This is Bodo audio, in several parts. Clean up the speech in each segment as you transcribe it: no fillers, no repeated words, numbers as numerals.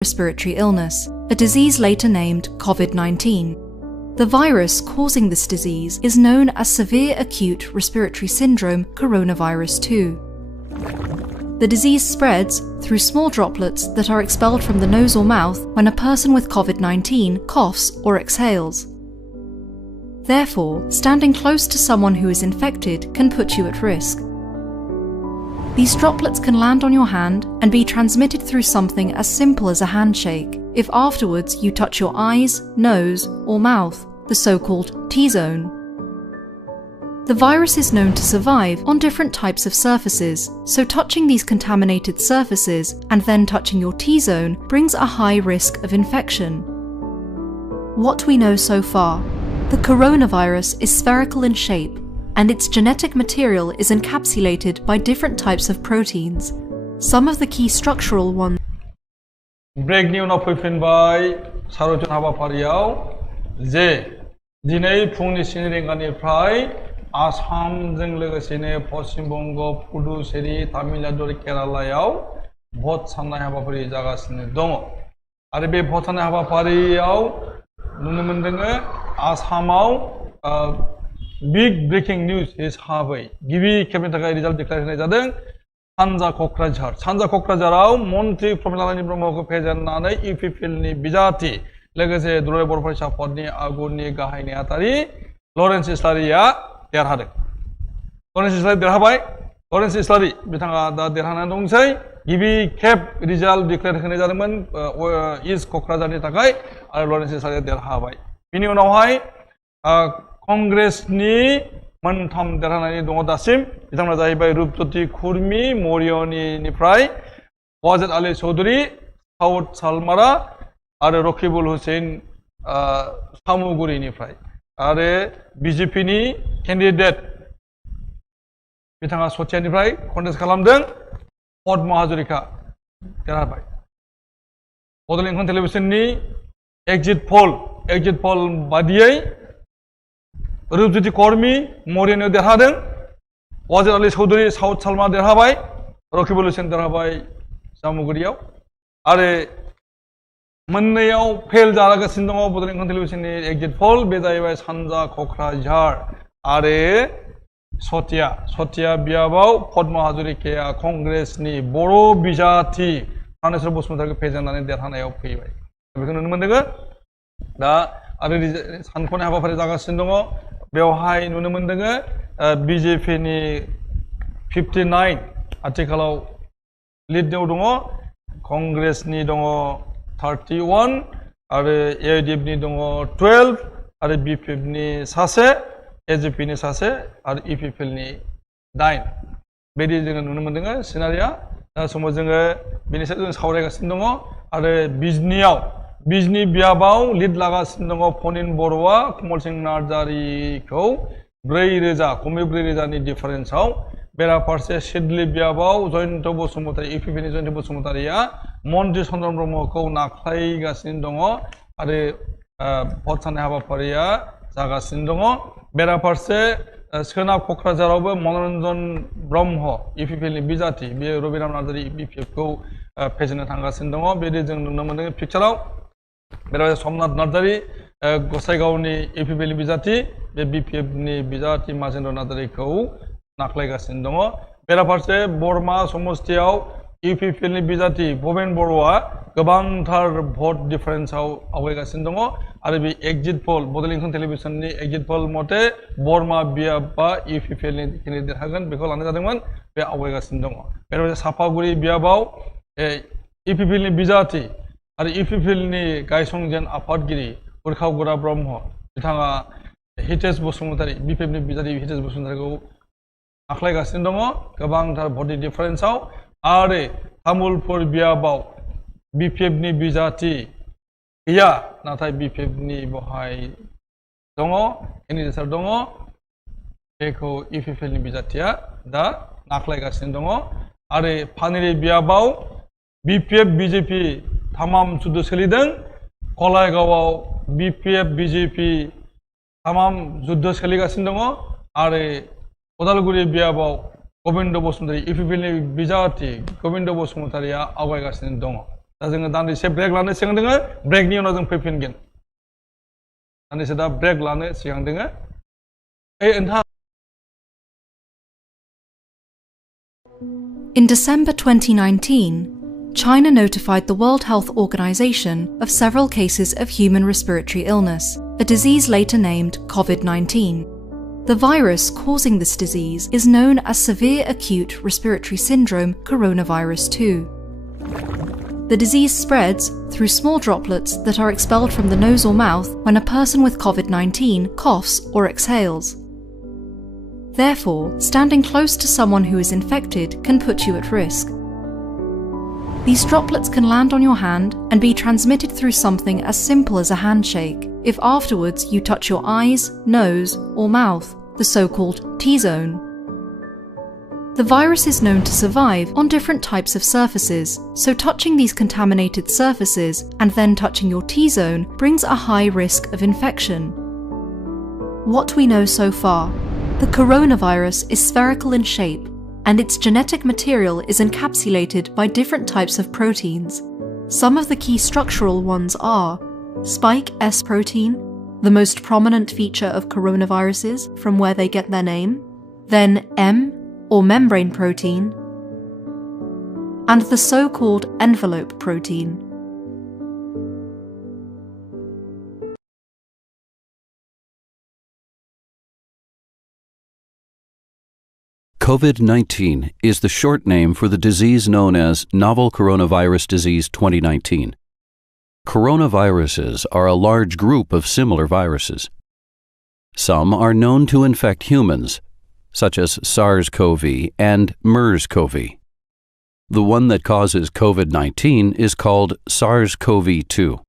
respiratory illness, a disease later named COVID-19. The virus causing this disease is known as severe acute respiratory syndrome coronavirus 2. The disease spreads through small droplets that are expelled from the nose or mouth when a person with COVID-19 coughs or exhales. Therefore, standing close to someone who is infected can put you at risk. These droplets can land on your hand and be transmitted through something as simple as a handshake, if afterwards you touch your eyes, nose, or mouth, the so-called T-zone. The virus is known to survive on different types of surfaces, so touching these contaminated surfaces and then touching your T-zone brings a high risk of infection. What we know so far: the coronavirus is spherical in shape, and its genetic material is encapsulated by different types of proteins. Some of the key structural ones. Break new na फैफिनबाय सारजन हाबाफारियाव जे दिनै फुंनि 7 रिंगानिफ्राय आसामजों लोगोसेनो पश्चिम बंग, पुडुचेरी, तामिलनाडु, केरालायाव भट साननाय हाबाफारि जागासिनो दङ आरो बे भट साननाय हाबाफारियाव नुनो मोनदों आसामाव बिग ब्रेकिं निउज हिसाबै गिबि खेबनि थाखाय रिजाल्ट डिक्लेयार होनाय जादों सानजा क'क्राझाराव मन्त्रि प्रमिलारानी ब्रह्मखौ फेजेननानै इउपिपिएलनि बिजाथि लोगोसे दुलाराय बर' फरायसा आफादनि आगुनि गाहाय नेहाथारि लरेन्स इस्लारिया देरहादों। लरेन्स इस्लारि देरहाबाय। लरेन्स इस्लारि बिथाङा दा देरहानानै दंसै। गिबि खेब रिजाल्ट डिक्लेयार होनाय जादोंमोन इस्ट क'क्राझारनि थाखाय आरो लरेन्स इस्लारिया देरहाबाय। बिनि उनावहाय कंग्रेसनि मोनथाम देरहानानै दङ दासिम। बिथांमोना जाहैबाय रूपज्योति खुरमी मरियनीनिफ्राय, वाजेद आली चौधुरी साउथ सालमारा आरो रकिबुल हुसैन सामुगुरिनिफ्राय आरो बिजेपिनि केन्डिडेट बिथाङा सथियानिफ्राय कन्टेस्ट खालामदों पद्म हाजरिका देरहाबाय। बड'लेण्ड इंखं टेलिभिजननि एक्जिट पल बादियै रूपज्योति खुरमी मरियनीआव देरहादों, वाजेद आली चौधुरी साउथ सालमारा देरहाबाय, रकिबुल हुसैन देरहाबाय सामुगुरियाव आरो मोननैयाव फेल जागासिनो दङ बड'लेण्ड इंखं टेलिभिजननि एक्जिट पल बे जाहैबाय सानजा क'क्राझार आरो सथिया बियाबाव पद्म हाजरिकाया कंग्रेसनि बर' बिजाथि थानेश्वर बसुमतारीखौ फेजेननानै देरहानायाव फैबाय। बेखौ नुनो मोनदों। दा आरो सानख'नाय हाबाफारि जागासिनो दङ। बेवहाय नुनो मोनदों बिजेपिनि 59 आथिखालाव लिडआव दङ, कंग्रेसनि दङ 31 आरो एआइडिएफनि दङ 12 आरो बिपिएफनि सासे, एजिपिनि सासे आरो इउपिपिएलनि 9 बेदि जोङो नुनो मोनदों सिनारिया। दा समाव जोङो बेनि सायाव जों सावरायगासिनो दङ आरो बिजनि बियाबाव लिड लागासिनो दङ फनिन बर'आ कमल सिं नार्जारिखौ 4,000 खमै 4,000नि डिफारेन्सआव। बेराफारसे सिडली बियाबाव जयन्त बसुमतारी इउपिपिनि जयन्त बसुमतारीया मन्त्रि चन्द्रन ब्रह्मखौ नाख्लायगासिनो दङ आरो भट साननाय हाबाफारिया जागासिनो दङ। बेराफारसे सोनाब क'क्राझारावबो मनरन्जन ब्रह्म इउपिपिएलनि बिजाथि बे रबिराम नार्जारी बिपिएफखौ फेजेननो थांगासिनो दङ। बेदि जों नुनो मोनदों पिक्चाराव। बेराफारसे समनाथ नार्जारी गसाइगावनि इउपिपिएलनि बिजाथि बे बिपिएफनि बिजाथि माजेन्द्र नार्जारीखौ नाख्लायगासिनो दङ। बेराफारसे बरमा समस्तियाव इउपिपिएलनि बिजाथि भबेन बर'आ गोबांथार भट डिफारेन्सआव आवगायगासिनो दङ आरो बे एक्जिट पल बड'लेण्ड इंखं टेलिभिजननि एक्जिट पल मथे बरमा बियाबा इउपिपिएलनि केन्डिडेट देरहागोन बेखौ लानाय जादोंमोन, बे आवगायगासिनो दङ। बेराफारसे सापागुरि बियाबाव इउपिपिएलनि बिजाथि आरो इउपिपिएलनि गायसंजेन आफादगिरि उरखाव ब्रह्म बिथाङा हितेश बसुमतारी बिपिएफनि बिजाथि हितेश बसुमतारीखौ नाख्लायगासिनो दङ गोबांथार भटनि डिफारेन्सआव। आरो तामुलपुर बियाबाव बिपिएफनि बिजाथि गैया, नाथाय बिपिएफनि बेवहाय दङ केन्डिडेटफोर दङ, बेखौ इउपिपिएलनि बिजाथिया दा नाख्लायगासिनो दङ। आरो पानेरि बियाबाव बिपिएफ बिजेपि थामाम जुद्ध सोलिदों, गलायगावआव बिपिएफ बिजेपि थामाम जुद्ध सोलिगासिनो दङ आरो उदालगुरि बियाबाव गबिन्द बसुमतारी इउपिपिएलनि बिजाथि गबिन्द बसुमतारीया आवगायगासिनो दङ। दा जोङो दान्दिसे ब्रेक लानो सिगां दोङो ब्रेकनि उनाव जों फैफिनगोन दान्दिसे दा ब्रेक लानो सिगां दोङो नोंथाङा In December 2019, China notified the World Health Organization of several cases of human respiratory illness, a disease later named COVID-19. The virus causing this disease is known as severe acute respiratory syndrome coronavirus 2. The disease spreads through small droplets that are expelled from the nose or mouth when a person with COVID-19 coughs or exhales. Therefore, standing close to someone who is infected can put you at risk. These droplets can land on your hand and be transmitted through something as simple as a handshake, if afterwards you touch your eyes, nose, or mouth, the so-called T-zone. The virus is known to survive on different types of surfaces, so touching these contaminated surfaces and then touching your T-zone brings a high risk of infection. What we know so far: the coronavirus is spherical in shape, and its genetic material is encapsulated by different types of proteins. Some of the key structural ones are spike S protein, the most prominent feature of coronaviruses from where they get their name, then M, or membrane protein, and the so-called envelope protein. COVID-19 is the short name for the disease known as Novel Coronavirus Disease 2019. Coronaviruses are a large group of similar viruses. Some are known to infect humans, such as SARS-CoV and MERS-CoV. The one that causes COVID-19 is called SARS-CoV-2.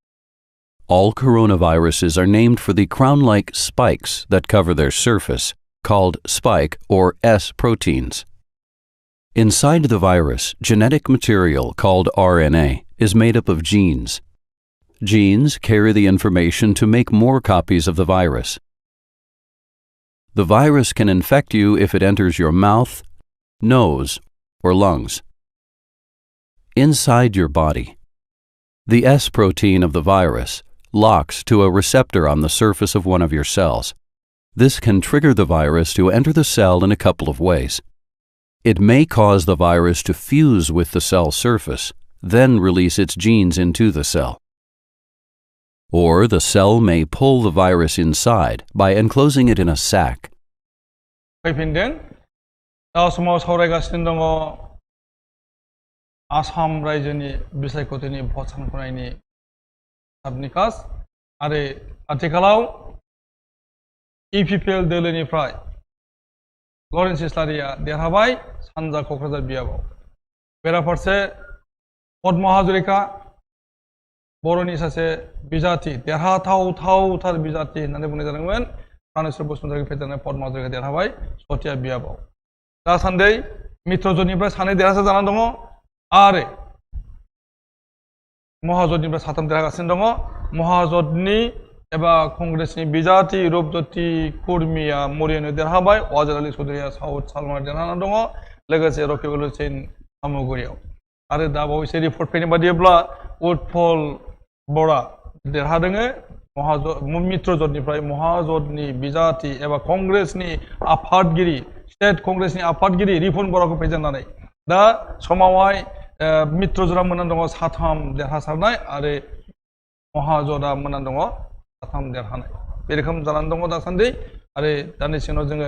All coronaviruses are named for the crown-like spikes that cover their surface, called spike or S proteins. Inside the virus, genetic material called RNA is made up of genes. Genes carry the information to make more copies of the virus. The virus can infect you if it enters your mouth, nose, or lungs. Inside your body, the S protein of the virus locks to a receptor on the surface of one of your cells. This can trigger the virus to enter the cell in a couple of ways. It may cause the virus to fuse with the cell surface, then release its genes into the cell. Or the cell may pull the virus inside by enclosing it in a sac. फैफिनदों दा समाव सावरायगासिनो दङ आसाम रायजोनि बिसायख'थिनि भट सायख'नायनि साबनिकास आरो आथिखालाव EPPL दोलोनिफ्राय लरेन्स इस्लारिया देरहाबाय सानजा क'क्राझार बियाबाव बेराफारसे पद्म हाजरिका बर'नि सासे बिजाथि देरहाथावथार बिजाथि होननानै बुंनाय जादोंमोन प्रानेश्वर बसुमतारी फेदेरनाय पद्म हाजरिका देरहाबाय सथिया बियाबाव दासान्दि मित्रजोतनिफ्राय सानै देरहासार जानानै दङ आरो महाजोतनिफ्राय साथाम देरहागासिनो दङ महाजोतनि एबा कंग्रेसनि बिजाथि रूपज्योति कुर्मिया मरियानो देरहाबाय वाजिर आली चौधुरीया साउथ सालमारा देरहानानै दङ लोगोसे रकिबुल हुसैन सामुगुरियाव आरो दा बावैसो रिपर्ट फैनाय बादिब्ला उत्पल बरा देरहादों मित्रजोतनिफ्राय महाजोतनि बिजाथि एबा कंग्रेसनि आफादगिरि स्टेट कंग्रेसनि आफादगिरि रिपुन बराखौ फेजेननानै दा समावहाय मित्रजोतआ मोननानै दङ साथाम देरहासारनाय आरो महाजोतआ मोननानै दङ साथाम देरहानाय बे रोखोम जानानै दङ दासान्दि आरो दानदिसे उनाव जोङो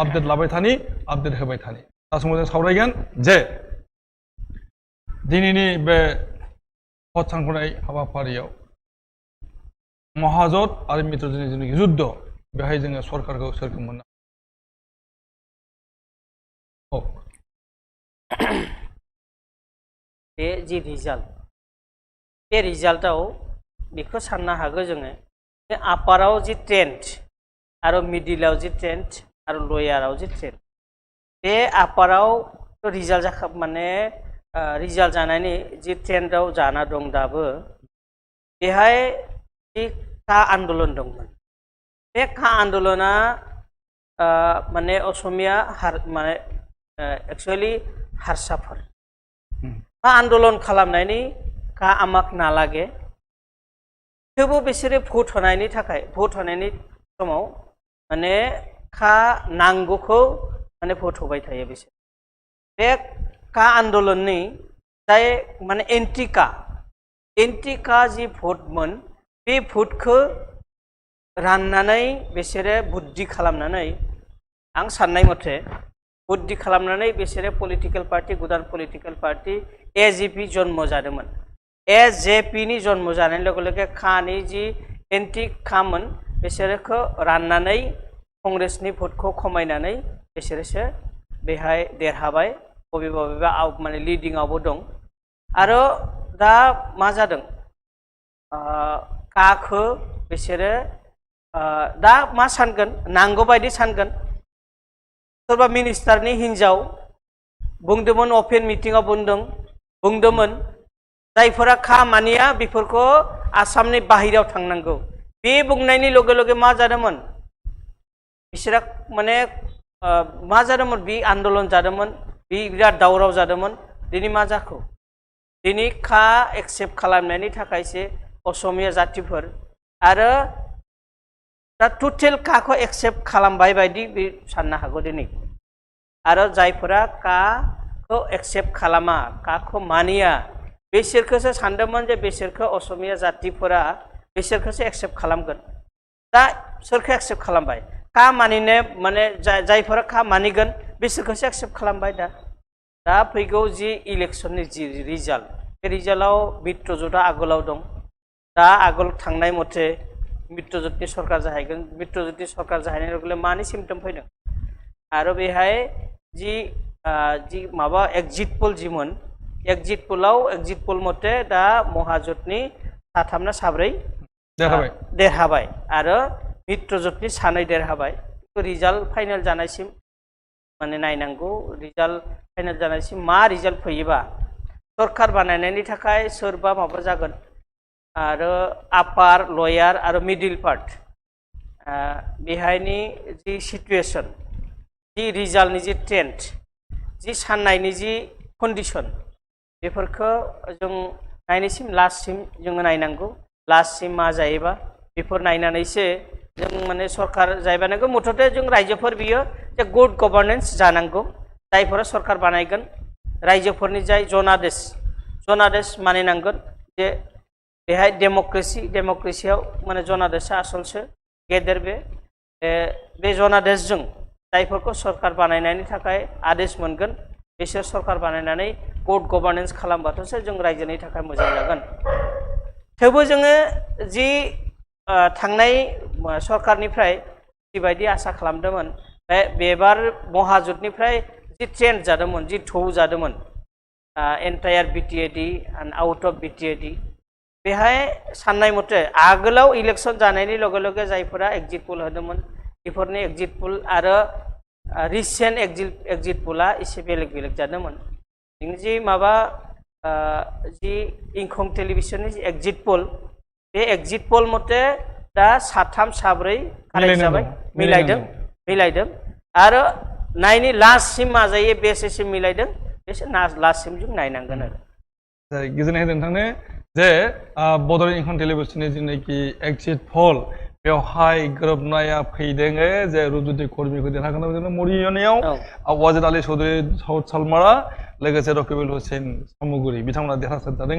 आपडेट लाबाय थानि आपडेट होबाय थानि दा समाव जों सावरायगोन जे दिनैनि बे भट सायख'नाय हाबाफारियाव महाजोत आरो मित्रजोतनि जिथुनाखि जुद्ध बेहाय जोङो सरकारखौ सोरखौ मोननो बे जि रिजाल्ट बे रिजाल्टआव बेखौ साननो हागौ जोङो बे आपाराव जि ट्रेन्ड आरो मिडिलाव जि ट्रेन्ड आरो लयाराव जि ट्रेन्ड बे आपाराव रिजाल्ट माने रिजाल्ट जानायनि जि ट्रेन्डआव जाना दं दाबो बेहाय जि का आन्दोलन दंमोन बे का आन्दोलना माने असमिया माने एक्चुअली हारसाफोर का आन्दोलन खालामनायनि का आमाक नालागे थेवबो बिसोरो भट होनायनि थाखाय भट होनायनि समाव माने का नांगौखौ माने भट होबाय थायो बिसोर बे का आन्दोलननि जाय माने एन्टि का जि भटमोन बे भटखौ राननानै बिसोरो बुद्धि खालामनानै आं साननाय मथे बुद्धि खालामनानै बिसोरो पलिटिकेल पार्टी गोदान पलिटिकेल पार्टी एजेपि जन्म जादोंमोन एजेपि नि जन्म जानाय लोगो लोगो कानि जि एन्टि कामोन बिसोरखौ राननानै कंग्रेसनि भटखौ खमायनानै बिसोरसो बेहाय देरहाबाय बबेबा माने लिडिंआवबो दं आरो दा मा जादों काखौ बिसोरो दा मा सानगोन नांगौ बायदि सानगोन सोरबा मिनिस्टारनि हिनजाव बुंदोंमोन अपेन मिटिंआव बुंदोंमोन जायफोरा का मानिया बेफोरखौ आसामनि बाहेरायाव थांनांगौ बे बुंनायनि लगे लगे मा जादोंमोन बिसोरा माने मा जादोंमोन बे आन्दोलन जादोंमोन बे बिराद दावराव जादोंमोन दिनै मा जाखो दिनै का एक्सेप्ट खालामनायनि थाखायसो असमिया जातिफोर आरो दा टटेल काखौ एक्सेप्ट खालामबाय बायदि बे साननो हागौ दिनै आरो जायफोरा काखौ एक्सेप्ट खालामा काखौ मानिया बिसोरखौसो सानदोंमोन जे बिसोरखौ असमिया जातिफोरा बिसोरखौसो एक्सेप्ट खालामगोन दा सोरखौ एक्सेप्ट खालामबाय का मानिनो माने जायफोरा का मानिगोन बिसोरखौसो एक्सेप्ट खालामबाय दा फैगौ जि इलेक्शननि जि रिजाल्ट बे रिजाल्टआव मित्रजोतआ आगोलाव दं दा आगोल थांनाय मथे मित्रजोतनि सरकार जाहैगोन मित्रजोतनि सरकार जाहैनाय लोगो लोगो मानि सिम्पटम फैदों आरो बेहाय जि माबा एक्जिट पोल जिमोन एक्जिट पोल मथे दा महाजोतनि साथाम ना साब्रै देरहाबाय आरो मित्रजोतनि सानै देरहाबाय रिजाल्ट फाइनाल जानायसिम माने नायनांगौ रिजाल्ट फाइनाल जानायसिम मा रिजाल्ट फैयोबा सरकार बानायनायनि थाखाय सोरबा माबा जागोन आरो आपार लयार आरो मिडिल पार्ट बेहायनि जि सिचुएशन जि रिजाल्टनि जि ट्रेन्ड जि साननायनि जि कन्डिशन बेफोरखौ जों नायनायसिम लास्टसिम जोङो नायनांगौ लास्टसिम मा जायोबा बेफोर नायनानैसो जों माने सरकार जायबानांगौ मुथते जों रायजोफोर बियो जे गुड गभर्नेन्स जानांगौ जायफोरा सरकार बानायगोन रायजोफोरनि जाय जनादेश मानिनांगोन जे बेहाय डेम'क्रेसियाव माने जनादेशआ आसलसो गेदेर बे जनादेशजों जायफोरखौ सरकार बानायनायनि थाखाय आदेश मोनगोन बिसोर सरकार बानायनानै गुड गभर्नेन्स खालामबाथ'सो जों रायजोनि थाखाय मोजां जागोन थेवबो जोङो जि थांनाय सरकारनिफ्राय जिबायदि आसा खालामदोंमोन बेबार महाजोतनिफ्राय जि ट्रेन्ड जादोंमोन जि थौ जादोंमोन entire BTAD and out of BTAD बेहाय साननाय मथे आगोलाव इलेक्शन जानायनि लगे लगे जायफोरा एक्जिट पोल होदोंमोन बेफोरनि एक्जिट पोल आरो रिसेन्ट एक्जिट पोला एसे बेलेग जादोंमोन जि माबा जि इंखं टेलिभिजननि जि एक्जिट पोल बे एक्जिट पोल मथे दा साथाम साब्रै कारेक्ट जाबाय मिलायदों आरो नायनि लास्टसिम मा जायो बेसेसिम मिलायदों बेसे लास्टसिम जों नायनांगोन आरो गोजोननाय होदों नोंथांनो जे बड'लेण्ड इंखं टेलिभिजननि जिनाखि एक्जिट पोल बेवहाय गोरोबनाया फैदों जे रुजुदि कर्मिखौ देरहागोन मरियनियाव वाजिद आली चौधरी साउथ सालमारा लोगोसे रकिबुल हुसैन सामुगुरि बिथांमोना देरहासार जादों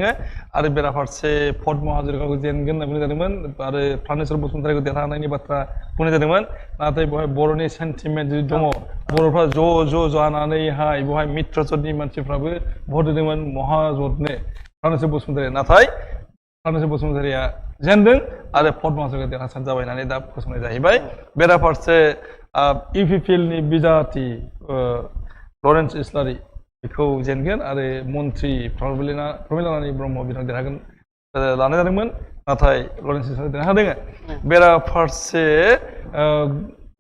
आरो बेराफारसे पद्म हाजरिकाखौ जेनगोन होनना बुंनाय जादोंमोन आरो प्राणेश्वर बसुमतारीखौ देरहानायनि बाथ्रा बुंनाय जादोंमोन नाथाय बेवहाय बर'नि सेन्टिमेन्ट जि दङ बर'फ्रा ज' जानानैहाय बेवहाय मित्रजोतनि मानसिफ्राबो भट होदोंमन महाजोतनो प्राणेश्वर बसुमतारी नाथाय प्राणेश्वर बसुमतारीया जेनदों आरो पद्म हाजरिका देरहासार जाबाय होननानै दा फोसावनाय जाहैबाय बेराफारसे इउपिपिएलनि बिजाथि लरेन्स इस्लारि बेखौ जेनगोन आरो मन्त्रि प्रमिलारानी ब्रह्म बिथां देरहागोन लानाय जादोंमोन नाथाय लरेन्स इस्लारि देरहादों बेराफारसे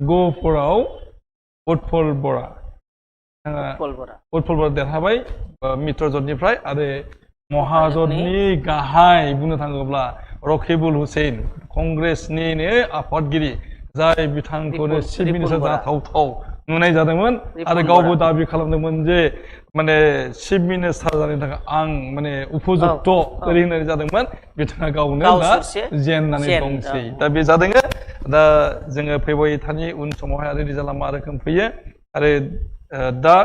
गहपुराव उत्पल बरा देरहाबाय मित्रजोतनिफ्राय आरो महाजोतनि गाहाय बुंनो थाङोब्ला रकिबुल हुसैन कंग्रेसनिनो आफादगिरि जाय बिथांखौनो चिफ मिनिस्टार जाथावथाव नुनाय जादोंमोन आरो रिपुन गावबो बरा। दाबि खालामदोंमोन जे माने चिफ मिनिस्टार जानो थाखाय आं माने उपजुक्त ओरै होननाय जादोंमन बिथाङा गावनो दा गावसोरसो जेननानै जेन, दंसै औ। दा बे जादों दा जोङो फैबाय थानाय उन समावहाय आरो रिजाल्टआ मा रोखोम फैयो आरो दा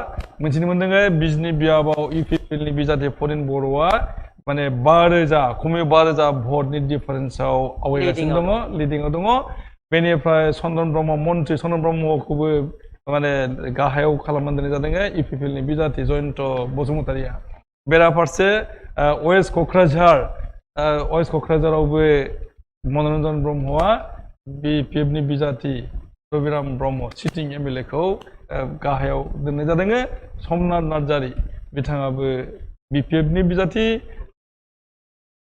मिथिनो मोनदों बिजनि बियाबाव इउपिपिएलनि बिजाथि फरेन बर'आ माने 5,000 खमैबो 5,000 भटनि डिफारेन्सआव आवगायगासिनो दङ लिडिंआव दङ बेनिफ्राय चन्द्रन ब्रह्म मन्त्रि चन्द्रन ब्रह्मखौबो माने गाहायाव खालामनानै दोननाय जादों इउपिपिएलनि बिजाथि जयन्त बसुमतारिया बेराफारसे वेस्ट क'क्राझारावबो मनरन्जन ब्रह्मआ बिपिएफनि बिजाथि रबिराम ब्रह्म सिटिं एमएलए खौ गाहायाव दोननाय जादों समनाथ नार्जारि बिथाङाबो बिपिएफनि बिजाथि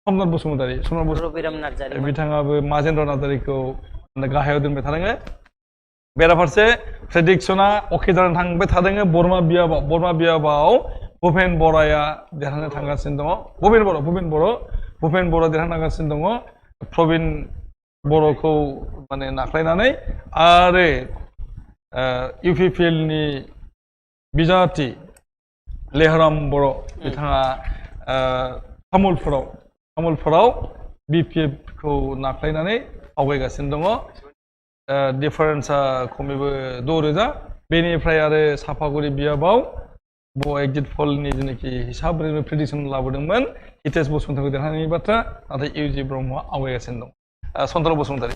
समनाथ बसुमतारि रबिराम नार्जारि बिथाङाबो माजेन्द्र नार्जारिखौ गाहायाव दोनबाय थादों बेराफारसे प्रेडिक्सना अके जानानै थांबाय थादों बरमा बियाबाव भुपेन बराया देरहानो थांगासिनो दङ भुपेन बर' देरहानो थांगासिनो दङ प्रबिन बर'खौ माने नाख्लायनानै आरो इउपिपिएलनि बिजाथि लेहराम बर' बिथाङा तामुलपुराव बिपिएफखौ नाख्लायनानै आवगायगासिनो दङ डिफारेन्सआ खमैबो 6,000 बेनिफ्राय आरो सापागुरि बियाबाव एग्जिट पलनि जेनाखि हिसाब प्रेडिक्सन लाबोदोंमोन हितेश बसुमतारिखौ देरहानायनि बाथ्रा नाथाय इउजि ब्रह्मआ आवगायगासिनो दं चन्द्र बसुमतारि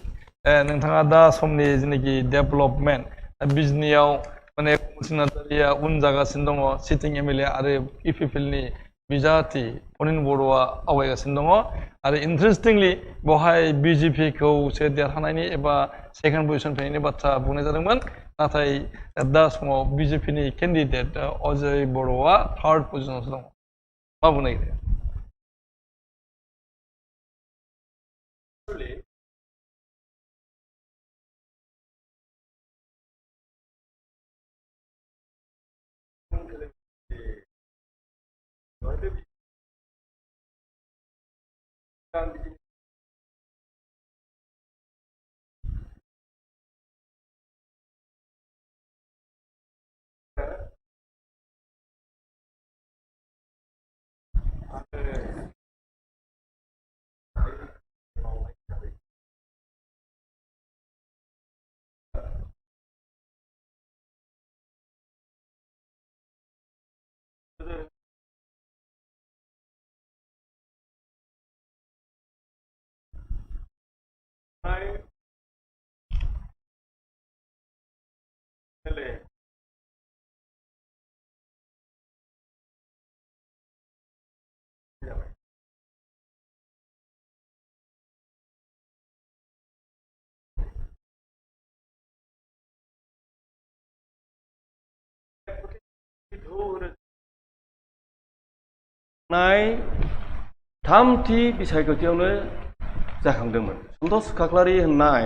नोंथाङा दा समनि जेनाखि डेभेलपमेन्ट बिजनियाव माने नार्जारिया उन जागासिनो दङ सिटिं एमएलए आरो इउपिपिएलनि बिजाथि फरेन बर'आ आवगायगासिनो दङ आरो इन्टारेस्टिंलि बेवहाय बिजेपिखौसो देरहानायनि एबा सेकेन्ड पजिसन फैनायनि बाथ्रा बुंनाय जादोंमोन नाथाय दा समाव बिजेपिनि केन्डिडेट अजय बर'आ 3rd पजिसनावसो दङ मा बुंनो नागिरो थामथि बिसायख'थियावनो जाखांदोंमोन सन्तोष खाख्लारि होननाय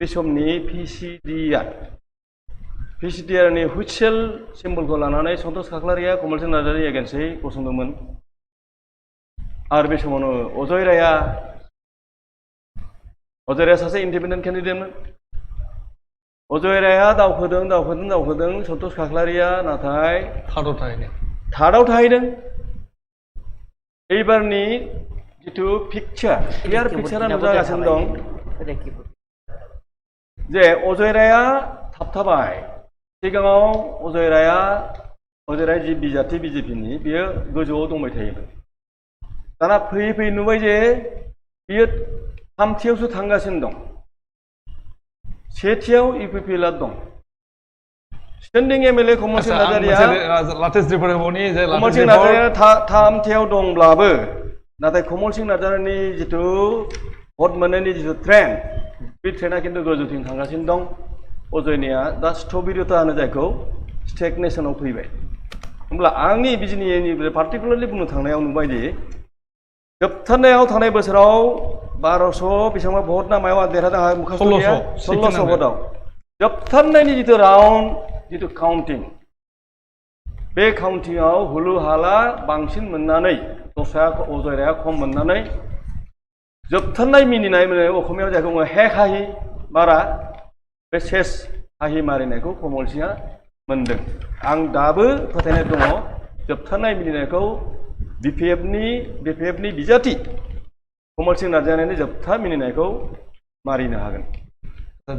बे समनि पिसिडिआरनि हुइसेल सिम्बलखौ लानानै सन्तोष खाख्लारिया कमलसिं नार्जारि एगेन्स्टै गसंदोंमोन आरो बे समावनो अजय राया सासे इन्डिपेन्डेन्ट केन्डिडेटमोन अजय राया दावखोदों सन्तोष खाख्लारिया नाथाय थार्डआव थाहैदों एबारनि जिथु पिक्चारा नुजागासिनो दं जे अजय राया थाबथाबाय सिगाङाव अजय राया जि बिजाथि बिजेपिनि बियो गोजौआव दंबाय थायोमोन दाना फैयै नुबाय जे बियो थामथियावसो थांगासिनो दं सेथियाव इउपिपिएलआ दं स्टेन्डिं एमएलए कमलसिं नार्जारिया थामथियाव दंब्लाबो नाथाय कमलसिं नार्जारिनि जिथु भट मोननायनि जिथु ट्रेन्ड बे ट्रेन्डआ खिन्थु गोजौथिं थांगासिनो दं अजयनिया दा स्ट'बिरता होनो जायखौ स्टेगनेसनाव फैबाय होमब्ला आंनि बिजनिनि पार्टिकुलारलि बुंनो थांनायाव नुबाय दि जोबथारनायाव थांनाय बोसोराव 1200 बेसेबां भट ना मायाव देरहादों 1600 भटआव जोबथारनायनि जिथु राउन्ड जिथु काउन्टिं बे काउन्टिंआव हुलु हाला बांसिन मोननानै दस्राया अजय राया खम मोननानै जोबथारनाय मिनिनाय असमियाव जायखौ बुङो हे खाहि बारा बे सेस हाहि मारिनायखौ कमलसिंहा मोनदों आं दाबो फोथायनाय दङ जोबथारनाय मिनिनायखौ बिपिएफनि बिजाथि कमलसिं नार्जारिनि जोबथा मिनिनायखौ मारिनो हागोन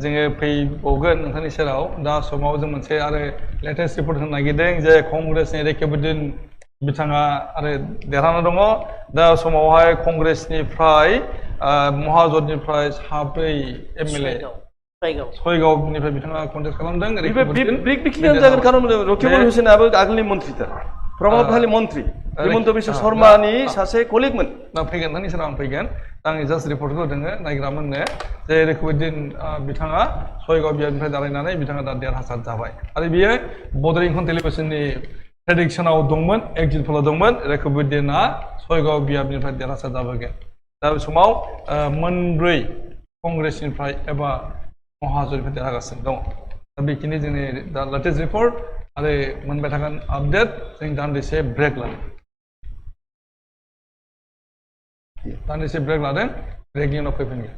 जोङो फैबावगोन नोंथांनि सेराव दा समाव जों मोनसे आरो लेटेस्ट रिपर्ट होनो नागिरदों जे कंग्रेसनि रेखाबुद्दिन बिथाङा आरो देरहाना दङ दा समावहाय कंग्रेसनिफ्राय महाजननिफ्राय 7 एमएलए सयगावनिफ्राय बिथाङा कन्टेस्ट खालामदों बेखिनियानो जागोन खारन रकिबुल हुसैनाबो आगोलनि मन्थ्रिथार प्रभाबशाली मन्थ्रि हिमन्त बिश्व शर्मानि सासे कलिगमोन दा फैगोन नोंथांनि सेराव आं फैगोन आं जास्ट रिपर्टखौ होदोङो नायग्रामोननो जे रेखाबुद्दिन बिथाङा सयगाव बियाबनिफ्राय दारायनानै बिथाङा दा देरहासार जाबाय आरो बियो बड'लेण्ड टेलिभिजननि प्रेडिक्सनाव दंमोन एक्जिट पलाव दंमोन रेखाबुद्दिना सयगाव बियाबनिफ्राय देरहासार जाबोगोन दा बे समाव मोनब्रै कंग्रेसनिफ्राय एबा महाजननिफ्राय देरहागासिनो दङ दा बेखिनि जोंनि दा लेटेस्ट रिपर्ट आरो मोनबाय थागोन आपडेट जों दान्दिसे ब्रेक लादों ब्रेकनि उनाव फैफिनगोन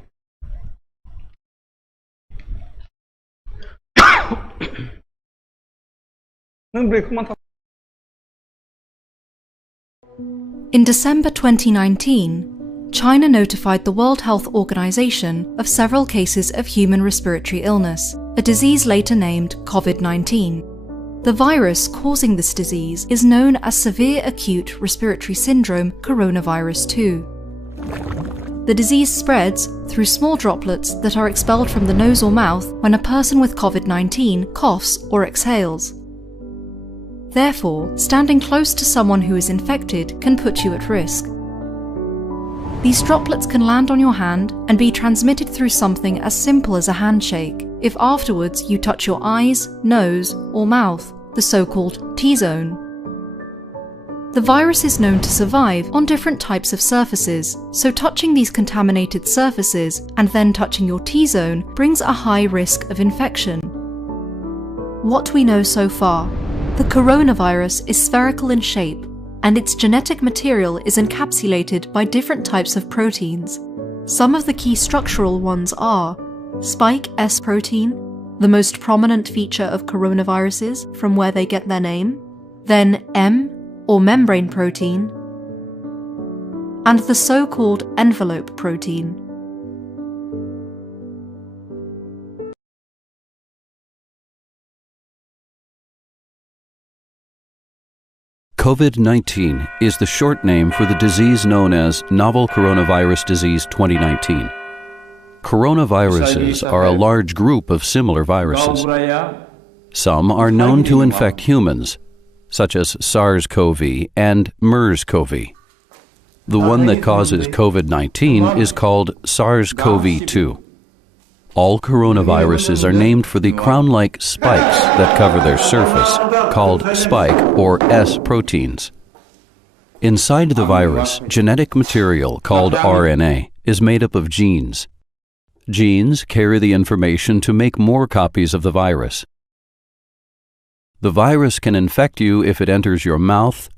नों ब्रेकखौ मा In December 2019, China notified the World Health Organization of several cases of human respiratory illness, a disease later named COVID-19. The virus causing this disease is known as Severe Acute Respiratory Syndrome Coronavirus 2. The disease spreads through small droplets that are expelled from the nose or mouth when a person with COVID-19 coughs or exhales. Therefore, standing close to someone who is infected can put you at risk. These droplets can land on your hand and be transmitted through something as simple as a handshake, if afterwards you touch your eyes, nose, or mouth, the so-called T-zone. The virus is known to survive on different types of surfaces, so touching these contaminated surfaces and then touching your T-zone brings a high risk of infection. What we know so far: the coronavirus is spherical in shape, and its genetic material is encapsulated by different types of proteins. Some of the key structural ones are spike S protein, the most prominent feature of coronaviruses from where they get their name, then M, or membrane protein, and the so-called envelope protein. COVID-19 is the short name for the disease known as Novel Coronavirus Disease 2019. Coronaviruses are a large group of similar viruses. Some are known to infect humans, such as SARS-CoV and MERS-CoV. The one that causes COVID-19 is called SARS-CoV-2. All coronaviruses are named for the crown-like spikes that cover their surface, called spike or S proteins. Inside the virus, genetic material called RNA is made up of genes. Genes carry the information to make more copies of the virus. The virus can infect you if it enters your mouth,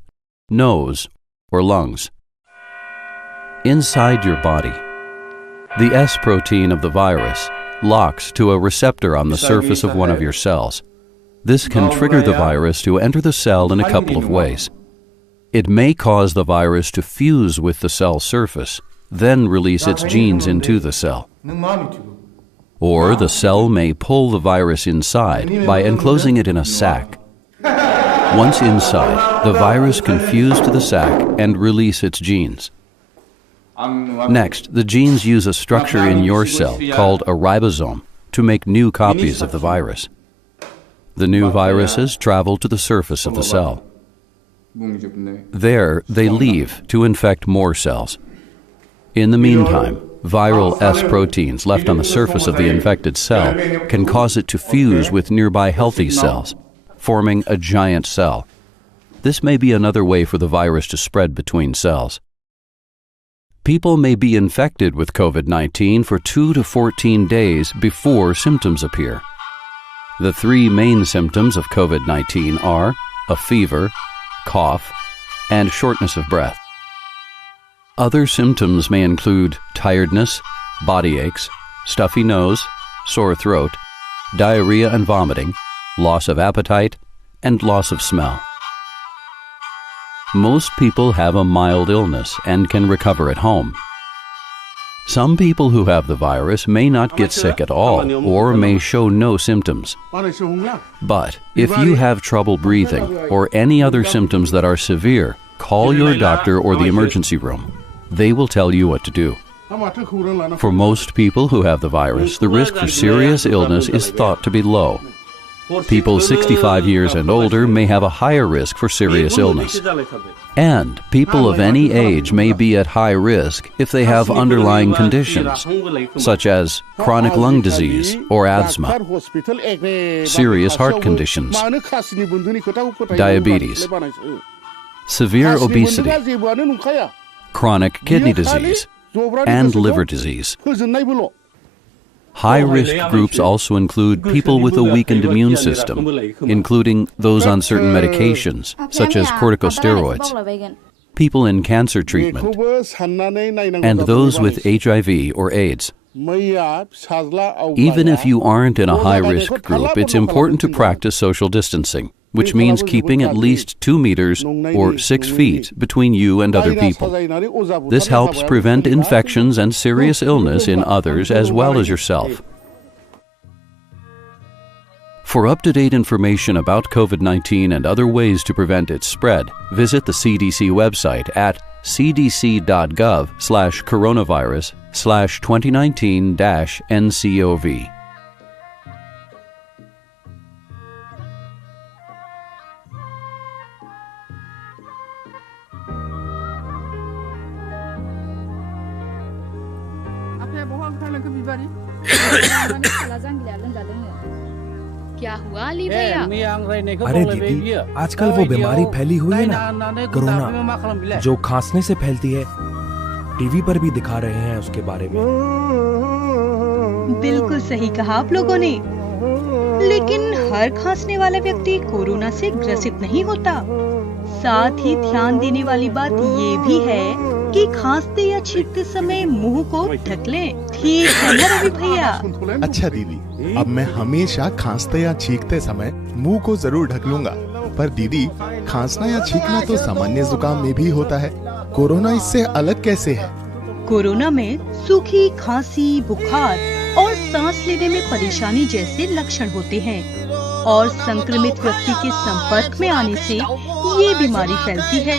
nose, or lungs. Inside your body, the S protein of the virus locks to a receptor on the surface of one of your cells. This can trigger the virus to enter the cell in a couple of ways. It may cause the virus to fuse with the cell surface, then release its genes into the cell. Or the cell may pull the virus inside by enclosing it in a sac. Once inside, the virus can fuse to the sac and release its genes. Next, the genes use a structure in your cell called a ribosome to make new copies of the virus. The new viruses travel to the surface of the cell. There, they leave to infect more cells. In the meantime, viral S proteins left on the surface of the infected cell can cause it to fuse with nearby healthy cells, forming a giant cell. This may be another way for the virus to spread between cells. People may be infected with COVID-19 for 2 to 14 days before symptoms appear. The three main symptoms of COVID-19 are a fever, cough, and shortness of breath. Other symptoms may include tiredness, body aches, stuffy nose, sore throat, diarrhea and vomiting, loss of appetite, and loss of smell. Most people have a mild illness and can recover at home. Some people who have the virus may not get sick at all or may show no symptoms. But if you have trouble breathing or any other symptoms that are severe, call your doctor or the emergency room. They will tell you what to do. For most people who have the virus, the risk for serious illness is thought to be low. People 65 years and older may have a higher risk for serious illness. And people of any age may be at high risk if they have underlying conditions, such as chronic lung disease or asthma, serious heart conditions, diabetes, severe obesity, chronic kidney disease, and liver disease. High-risk groups also include people with a weakened immune system, including those on certain medications, such as corticosteroids, people in cancer treatment, and those with HIV or AIDS. Even if you aren't in a high-risk group, it's important to practice social distancing, which means keeping at least 2 meters or 6 feet between you and other people. This helps prevent infections and serious illness in others as well as yourself. For up-to-date information about COVID-19 and other ways to prevent its spread, visit the CDC website at cdc.gov/coronavirus/2019-NCOV. क्या हुआ अली भैया? अरे दीदी, आजकल वो बीमारी फैली हुई है ना, कोरोना, जो खांसने से फैलती है। टीवी पर भी दिखा रहे हैं उसके बारे में। बिल्कुल सही कहा आप लोगों ने, लेकिन हर खांसने वाला व्यक्ति कोरोना से ग्रसित नहीं होता। साथ ही ध्यान देने वाली बात ये भी है कि खांसते या छींकते समय मुंह को ढक लें। ठीक है ना रवि भैया? अच्छा दीदी, अब मैं हमेशा खांसते या छींकते समय मुंह को जरूर ढक लूंगा। पर दीदी, खांसना या छींकना तो सामान्य जुकाम में भी होता है, कोरोना इससे अलग कैसे है? कोरोना में सूखी खांसी, बुखार और सांस लेने में परेशानी जैसे लक्षण होते हैं और संक्रमित व्यक्ति के संपर्क में आने से ये बीमारी फैलती है।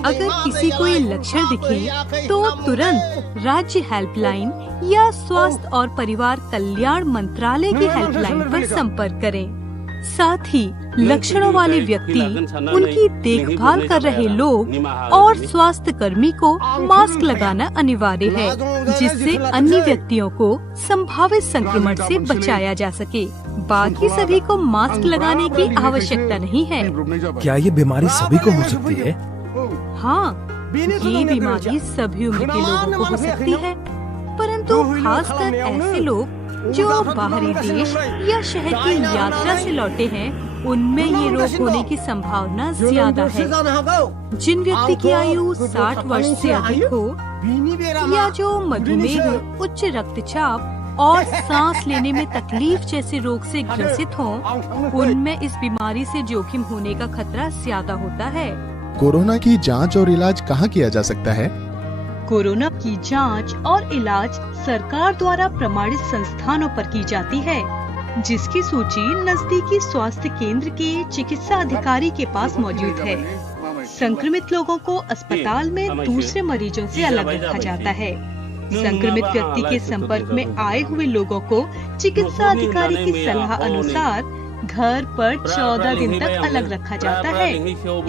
अगर किसी को ये लक्षण दिखे तो तुरंत राज्य हेल्पलाइन या स्वास्थ्य और परिवार कल्याण मंत्रालय की हेल्पलाइन पर संपर्क करें। साथ ही लक्षणों वाले व्यक्ति, उनकी देखभाल कर रहे लोग और स्वास्थ्य कर्मी को मास्क लगाना अनिवार्य है, जिससे अन्य व्यक्तियों को संभावित संक्रमण से बचाया जा सके। बाकी सभी को मास्क लगाने की आवश्यकता नहीं है। क्या ये बीमारी सभी को हो सकती है? हाँ, ये बीमारी सभी उम्र के लोगों को हो सकती है, परंतु खासकर ऐसे लोग जो बाहरी देश या शहर की यात्रा से लौटे हैं, उनमें ये रोग होने की संभावना ज्यादा है। जिन व्यक्ति की आयु 60 वर्ष से अधिक हो या जो मधुमेह, उच्च रक्तचाप और सांस लेने में तकलीफ जैसे रोग से ग्रसित हों, उनमें इस बीमारी से जोखिम होने का खतरा ज्यादा होता है। कोरोना की जांच और इलाज कहाँ किया जा सकता है? कोरोना की जांच और इलाज सरकार द्वारा प्रमाणित संस्थानों पर की जाती है, जिसकी सूची नजदीकी स्वास्थ्य केंद्र के चिकित्सा अधिकारी के पास मौजूद है। संक्रमित लोगों को अस्पताल में दूसरे मरीजों से अलग रखा जाता है। संक्रमित व्यक्ति के संपर्क में आए हुए लोगों को चिकित्सा अधिकारी की सलाह अनुसार घर पर 14 दिन तक अलग रखा जाता है।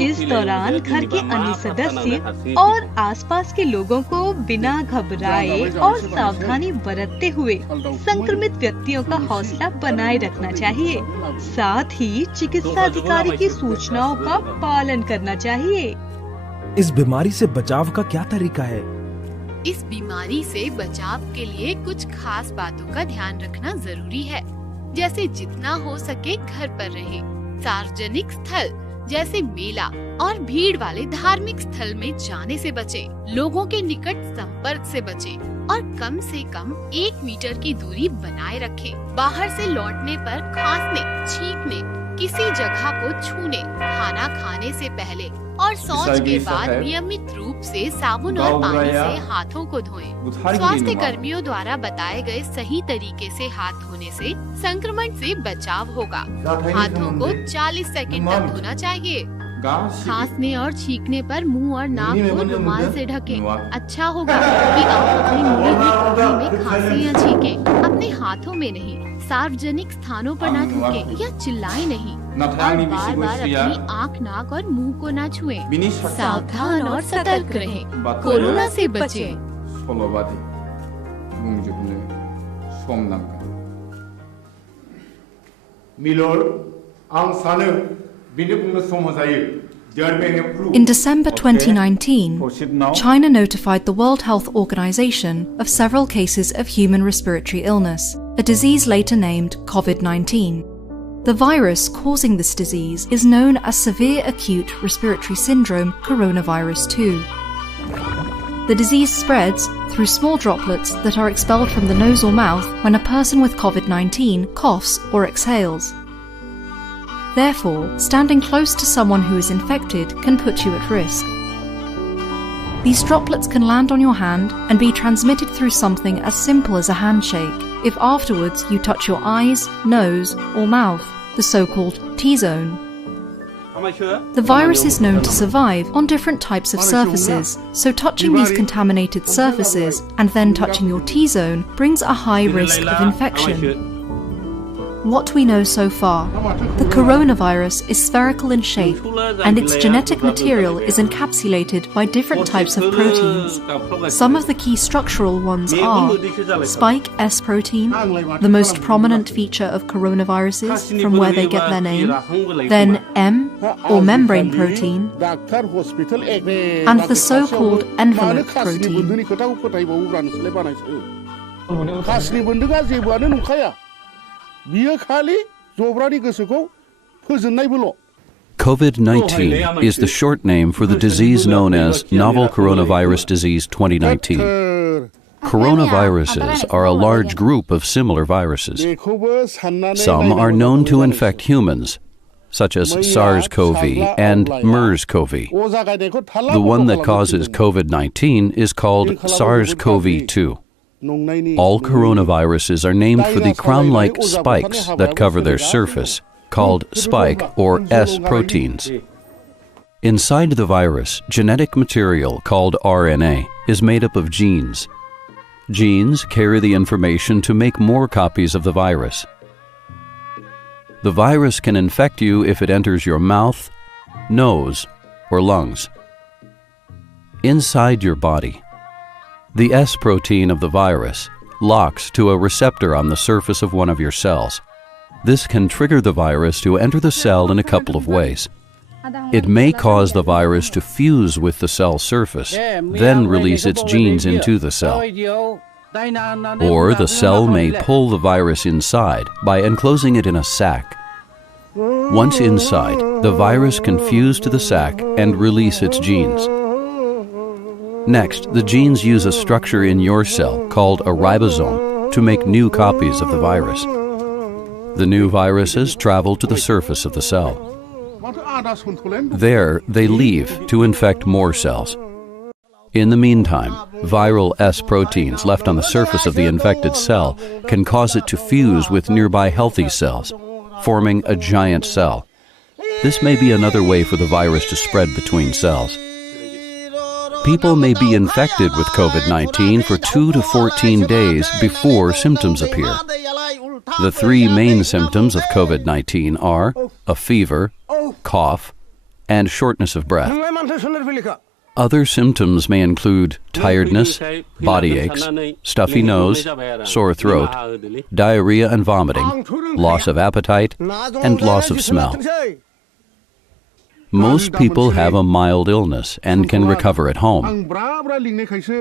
इस दौरान घर के अन्य सदस्य और आसपास के लोगों को बिना घबराए और सावधानी बरतते हुए संक्रमित व्यक्तियों का हौसला बनाए रखना चाहिए। साथ ही चिकित्सा अधिकारी की सूचनाओं का पालन करना चाहिए। इस बीमारी से बचाव का क्या तरीका है? इस बीमारी से बचाव के लिए कुछ खास बातों का ध्यान रखना जरूरी है, जैसे जितना हो सके घर पर रहे, सार्वजनिक स्थल जैसे मेला और भीड़ वाले धार्मिक स्थल में जाने से बचे, लोगों के निकट संपर्क से बचे, और कम से कम 1 मीटर की दूरी बनाए रखें। बाहर से लौटने पर खांसने, छींकने, किसी जगह को छूने, खाना खाने से पहले और शौच के बाद नियमित रूप से साबुन और पानी से हाथों को धोएं। स्वास्थ्य कर्मियों द्वारा बताए गए सही तरीके से हाथ धोने से संक्रमण से बचाव होगा। हाथों को 40 सेकंड तक धोना चाहिए। खांसने और छींकने पर मुंह और नाक को रुमाल से ढकें। अच्छा होगा कि आप अपनी मुड़ी हुई कोहनी में खांसें या छींकें, अपने हाथों में नहीं। सार्वजनिक स्थानों पर न थूकें या चिल्लाएं नहीं और बार बार अपनी आँख, नाक और मुंह को न छुएं। सावधान और सतर्क रहें, कोरोना से बचें। In December 2019, China notified the World Health Organization of several cases of human respiratory illness, a disease later named COVID-19. The virus causing this disease is known as severe acute respiratory syndrome coronavirus 2. The disease spreads through small droplets that are expelled from the nose or mouth when a person with COVID-19 coughs or exhales. Therefore, standing close to someone who is infected can put you at risk. These droplets can land on your hand and be transmitted through something as simple as a handshake if afterwards you touch your eyes, nose, or mouth, the so-called T-zone. The virus is known to survive on different types of surfaces, so touching these contaminated surfaces and then touching your T-zone brings a high risk of infection. What we know so far, the coronavirus is spherical in shape and its genetic material is encapsulated by different types of proteins. Some of the key structural ones are spike S protein, the most prominent feature of coronaviruses from where they get their name, then M or membrane protein, and the so-called envelope protein. COVID-19 is the short name for the disease known as Novel Coronavirus Disease 2019. Coronaviruses are a large group of similar viruses. Some are known to infect humans, such as SARS-CoV and MERS-CoV. The one that causes COVID-19 is called SARS-CoV-2. All coronaviruses are named for the crown-like spikes that cover their surface, called spike or S proteins. Inside the virus, genetic material called RNA is made up of genes. Genes carry the information to make more copies of the virus. The virus can infect you if it enters your mouth, nose, or lungs. Inside your body, the S protein of the virus locks to a receptor on the surface of one of your cells. This can trigger the virus to enter the cell in a couple of ways. It may cause the virus to fuse with the cell surface, then release its genes into the cell. Or the cell may pull the virus inside by enclosing it in a sac. Once inside, the virus can fuse to the sac and release its genes. Next, the genes use a structure in your cell called a ribosome to make new copies of the virus. The new viruses travel to the surface of the cell. There, they leave to infect more cells. In the meantime, viral S proteins left on the surface of the infected cell can cause it to fuse with nearby healthy cells, forming a giant cell. This may be another way for the virus to spread between cells. People may be infected with COVID-19 for 2 to 14 days before symptoms appear. The 3 main symptoms of COVID-19 are a fever, cough, and shortness of breath. Other symptoms may include tiredness, body aches, stuffy nose, sore throat, diarrhea and vomiting, loss of appetite, and loss of smell. Most people have a mild illness and can recover at home.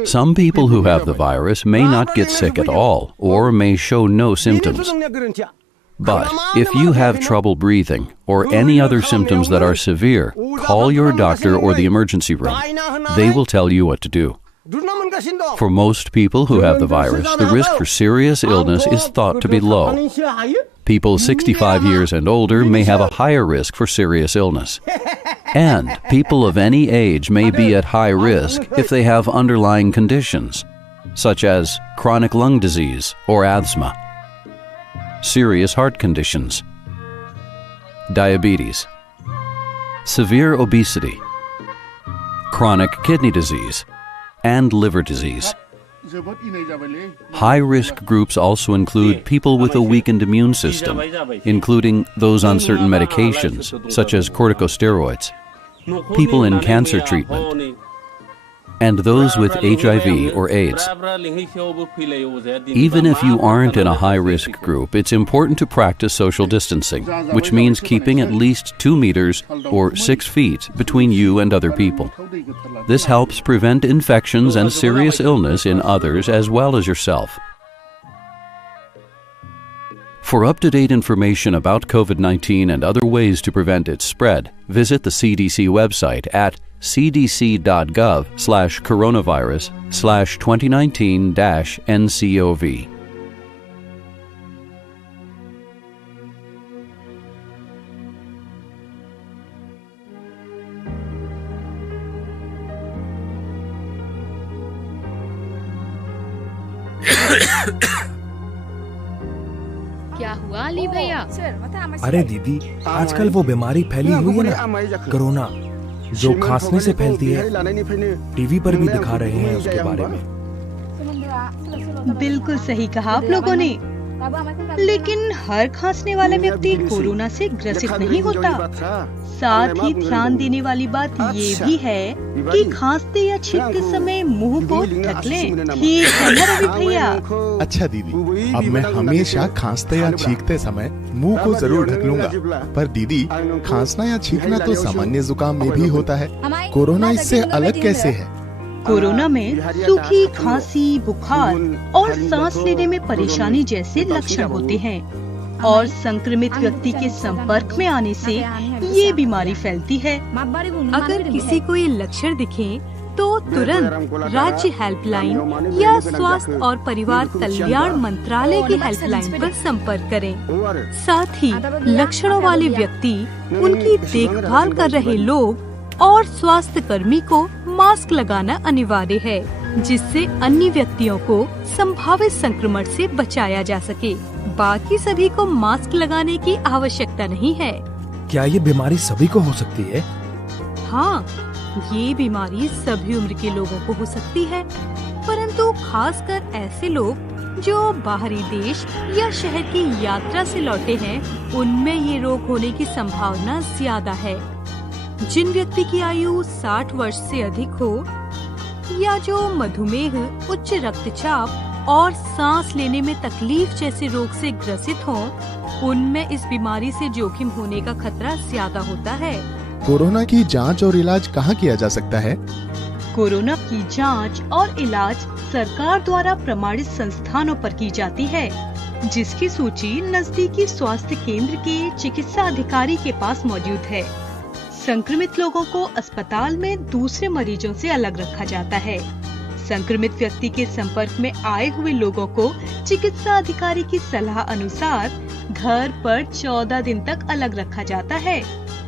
Some people who have the virus may not get sick at all or may show no symptoms. But if you have trouble breathing or any other symptoms that are severe, call your doctor or the emergency room. They will tell you what to do. For most people who have the virus, the risk for serious illness is thought to be low. People 65 years and older may have a higher risk for serious illness. And people of any age may be at high risk if they have underlying conditions, such as chronic lung disease or asthma, serious heart conditions, diabetes, severe obesity, chronic kidney disease, and liver disease. High-risk groups also include people with a weakened immune system, including those on certain medications, such as corticosteroids, people in cancer treatment, and those with HIV or AIDS. Even if you aren't in a high-risk group, it's important to practice social distancing, which means keeping at least 2 meters or 6 feet between you and other people. This helps prevent infections and serious illness in others as well as yourself. For up-to-date information about COVID-19 and other ways to prevent its spread, visit the CDC website at cdc.gov/coronavirus/2019-NCOV. क्या हुआ अली भैया? अरे दीदी, आजकल वो बीमारी फैली हुई है ना, कोरोना, जो खांसने से फैलती है। टीवी पर भी दिखा रहे हैं उसके बारे में। बिल्कुल सही कहा आप लोगों ने, लेकिन हर खांसने वाला व्यक्ति कोरोना से ग्रसित नहीं होता। साथ ही ध्यान देने वाली बात ये भी है कि खांसते या छींकते समय मुंह को ढक लें। ठीक है ना रवि भैया? अच्छा दीदी, अब मैं हमेशा खांसते या छींकते समय मुंह को जरूर ढक लूंगा। पर दीदी, खांसना या छींकना तो सामान्य जुकाम में भी होता है, कोरोना इससे अलग कैसे है? कोरोना में सूखी खांसी, बुखार और सांस लेने में परेशानी जैसे लक्षण होते हैं और संक्रमित व्यक्ति के संपर्क में आने से ये बीमारी फैलती है। अगर किसी को ये लक्षण दिखे तो तुरंत राज्य हेल्पलाइन या स्वास्थ्य और परिवार कल्याण मंत्रालय की हेल्पलाइन पर संपर्क करें। साथ ही लक्षणों वाले व्यक्ति, उनकी देखभाल कर रहे लोग और स्वास्थ्य कर्मी को मास्क लगाना अनिवार्य है, जिससे अन्य व्यक्तियों को संभावित संक्रमण से बचाया जा सके। बाकी सभी को मास्क लगाने की आवश्यकता नहीं है। क्या ये बीमारी सभी को हो सकती है? हाँ, ये बीमारी सभी उम्र के लोगों को हो सकती है, परंतु खासकर ऐसे लोग जो बाहरी देश या शहर की यात्रा से लौटे हैं, उनमें ये रोग होने की संभावना ज्यादा है। जिन व्यक्ति की आयु 60 वर्ष से अधिक हो या जो मधुमेह, उच्च रक्तचाप और सांस लेने में तकलीफ जैसे रोग से ग्रसित हों, उनमें इस बीमारी से जोखिम होने का खतरा ज्यादा होता है। कोरोना की जांच और इलाज कहाँ किया जा सकता है? कोरोना की जांच और इलाज सरकार द्वारा प्रमाणित संस्थानों पर की जाती है, जिसकी सूची नजदीकी स्वास्थ्य केंद्र के चिकित्सा अधिकारी के पास मौजूद है। संक्रमित लोगों को अस्पताल में दूसरे मरीजों से अलग रखा जाता है। संक्रमित व्यक्ति के संपर्क में आए हुए लोगों को चिकित्सा अधिकारी की सलाह अनुसार घर पर 14 दिन तक अलग रखा जाता है।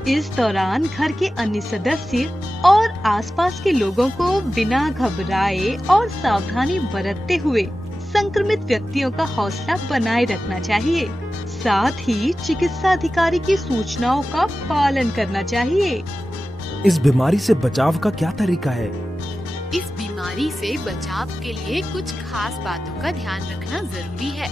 इस दौरान घर के अन्य सदस्य और आसपास के लोगों को बिना घबराए और सावधानी बरतते हुए संक्रमित व्यक्तियों का हौसला बनाए रखना चाहिए। साथ ही चिकित्सा अधिकारी की सूचनाओं का पालन करना चाहिए। इस बीमारी से बचाव का क्या तरीका है? इस बीमारी से बचाव के लिए कुछ खास बातों का ध्यान रखना जरूरी है,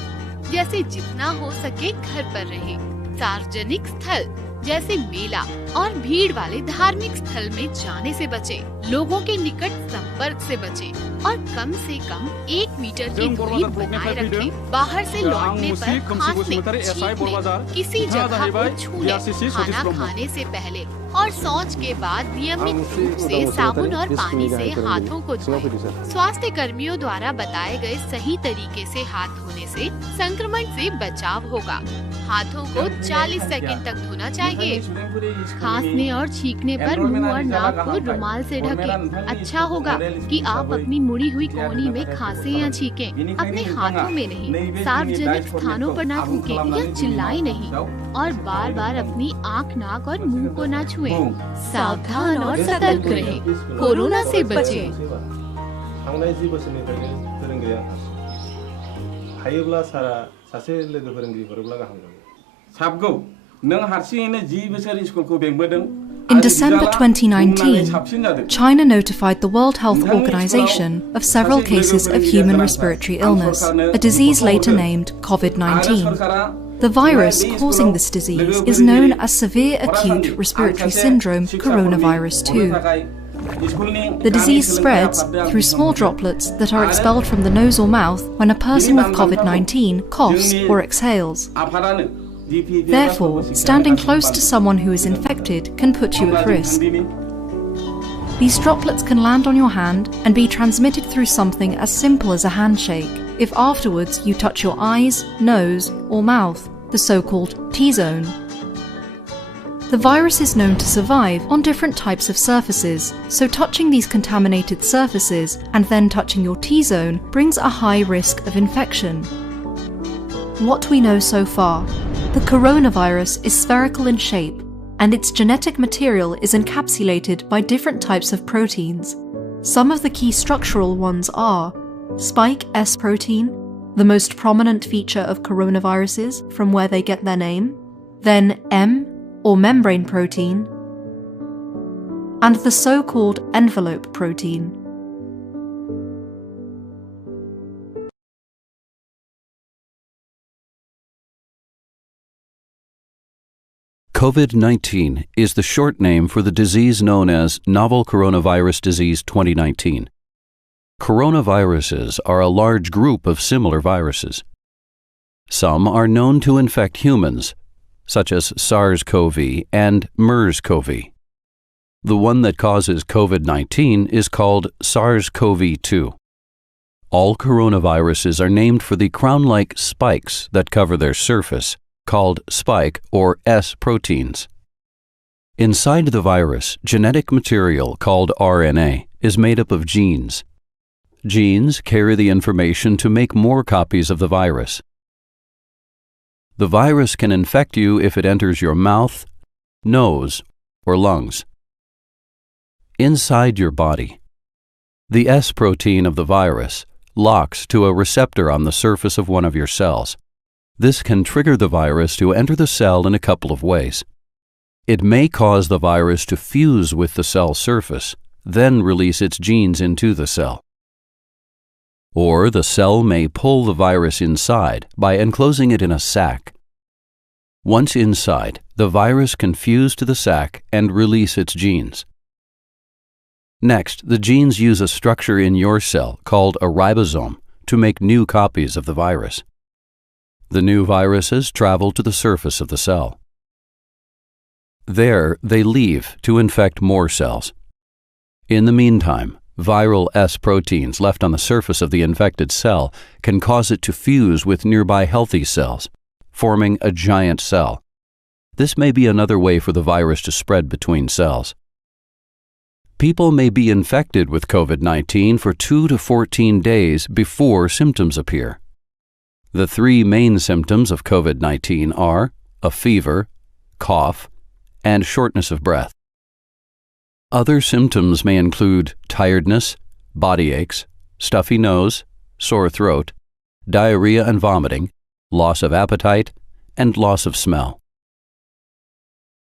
जैसे जितना हो सके घर पर रहें, सार्वजनिक स्थल जैसे मेला और भीड़ वाले धार्मिक स्थल में जाने से बचें, लोगों के निकट संपर्क से बचें और कम से कम 1 मीटर की दूरी बनाए रखें। बाहर से लौटने पर खांसने, छींकने, किसी जगह को छूने, खाना खाने से पहले और शौच के बाद नियमित रूप से साबुन और पानी से हाथों को धोएं। स्वास्थ्य कर्मियों द्वारा बताए गए सही तरीके से हाथ धोने से संक्रमण से बचाव होगा। हाथों को 40 सेकंड तक धोना चाहिए। चाहिए। खांसने और छींकने पर मुंह और नाक को रुमाल से ढकें। अच्छा होगा कि आप अपनी मुड़ी हुई कोहनी में खांसें या छींकें। अपने हाथों में नहीं, सार्वजनिक स्थानों पर ना थूकें या चिल्लाएं नहीं, और बार बार अपनी आँख, नाक और मुंह को ना छुएं। सावधान और सतर्क रहें, कोरोना से बचें। थांनाय 10 बोसोरनिफ्रायनो फोरोंगिरिया हायोब्ला सारा सासे लोगो फोरोंगिरि हरोब्ला गाहाम जागौ। साबगौ नों हारसिङैनो 10 बोसोर स्कुलखौ बेंबोदों। In December 2019, China notified the World Health Organization of several cases of human respiratory illness, a disease later named COVID-19. The virus causing this disease is known as severe acute respiratory syndrome coronavirus 2. The disease spreads through small droplets that are expelled from the nose or mouth when a person with COVID-19 coughs or exhales. Therefore, standing close to someone who is infected can put you at risk. These droplets can land on your hand and be transmitted through something as simple as a handshake, if afterwards you touch your eyes, nose, or mouth, the so-called T-zone. The virus is known to survive on different types of surfaces, so touching these contaminated surfaces and then touching your T-zone brings a high risk of infection. What we know so far: the coronavirus is spherical in shape, and its genetic material is encapsulated by different types of proteins. Some of the key structural ones are spike S protein, the most prominent feature of coronaviruses from where they get their name, then M, or membrane protein, and the so-called envelope protein. COVID-19 is the short name for the disease known as Novel Coronavirus Disease 2019. Coronaviruses are a large group of similar viruses. Some are known to infect humans, such as SARS-CoV and MERS-CoV. The one that causes COVID-19 is called SARS-CoV-2. All coronaviruses are named for the crown-like spikes that cover their surface, called spike or S proteins. Inside the virus, genetic material called RNA is made up of genes. Genes carry the information to make more copies of the virus. The virus can infect you if it enters your mouth, nose, or lungs. Inside your body, the S protein of the virus locks to a receptor on the surface of one of your cells. This can trigger the virus to enter the cell in a couple of ways. It may cause the virus to fuse with the cell surface, then release its genes into the cell. Or the cell may pull the virus inside by enclosing it in a sac. Once inside, the virus can fuse to the sac and release its genes. Next, the genes use a structure in your cell called a ribosome to make new copies of the virus. The new viruses travel to the surface of the cell. There, they leave to infect more cells. In the meantime, viral S proteins left on the surface of the infected cell can cause it to fuse with nearby healthy cells, forming a giant cell. This may be another way for the virus to spread between cells. People may be infected with COVID-19 for 2 to 14 days before symptoms appear. The 3 main symptoms of COVID-19 are a fever, cough, and shortness of breath. Other symptoms may include tiredness, body aches, stuffy nose, sore throat, diarrhea and vomiting, loss of appetite, and loss of smell.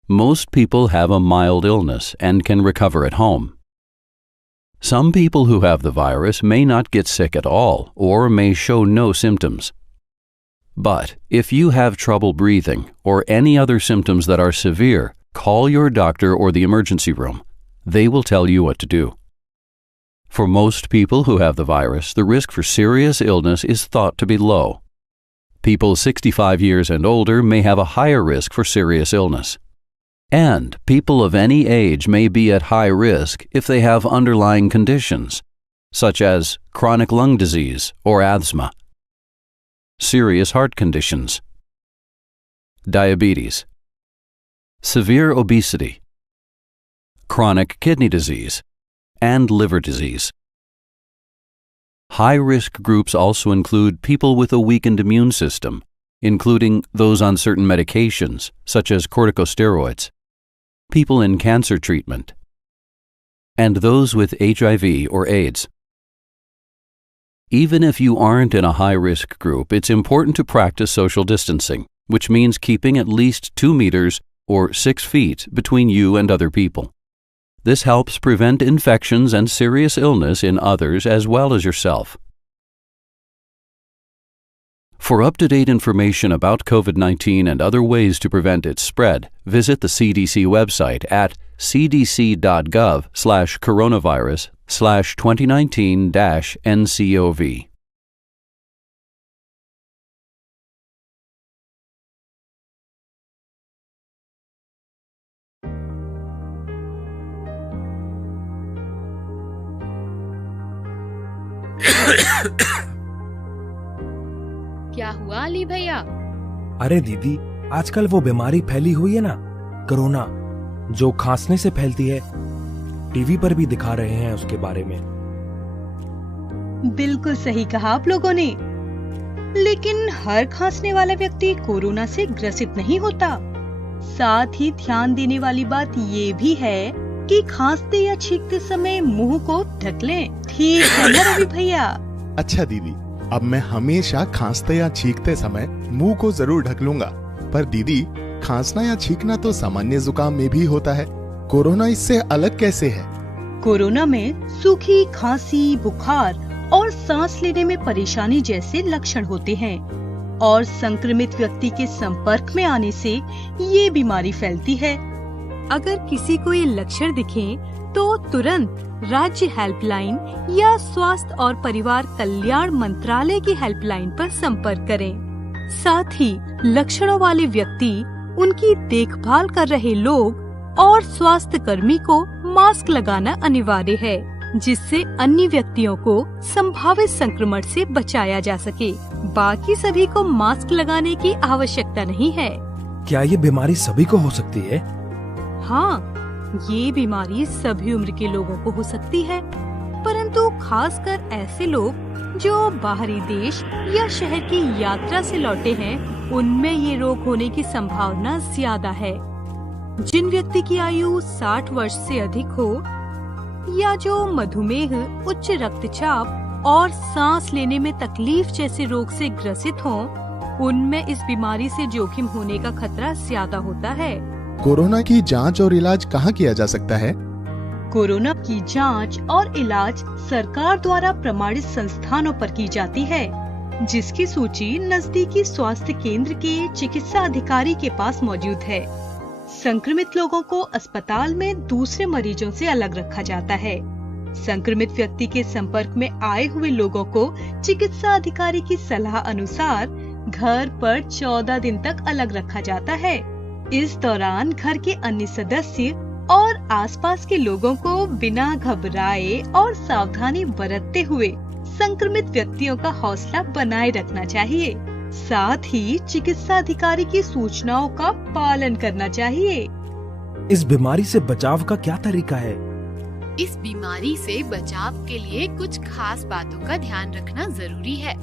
Most people have a mild illness and can recover at home. Some people who have the virus may not get sick at all or may show no symptoms. But if you have trouble breathing or any other symptoms that are severe, call your doctor or the emergency room. They will tell you what to do. For most people who have the virus, the risk for serious illness is thought to be low. People 65 years and older may have a higher risk for serious illness. And people of any age may be at high risk if they have underlying conditions, such as chronic lung disease or asthma, serious heart conditions, diabetes, severe obesity, chronic kidney disease, and liver disease. High-risk groups also include people with a weakened immune system, including those on certain medications, such as corticosteroids, people in cancer treatment, and those with HIV or AIDS. Even if you aren't in a high-risk group, it's important to practice social distancing, which means keeping at least 2 meters or 6 feet between you and other people. This helps prevent infections and serious illness in others as well as yourself. For up-to-date information about COVID-19 and other ways to prevent its spread, visit the CDC website at cdc.gov/coronavirus/2019-NCOV. क्या हुआ अली भैया? अरे दीदी, आजकल वो बीमारी फैली हुई है ना, कोरोना, जो खांसने से फैलती है। टीवी पर भी दिखा रहे हैं उसके बारे में। बिल्कुल सही कहा आप लोगों ने, लेकिन हर खांसने वाला व्यक्ति कोरोना से ग्रसित नहीं होता। साथ ही ध्यान देने वाली बात ये भी है कि खांसते या छींकते समय मुंह को ढक लें। ठीक है ना रवि भैया? अच्छा दीदी, अब मैं हमेशा खांसते या छींकते समय मुंह को जरूर ढक लूंगा। पर दीदी, खांसना या छींकना तो सामान्य जुकाम में भी होता है, कोरोना इससे अलग कैसे है? कोरोना में सूखी खांसी, बुखार और सांस लेने में परेशानी जैसे लक्षण होते हैं और संक्रमित व्यक्ति के संपर्क में आने से ये बीमारी फैलती है। अगर किसी को ये लक्षण दिखें तो तुरंत राज्य हेल्पलाइन या स्वास्थ्य और परिवार कल्याण मंत्रालय की हेल्पलाइन पर संपर्क करें। साथ ही लक्षणों वाले व्यक्ति, उनकी देखभाल कर रहे लोग और स्वास्थ्य कर्मी को मास्क लगाना अनिवार्य है, जिससे अन्य व्यक्तियों को संभावित संक्रमण से बचाया जा सके। बाकी सभी को मास्क लगाने की आवश्यकता नहीं है। क्या ये बीमारी सभी को हो सकती है? हाँ, ये बीमारी सभी उम्र के लोगों को हो सकती है, परंतु खासकर ऐसे लोग जो बाहरी देश या शहर की यात्रा से लौटे हैं, उनमें ये रोग होने की संभावना ज्यादा है। जिन व्यक्ति की आयु 60 वर्ष से अधिक हो या जो मधुमेह, उच्च रक्तचाप और सांस लेने में तकलीफ जैसे रोग से ग्रसित हों, उनमें इस बीमारी से जोखिम होने का खतरा ज्यादा होता है। कोरोना की जांच और इलाज कहाँ किया जा सकता है? कोरोना की जांच और इलाज सरकार द्वारा प्रमाणित संस्थानों पर की जाती है, जिसकी सूची नजदीकी स्वास्थ्य केंद्र के चिकित्सा अधिकारी के पास मौजूद है। संक्रमित लोगों को अस्पताल में दूसरे मरीजों से अलग रखा जाता है। संक्रमित व्यक्ति के संपर्क में आए हुए लोगों को चिकित्सा अधिकारी की सलाह अनुसार घर पर 14 दिन तक अलग रखा जाता है। इस दौरान घर के अन्य सदस्य और आसपास के लोगों को बिना घबराए और सावधानी बरतते हुए संक्रमित व्यक्तियों का हौसला बनाए रखना चाहिए। साथ ही चिकित्सा अधिकारी की सूचनाओं का पालन करना चाहिए। इस बीमारी से बचाव का क्या तरीका है? इस बीमारी से बचाव के लिए कुछ खास बातों का ध्यान रखना जरूरी है,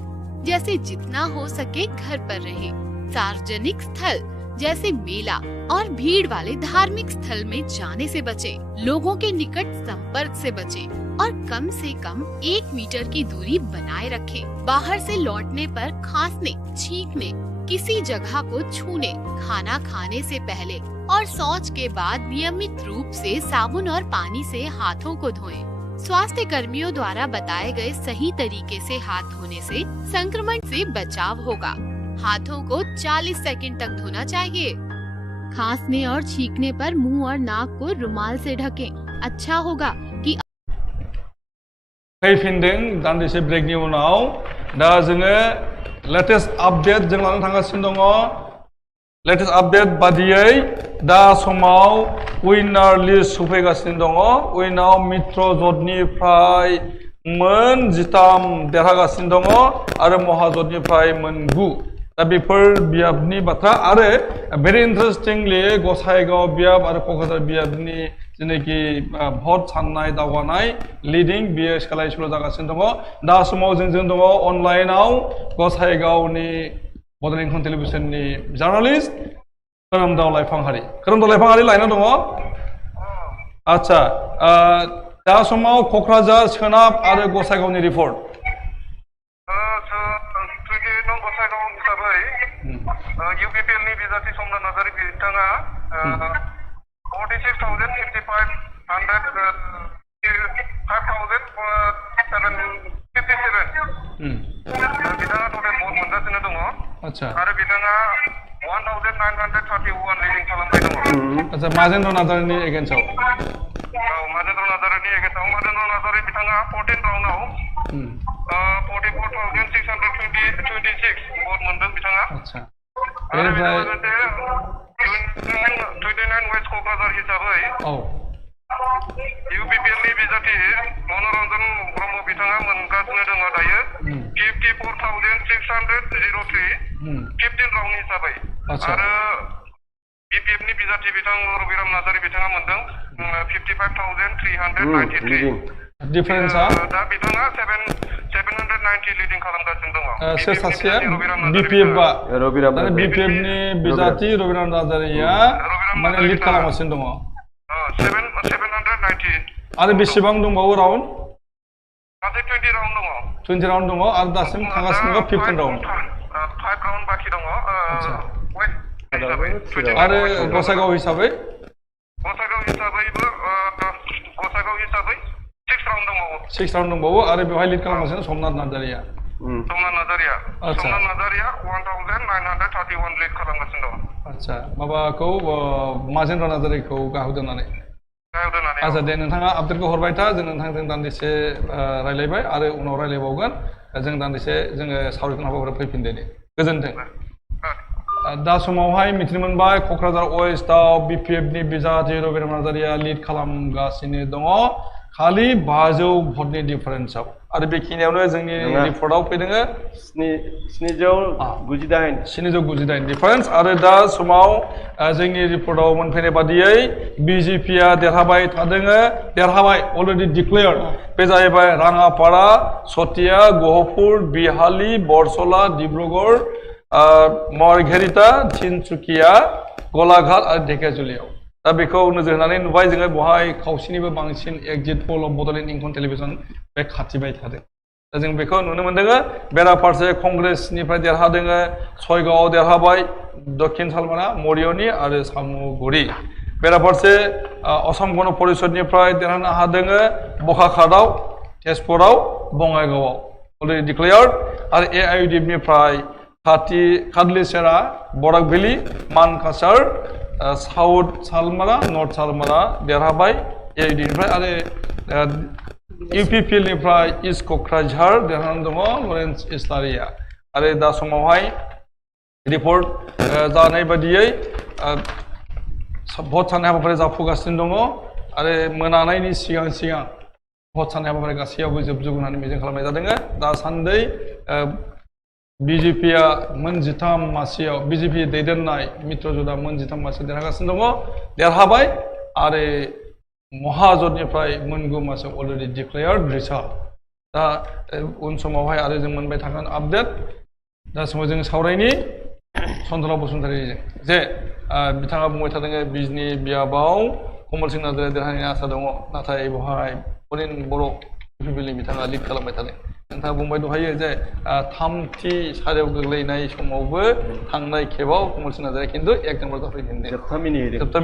जैसे जितना हो सके घर पर रहे, सार्वजनिक स्थल जैसे मेला और भीड़ वाले धार्मिक स्थल में जाने से बचे, लोगों के निकट संपर्क से बचे और कम से कम 1 मीटर की दूरी बनाए रखें। बाहर से लौटने पर खांसने, छींकने, किसी जगह को छूने, खाना खाने से पहले और शौच के बाद नियमित रूप से साबुन और पानी से हाथों को धोएं। स्वास्थ्य कर्मियों द्वारा बताए गए सही तरीके से हाथ धोने से संक्रमण से बचाव होगा। हाथों को 40 सेकंड तक धोना चाहिए। खांसने और छींकने पर मुंह और नाक को रुमाल से ढकें। अच्छा होगा कि फैफिनदों दान्दिसे ब्रेकनि उनाव दा जोङो लेटेस्ट आपडेट जों लानानै थांगासिनो दङ। लेटेस्ट आपडेट बादियै दा समाव उइनार लिस्ट सफैगासिनो दङ। उइनाव मित्र ज'टनिफ्राय मोन 13 देरहागासिनो दङ आरो महाज'टनिफ्राय मोन 9। दा बेफोर बियाबनि बाथ्रा आरो भेरि इन्टारेस्टिंलि गसाइगाव बियाब आरो क'क्राझार बियाबनि जेनाखि भट साननाय दावगानाय लिडिं बियो सोलाय सोल' जागासिनो दङ दा समाव जोंजों दङ अनलाइनाव गसाइगावनि बड'लेण्ड इंखं टेलिभिजननि जार्नालिस्ट खोरोमदाव लाइफांहारि लाइनाव दङ आदसा दा समाव क'क्राझार सोनाब आरो गसाइगावनि रिपर्ट UPPL नि बिजाथि समना नार्जारि बिथाङा 46,055,757 बिथाङा टटेल भट मोनगासिनो दङ आरो बिथाङा 1931 लिडिं खालामबाय दङ आदसा माजेन्द्र नार्जारिनि एगेन्स्टआव माजेन्द्र नार्जारिनि एगेन्स्टआव माजेन्द्र नार्जारि बिथाङा 14 राउन्डआव 44,626 भट मोनदों बिथाङा आरो बेजों लोगोसे 29 वेस्ट क'क्राझार हिसाबै UPPL नि बिजाथि मनरन्जन ब्रह्म बिथाङा मोनगासिनो दङ दायो 54,603 15 राउन्ड हिसाबै आरो BPF नि बिजाथि बिथां रबिराम नार्जारि बिथाङा मोनदों 55,393 डिफारेन्सआ दा बिथाङा 790 लिडिं खालामगासिनो दङ सोर सासेया BPF नि बिजाथि रबिराम नार्जारिया माने लिड खालामगासिनो दङ 790 आरो बेसेबां दंबावो राउन्ड गासै 20 राउन्ड दङ 20 राउन्ड दङ आरो दासिम थांगासिनो दङ 15 राउन्ड 5 राउन्ड बाखि दङ आरो गसाइगाव हिसाबै 6 राउन्ड दंबावो आरो बेवहाय लिड खालामगासिनो समनाथ नार्जारिया समनाथ नार्जारिया 1931 लिड खालामगासिनो दङ आदसा माबाखौ माजेन्द्र नार्जारिखौ गाहोदोंनानै आदसा दे नोंथाङा आपडेटखौ हरबाय था जों नोंथांजों दान्दिसे रायलायबाय आरो उनाव रायलायबावगोन जों दान्दिसे जोङो सावरायगोन हाबाफारियाव फैफिनदोनि गोजोन्थों दा समावहाय मिथिनो मोनबाय क'क्राझार वेस्टआव BPF नि बिजाथि रबिराम नार्जारिया लिड खालामगासिनो दङ खालि 500 भटनि डिफारेन्सआव आरो बेखिनियावनो जोंनि रिपर्टआव फैदों 799 डिफारेन्स आरो दा समाव जोंनि रिपर्टआव मोनफैनाय बादियै BJPआ देरहाबाय अलरेडि डिक्लेयार्ड बे जाहैबाय राङापारा सतिया गहपुर बिहाली बरसला डिब्रुगड़ मारघेरिटा तिनसुकिया गलाघाट आरो ढेकियाजुलियाव दा बेखौ नोजोर होनानै नुबाय जोङो बहाय खावसेनिबो बांसिन एक्जिट पल अफ बड'लेण्ड इंखं टेलिभिजन बे खाथिबाय थादों दा जों बेखौ नुनो मोनदों बेराफारसे कंग्रेसनिफ्राय देरहादों सयगावआव देरहाबाय दक्षिण सालमारा मरियनि आरो सामुगुरि बेराफारसे असम गण परिषदनिफ्राय देरहानो हादों बकाखातआव तेजपुराव बङाइगावआव अलरेडि डिक्लेयार्ड आरो AIUDF निफ्राय कादलिसेरा Barak valley Mankachar south Salmara north Salmara देरहाबाय AIUDF निफ्राय आरो UPPL निफ्राय इस्ट क'क्राझार देरहानानै दङ लरेन्स इस्लारिया आरो दा समावहाय रिपर्ट जानाय बादियै भट साननाय हाबाफारि जाफुगासिनो दङ आरो मोनानायनि सिगां भट साननाय हाबाफारि गासैयावबो जोबजोबगोन होननानै मिजिं खालामनाय जादों दासान्दि BJPआ मोनजिथाम मासियाव BJP दैदेननाय मित्रजोता मोनजिथाम मासियाव देरहागासिनो दङ देरहाबाय आरो महाजोतनिफ्राय मोनगु मासियाव अलरेडि डिक्लेयार्ड रिजाल्ट दा उन समावहाय आरो जों मोनबाय थागोन आपडेट दा समाव जों सावरायनि सन्तला बसुमतारीजों जे बिथाङा बुंबाय थादों बिजनि बियाबाव कमल सिंह नार्जारिया देरहानायनि आसा दङ नाथाय बेवहाय बर' UPPL बिथाङा लिड खालामबाय थादों नोंथाङा बुंबाय दहायो जे थामथि सारियाव गोग्लैनाय समावबो थांनाय खेबाव कमल सिंह नार्जारिया खिन्थु 1 नम्बर जाफैफिनदों जोबथा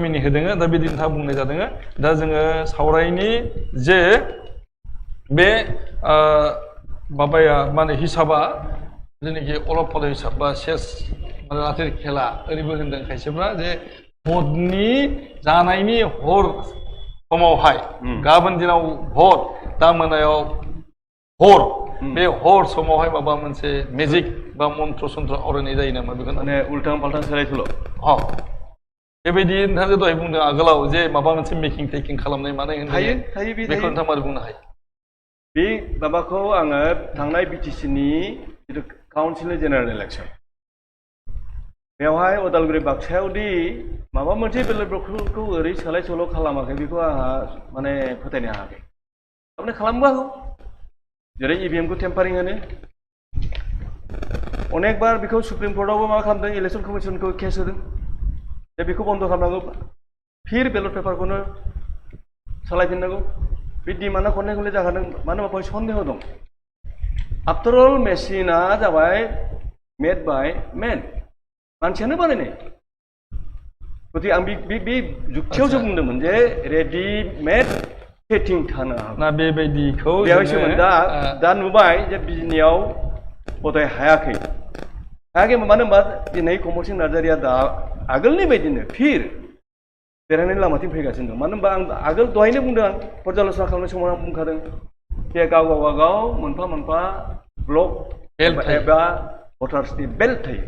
मिनि होदों दा बिदि नोंथाङा बुंनाय जादों दा जोङो सावरायनि जे बे माबाया माने हिसाबा जेनाखि अलप पद हिसाब बा सेस रातिर खेला ओरैबो होनदों खायसेफ्रा जे भटनि जानायनि हर समावहाय गाबोन दिनाव भट दा मोनायाव हर बे हर समावहाय माबा मोनसे मेजिक बा मन्त्र सन्त्र आवरायनाय जायो नामा बेखौ माने उल्टां फाल्टां सोलाय सोल' बेबायदि नोंथाङा दहाय बुंदों आगोलाव जे माबा मोनसे मेकिं टेकिं खालामनाय मानाय होनदों बेखौ नोंथाङा मारै बुंनो हायो बे माबाखौ आङो थांनाय BTC नि जिथु काउन्सिल जेनेरेल इलेक्सन बेवहाय उदालगुरि बाक्सायावदि माबा मोनसे बेलेट बक्सखौ ओरै सोलाय सोल' खालामाखै बेखौ आंहा माने फोथायनो हायाखै थारमाने खालामबो हागौ जेरै EVM खौ टेम्पारिं होनो अनेकबार बेखौ सुप्रिम कर्टआवबो मा खालामदों इलेक्सन कमिसनखौ केस होदों दा बेखौ बन्द खालामनांगौ फिर बेलट पेपारखौनो सालायफिननांगौ बे डिमान्डआ खनले खनले जाखादों मानो होनबा बेवहाय सन्देह दं आफ्टर अल मेसिना जाबाय मेड बाय मेन मानसियानो बानायनाय गतिके आं बे जुक्तियावसो बुंदोंमोन जे रेडिमेड सेटिं थानो हागौ ना बेबायदिखौ बेवहायसोमोन दा नुबाय जे बिजनियाव गदाय हायाखै मानो होनबा दिनै कमल सिंह नार्जारिया दा आगोलनि बायदिनो फिर बेरायनायनि लामाथिं फैगासिनो दं मानो होनबा आं आगोल दहायनो बुंदों आं पर्यालोचना खालामनाय समाव आं बुंखादों जे गाव गावबागाव मोनफा मोनफा ब्लक एबा भटार्सनि बेल्ट थायो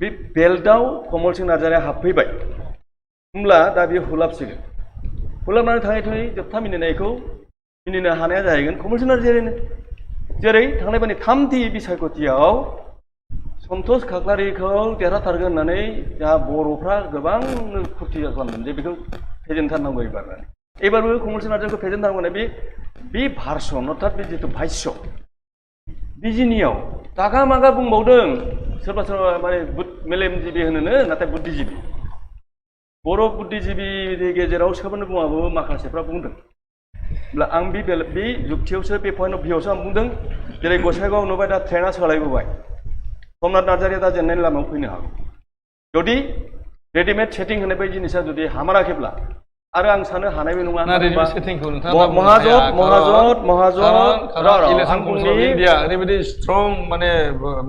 बे बेल्टआव कमल सिंह नार्जारिया हाबफैबाय होमब्ला दा बेयो हुलाबसिगोन हुलाबनानै थाङै थाङै जोबथा मिनिनायखौ मिनिनो हानाया जाहैगोन कमल सिंह नार्जारियानो जेरै थांनाय बानि थामथि बिसायख'थियाव सन्तोष खाख्लारिखौ देरहाथारगोन होननानै जोंहा बर'फ्रा गोबां फुरथि खालामदों जे बेखौ फेजेनथारनांगौ एबारबो कमल सिंह नार्जारिखौ फेजेनथारनांगौ होननाय बे भार्सन अर्थात बे जिथु भाष्य बिजिनियाव दागा मागा बुंबावदों सोरबा सोरबा माने मेलेमजिबि होनोनो नाथाय बुद्धिजिबि बर' बुद्धिजिबिनि गेजेराव सोरबानो बुङाबो माखासेफ्रा बुंदों आं बे जुक्तियावसो बे पइन्ट अफ भिउआवसो आं बुंदों जेरै गसाइगाव नुबाय दा ट्रेना सोलायबोबाय समनाथ नार्जारिया दा जेननायनि लामायाव फैनो हागौ जुदि रेडिमेड सेटिं होनाय बायदि जिनिसा जुदि हामाराखैब्ला आरो आं सानो हानायबो नङा ओरैबायदि स्ट्रं माने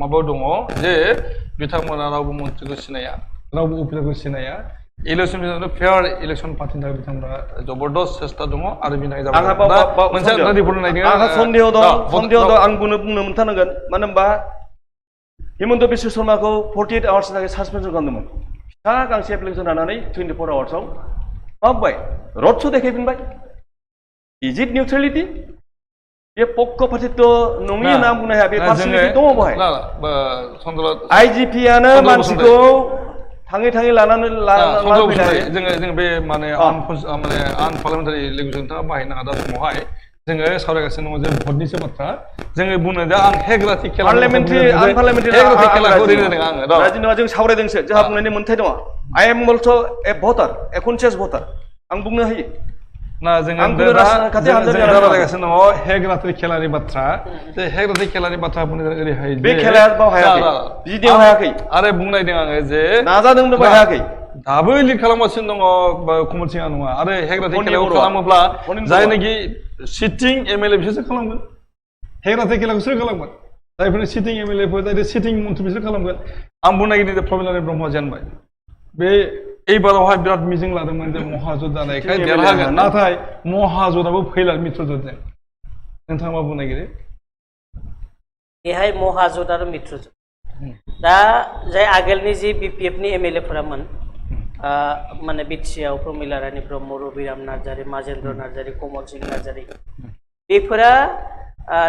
माबा दङ जे बिथांमोना रावबो मन्थ्रिखौ सिनाया रावबो उकिलखौ सिनाया इलेक्सन फेयार इलेक्सन पार्टिनि थाखाय बिथांमोना जबरदस्त सेस्था दङ आरो बिनि मोनसे रिपर्ट नायदों आंहा सन्देह दं आं बुंनो मोनथारनांगोन मानो होनबा हिमन्त बिश्व शर्माखौ 48 आवार्सनि थाखाय सासपेन्सन खालामदोंमोन फिसा गांसे एप्लिकेसन लानानै 24 आवार्सआव माबाय रड श' देखायफिनबाय इज इट निउट्रेलिटि बे पक्षपातित्व नङि होनना बुंनो हाया बे पार्सनेलिटि दङ बेवहाय IGP आनो मानसिखौ थाङै थाङै लानानै जोङो बे माने आनपार्लियामेन्टारि लेंगुवेज नोंथाङा बाहायनो हादा समावहाय जोङो सावरायगासिनो दङ जे भटनिसो बाथ्रा जोङो बुंनो दा आं हेग्राथि खेला जों सावरायदोंसो जोंहा बुंनायनि मोन्थाय दङ आइ एम अलस' ए भटार ए कनसियास भटार आं बुंनो हायो ना जोङो रायगासिनो दङ हेग्राथि खेलानि बाथ्रा जे हेग्राथि खेलानि बाथ्रा बुंनो ओरैहाय बे खेलाया हायाखै आरो बुंनायदों आङो जे नाजादोंबो हायाखै दाबो लिड खालामगासिनो दङ कमल सिंहआ नङा आरो हेग्राथि खेलाखौ खालामोब्ला जायनाखि सिटिं MLA बिसोरसो खालामगोन हेग्राथि खेलाखौ सोर खालामगोन जायफोरनि सिटिं MLA फोर जाय सिटिं मन्थ्रि बिसोर खालामगोन आं बुंनो नागिरदों प्रमिलानि ब्रह्मआ जेनबाय बे एबारावहाय बिराद मिजिं लादोंमोन जे महाजोत जानायखाय देरहागोन नाथाय महाजोताबो फैला मित्रजोतजों नोंथाङा मा बुंनो नागिरो बेहाय महाजोत आरो मित्रजोत दा जाय आगोलनि जि BPF नि MLA फोरामोन माने बिटिसिआव प्रमिला रानी ब्रह्म रबिराम नार्जारी माजेन्द्र नार्जारी कमल सिंह नार्जारी बेफोरा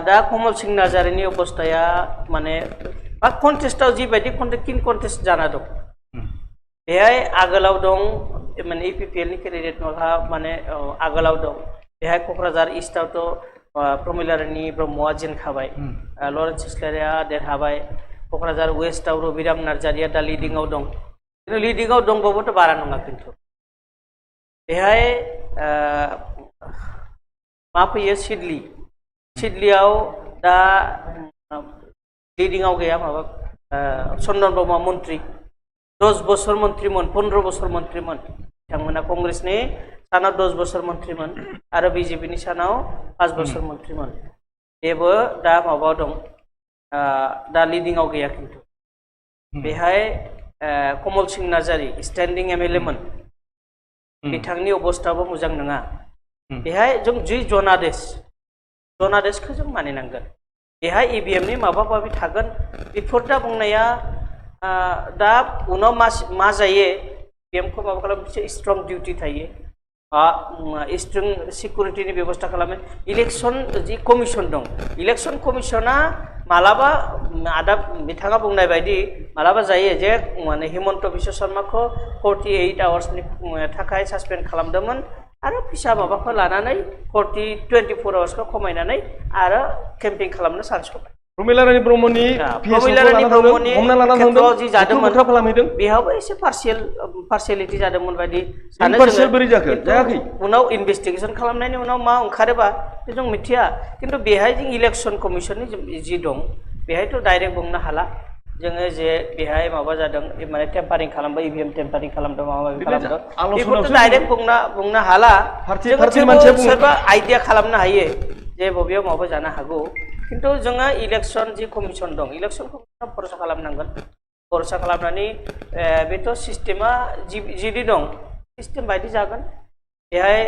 दा कमल सिंह नार्जारीनि अबस्थाया माने कन्टेस्टआव जिबायदि किन कन्टेस्ट जाना दं बेहाय आगोलाव दं माने EPPL नि केन्डिडेट माने आगोलाव दं बेहाय क'क्राझार इस्टआवथ' प्रमिला रानी ब्रह्मआ जेनखाबाय लरेन्स इस्लारिया देरहाबाय क'क्राझार वेस्टआव रबिराम नार्जारीया दा लिडिंआव दं लिडिंआव दंबाबोथ' बारा नङा खिन्थु बेहाय मा फैयो सिडलियाव दा लिडिंआव गैया माबा चन्दन ब्रह्म मन्त्रि 10 बोसोर मन्त्रिमोन 15 बोसोर मन्त्रिमोन बिथांमोना कंग्रेसनि सानाव 10 बोसोर मन्त्रिमोन आरो BJPनि सानाव 5 बोसोर मन्त्रिमोन बेबो दा माबायाव दं दा लिडिंआव गैया खिन्थु बेहाय कमल सिंह नार्जारी स्टेन्डिं MLA मोन बिथांनि अबस्थाबो मोजां नङा बेहाय जों जि जनादेशखौ जों मानिनांगोन बेहाय EVM नि माबा माबि थागोन बेफोर दा बुंनाया दा उनाव मा जायो EVM खौ माबा खालामनो स्ट्रं डिउटि थायो स्ट्रिं सिकिउरिटिनि बेबस्था खालामो इलेक्शन जि कमिसन दं इलेक्शन कमिसना मालाबा आदा बिथाङा बुंनाय बायदि मालाबा जायो जे माने हिमन्त बिश्व शर्माखौ 48 आवार्सनि थाखाय सासपेन्ड खालामदोंमोन आरो फैसा माबाखौ लानानै 24 आवार्सखौ खमायनानै आरो केम्पिं खालामनो चान्स होबाय प्रमिला रानी ब्रह्मनि हमना लाना थांदों जि जादोंमोन खालामहैदों बेहाबो एसे पार्शियेलिटि जादोंमोन बायदि पार्शियेल बोरै जाखो जायाखै उनाव इनभेस्टिगेशन खालामनायनि उनाव मा ओंखारोबा जों मिथिया खिन्थु बेहाय जों इलेक्शन कमिसननि जि दं बेहायथ' डाइरेक्ट बुंनो हाला जोङो जे बेहाय माबा जादों माने टेम्पारिं खालामबाय इभिएम टेम्पारिं खालामदों माबा माबि खालामदों बेखौथ' डाइरेक्ट बुंनो हाला सोरबा आइडिया खालामनो हायो जे बबेयाव माबा जानो हागौ किन्तु जोङो इलेक्शन जि कमिसन दं इलेक्शन कमिसनाव भरोसा खालामनांगोन भरोसा खालामनानै बेथ' सिस्टेमा जिदि दं सिस्टेम बायदि जागोन बेहाय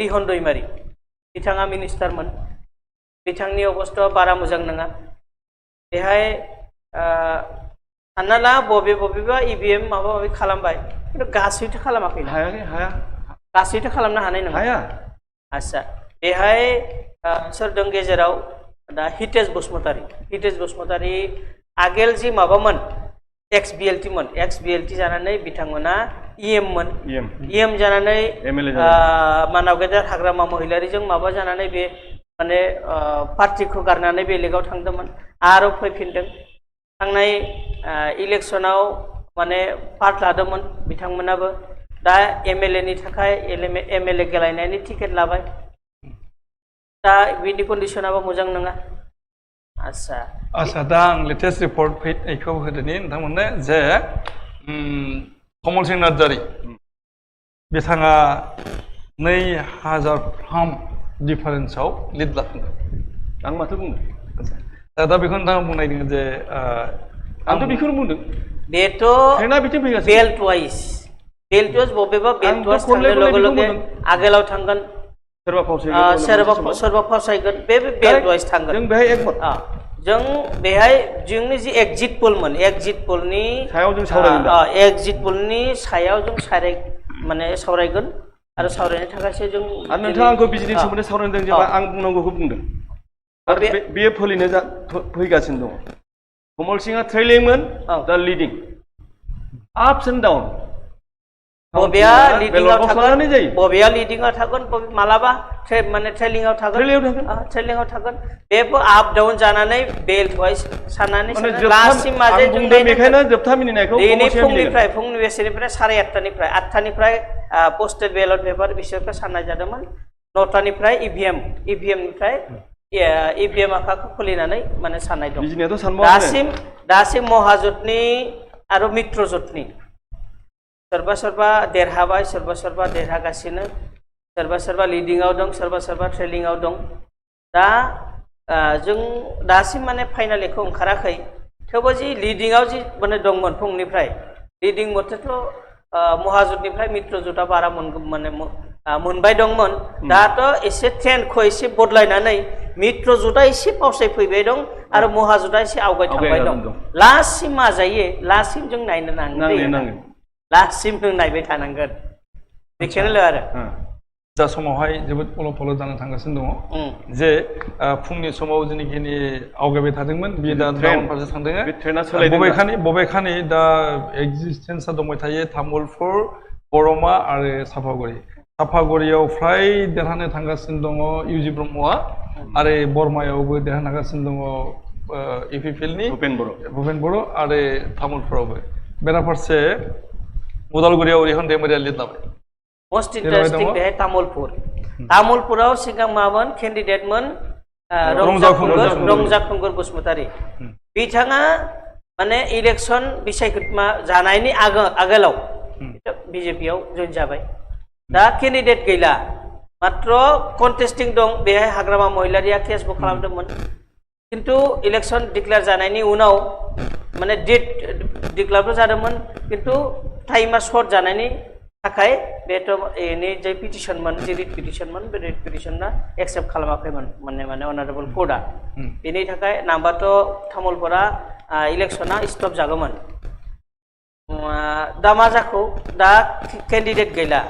रिहन दैमारि बिथाङा मिनिस्टारमोन बिथांनि अबस्था बारा मोजां नङा बेहाय सानना ला बबेबा इभिएम माबा माबि खालामबाय किन्तु गासैथ' खालामाखै हाया गासैथ' खालामनो हानाय नङा हाया आच्छा बेहाय सोर दं गेजेराव दा हितेश बसुमतारी आगोल जि माबामोन एक्स बिएलटि जानानै बिथांमोना इएम जानानै मानाव गेदेर हाग्रामा महिलारिजों माबा जानानै बे माने पार्टिखौ गारनानै बेलेगाव थांदोंमोन आरो फैफिनदों थांनाय इलेक्शनाव माने पार्ट लादोंमोन बिथांमोनाबो दा एमएलए नि थाखाय एमएलए गेलेनायनि टिकेट लाबाय दा बिनि कन्डिशनाबो मोजां नङा आच्छा दा आं लेटेस्ट रिपर्ट फैनायखौ होदोनि नोंथांमोननो जे कमल सिंह नार्जारि बिथाङा 2003 डिफारेन्सआव लिड लाफिनदों आं माथो बुंदों दा बेखौ नोंथाङा बुंनायदों जे आंथ' बेखौनो बुंदों बेथ' बिथिं फैगासिनो बेल्ट वाइज बबेबा बेल्ट वाइज थांनाय लगे लगे आगोलाव थांगोन सोरबा फावसायगोन बे बेल्ट वाइज थांगोन जों बेहाय एकमत जों बेहाय जोंनि जि एक्जिट पोलमोन एक्जिट पोलनि सायाव जों सावरायगोन एक्जिट पोलनि सायाव जों माने सावरायगोन आरो सावरायनो थाखायसो जों आरो नोंथाङा आंखौ बिजनेसनि सोमोन्दै सावरायदों जेनेबा आं बुंनांगौखौ बुंदों आरो बेयो फैगासिनो दङ कमल सिंहआ ट्रेलिंमोन दा लिडिं आपस एन्ड डाउन बबेया लिडिंआव थागोन मालाबा माने ट्रेलिंआव थागोन बेबो आप डाउन जानानै बेल्ट वाइज साननानै लास्टसिम माजे जों बेखायनो जोबथा मिनिनायखौ फुंनि बेसेनिफ्राय 8:30निफ्राय पोस्टेड बेलट पेपार बिसोरखौ साननाय जादोंमोन 9टानिफ्राय इभिएमनिफ्राय इभिएम आखाखौ खुलिनानै माने साननाय दं दासिम महाजोतनि आरो मित्रजोतनि सोरबा देरहाबाय सोरबा देरहागासिनो सोरबा लिडिंआव दं सोरबा ट्रेलिंआव दं दा जों दासिम माने फाइनालिखौ ओंखाराखै थेवबो जि लिडिंआव जि माने दंमोन फुंनिफ्राय लिडिं मथेथ' महाजोतनिफ्राय मित्रजोतआ बारा माने मोनबाय दंमोन दाथ' एसे ट्रेन्डखौ एसे बदलायनानै मित्रजोतआ एसे फावसाय फैबाय दं आरो महाजोतआ एसे आवगायथांबाय दं लास्टसिम मा जायो लास्टसिम जों नायनो नांगोन लास्टसिम जों नायबाय थानांगोन बेखौनो आरो दा समावहाय जोबोद फल' जानो थांगासिनो दङ जे फुंनि समाव जेनिखिनि आवगायबाय थादोंमोन बियो दा डाउन फारसे थांदों बबेखानि दा एक्जिस्टेन्सआ दंबाय थायो तामुलपुर बरमा आरो सापागुरियाव फ्राय देरहानो थांगासिनो दङ इउजि ब्रह्मआ आरो बरमायावबो देरहानो थांगासिनो दङ इउपिपिएलनि भुपेन बर' आरो तामुलपुरावबो बेराफारसे उदालगुरियाव रिहन दैमारिया लिड लाबाय मोस्ट इन्टारेस्टिं बेहाय तामुलपुराव सिगां मामोन केन्डिडेटमोन रंजाखुंगुर बसुमतारी बिथाङा माने इलेक्शन बिसायख'थिमा जानायनि आगोलाव बिजेपिआव जइन जाबाय दा केन्डिडेट गैला मात्र कन्टेस्टिं दं बेहाय हाग्रामा महिलारिया केसबो खालामदोंमोन किन्तु इलेक्शन डिक्लेयार जानायनि उनाव माने डेट डिक्लेयारबो जादोंमोन किन्तु टाइमा सर्ट जानायनि थाखाय बेथ' एनि जे पिटिशनमोन जे रिट पिटिशनमोन बे रिट पिटिशना एक्सेप्ट खालामाखैमोन माने अनारेबल कर्टआ बेनि थाखाय नाम्बारथ' तामुलपुरा इलेक्शना स्टप जागौमोन दा मा जाखो दा केन्डिडेट गैला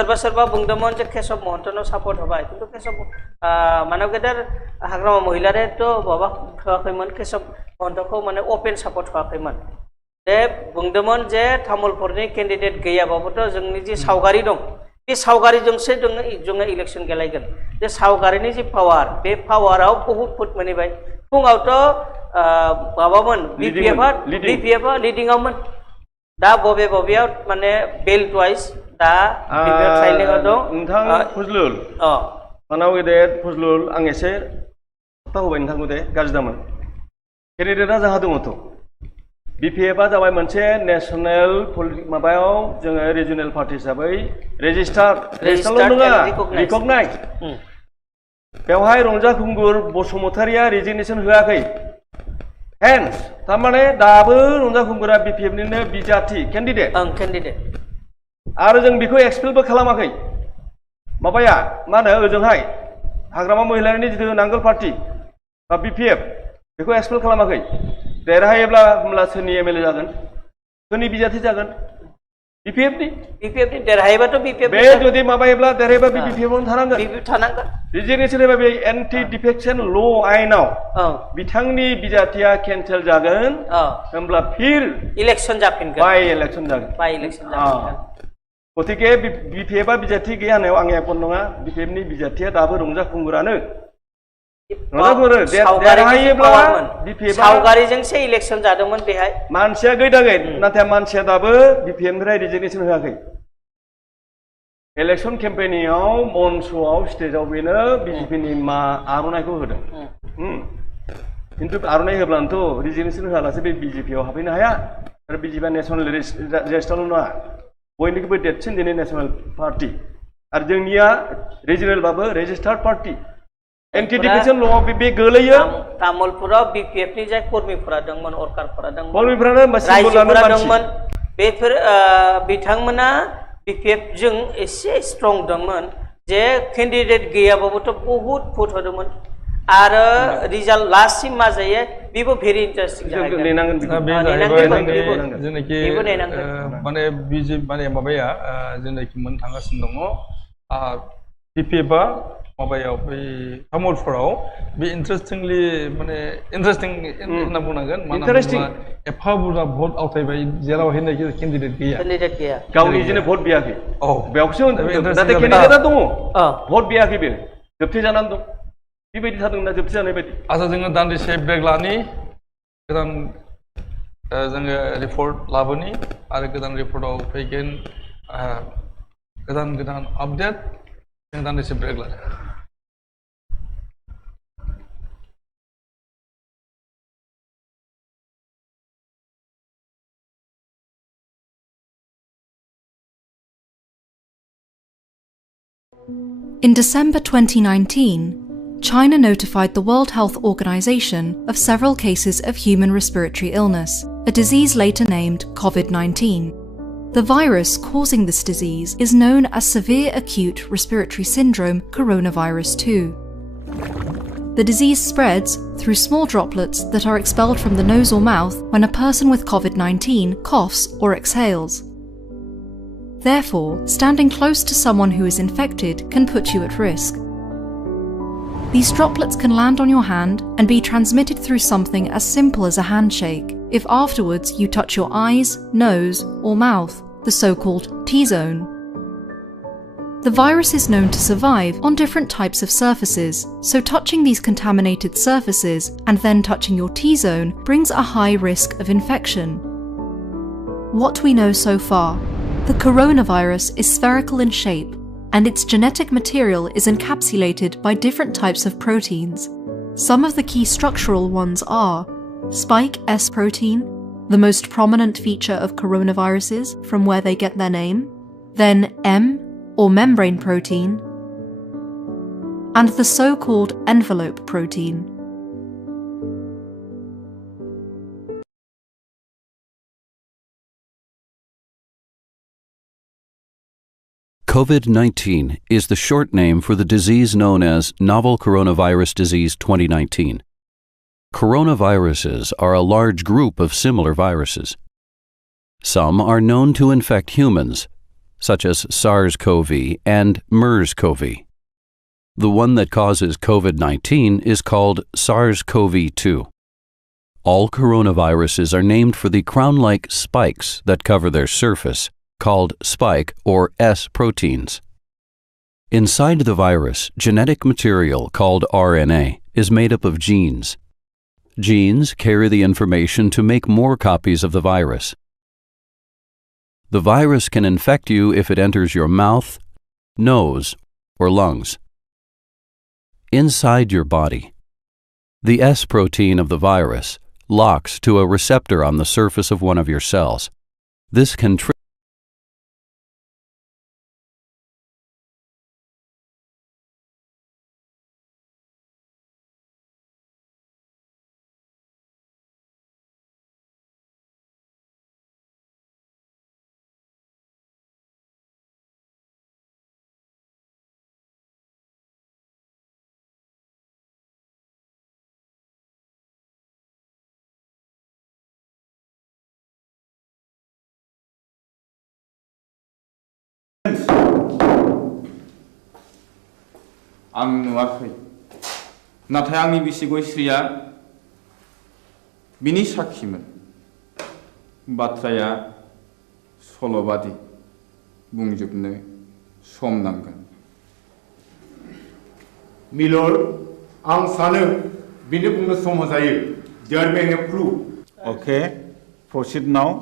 सोरबा सोरबा बुंदोंमोन जे केशव महन्तनो सापर्ट होबाय खिन्थु केशव मानव गेदेर हाग्रामा महिलारेथ' माबा होआखैमोन केशव महन्तखौ माने अपेन सापर्ट होआखैमोन जे बुंदोंमोन जे तामुलपुरनि केन्डिडेट गैयाबाबोथ' जोंनि जि सावगारि दं बे सावगारिजोंसो जोङो इलेक्सन गेलायगोन जे सावगारिनि जि पावार बे पावाराव बहुत भोट मोनहैबाय फुङावथ' माबामोन बिपिएफआ लिडिंआवमोन दा बबेयाव माने बेल्ट वाइज दा बिपिएफ साइलेंआव दं नोंथां फजलुल मानाव गेदेर फजलुल आं एसे खोथा होबाय नोंथांखौ दे गाज्रि दामोन केन्डिडेटआ जाहा दङथ' बिपिएफआ जाबाय मोनसे नेशनेल माबायाव जोङो रिजनेल पार्टी हिसाबै रेजिस्टारल' नङा रिकगनाइज बेवहाय रंजा खुंगुर बसुमतारिया रिजिगनेसन होआखै हेन्स थारमाने दाबो रंजा खुंगुरा बिपिएफनिनो बिजाथि केन्डिडेट आरो जों बेखौ एक्सपेलबो खालामाखै माबाया मा होनो ओजोंहाय हाग्रामा महिलारिनि जिथु नांगोल पार्टी बा बिपिएफ बेखौ एक्सपेल खालामाखै देरहायोब्ला होमब्ला सोरनि एमएलए जागोन सोरनि बिजाथि जागोन बिपिएफनि देरहायोबाथ' बिपिएफ बे जुदि माबायोब्ला देरहायोबा बिपिएफआवनो थानांगोन रिजिगनेसन होबा बे एन्टि डिफेक्शन ल आइनाव बिथांनि बिजाथिया केन्सेल जागोन होमब्ला फिर इलेक्शन जाफिनगोन बाय इलेक्शन जागोन गतिके बिपिएफआ बिजाथि गैया होननायाव आं एकमत नङा बिपिएफनि बिजाथिया दाबो रंजा खुंगुरानो सावगारिजोंसो इलेक्शन जादोंमोन बेहाय मानसिया गैदागै नाथाय मानसिया दाबो बिपिएफनिफ्राय रिजिगनेसन होआखै इलेक्शन केम्पेनिंआव मन्चआव स्टेजआव बेनो बिजेपिनि आर'नाइखौ होदों खिन्थु आर'नाइ होब्लानोथ' रिजिगनेसन होआलासे बे बिजेपिआव हाबफैनो हाया आरो बिजेपिआ नेसनेल रेजिस्टारल' नङा बयनिख्रुइबो देरसिन दिनै नेसनेल पार्टी आरो जोंनिया रिजनेलबाबो रेजिस्टार्ड पार्टी एन्टि डिफेक्शन ल'आव बे गोलैयो तामुलपुराव बिपिएफनि जाय कर्मिफोरा दंमोन वर्कारफोरा दंमोन कर्मिफोरानो रायजोफोरा दंमोन बेफोर बिथांमोना बिपिएफजों एसे स्ट्रं दंमोन जे केन्डिडेट गैयाबाबोथ' बहुत भोट होदोंमोन आरो रिजाल्ट लास्टसिम मा जायो बेबो भेरि इन्टारेस्टिं माने माने माबाया जेनाखि मोननो थांगासिनो दङ बिपिएफआ माबायाव बै तामुलपुराव बे इन्टारेस्टिंलि माने इन्टारेस्टिं होनना बुंनांगोन मानो होनोब्ला एफा बुरजा भट आवथायबाय जेरावहाय केन्डिडेट गैया गावनि निजेनो भट बियाखै बेयावसो नाथाय केन्डिडेटआ दङ भट बियाखै बे जोबथि जानानै दं बेबायदि थादोंना जोबथि जानाय बायदि आচ্ছা जोङो दान्दिसे ब्रेक लानि गोदान जोङो रिपर्ट लाबोनि आरो गोदान रिपर्टआव फैगोन गोदान आपडेट जों दान्दिसे ब्रेक लानि In December 2019, China notified the World Health Organization of several cases of human respiratory illness, a disease later named COVID-19. The virus causing this disease is known as severe acute respiratory syndrome coronavirus 2. The disease spreads through small droplets that are expelled from the nose or mouth when a person with COVID-19 coughs or exhales. Therefore, standing close to someone who is infected can put you at risk. These droplets can land on your hand and be transmitted through something as simple as a handshake if afterwards you touch your eyes, nose, or mouth, the so-called T-zone. The virus is known to survive on different types of surfaces, so touching these contaminated surfaces and then touching your T-zone brings a high risk of infection. What we know so far: the coronavirus is spherical in shape, and its genetic material is encapsulated by different types of proteins. Some of the key structural ones are spike S protein, the most prominent feature of coronaviruses from where they get their name, then M or membrane protein, and the so-called envelope protein. COVID-19 is the short name for the disease known as Novel Coronavirus Disease 2019. Coronaviruses are a large group of similar viruses. Some are known to infect humans, such as SARS-CoV and MERS-CoV. The one that causes COVID-19 is called SARS-CoV-2. All coronaviruses are named for the crown-like spikes that cover their surface, called spike or S proteins. Inside the virus, genetic material called RNA is made up of genes. Genes carry the information to make more copies of the virus. The virus can infect you if it enters your mouth, nose, or lungs. Inside your body, the S protein of the virus locks to a receptor on the surface of one of your cells. This can trigger आं नुवाखै नाथाय आंनि बिसिगय श्रीया बिनि साखिमोन बाथ्राया सल'बादि बुंजोबनो सम नांगोन मिलर आं सानो बिनो बुंनो सम होजायो there may have clue okay proceed now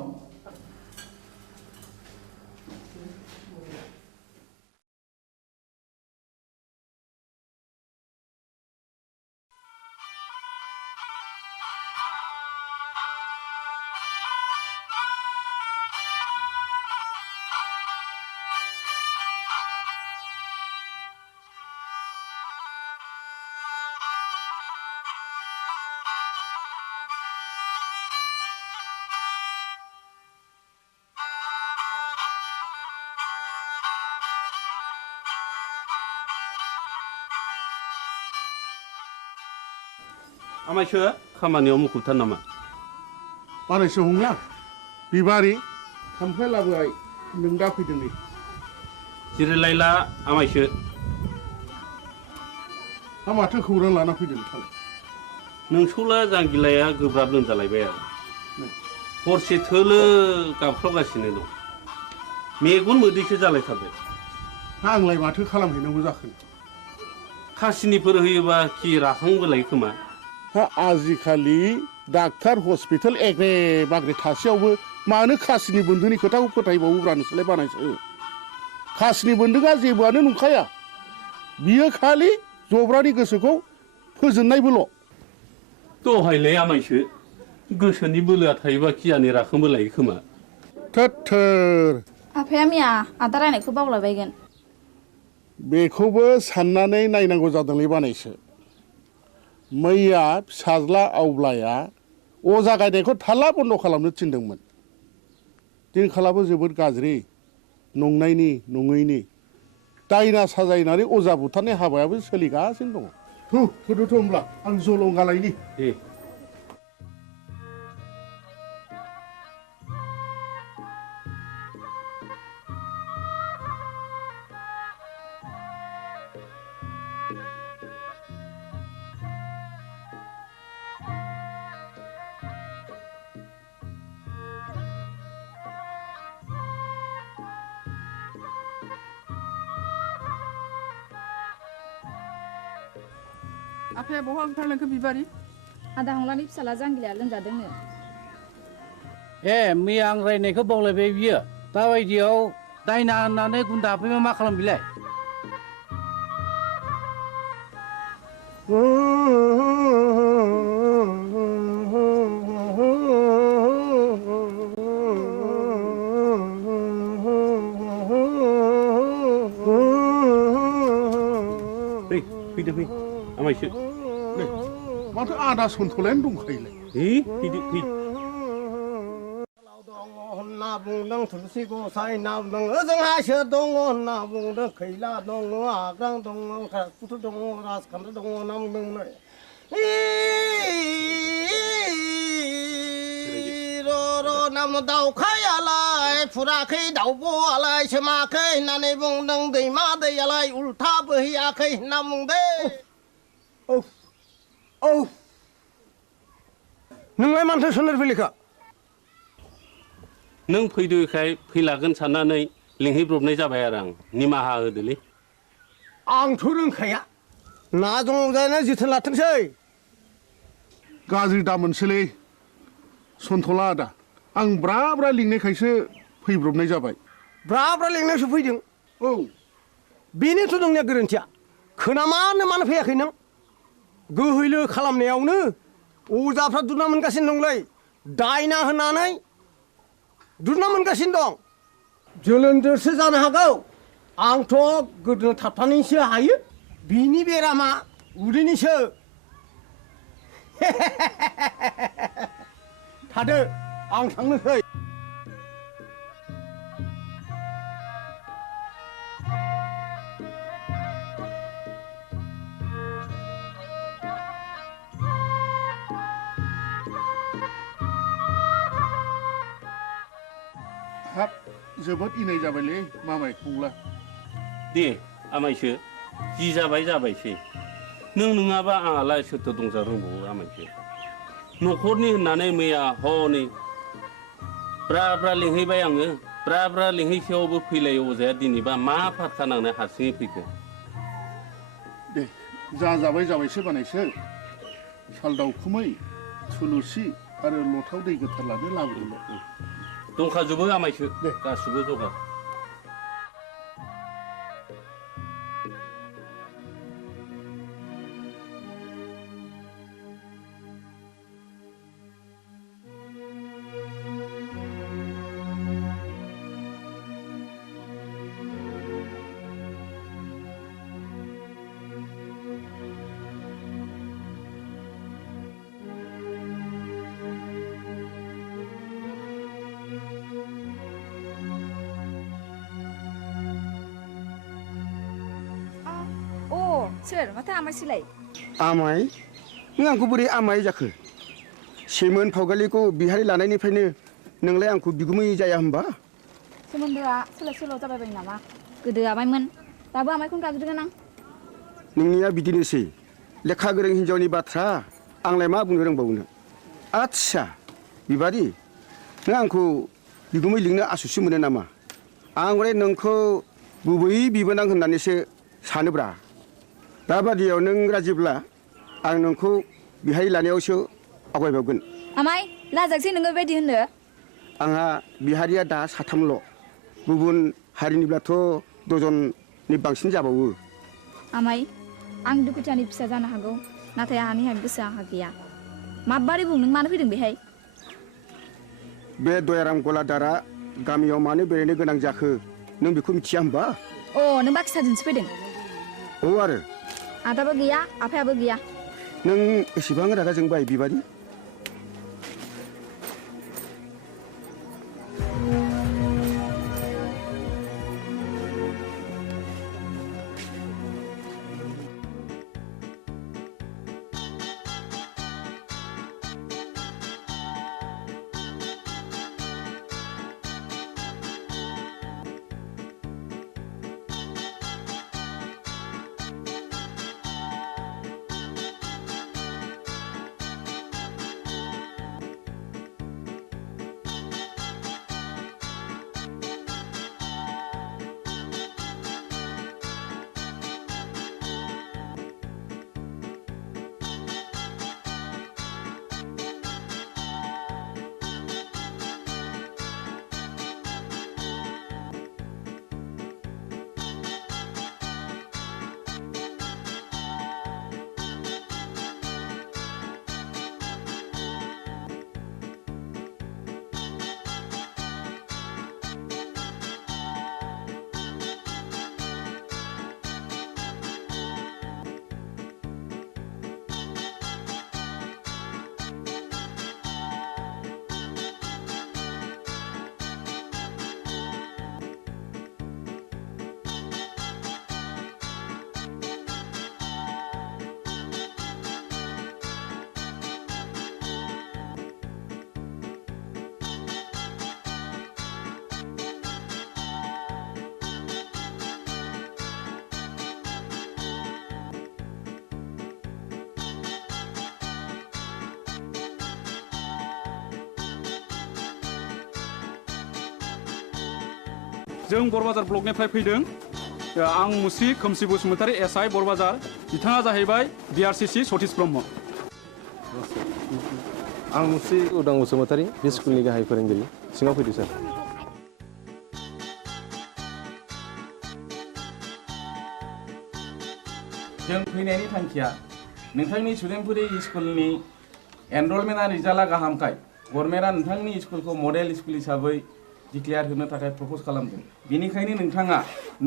आमायसो खामानियाव मुखुबथार नामा बानायसो हंला बिबारि खामफ्लाय लाबोबाय नों दा फैदों नै जिरायलायला आमायसो हा माथो खौरां लाना फैदों नोंथाङा नोंसौला जांगिलाया गोब्राब लोमजालायबाय आरो हरसे थोलो गाबख्रावगासिनो दं मेगन मोदैसो जालायथारबाय आंलाय माथो खालामहैनांगौ जाखो खासिनिफोर होयोबा खि राखांबोलाय खोमा हा आजिखालि डाक्टार हस्पिटाल एग्रे बाग्रे थासेयावबो मानो खासिनि बोन्दोंनि खोथाखौ फोथायबावोब्रा नोंसोरलाय बानायसो खासिनि बोन्दोंआ जेबोआनो नंखाया बियो खालि जब्रानि गोसोखौ फोजोननायबोल' दहायलाय आमायसो गोसोनि बोलोआ थायोबा खियानि राखांबोलायो खोमा थोर आफाया मिया आदा रायनायखौ बावलायबायगोन बेखौबो साननानै नायनांगौ जादोंलै बानायसो मैया फिसाज्ला आवब्लाया अजा गायनायखौ थाला बन्द खालामनो थिनदोंमोन दिनखालाबो जोबोद गाज्रि नंनायनि नङैनि दायना साजायनानै अजा बुथारनाय हाबायाबो सोलिगासिनो दङ थुदोथ' होमब्ला आं जलंगालायनि आफाया बहा ओंखारलांखो बिबारि आदा हंलानि फिसाला जांगिलाया लोमजादोंनो ए मैया आं रायनायखौ बावलायबाय बियो दाबायदियाव दायना होननानै गुन्दा हाबफैबा मा खालाम बिलाय फैदो फै आमायसो माथो आदा सन्थलायानो दंखायोलाय फैदो फै होनना बुंदों थुलसि गसाइ ना बुंदों ओजोंहायसो दङ होनना बुंदों खैला दङ आग्रां दङ खारकुथ दङ राजखान्थि दङ होनना बुंदों र' नाम दाउखायालाय फुराखै दाउब'आलाय सोमाखै होननानै बुंदों दैमा दैयालाय उल्था बोहैयाखै होनना बुंदों औ नोंलाय मानोथो सोनार फैलिखा नों फैदोखाय फैलागोन साननानै लिंहैब्रबनाय जाबाय आरो आं निमाहा होदोलै आंथ' रोंखाया ना दंजानो जोथोन लाथोंसै गाज्रि दा मोनसैलै सन्थला आदा आं ब्रा ब्रा लिंनायखायसो फैब्रबनाय जाबाय ब्रा ब्रा लिंनायसो फैदों औ बेनोथ' नोंनिया गोरोन्थिया खोनामानो मानो फैयाखै नों गोहैलो खालामनायावनो अजाफ्रा दुना मोनगासिनो दंलै दायना होनानै दुना मोनगासिनो दं जोलोन्दोरसो जानो हागौ आंथ' गोदोना थाबथानानैसो हायो बिनि बेरामा उदैनिसो थादो आं थांनोसै हाब जोबोद इनाय जाबायलै मामाय फंला दे आमायसो जि जाबाय जाबायसै नों नङाबा आंहालाय सोरथो दंजा रोंबावो आमायसो न'खरनि होननानै मैया हनै ब्रा ब्रा लिंहैबाय आङो ब्रा ब्रा लिंहैसेयावबो फैलायो अजाया दिनैबा मा फारखा नांनाय हारसिङै फैखो दे जा जाबाय जाबायसो बानायसो साल दाउखुमै थुलुसि आरो लथाव दै गोथार लानो लाबोदोंल' दंखाजोबो आमायसो गासिबो जगार सोर माथो आमायसोलाय आमाय नों आंखौ बोरै आमाय जाखो सेमोन फावगालिखौ बिहारि लानायनिफ्रायनो नोंलाय आंखौ बिगुमै जाया होमबा सोमोन्दोआ सोलाय सोल' जाबायबाय नामा गोदो आमायमोन दाबो आमायखौनो गाबज्रिगोन आं नोंनिया बिदिनोसै लेखा गोरों हिन्जावनि बाथ्रा आंलाय मा बुंनो रोंबावनो आच्छा बिबारि नों आंखौ बिगुमै लिंनो आसुसि मोनो नामा आं हले नोंखौ गुबै बिबोनां होननानैसो सानोब्रा दाबादियाव नों राजिब्ला आं नोंखौ बिहारि लानायावसो आवगायबावगोन आमाय लाजागसै नोङो बेबायदि होननो आंहा बिहारिया दा साथामल' गुबुन हारिनिब्लाथ' दजननि बांसिन जाबावो आमाय आं दुखुथियानि फिसा जानो हागौ नाथाय आंहानि गोसोआ आंहा गैया माबारै बुं नों मानो फैदों बेहाय बे दयाराम गलादारा गामियाव मानो बेरायनो गोनां जाखो नों बेखौ मिथिया होमबा अ नों बाखिसाजोंसो फैदों औ आरो आदाबो गैया आफायाबो गैया नों एसेबां रागा जोंबाय बिबारि जों बरबाजार ब्लकनिफ्राय फैदों आं मुस्रि खोमसि बसुमतारी एसआइ बरबाजार बिथाङा जाहैबाय बिआरसिसि सतीश ब्रह्म आं मुस्रि उदां बसुमतारी बे स्कुलनि गाहाय फोरोंगिरि सिङाव फैदो सार जों फैनायनि थांखिया नोंथांनि सुदेमपुरि स्कुलनि एनरलमेन्टआ रिजाल्टआ गाहामखाय गभर्नमेन्टआ नोंथांनि स्कुलखौ मडेल स्कुल हिसाबै डिक्लेयार होनो थाखाय प्रप'ज खालामदों बेनिखायनो नोंथाङा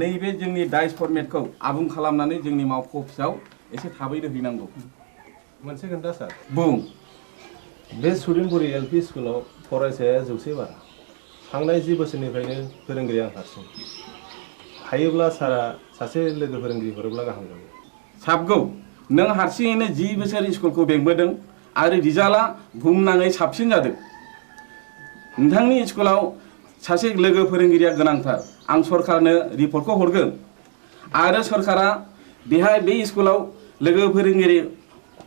नैबे जोंनि डाइस फर्मेटखौ आबुं खालामनानै जोंनि मावख' अफिसाव एसे थाबैनो हैनांगौ मोनसे खोन्था सार बुं बे सुदेमपुरि एलपि स्कुलाव फरायसाया 100 बारा थांनाय 10 बोसोरनिफ्रायनो फोरोंगिरि आं हारसिं हायोब्ला सारा सासे लोगो फोरोंगिरि हरोब्ला गाहाम जागौ साबगौ नों हारसिङैनो 10 बोसोर स्कुलखौ बेंबोदों आरो रिजाल्टआ बुहुमनाङै साबसिन जादों नोंथांनि स्कुलाव सासे लोगो फोरोंगिरिया गोनांथार आं सरकारनो रिपर्टखौ हरगोन आरो सरकारा बेहाय बे स्कुलाव लोगो फोरोंगिरि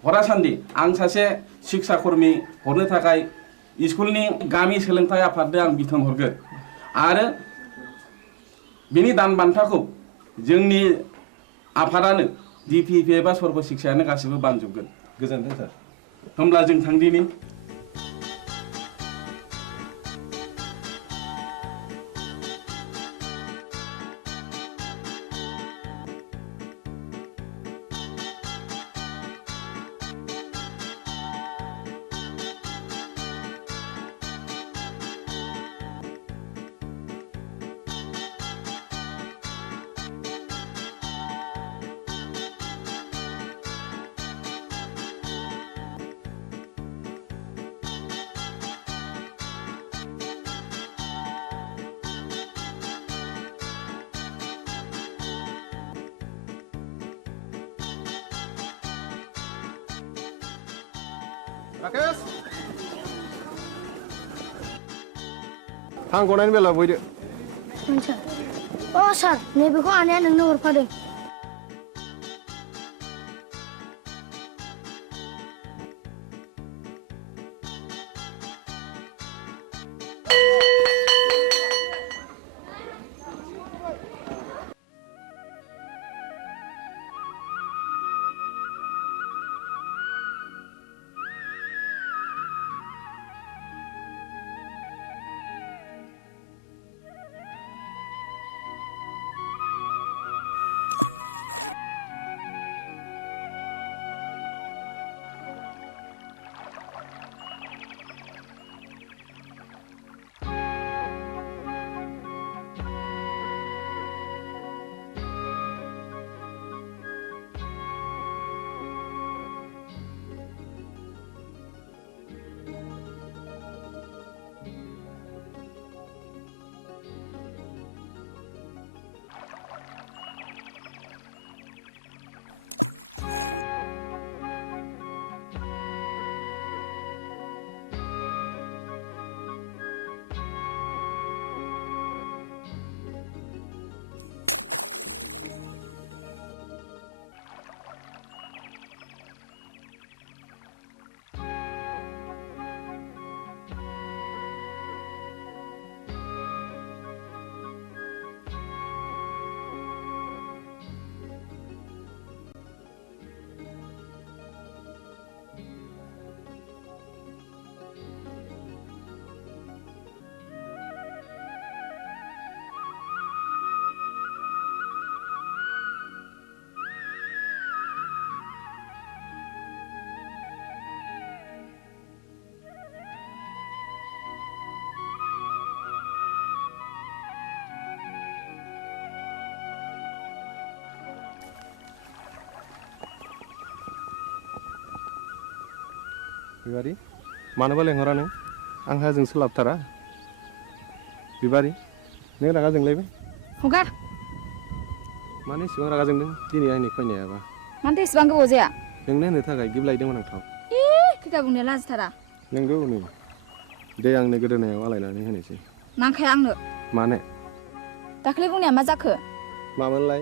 हरासान्दि आं सासे शिक्षा कर्मी हरनो थाखाय स्कुलनि गामि सोलोंथाइ आफादनो आं बिथोन हरगोन आरो बिनि दान बान्थाखौ जोंनि आफादानो DPP एबा सर्व शिक्षायानो गासिबो बानजोबगोन गोजोनथों सार होमब्ला जों थांदिनि राकेश थां गनायनि बेला बयदो सार नैबेखौ आनैया नोंनो हरफादों बिबारी मानोबा लेंहरा नों आंहा जों सोलाबथारा बिबारी नों रागा जोंलायबाय हगार मानो इसेबां रागा जोंदों दिनै आंनि फैनायाबा मानोथो इसेबां गोबाव जाया नोंनो होनो थाखाय गिफ्ट लायदोंमोन आं थाव खैथा बुंनाया लाजिथारा नोंगौ नै दे आंनो गोदोनायाव आलायनानै होनोसै नांखाया आंनो मानो दाखालि बुंनाया मा जाखो मामोनलाय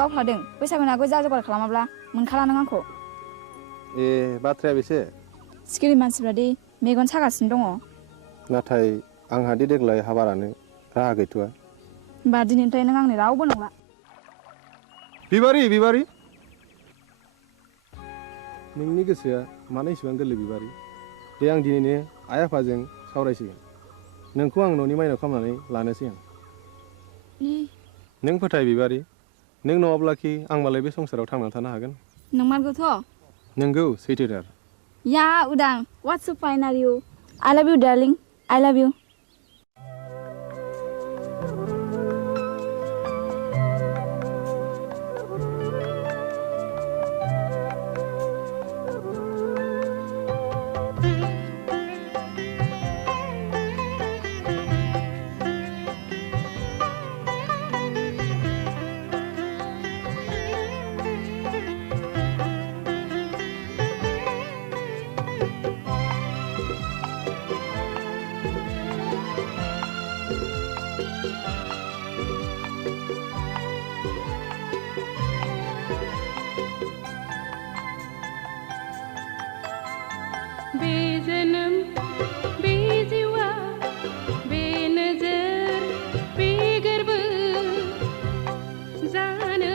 बावफ्लादों बैसागुनि आगोल जा जगार खालामाब्ला मोनखाला नों आंखौ बाथ्राया बेसे सिखिरि मानसिफ्रा दि मेगन सागासिनो दङ नाथाय आंहा दि देग्लाय हाबारानो राहा गैथ'आ होमबा दिनैनिफ्राय नों आंनि रावबो नंला बिबारि नोंनि गोसोआ मानो इसेबां गोरलै बिबारि दे आं दिनैनो आइ आफाजों सावरायसिगोन नोंखौ आं न'नि माइनाव खालामनानै लानोसै आं नों फोथाय बिबारि नों नङाब्लाखि आं मालाय बे संसाराव थांनानै थानो हागोन नंमारगौथ' नोंगौ सैथोथार या उदां what's so fine are you I love you darling I love you बेजनम बेजिवा बेनजर बेगर्ब जानो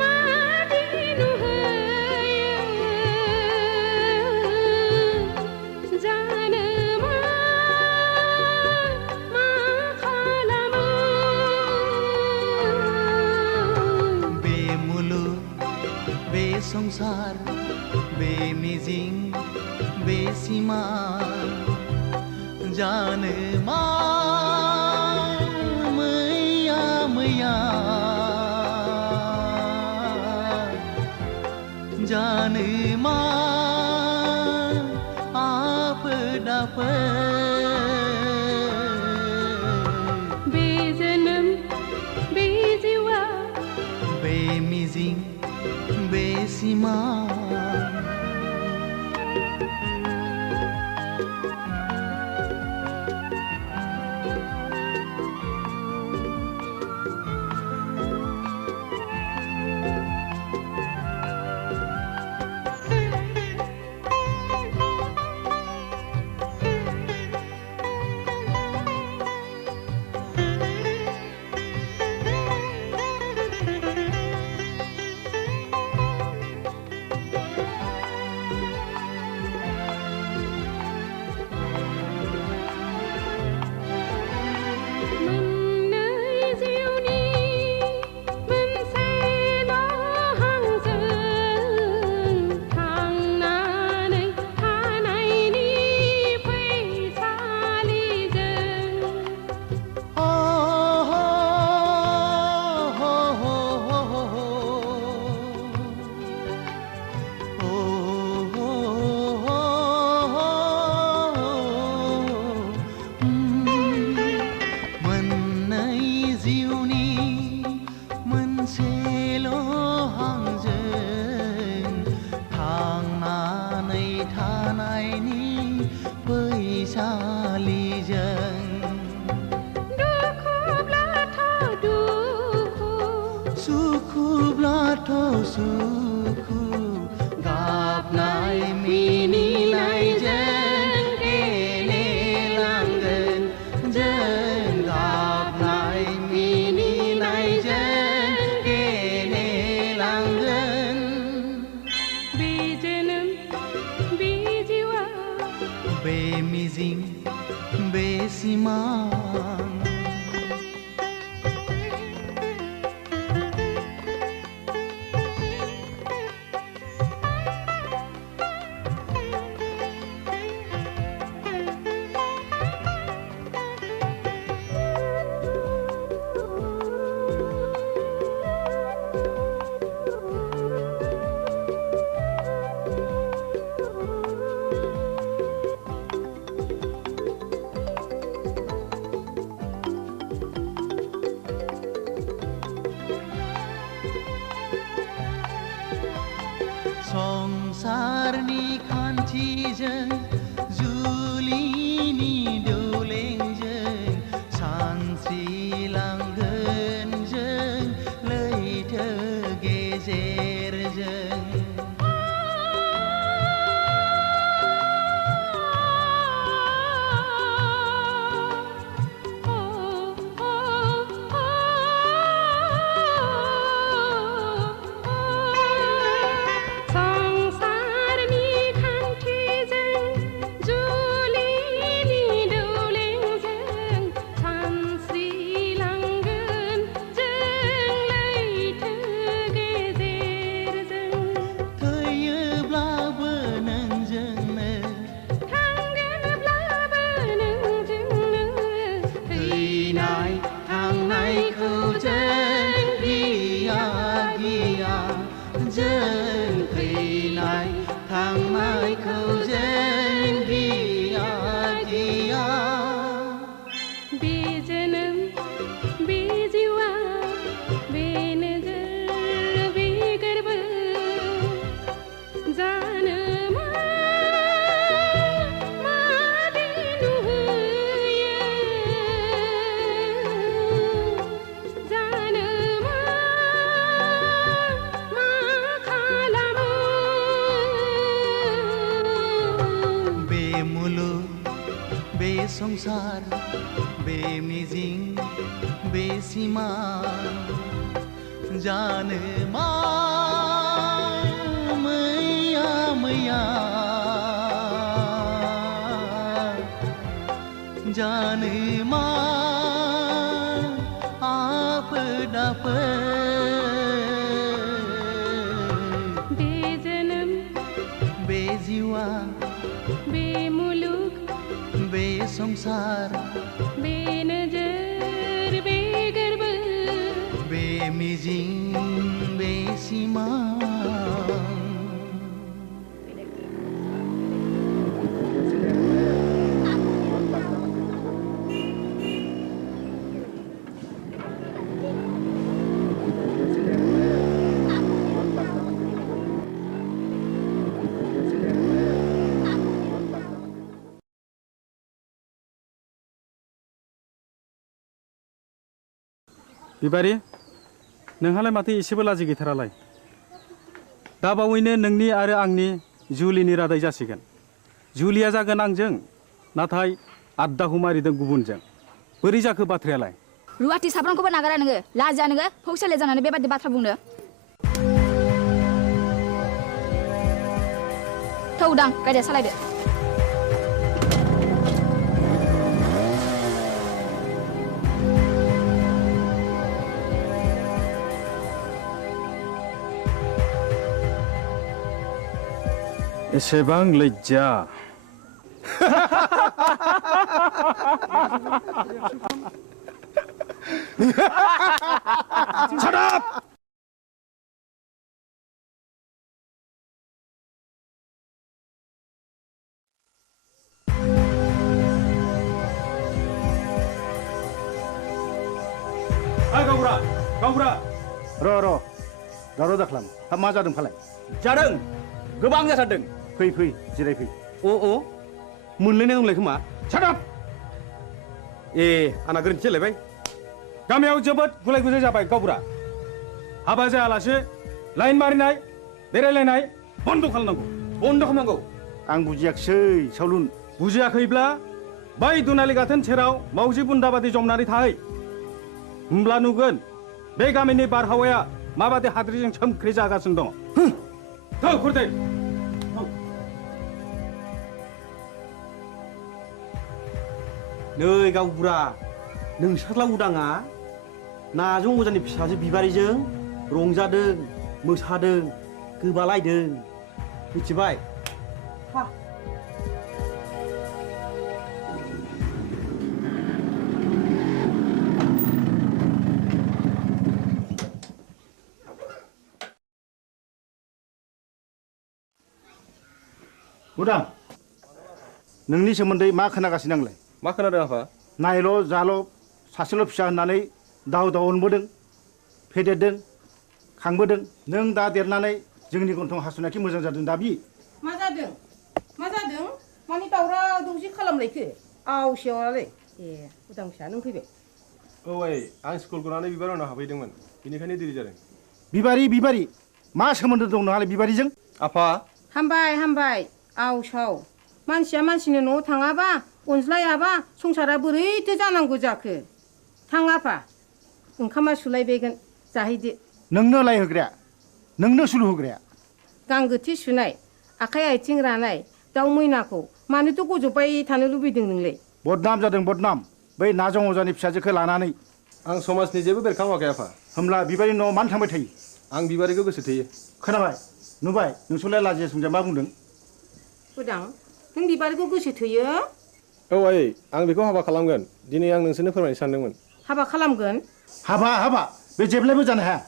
मादिनु होयो जानो मा खालामो बे मुलुग बे संसार बे मिजिं बे सिमा जानो मा मैया मैया जानो मा आफोद बे जोनोम बे जिउआ बे मिजिं बे सिमा जायखौ जेन गिया गिया बे जोनोम बे जिउआ बे नोगोर बे गोरबो जानो मादि नुहोयो जानो मा खालामो बे मुलुग बे संसार बे मिजिं बे सिमा जानो मा मैया मैया जानो मा आफोद आफोद बे जोनोम बे जिउआ बे मुलुग बे संसार बे नोजोर बे गोरबो बे मिजिं बे सिमा बिबारि नोंहालाय माथो एसेबो लाजि गैथारालाय दा बावैनो नोंनि आरो आंनि जुलिनि रादाय जासिगोन जुलिया जागोन आंजों नाथाय आद्दाखौ मारिदों गुबुनजों बोरै जाखो बाथ्रायालाय रुवाथि साफ्रोमखौबो नागारा नोङो लाजिया नोङो फौसाले जानानै बेबादि बाथ्रा बुंनो थौदां गारिया सालायदो एसेबां लज्जा Shut up! गावबुरा गावबुरा र' दावराव दाख्लाम हाब मा जादों फालाय जादों गोबां जाथारदों फै जिरायफै अ मोनलायनाय दंलाय खोमा सादाब ए आंना गोरोन्थि जालायबाय गामियाव जोबोद गुलाय गुजाय जाबाय गावबुरा हाबा जायालासे लाइन मारिनाय बेरायलायनाय बन्द खालामनांगौ आं बुजियाखिसै सावलुन बुजियाखैब्ला बै दुनालि गाथोन सेराव मावजि बुन्दा बादि जमनानै थाहै होमब्ला नुगोन बे गामिनि बारहावाया माबादि हाद्रिजों सोमख्रि जागासिनो दङ थौ खुरदै नै गावबुरा नोंसोरला उदाङा नाजों अजानि फिसाजो बिबारिजों रंजादों मोसादों गोबालायदों मिथिबाय उदां नोंनि सोमोन्दै मा खोनागासिनो आंलाय मा खोनादों आफा नायल' जाल' सासेल' फिसा होननानै दाव अनबोदों फेदेरदों खांबोदों नों दा देरनानै जोंनि गन्थं हासुनायखि मोजां जादों दाबि मा जादों मानि दावराव दावसि खालामलायखो आवसेयावलाय ए उदां फिसा नों फैबाय औ आं स्कुल गनानै बिबार उनाव हाबहैदोंमोन बेनिखायनो देरि जादों बिबारि मा सोमोन्दो दं नोंहालाय बिबारिजों आफा हामबाय आवसाव मानसिया मानसिनि न'आव थाङाबा अनज्लायाबा संसारा बोरैथो जानांगौ जाखो थां आफा ओंखामा सुलायबायगोन जाहैदो नोंनो लायहोग्राया नोंनो सुलु होग्राया गांगोथि सुनाय आखाइ आथिं रानाय दाउ मैनाखौ मानोथो गजबबाय थानो लुबैदों नोंलाय बदनाम जादों बदनाम बै नाजं अजानि फिसाजोखौ लानानै आं समाजनि जेबो बेरखाङाखै आफा होमब्ला बिबारि न'आव मानो थांबाय थायो आं बिबारिखौ गोसो थोयो खोनाबाय नुबाय नोंसोरलाय लाजिया सुंजा मा बुंदों उदां नों बिबारिखौ गोसो थोयो औ आं बेखौ हाबा खालामगोन दिनै आं नोंसोरनो फोरमायनो सानदोंमोन हाबा खालामगोन हाबा बे जेब्लायबो जानो हाया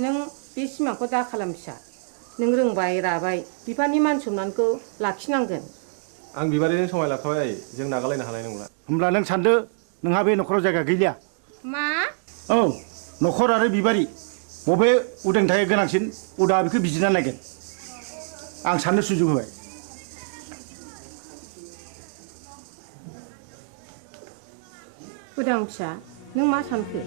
नों बे सिमांखौ दा खालाम फिसा नों रोंबाय राबाय बिफानि मान सनमानखौ लाखिनांगोन आं बिबारिजों समाय लाखाबाय आयै जों नागारलायनो हानाय नंला होमब्ला नों सानदो नोंहा बे न'खराव जायगा गैलिया मा औ न'खर आरो बिबारि बबे उदांथाया गोनांसिन उदा बेखौ बिजिरना नायगोन आं साननो सुजुग होबाय उदां फिसा नों मा सानखो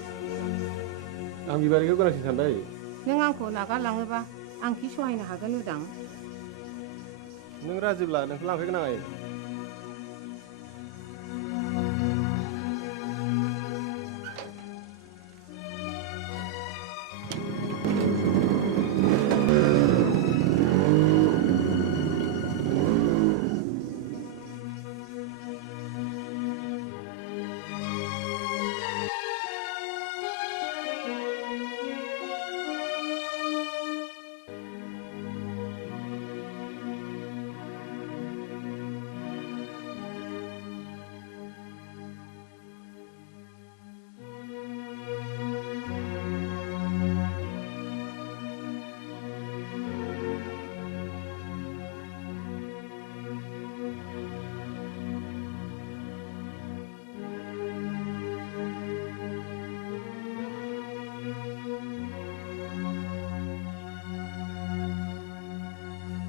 आं बिबारिखौ गोनांसिन सानबाय आयै नों आंखौ नागारलाङोबा आं कि सहायनो हागोन उदां नों राजिब्ला नोंखौ लांफैगोन आं आयै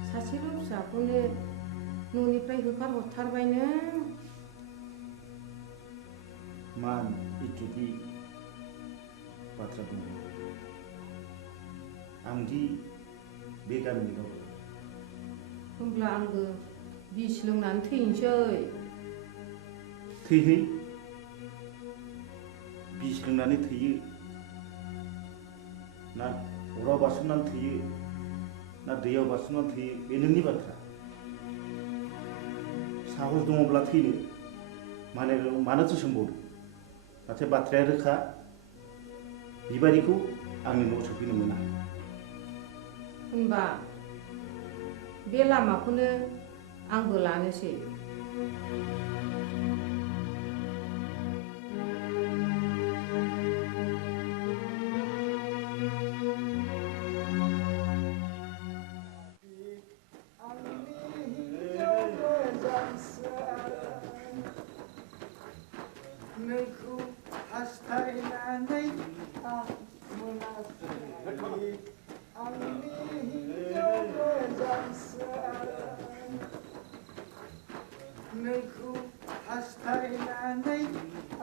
सासेल' फिसाखौनो न'निफ्राय होखारहरथारबाय नों मान इटुबि बाथ्रा दङ आंदि बे गामिनि रावबो होमब्ला आंबो बिस लोंनानै थैनोसै थैहै बिस लोंनानै थैयो ना अराव बारसोमनानै थैयो ना दैयाव बारसोमनानै थैयो बे नोंनि बाथ्रा साहस दङब्ला थैनो मानोथो सोंबावदों नाथाय बाथ्राया रोखा बिबारिखौ आंनि न'आव सफैनो मोना होनबा बे लामाखौनो आंबो लानोसै नोंखौ हास्थायनानै आं मोनाखै आंनि हिन्जाव मोजांसो नोंखौ हास्थायनानै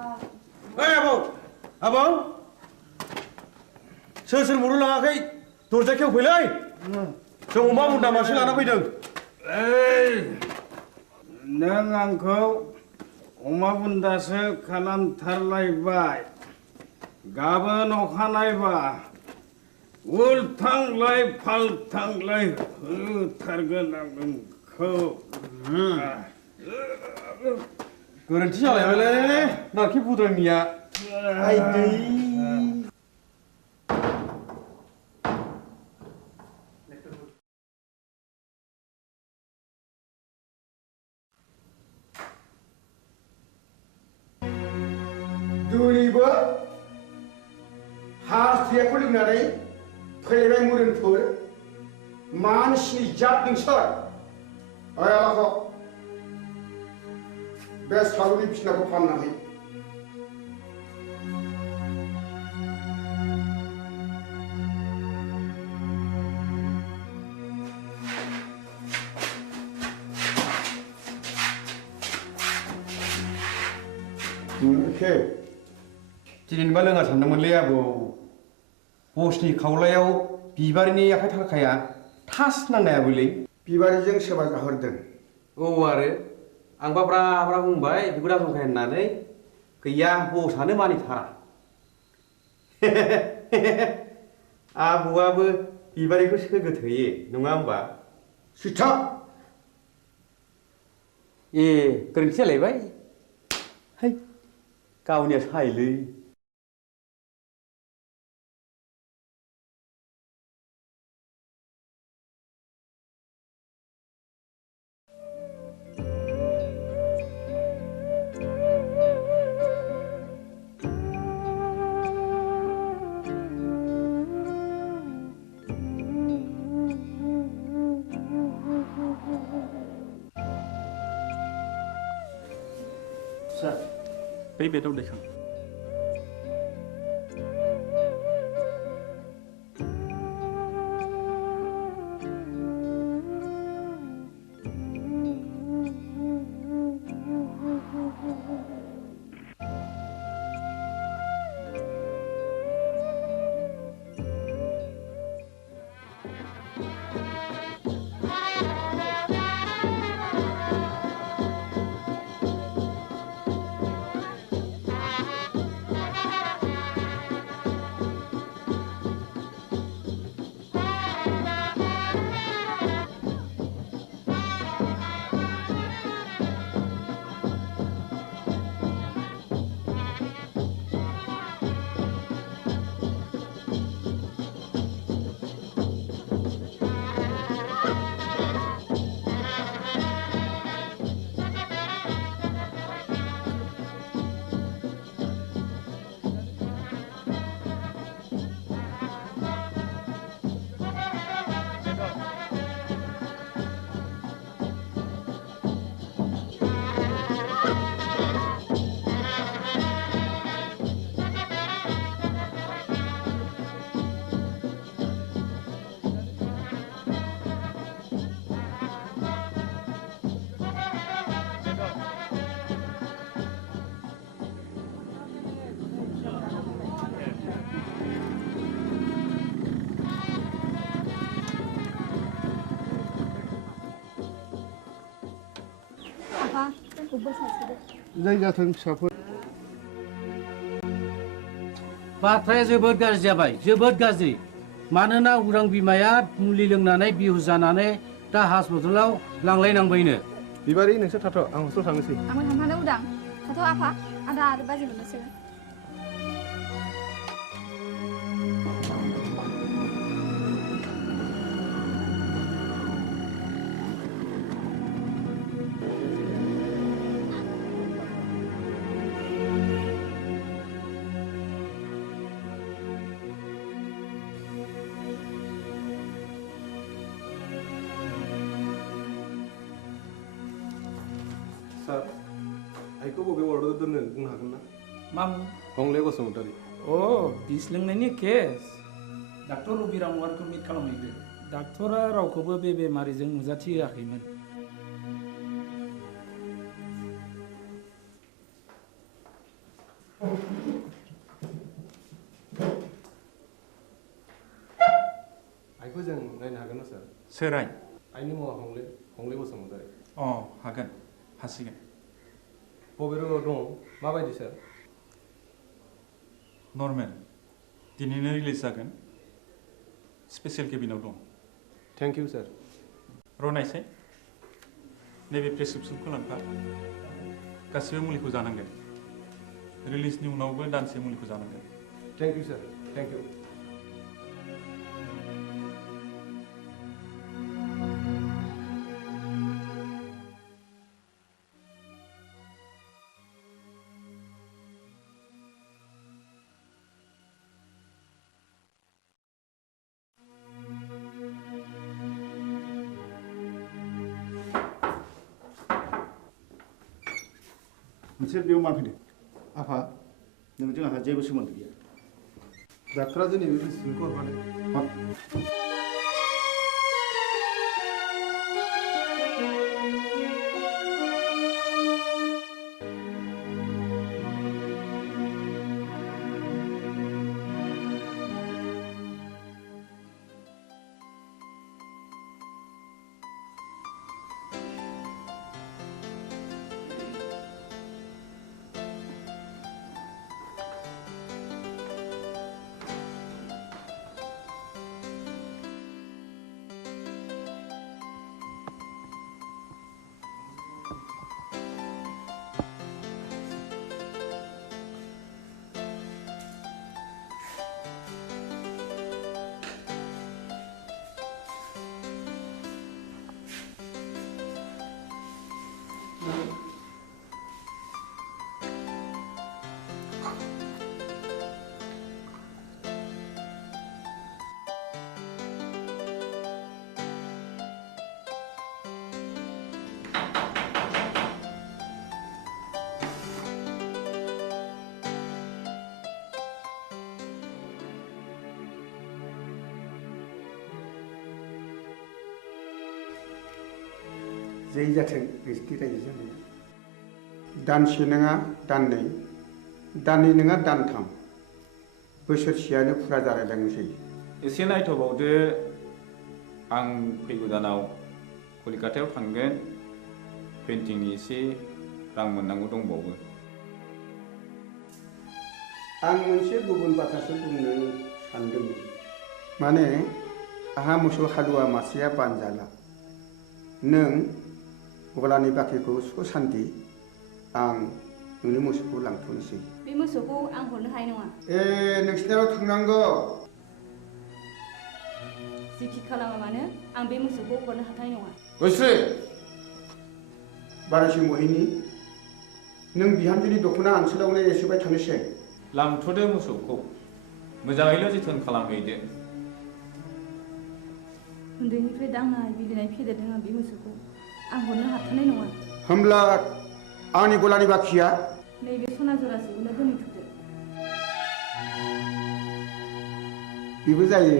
आं ओइ आबौ सोर मरु लाङाखै दरजा खेवफैलै जों अमा बुन्दा मासे लाना फैदों नों आंखौ अमा बुन्दासो खालामथारलायबाय गाबोन अखानायबा उल्थांलाय फाल्थांलाय होथारगोन आं नोंखौ गोरोन्थि जालायबायलै नारखि बुद्रायनिया आइदै दिनैबो हास्थायाखौ लोंनानै फैलायबाय मोदोमफोर मानसिनि जात नोंसोर ओइ आलाखौ बे सारुनि बिसिनाखौ फाननानै दिनैबा लोङा सानदोंमोनलै आबौ बसनि खावलायाव बिबारिनि आखाइ थाखाया थास नांनायाबोलै बिबारिजों सोरबा जाहरदों औ आरो आंबा ब्रा ब्रा बुंबाय बेखौ दाजंखाय होननानै गैया बसआनो मानिथारा आबौआबो बिबारिखौ सोगोथोयो नङा होमबा सिथा ए गोरोन्थि जालायबाय है गावनिया सायलै सार बै बेदाव दैखां आफा जोंखौ बोर सारस्रिदो जाय जाथों फिसाफोर बाथ्राया जोबोद गाज्रि जाबाय जोबोद गाज्रि मानोना उरां बिमाया मुलि लोंनानै बिहुस जानानै दा हासपातालाव लांलायनांबायनो बिबारि नोंसोर थाथ' आं हस्टेल थांनोसै आंबो थांफानो उदां थाथ' आफा आदा आरो बाजै मोननोसै सार आइखौ बबे वार्डआव दोननो बुंनो हागोन ना मामु हंले बसुमतारी अ बिस लोंनायनि केस डाक्टर रबिराम वारखौ मिट खालामहैदो डाक्टरा रावखौबो बे बेमारिजों नुजाथि होआखैमोन आइखौ जों नायनो हागोन ना सार सोर आइ आइनि मुङा हंले बसुमतारी अ हागोन हासिगोन बबे रोगाव दं माबायदि सार नर्मेल दिनैनो रिलिज जागोन स्पेसियेल केबिनाव दं थेंक इउ सार रनायसाय नैबे प्रेसक्रिप्सनखौ लांफा गासिबो मुलिखौ जानांगोन रिलिजनि उनावबो दानसे मुलिखौ जानांगोन thank you sir thank you नोंसोर बेयाव मानो फैदों आफा नोंजों आंहा जेबो सोमोन्दो गैया डाक्टरा दिनै बे प्रेसक्रिप्सनखौ हरफादों जै जाथों नोंसिनि रायजो जानाया दानसे नङा दाननै दाननै नङा दानथाम बोसोरसेयानो फुरा जालायलांनोसै एसे नायथ'बावदो आं फैगौ दानाव कलिकातायाव थांगोन पेन्टिंनि एसे रां मोननांगौ दंबावो आं मोनसे गुबुन बाथ्रासो बुंनो सानदोंमोन माने आहा मोसौ हालुवा मासेया बानजाला नों गलानि बाख्रिखौ सुख सान्ति आं नोंनि मोसौखौ लांथ'नोसै बे मोसौखौ आं हरनो हानाय नङा नोंसिनाव थांनांगौ जिखि खालामा मानो आं बे मोसौखौ हरनो हाथाय नङा गयस्रि बारासि महिनी नों बिहामजोनि दख'ना ओनसोलावनो एसेबाय थानोसै लांथ'दो मोसौखौ मोजाङैल' जोथोन खालामहैदो उन्दैनिफ्राय दांनाय बिलिनाय फेदेरदों आं बे मोसौखौ आं हरनो हाथारनाय नङा होमब्ला आंनि गलानि बाखिया नैबे सना जरासेखौनो दोनहैथ'दो बेबो जायो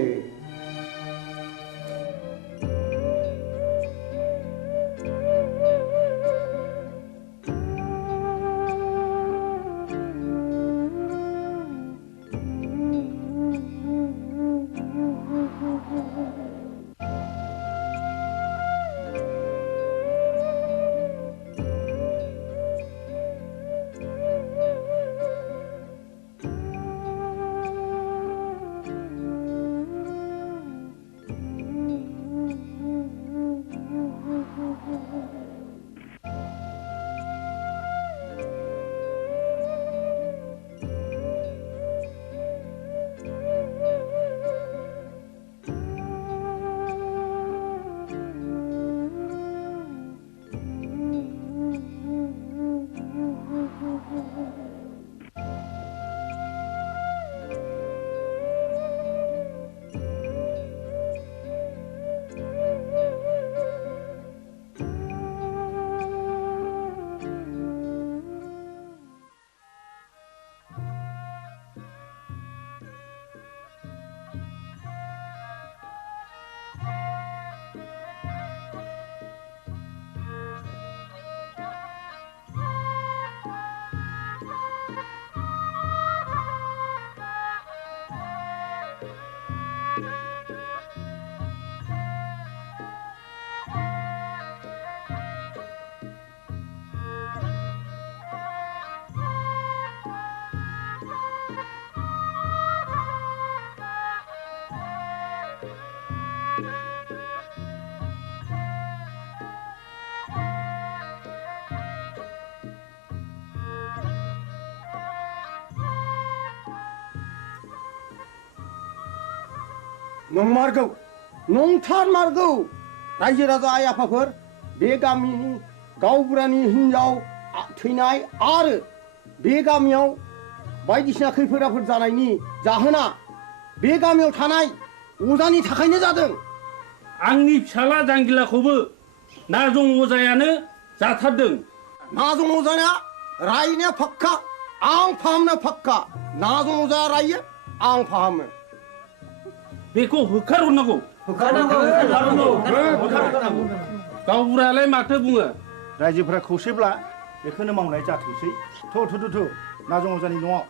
नंमारगौ नंथारमारगौ रायजो राजा आइ आफाफोर बे गामिनि गावबुरानि हिन्जाव थैनाय आरो बे गामियाव बायदिसिना खैफोद आफोद जानायनि जाहोना बे गामियाव थानाय अजानि थाखायनो जादों आंनि फिसाला जांगिलाखौबो नाजं अजायानो जाथारदों नाजं अजाया रायनाया फाक्का आं फाहामनो फाक्का नाजं अजाया रायो आं फाहामो बेखौ होखारहरनांगौ गावबुरायालाय माथो बुङो रायजोफोरा खौसेब्ला बेखौनो मावनाय जाथोंसै थु नाजं अजानि न'आव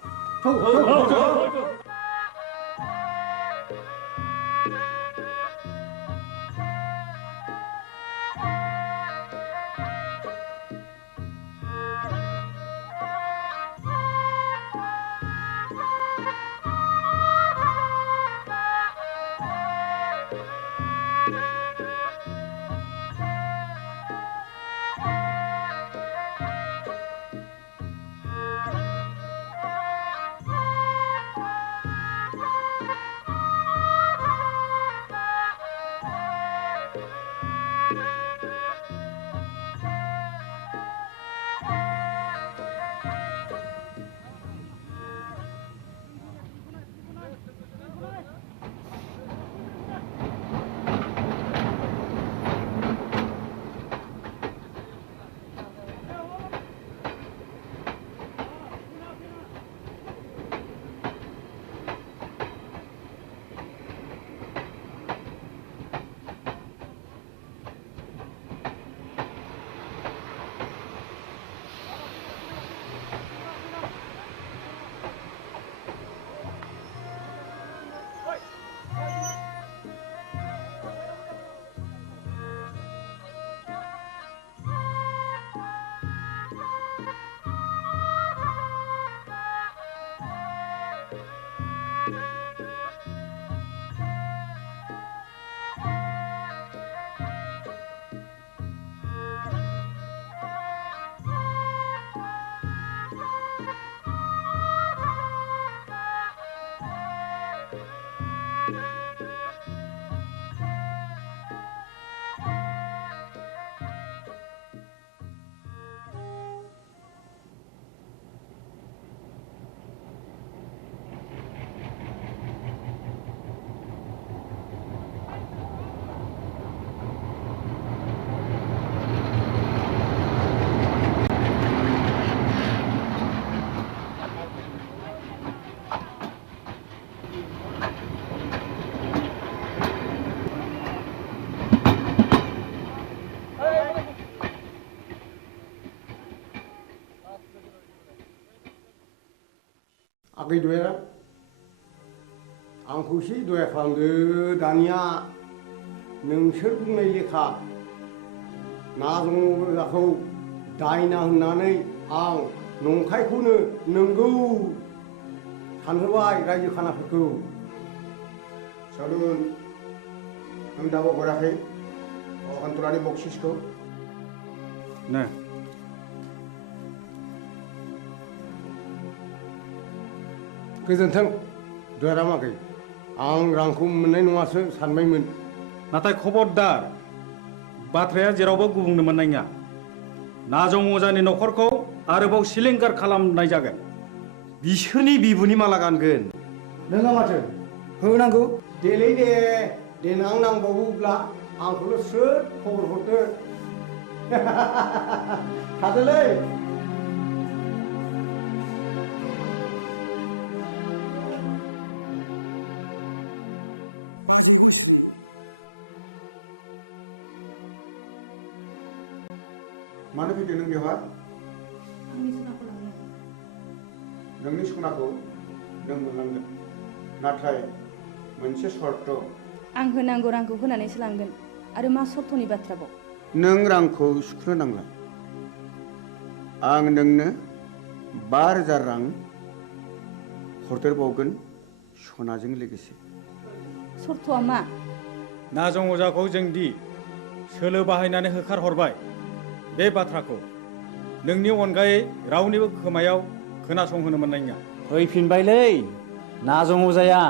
आगै दया आंखौ एसे दया खालामदो दानिया नोंसोर बुंनाय लेखा नाजंजाखौ दायना होननानै आं नंखायखौनो नंगौ सानहोबाय रायजो खानाफोरखौ सालुन नों दाबो हराखै अखान्थुरानि बक्सिसखौ ना गोजोन्थों दयारामागै आं रांखौ मोननाय नङासो सानबायमोन नाथाय खबरदार बाथ्राया जेरावबो गुबुंनो मोननाय नङा नाजं अजानि न'खरखौ आरोबाव सिलिंखार खालामनाय जागोन बिसोरनि बिबुनि माला गानगोन नोंहा माथो होनांगौ देलै दे देनां नांबावोब्ला आंखौल' सोर खबर हरदो थादोलै मानो फैदों नों बेवहाय नोंनि सनाखौ नों मोनलांगोन नाथाय मोनसे सर्त आं होनांगौ रांखौ होनानैसो लांगोन आरो मा सर्तनि बाथ्राबाव नों रांखौ सुख्रो नांला आं नोंनो 5,000 रां हरदेरबावगोन सनाजों लोगोसे सर्तआ मा नाजं अजाखौ जों दि सोलो बाहायनानै होखारहरबाय बे बाथ्राखौ नोंनि अनगायै रावनिबो खोमायाव खोनासंहोनो मोननाय नङा फैफिनबायलै नाजं अजाया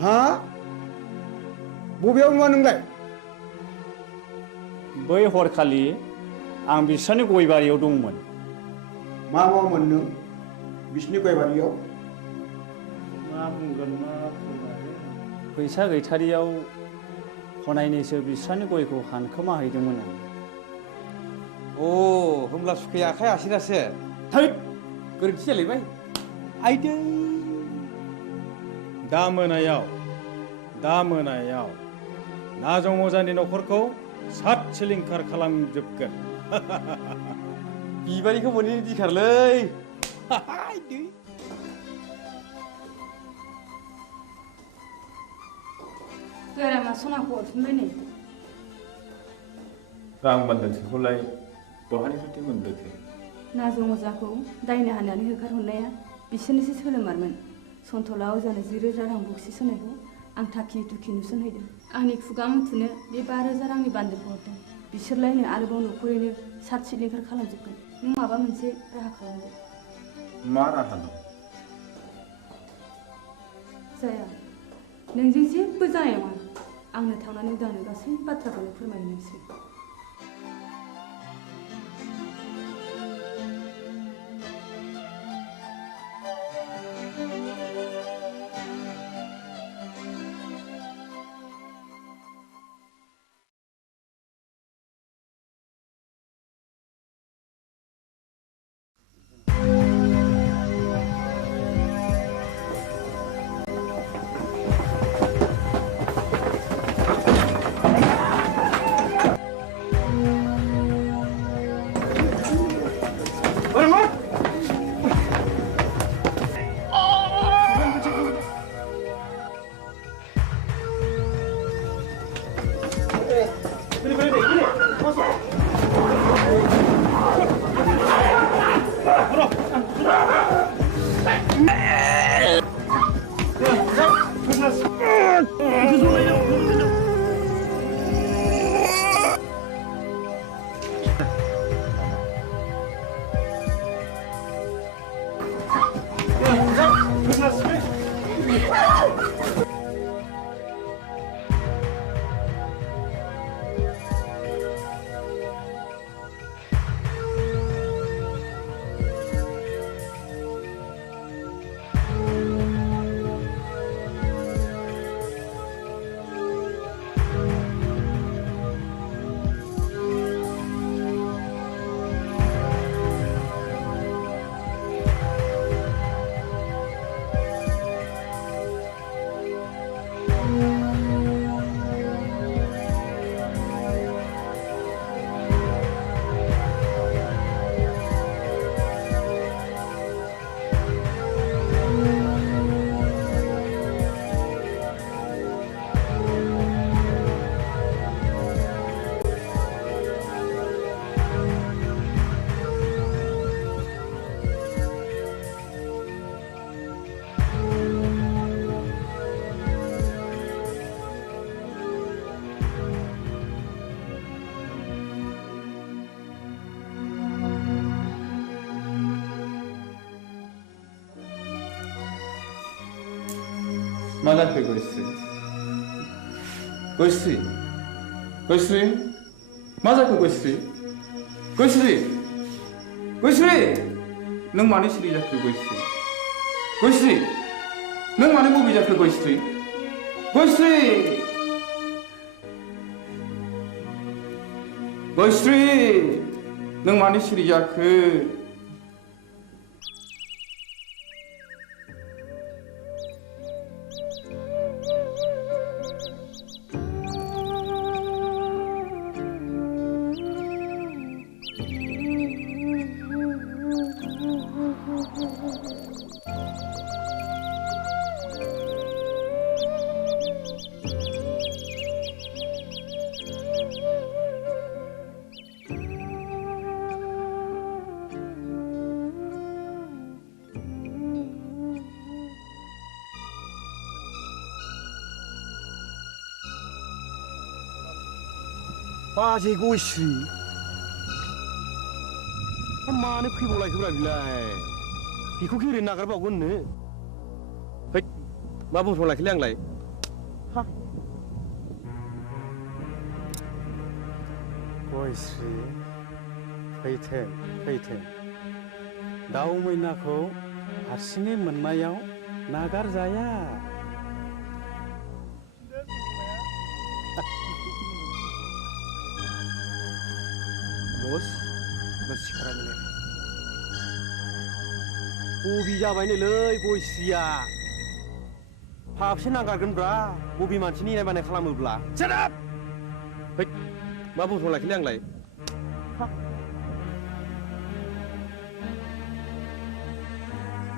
हा बबेयाव नुवा नोंलाय बै हरखालि आं बिसोरनि गय बारियाव दंमोन मा मावोमोन नों बिसोरनि गय बारियाव मा बुंगोन मा फैसा गैथारियाव हनायनैसो बिसोरनि गयखौ हानखोमा हैदोंमोन आं अ होमब्ला सुखाया आखाइ आसिनासो थैद गोरोन्थि जालायबाय आइदै दा मोनायाव नाजं अजानि न'खरखौ सात सिलिंखार खालामजोबगोन बिबारिखौ मोनैनि दिखारलै दयारामा सनाखौ हरफिनबाय नै रां बान्दानसेखौलाय बहानिफ्राय मोनबोखो नाजं अजाखौ दायना हानानै होखारहरनाया बिसोरनिसो सोलोमारमोन सन्थला अजानो 10,000 रां बक्सिस होनायखौ आं थाखि दुखि नुसनहैदों आंनि खुगा मुथुनो बे 5,000 रांनि बान्दोखौ हरदों बिसोरलायनो आरोबाव न'खरैनो सात सिलिंखार खालामजोबगोन नों माबा मोनसे राहा खालामदो मा राहा दं जाया नोंजों जेबो जानाय नङा आंनो थांनानै उदांनो गासै बाथ्राखौनो फोरमायनोसै मा जाखो गयस्रि गयस्रि गयस्रि मा जाखो गयस्रि गयस्रि गयस्रि नों मानो सिरि जाखो गयस्रि गयस्रि नों मानो बबे जाखो गयस्रि गयस्रि गयस्रि नों मानो सिरि जाखो बाजै गयस्रि मानो फैबावलायखोब्रा बिलाय बेखौ ओरैनो नागारबावगोननो है मा बुंफ्रांलायखोलै आंलाय गयस्रि फैथों फैथों दाउ मैनाखौ हारसिङै मोननायाव नागारजाया बस सिखारालै बबे जाबायनोलै गयस्रिया फाबसे नागारगोनब्रा बबे मानसिनि इनाय बानाय खालामोब्ला सेराप है मा बुंफ्रांलायखोलै आंलाय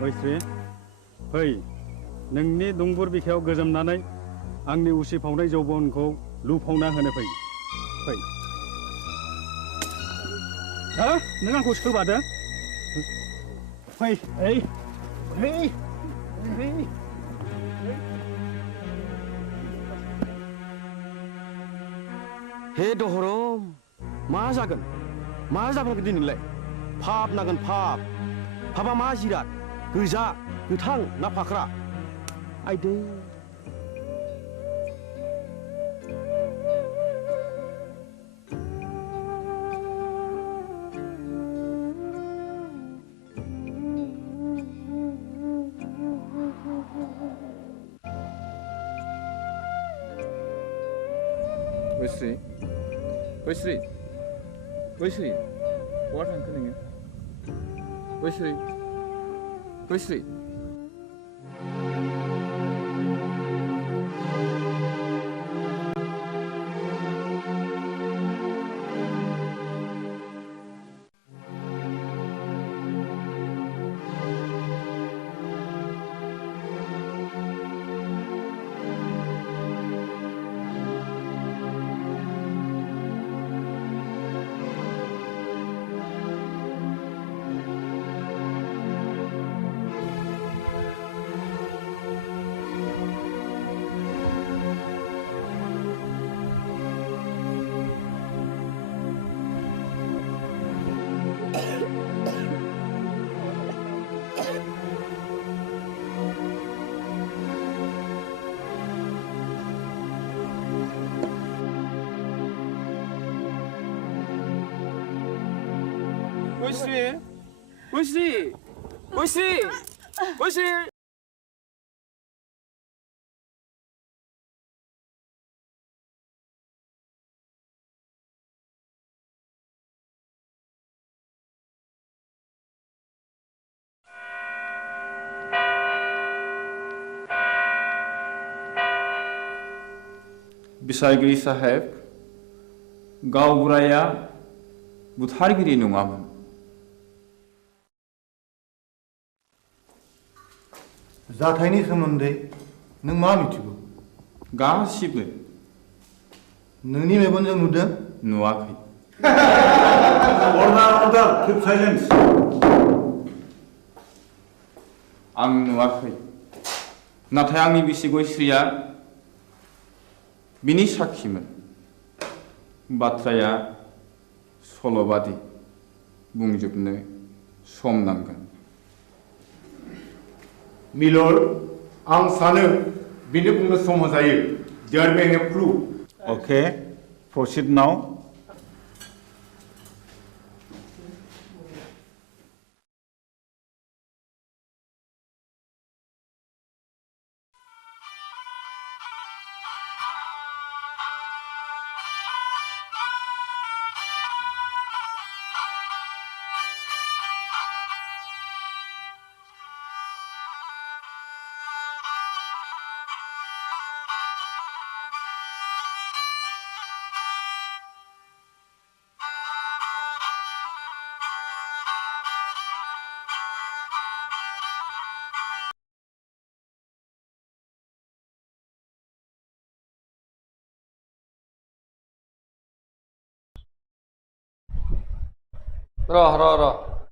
गयस्रि फै नोंनि दुंबुर बिखायाव गोजोमनानै आंनि उसिफावनाय जौबनखौ लुफावना होनो फै फै नों आंखौ सोबादों फै ओइ ओइ हे दहरम मा जागोन मा जागोन दिनैलाय फाब नागोन फाबा मा जिराद गोजा गोथां ना फाख्रा आइदै गयस्रि गयस्रि गयस्रि बहा थांखो नोङो गयस्रि गयस्रि गयस्रि गयस्रि गयस्रि गयस्रि बिसायगिरि साहेब गावबुराया बुथारगिरि नङामोन जाथायनि सोमोन्दै नों मा मिथिगौ गासिबो नोंनि मेगनजों नुदों नुवाखै अर्डार किप साइलेन्स आं नुवाखै नाथाय आंनि बिसि गयस्रिया बिनि साखिमोन बाथ्राया सल'बादि बुंजोबनो सम नांगोन मिलर आं सानो बेनो बुंनो सम होजायो देयर बें ए प्रुफ ओके प्रसिड नाउ र'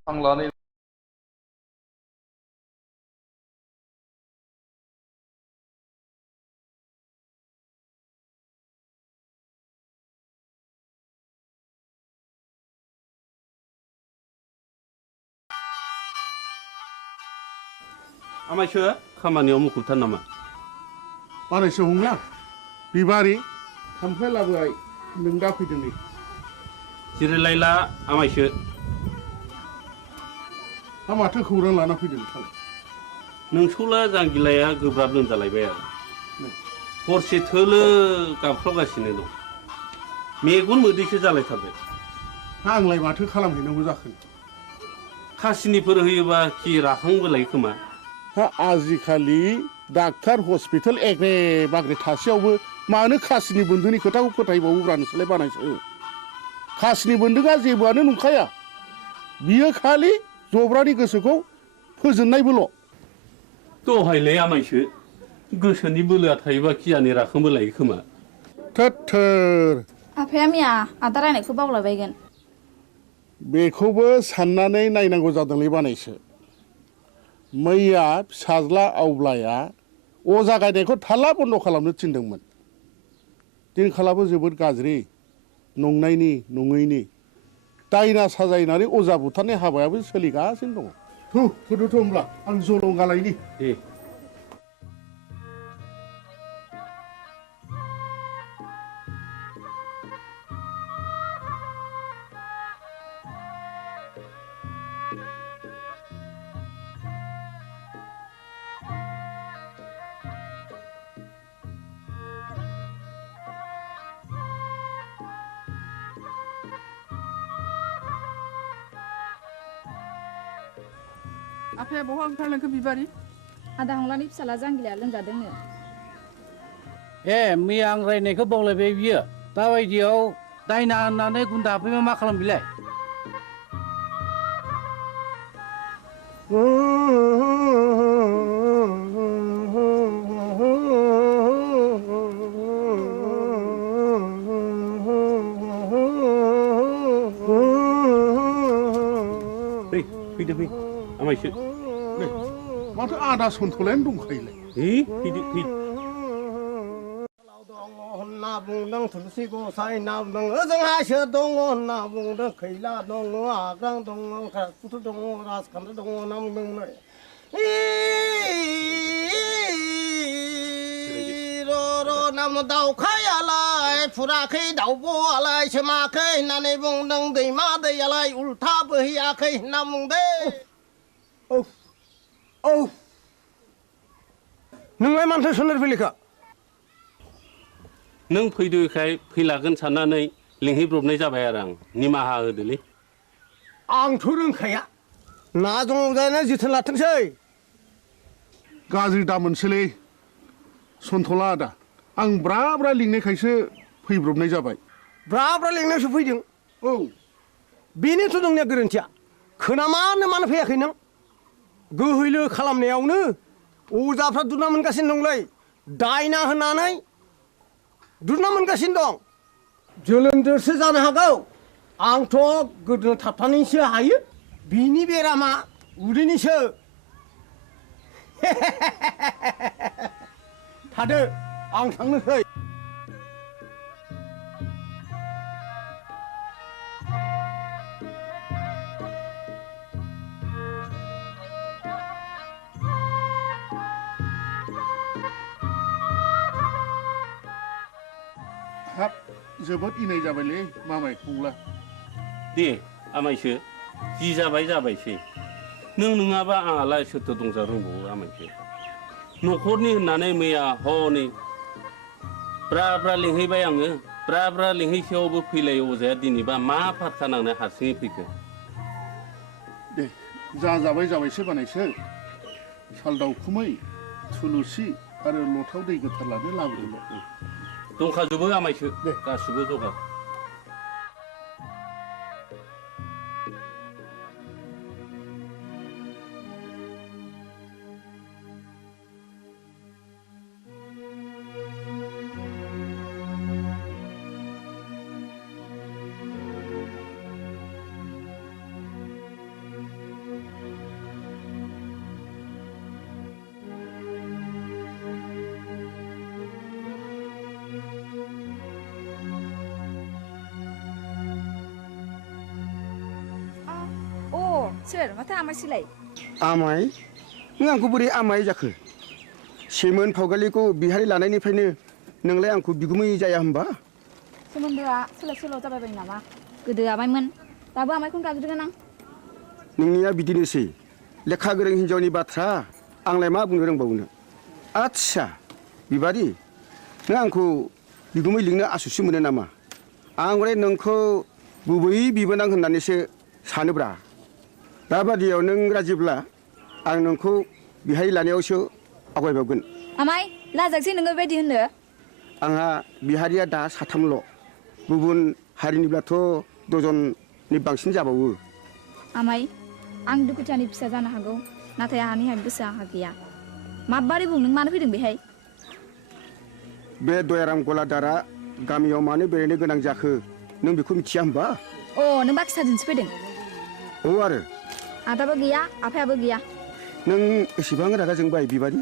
आं लानि आमायसो खामानियाव मुखुबथार नामा बानायसो हंला बिबारि ओमफ्राय लाबोबाय नों दा फैदों नै जिरायलायला आमायसो हा माथो खौरां लाना फैदों नोंथाङा नोंसौला जांगिलाया गोब्राब लोमजालायबाय आरो हरसे थोलो गाबख्रावगासिनो दं मेगन मोदैसो जालायथारबाय आंलाय माथो खालामहैनांगौ जाखो खासिनिफोर होयोबा खि राखांबोलाय खोमा हा आजिखालि डाक्टार हस्पिटाल एग्रे बाग्रे थासेयावबो मानो खासिनि बोन्दोंनि खोथाखौ फोथायबावोब्रा नोंसोरलाय बानायसो खासिनि बोन्दोंआ जेबोआनो नंखाया बियो खालि जब्रानि गोसोखौ फोजोननायबोल' दहायलाय आमायसो गोसोनि बोलोआ थायोबा खियानि राखांबोलायो खोमा थोर आफाया मैया आदा रायनायखौ बावलायबायगोन बेखौबो साननानै नायनांगौ जादोंलै बानायसो मैया फिसाज्ला आवब्लाया अजा गायनायखौ थाल्ला बन्द' खालामनो थिनदोंमोन दिनखालाबो जोबोद गाज्रि नंनायनि नङैनि दायना साजायनानै अजा बुथारनाय हाबायाबो सोलिगासिनो दङ थुदोथ' होमब्ला आं जलंगा लायनि दे आफाया बहा ओंखारलांखो बिबारि आदा हंलानि फिसाला जांगिलाया लोमजादोंनो ए मैया आं रायनायखौ बावलायबाय बियो दाबायदियाव दायना होननानै गुन्दा हाबफैबा मा खालाम बिलाय फैदो फै आमायसो माथो आदा सन्थलायानो दंखायोलाय फैदो होनना बुंदों थुलसि गसाइ ना बुंदों ओजोंहायसो दङ होनना बुंदों खैला दङ आग्रां दङ राजपुत दङ राजखान्थि दङ होनना बुंदों र' नाम दाउखायालाय फुराखै दाउब'आलाय सोमाखै होननानै बुंदों दैमा दैयालाय उल्था बोहैयाखै होनना बुंदों नोंलाय मानोथो सोलोर फैलिखा नों फैदोखाय फैलागोन साननानै लिंहैब्रबनाय जाबाय आरो आं निमाहा होदोलै आंथ' रोंखाया ना दङ जाना जोथोन लाथोंसै गाज्रि दा मोनसैलै सन्थला आदा आं ब्रा ब्रा लिंनायखायसो फैब्रबनाय जाबाय ब्रा ब्रा लिंनायसो फैदों बेनोथ' नोंनिया गोरोन्थिया मानो फैयाखै नों गोहैलो खालामनायावनो अजाफ्रा दुना मोनगासिनो दंलै दायना होननानै दुना मोनगासिनो दं जोलोमजोंसो जानो हागौ आंथ' गोदो थाबथानानैसो हायो बिनि बेरामा उदैनिसो थादो आं थांनोसै हाब जोबोद इनाय जाबायलै मामाय बुंला दे आमायसो जि जाबाय जाबायसै नों नङाबा आंहालाय सोरथो दंजा रोंबावो आमायसो न'खरनि होननानै मैया हनै ब्रा ब्रा लिंहैबाय आङो ब्रा ब्रा लिंहैसेयावबो फैलायो अजाया दिनैबा मा फारखा नांनाय हारसिङै फैखो दे जा जाबाय जाबायसो बानायसो साल दाउखुमै थुलुसि आरो लथाव दै गोथार लानो लाबोदोंल' दंखाजोबो आमायसो गासिबो जगार सोर माथो आमायसोलाय आमाय नों आंखौ बोरै आमाय जाखो सेमोन फावगालिखौ बिहारि लानायनिफ्रायनो नोंलाय आंखौ बिगुमै जाया होमबा सोमोन्दोआ सोलाय सोल' जाबाय नामा गोदो आमायमोन दाबो आमायखौनो गाबज्रिगोन आं नोंनिया बिदिनोसै लेखा गोरों हिन्जावनि बाथ्रा आंलाय मा बुंनो रोंबावनो आच्छा बिबारि नों आंखौ बिगुमै लिंनो आसुसु मोनो नामा आं हले नोंखौ गुबै बिबोनां होननानैसो सानोब्रा दाबादियाव नों राजिब्ला आं नोंखौ बिहारि लानायावसो आवगायबावगोन आमाय लाजाकसै नोङो बेबायदि होननो आंहा बिहारिया दा साथामल' गुबुन हारिनिब्लाथ' दजननि बांसिन जाबावो आमाय आं दुखुथियानि फिसा जानो हागौ नाथाय आंहानि गोसोआ आंहा गैया माबारै बुं नों मानो फैदों बेहाय बे दयाराम गलादारा गामियाव मानो बेरायनो गोनां जाखो नों बेखौ मिथिया होमबा अ नों बाक्साजोंसो फैदों औ आरो आदाबो गैया आफायाबो गैया नों एसेबां रागा जोंबाय बिबारि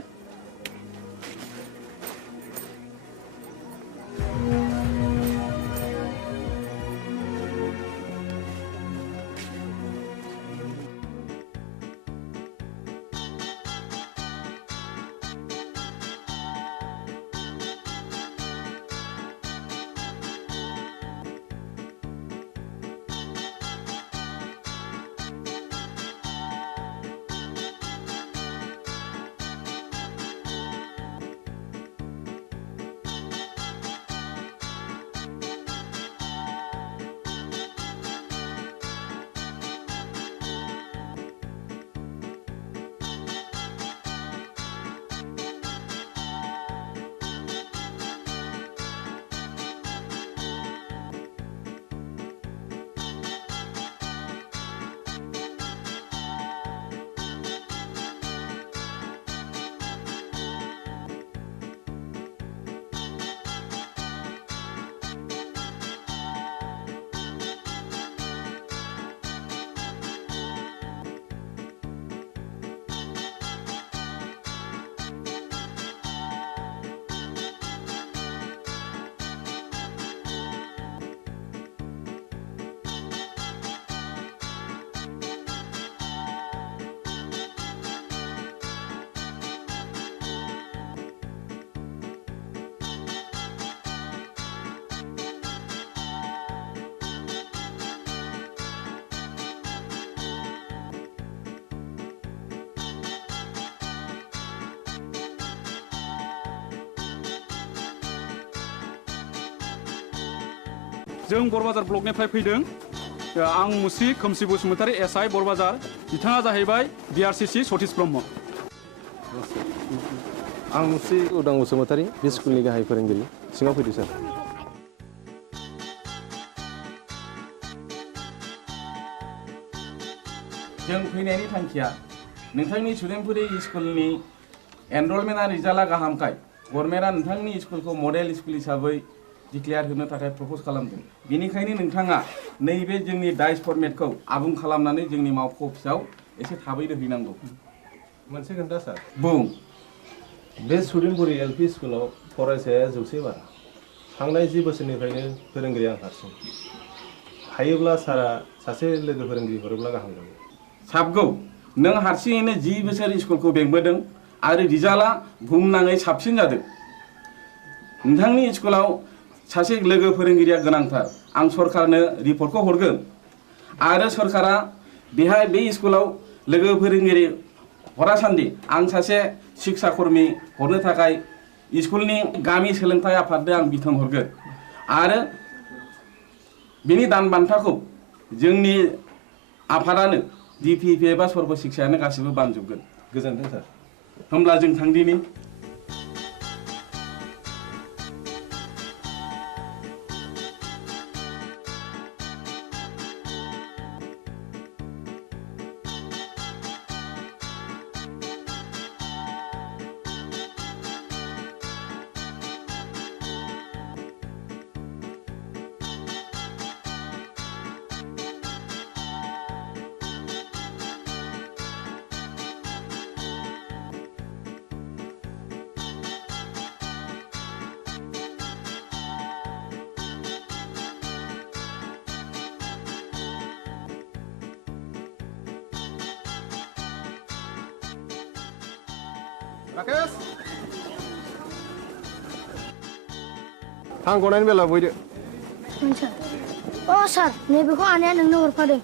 जों बरबाजार ब्लकनिफ्राय फैदों आं मुस्रि खोमसि बसुमतारी एसआइ बरबाजार बिथाङा जाहैबाय बिआरसिसि सतीश ब्रह्म आं मुस्रि उदां बसुमतारी बे स्कुलनि गाहाय फोरोंगिरि सिङाव फैदो सार जों फैनायनि थांखिया नोंथांनि सुदेमपुरि स्कुलनि एनरलमेन्टआ रिजाल्टआ गाहामखाय गभर्नमेन्टआ नोंथांनि स्कुलखौ मडेल स्कुल हिसाबै डिक्लेयार होनो थाखाय प्रप'ज खालामदों बेनिखायनो नोंथाङा नैबे जोंनि डाइस फर्मेटखौ आबुं खालामनानै जोंनि मावख' अफिसाव एसे थाबैनो हैनांगौ मोनसे खोन्था सार बुं बे सुदेमपुरि एलपि स्कुलाव फरायसाया 100 बारा थांनाय 10 बोसोरनिफ्रायनो फोरोंगिरि आं हारसिं हायोब्ला सारा सासे लोगो फोरोंगिरि हरोब्ला गाहाम जागौ साबगौ नों हारसिङैनो 10 बोसोर स्कुलखौ बेंबोदों आरो रिजाल्टआ बुहुमनाङै साबसिन जादों नोंथांनि स्कुलाव सासे लोगो फोरोंगिरिया गोनांथार आं सरकारनो रिपर्टखौ हरगोन आरो सरकारा बेहाय बे स्कुलाव लोगो फोरोंगिरि हरासान्दि आं सासे शिक्षा कर्मी हरनो थाखाय स्कुलनि गामि सोलोंथाय आफादनो आं बिथोन हरगोन आरो बिनि दान बान्थाखौ जोंनि आफादानो DPP एबा सर्ब शिक्षायानो गासिबो बानजोबगोन गोजोन्थों सार होमब्ला जों थांदिनि राकेश आं गनायनि बेला बयदो सार अ सार नैबेखौ आनैया नोंनो हरफादों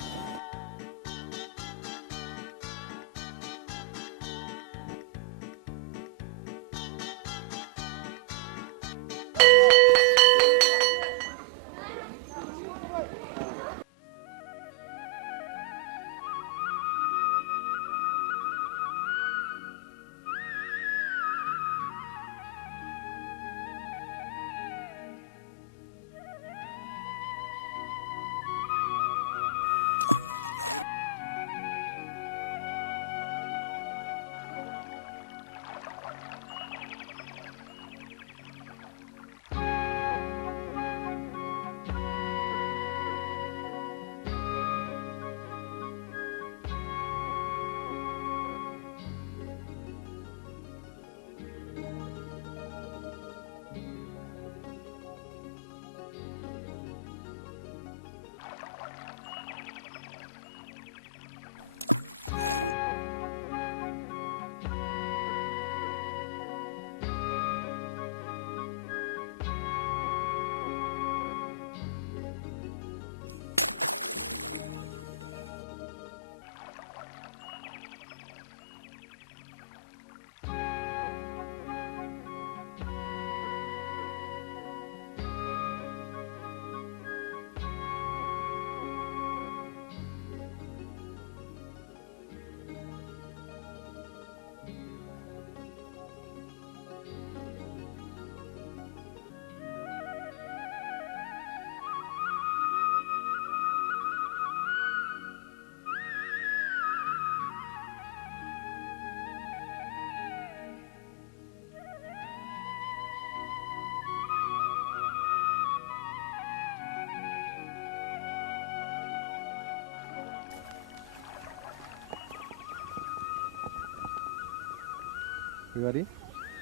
बिबारी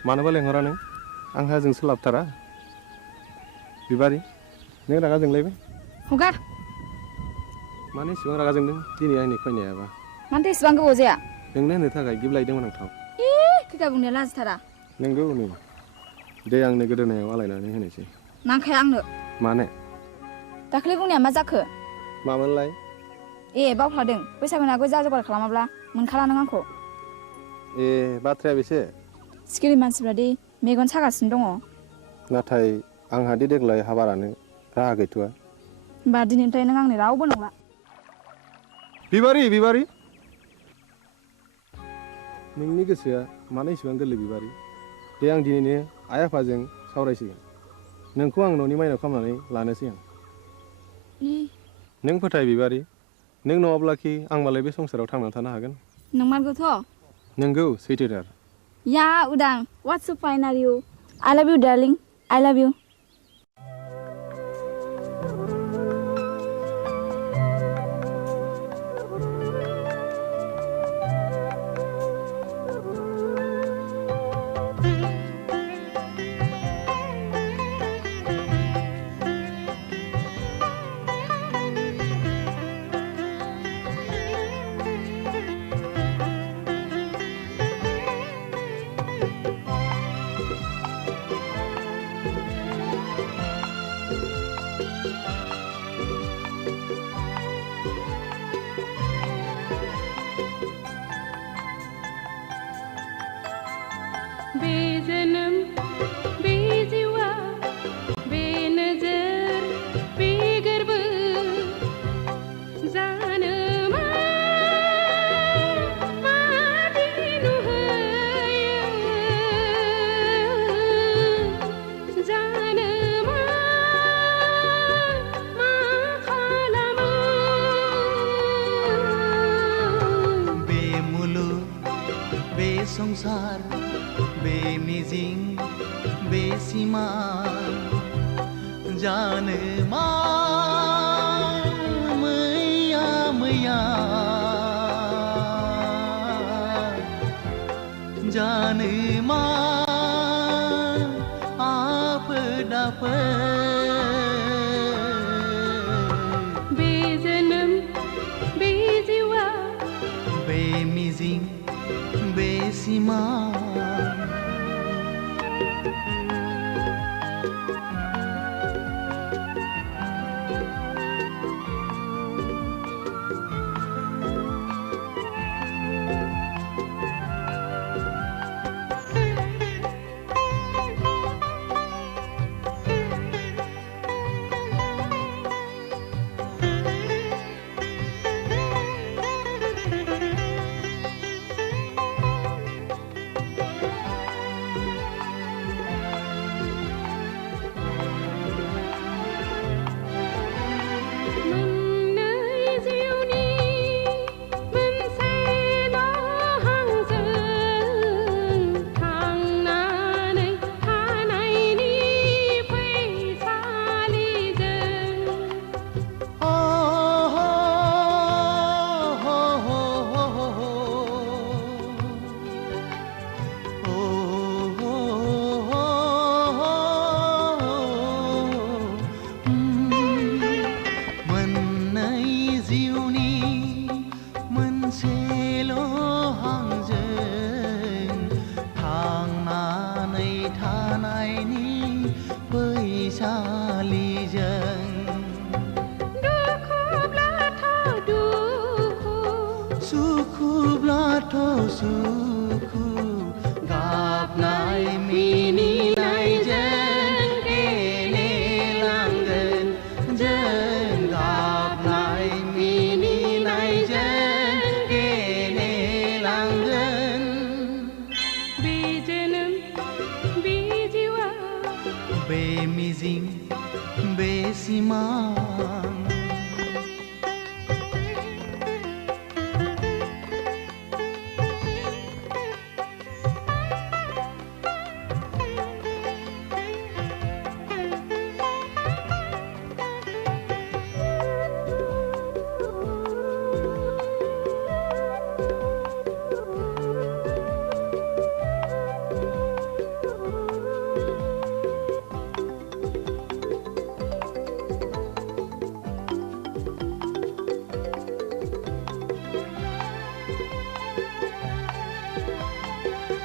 मानोबा लेंहरा नों आंहा जों सोलाबथारा बिबारी नों रागा जोंलायबाय हगार मानो इसेबां रागा जोंदों दिनै आंनि फैनायाबा मानोथो इसेबां गोबाव जाया नोंनो होनो थाखाय गिफ्ट लायदोंमोन आं थाव खिथा बुंनाया लाजिथारा नोंगौ नै दे आंनो गोदोनायाव आलायनानै होनोसै नांखाया आंनो मानो दाख्लै बुंनाया मा जाखो मामोनलाय ए बावफ्लादों बैसागुनि आगोल जा जगार खालामाब्ला मोनखाला नों आंखौ ए बाथ्राया बेसे सिखिरि मानसिफ्रा दि मेगन सागासिनो दङ नाथाय आंहा दि देग्लाय हाबारानो राहा गैथ'आ होमबा दिनैनिफ्राय नों आंनि रावबो नंला बिबारी बिबारी नोंनि गोसोआ मानो इसेबां गोरलै बिबारी दे आं दिनैनो आइ आफाजों सावरायसिगोन नोंखौ आं न'नि माइनाव खालामनानै लानोसै आं नों फोथाय बिबारी नों नङाब्लाखि आं मालाय बे संसाराव थांनानै थानो हागोन नंमारगौथ' नोंगौ सैथोथार या उदां what's so fine are you I love you darling I love you संसार बे मिजिं बे सिमा जानो मा मैया मैया जानो मा आफोद आफोद बे जोनोम बे जिउआ बे मिजिं बे सिमा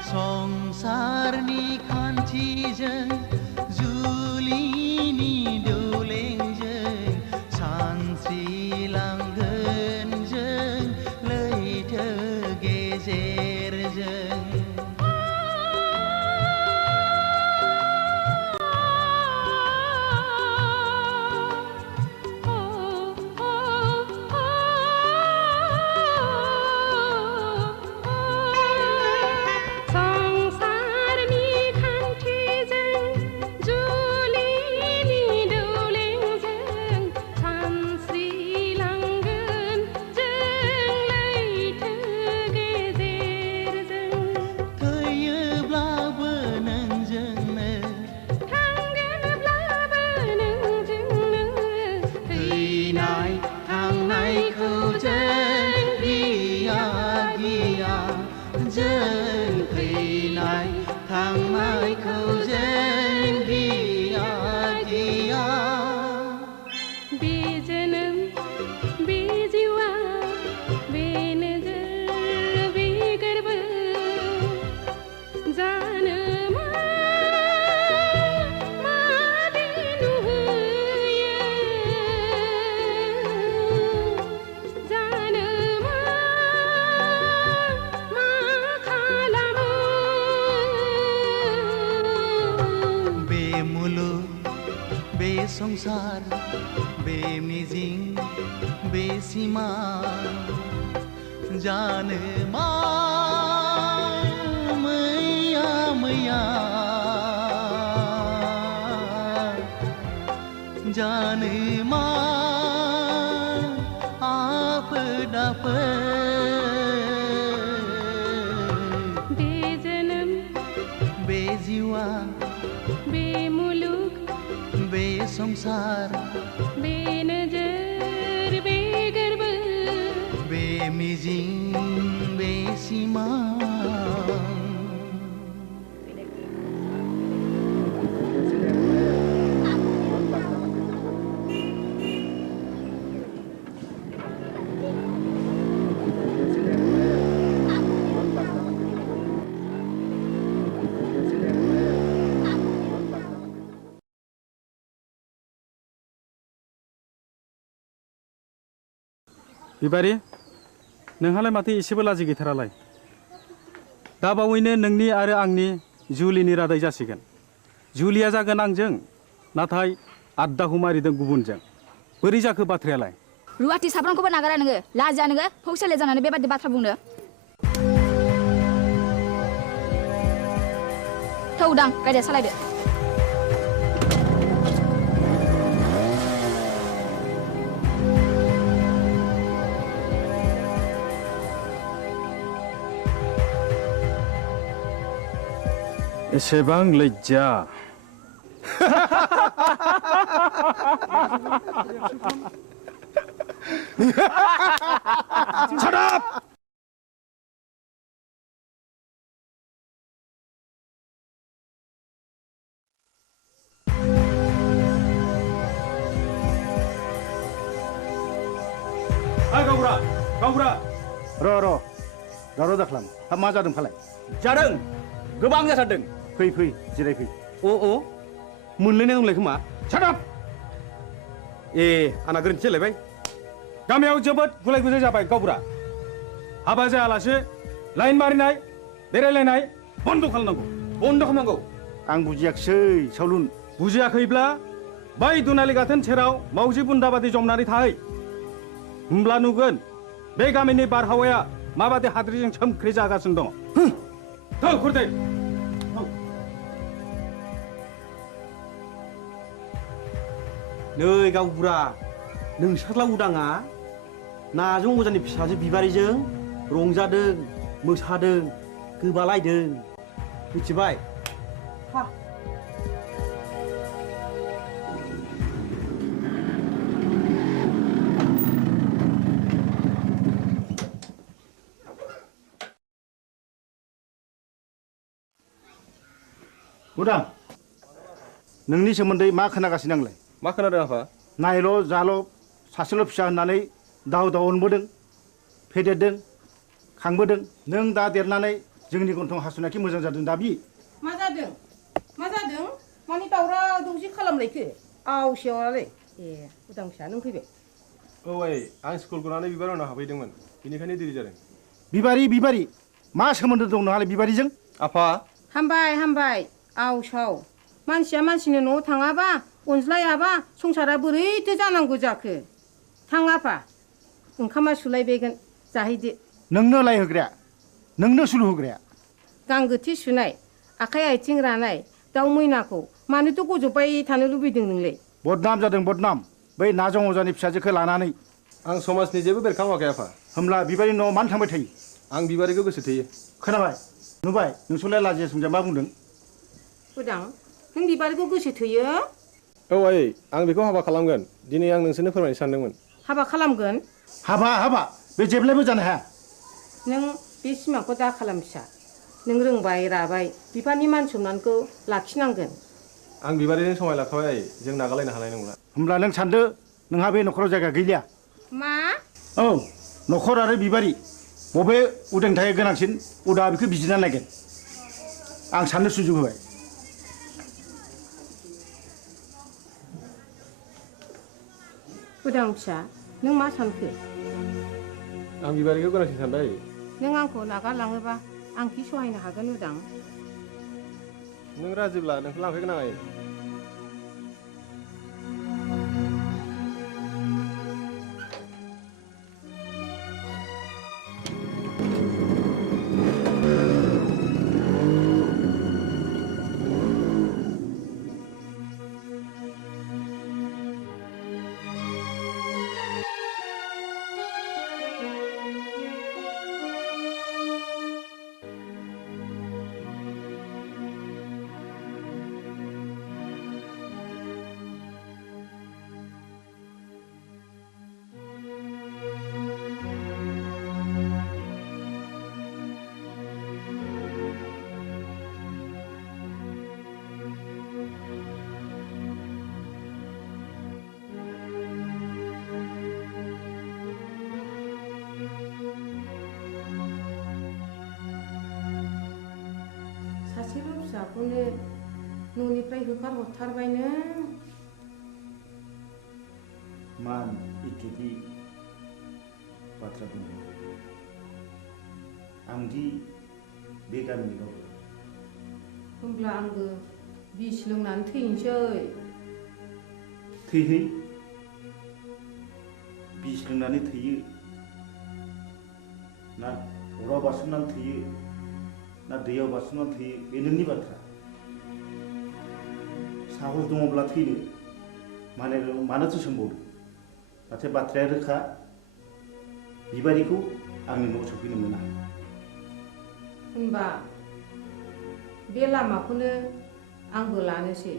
संसारनि खान्थिजों जुलिनि दौलेंजों सानस्रिलांगोन जों लैथो गेजेरजों संसार बे मिजिं बे सिमा जानो मा मैया मैया जानो मा आफोद आफोद संसार बेनजर बेगर्ब बेमिजिं बेसिमा बिबारि नोंहालाय माथो एसेबो लाजि गैथारालाय दा बावैनो नोंनि आरो आंनि जुलिनि रादाय जासिगोन जुलिया जागोन आंजों नाथाय आद्दाखौ मारिदों गुबुनजों बोरै जाखो बाथ्रायालाय रुवाथि साफ्रोमखौबो नागारा नोङो लाजिया नोङो फौसले जानानै बेबादि बाथ्रा बुंनो थौ उदां गारिया सालायदो एसेबां लज्जा Shut up! गावबुरा र' दावराव दाख्लाम हाब मा जादों फालाय जादों गोबां जाथारदों फै जिरायफै अ मोनलायनाय दंलाय खोमा सादाब आंना गोरोन्थि जालायबाय गामियाव जोबोद गुलाय गुजाय जाबाय गावबुरा हाबा जायालासे लाइन मारिनाय बेरायलायनाय बन्द खालामनांगौ आं बुजियाखिसै सावलुन बुजियाखैब्ला बै दुनालि गाथोन सेराव मावजि बुन्दा बादि जमनानै थाहै होमब्ला नुगोन बे गामिनि बारहावाया माबादि हाद्रिजों सोमख्रि जागासिनो दङ थौ खुरदै नै गावबुरा नोंसोरला उदाङा नाजों अजानि फिसाजो बिबारिजों रंजादों मोसादों गोबालायदों मिथिबाय उदां नोंनि सोमोन्दै मा खोनागासिनो आंलाय मा खोनादों आफा नायल' जाल' सासेल' फिसा होननानै दाव अनबोदों फेदेरदों खांबोदों नों दा देरनानै जोंनि गन्थं हासुनायखि मोजां जादों दाबि मा जादों मानि दावराव दावसि खालामलायखो आवसेवालाय उदां फिसा नों फैबाय औ आं स्कुल गनानै बिबार उनाव हाबहैदोंमोन बेनिखायनो देरि जादों बिबारि मा सोमोन्दो दं नोंहालाय बिबारिजों आफा हामबाय आवसाव मानसिया मानसिनि न'आव थाङाबा अनज्लायाबा संसारा बोरैथो जानांगौ जाखो थां आफा ओंखामा सुलायबायगोन जाहैदो नोंनो लायहोग्राया नोंनो सुलु होग्राया गांगोथि सुनाय आखाइ आथिं रानाय दाउ मैनाखौ मानोथ' गजबबाय थानो लुबैदों नोंलाय बदनाम जादों बदनाम बै नाजों अजानि फिसाजोखौ लानानै आं समाजनि जेबो बेरखाङाखै आफा होमब्ला बिबारि न'आव मानो थांबाय थायो आं बिबारिखौ गोसो थोयो खोनाबाय नुबाय नोंसोरलाय लाजिया सोमजा मा बुंदों उदां नों बिबारिखौ गोसो थोयो औ आं बेखौ हाबा खालामगोन दिनै आं नोंसोरनो फोरमायनो सानदोंमोन हाबा खालामगोन हाबा बे जेब्लायबो जानो हाया नों बे सिमांखौ दा खालाम फिसा नों रोंबाय राबाय बिफानि मान सनमानखौ लाखिनांगोन आं बिबारिजों समाय लाखाबाय जों नागारलायनो हानाय नंला होमब्ला नों सानदो नोंहा बे न'खराव जायगा गैलिया मा औ न'खर आरो बिबारि बबे उदांनि थाखाय गोनांसिन उदा बेखौ बिजिरना नायगोन आं साननो सुजुग होबाय उदां फिसा नों मा सानखो आं बिबारिखौ गोनांसिन सानबाय नों आंखौ नागारलाङोबा आं कि सहायनो हागोन उदां नों राजिब्ला नोंखौ लांफैगोन आं सासेल' फिसाखौनो न'निफ्राय होखारहरथारबाय नों। मान इतुदि बाथ्रा बुंदों आंदि बे गामिनि रावबो होमब्ला आंबो बिस लोंनानै थैनोसै। थैहै बिस लोंनानै थैयो ना अराव बारसोमनानै थैयो ना दैयाव बारसोमनानै थैयो बे नोंनि बाथ्रा। साहस दङब्ला थैनो मानोथो सोंबावदों। नाथाय बाथ्राया रोखा बिबारिखौ आंनि न'आव सफैनो मोना। होनबा बे लामाखौनो आंबो लानोसै।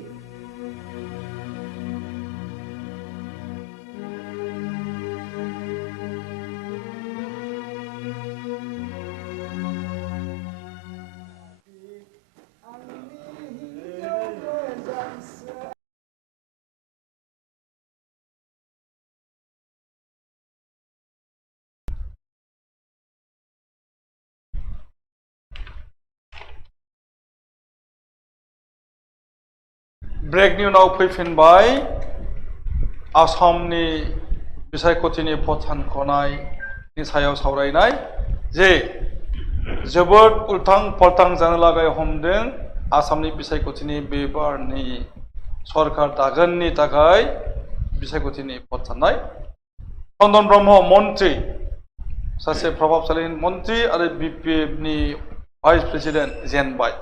ब्रेकनि उनाव फैफिनबाय आसामनि बिसायख'थिनि भट सानख'नायनि सायाव सावरायनाय जे जोबोद उल्थां फाल्थां जानो लागाय हमदों आसामनि बिसायख'थिनि बे बारनि सरकार दागोननि थाखाय बिसायख'थिनि भट साननाय। चन्दन ब्रह्म मन्त्रि सासे प्रभाबशाली मन्त्रि आरो बिपिएफनि भाइस प्रेसिडेन्ट जेनबाय।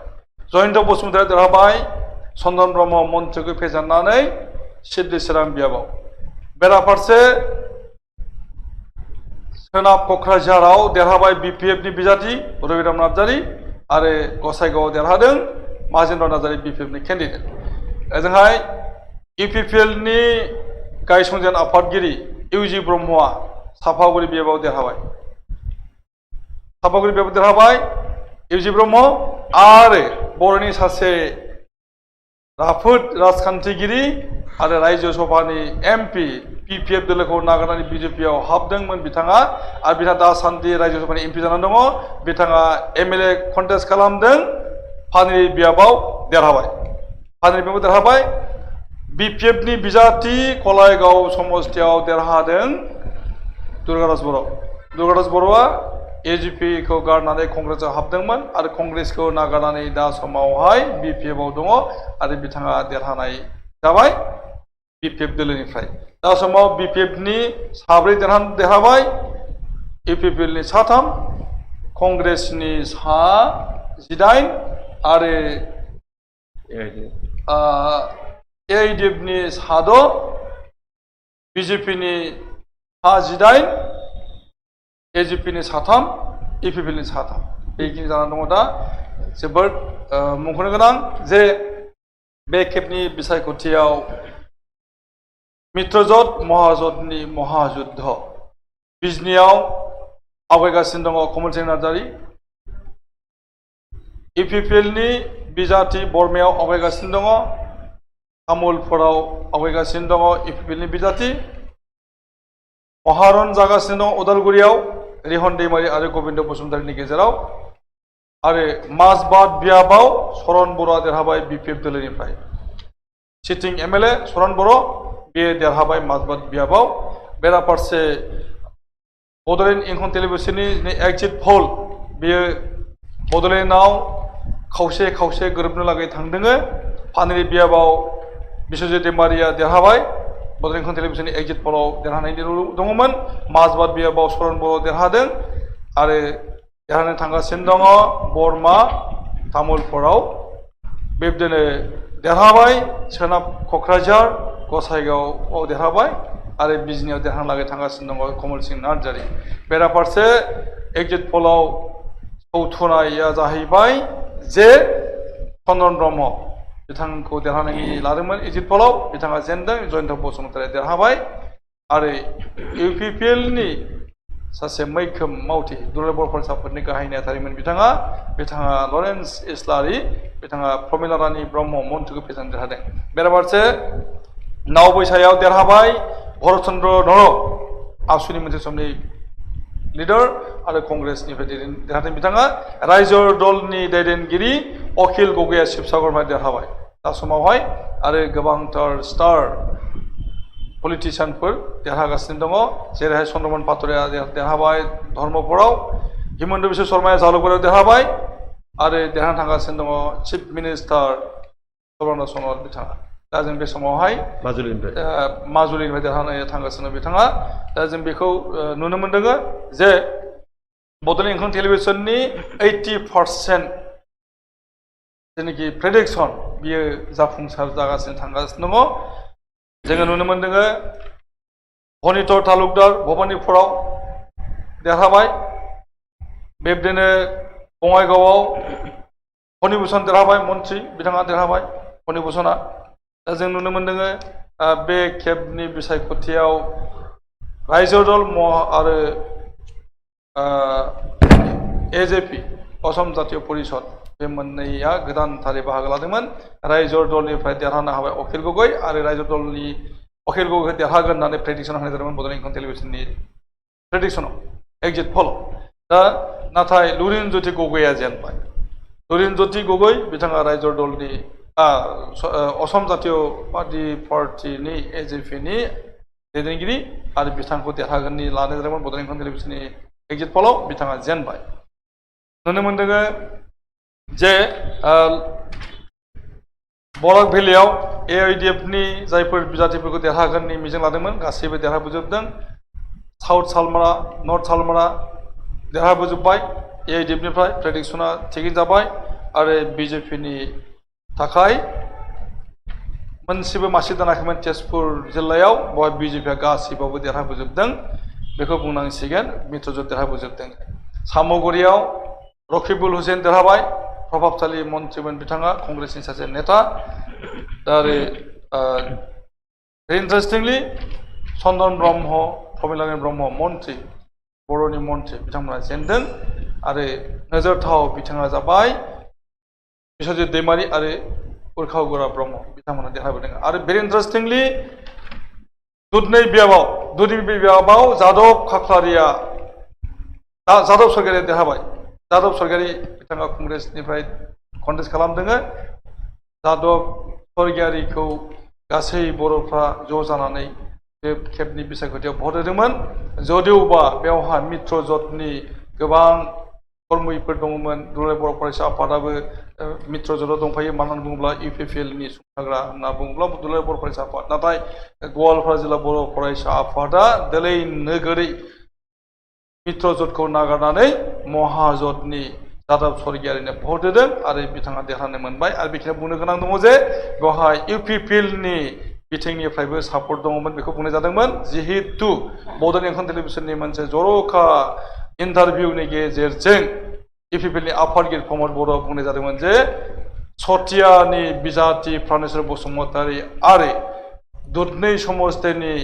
जयन्त बसुमतारी देरहाबाय। चन्दन ब्रह्म मन्त्रिखौ फेजेननानै सिद्लिचेरां बियाबाव। बेराफारसे सोनाब क'क्राझाराव देरहाबाय बिपिएफनि बिजाथि रबिराम नार्जारी आरो गसाइगावआव देरहादों माजेन्द्र नार्जारी बिपिएफनि केन्डिडेट। ओजोंहाय इउपिपिएलनि गायसंजेन आफादगिरि इउजि ब्रह्मआ सापागुरि बियाबाव देरहाबाय। सापागुरि बियाबाव देरहाबाय इउजि ब्रह्म आरो बर'नि सासे राफोद राजखान्थिगिरि आरो रायजो सभानि एमपि पिपिएफ दोलोखौ नागारनानै बिजेपिआव हाबदोंमोन बिथाङा आरो बिथाङा दासान्दि रायजो सभानि एमपि जानानै दङ। बिथाङा एमएलए कन्टेस्ट खालामदों पानेरि बियाबाव देरहाबाय। पानेरि बियाबाव देरहाबाय। बिपिएफनि बिजाथि कलायगाव समस्तियाव देरहादों दुर्गादास बर'। दुर्गादास बर'आ एजिपिखौ गारनानै कंग्रेसआव हाबदोंमोन आरो कंग्रेसखौ नागारनानै दा समावहाय बिपिएफआव दङ आरो बिथाङा देरहानाय जाबाय बिपिएफ दोलोनिफ्राय। दा समाव बिपिएफनि 7 देरहाबाय, इउपिपिएलनि 3, कंग्रेसनि 19 आरो एआइडिएफनि 6, बिजेपिनि 18, एजिपिनि 3, इउपिपिएलनि 3 बेखिनि जानानै दङ। दा जोबोद मुंख'नो गोनां जे बे खेबनि बिसायख'थियाव मित्रजोट महाजोटनि महाजुद्ध बिजनियाव आवगायगासिनो दङ कमल सिंह नार्जारी। इउपिपिएलनि बिजाथि बरमायाव आवगायगासिनो दङ। तामुलपुराव आवगायगासिनो दङ इउपिपिएलनि बिजाथि। महारन जागासिनो दङ उदालगुरियाव रिहन दैमारि आरो गबिन्द बसुमतारीनि गेजेराव। आरो माजबाद बियाबाव सरन बर'आ देरहाबाय बिपिएफ दोलोनिफ्राय। सिटिं एमएलए सरन बर' बे देरहाबाय माजबाद बियाबाव। बेराफारसे बड'लेण्ड इंखं टेलिभिजननि एक्जिट पल बेयो बड'लेण्डआव खावसे खावसे गोरोबनो लागै थांदोङो। पानेरि बियाबाव बिश्वजित दैमारिया देरहाबाय। बड'लेण्ड इंखं टेलिभिजननि एक्जिट पलाव देरहानायनि दङमोन। माजबाद बियाबाव सरन बर' देरहादों आरो देरहानो थांगासिनो दङ बरमा तामुलपुराव। बेबायदिनो देरहाबाय सोनाब क'क्राझार गसाइगावआव देरहाबाय आरो बिजनियाव देरहानो लागै थांगासिनो दङ कमल सिंह नार्जारी। बेराफारसे एक्जिट पलाव सौथुनाया जाहैबाय जे चन्दन ब्रह्म बिथांखौ देरहानायनि लादोंमोन एक्जिट पलाव, बिथाङा जेनदों। जयन्त बसुमतारी देरहाबाय आरो इउपिपिएलनि सासे मैखोम मावथि दुलाराय बर' फरायसाफोरनि गाहाय नेहाथारिमोन बिथाङा लरेन्स इस्लारि, बिथाङा प्रमिला रानी ब्रह्म मन्त्रिखौ फेजेननो देरहादों। बेराफारसे नावबैसायाव देरहाबाय भरत चन्द्र नर आसुनि मोनसे समनि लिडार आरो कंग्रेसनिफ्राय देरहादों बिथाङा रायजो दलनि दैदेनगिरि अखिल गगैया शिबसागरनिफ्राय देरहाबाय दा समावहाय आरो गोबांथार स्टार पलिटिशियानफोर देरहागासिनो दङ जेरैहाय चन्द्रमन पाटरिया देरहाबाय धर्मपुराव हिमन्त बिश्व शर्माया जालुकबारियाव देरहाबाय आरो देरहाना थांगासिनो दङ चिफ मिनिस्टार सर्बानन्द सन'वाल बिथाङा दा जों बे समावहाय माजुलिनिफ्राय देरहानाय थांगासिनो बिथाङा दा जों बेखौ नुनो मोनदों जे बड'लेण्ड इंखं टेलिभिजननि 80% जेनाखि प्रेडिक्सन बियो जाफुंसार जागासिनो थांगासिनो दङ जोङो नुनो मोनदों हनितर तालुकदार भबानिपुराव देरहाबाय बेबायदिनो बङाइगावआव हनिभुषन देरहाबाय मन्त्रि बिथाङा देरहाबाय हनिभुषना दा जों नुनो मोनदों बे खेबनि बिसायख'थियाव रायजो दल आरो एजेपि असम जातीय परिषद बे मोननैया गोदानथारै बाहागो लादोंमोन रायजो दलनिफ्राय देरहानो हाबाय अखिल गगৈ आरो रायजो दलनि अखिल गगै देरहागोन होननानै प्रेडिक्सन होनाय जादोंमोन बड'लेण्ड इंखं टेलिभिजननि प्रेडिक्सनाव एग्जिट पल दा नाथाय लुरिनज्योति गगैया जेनबाय लुरिनज्योति गगৈ बिथाङा रायजो दलनि असम जातीय पार्टिनि एजेपिनि दैदेनगिरि आरो बिथांखौ देरहागोननि लानाय जादोंमोन बड'लेण्ड इंखं टेलिभिजननि एग्जिट पलाव बिथाङा जेनबाय नुनो मोनदों जे बराक भेलियाव AIDFनि जायफोर बिजाथिफोरखौ देरहागोननि मिजिं लादोंमोन गासैबो देरहाबोजोबदों साउथ सालमारा नर्थ सालमारा देरहाबोजोब्बाय AIDFनिफ्राय प्रेडिक्सना थिगैनो जाबाय आरो BJPनि थाखाय मोनसेबो मासि दोनाखैमोन तेजपुर जिल्लायाव बेवहाय BJPआ गासैबावबो देरहाबोजोबदों बेखौ बुंनांसिगोन मित्रजोत देरहाबोजोबदों सामगुरियाव रकिबुल हुसेन देरहाबाय प्रभाबशाली मन्त्रिमोन बिथाङा कंग्रेसनि सासे नेता दा आरो इन्टारेस्टिंलि चन्दन ब्रह्म प्रमिलानि ब्रह्म मन्त्रि बर'नि मन्त्रि बिथांमोना जेनदों आरो नोजोरथाव बिथाङा जाबाय बिश्वजित दैमारि आरो उर्खाव गोरा ब्रह्म बिथांमोना देरहाबोदों आरो भेरि इन्टारेस्टिंलि दुधनै बियाबाव जादव खाख्लारिया जादव सरगारिया देरहाबाय जादव सरगारि बिथाङा कंग्रेसनिफ्राय कन्टेस्ट खालामदों जादव सरगारिखौ गासै बर'फ्रा ज' जानानै बे खेबनि बिसायख'थियाव भट होदोंमोन जदिउबा बेवहाय मित्रजोतनि गोबां कर्मैफोर दङमोन दुलाराय बर' फरायसा आफादाबो मित्रजोताव दंफायो मानो होनना बुङोब्ला UPPLनि सुंथाग्रा होनना बुङोब्ला दुलाराय बर' फरायसा आफाद नाथाय गवालपारा जिल्ला बर' फरायसा आफादा दोलै नोगोरै मित्रजोतखौ नागारनानै महाजोतनि जादव सरगियारिनो भट होदों आरो बिथाङा देरहानो मोनबाय आरो बेखिनियाव बुंनो गोनां दङ जे बेवहाय UPPLनि बिथिंनिफ्रायबो सापर्ट दङमोन बेखौ बुंनाय जादोंमोन जिहेतु बड'लेण्ड इंखं टेलिभिजननि मोनसे जर'खा इन्टारभिउनि गेजेरजों UPPLनि आफादगिरि प्रमद बर'आ बुंनाय जादोंमोन जे सतियानि बिजाथि प्रानेश्वर बसुमतारी आरो दुधनै समस्तिनि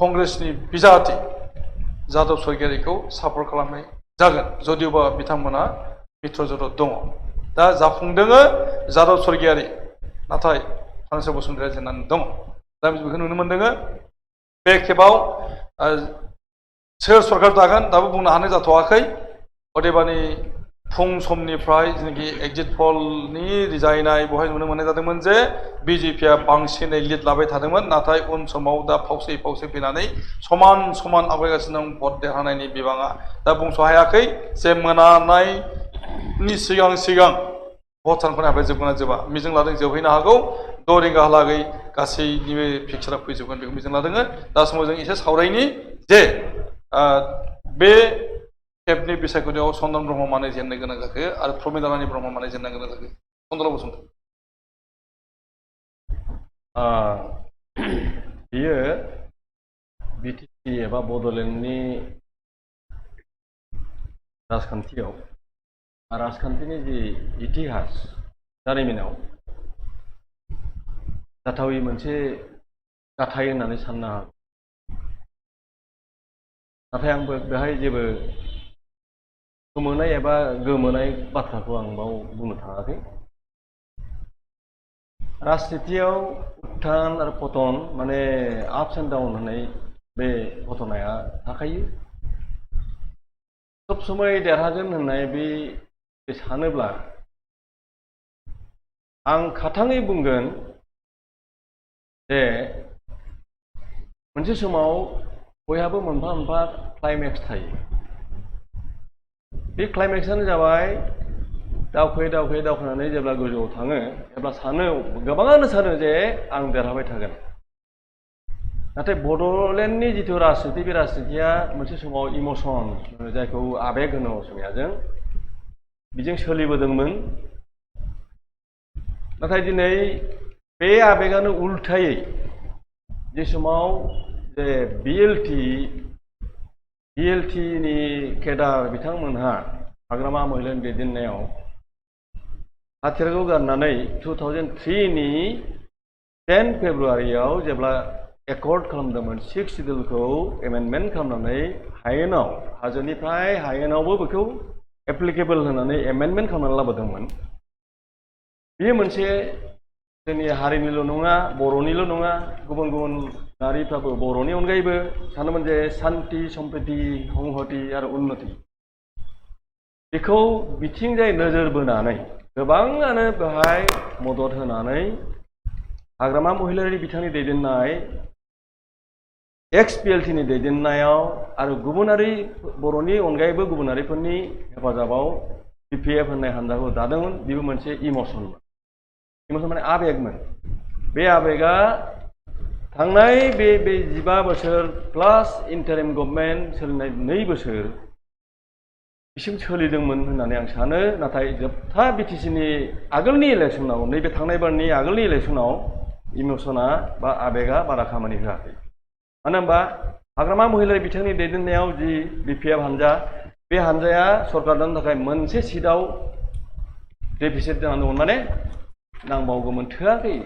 कंग्रेसनि बिजाथि जादव सरगियारिखौ सापर्ट खालामनाय जागोन जदिउबा बिथांमोना मित्रजोताव दङ दा जाफुंदों जादव सरगियारि नाथाय प्रानेश्वर बसुमतारीया जेननानै दङ दा बेखौ नुनो मोनदों बे खेबाव सोर सरकार दागोन दाबो बुंनो हानाय जाथ'वाखै अदेबानि फुं समनिफ्राय जेनाखि एग्जिट पलनि रिजायनाय बेवहाय नुनो मोननाय जादोंमोन जे BJPआ बांसिनै लिड लाबाय थादोंमोन नाथाय उन समाव दा फावसै फैनानै समान आवगायगासिनो दं भट देरहानायनि बिबाङा दा बुंस' हायाखै जे मोनानायनि सिगां भट सानख'नाय हाबाया जोबगोन ना जोबा मिजिं लादों जोबहैनो हागौ 6 रिंगाहालागै गासैनिबो फिक्सारा फैजोबगोन बेखौ मिजिं लादों दा समाव जों एसे सावरायनि जे बे खेबनि बिसायख'थियाव चन्दन ब्रह्म मानो जेननो गोनां जाखो आरो प्रमिला रानी ब्रह्म मानो जेननो गोनां जाखो चन्दन बसुमतारी बियो BTC एबा बड'लेण्डनि राजखान्थिनि जि इतिहास जारिमिनाव जाथावै मोनसे जाथाय होननानै साननो हागौ नाथाय आंबो बेहाय जेबो गोमोनाय एबा गोमोनाय बाथ्राखौ आं बाव बुंनो थाङाखै राजनितियाव उत्थान आरो पतन माने आपस एन्ड डाउन होननाय बे घटनाया थाखायो सब समय देरहागोन होननाय बे सानोब्ला आं खाथाङै बुंगोन जे मोनसे समाव बयहाबो मोनफा मोनफा क्लाइमेक्स थायो बे क्लाइमेक्सआनो जाबाय दावखोनानै जेब्ला गोजौआव थाङो अब्ला सानो गोबाङानो सानो जे आं देरहाबाय थागोन नाथाय बड'लेण्डनि जिथु राजनिति बे राजनितिया मोनसे समाव इमसन जायखौ आबेग होनो असमियाजों बिजों सोलिबोदोंमोन नाथाय दिनै बे आबेगानो उल्थायै जे समाव जे BLT नि केडार बिथांमोनहा हाग्रामा महिलानि दैदेननायाव हाथियारखौ गारनानै 2003 नि 10 फेब्रुवारियाव जेब्ला एकर्ड खालामदोंमोन 6 सिडिउलखौ एमेन्डमेन्ट खालामनानै हायेनाव हाजोनिफ्राय हायेनावबो बेखौ एप्लिकेबल होनानै एमेन्डमेन्ट खालामनानै लाबोदोंमोन बेयो मोनसे जोंनि हारिनिल' नङा बर'निल' नङा गुबुन गुबुन नारिफ्राबो बर'नि अनगायैबो सानोमोन जे शान्ति सम्प्रिति संहति आरो उन्नति बेखौ बिथिंजाय नोजोर बोनानै गोबाङानो बेहाय मदद होनानै हाग्रामा महिलारि बिथांनि दैदेननाय XPLT नि दैदेननायाव आरो गुबुनारि बर'नि अनगायैबो गुबुनारिफोरनि हेफाजाबाव BPF होननाय हान्जाखौ दादोंमोन बेबो मोनसे इमसन माने आबेगमोन बे आबेगा थांनाय बे 15 बोसोर प्लास इन्टारिम गभर्नमेन्ट सोलिनाय 2 बोसोर बिसिम सोलिदोंमोन होननानै आं सानो नाथाय जोबथा BTC नि आगोलनि इलेक्सनाव नैबे थांनाय बारनि आगोलनि इलेक्सनाव इमसना बा आबेगा बारा खामानि होआखै मानो होनबा हाग्रामा महिलारि बिथांनि दैदेननायाव जि BPF हान्जा बे हान्जाया सरकार दानो थाखाय मोनसे सिटआव डेफिसिट जानानै दंमोन माने नांबावगौमोन थोआखै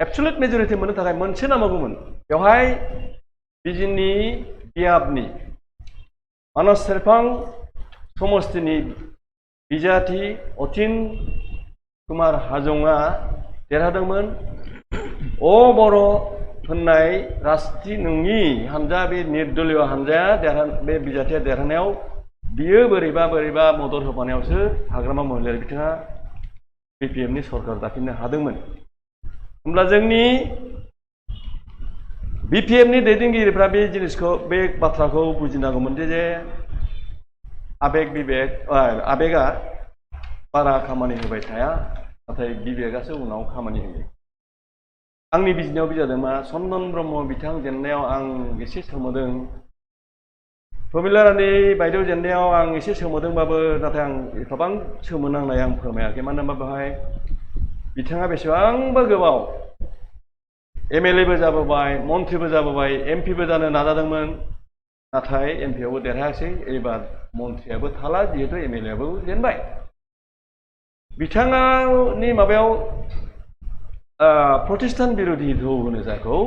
एबसुलेट मेजरिटि मोननो थाखाय मोनसे नांबावगौमोन बेवहाय बिजिनि बियाबनि मानस सेरफां समस्तिनि बिजाथि अथिन कुमार हाजंआ देरहादोंमोन बर' होननाय राजनिति नङि हान्जा बे निर्दलीय हान्जाया बे बिजाथिया देरहानायाव बियो बोरैबा मदद होफानायावसो हाग्रामा महिलारि बिथाङा BPF नि सरकार दाफिननो हादोंमोन होमब्ला जोंनि BPF नि दैदेनगिरिफ्रा बे जिनिसखौ बे बाथ्राखौ बुजिनांगौमोन जे आबेगा बारा खामानि होबाय थाया नाथाय बिबेगासो उनाव खामानि होयो आंनि बिजिनायाव बिजादों मा चन्दन ब्रह्म बिथां जेननायाव आं एसे सोमोदों प्रमिला रानी बायदेव जेननायाव आं एसे सोमोदोंबाबो नाथाय आं एफाबां सोमोनांनाय आं फोरमायाखै मानो होनबा बेवहाय बिथाङा बेसेबांबा गोबाव MLA बो जाबोबाय मन्थ्रिबो जाबोबाय MP बो जानो नाजादोंमोन नाथाय MP आवबो देरहायासै एबार मन्थ्रियाबो थाला जिहेतु MLA आबो जेनबाय बिथाङानि माबायाव प्रतिष्ठान बिरोधी धौ होनो जायखौ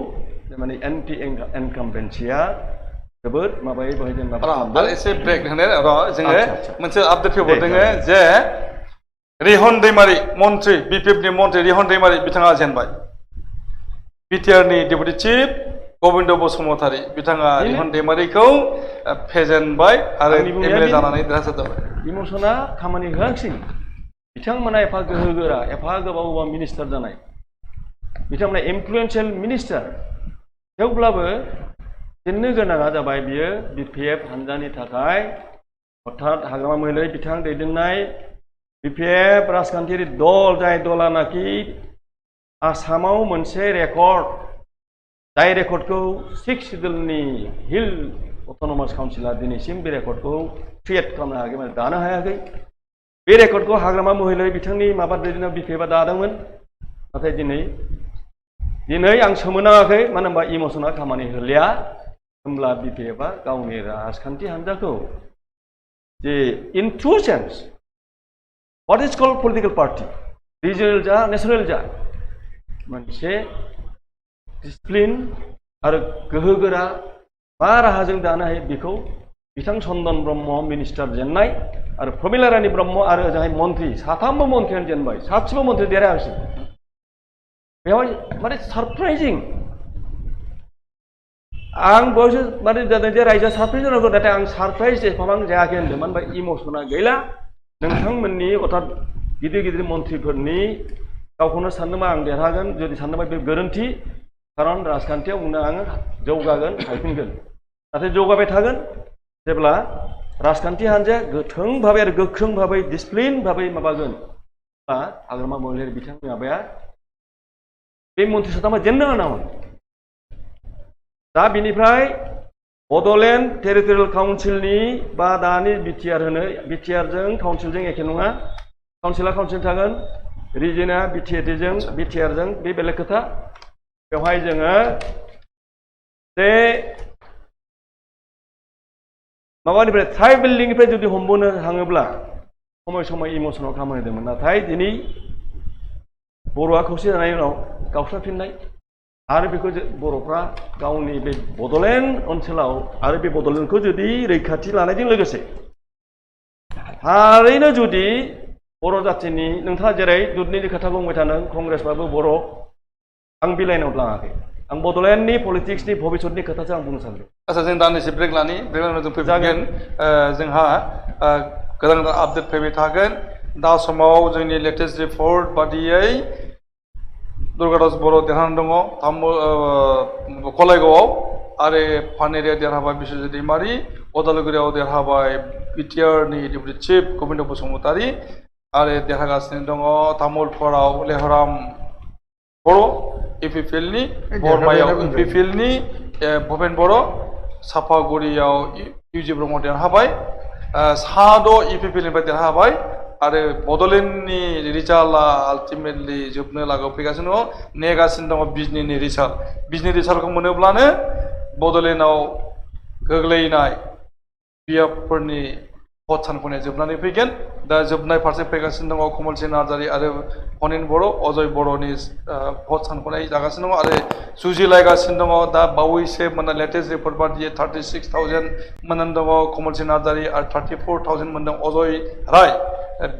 माने एन्टि इनकाम्बेन्सिया जोबोद माबायै बेवहाय जेनेबा आरो एसे ब्रेक होनो र' जोङो मोनसे आपडेट फैबावदों जे रिहन दैमारि मन्थ्रि BPF नि मन्थ्रि रिहन दैमारि बिथाङा जेनबाय BTR नि डेपुटि चिफ गबिन्द बसुमतारी बिथाङा रिहन दैमारिखौ फेजेनबाय आरो MLA जानानै देरहासार जाबाय इमसना खामानि होआखिसै बिथांमोना एफा गोहोगोरा एफा गोबाव मिनिस्टार जानाय बिथांमोना इनफ्लुएन्शियेल मिनिस्टार थेवब्लाबो जेननो गोनाङा जाबाय बियो BPF हान्जानि थाखाय अर्थात हाग्रामा महिलारि बिथां दैदेननाय BPF राजखान्थियारि दल जाय दलानाखि आसामाव मोनसे रेकर्ड जाय रेकर्डखौ 6 सिडिउलनि हिल अट'नमास काउन्सिला दिनैसिम बे रेकर्डखौ क्रिएट खालामनो हायाखै माने दानो हायाखै बे रेकर्डखौ हाग्रामा महिलारि बिथांनि माबा दैदेननायाव BPF दादोंमोन नाथाय दिनै आं सोमोनाङाखै मानो होनबा इमसना खामानि होलिया होमब्ला BPF आ गावनि राजखान्थि हान्जाखौ जे in true sense what is called political party regional जा नेशनेल जा मोनसे डिसिप्लिन आरो गोहोगोरा मा राहाजों दानो हायो बेखौ बिथां चन्दन ब्रह्म मिनिस्टार जेननाय आरो प्रमिला रानी ब्रह्म आरो ओजोंहाय मन्थ्रि साथामबो मन्थ्रियानो जेनबाय सासेबो मन्थ्रि देरहायाखिसै बेवहाय माने सारप्राइजिं आं बयसो माने जादों जे रायजोआ सारप्राइज जानांगौ नाथाय आं सारप्राइज एफाबां जायाखै होनदों मानो होनबा इमसना गैला नोंथांमोननि अर्थात गिदिर गिदिर मन्थ्रिफोरनि गावखौनो सानदोंबा आं देरहागोन जुदि सानदोंबा बे गोरोन्थि खारन राजखान्थियाव उनाव आङो जौगागोन हायफिनगोन नाथाय जौगाबाय थागोन जेब्ला राजखान्थि हान्जाया गोथों भाबै आरो गोख्रों भाबै डिसिप्लिन भाबै माबागोन हाग्रामा महिलारि बिथांनि माबाया बे मन्थ्रि साथामा जेननो हानामोन दा बिनिफ्राय बड'लेण्ड टेरिटरियेल काउन्सिलनि बा दानि बिटिआरजों काउन्सिलजों एखे नङा काउन्सिला काउन्सिल थागोन रिजोना बिटिआरजों बे बेलेग खोथा बेवहाय जोङो जे माबानिफ्राय ट्राइबेलनिफ्राय जुदि हमबोनो थाङोब्ला समय इमसनाव खामानि होदोंमोन नाथाय दिनै बर'आ खौसे जानायनि उनाव गावस्राफिननाय आरो बेखौ बर'फ्रा गावनि बे बड'लेण्ड ओनसोलाव आरो बे बड'लेण्डखौ जुदि रैखाथि लानायजों लोगोसे थारैनो जुदि बर' जाथिनि नोंथाङा जेरै दुधनिनि खोथा बुंबाय थादों कंग्रेसबाबो बर' आं बिलाइनाव लाङाखै आं बड'लेण्डनि पलिटिक्सनि भबिसतनि खोथासो आं बुंनो सानदों आच्छा जों दान्दिसे ब्रेक लानि ब्रेक जों फैफिनगोन जोंहा गोदान गोदान आपडेट फैबाय थागोन दा समाव जोंनि लेटेस्ट रिपर्ट बादियै दुर्गादास बर' देरहानानै दङ कलाइगावआव आरो पानेरिया देरहाबाय बिश्वजित दैमारि अदालगुरियाव देरहाबाय बिटिआरनि डेपुटि चिफ गबिन्द बसुमतारी आरो देरहागासिनो दङ तामुलपुराव लेहराम बर' इउपिपिएलनि बरमायाव इउपिपिएलनि भुपेन बर' सापागुरियाव इउजि ब्रह्म देरहाबाय साद' इउपिपिएलनिफ्राय देरहाबाय आरो बड'लेण्डनि रिजाल्टआ आल्टिमेटलि जोबनो लागोआव फैगासिनो दङ नेगासिनो दङ बिजनीनि रिजाल्टखौ मोनोब्लानो बड'लेण्डआव गोग्लैनाय बियाबफोरनि भट सानख'नाया जोबनानै फैगोन दा जोबनाय फारसे फैगासिनो दङ कमलसिं नार्जारि आरो फनिन बर' अजय बर'नि भट सानख'नाय जागासिनो दङ आरो जुजिलायगासिनो दङ दा बावैसो मोननाय लेटेस्ट रिपर्ट बादियै 36,000 मोननानै दङ कमलसिं नार्जारि आरो 34,000 मोनदों अजय राय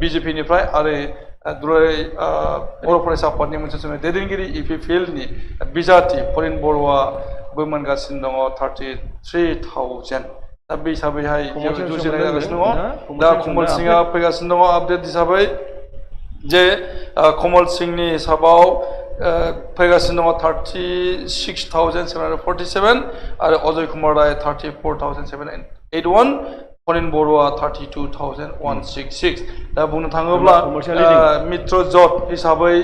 बिजेपिनिफ्राय आरो दुलाराय बर' फरायसा आफादनि मोनसे समाव दैदेनगिरि इउपिपिएलनि बिजाथि फनिन बर'आबो मोनगासिनो दङ 33,000 दा बे हिसाबैहाय जुजिनाय जागासिनो दङ दा कमल सिंआ फैगासिनो दङ आपडेट हिसाबै जे कमल सिंनि हिसाबाव फैगासिनो दङ 36,747 आरो अजय कुमार राय 34,781 फनिन बर'आ 32,166 दा बुंनो थाङोब्ला मित्र जट हिसाबै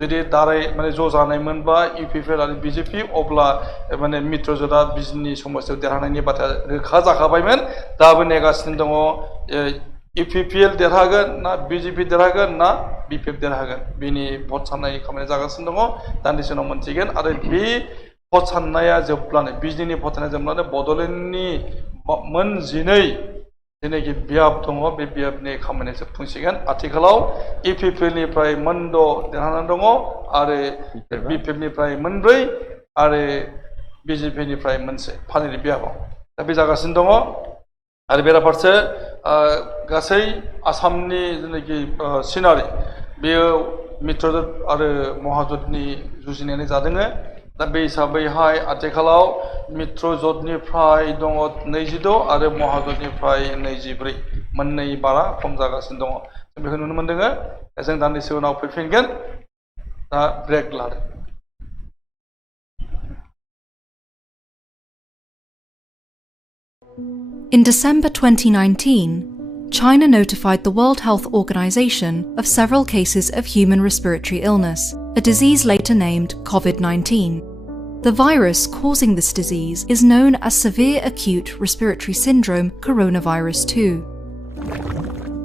जुदि दाराय माने ज' जानायमोनबा इउपिपिएल आरो बिजेपि अब्ला माने मित्र जटआ बिजनी समस्यायाव देरहानायनि बाथ्राया रोखा जाखाबायमोन दाबो नेगासिनो दङ इउपिपिएल देरहागोन ना बिजेपि देरहागोन ना बिपिएफ देरहागोन बिनि भट साननाय खामानिया जागासिनो दङ दान्दिसे उनाव मोनसिगोन आरो बे भट साननाया जोबब्लानो बिजनीनि भट साननाया जोबब्लानो बड'लेण्डनि मोन 12 जेनाखि बियाब दङ बे बियाबनि खामानिया जोबफुंसिगोन आथिखालाव इउपिपिएलनिफ्राय मोन 6 देरहानानै दङ आरो बिपिएफनिफ्राय मोन 4 आरो बिजेपिनिफ्राय मोनसे पानेरि बियाबाव दा बे जागासिनो दङ आरो बेराफारसे गासै आसामनि जेनाखि सिनारि बेयो मित्रजोट आरो महाजोटनि जुजिनायानो जादों दा बे हिसाबैहाय आथिखालाव मित्र जटनिफ्राय दङ 26 आरो महाजोटनिफ्राय 24 मोननै बारा खम जागासिनो दङ जों बेखौ नुनो मोनदों जों दान्दिसे उनाव फैफिनगोन दा ब्रेक लादों In December 2019, China notified the World Health Organization of several cases of human respiratory illness, a disease later named COVID-19. The virus causing this disease is known as Severe Acute Respiratory Syndrome Coronavirus 2.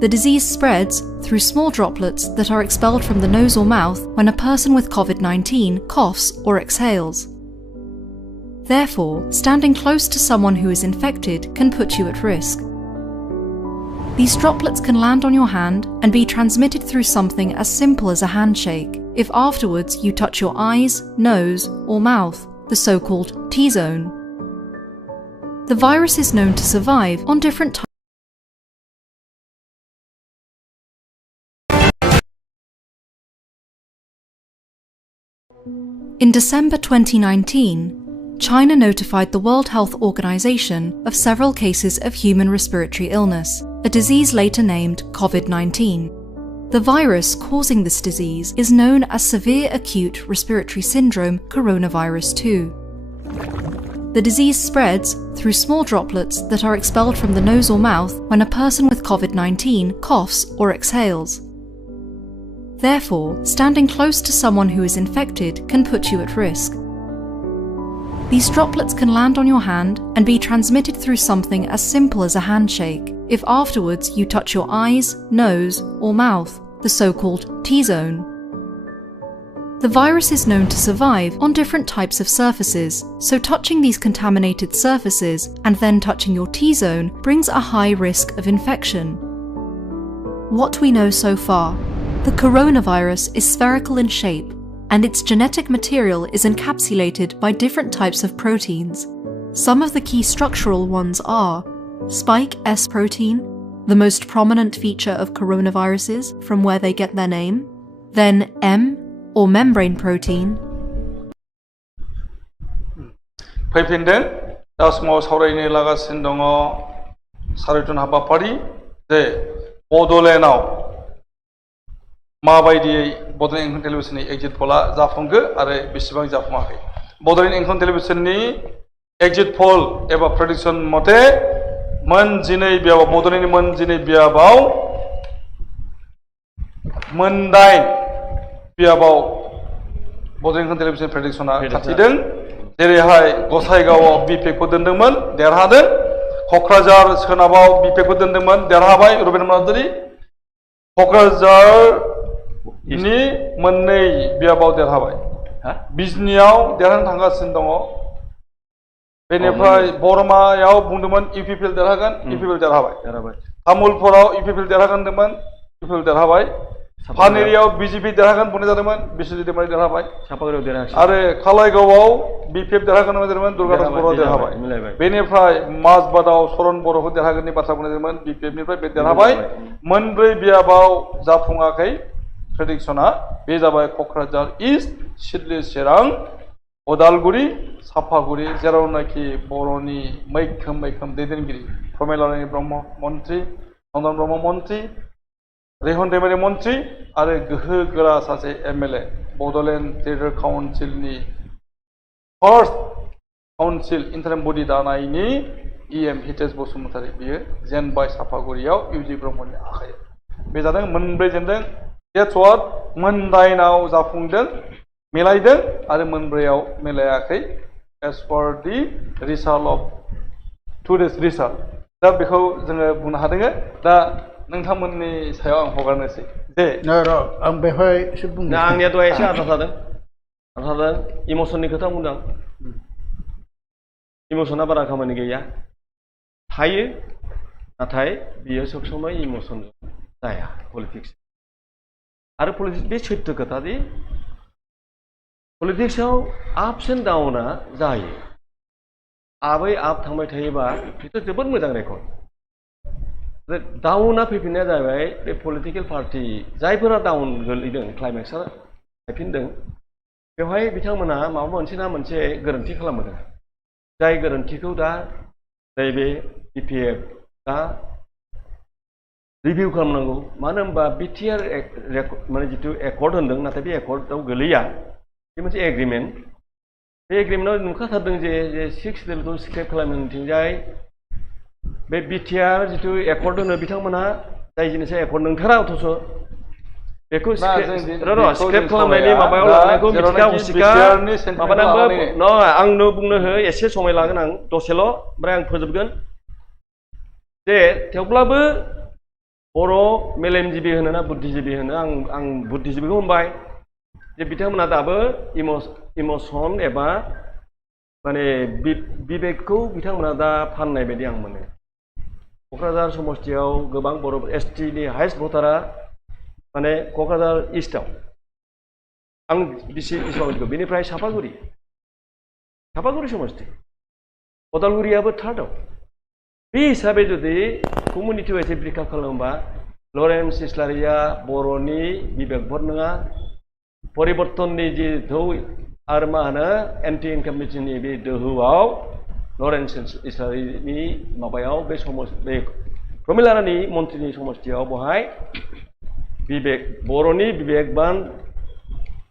The disease spreads through small droplets that are expelled from the nose or mouth when a person with COVID-19 coughs or exhales. Therefore, standing close to someone who is infected can put you at risk. These droplets can land on your hand and be transmitted through something as simple as a handshake, if afterwards you touch your eyes, nose, or mouth, the so-called T-zone. The virus is known to survive on different types. In December 2019, China notified the World Health Organization of several cases of human respiratory illness, a disease later named COVID-19. The virus causing this disease is known as severe acute respiratory syndrome coronavirus 2. The disease spreads through small droplets that are expelled from the nose or mouth when a person with COVID-19 coughs or exhales. Therefore, standing close to someone who is infected can put you at risk. These droplets can land on your hand and be transmitted through something as simple as a handshake, if afterwards you touch your eyes, nose, or mouth, the so-called T-zone. The virus is known to survive on different types of surfaces, so touching these contaminated surfaces and then touching your T-zone brings a high risk of infection. What we know so far: the coronavirus is spherical in shape, and its genetic material is encapsulated by different types of proteins. Some of the key structural ones are spike S protein, the most prominent feature of coronaviruses from where they get their name, then M, or membrane protein. फैफिनदों दा समाव सावरायनो लागासिनो दङ सारिथन हाबाफारि जे बड'लेण्डआव माबायदियै बड'लेण्ड इंखं टेलिभिजननि एग्जिट पलआ जाफुंखो आरो बेसेबां जाफुङाखै बड'लेण्ड इंखं टेलिभिजननि एग्जिट पल एबा प्रेडिक्सन मथे मोन 12 बियाबाव बड'लेण्डनि मोन 12 बियाबाव मोन 8 बियाबाव बड'लेण्ड इंखं टेलिभिजन प्रेडिक्सना खाथिदों जेरैहाय गसाइगावआव बिपेकखौ दोनदोंमोन देरहादों क'क्राझार सोनाबाव बिपेकखौ दोनदोंमोन देरहाबाय रुबेन नार्जारि क'क्राझार नि मोननै बियाबाव देरहाबाय बिजनियाव देरहानो थांगासिनो दङ बेनिफ्राय बरमायाव बुंदोंमोन इउपिपिएल देरहागोन इउपिपिएल देरहाबाय तामुलपुराव इउपिपिएल देरहागोन होनदोंमोन इउपिपिएल देरहाबाय पानेरियाव बिजेपि देरहागोन बुंनाय जादोंमोन बिश्वजित दैमारि देरहाबाय सापागुरियाव देरहायाखै आरो खालाइगावआव बिपिएफ देरहागोन होननाय जादोंमोन दुर्गादास बर' देरहाबाय बेनिफ्राय माजबादाव सरन बर'खौ देरहागोननि बाथ्रा बुंनाय जादोंमोन बिपिएफनिफ्राय बे देरहाबाय मोनब्रै बियाबाव जाफुङाखै प्रेडिक्सना बे जाबाय क'क्राझार इस्ट सिडली चिरां उदालगुरि सापागुरि जेरावनाखि बर'नि मैखोम दैदेनगिरि प्रमेलारानि ब्रह्म मन्त्रि चन्दन ब्रह्म मन्त्रि रेहन दैमारि मन्त्रि आरो गोहो गोरा सासे एमएलए बड'लेण्ड टेरिट'रियेल काउन्सिलनि फार्स्ट काउन्सिल इन्टारिम बडि दानायनि इएम हितेश बसुमतारी बियो जेनबाय सापागुरियाव इउजि ब्रह्मनि आखायाव बे जादों मोनब्रै जेनदों That's what मोन 9आव जाफुंदों मिलायदों आरो मोनब्रैयाव मिलायाखै as per the result of today's result दा बेखौ जोङो बुंनो हादों दा नोंथांमोननि सायाव आं हगारनोसै दे आं बेवहाय एसे बुंनो आंनिया दहाय एसे आद्रा थादों इमसननि खोथा बुंदों इमसना बारा खामानि गैया थायो नाथाय बियो सब समय इमसन जाया पलिटिक्स आरो पलिटिक्स बे सैथो खोथा दि पलिटिक्सआव आपस एन्ड डाउनआ जायो आबै आप थांबाय थायोबा बेथ' जोबोद मोजां रेकर्ड डाउनआ फैफिननाया जाबाय बे पलिटिकेल पार्टि जायफोरा डाउन गोलैदों क्लाइमेक्सआ फैफिनदों बेवहाय बिथांमोना माबा मोनसे ना मोनसे गोरोन्थि खालामबोदों जाय गोरोन्थिखौ दा नैबे बिपिएफ दा रिभिउ खालामनांगौ मानो होनबा बिटिआर माने जितु एकर्ड होनदों नाथाय बे एकर्डआव गोलैया बे मोनसे एग्रिमेन्ट बे एग्रिमेन्टआव नुखाथारदों जे 6 बिलखौ स्क्रेप खालामनायथिंजाय बे बिटिआर जितु एकर्ड होनो बिथांमोनहा जाय जिनिसा एकर्ड नोंथारा अथ'स बेखौ स्क्रेप खालामनायनि माबायाव लानायखौ मिथिखा हसिखा माबानांगौ नङा आंनो बुंनो हो एसे समय लागोन आं दसेल' ओमफ्राय आं फोजोबगोन जे थेवब्लाबो बर' मेलेमजिबि होनो ना बुद्धिजिबि होनो आं बुद्धिजिबिखौ होनबाय जे बिथांमोना दाबो इमसन एबा माने बिबेकखौ बिथांमोना दा फाननाय बायदि आं मोनो क'क्राझार समस्तियाव गोबां बर' एसटिनि हाइस्ट भटारा माने क'क्राझार इस्टआव आं बेसेबां बेनिफ्राय सापागुरि समस्ति उदालगुरियाबो थार्डआव बे हिसाबै जुदि कमिउनिटि वाइसै ब्रेकआप खालामोबा लरेन्स इस्लारिया बर'नि बिबेक भट नङा परिबर्तननि जि आरो मा होनो एन्टि इनकामबिडेन्सिनि बे दोहौआव लरेन्स इस्लारिनि माबायाव बे प्रमिलारानि मन्थ्रिनि समस्थियाव बहाय बर'नि बिबेकबान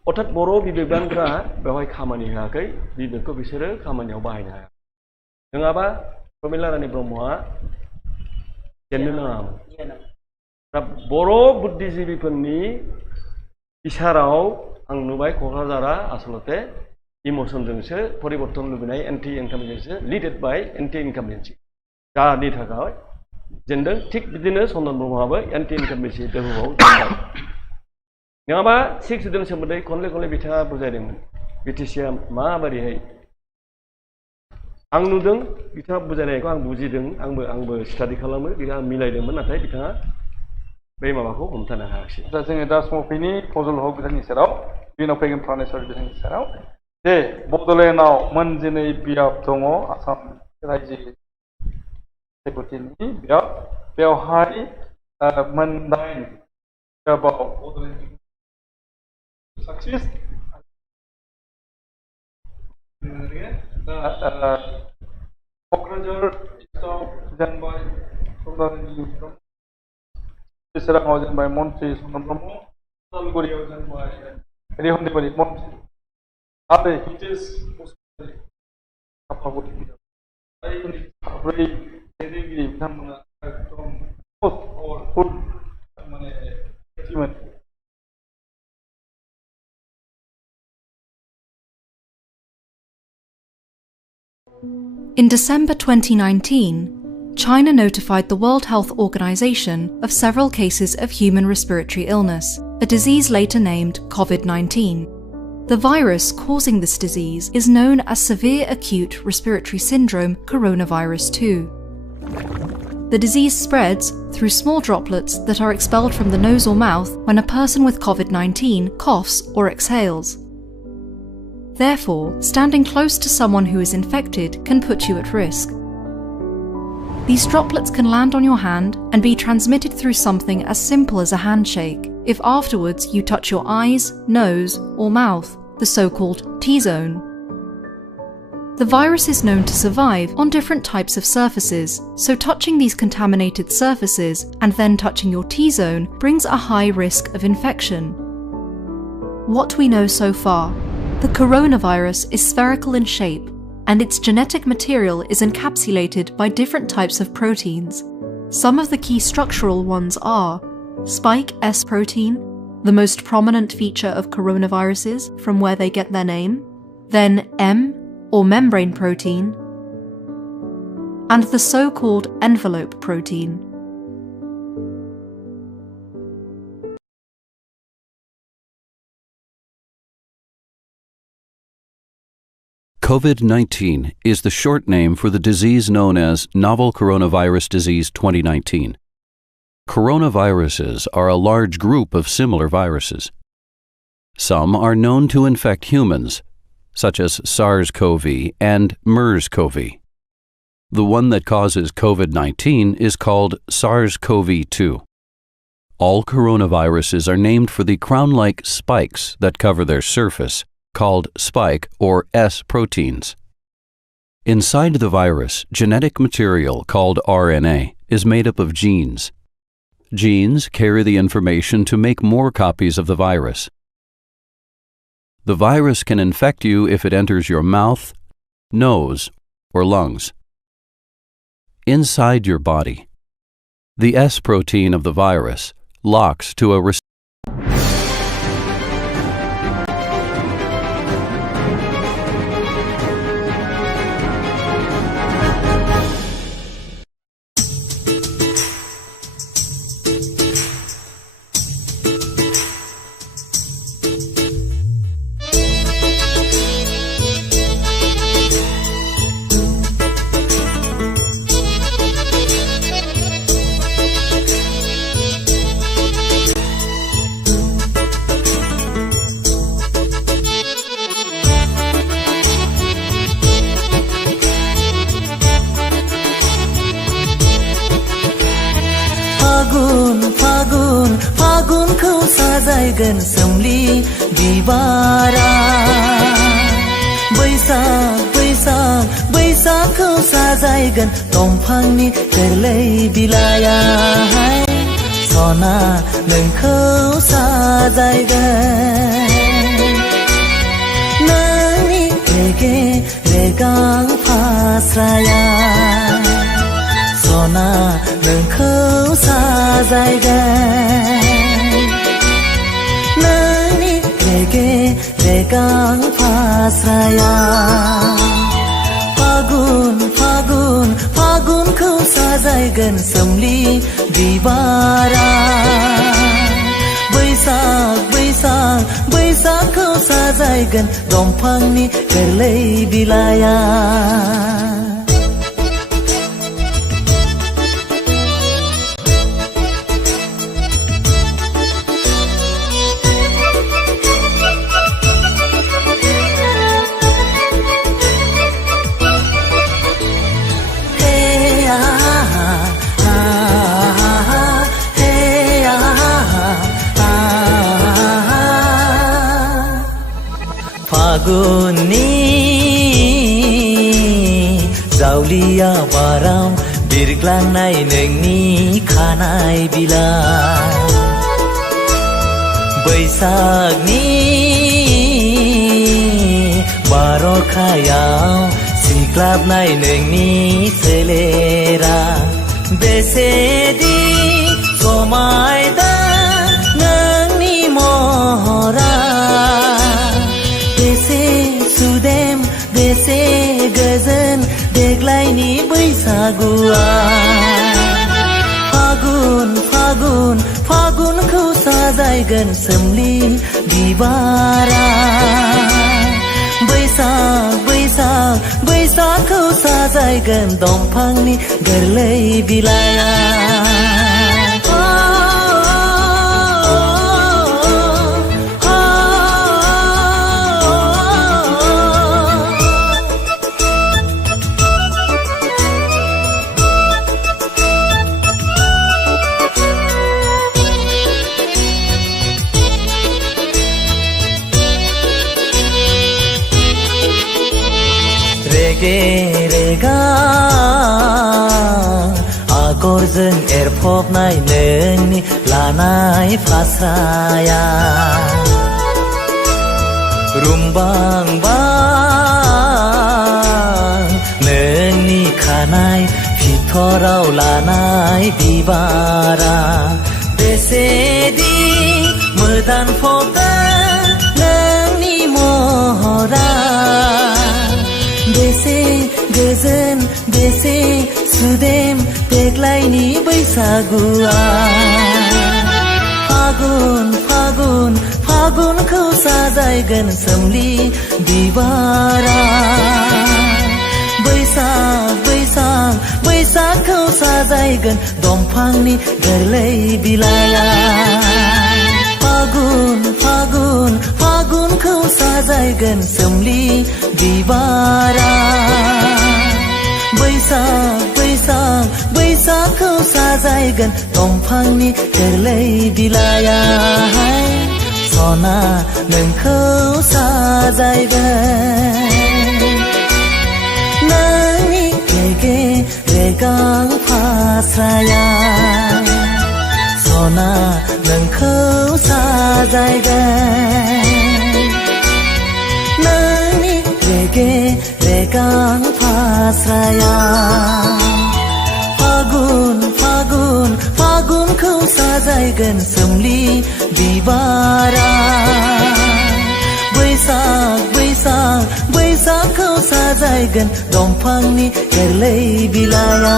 अर्थात बर' बिबेकबानफ्रा बेवहाय खामानि होआखै बिबेकखौ बिसोरो खामानियाव बाहायनो हाया नङाबा प्रमिलारानि ब्रह्मआ जेननो नाङामोन दा बर' बुद्धिजिबिफोरनि इसाराव आं नुबाय क'क्राझारा आसलते इमसनजोंसो परिबर्तन लुबैनाय एन्टि इनकामबिडेन्सि लिडेड बाय एन्टि इनकामबिडेन्सि जानि थाखाय जेनदों थिग बिदिनो चन्दन ब्रह्मआबो एन्टि इनकामबिडेन्सि दोहौआव जेनबाय नङाबा 6 सिडुलनि सोमोन्दै खनले बिथाङा बुजायदोंमोन बिटिसिआ माबोरैहाय आं नुदों बिथाङा बुजायनायखौ आं बुजिदों आंबो स्टाडि खालामो बिथाङा मिलायदोंमोन नाथाय बिथाङा बे माबाखौ हमथानो हायाखिसै दा जोङो दा समाव फैनि फजल हक बिथांनि सेराव बिनाव फैगोन प्रानेश्वर बिथांनि सेराव जे बड'लेण्डआव मोनजिनै बियाब दङ आसाम रायजो सेक्रेटारिनि बियाब बेवहाय मोनदाइन बियाबाव बड'लेण्ड साक्सेस क'क्राझार जेनबाय चिराङाव जेनबाय मन्थ्रि चन्दन ब्रह्म उदालगुरियाव जेनबाय रिहन्दिबारि मन्थ्रि आरो हितेश बसुमतारी आफादगिरि साब्रै दैदेनगिरि बिथांमोना एकदम पावारफुल माने एक्टिभमोन In December 2019, China notified the World Health Organization of several cases of human respiratory illness, a disease later named COVID-19. The virus causing this disease is known as severe acute respiratory syndrome coronavirus 2. The disease spreads through small droplets that are expelled from the nose or mouth when a person with COVID-19 coughs or exhales. Therefore, standing close to someone who is infected can put you at risk. These droplets can land on your hand and be transmitted through something as simple as a handshake, if afterwards you touch your eyes, nose, or mouth, the so-called T-zone. The virus is known to survive on different types of surfaces, so touching these contaminated surfaces and then touching your T-zone brings a high risk of infection. What we know so far: the coronavirus is spherical in shape, and its genetic material is encapsulated by different types of proteins. Some of the key structural ones are spike S protein, the most prominent feature of coronaviruses from where they get their name, then M, or membrane protein, and the so-called envelope protein. COVID-19 is the short name for the disease known as Novel Coronavirus Disease 2019. Coronaviruses are a large group of similar viruses. Some are known to infect humans, such as SARS-CoV and MERS-CoV. The one that causes COVID-19 is called SARS-CoV-2. All coronaviruses are named for the crown-like spikes that cover their surface, called spike or S proteins. Inside the virus, genetic material called RNA is made up of genes. Genes carry the information to make more copies of the virus. The virus can infect you if it enters your mouth, nose, or lungs. Inside your body, the S protein of the virus locks to a receptor. फागुनखौ साजायगोन सोमलि बिबारा बैसाग बैसाग बैसागखौ साजायगोन दंफांनि गोरलै बिलाइयाहाय सना नोंखौ साजायगोन नोंनि रेगे रेगां फास्राया सना नोंखौ साजायगोन नोंनि रेगे रेगां फास्राया फागुन फागुन फागुनखौ साजायगोन सोमलि बिबारा बैसाग बैसाग बैसागखौ साजायगोन दंफांनि गोरलै बिलाइया फागुननि जावलिया बाराव बिरग्लांनाय नोंनि खानाय बिलाइ बैसागनि बार'खायाव सिग्लाबनाय नोंनि सोलेरा बेसेदि समायना नोंनि महरा बेसे सुदेम बेसे गोजोन देग्लायनि बैसागुआ फागुन फागुन फागुनखौ साजायगोन सोमलि बिबारा बैसाग बैसाग बैसागखौ साजायगोन दंफांनि गोरलै बिलाइया आगरजों एरफबनाय नोंनि लानाय फास्राया रुमबांबां नोंनि खानाय फिथराव लानाय बिबारा बेसेदि मोदानफबगोन नोंनि महरा बेसे गोजोन बेसे सुदेम देग्लायनि बैसागुआ फागुन फागुन फागुनखौ साजायगोन सोमलि बिबारा बैसाग बैसाग बैसागखौ साजायगोन दंफांनि गोरलै बिलाइया फागुन फागुन फागुनखौ साजायगोन सोमलि बिबारा बैसाग बैसाग बैसागखौ साजायगोन दंफांनि गोरलै बिलाइया सना नोंखौ साजायगोन नोंनि रेगे रेगां फास्राया सना नोंखौ साजायगोन नोंनि रेगे रेगां फास्राया फागुन फागुन फागुनखौ साजायगोन सोमलि बिबारा बैसाग बैसाग बैसागखौ साजायगोन दंफांनि गोरलै बिलाइया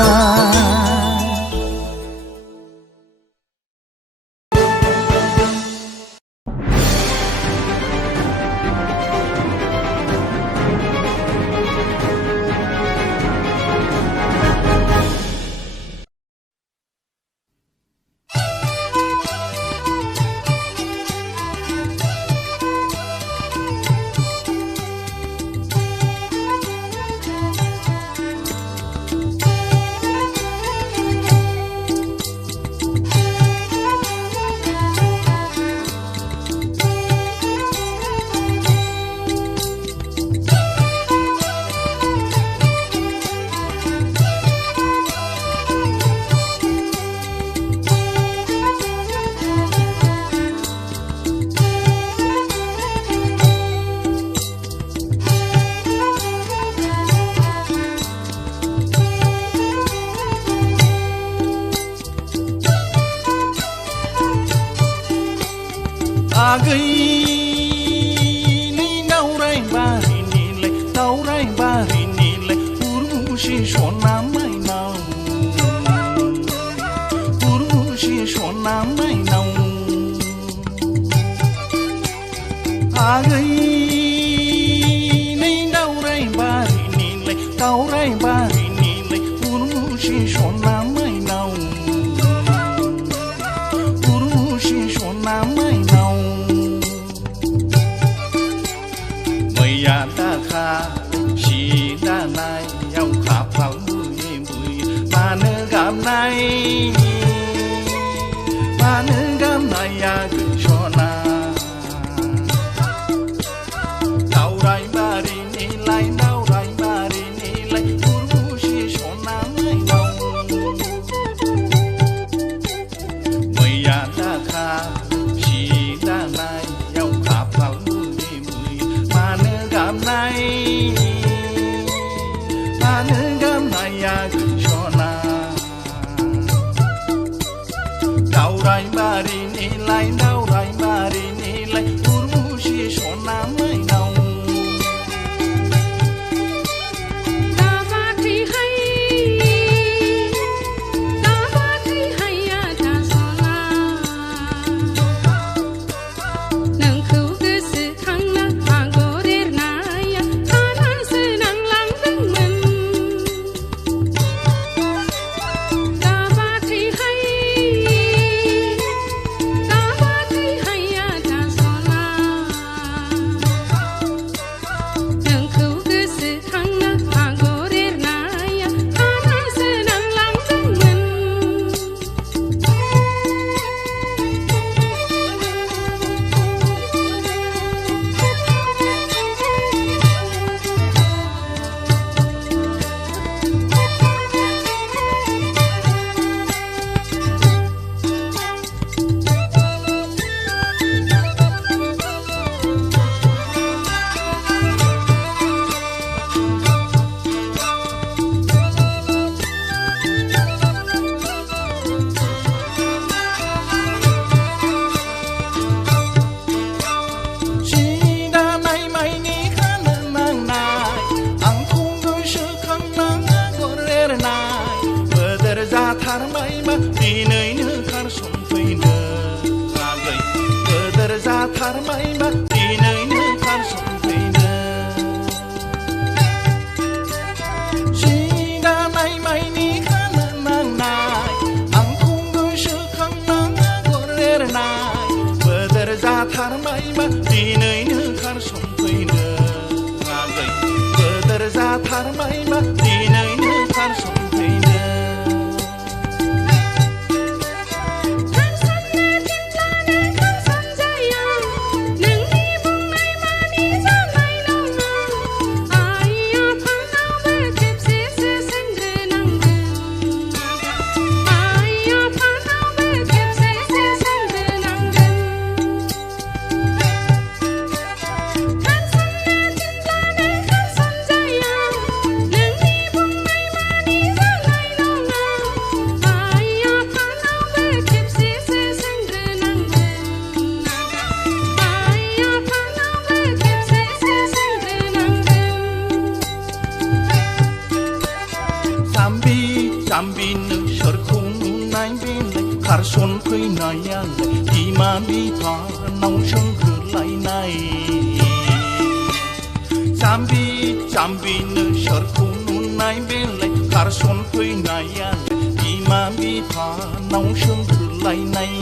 आगैनि दावराय बारिनिलाय उर्वशी सना माइनाव उर्वशी सना माइनाव आगैनि दावराय बारिनिलाय उर्वशी सना माइनाव उर्वशी सना माइनाव मैया दाखा सि दानायाव खाफाल बुयै मानो गाबनाया गैसना दावराय बारिनिलाय उर्वशी सना माइनाव मैया दाखा सि दानायाव खाफाल बुयै मानो गाबनाया गैसना दावराय बारिनिलाय उर्वशी सना माइनाव जाथारबायबा दिनैनो खारसनफैनो आगै गोदोर जाथारबायबा दिनैनो खारसनफैनो जि दानाय माइनि खानो नांनाय आंखौ गोसोखांना आगर एरनाय गोदोर जाथारबायबा दिनैनो खारसनफैनो आगै गोदोर जाथारबायबा दिनैनो खारसनफैनो जाम्बिनो सोरखौ नुनाय बेलाय खारसनफैनायालाय बिमा बिफानाव सोंग्रोलायनाय जाम्बिनो सोरखौ नुनाय बेलाय खारसनफैनायालाय बिमा बिफानाव सोंग्रोलायनाय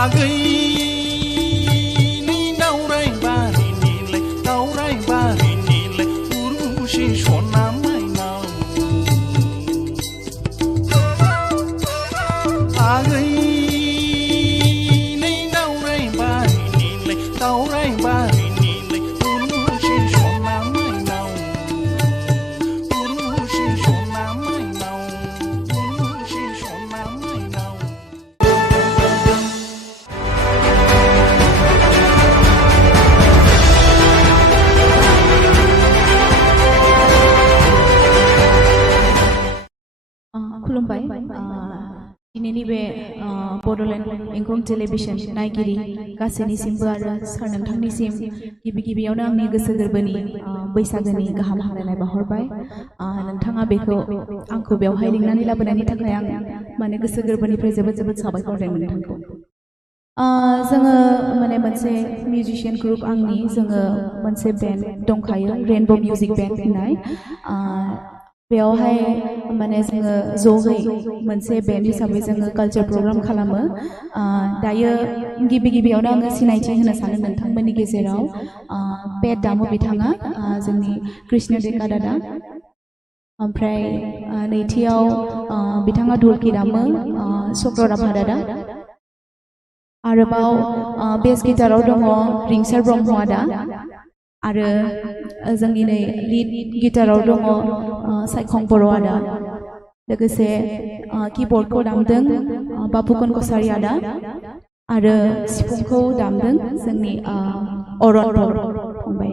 आगैनि दावराय बारिनिलाय उर्वशी सना आगैनि दावराय बारिनिलाय उर्वशी सना माइनाव उर्वशी सना माइनाव उर्वशी सना माइनाव खुलुमबाय दिनैनि दिनैनि बे बड'लेण्ड इंखं टेलिभिजन नायगिरि गासैनिसिमबो आरो सार नोंथांनिसिम गिबि गिबियावनो आंनि गोसो गोरबोनि बैसागोनि गाहाम हामलायनाय बावहरबाय नोंथाङा बेखौ आंखौ बेवहाय लिंनानै लाबोनायनि थाखाय आं माने गोसो गोरबोनिफ्राय जोबोद जोबोद साबायखर होदों नोंथांखौ जोङो माने मोनसे मिउजिशियान ग्रुप आंनि जोङो मोनसे बेन्ड दंखायो रेनबो मिउजिक बेन्ड होननाय बेयावहाय माने जोङो ज'यै मोनसे बेन्ड हिसाबै जोङो कालचार प्रग्राम खालामो दायो गिबि गिबियावनो आङो सिनायथि होनो सानो नोंथांमोननि गेजेराव पेट दामो बिथाङा जोंनि कृष्ण डेका दादा ओमफ्राय नैथियाव बिथाङा धुलकी दामो चक्र राभा दादा आरोबाव बेस गिटाराव दङ रिंसार ब्रह्म आदा आरो जोंनि नै लिड गिटाराव दङ सायखं बर' आदा लोगोसे कीबर्डखौ दामदों बाबुकन कसारी आदा आरो सिफुंखौ दामदों जोंनि अरन फंबाय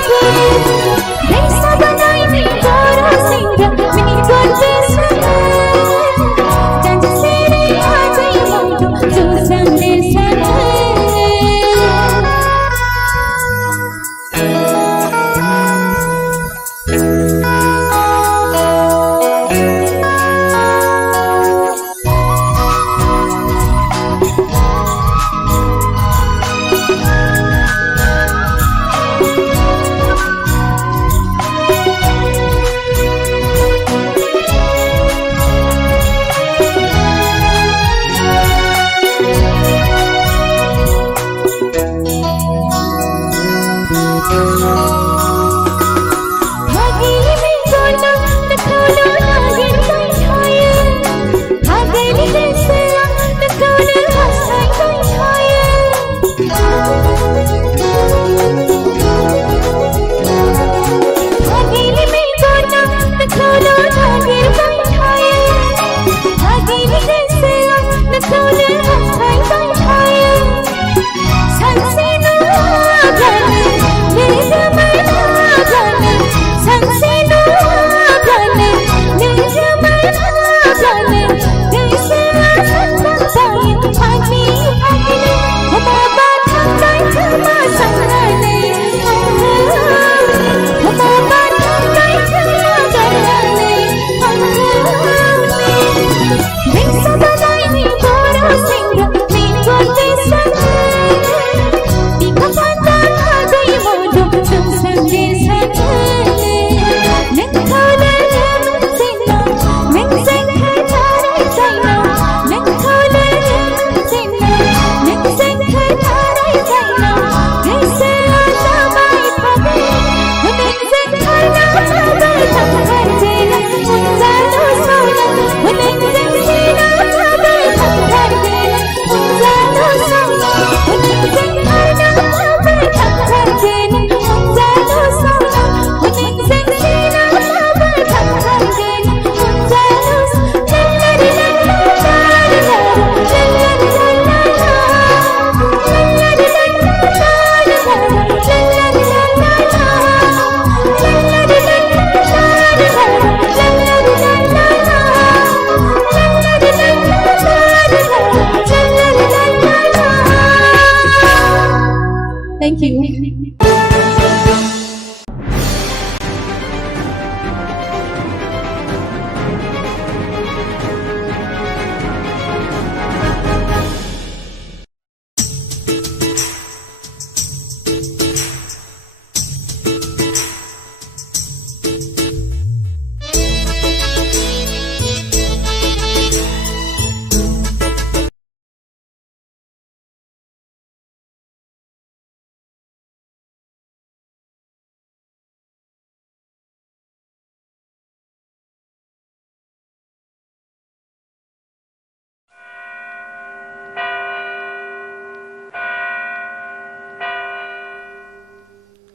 Thank you.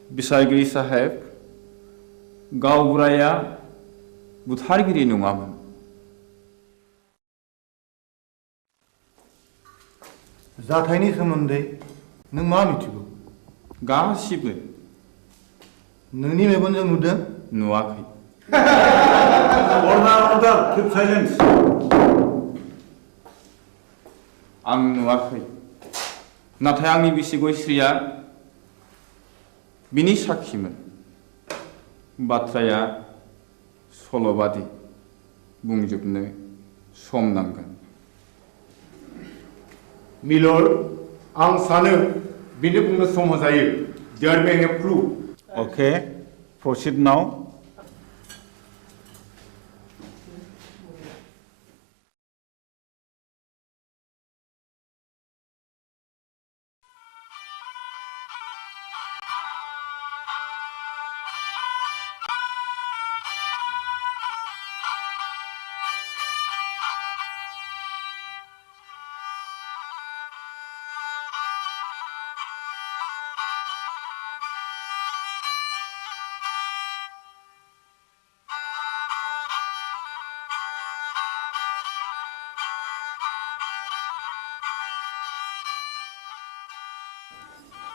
बिसायगिरि साहेब गावबुराया बुथारगिरि नङामोन। जाथायनि सोमोन्दै नों मा मिथिगौ? गासिबो। नोंनि मेगनजों नुदों? नुवाखै। Order keep silence. आं नुवाखै, नाथाय आंनि बिसि गयस्रिया बिनि साखिमोन। बाथ्राया सल'बादि, बुंजोबनो सम नांगोन। मिलर्ड, आं सानो बिनो बुंनो सम होजायो। There may be proof. Okay, proceed now.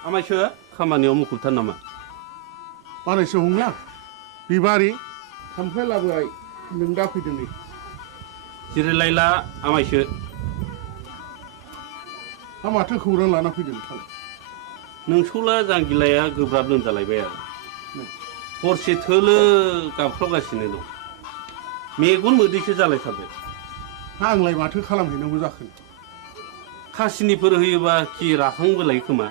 आमायसो खामानियाव मुखुबथार नामा? बानायसो हंला बिबारि थाम्फै लाबोबाय नों दा फैदों नै जिरायलायला आमायसो हा माथो खौरां लाना फैदों नोंथां नोंसौला जांगिलाया गोब्राब लोमजालायबाय आरो हरसे थोलो गाबख्रावगासिनो दं मेगन मोदैसो जालायथारबाय आंलाय माथो खालामहैनांगौ जाखो खासिनिफोर होयोबा खि राखांबोलाय खोमा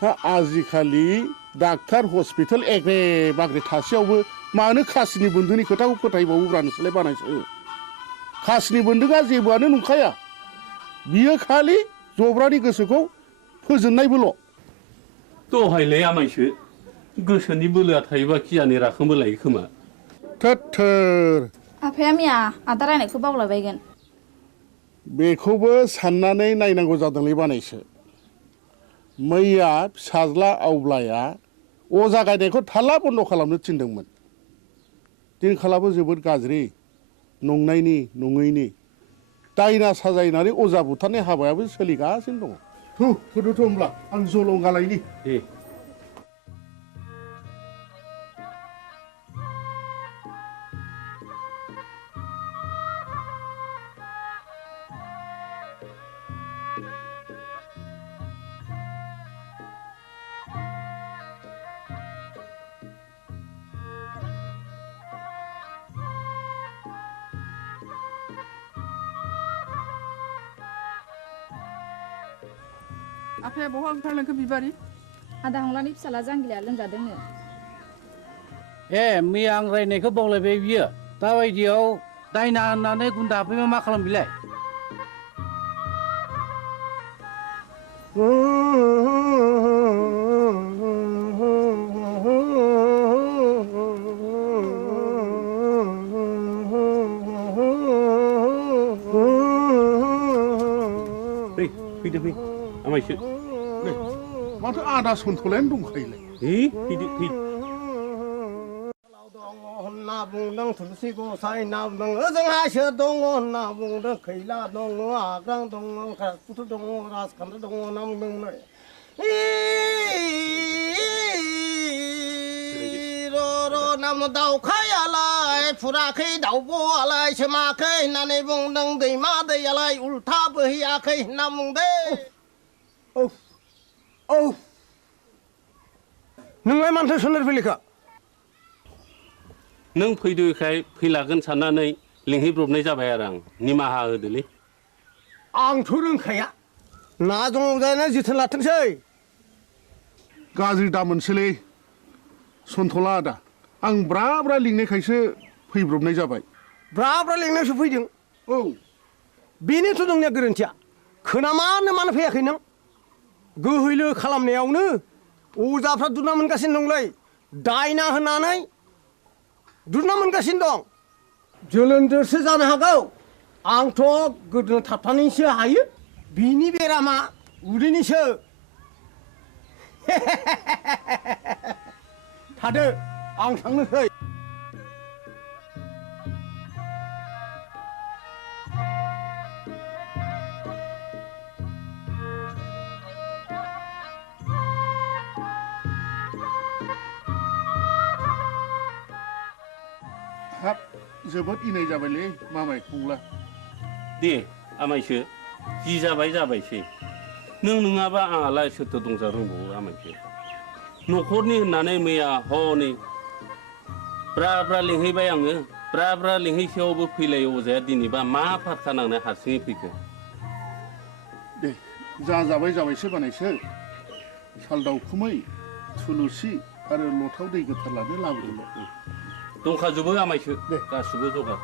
हा आजिखालि डाक्टार हस्पिटाल एग्रे बाग्रे थासेयावबो मानो खासिनि बोन्दोंनि खोथाखौ फोथायबावोब्रा नोंसोरलाय बानायसो खासिनि बोन्दोंआ जेबोआनो नंखाया बियो खालि जब्रानि गोसोखौ फोजोननायबोल' दहायलाय आमायसो गोसोनि बोलोआ थायोबा खियानि राखांबोलायो खोमा थोर आफाया मिया आदा रायनायखौ बावलायबायगोन बेखौबो साननानै नायनांगौ जादोंलै बानायसो मैया फिसाज्ला आवब्लाया अजा गायनायखौ थाल्ला बन्द' खालामनो थिनदोंमोन दिनखालाबो जोबोद गाज्रि नंनायनि नङैनि दायना साजायनानै अजा बुथारनाय हाबायाबो सोलिगासिनो दङ थुदोथ' होमब्ला आं जलंगालायनि आफाया बहा ओंखारलांखो बिबारि आदा हंलानि फिसाला जांगिलाया लोमजादोंनो ए मैया आं रायनायखौ बावलायबाय बियो दाबायदियाव दायना होननानै गुन्दा हाबफैबा मा खालाम बिलाय फैदो फै आमायसो माथो आदा सन्थलायानो दंखायोलाय फैदो फै होनना बुंदों थुलसि गसाइ ना बुंदों ओजोंहा सोर दङ होनना बुंदों खैला दङ आग्रां दङ राजपुत दङ राजखान्थि दङ होनना बुंदों नाम दाउखायालाय फुराखै दाउब'आलाय सोमाखै होननानै बुंदों दैमा दैयालाय उल्था बोहैयाखै होनना बुंदों नोंलाय मानोथो सोनार फैलिखा नों फैदोखाय फैलागोन साननानै लिंहैब्रबनाय जाबाय आरो आं निमाहा होदोलै आंथ' रोंखाया ना दङ जायना जोथोन लाथोंसै गाज्रि दामोनसोलै सन्थला आदा आं ब्रा ब्रा लिंनायखायसो फैब्रबनाय जाबाय ब्रा ब्रा लिंनायसो फैदों बेनोथ' नोंनिया गोरोन्थिया खोनामानो मानो फैयाखै नों गोहैलो खालामनायावनो अजाफ्रा दुना मोनगासिनो दंलै दायना होनानै दुना मोनगासिनो दं जोलोन्दोरसो जानो हागौ आंथ' गोदोना थाबथानानैसो हायो बिनि बेरामा उदैनिसो थादो आं थांनोसै हाब जोबोद इनाय जाबायलै मामाय फंला दे आमायसो जि जाबाय जाबायसै नों नङाबा आंहालाय सोरथो दंजा रोंबावो आमायसो न'खरनि होननानै मैया हनै ब्रा ब्रा लिंहैबाय आङो ब्रा ब्रा लिंहैसेयावबो फैलाय अजाया दिनैबा मा फारखा नांनाय हारसिङै फैखो दे जाबाय जाबायसो बानायसो साल दाउखुमै थुलुसि आरो लथाव दै गोथार लानो लाबोदोंल' दंखाजोबो आमायसो गासिबो जगार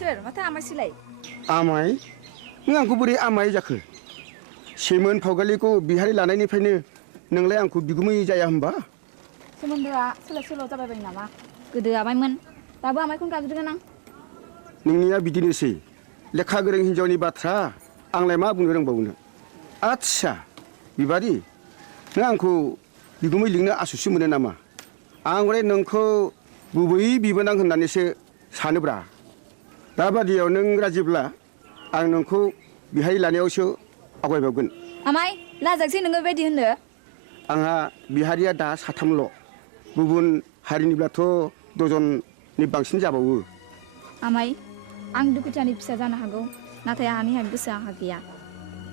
सोर माथो आमायसोलाय आमाय नों आंखौ बोरै आमाय जाखो सेमोन फावगालिखौ बिहारि लानायनिफ्रायनो नोंलाय आंखौ बिगुमै जाया होनबा सोमोन्दोआ सोलाय सोल' जाबाय बायो नामा गोदो आमायमोन दाबो आमायखौनो गाबज्रिगोन आं नोंनिया बिदिनोसै लेखा गोरों हिन्जावनि बाथ्रा आंलाय मा बुंनो रोंबावनो आच्छा बिबारि नों आंखौ बिगुमै लिंनो आसुसु मोनो नामा आं हले नोंखौ गुबै बिबोनां होननानैसो सानोब्रा दाबादियाव नों राजिब्ला आं नोंखौ बिहारि लानायावसो आवगायबावगोन आमाय लाजाकसै नोङो बेबायदि होननो आंहा बिहारिया दा साथामल' गुबुन हारिनिब्लाथ' दजननि बांसिन जाबावो आमाय आं दुखुथियानि फिसा जानो हागौ नाथाय आंहानि गोसोआ आंहा गैया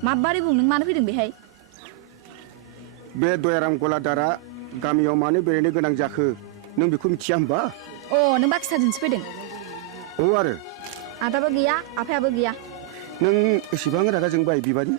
माबारै बुं नों मानो फैदों बेहाय बे दयाराम गलादारा गामियाव मानो बेरायनो गोनां जाखो नों बेखौ मिथिया होनबा अ नों बाखि साजोंसो फैदों औ आरो आदाबो गैया आफायाबो गैया नों एसेबां रागा जोंबाय बिबारि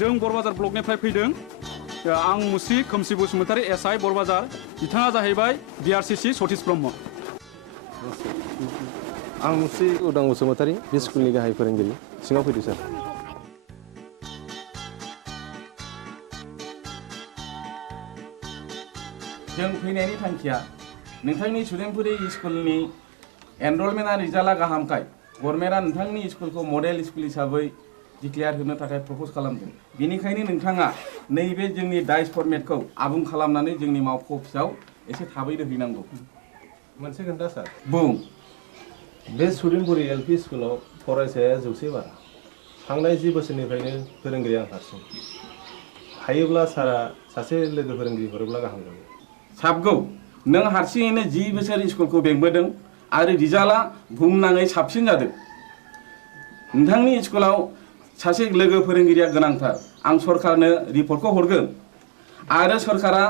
जों बरबाजार ब्लकनिफ्राय फैदों आं मुस्रि खोमसि बसुमतारी एसआइ बरबाजार बिथाङा जाहैबाय बिआरसिसि सतीश ब्रह्म आं मुस्रि उदां बसुमतारी बे स्कुलनि गाहाय फोरोंगिरि सिङाव फैदो सार जों फैनायनि थांखिया नोंथांनि सुदेमपुरि स्कुलनि एनरलमेन्टआ रिजाल्टआ गाहामखाय गभर्नमेन्टआ नोंथांनि स्कुलखौ मडेल स्कुल हिसाबै डिक्लेयार होनो थाखाय प्रपज खालामदों बेनिखायनो नोंथाङा नैबे जोंनि डाइस फर्मेटखौ आबुं खालामनानै जोंनि मावख' अफिसाव एसे थाबैनो हैनांगौ मोनसे खोन्था सार बुं बे सुदेमपुरि एलपि स्कुलाव फरायसाया 100 बारा थांनाय 10 बोसोरनिफ्रायनो फोरोंगिरि आं हारसिं हायोब्ला सारा सासे लोगो फोरोंगिरि हरोब्ला गाहाम जागौ साबगौ नों हारसिङैनो 10 बोसोर स्कुलखौ बेंबोदों आरो रिजाल्टआ बुहुमनाङै साबसिन जादों नोंथांनि स्कुलाव सासे लोगो फोरोंगिरिया गोनांथार आं सरकारनो रिपर्टखौ हरगोन आरो सरकारा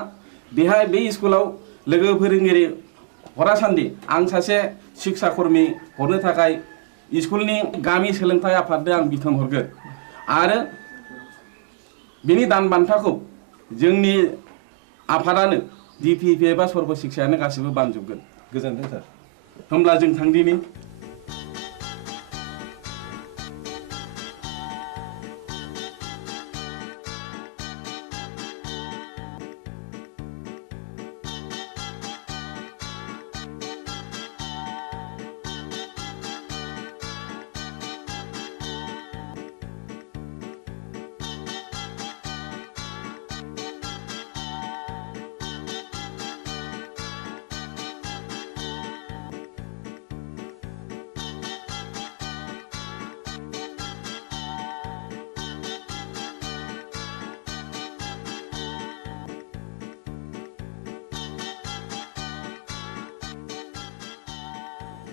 बेहाय बे स्कुलाव लोगो फोरोंगिरि हरासान्दि आं सासे शिक्षा कर्मी हरनो थाखाय स्कुलनि गामि सोलोंथाइ आफादनो आं बिथोन हरगोन आरो बिनि दान बान्थाखौ जोंनि आफादानो डिपिपि एबा सर्व शिक्षायानो गासिबो बानजोबगोन गोजोन्थों सार होमब्ला जों थांदिनि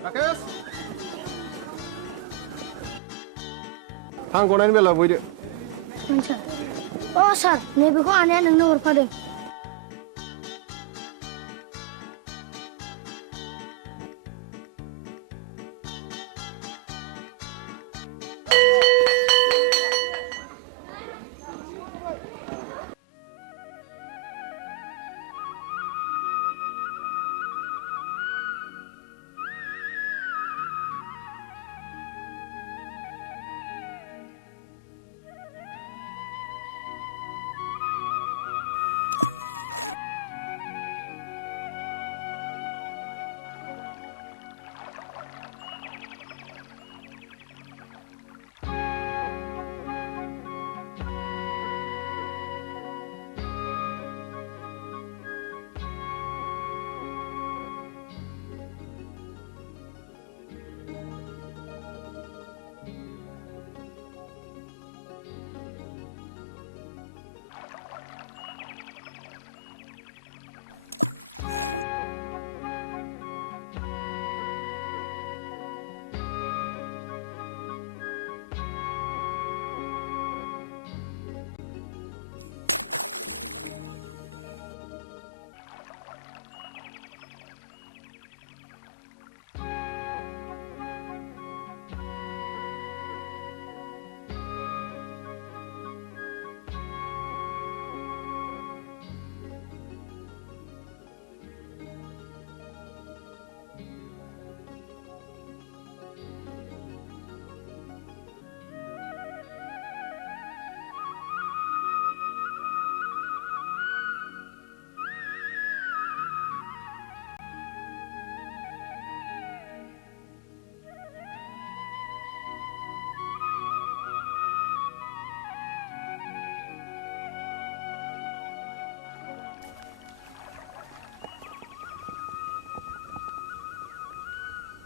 राकेश हां गनायनि बेला बयदो सार अ सार नैबेखौ आनैया नोंनो हरफादों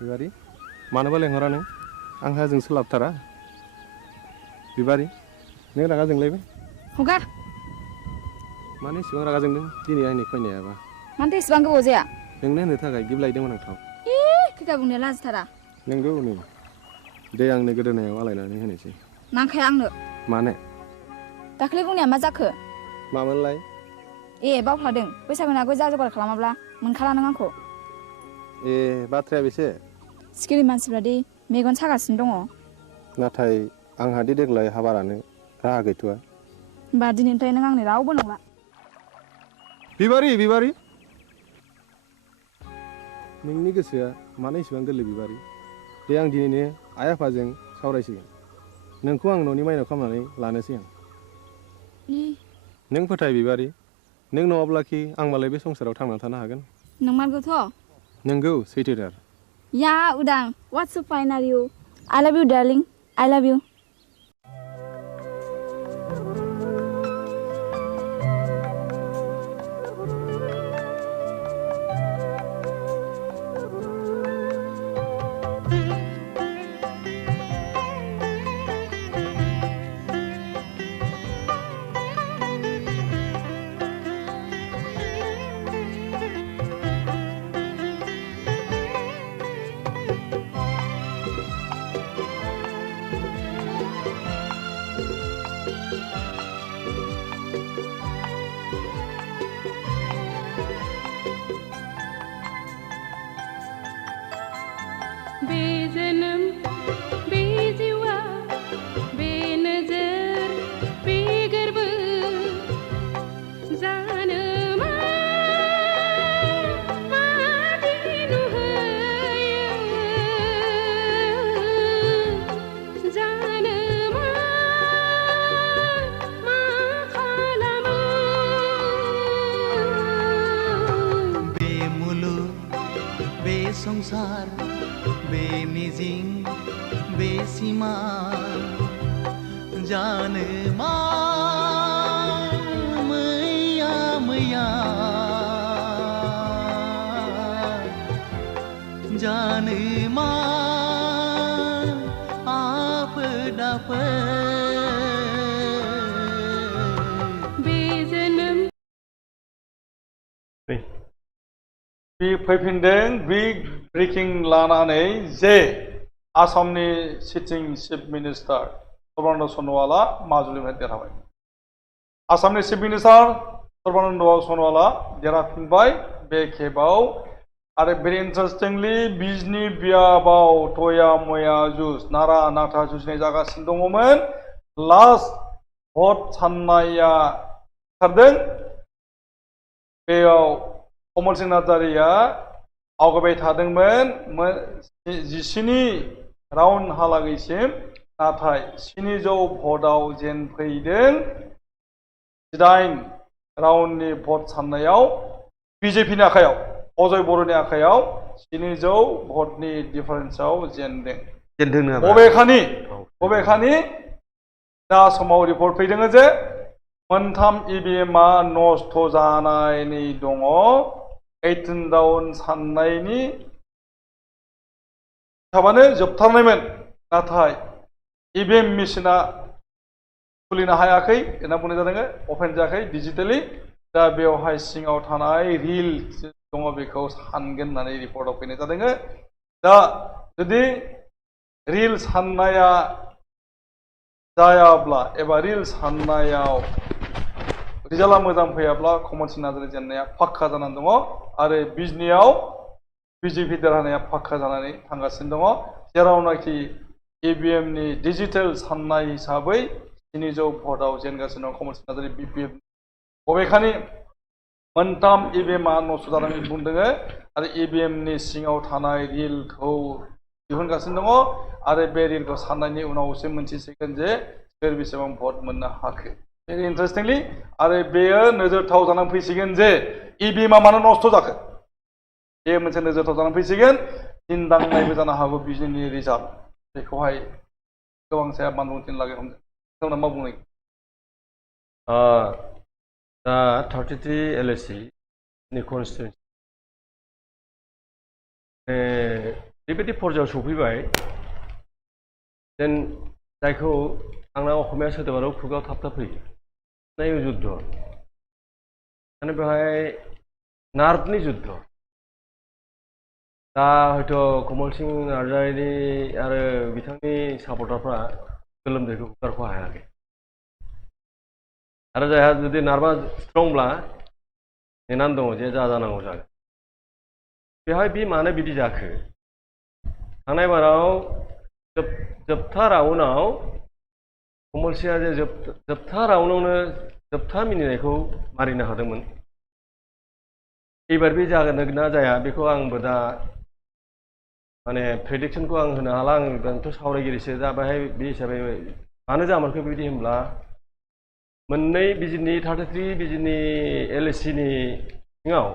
बिबारी मानोबा लेंहरा नों आंहा जों सोलाबथारा बिबारी नों रागा जोंलायबाय हगार मानो इसेबां रागा जोंदों दिनै आंनि फैनायाबा मानोथो इसेबां गोबाव जाया नोंनो होनो थाखाय गिफ्ट लायदोंमोन आं थाव खैथा बुंनाया लाजिथारा नोंगौ नै दे आंनो गोदोनायाव आलायनानै होनोसै नांखाया आंनो मानो दाख्लै बुंनाया मा जाखो मामोनलाय ए बावफ्लादों बैसागुनि आगोल जा जगार खालामाब्ला मोनखाला नों आंखौ ए बाथ्राया बेसे सिखिरि मानसिफ्रा दि मेगन सागासिनो दङ नाथाय आंहा दि देग्लाय हाबारानो राहा गैथ'आ होमबा दिनैनिफ्राय नों आंनि रावबो नंला बिबारी बिबारी नोंनि गोसोआ मानो इसेबां गोरलै बिबारी दे आं दिनैनो आइ आफाजों सावरायसिगोन नोंखौ आं न'नि माइनाव खालामनानै लानोसै आं नों फोथाय बिबारी नों नङाब्लाखि आं मालाय बे संसाराव थांनानै थानो हागोन नंमारगौथ' नोंगौ सैथोथार या उदां what's so fine are you I love you darling I love you बेजनम बेजिवा बेनजर बेगर्ब जानो मादिनु होयो जानो मा खालामो बे मुलुग बे संसार बे मिजिं बे सिमा जानो मा मैया मैया जानो मा आफोद आफोद बे जोनोम बे फैफिनदों बे ब्रेकिं लानानै जे आसामनि सिटिं चिफ मिनिस्टार सर्बानन्द सन'वाला माजुलिनिफ्राय देरहाबाय आसामनि चिफ मिनिस्टार सर्बानन्द सन'वाला देरहाफिनबाय बे खेबाव आरो भेरि इन्टारेस्टिंलि बिजनि बियाबाव टया मया जुस नारा नाथा जुजिनाय जागासिनो दङमोन लास्ट भट साननाया ओंखारदों बेयाव कमल सिं नार्जारिया आवगायबाय थादोंमोन 17 राउन्डहालागैसिम नाथाय 700 भटआव जेन फैदों 18 राउन्डनि भट साननायाव बिजेपिनि आखायाव अजय बर'नि आखायाव 700 भटनि डिफारेन्सआव जेनदों बबेखानि दा समाव रिपर्ट फैदों जे मोनथाम इभिएमआ नस्थ' जानानै दङ 18 राउन्ड साननायनि थाबानो जोबथारनायमोन नाथाय इभिएम मेसिना खुलिनो हायाखै होनना बुंनाय जादों अपेन जायाखै डिजिटेलि दा बेवहाय सिङाव थानाय रिल दङ बेखौ सानगोन होननानै रिपर्टआव फैनाय जादों दा जुदि रिल साननाया जायाब्ला एबा रिल साननायाव रिजाल्टआ मोजां फैयाब्ला कमल सिं नार्जारि जेननाया फाक्का जानानै दङ आरो बिजनियाव बिजेपि देरहानाया फाक्का जानानै थांगासिनो दङ जेरावनाखि इभिएमनि डिजिटेल साननाय हिसाबै 700 भटआव जेनगासिनो दं कमल सिं नार्जारि बिपिएफ बबेखानि मोनथाम इभिएमआ नस्थ' जादों बुंदों आरो इभिएमनि सिङाव थानाय रिलखौ दिहुनगासिनो दङ आरो बे रिलखौ साननायनि उनावसो मोनथिसिगोन जे सोर बेसेबां भट मोननो हाखो भेरि इन्टारेस्टिंलि आरो बेयो नोजोरथाव जानानै फैसिगोन जे इभिएमआ मानो नस्थ' जाखो बे मोनसे नोजोरथाव जानानै फैसिगोन दिन्दांनायबो जानो हागौ बिजनेनि रिजाल्ट बेखौहाय गोबां साया बानबुंथिनि लागै हमदों नोंथांमोना मा बुंनाय दा 33 LSC नि कनस्टिटुएन्सि बेबायदि पर्यायाव सफैबाय जेन जायखौ आंना असमिया सोदोबाव खुगायाव थाब थाब फैयो नाय जुद्ध माने बेवहाय नार्भनि जुद्ध दा हयथ' कमल सिं नार्जारिनि आरो बिथांनि सापर्टारफ्रा गोलोमदैखौ हुगारख' हायाखै आरो जायहा जुदि नार्भा स्ट्रंब्ला नेनानै दङ जे जानांगौ जागोन बेवहाय बे मानो बिदि जाखो थांनाय बाराव जोबथा राउन्डआव कमल सिंआ जे जोबथा राउन्डआवनो जोबथा मिनिनायखौ मारिनो हादोंमोन एबार बे जागोन ना जाया बेखौ आंबो दा माने प्रेडिक्सनखौ आं होनो हाला आंथ' सावरायगिरिसो दा बेहाय बे हिसाबै मानो जामारखो बेबायदि होनब्ला मोननै बिजिनि 33 बिजिनि LSC नि सिङाव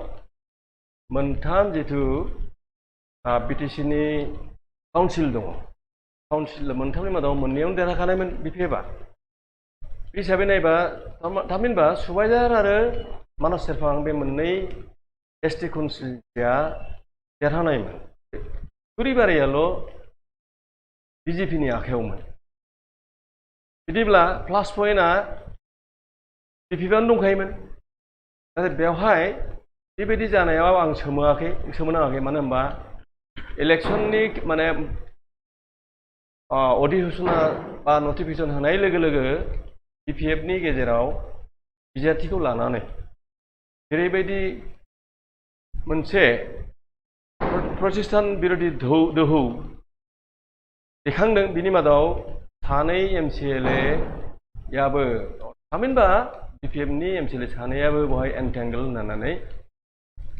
मोनथाम जिथु BTC नि काउन्सिल दङ काउन्सिल मोनथामनि मादाव मोननैयावनो देरहाखानायमोन बिपिएफआ बे हिसाबै नायबा थामहिनबा सुबाइजार आरो मानास सेरफां बे मोननै ST कनस्टिटुएन्सिया देरहानायमोन थुरिबारियाल' बिजेपिनि आखायावमोन बिदिब्ला प्लास पइन्टआ बिपिएफआनो दंखायोमोन नाथाय बेवहाय बेबायदि जानायाव आं सोमोनाङाखै मानो होनबा इलेक्सननि माने अधिसूचना बा नटिफिकेसन होनाय लोगो लोगो बिपिएफनि गेजेराव बिजाथिखौ लानानै जेरैबायदि मोनसे प्रतिष्ठान बिरोधी दोहौ देखांदों बिनि मादाव सानै MCLA याबो थामहिनबा बिपिएफनि MCLA सानैयाबो बेवहाय एन्टेंगल होननानै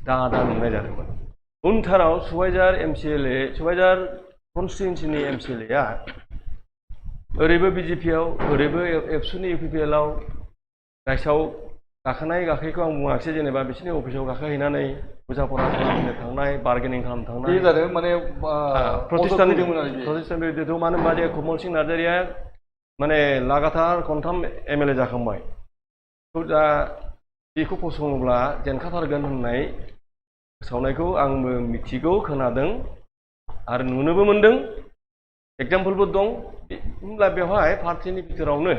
दाङा नुनाय जादोंमोन उनथाराव सुबाइजार कनस्टिटुएन्सिनि MCLA ओरैबो बिजेपिआव ओरैबो एबसुनि UPPLआव राइसआव गाखोनायखौ आं बुङाखिसै जेनेबा बिसोरनि अफिसाव गाखोहैनानै बुजाफरा खालामनो थांनाय बार्गेनिं खालामनो थांनाय बे जादों माने प्रतिष्ठान बिरोधी मानो होनबा जे कमल सिं नार्जारिया माने लागातार खनथाम MLA जाखांबाय दा बेखौ फसङोब्ला जेनखाथारगोन होननाय फोसावनायखौ आंबो मिथिगौ खोनादों आरो नुनोबो मोनदों एग्जाम्पलबो दं होमब्ला बेवहाय पार्टिनि बिथोरावनो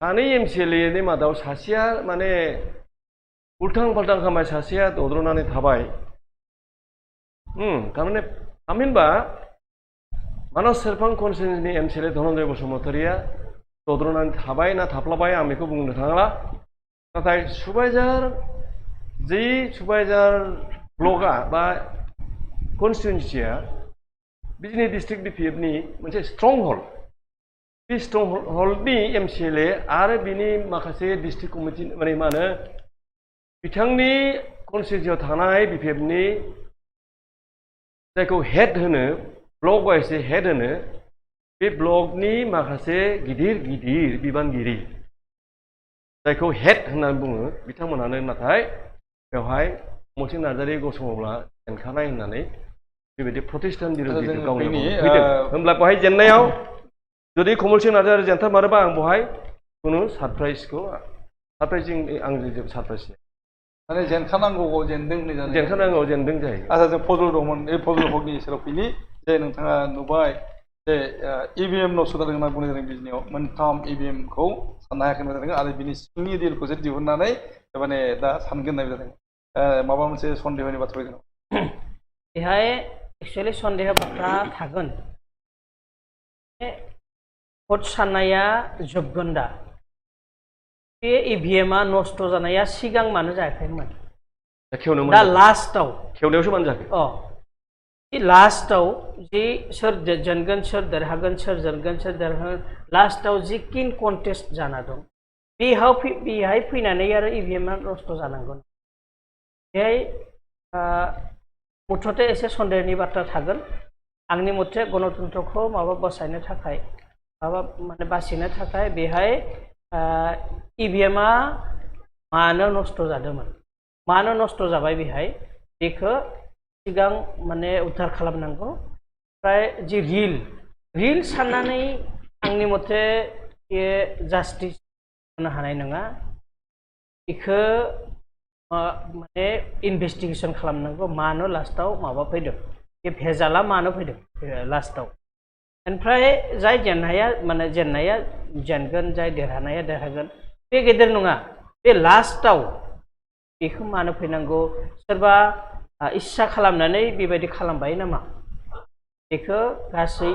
सानै MCLA नि मादाव सासेया माने उल्थां फाल्थां खालामबाय सासेया दद्रनानै थाबाय थारमाने थामहिनबा मानास सेरफां कनस्टिटुएन्सिनि एमसिएलए धनन्जय बसुमतारिया दद्रनानै थाबाय ना थाफ्लाबाय आं बेखौ बुंनो थांला नाथाय सुबाइजार ब्लकआ बा कनस्टिटुएन्सिया बिजनि डिस्ट्रिक्ट बिपिएफनि मोनसे स्ट्रं हल्ड बे स्ट्रं हल्डनि एमसिएलए आरो बिनि माखासे डिस्ट्रिक्ट कमिटि माने मा होनो बिथांनि कनस्टिटुएन्सियाव थानाय बिपिएफनि जायखौ हेड होनो ब्लक वाइसै हेड होनो बे ब्लकनि माखासे गिदिर गिदिर बिबानगिरि जायखौ हेड होननानै बुङो बिथांमोनानो नाथाय बेवहाय कमलसिं नार्जारि गसङोब्ला जेनखानाय होननानै बेबायदि प्रतिष्ठान बिरोधि गावनि फैदों होमब्ला बेवहाय जेननायाव जुदि कमलसिं नार्जारि जेनथारमारोबा आं बेवहाय खुनु सारप्राइजिं आं जेबो सारप्राइज माने जेनखानांगौआव जेनदों जेनखानांगौआव जेनदों जायो आচ্ছা जों फजल दंमोन बे फजल हकनि सेराव फैनि जे नोंथाङा नुबाय जे इभिएम ल'सो जादों होनना बुंनाय जादों बिजनियाव मोनथाम इभिएमखौ साननो हायाखै होननाय जादों आरो बिनि सिंनि डिलखौसो दिहुननानै माने दा सानगोन होननाय जादों माबा मोनसे सन्देहनि बाथ्रा फैदों बेहाय एक्सुवेलि सन्देह बाथ्रा थागोन भट साननाया जोबगोन दा बे इभिएमआ नस्थ' जानाया सिगां मानो जायाखैमोन दा लास्टआव खेवनायावसो मानो जायाखै लास्टआव जि सोर जेनगोन सोर देरहागोन सोर जेनगोन सोर देरहागोन लास्टआव जि किन कन्टेस्ट जाना दं बेहाय फैनानै आरो इभिएमआ नस्थ' जानांगोन बेहाय मुथते एसे सन्देहनि बाथ्रा थागोन आंनि मथे गणतन्त्रखौ माबा बासायनो थाखाय माबा माने बासिनो थाखाय बेहाय इभिएमआ मानो नस्थ' जादोंमोन मानो नस्थ' जाबाय बेहाय बेखौ सिगां माने उद्धार खालामनांगौ ओमफ्राय जि रिल साननानै आंनि मथे बे जास्टिस होनो हानाय नङा बेखौ माने इनभेस्टिगेसन खालामनांगौ मानो लास्टआव माबा फैदों बे भेजाला मानो फैदों लास्टआव ओमफ्राय जाय जेननाया जेनगोन जाय देरहानाया देरहागोन बे गेदेर नङा बे लास्टआव बेखौ मानो फैनांगौ सोरबा इस्सा खालामनानै बेबायदि खालामबाय नामा बेखौ गासै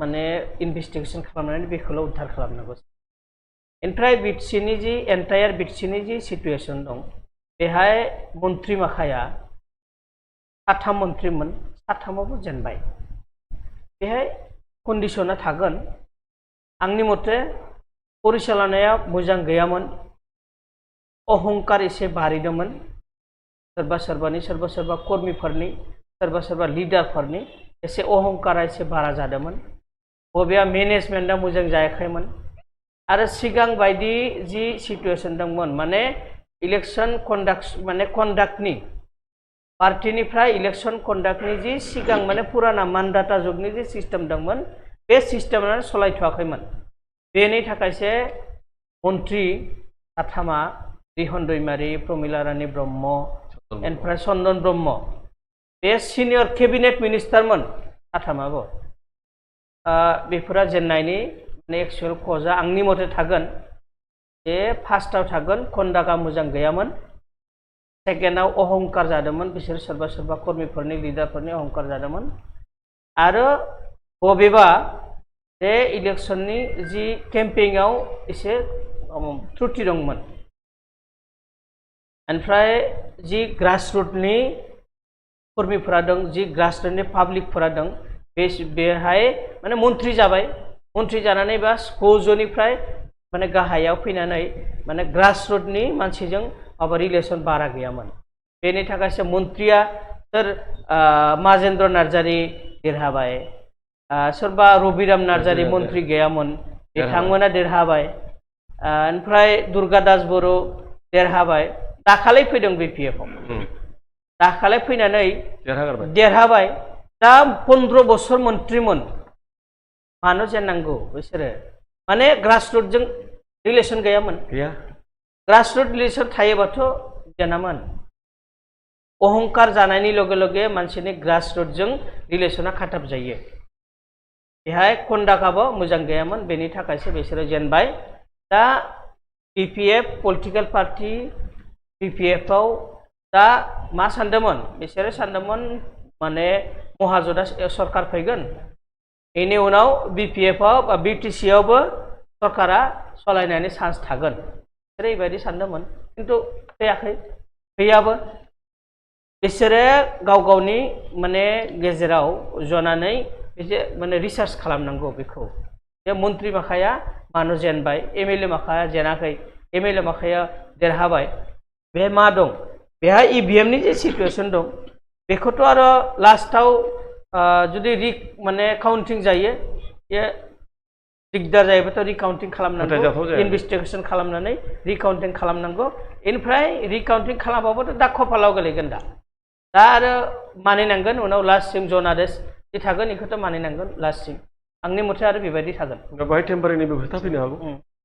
माने इनभेस्टिगेसन खालामनानै बेखौल' उद्धार खालामनांगौ ओमफ्राय बिटिसिनि जि एन्टायार बिटिसिनि जि सिटुवेसन दं बेहाय मन्त्रि माखाया 7 मन्त्रिमोन 7आवबो जेनबाय बेहाय कन्डिसना थागोन आंनि मथे परिचालनाया मोजां गैयामोन अहंकार एसे बारिदोंमोन सोरबा कर्मिफोरनि सोरबा लिडारफोरनि एसे अहंकारा एसे बारा जादोंमोन बबेया मेनेजमेन्टआ मोजां जायाखैमोन आरो सिगां बायदि जि सिटुएसन दंमोन माने इलेक्शन कन्डाक्टनि पार्टीनिफ्राय इलेक्शन कन्डाक्टनि जि सिगां माने पुराना मानदाता जुगनि जि सिस्टेम दंमोन बे सिस्टेमानो सलायथ'वाखैमोन बेनि थाखायसो मन्त्रि 7 रिहन दैमारि प्रमिला रानी ब्रह्म ओमफ्राय चन्दन ब्रह्म बे सिनियर केबिनेट मिनिस्टारमोन 7आबो बेफोरा जेननायनि माने एक्चुअल कजआ आंनि मथे थागोन जे फार्स्टआव थागोन कन्डाक्टआ मोजां गैयामोन सेकेन्डआव अहंकार जादोंमोन बिसोर सोरबा कर्मिफोरनि लिडारफोरनि अहंकार जादोंमोन आरो बबेबा बे इलेक्शननि जि केम्पेइनआव एसे त्रुटि दंमोन ओमफ्राय जि ग्रासरुटनि कर्मिफोरा दं जि ग्रासरुटनि पाब्लिकफोरा दं बेहाय माने मन्त्रि जाबाय मन्त्रि जानानै बा गोजौनिफ्राय माने गाहायाव फैनानै माने ग्रासरुटनि मानसिजों माबा रिलेसन बारा गैयामोन बेनि थाखायसो मन्त्रिया सोर माजेन्द्र नार्जारि देरहाबाय सोरबा रबिराम नार्जारि मन्त्रि गैयामोन बिथांमोना देरहाबाय ओमफ्राय दुर्गा दास बर' देरहाबाय दाखालै फैदों बिपिएफआव दाखालै फैनानै देरहाबाय दा 15 बोसोर मन्त्रिमोन मानो जेननांगौ बिसोरो माने ग्रासरुटजों रिलेसन गैयामोन ग्रासरुट रिलेसन थायोबाथ' जेनामोन अहंकार जानायनि लगे लगे मानसिनि ग्रासरुटजों रिलेसना खाथाब जायो बेहाय कन्डाक्टआबो मोजां गैयामोन बेनि थाखायसो बिसोरो जेनबाय दा बिपिएफ पलिटिकेल पार्टी बिपिएफआव दा मा सानदोंमोन बिसोरो सानदोंमोन माने महाजोता सरकार फैगोन बेनि उनाव BPF आव बा BTC आवबो सरकारा सलायनायनि चान्स थागोन ओरैबायदि सानदोंमोन खिन्थु फैयाखै फैयाबो बिसोरो गाव गावनि माने गेजेराव जनानै एसे माने रिसार्च खालामनांगौ बेखौ जे मन्त्रि माखाया मानो जेनबाय MLA माखाया जेनाखै MLA माखाया देरहाबाय बे मा दं बेहा EVM नि जे सिचुएसन दं बेखौथ' आरो लास्टआव जुदि माने काउन्टिं जायो ये दिगदार जायोबाथ' रिकाउन्टिं खालामनांगौ इनभेस्टिगेसन खालामनानै रिकाउन्टिं खालामनांगौ इनिफ्राय रिकाउन्टिं खालामाबाबोथ' दा कपालाव गोलैगोन दा आरो मानिनांगोन उनाव लास्टसिम जनादेस जि थागोन बेखौथ' मानिनांगोन लास्टसिम आंनि मथे आरो बेबायदि थागोन बेहाय टेम्पारिंनिबो खोथा फैनो हागौ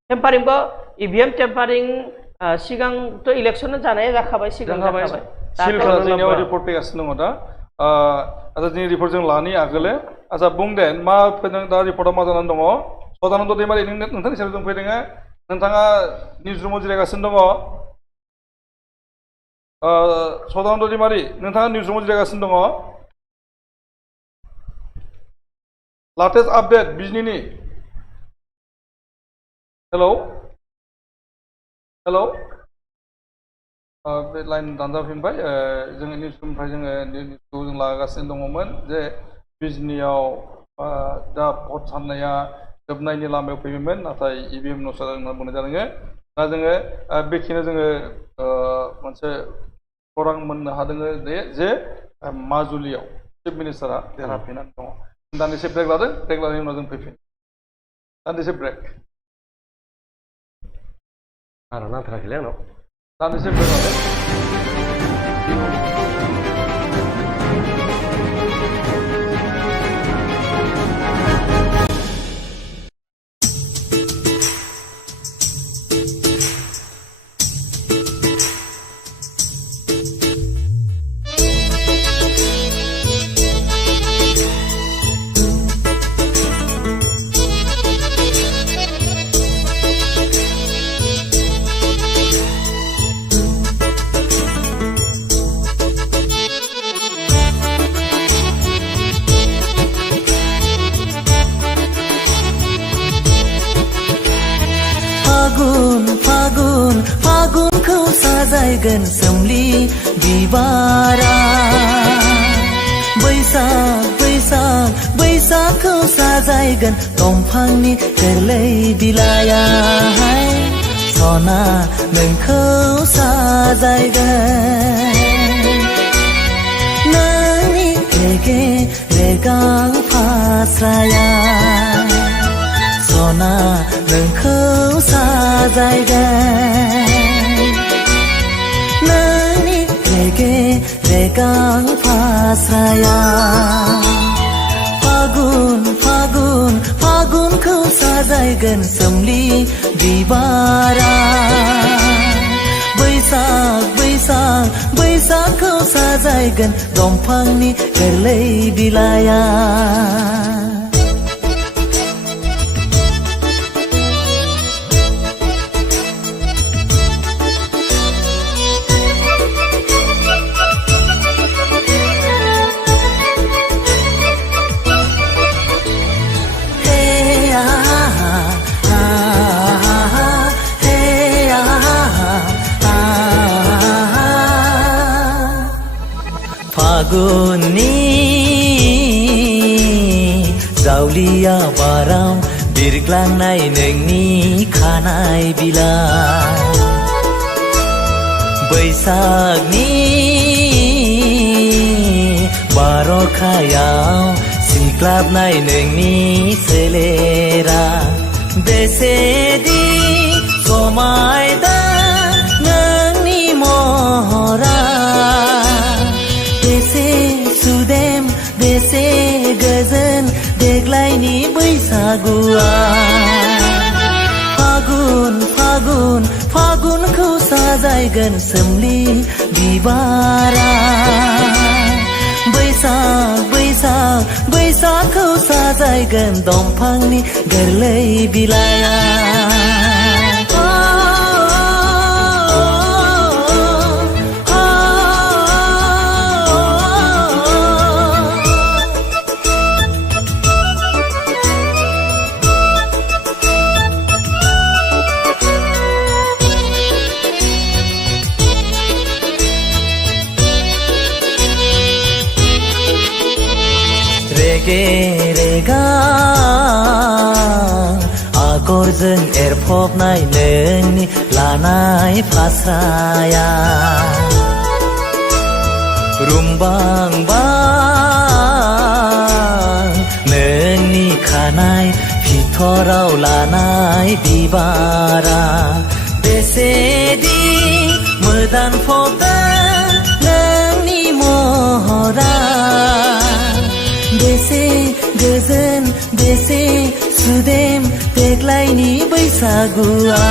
टेम्पारिंबो EVM टेम्पारिं सिगांथ' इलेक्सन जानाया जाखाबाय सिगां जाखाबाय सिल खालामनायाव रिपर्ट फैगासिनो दङ दा आচ্ছা जोंनि रिपर्ट जों लानि आगोले आচ্ছা बुं दे मा फैदों दा रिपर्टआ मा जानानै दङ सदानन्द दैमारि नोंथांनि सायाव जों फैदों नोंथाङा निउस रुमाव जिरायगासिनो दङ सदानन्द दैमारि नोंथाङा निउस रुमाव जिरायगासिनो दङ लाटेस्ट आपडेट बिजनीनि हेलौ हेलौ बे लाइन दानजाफिनबाय जोङो निउस रुमनिफ्राय जोङो निउसखौ जों लागासिनो दङमोन जे बिजनीयाव दा भट साननाया जोबनायनि लामायाव फैबायमोन नाथाय EVM नस्थ जादों होनना बुंनाय जादों दा जोङो बेखिनि जोङो मोनसे खौरां मोननो हादों जे माजुलियाव चिफ मिनिस्टारा देरहाफिननानै दङ दान्दिसे ब्रेक लादों ब्रेक लानायनि उनाव जों फैफिन दान्दिसे ब्रेक आरो नांथाराखैलै आंनाव दान्दिसे ब्रेक लादों साजायगोन सोमलि बिबारा बैसाखौ साजायगोन दंफांनि गोरलै बिलाइयाहाय सना नोंखौ साजायगोन नोंनि रेगे रेगां फास्राया सना नोंखौ साजायगोन रेगे रेगां फास्राया फागुनखौ साजायगोन सोमलि बिबारा बैसाखौ साजायगोन दंफांनि गोरलै बिलाइया फागुननि जावलिया बाराव बिरग्लांनाय नोंनि खानाय बिलाइ बैसागनि बार'खायाव सिग्लाबनाय नोंनि सोलेरा बेसेदि समायना नोंनि महरा सुदेम बेसे गोजोन देग्लायनि बैसागुआ फागुनखौ साजायगोन सोमलि बिबारा बैसाखौ साजायगोन दंफांनि गोरलै बिलाइया रेगे रेगां आगरजों एरफबनाय नोंनि लानाय फास्राया रुमबां बां नोंनि खानाय फिथराव लानाय बिबारा बेसेदि मोदान फबदों नोंनि महरा बेसे गोजोन बेसे सुदेम देग्लायनि बैसागुआ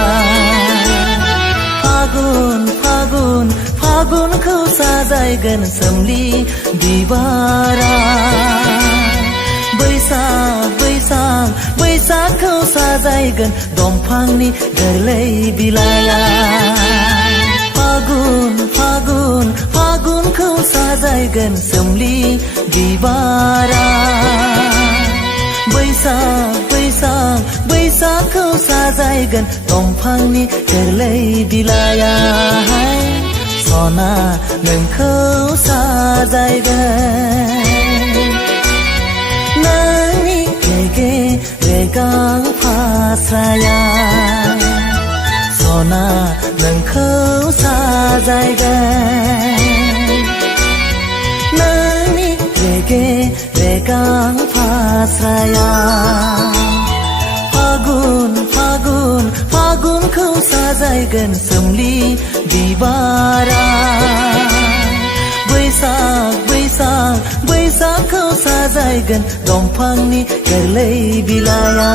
फागुन फागुन फागुनखौ साजायगोन सोमलि बिबारा बैसाग बैसाग बैसागखौ साजायगोन दंफांनि गोरलै बिलाइया फागुन फागुन फागुनखौ साजायगोन सोमलि बिबारा बैसाग बैसाग बैसागखौ साजायगोन दंफांनि गोरलै बिलाइया सना नोंखौ साजायगोन नोंनि रेगे रेगां फास्राया सना नोंखौ साजायगोन नोंनि रेगे रेगां फास्राया फागुन फागुन फागुनखौ साजायगोन सोमलि बिबारा बैसाग बैसाग बैसागखौ साजायगोन दंफांनि गोरलै बिलाइया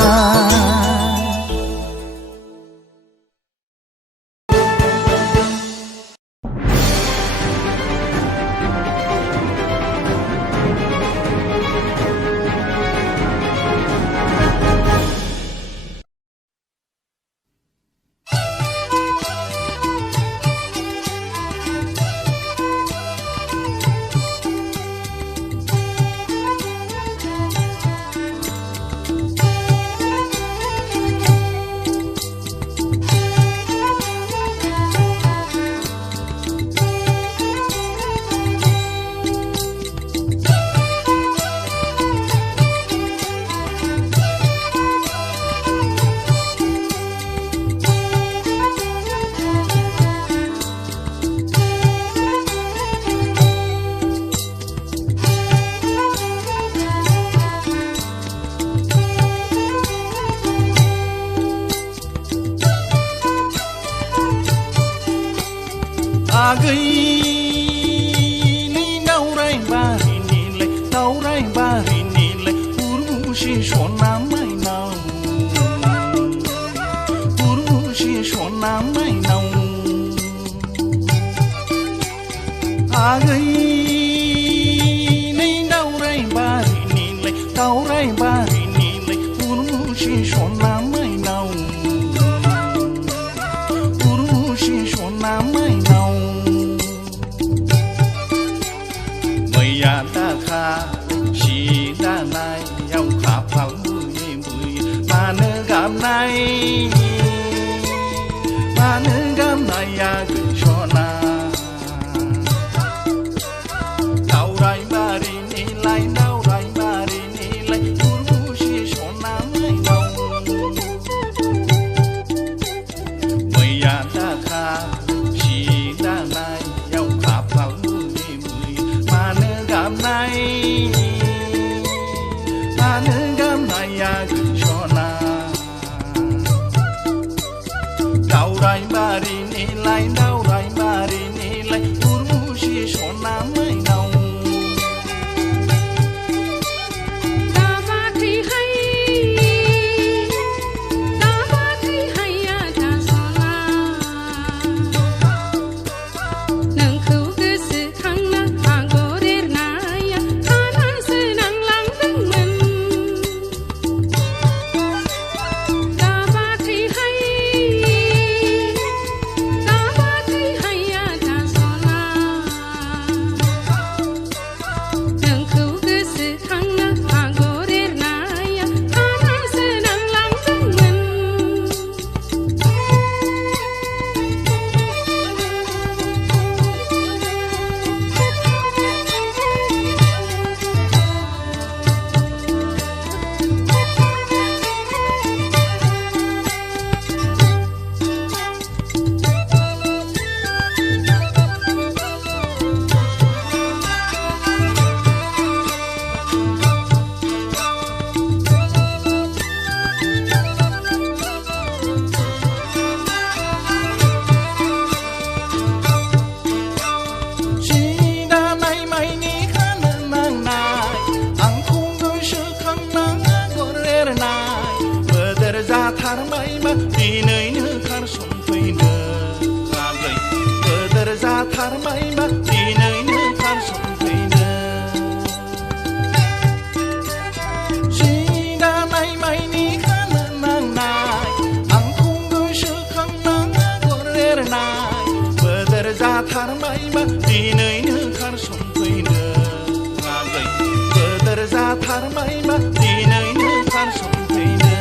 आगैनि दावराय बारिनिलाय उर्वशी सना माइनाव उर्वशी सना माइनाव आगैनि दावराय बारिनिलाय उर्वशी सना माइनाव उर्वशी सना माइनाव मैया दाखा सि दानायाव खाफाल बुयै बुयै मानो गाबनाया गैसना दावराय बारिनिलाय उर्वशी सना माइनाव मैया दाखा सि दानायाव खाफाल बुयै बुयै मानो गाबनाया गैसना दावराय बारिनिलाय उर्वशी सना माइनाव बारबायबा दिनैनो खारसनफैनो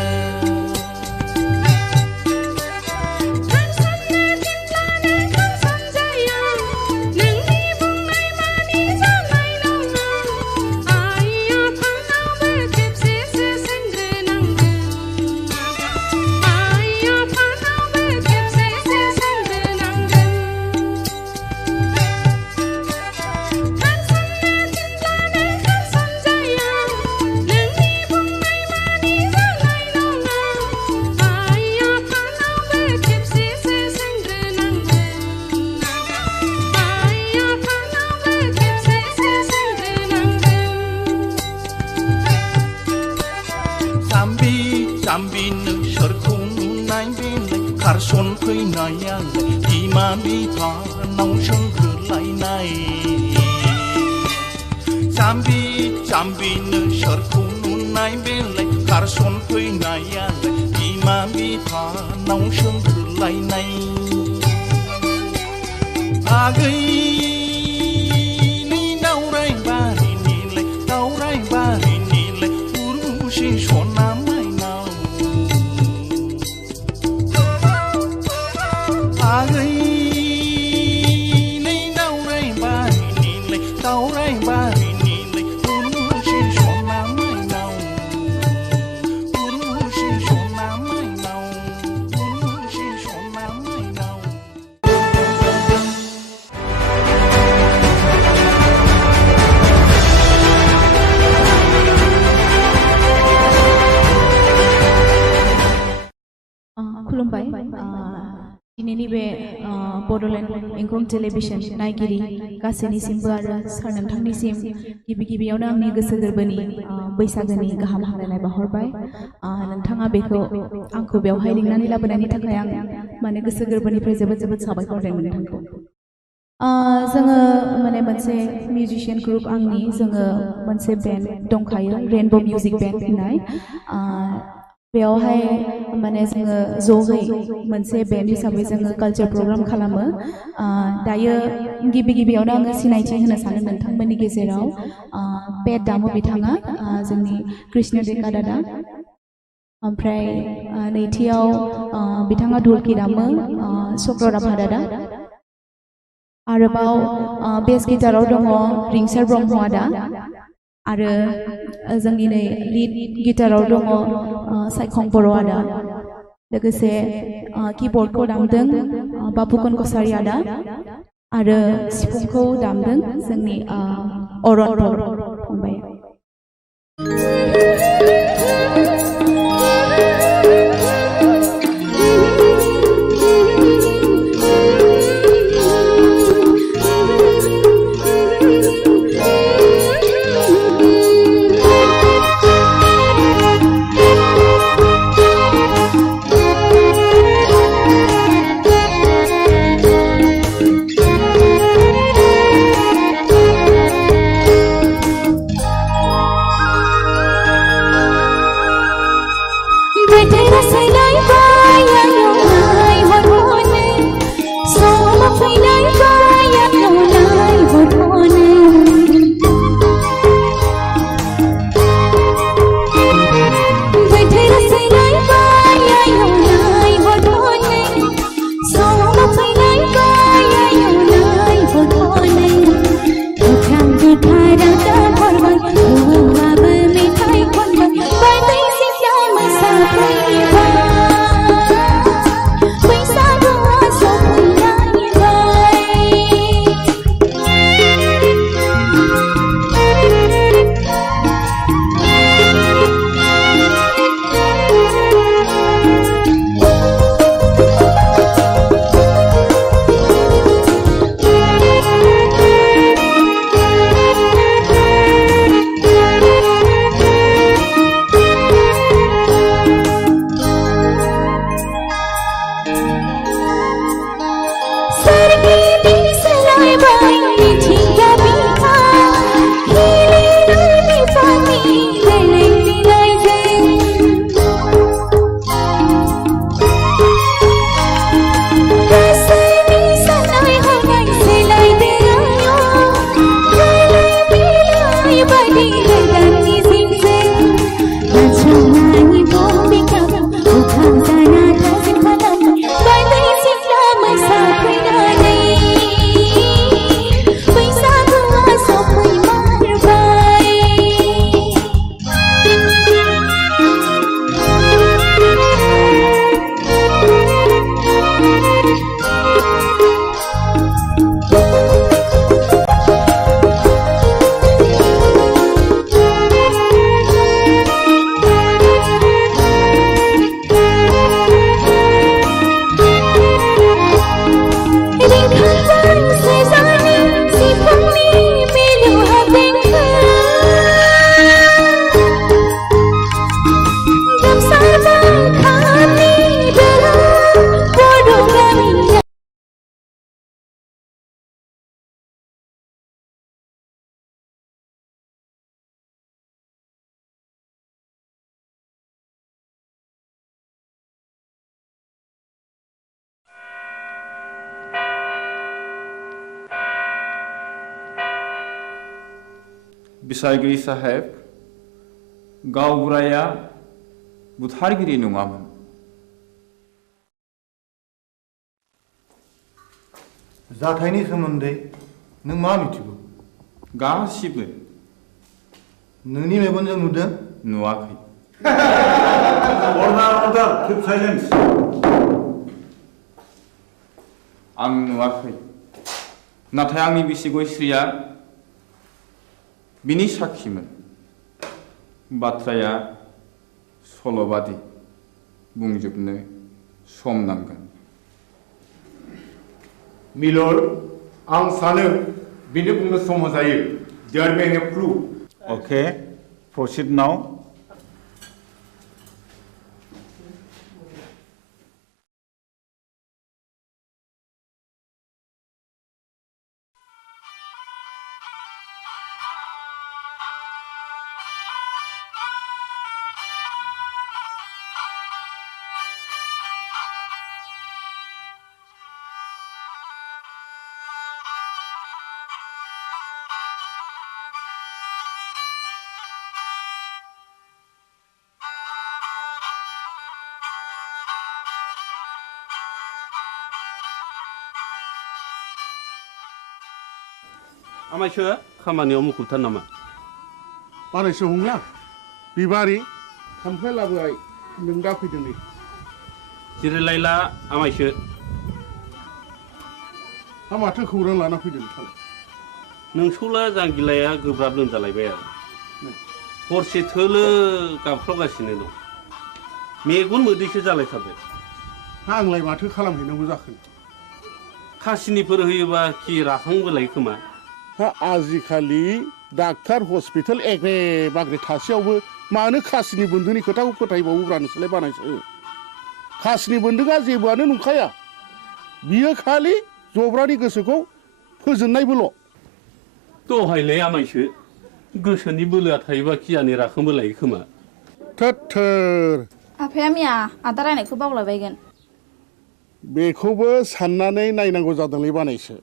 जाम्बि नोंसोरखौ नुनाय बेलाय खारसन फैनायालाय बिमा बिफानाव सोंग्रोलायनाय जाम्बि नोंसोरखौ नुनाय बेलाय खारसन फैनायालाय बिमा बिफानाव सोंग्रोलायनाय आगैनि दावराय बारिनिलाय उर्वशी सना आगैनि दावराय बारिनिलाय उर्वशी सना माइनाव उर्वशी सना माइनाव उर्वशी सना माइनाव खुलुमबाय दिनैनि बे बड'लेण्ड इंखं टेलिभिजन नायगिरि गासैनिसिमबो आरो सार नोंथांनिसिम गिबियावनो आंनि गोसो गोरबोनि बैसागोनि गाहाम हामलायनाय बावहरबाय नोंथाङा बेखौ आंखौ बेवहाय लिंनानै लाबोनायनि थाखाय आं माने गोसो गोरबोनिफ्राय जोबोद साबायखर होदों नोंथांखौ जोङो माने मोनसे मिउजिशियान ग्रुप आंनि जोङो मोनसे बेन्ड दंखायो रेनबो मिउजिक बेन्ड होननाय बेयावहाय माने जोङो ज'यै मोनसे बेन्ड हिसाबै जोङो कालचार प्रग्राम खालामो दायो गिबियावनो आङो सिनायथि होनो सानो नोंथांमोननि गेजेराव पेट दामो बिथाङा जोंनि कृष्ण डेका दादा ओमफ्राय नैथियाव बिथाङा ढोलकी दामो चक्रराभा दादा आरोबाव बेस गिटाराव दङ रिंसार ब्रह्म आदा आरो जोंनि नै लिड गिटाराव दङ सायखं बर' आदा लोगोसे कीबर्डखौ दामदों बाबुकन कसारी आदा आरो सिफुंखौ दामदों जोंनि अरन बर' फंबाया Bye. बिसायगिरि साहेब गावबुराया बुथारगिरि नङामोन। जाथायनि सोमोन्दै नों मा मिथिगौ? गासिबो। नोंनि मेगनजों नुदों? नुवाखै। अर्डार किप साइलेन्स। आं नुवाखै, नाथाय आंनि बिसि गयस्रिया बिनि साखिमोन। बाथ्राया सल'बादि, बुंजोबनो सम नांगोन। मिलर्ड, आं सानो बिनो बुंनो सम होजायो। There may be proof. Okay, proceed now. आमायसो खामानियाव मुखुबथार नामा? बानायसो हंला बिबारि थाम्फै लाबोबाय नों दा फैदों नै। जिरायलायला आमायसो। हा माथो खौरां लाना फैदों नोंथाङा? नोंसौला जांगिलाया गोब्राब लोमजालायबाय आरो हरसे थोलो गाबख्रावगासिनो दं। मेगन मोदैसो जालायथारबाय। आंलाय माथो खालामहैनांगौ जाखो? खासिनिफोर होयोबा खि राखांबोलाय खोमा। हा आजिखालि डाक्टार हस्पिटाल एग्रे बाग्रे थासेयावबो मानो खासिनि बोन्दोंनि खोथाखौ फोथायबावोब्रा नोंसोरलाय बानायसो? खासिनि बोन्दोंआ जेबोआनो नंखाया, बियो खालि जब्रानि गोसोखौ फोजोननायबोल'। दहायलाय आमायसो गोसोनि बोलोआ थायोबा खियानि राखांबोलायो खोमा। थोर आफाया मिया आदा रायनायखौ बावलायबायगोन। बेखौबो साननानै नायनांगौ जादोंलै बानायसो।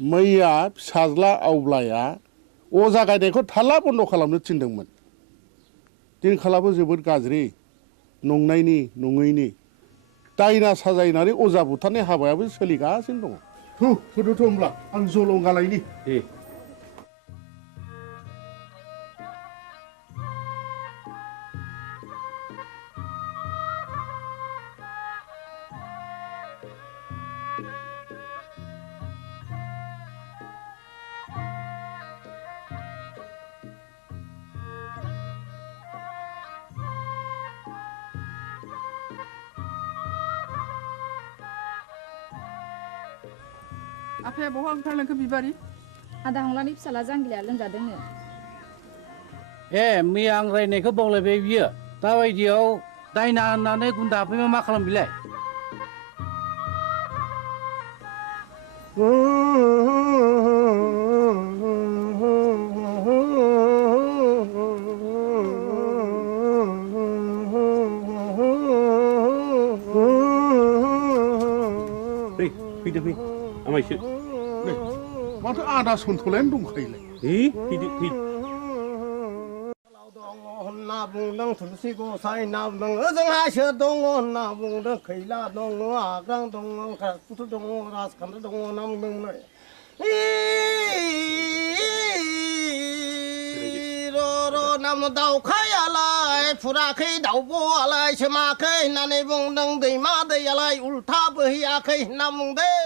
मैया फिसाज्ला आवब्लाया अजा गायनायखौ थाल्ला बन्द' खालामनो थिनदोंमोन। दिनखालाबो जोबोद गाज्रि, नंनायनि नङैनि दायना साजायनानै अजा बुथारनाय हाबायाबो सोलिगासिनो दङ। थुदोथ' होमब्ला आं जलंगालायनि। आफाया बहा ओंखारलांखो बिबारि? आदा हंलानि फिसाला जांगिलाया लोमजादोंनो। ए मैया आं रायनायखौ बावलायबाय बियो। दाबायदियाव दायना होननानै गुन्दा हाबफैबा मा खालाम बिलाय? फैदो फै आमायसो। माथो आदा सन्थलायानो दंखायोलाय। फैदो फै। होनना बुंदों थुलसि गसाइ ना बुंदों ओजोंहाय सोर दङ होनना बुंदों खैला दङ आग्रां दङ राजपुत दङ राजखान्थि दङ होनना बुंदों। नाम दाउखायालाय फुराखै दाउब'आलाय सोमाखै होननानै बुंदों दैमा दैयालाय उल्था बोहैयाखै होनना बुंदों।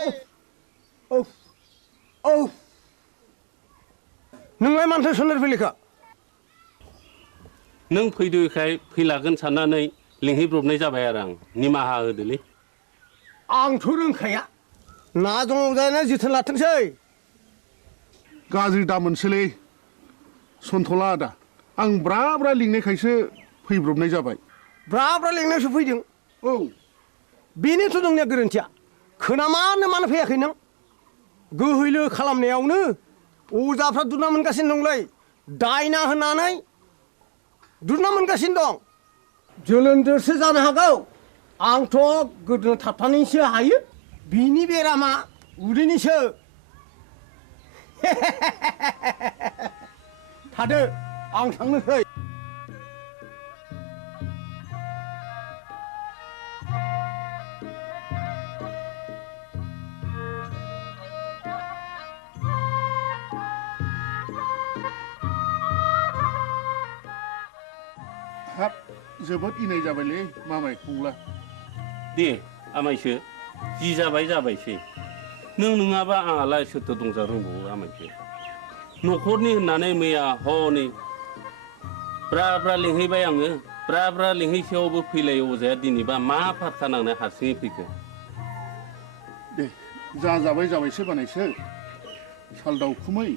नोंलाय मानोथो सोनार फैलिखा? नों फैदोखाय फैलागोन साननानै लिंहैब्रबनाय जाबाय आरो आं। निमाहा होदोलै। आंथ' रोंखाया। ना दङ जानो जोथोन लाथोंसै। गाज्रि दा मोनसोलै सन्थला आदा, आं ब्रा ब्रा लिंनायखायसो फैब्रबनाय जाबाय। ब्रा ब्रा लिंनायसो फैदों? औ बेनोथ' नोंनिया गोरोन्थिया। खोनामानो मानो फैयाखै नों? गोहैलो खालामनायावनो अजाफ्रा दुना मोनगासिनो दंलै। दायना होनानै दुना मोनगासिनो दं। जोलोन्दोरसो जानो हागौ। आंथ' गोदोना थाबथानानैसो हायो। बिनि बेरामा उदैनिसो। थादो आं थांनोसै हाब जोबोद इनाय जाबायलै मामाय फंला दे आमायसो जि जाबाय जाबायसै नों नङाबा आंहालाय सोरथो दंजा रोंबावो आमायसो न'खरनि होननानै मैया हनै ब्रा ब्रा लिंहैबाय आङो ब्रा ब्रा लिंहैसेयावबो फैलाय अजाया दिनैबा मा फारखा नांनाय हारसिङै फैखो दे जा जाबाय जाबायसो बानायसो साल दाउखुमै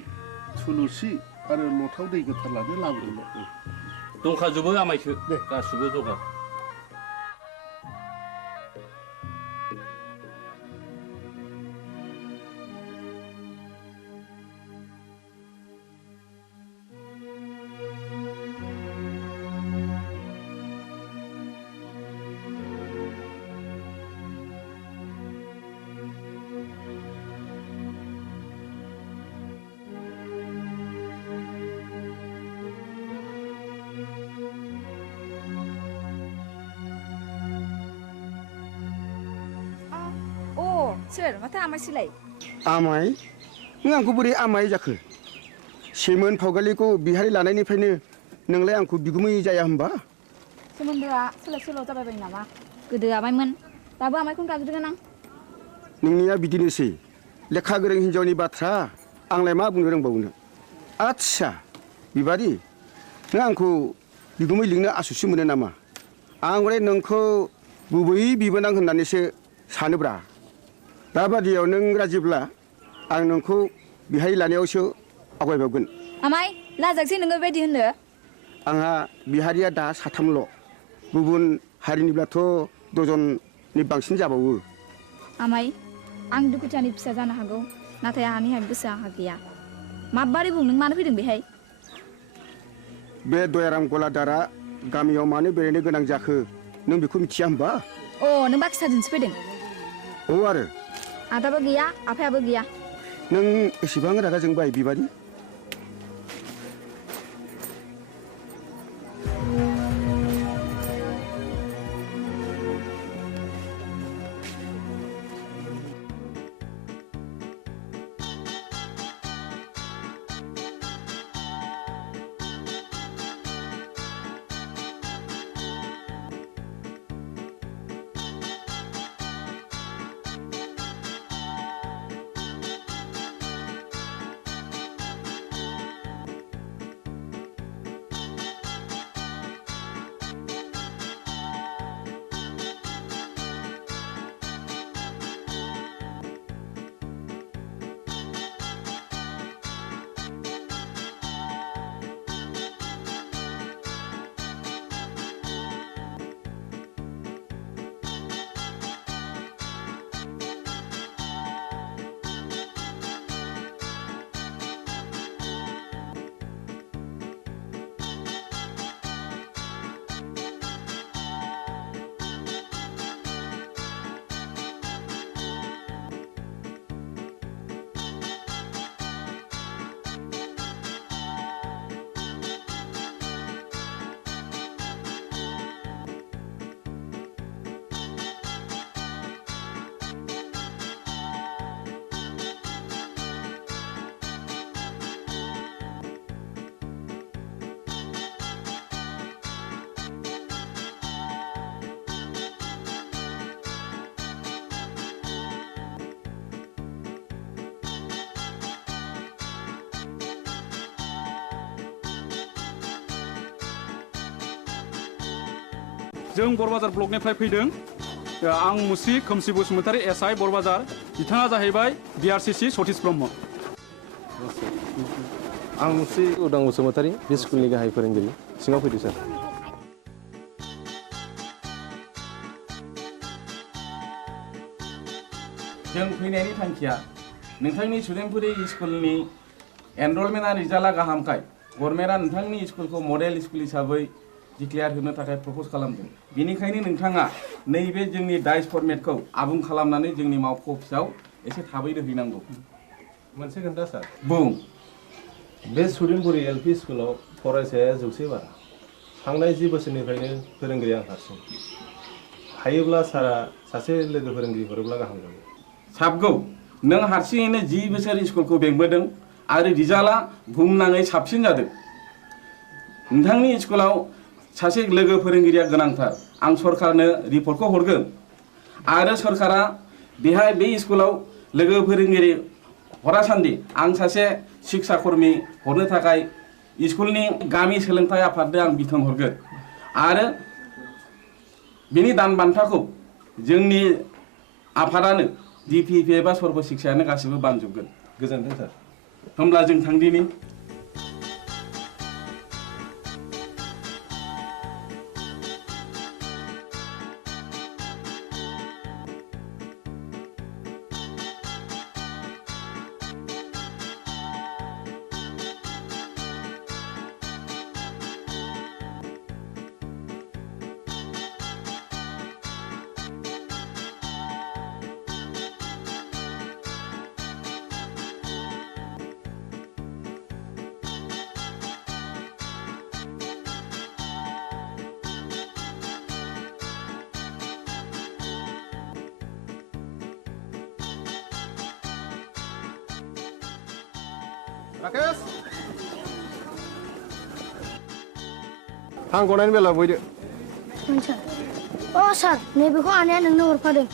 थुलुसि आरो लथाव दै गोथार लानो लाबोदोंल' दंखाजोबो आमायसो गासिबो जगार सोर माथो आमायसोलाय आमाय नों आंखौ बोरै आमाय जाखो सेमोन फावगालिखौ बिहारि लानायनिफ्रायनो नोंलाय आंखौ बिगुमै जाया होनबा सोमोन्दोआ सोलाय सोल' जाबाय नामा गोदो आमायमोन दाबो आमायखौनो गाबज्रिगोन आं नोंनिया बिदिनोसै लेखा गोरों हिन्जावनि बाथ्रा आंलाय मा बुंनो रोंबावनो आच्छा बिबारि नों आंखौ बिगुमै लिंनो आसुसु मोनो नामा आं हले नोंखौ गुबै बिबोनां होननानैसो सानोब्रा दाबादियाव नों राजिब्ला आं नोंखौ बिहाय लानायावसो आवगायबावगोन आमाय लाजाकसै नोङो बेबायदि होननो आंहा बिहारिया दा साथामल' गुबुन हारिनिब्लाथ' दजननि बांसिन जाबावो आमाय आं दुखुथियानि फिसा जानो हागौ नाथाय आंहानि गोसोआ आंहा गैया माबारै बुं नों मानो फैदों बेहाय बे दयाराम गलादारा गामियाव मानो बेरायनो गोनां जाखो नों बेखौ मिथिया होमबा अ नों बाखि साजोंसो फैदों औ आरो आदाबो गैया आफायाबो गैया नों एसेबां रागा जोंबाय बिबारि जों बरबाजार ब्लकनिफ्राय फैदों आं मुस्रि खोमसि बसुमतारी एसआइ बरबाजार बिथाङा जाहैबाय बिआरसिसि सतीश ब्रह्म आं मुस्रि उदां बसुमतारी बे स्कुलनि गाहाय फोरोंगिरि सिङाव फैदो सार जों फैनायनि थांखिया नोंथांनि सुदेमपुरि स्कुलनि एनरलमेन्टआ रिजाल्टआ गाहामखाय गभर्नमेन्टआ नोंथांनि स्कुलखौ मडेल स्कुल हिसाबै डिक्लेयार होनो थाखाय प्रपज खालामदों बेनिखायनो नोंथाङा नैबे जोंनि डाइस फर्मेटखौ आबुं खालामनानै जोंनि मावख' अफिसाव एसे थाबैनो हैनांगौ मोनसे खोन्था सार बुं बे सुरिनपुरि एलपि स्कुलाव फरायसाया 100 बारा थांनाय 10 बोसोरनिफ्रायनो फोरोंगिरि आं हारसिं हायोब्ला सारा सासे लोगो फोरोंगिरि हरोब्ला गाहाम जागौ साबगौ नों हारसिङैनो 10 बोसोर स्कुलखौ बेंबोदों आरो रिजाल्टआ बुहुमनाङै साबसिन जादों नोंथांनि स्कुलाव सासे लोगो फोरोंगिरिया गोनांथार आं सरकारनो रिपर्टखौ हरगोन आरो सरकारा बेहाय बे स्कुलाव लोगो फोरोंगिरि हरासान्दि आं सासे शिक्षा कर्मी हरनो थाखाय स्कुलनि गामि सोलोंथाइ आफादनो आं बिथोन हरगोन आरो बिनि दान बान्थाखौ जोंनि आफादानो DPP एबा सर्व शिक्षायानो गासिबो बानजोबगोन गोजोन्थों सार होमब्ला जों थांदिनि राकेश थांगनायनि बेला बयदो अ सार नैबेखौ आनैया नोंनो हरफादों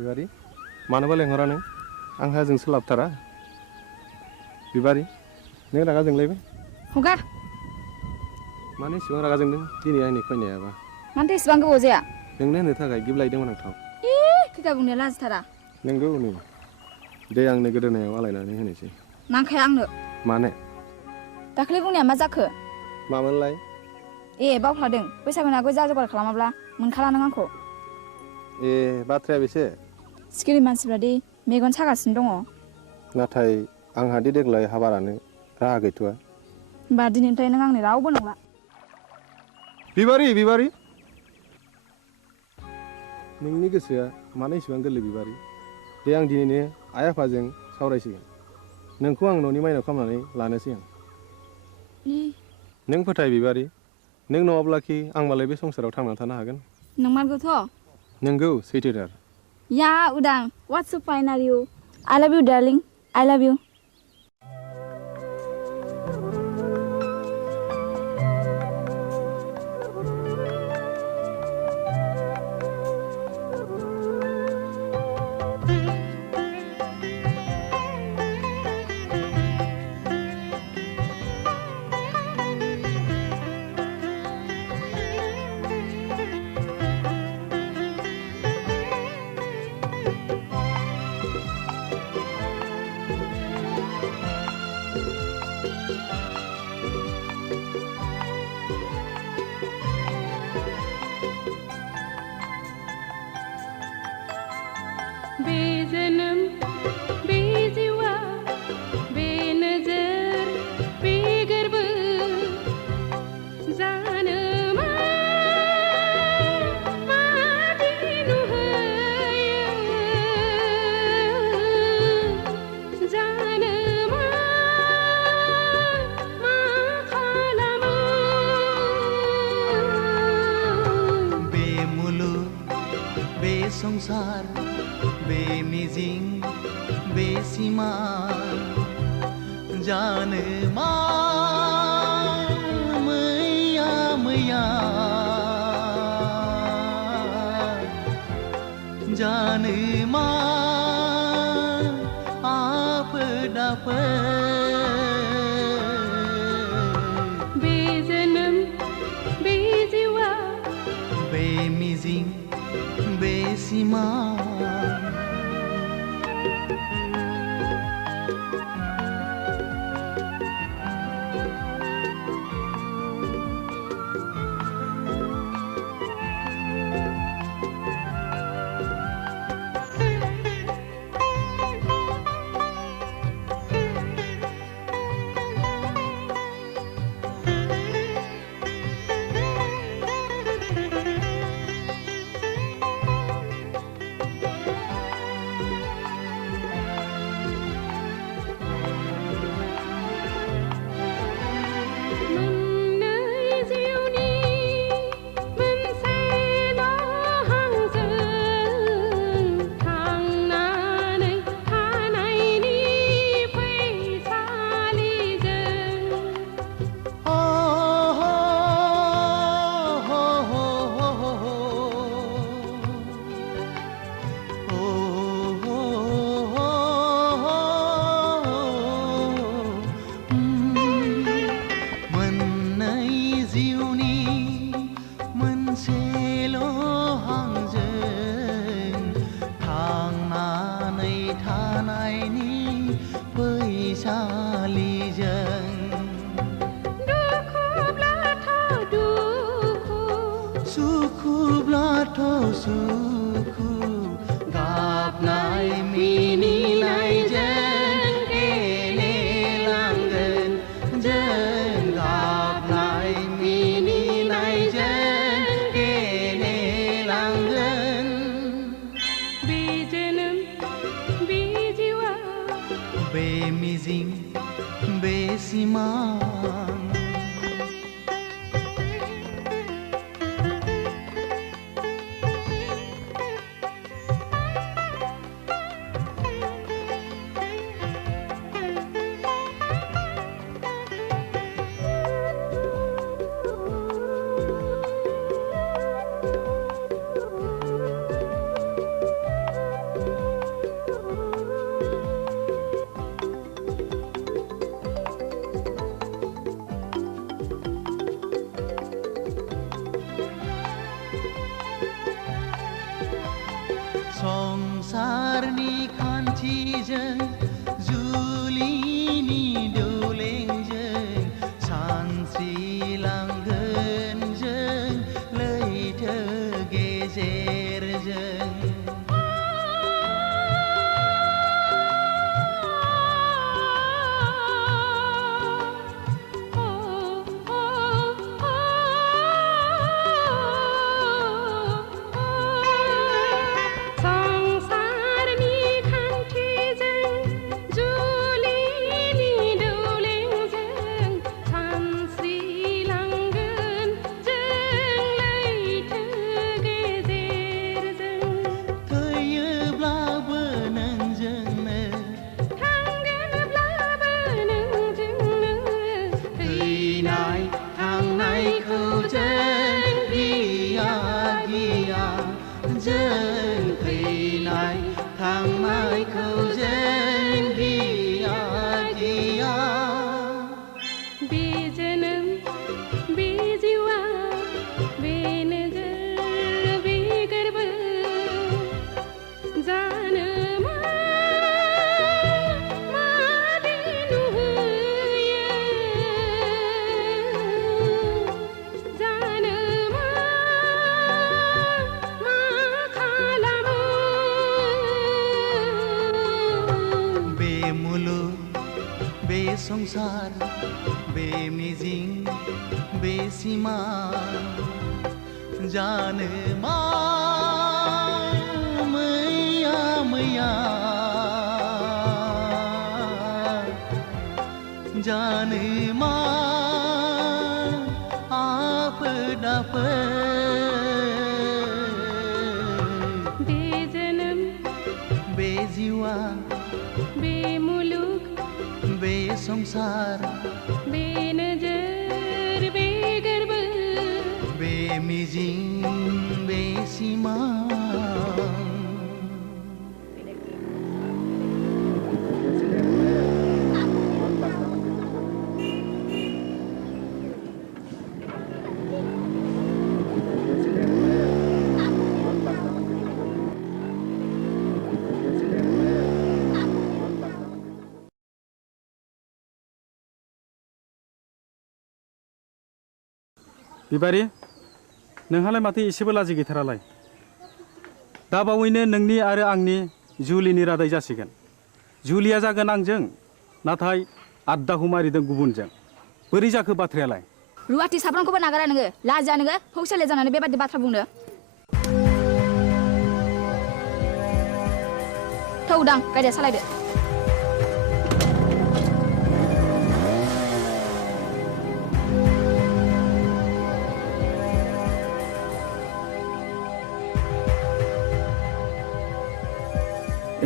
बिबारी मानोबा लेंहरा नों आंहा जों सोलाबथारा बिबारी नों रागा जोंलायबाय हगार मानो इसेबां रागा जोंदों दिनै आंनि फैनायाबा मानोथो इसेबां गोबाव जाया नोंनो होनो थाखाय गिफ्ट लायदोंमोन आं थाव खैथा बुंनाया लाजिथारा नोंगौ नै दे आंनो गोदोनायाव आलायनानै होनोसै नांखाया आंनो मानो दाखालि बुंनाया मा जाखो मामोनलाय ए बावफ्लादों बैसागुनि आगोल जा जगार खालामाब्ला मोनखाला नों आंखौ ए बाथ्राया बेसे सिखिरि मानसिफ्रा दि मेगन सागासिनो दङ नाथाय आंहा दि देग्लाय हाबारानो राहा गैथ'आ होमबा दिनैनिफ्राय नों आंनि रावबो नंला बिबारी बिबारी नोंनि गोसोआ मानो इसेबां गोरलै बिबारी दे आं दिनैनो आइ आफाजों सावरायसिगोन नोंखौ आं न'नि माइनाव खालामनानै लानोसै आं नों फोथाय बिबारी नों नङाब्लाखि आं मालाय बे संसाराव थांनानै थानो हागोन नंमारगौथ' नोंगौ सैथोथार या उदां what's so fine are you I love you darling I love you बेजनम बेजिवा बेनजर बेगर्ब जानो मादिनु होयो जानो मा खालामो बे मुलुग बे संसार बे मिजिं बे सिमा जानो मा मैया मैया जानो मा आफोद आफोद बेजनम बेजिवा बे मिजिं बे सिमा संसारनि खान्थिजों जुलिनि दौलेंजों सानस्रिलांगोन जों लैथो गेजेरजों संसारनि खान्थिजों बे संसार बे मिजिं बे सिमां जानो मा मैया मैया जानो मा आफोद आफोद बे जोनोम बे जिउआ बे मुलुग बे संसार बे नोजोर बे गोरबो बे मिजिं बे सिमां बिबारि नोंहालाय माथो एसेबो लाजि गैथारालाय दा बावैनो नोंनि आरो आंनि जुलिनि रादाय जासिगोन जुलिया जागोन आंजों नाथाय आद्दाखौ मारिदों गुबुनजों बोरै जाखो बाथ्रायालाय रुवाथि साफ्रोमखौबो नागारा नोङो लाजिया नोङो फौसाले जानानै बेबादि बाथ्रा बुंनो थौ उदां गारिया सालायदो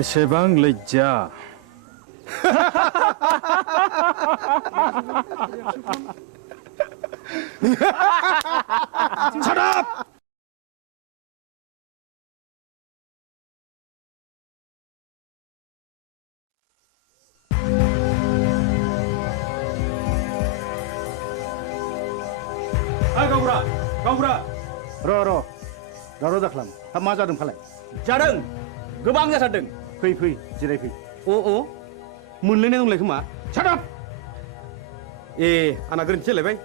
एसेबां लज्जा Shut up! गावबुरा गावबुरा र' दावराव दाख्लाम हा मा जादों फालाय जादों गोबां जाथारदों फै जिरायफै अ मोनलायनाय दंलाय खोमा सादाब ए आंना गोरोन्थि जालायबाय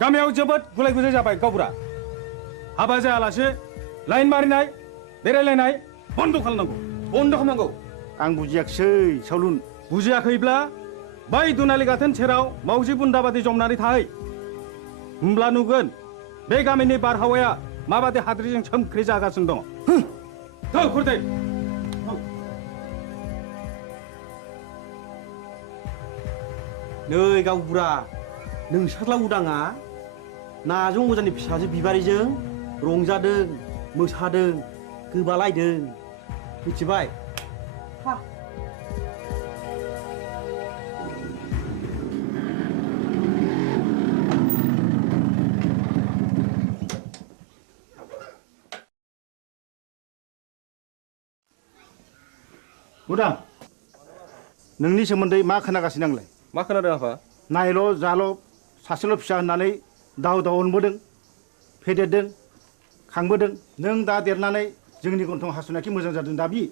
गामियाव जोबोद गुलाय गुजाय जाबाय गावबुरा हाबा जायालासे लाइन मारिनाय बेरायलायनाय बन्द' खालामनांगौ आं बुजियाखिसै सावलुन बुजियाखैब्ला बै दुनालि गाथोन सेराव मावजि बुन्दाबादि जमनानै थाहै होमब्ला नुगोन बे गामिनि बारहावाया माबादि हाद्रिजों सोमख्रि जागासिनो दङ थौ खुरदै नै गावबुरा नोंसोरला उदाङा नाजों अजानि फिसाजो बिबारिजों रंजादों मोसादों गोबालायदों मिथिबाय उदां नोंनि सोमोन्दै मा खोनागासिनो आंलाय मा खोनादों आफा नायल' जाल' सासेल' फिसा होननानै दाव अनबोदों फेदेरदों खांबोदों नों दा देरनानै जोंनि गन्थं हास'नायखि मोजां जादों दाबि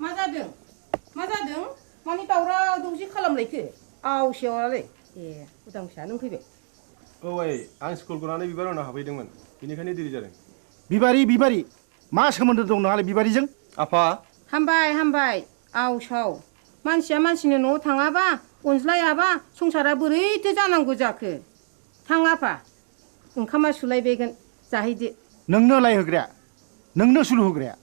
मा जादों मानि दावराव दावसि खालामलायखो आवसेवालाय ए उदां फिसा नों फैबाय औ आइ आं स्कुल गनानै बिबार उनाव हाबहैदोंमोन बेनिखायनो देरि जादों बिबारि मा सोमोन्दो दं नोंहालाय बिबारिजों आफा हामबाय आवसाव मानसिया मानसिनि न'आव थाङाबा अनज्लायाबा संसारा बोरैथो जानांगौ जाखो थां आफा ओंखामा सुलायबायगोन जाहैदो नोंनो लायहोग्राया नोंनो सुलु होग्राया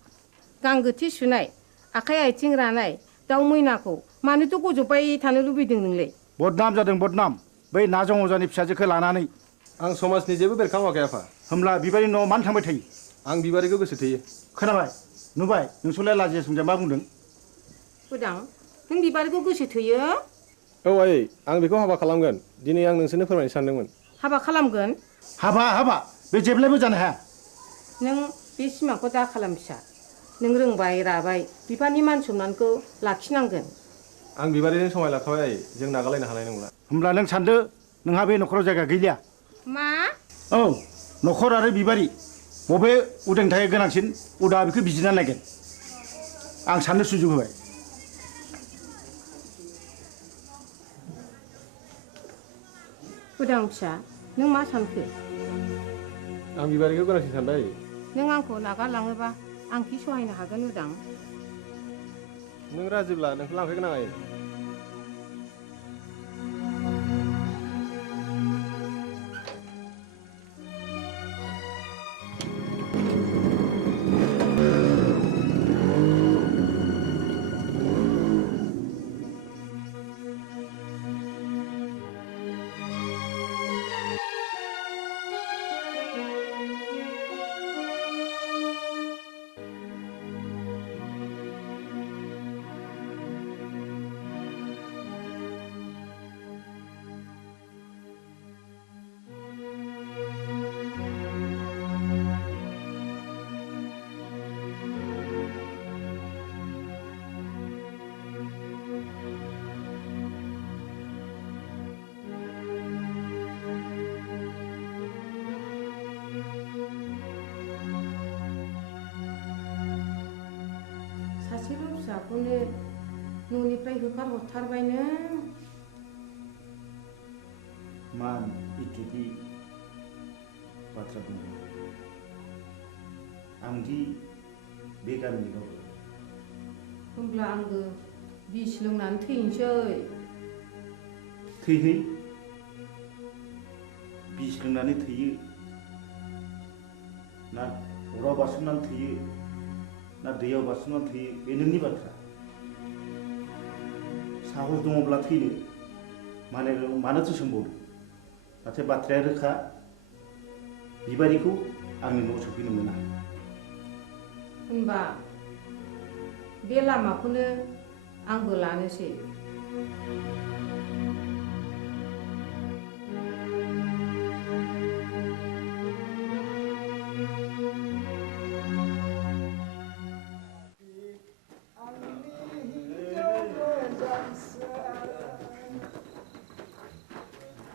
गांगोथि सुनाय आखाइ आथिं रानाय दाउ मैनाखौ मानोथो गजबबाय थानो लुबैदों नोंलाय बदनाम जादों बदनाम बै नाजों अजानि फिसाजोखौ लानानै आं समाजनि जेबो बेरखाङाखै आफा होमब्ला बिबारि न'आव मानो थांबाय थायो आं बिबारिखौ गोसो थोयो खोनाबाय नुबाय नोंसोरलाय लाजिया सोंजाया मा बुंदों उदां नों बिबारिखौ गोसो थोयो औ आइ आं बेखौ हाबा खालामगोन दिनै आं नोंसोरनो फोरमायनो सानदोंमोन हाबा खालामगोन हाबा बे जेब्लायबो जानो हाया नों बे सिमांखौ दा खालाम फिसा नों रोंबाय राबाय बिफानि मान सनमानखौ लाखिनांगोन आं बिबारिजों समाय लाखाबाय आइ जों नागारलायनो हानाय नंला होमब्ला नों सानदो नोंहा बे न'खराव जायगा गैलिया मा औ न'खर आरो बिबारि बबे उदांनि थाखाय गोनांसिन उदा बेखौ बिजिरना नायगोन आं साननो सुजुग होबाय उदां फिसा नों मा सानखो आं बिबारिखौ गोनांसिन सानबाय नों आंखौ नागारलाङोबा आं कि सहायनो हागोन उदां नों राजिब्ला नोंखौ लांफैगोन आं आइ लामाखौनो न'निफ्राय होखारहरथारबाय नों मान इतुदि बाथ्रा बुंदों आंदि बे गामिनि रावबो होमब्ला आंबो बिस लोंनानै थैनोसै थैहै बिस लोंनानै थैयो ना अराव बारसोमनानै थैयो ना दैयाव बारसोमनानै थैयो बे नोंनि बाथ्रा साहस दङब्ला थैनो मानोथो सोंबावदों नाथाय बाथ्राया रोखा बिबारिखौ आंनि न'आव सफैनो मोना होनबा बे लामाखौनो आंबो लानोसै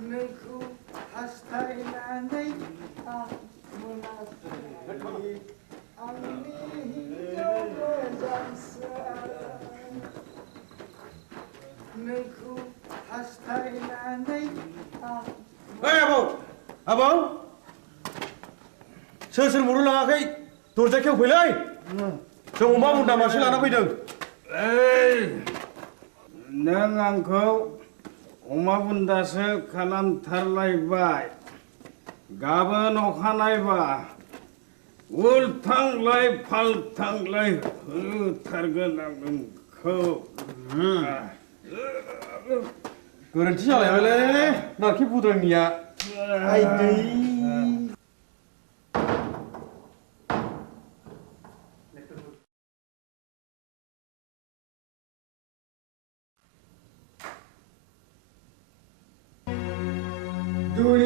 नोंखौ हास्थायनानै आं मोनाखै आंनि हिन्जाव मोजांसो नोंखौ हास्थायनानै आं आबौ सोर मरु लाङाखै दरजा खेवफैलै जों अमा बुन्दा मासे लाना फैदों नों आंखौ अमा बुन्दासो खालामथारलायबाय गाबोन अखानायबा उल्थांलाय फाल्थांलाय होथारगोन आं नोंखौ गोरोन्थि जालायबायलै नारखि बुद्रायनिया आइदै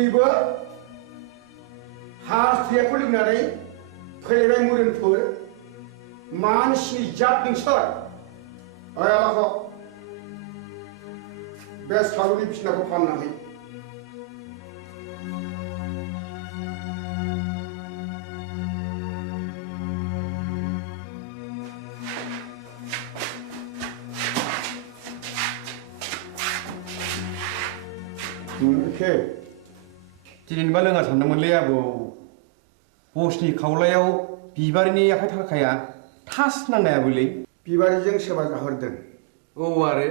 दिनैबो हास्थायखौ लोंनानै फैलायबाय मुरिनफोर मानसिनि जात नोंसोर आलाखौ बे सालुनि बिसिनाखौ फाननानै दिनैबा लोङा सानदोंमोनलै आबौ बसनि खावलायाव बिबारिनि आखाइ थाखाया थास नांनायाबोलै बिबारिजों सोरबा जाहरदों औ आरो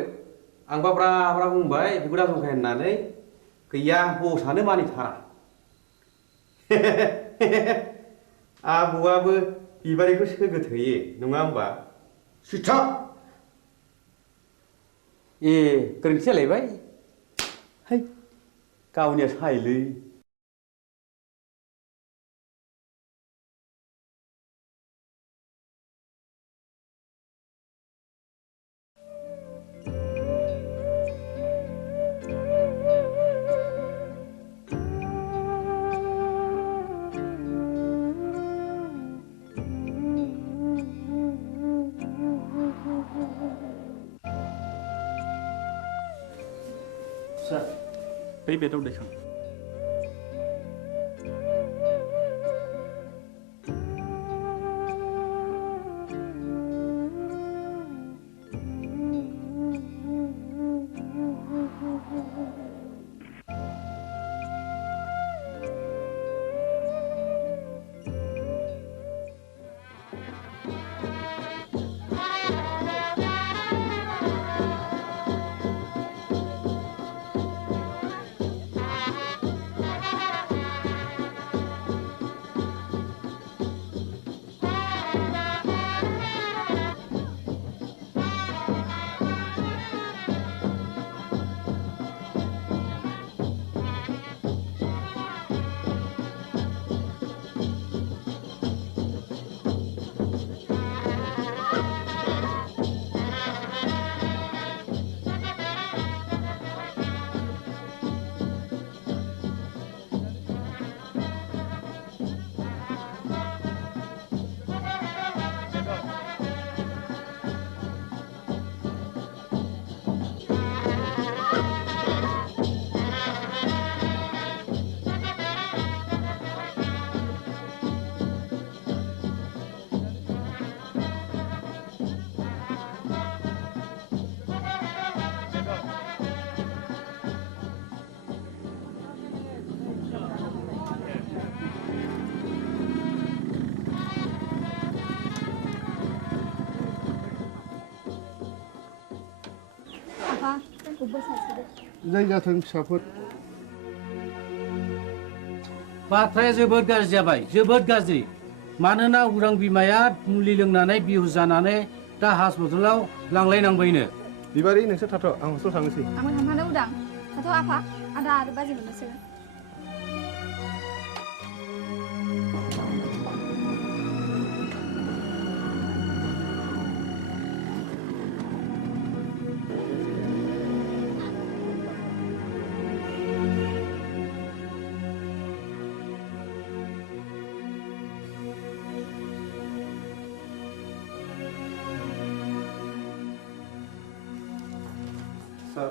आंबा ब्रा ब्रा बुंबाय बेखौ दाजंखाय होननानै गैया बसआनो मानिथारा आबौआबो बिबारिखौ सोगोथोयो नङा होमबा सिथा ए गोरोन्थि जालायबाय है गावनिया सायलै बै बेदाव दैखां जाय जाथों फिसाफोर बाथ्राया जोबोद गाज्रि जाबाय जोबोद गाज्रि मानोना उरां बिमाया मुलि लोंनानै बिहुस जानानै दा हस्पिटालाव लांलायनांबायनो बिबारि नोंसोर थाथ' आं हस्टेलाव थांनोसै आंबो थांफानो उदां थाथ' आफा आदा आरो बाजै मोननोसै सार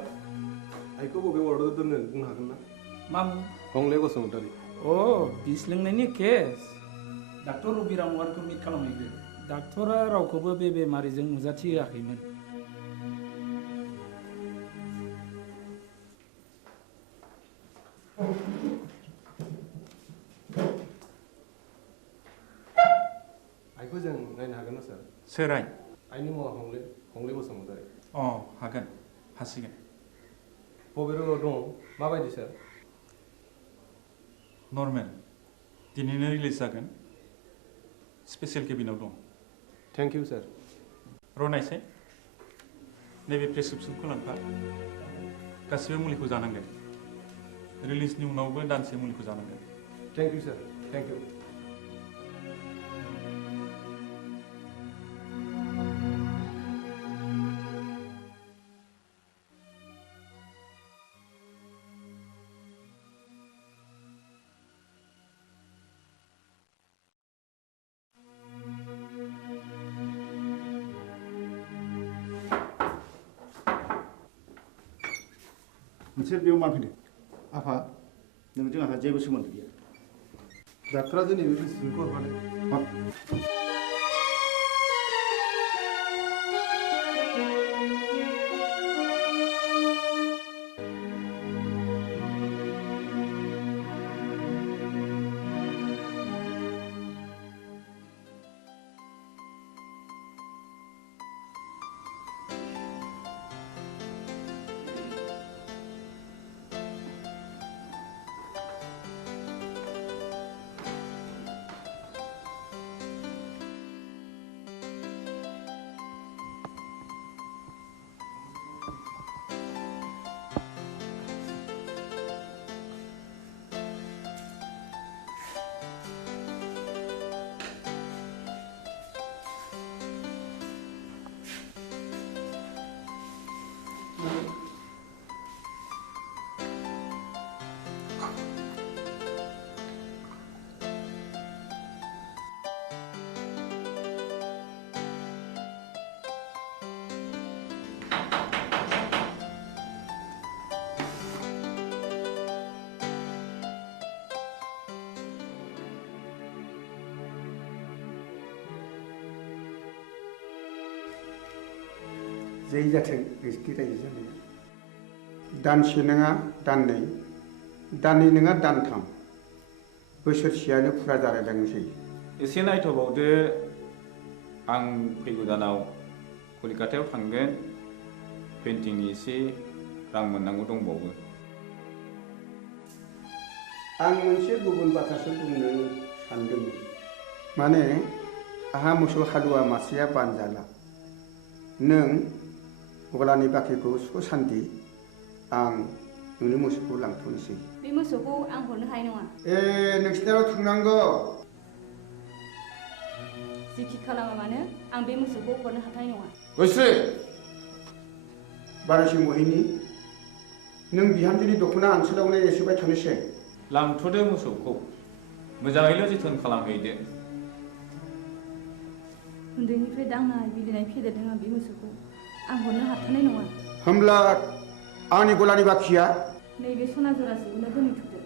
आइखौ बबे वार्डआव दोननो बुंनो हागोन ना मामु हंले बसुमतारी अ बिस लोंनायनि केस डाक्टर रबिराम वारखौ मिट खालामहैदो डाक्टरा रावखौबो बे बेमारिजों नुजाथि होआखैमोन आइखौ जों नायनो हागोन ना सार सोर आइ आइनि मुङा हंले बसुमतारी अ हागोन हासिगोन बबे रोगाव दं माबायदि सार नर्मेल दिनैनो रिलिज जागोन स्पेसियेल केबिनाव दं थेंक इउ सार रनायसाय नैबे प्रेसक्रिप्सनखौ लांफा गासिबो मुलिखौ जानांगोन रिलिजनि उनावबो दानसे मुलिखौ जानांगोन thank you sir thank you नोंसोर बेयाव मानो फैदों आफा नोंजों आंहा जेबो सोमोन्दो गैया डाक्टरा दिनै बे प्रेसक्रिप्सनखौ हरफादों जै जाथों नोंसिनि रायजो जानाया दानसे नङा दाननै दाननै नङा दानथाम बोसोरसेयानो फुरा जालायलांनोसै एसे नायथ'बावदो आं फैगौ दानाव कलिकातायाव थांगोन पेन्टिंनि एसे रां मोननांगौ दंबावो आं मोनसे गुबुन बाथ्रासो बुंनो सानदोंमोन माने आहा मोसौ हालुवा मासेया बानजाला नों गलानि बाख्रिखौ सुख सान्थि आं नोंनि मोसौखौ लांथ'नोसै बे मोसौखौ आं हरनो हानाय नङा नोंसिनाव थांनांगौ जिखि खालामा मानो आं बे मोसौखौ हरनो हाथाय नङा गोसो बार'सि महिनी नों बिहामजोनि दख'ना ओनसोलावनो एसेबाय थानोसै लांथ'दो मोसौखौ मोजाङैल' जोथोन खालामहैदो उन्दैनिफ्राय दांनाय बिलिनाय फेदेरदों आं बे मोसौखौ आं हरनो हाथारनाय नङा होमब्ला आंनि गलानि बाखिया नैबे सना जरासेखौनो दोनथ'दो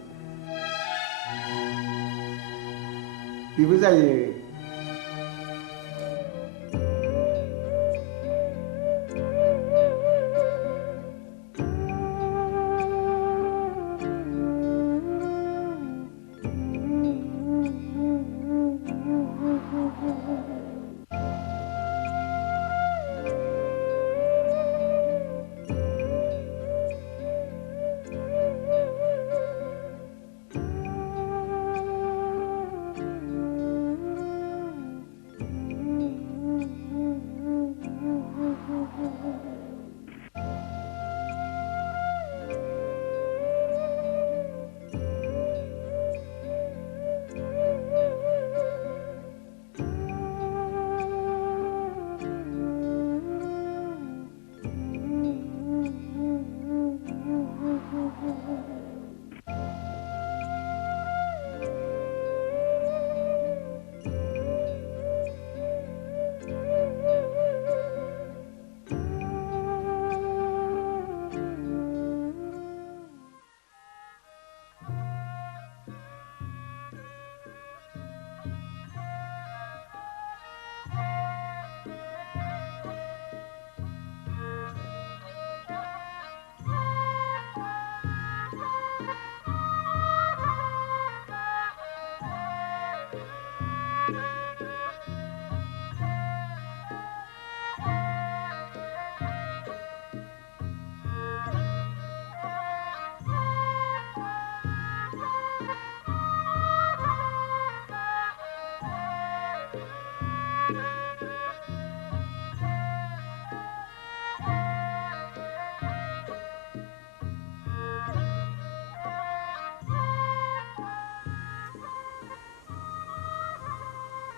बेबो जायो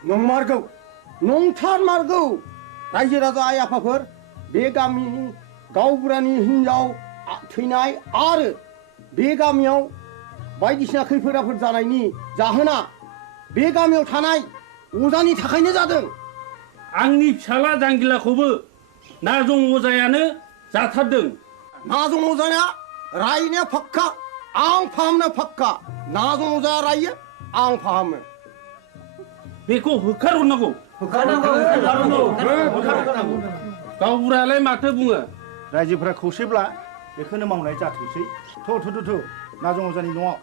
नंमारगौ नंथारमारगौ रायजो राजा आइ आफाफोर बे गामिनि गावबुरानि हिनजाव थैनाय आरो बे गामियाव बायदिसिना खैफोद आफोद जानायनि जाहोना बे गामियाव थानाय अजानि थाखायनो जादों। आंनि फिसाला जांगिलाखौबो नाजं अजायानो जाथारदों। नाजं अजाया रायनाया फाक्का आं फाहामनाया फाक्का। नाजं अजाया रायो आं फाहामो। बेखौ होखारहरनांगौ। गावबुरायालाय माथो बुङो? रायजोफोरा खौसेब्ला बेखौनो मावनाय जाथोंसै। थु नाजं अजानि न'आव।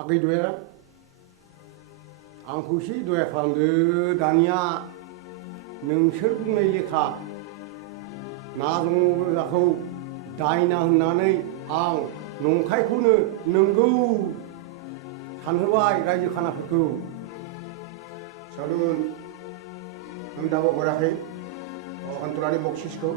आगै दया आंखौ एसे दया खालामदो दानिया नोंसोर बुंनाय लेखा नाजं अजाखौ दायना होननानै आं नंखायखौनो नंगौ सानहोबाय रायजो खानाफोरखौ। सालुन आं दाबो हराखै अखान्थरानि बक्सिसखौ।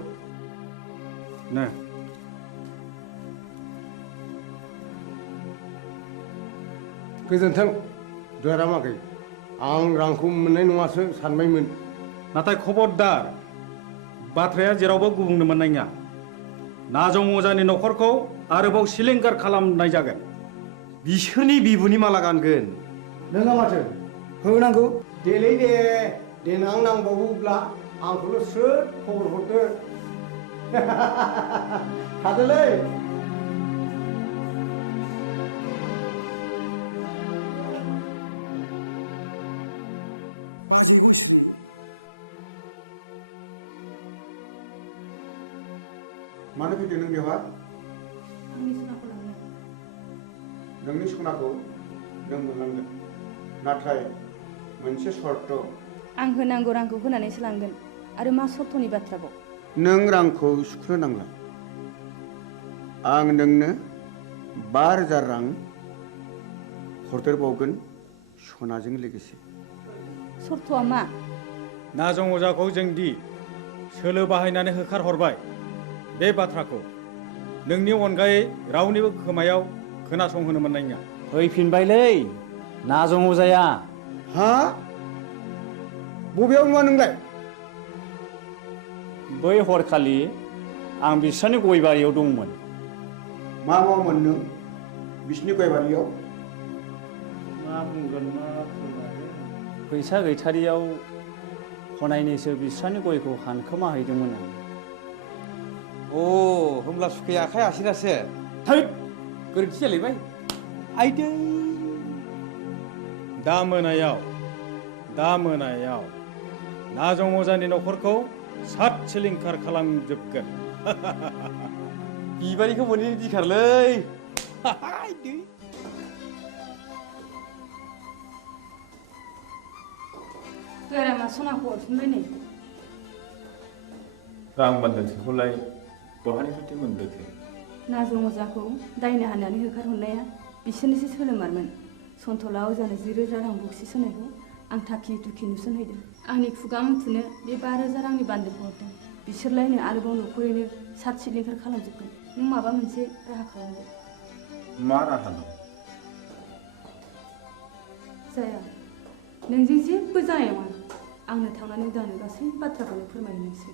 गोजोन्थों दयाराम आगै आं रांखौ मोननाय नङासो सानबायमोन। नाथाय खबरदार बाथ्राया जेरावबो गुबुंनो मोननाय नङा। नाजं अजानि न'खरखौ आरोबाव सिलिंखार खालामनाय जागोन। बिसोरनि बिबुनि माला गानगोन। नोंहा माथो होनांगौ देलै दे देनां नांबावोब्ला आंखौल' स्रोद खबर हरदो। थादोलै। मानो फैदों नों बेवहाय? नोंनि सनाखौ नों मोनलांगोन नाथाय मोनसे सर्त। आं होनांगौ रांखौ होनानैसो लांगोन आरो मा सर्तनि बाथ्राबाव? नों रांखौ सुख'नो नांला। आं नोंनो 5,000 रां हरदेरबावगोन सनाजों लोगोसे। सर्तआ मा? नाजं अजाखौ जों दि सोलो बाहायनानै होखारहरबाय बे बाथ्राखौ नोंनि अनगायै रावनिबो खोमायाव खोनासंहोनो मोननाय नङा। फैफिनबायलै नाजं अजाया। हा? बबेयाव नुवा नोंलाय बै हरखालि आं बिसोरनि गय बारियाव दंमोन मा मावोमोन नों बिसिनि गय बारियाव मा बुंगोन मा फैसा गैथारियाव हनायनिसो बिस्रानि गयखौ हानखोमा हैदोंमोन आं अ होमब्ला सुखाया आखाइ आसिनासो थै गोरोन्थि जालायबाय आइदों दा मोनायाव नाजं अजानि न'खरखौ सात सिलिंखार खालामजोबगोन बिबारिखौ मोनैनि दिखारलै गारामा सनाखौ हरफिनबाय नै रां बान्दानसेखौलाय बहानिफ्रायथो मोनदोथो नाजं अजाखौ दायना हानानै होखारहरनाया बिसोरनिसो सोलोमारमोन सन्थला अजानो 10,000 रां बक्सिस होनायखौ आं थाखि दुखि नुसनहैदों आंनि खुगा मुथुनो बे 5,000 रांनि बान्दोखौ हरदों बिसोरलायनो आरोबाव न'खरैनो सात सिलिंखार खालामजोबगोन नों माबा मोनसे राहा खालामदो मा राहा दं जाया नोंजों जेबो जानाय नङा आंनो थांनानै उदांनो गासै बाथ्राखौनो फोरमायनोसै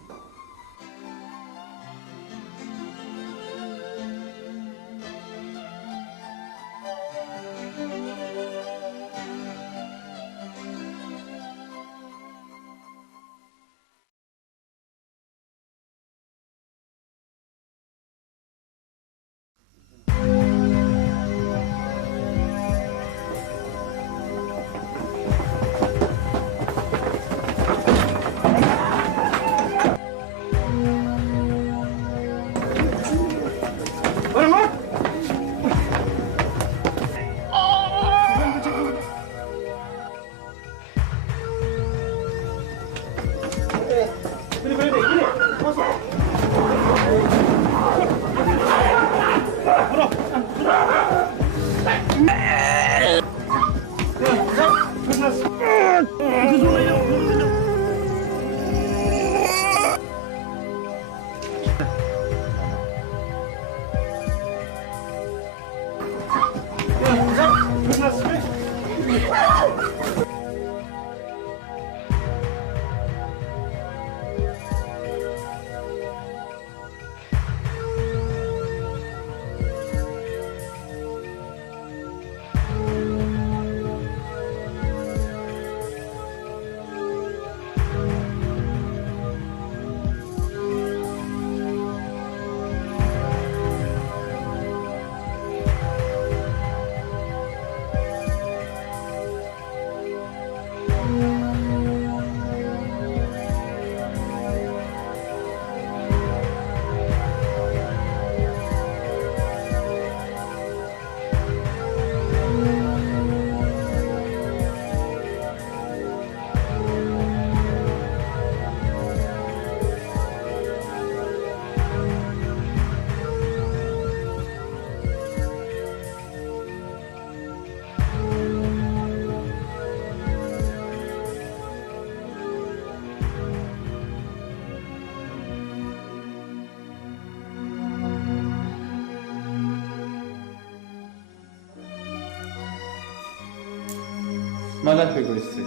मा जाखो गयस्रि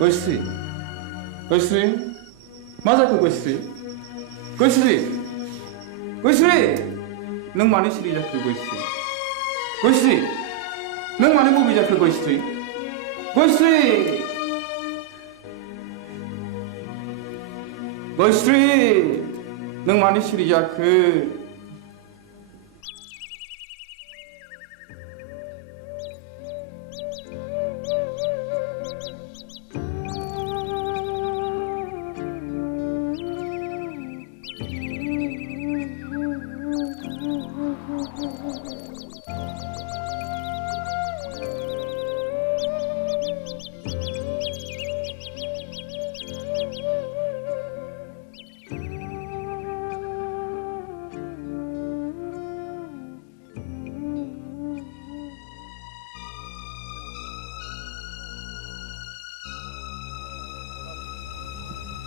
गयस्रि गयस्रि मा जाखो गयस्रि गयस्रि गयस्रि नों मानो सिरि जाखो गयस्रि गयस्रि नों मानो बबे जाखो गयस्रि गयस्रि गयस्रि नों मानो सिरि जाखो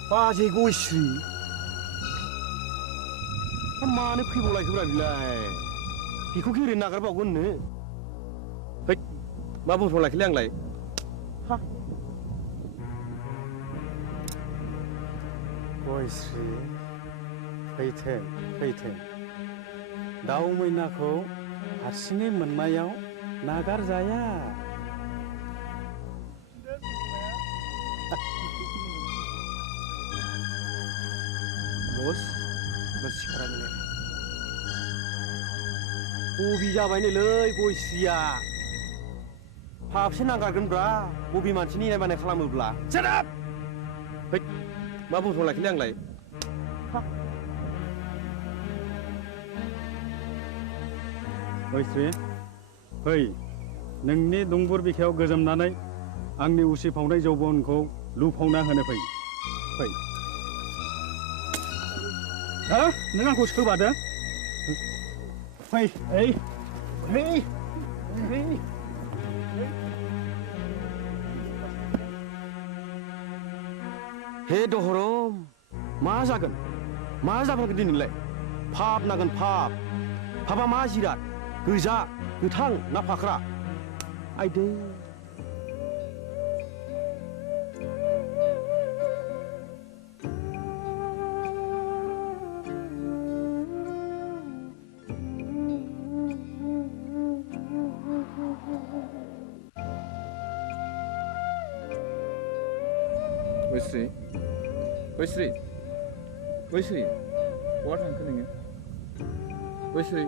बाजै गयस्रि मानो फैबावलायखोब्रा बिलाय बेखौ ओरैनो नागारबावगोननो मा बुंफ्रांलायखैलै आंलाय गयश्री फैथों फैथों दाउ मैनाखौ हारसिङै मोननायाव नागारजाया बस सिखारागोन बबे जाबायनोलै गयश्रीया फाबसे नांगारगोनब्रा बबे मानसिनि इनाय बानाय खालामोब्ला मा बुंथ'लाखैलै आंलाय गयश्री फै नोंनि दुंबुर बिखायाव गोजोमनानै आंनि उसिफावनाय जौबनखौ लुफावना होनो फै हो नों आंखौ सोबादों फै हे दहरम मा जागोन दिनैलाय फाब नागोन फाबा मा जिराद गोजा गोथां ना फाख्रा आइदै गयश्री बहा थांखो नोङो गयश्री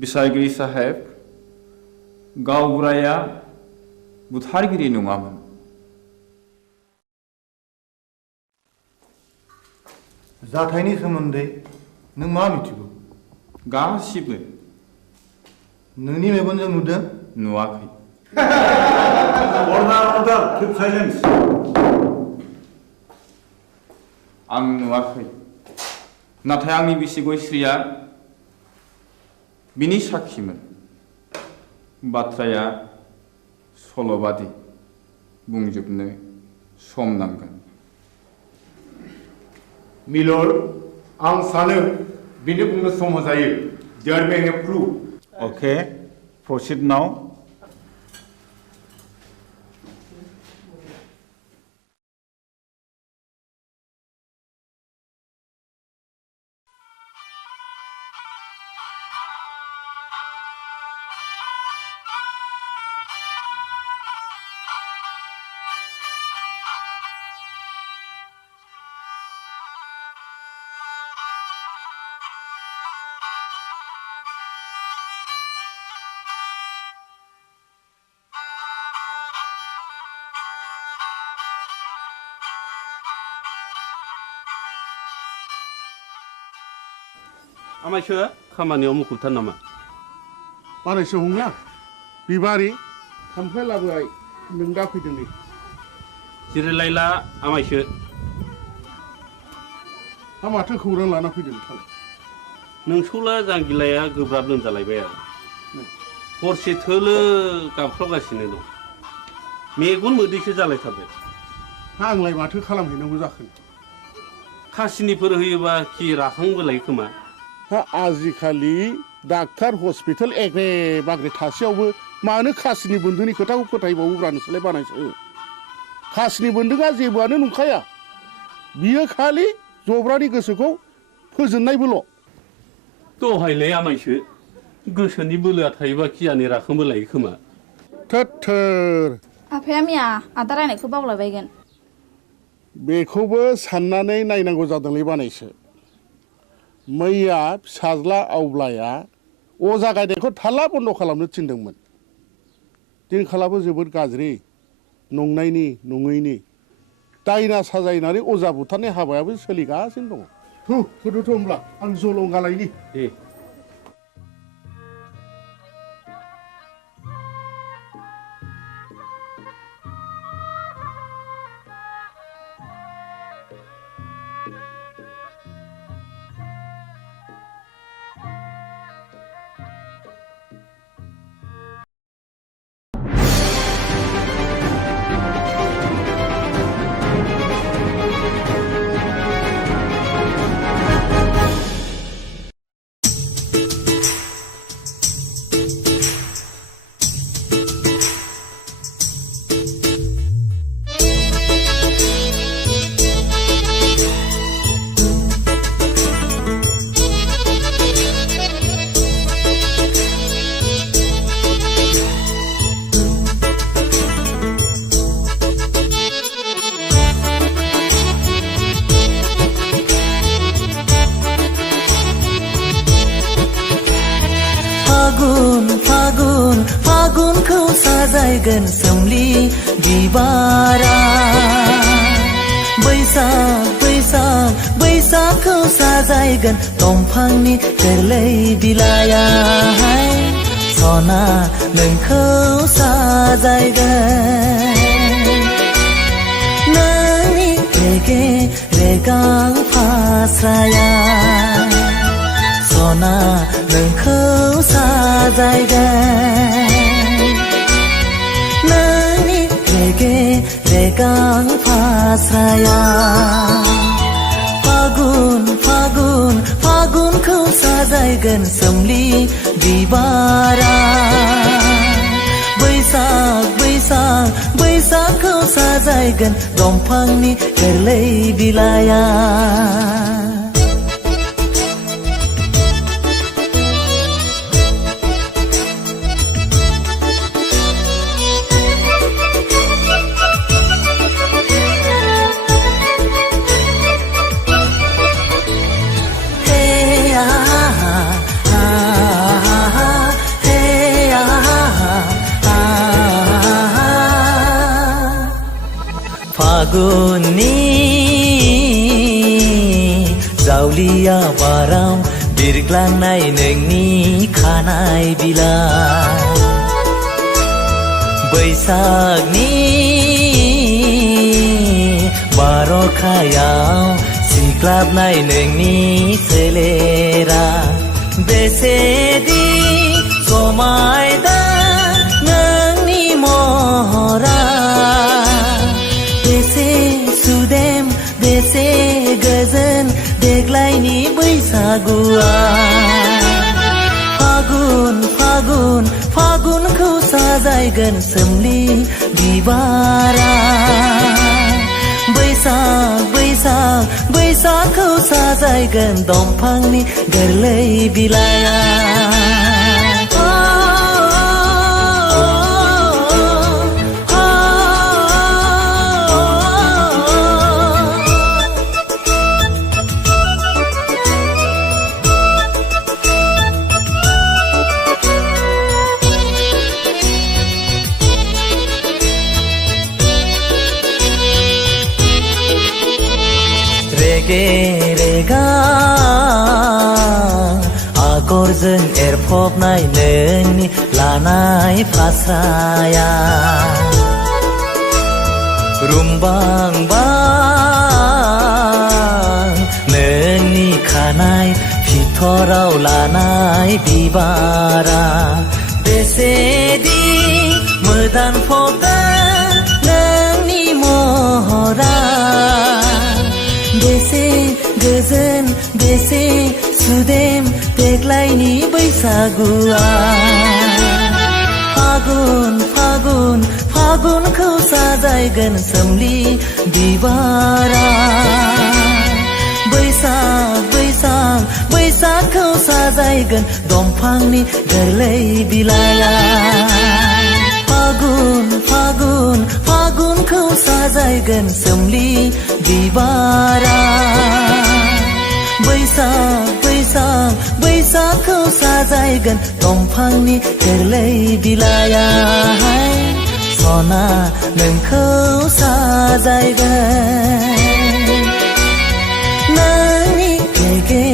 बिसायगिरि साहेब गावबुराया बुथारगिरि नङामोन जाथायनि सोमोन्दै नों मा मिथिगौ गासिबो नोंनि मेगनजों नुदों नुवाखै order keep silence आं नुवाखै नाथाय आंनि बिसि गयश्रीया बिनि साखिमोन बाथ्राया सल'बादि बुंजोबनो सम नांगोन मिलर्ड आं सानो बिनो बुंनो सम होजायो there may be proof okay proceed now आमायसो खामानियाव मुखुबथार नामा बानायसो हंला बिबारि थाम्फै लाबोबाय नों दा फैदों नै जिरायलायला आमायसो हा माथो खौरां लाना फैदों नोंथां नोंसौला जांगिलाया गोब्राब लोमजालायबाय आरो हरसे थोलो गाबख्रावगासिनो दं मेगन मोदैसो जालायथारबाय आंलाय माथो खालामहैनांगौ जाखो खासिनिफोर होयोबा खि राखांबोलाय खोमा आजिखालि डाक्टार हस्पिटाल एग्रे बाग्रे थासेयावबो मानो खासिनि बोन्दोंनि खोथाखौ फोथायबावोब्रा नोंसोरलाय बानायसो खासिनि बोन्दोंआ जेबोआनो नंखाया बियो खालि जब्रानि गोसोखौ फोजोननायबोल' दहायलाय आमायसो गोसोनि बोलोआ थायोबा खियानि राखोमबो लायो खोमा थोर आफाया मैया आदा रायनायखौ बावलायबायगोन बेखौबो साननानै नायनांगौ जादोंलै बानायसो मैया फिसाज्ला आवब्लाया अजा गायनायखौ थाला बन्द' खालामनो थिनदोंमोन दिनखालाबो जोबोद गाज्रि नंनायनि नङैनि दायना साजायनानै अजा बुथारनाय हाबायाबो सोलिगासिनो दङ थुदोथ' होमब्ला आं जलंगालायनि दे फागुनखौ साजायगोन सोमलि बिबारा बैसागखौ साजायगोन दंफांनि गोरलै बिलाइया सना नोंखौ साजायगोन नोंनि रेगे रेगां फास्राया सना नोंखौ साजायगोन नोंनि रेगे रेगां फास्राया फागुनखौ साजायगोन सोमलि बिबारा बैसागखौ साजायगोन दंफांनि गोरलै बिलाइया फागुननि जावलिया बाराव बिरग्लांनाय नोंनि खानाय बिलाइ बैसागनि बार'खायाव सिग्लाबनाय नोंनि सोलेरा बेसेदि समायना नोंनि महरा बेसे सुदेम बेसे गोजोन देग्लायनि बैसागुआ फागुनखौ साजायगोन सोमलि बिबारा बैसागखौ साजायगोन दंफांनि गोरलै बिलाइया आगरजों एरफबनाय नोंनि लानाय फास्राया रुमबांबां नोंनि खानाय फिथराव लानाय बिबारा बेसेदि मोदानफबदों नोंनि महरा बेसे गोजोन बेसे सुदेम देग्लायनि बैसागुआ फागुन फागुन फागुनखौ साजायगोन सोमलि बिबारा बैसाग बैसाग बैसागखौ साजायगोन दंफांनि गोरलै बिलाइया फागुन फागुन फागुनखौ साजायगोन सोमलि बिबारा बैसाग बैसाग बैसागखौ साजायगोन दंफांनि गोरलै बिलाइया सना नोंखौ साजायगोन नोंनि रेगे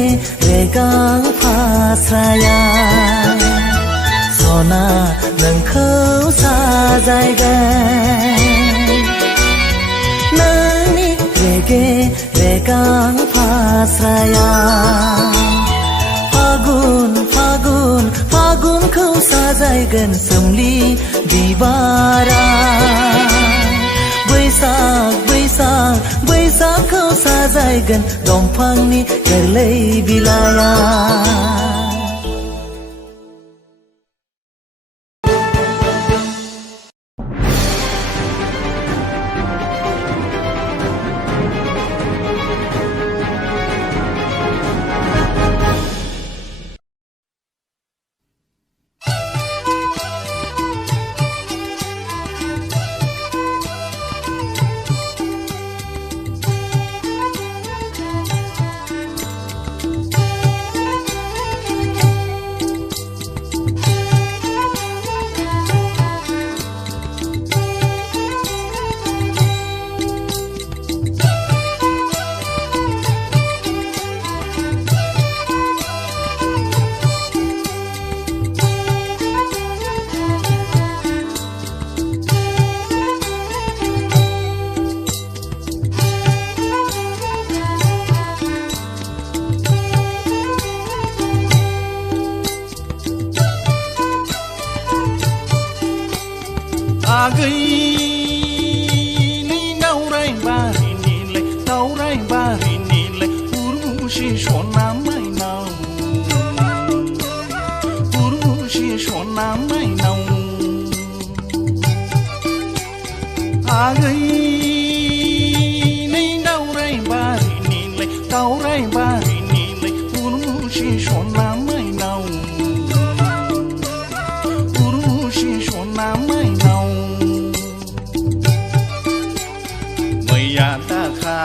रेगां फास्राया सना नोंखौ साजायगोन नोंनि रेगे रेगां फास्राया फागुन फागुन फागुनखौ साजायगोन सोमलि बिबारा बैसाग बैसाग बैसागखौ साजायगोन दंफांनि गोरलै बिलाइया आगैनि दावराय बारिनिलाय उर्वशी सना माइनाव उर्वशी सना माइनाव आगैनि दावराय बारिनिलाय उर्वशी सना माइनाव उर्वशी सना माइनाव मैया दाखा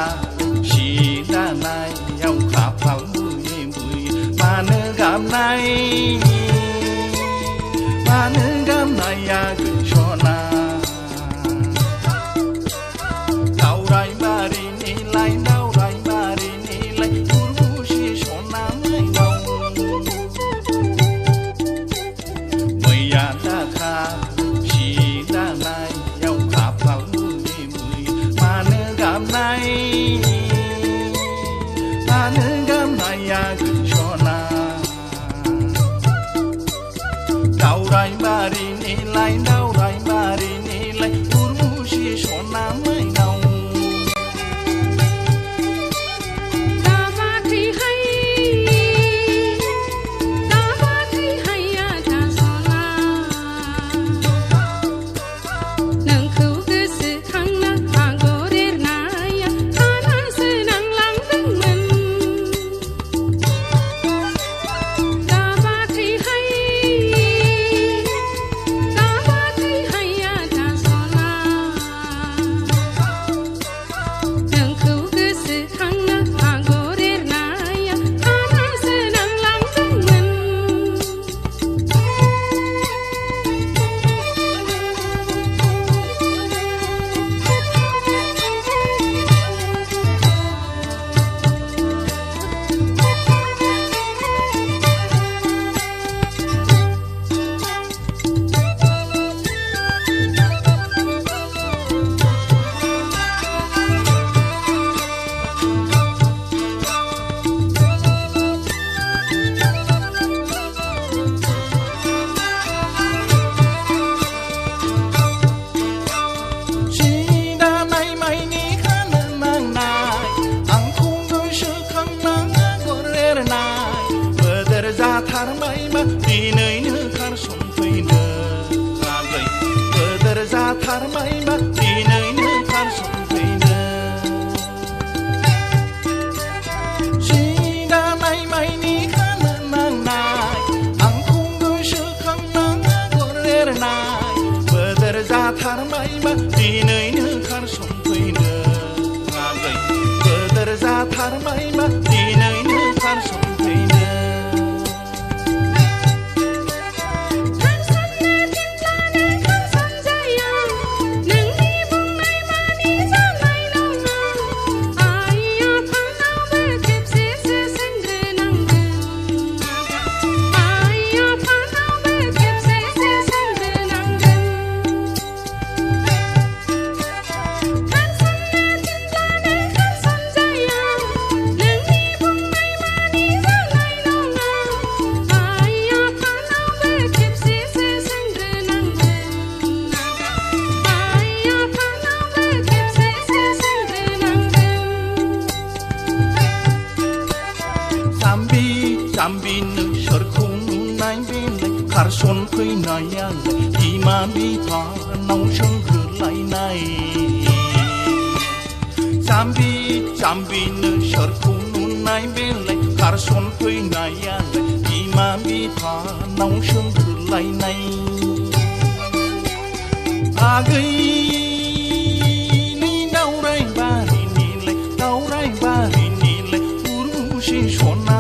सि दानायाव खाफाल बुयै बुयै मानो गाबनाया गैसना दावराय बारिनिलाय उर्वशी सना माइनाव मैया दाखा सि दानायाव खाफाल बुयै बुयै मानो गाबनाया गैसना दावराय बारिनिलाय उर्वशी सना माइनाव जाथारबायबा दिनैनो खारसनफैदो जाबायबा दिनैनो खारसनफैनो जाम्बिनो सोरखौ नुनाय बेलाय खारसन फैनायालाय बिमा बिफानाव सोंग्रोलायनाय जाम्बिनो सोरखौ नुनाय बेलाय खारसन फैनायालाय बिमा बिफानाव सोंग्रोलायनाय आगैनि दावराय बारिनिलाय उरुसि सना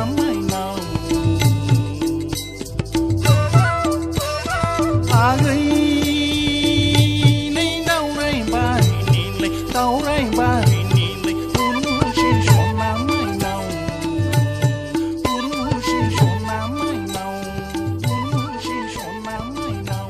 आगैनि दावराय बारिनिलाय उरुसि सना माइनाव उरुसि सना माइनाव उरुसि सना माइनाव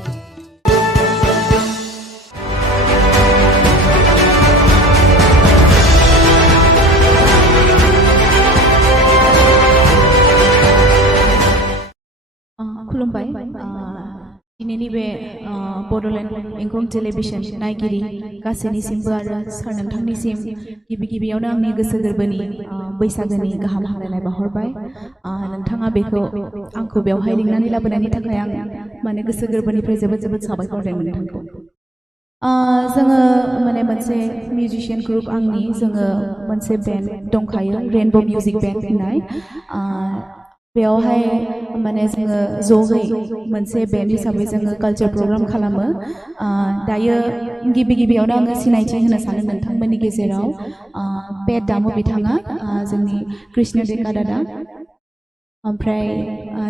खुलुमबाय दिनैनि बे बड'लेण्ड इंखं टेलिभिजन नायगिरि गासैनिसिमबो आरो सार नोंथांनिसिम गिबि गिबियावनो आंनि गोसो गोरबोनि बैसागोनि गाहाम हामलायनाय बावहरबाय नोंथाङा बेखौ आंखौ बेवहाय लिंनानै लाबोनायनि थाखाय आं माने गोसो गोरबोनिफ्राय जोबोद साबायखर होदों नोंथांखौ जोङो माने मोनसे मिउजिशियान ग्रुप आंनि जोङो मोनसे बेन्ड दंखायो रेनबो मिउजिक बेन्ड होननाय बेवहाय माने जोङो ज'है मोनसे बेन्ड हिसाबै जोङो कालचार प्रग्राम खालामो दायो गिबियावनो आङो सिनायथि होनो सानो नोंथांमोननि गेजेराव पेट दामो बिथाङा जोंनि कृष्ण डेका दादा ओमफ्राय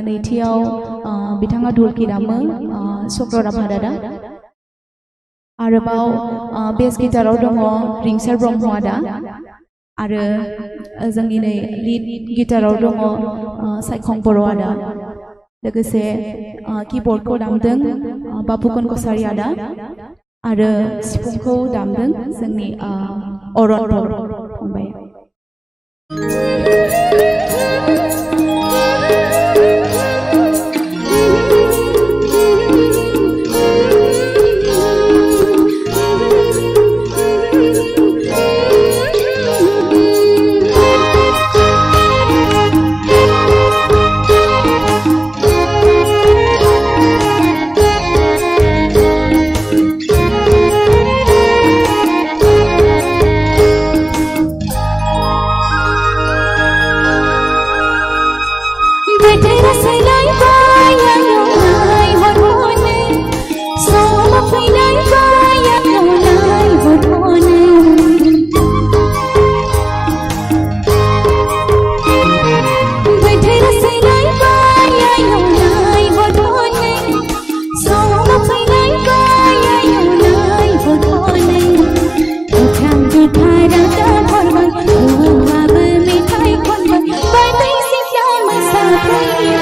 नैथियाव बिथाङा धुलकी दामो चक्र राभा दादा आरोबाव बेस गिटाराव दङ रिंसार ब्रह्म आदा आरो जोंनि नै लिड गिटाराव दङ सायखं बर' आदा लोगोसे कीबर्डखौ दामदों बाबुकन कसारी आदा आरो सिफुंखौ दामदों जोंनि अरन बर' फंबाय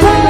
Bye.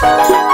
Thank you.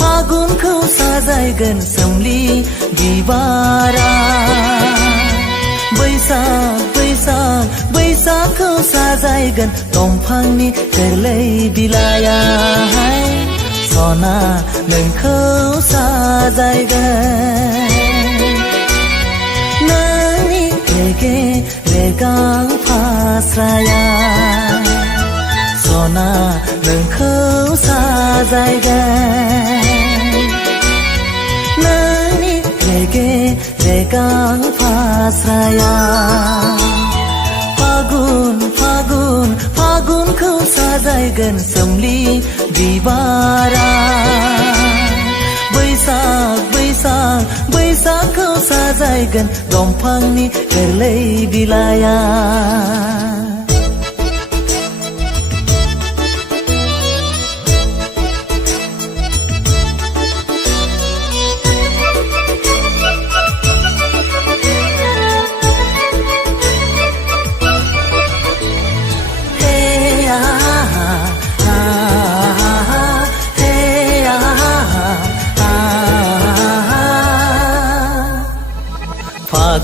फागुनखौ साजायगोन सोमलि बिबारा बैसागखौ साजायगोन दंफांनि गोरलै बिलाइया सना नोंखौ साजायगोन नोंनि रेगे रेगां फास्राया सना नोंखौ साजायगोन नोंनि रेगे रेगां फास्राया फागुनखौ साजायगोन सोमलि बिबारा बैसागखौ साजायगोन दंफांनि गोरलै बिलाइया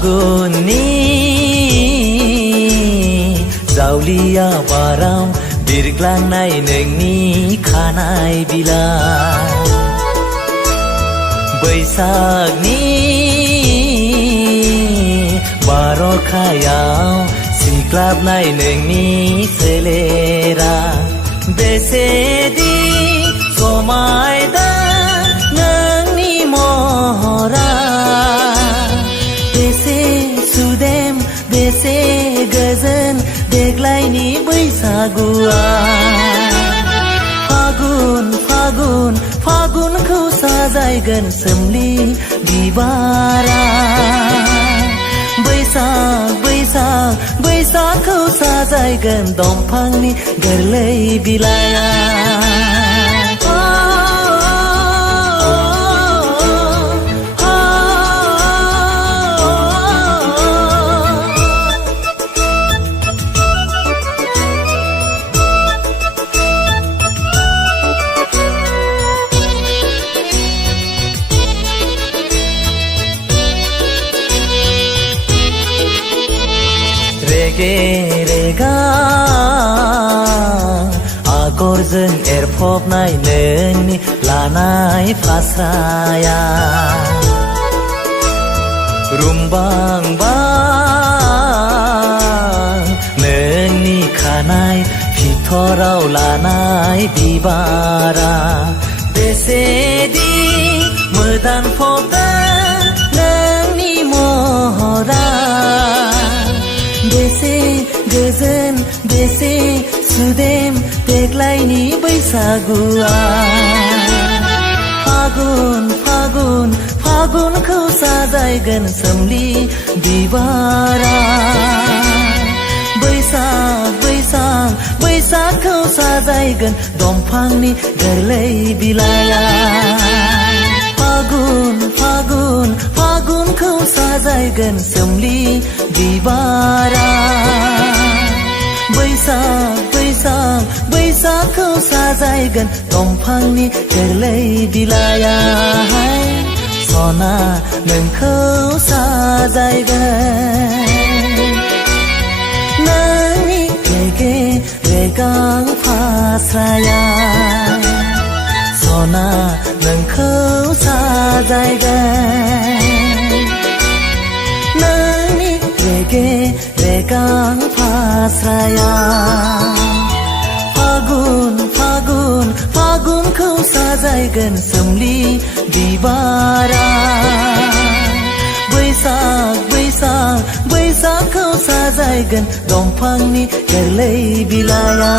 फागुननि जावलिया बाराव बिरग्लांनाय नोंनि खानाय बिलाइ बैसागनि बार'खायाव सिग्लाबनाय नोंनि सोलेरा बेसेदि समायदों नोंनि महरा बेसे सुदेम बेसे गोजोन देग्लायनि बैसागुआ फागुन फागुन फागुनखौ साजायगोन सोमलि बिबारा बैसाग बैसाग बैसागखौ साजायगोन दंफांनि गोरलै बिलाइआ आगरजों एरफबनाय नोंनि लानाय फास्राया रुमबांबां नोंनि खानाय फिथराव लानाय बिबारा बेसेदि मोदानफबदों नोंनि महरा बेसे गोजोन बेसे सुदेम देग्लायनि बैसागुआ फागुन फागुन फागुनखौ साजायगोन सोमलि बिबारा बैसाग बैसाग बैसागखौ साजायगोन दंफांनि गोरलै बिलाइआ फागुन फागुन फागुनखौ साजायगोन सोमलि बिबारा बैसाग बैसाग बैसागखौ साजायगोन दंफांनि गोरलै बिलाइआ सना नोंखौ साजायगोन नोंनि रेगे रेगां फास्राया सना नोंखौ साजायगोन नोंनि रेगे रेगां फास्राया फागुन फागुन फागुनखौ साजायगोन सोमलि बिबारा बैसाग बैसाग बैसागखौ साजायगोन दंफांनि गोरलै बिलाइआ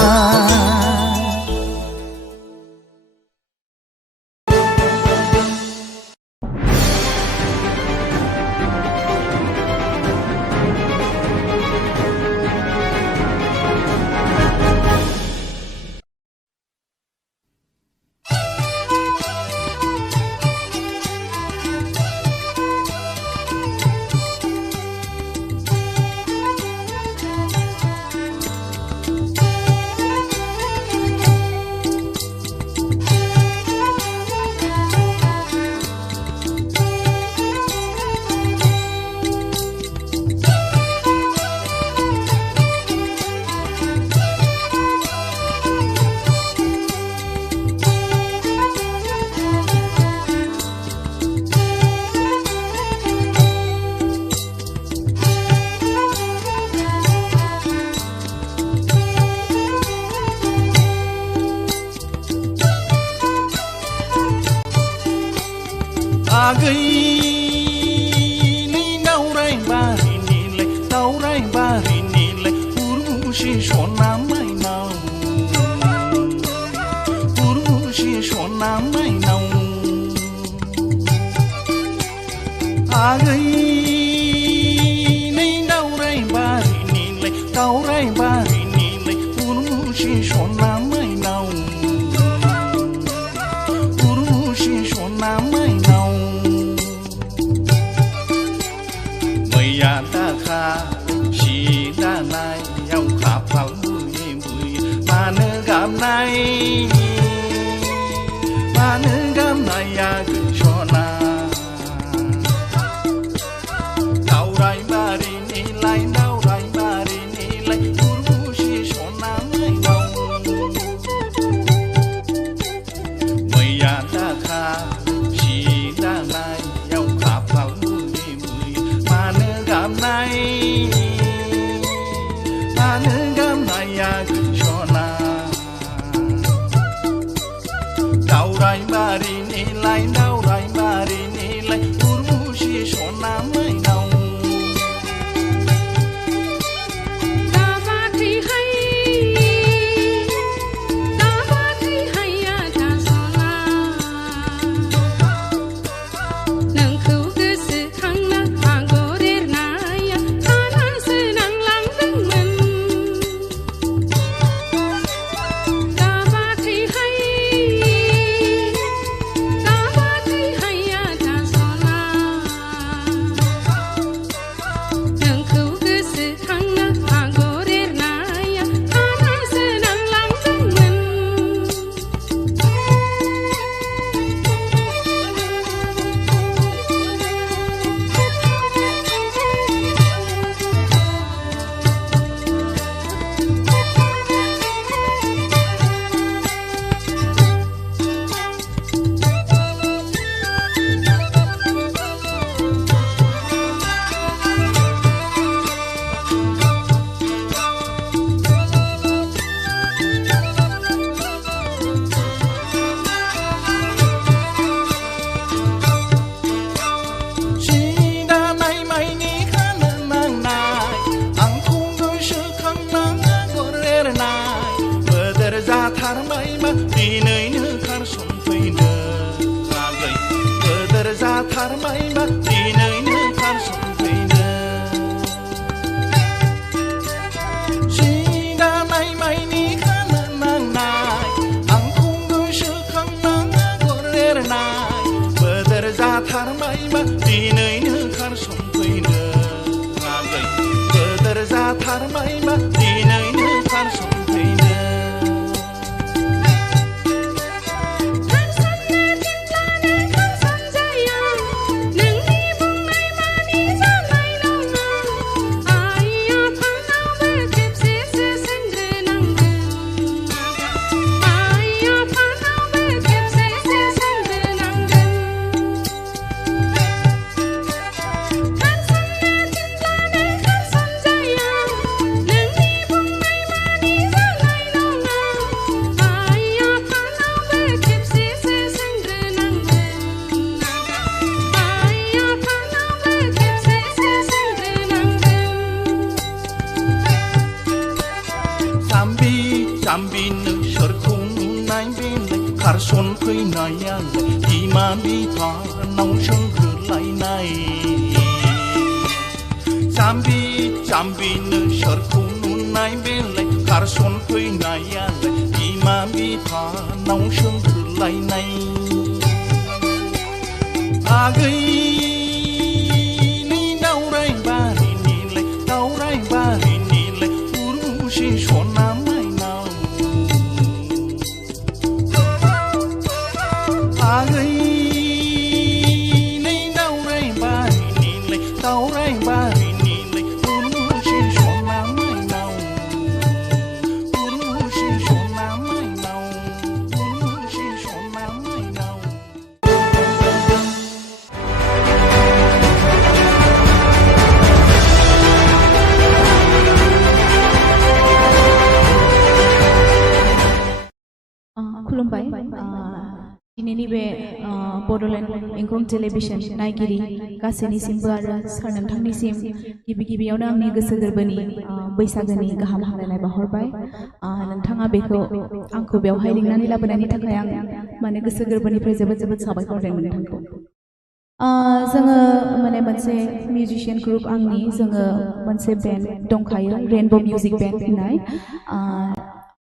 आगैनि दावराय बारिनिलाय उर्वशी सना माइनाव उर्वशी सना माइनाव आगैनि दावराय बारिनिलाय उर्वशी सना माइनाव उर्वशी सना माइनाव मैया दाखा सि दानायाव खाफाल बुयै बुयै मानो गाबनाया गैसना दावराय जाम्बिनो सोरखौ नुनाय बेलाय खारसन फैनायालाय बिमा बिफानाव सोंग्रोलायनाय जाम्बिनो सोरखौ नुनाय बेलाय खारसन फैनायालाय बिमा बिफानाव सोंग्रोलायनाय आगै सना माइनाव आगै नै दावराय बारिनिलाय उरुसि सना माइनाव उरुसि सना माइनाव उरुसि सना माइनाव खुलुमबाय दिनैनि बे बड'लेण्ड इंखं टेलिभिजन नायगिरि गासैनिसिमबो आरो सार नोंथांनिसिम गिबि गिबियावनो आंनि गोसो गोरबोनि बैसागोनि गाहाम हामलायनाय बावहरबाय नोंथाङा बेखौ आंखौ बेवहाय लिंनानै लाबोनायनि थाखाय आं माने गोसो गोरबोनिफ्राय जोबोद जोबोद साबायखर होदों नोंथांखौ जोङो माने मोनसे मिउजिशियान ग्रुप आंनि जोङो मोनसे बेन्ड दंखायो रेनबो मिउजिक बेन्ड होननाय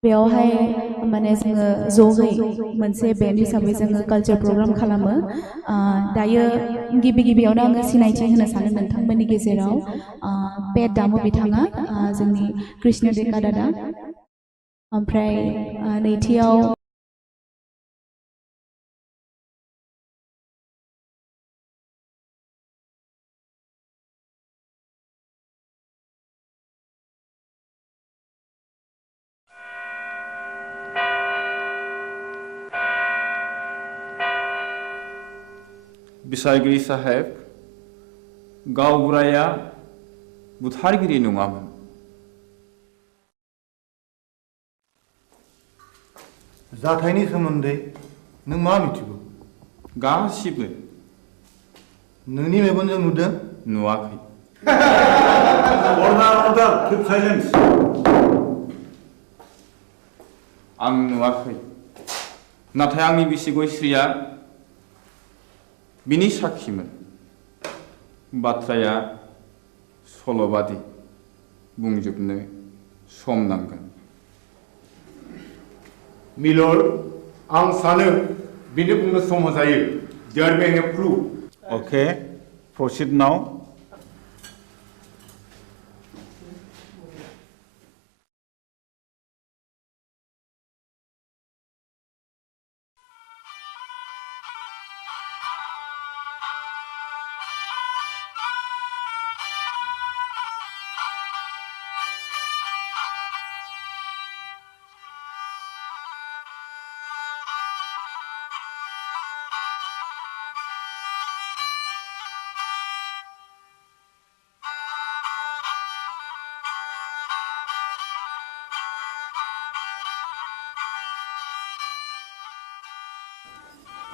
बेयावहाय माने जोङो ज'है मोनसे बेन्ड हिसाबै जोङो कालचार प्रग्राम खालामो दायो गिबि गिबियावनो आङो सिनायथि होनो सानो नोंथांमोननि गेजेराव पेट दामो बिथाङा जोंनि कृष्ण डेका दादा ओमफ्राय नैथियाव बिसायगिरि साहेब गावबुराया बुथारगिरि नङामोन जाथायनि सोमोन्दै नों मा मिथिगौ गासिबो नोंनि मेगनजों नुदों नुवाखै अर्डार किप साइलेन्स आं नुवाखै नाथाय आंनि बिसि गयस्रिया बिनि साखिमोन बाथ्राया सल'बादि बुंजोबनो सम नांगोन मिलर आं सानो बिनो बुंनो सम होजायो देयर मे हेव प्रुफ Okay, proceed now.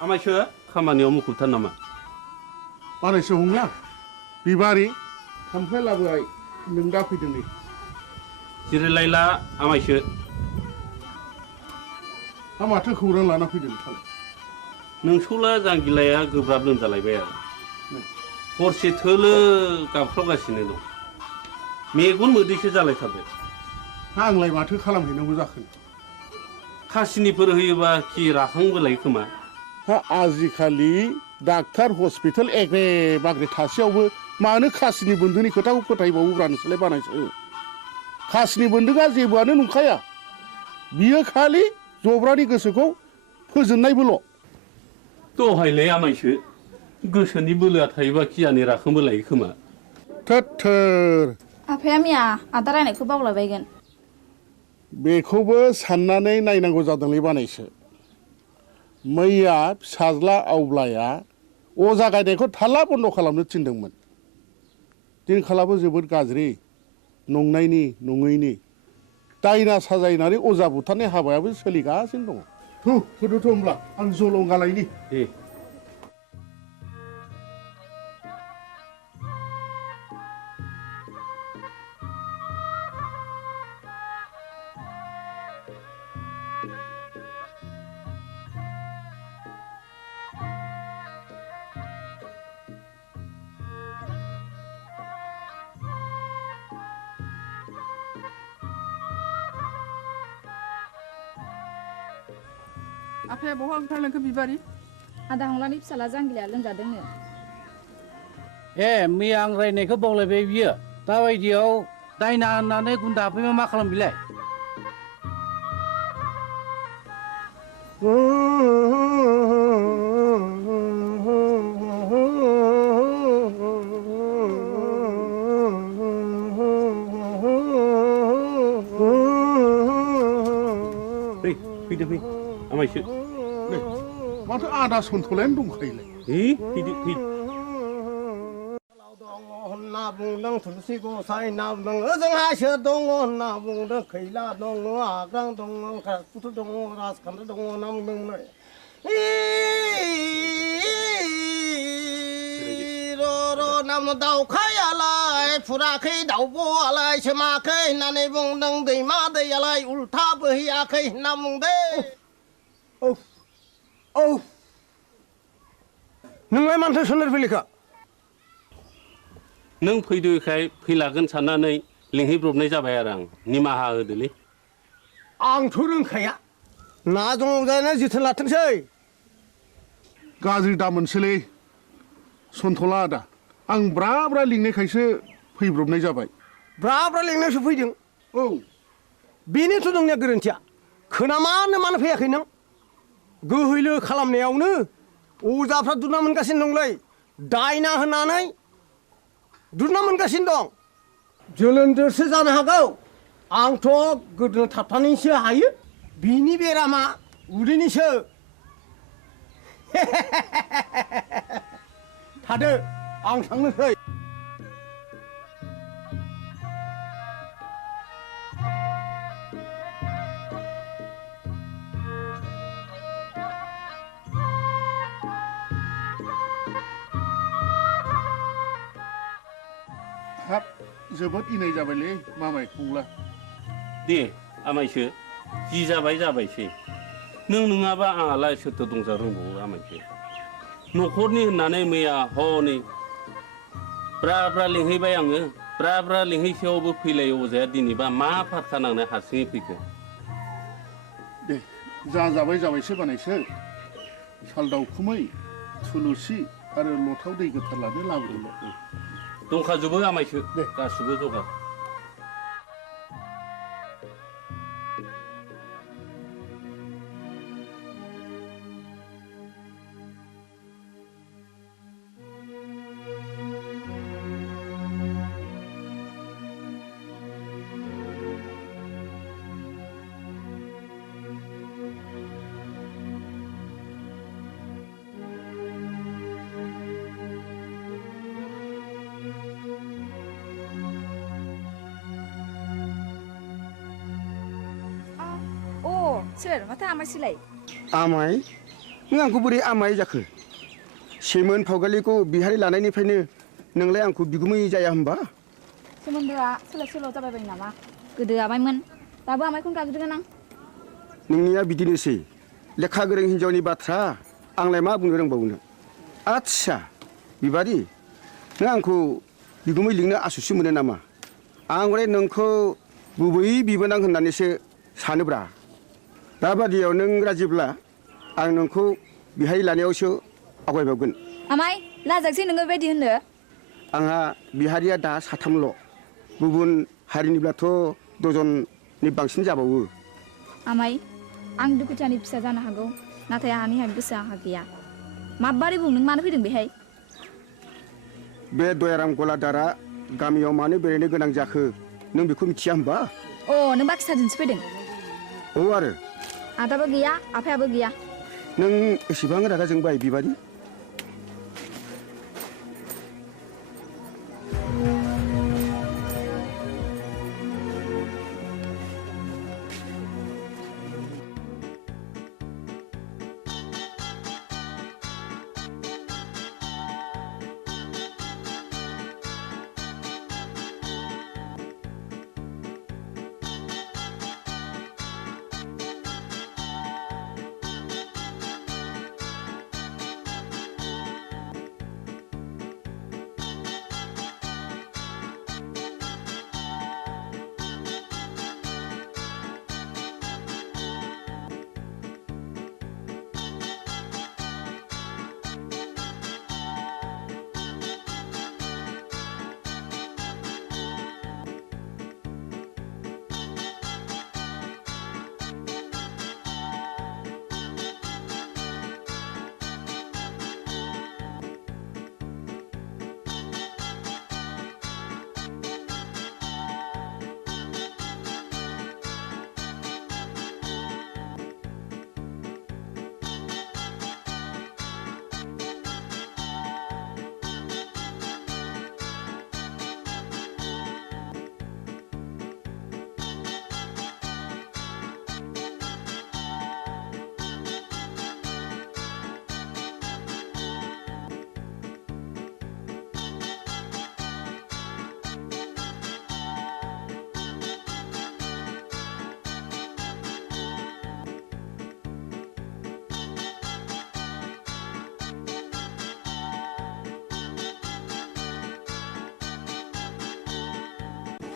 आमायसो खामानियाव मुखुबथार नामा बानायसो हंला बिबारि खामफ्लाय लाबोबाय नों दा फैदों नै जिरायलायला आमायसो दा माथो खौरां लाना फैदों नोंसौला जांगिलाया गोब्राब लोमजालायबाय आरो हरसे थोलो गाबख्रावगासिनो दं मेगन मोदैसो जालायथारबाय आंलाय माथो खालामहैनांगौ जाखो खासिनिफोर होयोबा खि राखांबोलाय खोमा आजिखालि डाक्टार हस्पिटाल एग्रे बाग्रे थासेयावबो मानो खासिनि बोन्दोंनि खोथाखौ फोथायबावोब्रा नोंसोरलाय बानायसो खासिनि बोन्दोंआ जेबोआनो नंखाया बियो खालि जब्रानि गोसोखौ फोजोननायबोल' दहायलाय आमायसो गोसोनि बोलोआ थायोबा खियानि राखांबोलायो खोमा थोर आफाया मैया आदा रायनायखौ बावलायबायगोन बेखौबो साननानै नायनांगौ जादोंलै बानायसो मैया फिसाज्ला आवब्लाया अजा गायनायखौ थाल्ला बन्द खालामनो थिनदोंमोन दिनखालाबो जोबोद गाज्रि नंनायनि नङैनि दायना साजायनानै अजा बुथारनाय हाबायाबो सोलिगासिनो दङ फैदोथ' होमब्ला आं जलंगालायनि दे आफाया बहा ओंखारलांखो बिबारि आदा हंलानि फिसाला जांगिलाया लोमजादोंनो ए मैया आं रायनायखौ बावलायबाय बियो दाबायदियाव दायना होननानै गुन्दा हाबफैबा मा खालाम बिलाय फैदो फै आमायसो माथो आदा सन्थलायानो दंखायोलाय फैदो फै होनना बुंदों थुलसि गसाइ ना बुंदों ओजोंहायसो दङ होनना बुंदों खैला दङ आग्रां दङ खासपुथु दङ राजखान्थि दङ होनना बुंदोंमोन र' नाम दाउखायालाय फुराखै दाउब'आलाय सोमाखै होननानै बुंदों दैमा दैयालाय उल्था बोहैयाखै होनना बुंदों औ नोंलाय मानोथो सोलोर फैलिखा नों फैदोखाय फैलागोन साननानै लिंहैब्रबनाय जाबाय आरो आं निमाहा होदोलै आंथ' रोंखाया ना दङ जानो जोथोन लाथोंसै गाज्रि दा मोनसैलै सन्थला आदा आं ब्रा ब्रा लिंनायखायसो फैब्रबनाय जाबाय ब्रा ब्रा लिंनायसो फैदों औ बेनोथ' नोंनिया गोरोन्थिया खोनामानो मानो फैयाखै नों गोहैलो खालामनायावनो अजाफ्रा दुना मोनगासिनो दंलै दायना होनानै दुना मोनगासिनो दं जोलोन्दोरसो जानो हागौ आंथ' गोदोना थाबथानानैसो हायो बिनि बेरामा उदैनिसो थादो आं थांनोसै हाब जोबोद इनाय जाबायलै मामाय फंला दे आमायसो जि जाबाय जाबायसै नों नङाबा आंहालाय सोरथो दंजा रोंबावो आमायसो न'खरनि होननानै मैया हनै ब्रा ब्रा लिंहैबाय आङो ब्रा ब्रा लिंहैसेयावबो फैलाय अजाया दिनैबा मा फारखा नांनो हारसिङै फैखो दे जा जाबाय जाबायसो बानायसो साल दाउखुमै थुलुसि आरो लथाव दै गोथार लानो लाबोदोंल' दंखाजोबो आमायसो गासिबो जगार सोर माथो आमायसोलाय आमाय नों आंखौ बोरै आमाय जाखो सेमोन फावगालिखौ बिहारि लानायनिफ्रायनो नोंलाय आंखौ बिगुमै जाया होनबा सोमोन्दोआ सोलाय सोल' जाबाय बायो नामा गोदो आमायमोन दाबो आमायखौनो गाबज्रिगोन आं नोंनिया बिदिनोसै लेखा गोरों हिन्जावनि बाथ्रा आंलाय मा बुंनो रोंबावनो आच्छा बिबारि नों आंखौ बिगुमै लिंनो आसुसु मोनो नामा आं हले नोंखौ गुबै बिबोनां होननानैसो सानोब्रा दाबादियाव नों राजिब्ला आं नोंखौ बिहाय लानायावसो आवगायबावगोन आमाय लाजाकसै नोङो बेबायदि होननो आंहा बिहारिया दा साथामल' गुबुन हारिनिब्लाथ' दजननि बांसिन जाबावो आमाय आं दुखुथियानि फिसा जानो हागौ नाथाय आंहानिहाय गोसो आंहा गैया माबारै बुं नों मानो फैदों बेहाय बे दयाराम गलादारा गामियाव मानो बेरायनो गोनां जाखो नों बेखौ मिथिया होनबा अ नों बाखि साजोंसो फैदों औ आरो आदाबो गैया आफायाबो गैया नों एसेबां रागा जोंबाय बिबारि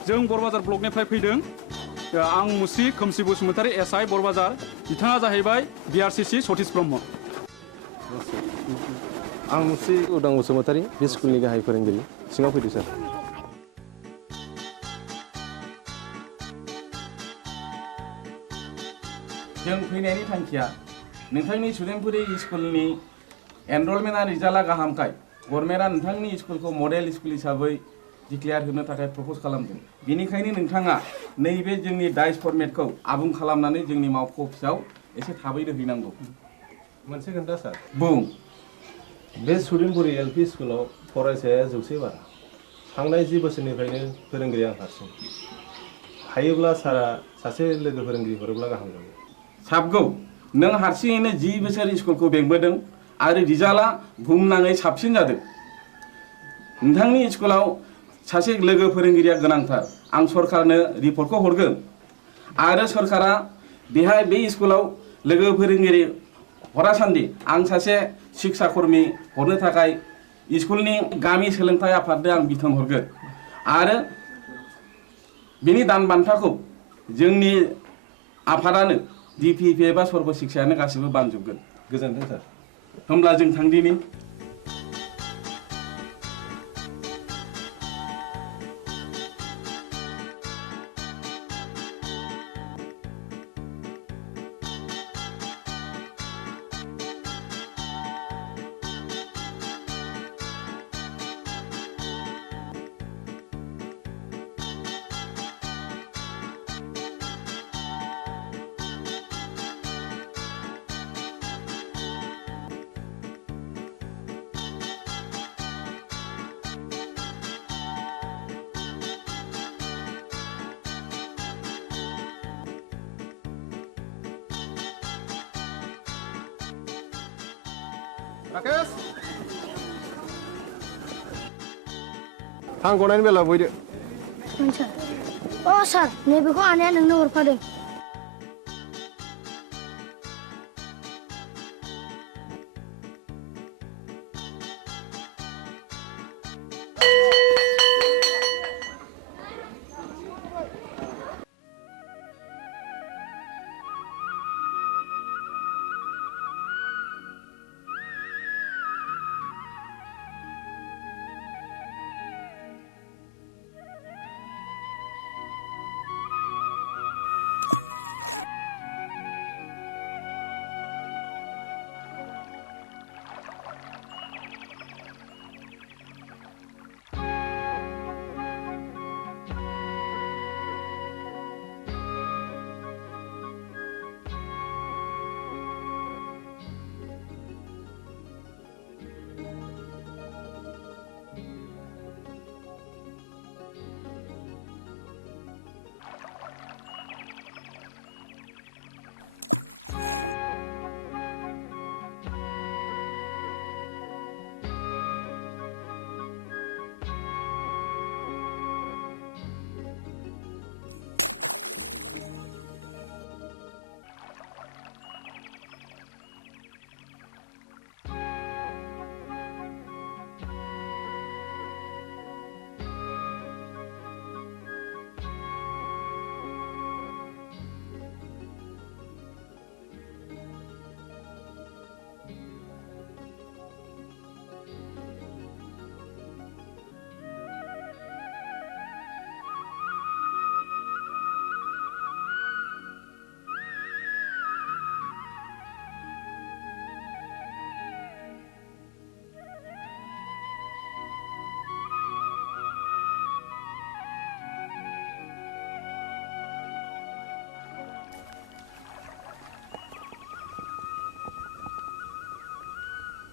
जों बरबाजार ब्लकनिफ्राय फैदों आं मुस्रि खोमसि बसुमतारी एसआइ बरबाजार बिथाङा जाहैबाय बिआरसिसि सतीश ब्रह्म आं मुस्रि उदां बसुमतारी बे स्कुलनि गाहाय फोरोंगिरि सिङाव फैदो सार जों फैनायनि थांखिया नोंथांनि सुदेमपुरि स्कुलनि एनरलमेन्टआ रिजाल्टआ गाहामखाय गभर्नमेन्टआ नोंथांनि स्कुलखौ मडेल स्कुल हिसाबै डिक्लेयार होनो थाखाय प्रप'ज खालामदों बेनिखायनो नोंथाङा नैबे जोंनि डाइस फर्मेटखौ आबुं खालामनानै जोंनि मावख' अफिसाव एसे थाबैनो हैनांगौ मोनसे खोन्था सार बुं बे सुदेमपुरि एलपि स्कुलाव फरायसाया 100 बारा थांनाय 10 बोसोरनिफ्रायनो फोरोंगिरि आं हारसिं हायोब्ला सारा सासे लोगो फोरोंगिरि हरोब्ला गाहाम जागौ साबगौ नों हारसिङैनो 10 बोसोर स्कुलखौ बेंबोदों आरो रिजाल्टआ बुहुमनाङै साबसिन जादों नोंथांनि स्कुलाव सासे लोगो फोरोंगिरिया गोनांथार आं सरकारनो रिपर्टखौ हरगोन आरो सरकारा बेहाय बे स्कुलाव लोगो फोरोंगिरि हरासान्दि आं सासे शिक्षा कर्मी हरनो थाखाय स्कुलनि गामि सोलोंथाइ आफादनो आं बिथोन हरगोन आरो बेनि दान बान्थाखौ जोंनि आफादानो डिपिपि एबा सर्ब शिक्षायानो गासिबो बानजोबगोन गोजोन्थों सार होमब्ला जों थांदिनि राकेश थां गनायनि बेला बयदो अ सार नैबेखौ आनैया नोंनो हरफादों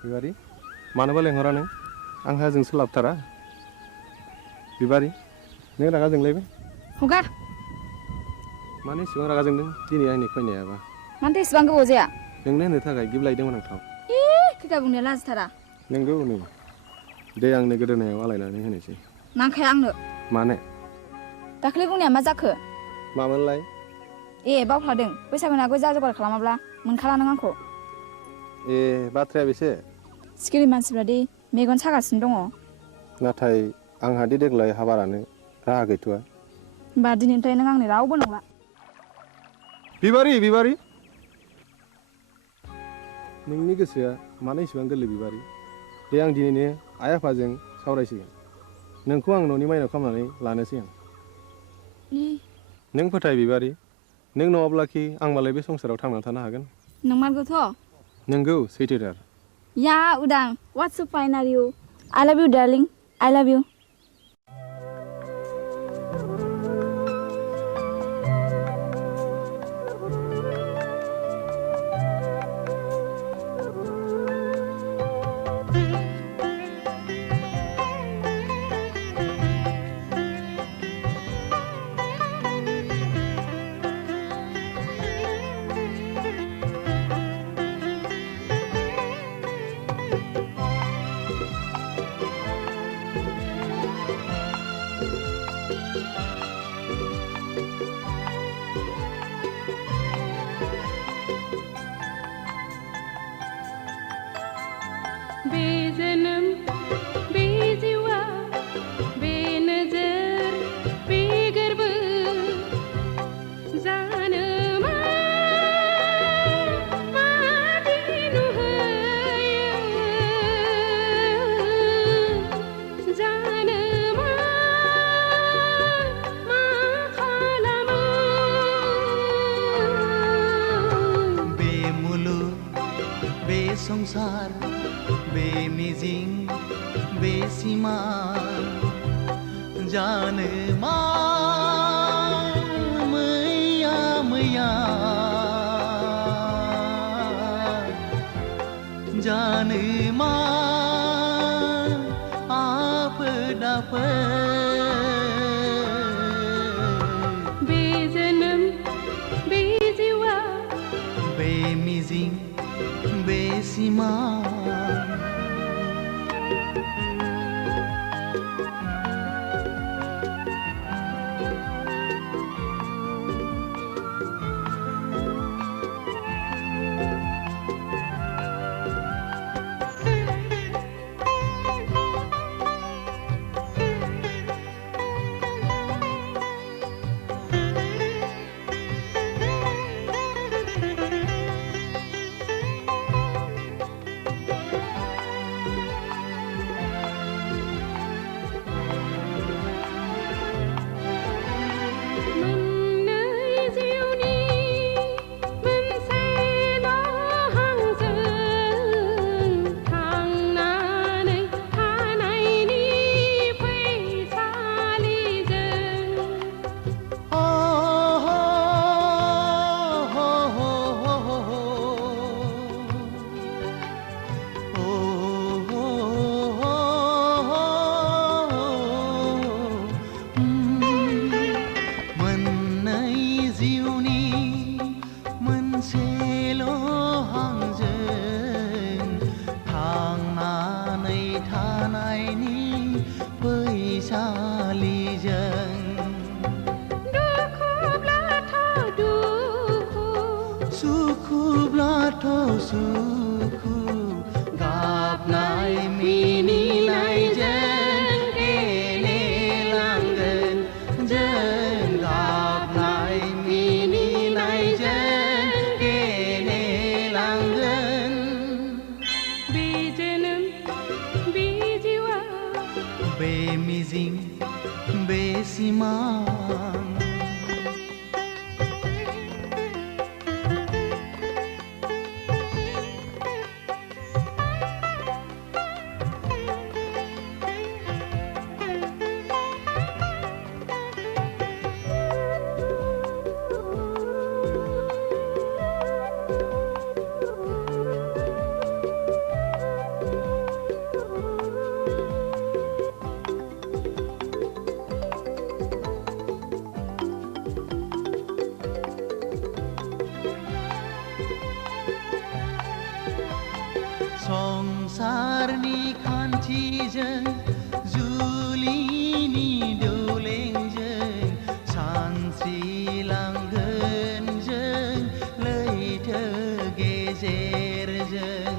बिबारी मानोबा लेंहरा नों आंहा जों सोलाबथारा बिबारी नों रागा जोंलायबाय हगार मानो इसेबां रागा जोंदों दिनै आंनि फैनायाबा मानोथो इसेबां गोबाव जाया नोंनो होनो थाखाय गिबलायदोंमोन आं थाव खोथा बुंनाया लाजिथारा नंगौ नै दे आंनो गोदोनायाव आलायनानै होनोसै नांखाया आंनो मानो दाख्लै बुंनाया मा जाखो मामोनलाय ए बावफ्लादों बैसागुनि आगोल जा जगार खालामाब्ला मोनखाला नों आंखौ ए बाथ्राया बेसे सिखिरि मानसिफ्रा दि मेगन सागासिनो दङ नाथाय आंहा दि देग्लाय हाबारानो राहा गैथ'आ होमबा दिनैनिफ्राय नों आंनि रावबो नंला बिबारि बिबारि नोंनि गोसोआ मानो इसेबां गोरलै बिबारि दे आं दिनैनो आइ आफाजों सावरायसिगोन नोंखौ आं न'नि माइनाव खालामनानै लानोसै आं नों फोथाय बिबारि नों नङाब्लाखि आं मालाय बे संसाराव थांनानै थानो हागोन नंमारगौथ' नोंगौ सैथोथार या उदां what's so fine are you I love you darling I love you बेजनम बेजिवा बेनजर बेगरबो जानो माबादि नुहोयो जानो मा खालामो बे मुलुग बे संसार बे मिजिं बे सिमा जानो मा मैया मैया जानो मा आफोद आफोद बे जोनोम बे जिउआ बे मिजिं बे सिमा संसारनि खान्थिजों जुलिनि दौलेंजों सानस्रिलांगोन जों लैथो गेजेरजों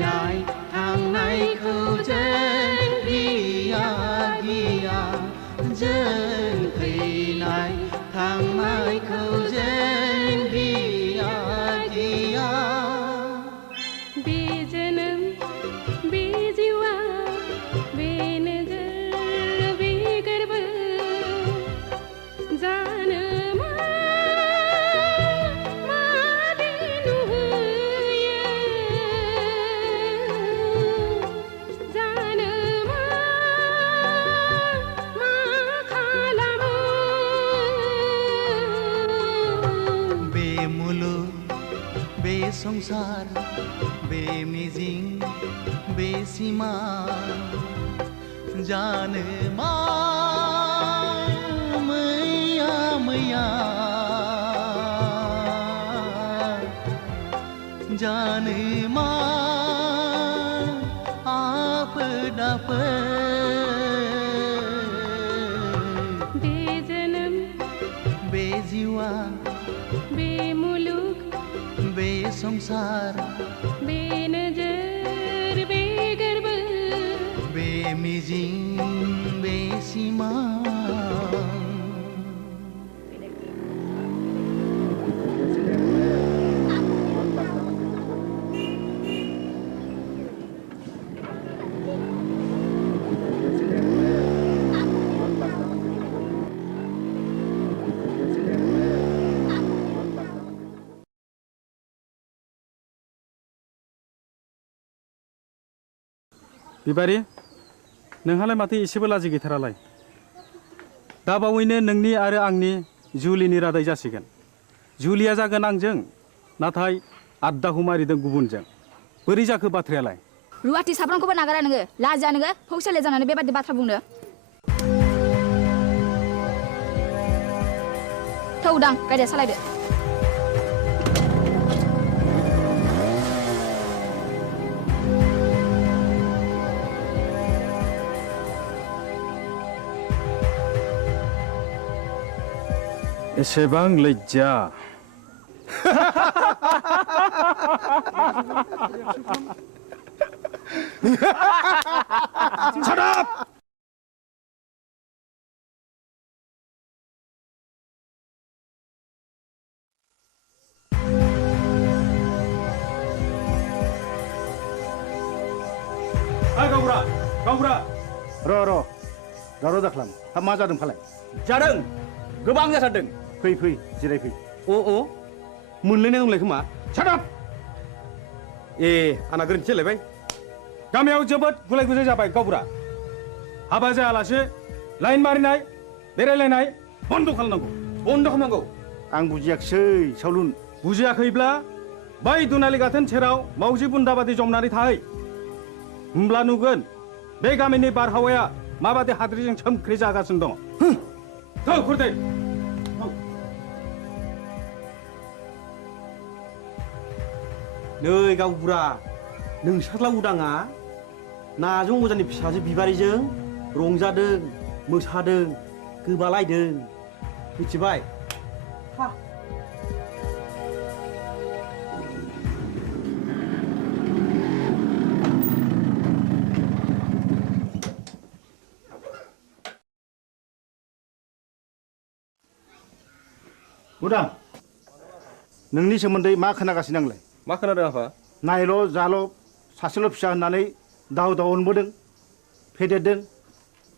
फैनाय थांनायखौ जों गिया गिया जों फैनाय थांनायखौ जों गिया गिया बे जोनोम बे जिउआ बे नोगोर बे गोरबो जानो मादि नुहोयो जानो मा खालामो बे मुलुग बे संसार बे मिजिं बे सिमा जानो मा मैया मैया जानो मा आफोद आफोद बे जोनोम बे जिउआ बे मुलुग बे संसार बे नोजोर बे गोरबो बे मिजिं बे सिमा बिबारि नोंहालाय माथो एसेबो लाजि गैथारालाय दा बावैनो नोंनि आरो आंनि जुलिनि रादाय जासिगोन जुलिया जागोन आंजों नाथाय आद्दाखौ मारिदों गुबुनजों बोरै जाखो बाथ्रायालाय रुवाथि साफ्रोमखौबो नागारा नोङो लाजिया नोङो फौसाले जानानै बेबादि बाथ्रा बुंनो थौदां गारिया सालायदो एसेबां लज्जा Shut up! गावबुरा र' दावराव दाख्लाम हाब मा जादों फालाय जादों गोबां जाथारदों फै जिरायफै अ मोनलायनाय दंलाय खोमा सादाब ए आंना गोरोन्थि जालायबाय गामियाव जोबोद गुलाय गुजाय जाबाय गावबुरा हाबा जायालासे लाइन मारिनाय बेरायलायनाय बन्द खालामनांगौ आं बुजियाखिसै सावलुन बुजियाखैब्ला बै दुनालि गाथोन सेराव मावजि बुन्दा बादि जमनानै थाहै होमब्ला नुगोन बे गामिनि बारहावाया माबादि हाद्रिजों सोमख्रि जागासिनो दङ थौ खुरदै नै गावबुरा नोंसारला उदाङा नाजों अजानि फिसाजो बिबारिजों रंजादों मोसादों गोबालायदों मिथिबाय उदां नोंनि सोमोन्दै मा खोनागासिनो आंलाय मा खोनादों आफा नायल' जाल' सासेल' फिसा होननानै दाव अनबोदों फेदेरदों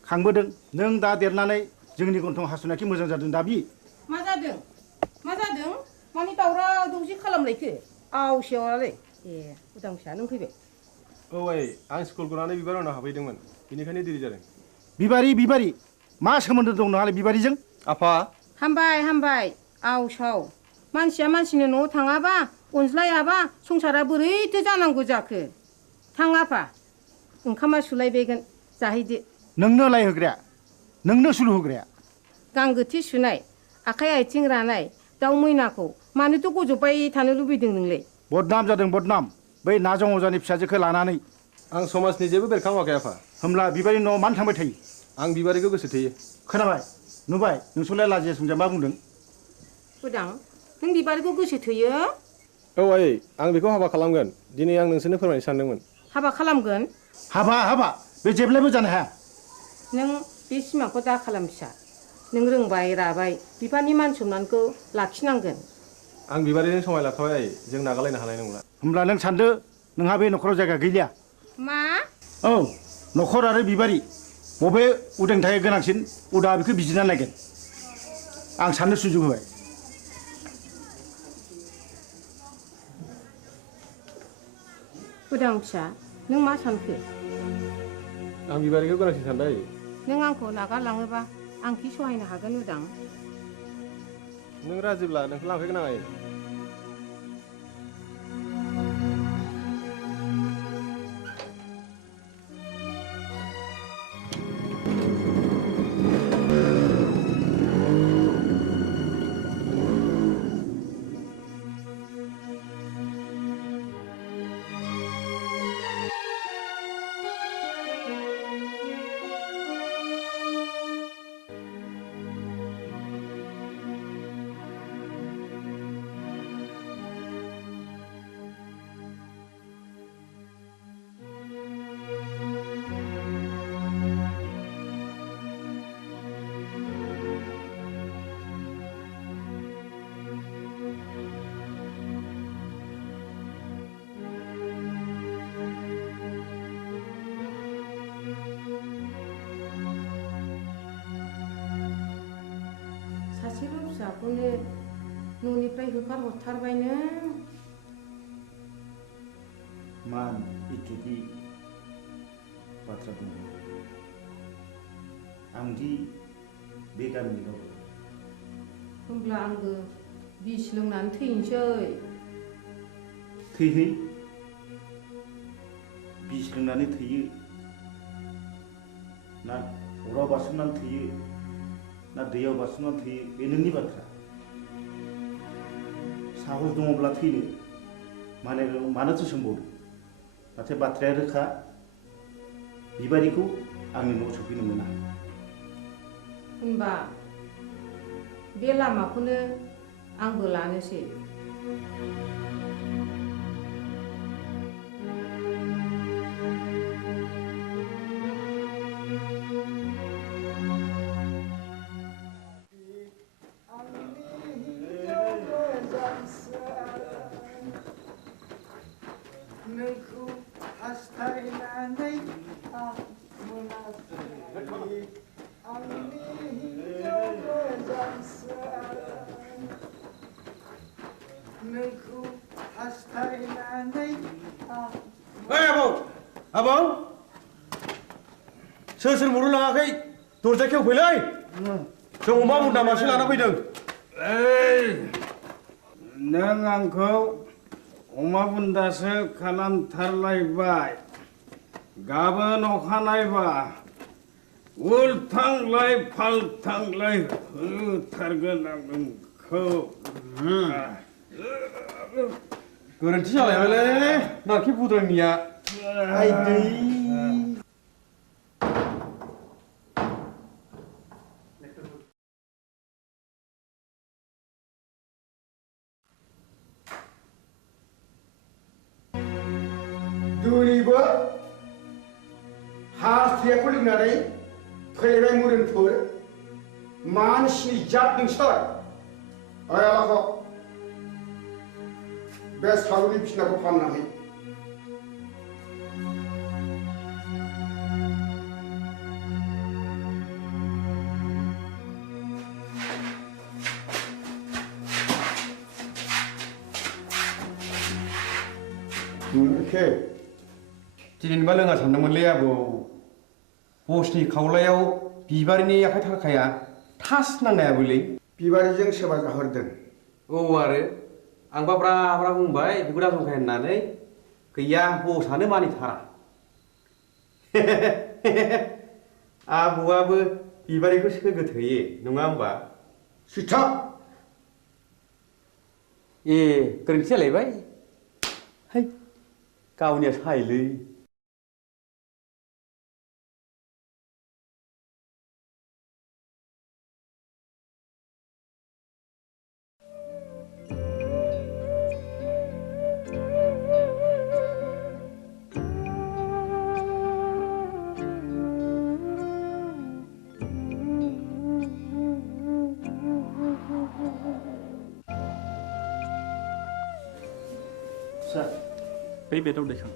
खांबोदों नों दा देरनानै जोंनि गन्थं हास'नायखि मोजां जादों दाबि मा जादों मानि दावराव दावसि खालामलायखो आवसेयावलाय ए उदां फिसा नों फैबाय औ आं स्कुल गनानै बिबार उनाव हाबहैदोंमोन बेनिखायनो देरि जादों बिबारि मा सोमोन्दो दं नोंहालाय बिबारिजों आफा हामबाय आवसाव मानसिया मानसिनि न'आव थाङाबा अनज्लायाबा संसारा बोरैथो जानांगौ जाखो थां आफा ओंखामा सुलायबायगोन जाहैदो नोंनो लायहोग्राया नोंनो सुलु होग्राया गांगोथि सुनाय आखाइ आथिं रानाय दाउ मैनाखौ मानोथ' गजबबाय थानो लुबैदों नोंलाय बदनाम जादों बदनाम बै नाजों अजानि फिसाजोखौ लानानै आं समाजनि जेबो बेरखाङाखै आफा होमब्ला बिबारि न'आव मानो थांबाय थायो आं बिबारिखौ गोसो थोयो खोनाबाय नुबाय नोंसोरलाय लाजिया सोंजा मा बुंदों उदां नों बिबारिखौ गोसो थोयो औ आयै आं बेखौ हाबा खालामगोन दिनै आं नोंसोरनो फोरमायनो सानदोंमोन हाबा खालामगोन हाबा बे जेब्लायबो जानो हाया नों बे सिमांखौ दा खालाम फिसा नों रोंबाय राबाय बिफानि मान सनमानखौ लाखिनांगोन आं बिबारिजों समाय लाखाबाय आयै जों नागारलायनो हानाय नंला होमब्ला नों सानदो नोंहा बे न'खराव जायगा गैलिया मा औ न'खर आरो बिबारि बबे उदांनि थाखाय गोनांसिन उदा बेखौ बिजिरना नायगोन आं साननो सुजुग होबाय उदां फिसा नों मा सानखो आं बिबारिखौ गोनांसिन सानबाय नों आंखौ नागारलाङोबा आं कि सहायनो हागोन उदां नों राजिब्ला नोंखौ लांफैगोन आं आयै सासेल' फिसाखौनो न'निफ्राय होखारहरथारबाय नों मान इटुदि बाथ्रा दङ आंदि बे गामिनि रावबो होमब्ला आंबो बिस लोंनानै थैनोसै थैहै बिस लोंनानै थैयो ना अराव बारसोमनानै थैयो ना दैयाव बारसोमनानै थैयो बे नोंनि बाथ्रा साहस दङब्ला थैनो मानोथो सोंबावदों नाथाय बाथ्राया रोखा बिबारिखौ आंनि न'आव सफैनो मोना होनबा बे लामाखौनो आंबो लानोसै नोंखौ हास्थायनानै आं मोनाखै आंनि हिन्जाव मोजांसो नोंखौ हास्थायनानै आं ओइ आबौ सोर मरु लाङाखै दरजा खेवफैलै जों अमा बुन्दा मासे लाना फैदों नों आंखौ अमा बुन्दासो खालामथारलायबाय गाबोन अखानायबा उल्थांलाय फाल्थांलाय होथारगोन आं नोंखौ गोरोन्थि जालायबायलै नारखि बुद्रायनिया आइदै दिनैबो हास्थायखौ लोंनानै फैबाय मुरिनफोर मानसिनि जात नोंसोर ओइ आलाखौ बे सालुनि बिसिनाखौ फाननानै दिनैबा लोङा सानदोंमोनलै आबौ बसनि खावलायाव बिबारिनि आखाइ थाखाया थास नांनायाबोलै बिबारिजों सोरबा जाहरदों औ आरो आंबा ब्रा ब्रा बुंबाय बेखौ दाजंखाय होननानै गैया बसआनो मानिथारा आबौआबो बिबारिखौ सोगोथोयो नङा होमबा सिथा ए गोरोन्थि जालायबाय है गावनिया सायलै बै बेदाव दैखां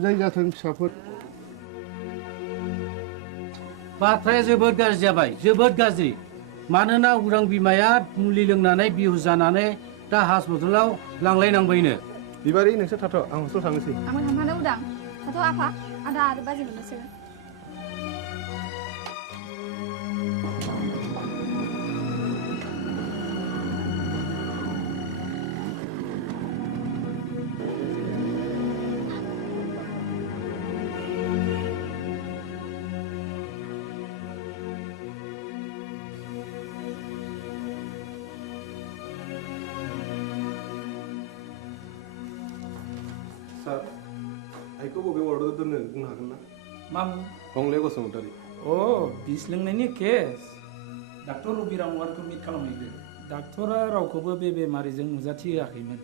जाय जाथों फिसाफोर बाथ्राया जोबोद गाज्रि जाबाय जोबोद गाज्रि मानोना उरां बिमाया मुलि लोंनानै बिहुस जानानै दा हासपातालाव लांलायनांबायनो बिबारि नोंसोर थाथ' आं हस्टेल थांनोसै आंबो थांफानो उदां थाथ' आफा आदा आरो बाजै मोननोसै सार आइखौ बबे वार्डआव दोननो बुंनो हागोन ना मामु हंले बसुमतारी अ बिस लोंनायनि केस डाक्टर रबिराम वारखौ मिट खालामहैदो डाक्टरा रावखौबो बे बेमारिजों नुजाथिहोआखैमोन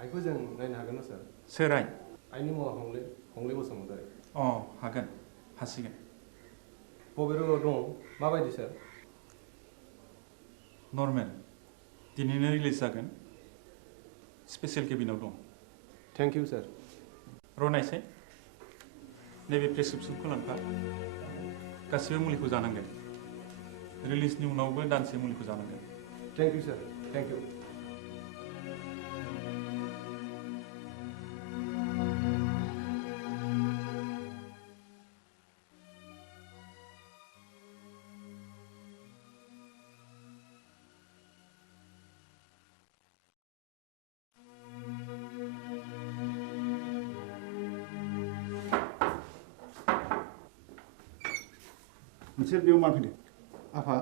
आइखौ जों नायनो हागोन ना सार सोर आइ आइनि मुङा हंले बसुमतारी अ हागोन हासिगोन बबे रोगाव दं माबायदि सार नर्मेल दिनैनो रिलिज जागोन स्पेसियेल केबिनाव दं थेंक इउ सार रनायसाय नैबे प्रेसक्रिप्सनखौ लांफा गासिबो मुलिखौ जानांगोन रिलिजनि उनावबो दानसे मुलिखौ जानांगोन thank you sir thank you नोंसोर बेयाव मा फैदों आफा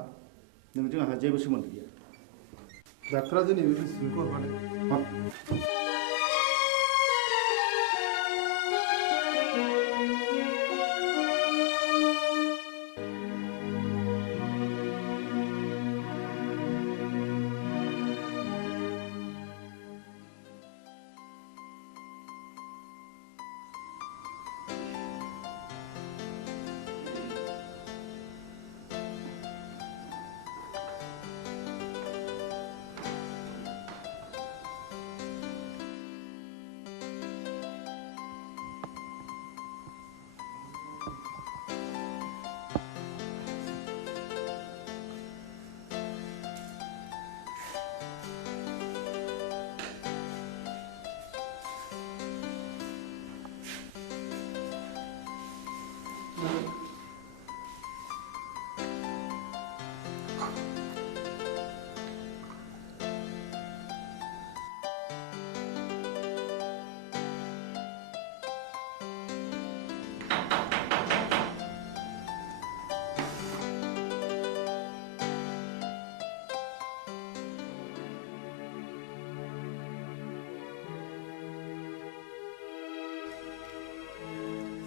नोंजों आंहा जेबो सोमोन्दो गैया डाक्टरा दिनै बे प्रेसक्रिप्सनखौ हरफादों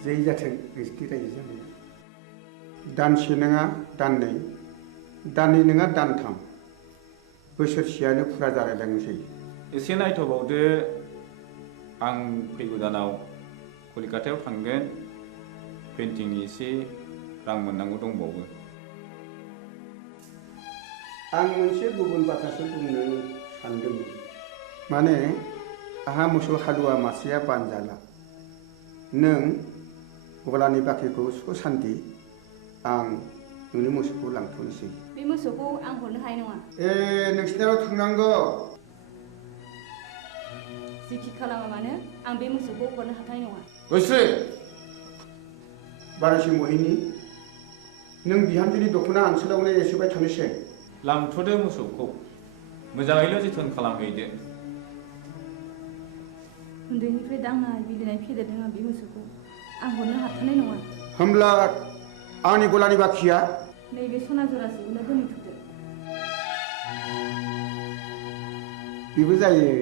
जै जाथों नोंसिनि रायजो जानाया दानसे नङा दाननै दाननै नङा दानथाम बोसोरसेयानो फुरा जालायलांनोसै एसे नायथ'बावदो आं फैगौ दानाव कलिकातायाव थांगोन पेन्टिंनि एसे रां मोननांगौ दंबावो आं मोनसे गुबुन बाथ्रासो बुंनो सानदोंमोन माने आहा मोसौ हालुवा मासेया बानजाला नों गलानि बाख्रिखौ सुख सान्ति आं नोंनि मोसौखौ लांथ'नोसै बे मोसौखौ आं हरनो हानाय नङा नोंसिनाव थांनांगौ जिखि खालामा मानो आं बे मोसौखौ हरनो हाथाय नङा गोसो बारासि महिनी नों बिहामजोनि दख'ना ओनसोलावनो एसेबाय थानोसै लांथ'दो मोसौखौ मोजाङैल' जोथोन खालामहैदो उन्दैनिफ्राय दांनाय बिलिनाय फेदेरदों आं बे मोसौखौ आं हरनो हाथारनाय नङा होमब्ला आंनि गलानि बाखिया नैबे सना जरासेखौनो दोनथ'दो बेबो जायो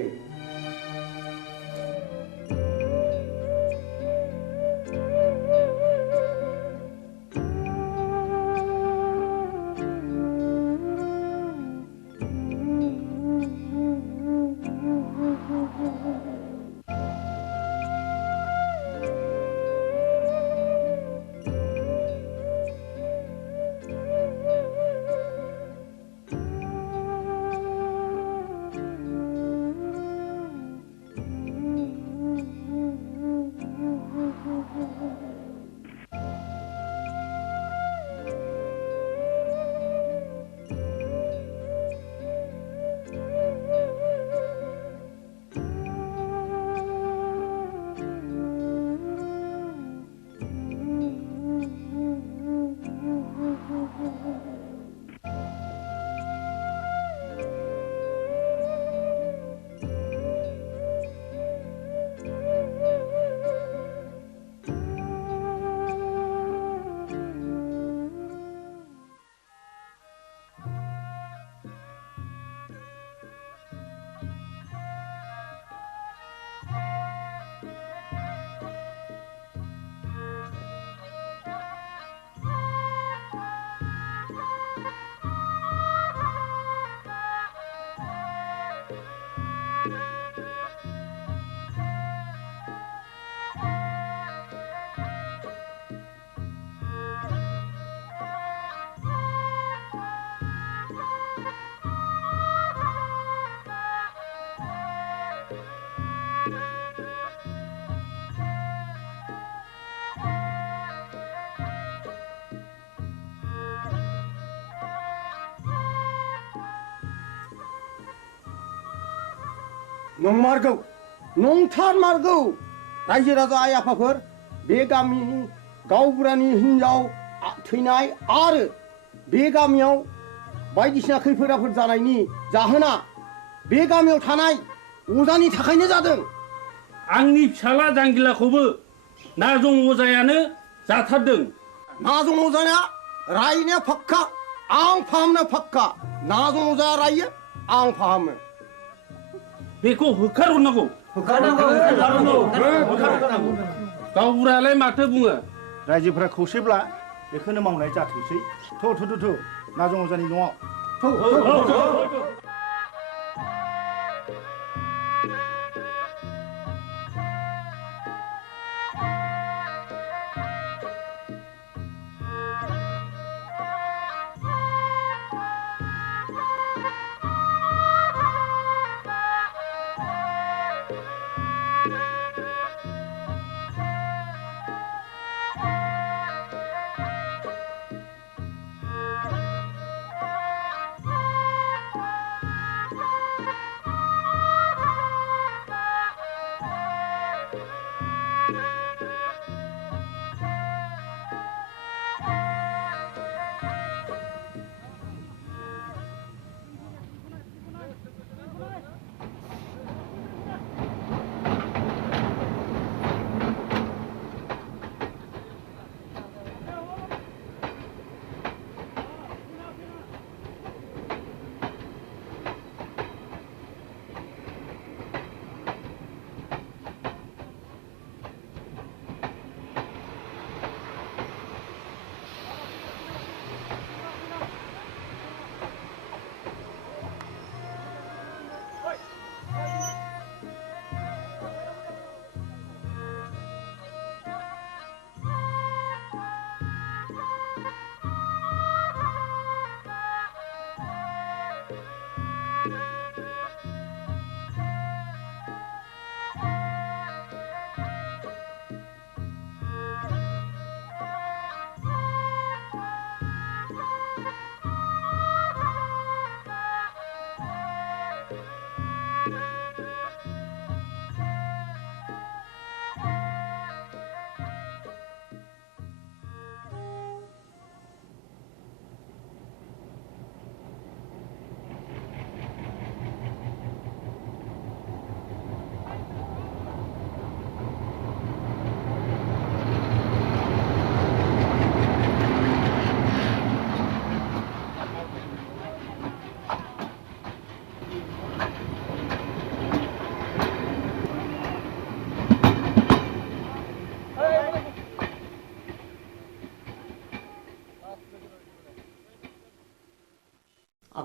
नंमारगौ नंथारमारगौ रायजो राजा आइ आफाफोर बे गामिनि गावबुरानि हिनजाव थैनाय आरो बे गामियाव बायदिसिना खैफोद आफोद जानायनि जाहोना बे गामियाव थानाय अजानि थाखायनो जादों आंनि फिसाला जांगिलाखौबो नाजं अजायानो जाथारदों नाजं अजाया रायनाया फाक्का आं फाहामनो फाक्का नाजं अजाया रायो आं फाहामो बेखौ होखारहरनांगौ गावबुरायालाय माथो बुङो रायजोफोरा खौसेब्ला बेखौनो मावनाय जाथोंसै थु नाजं अजानि न'आव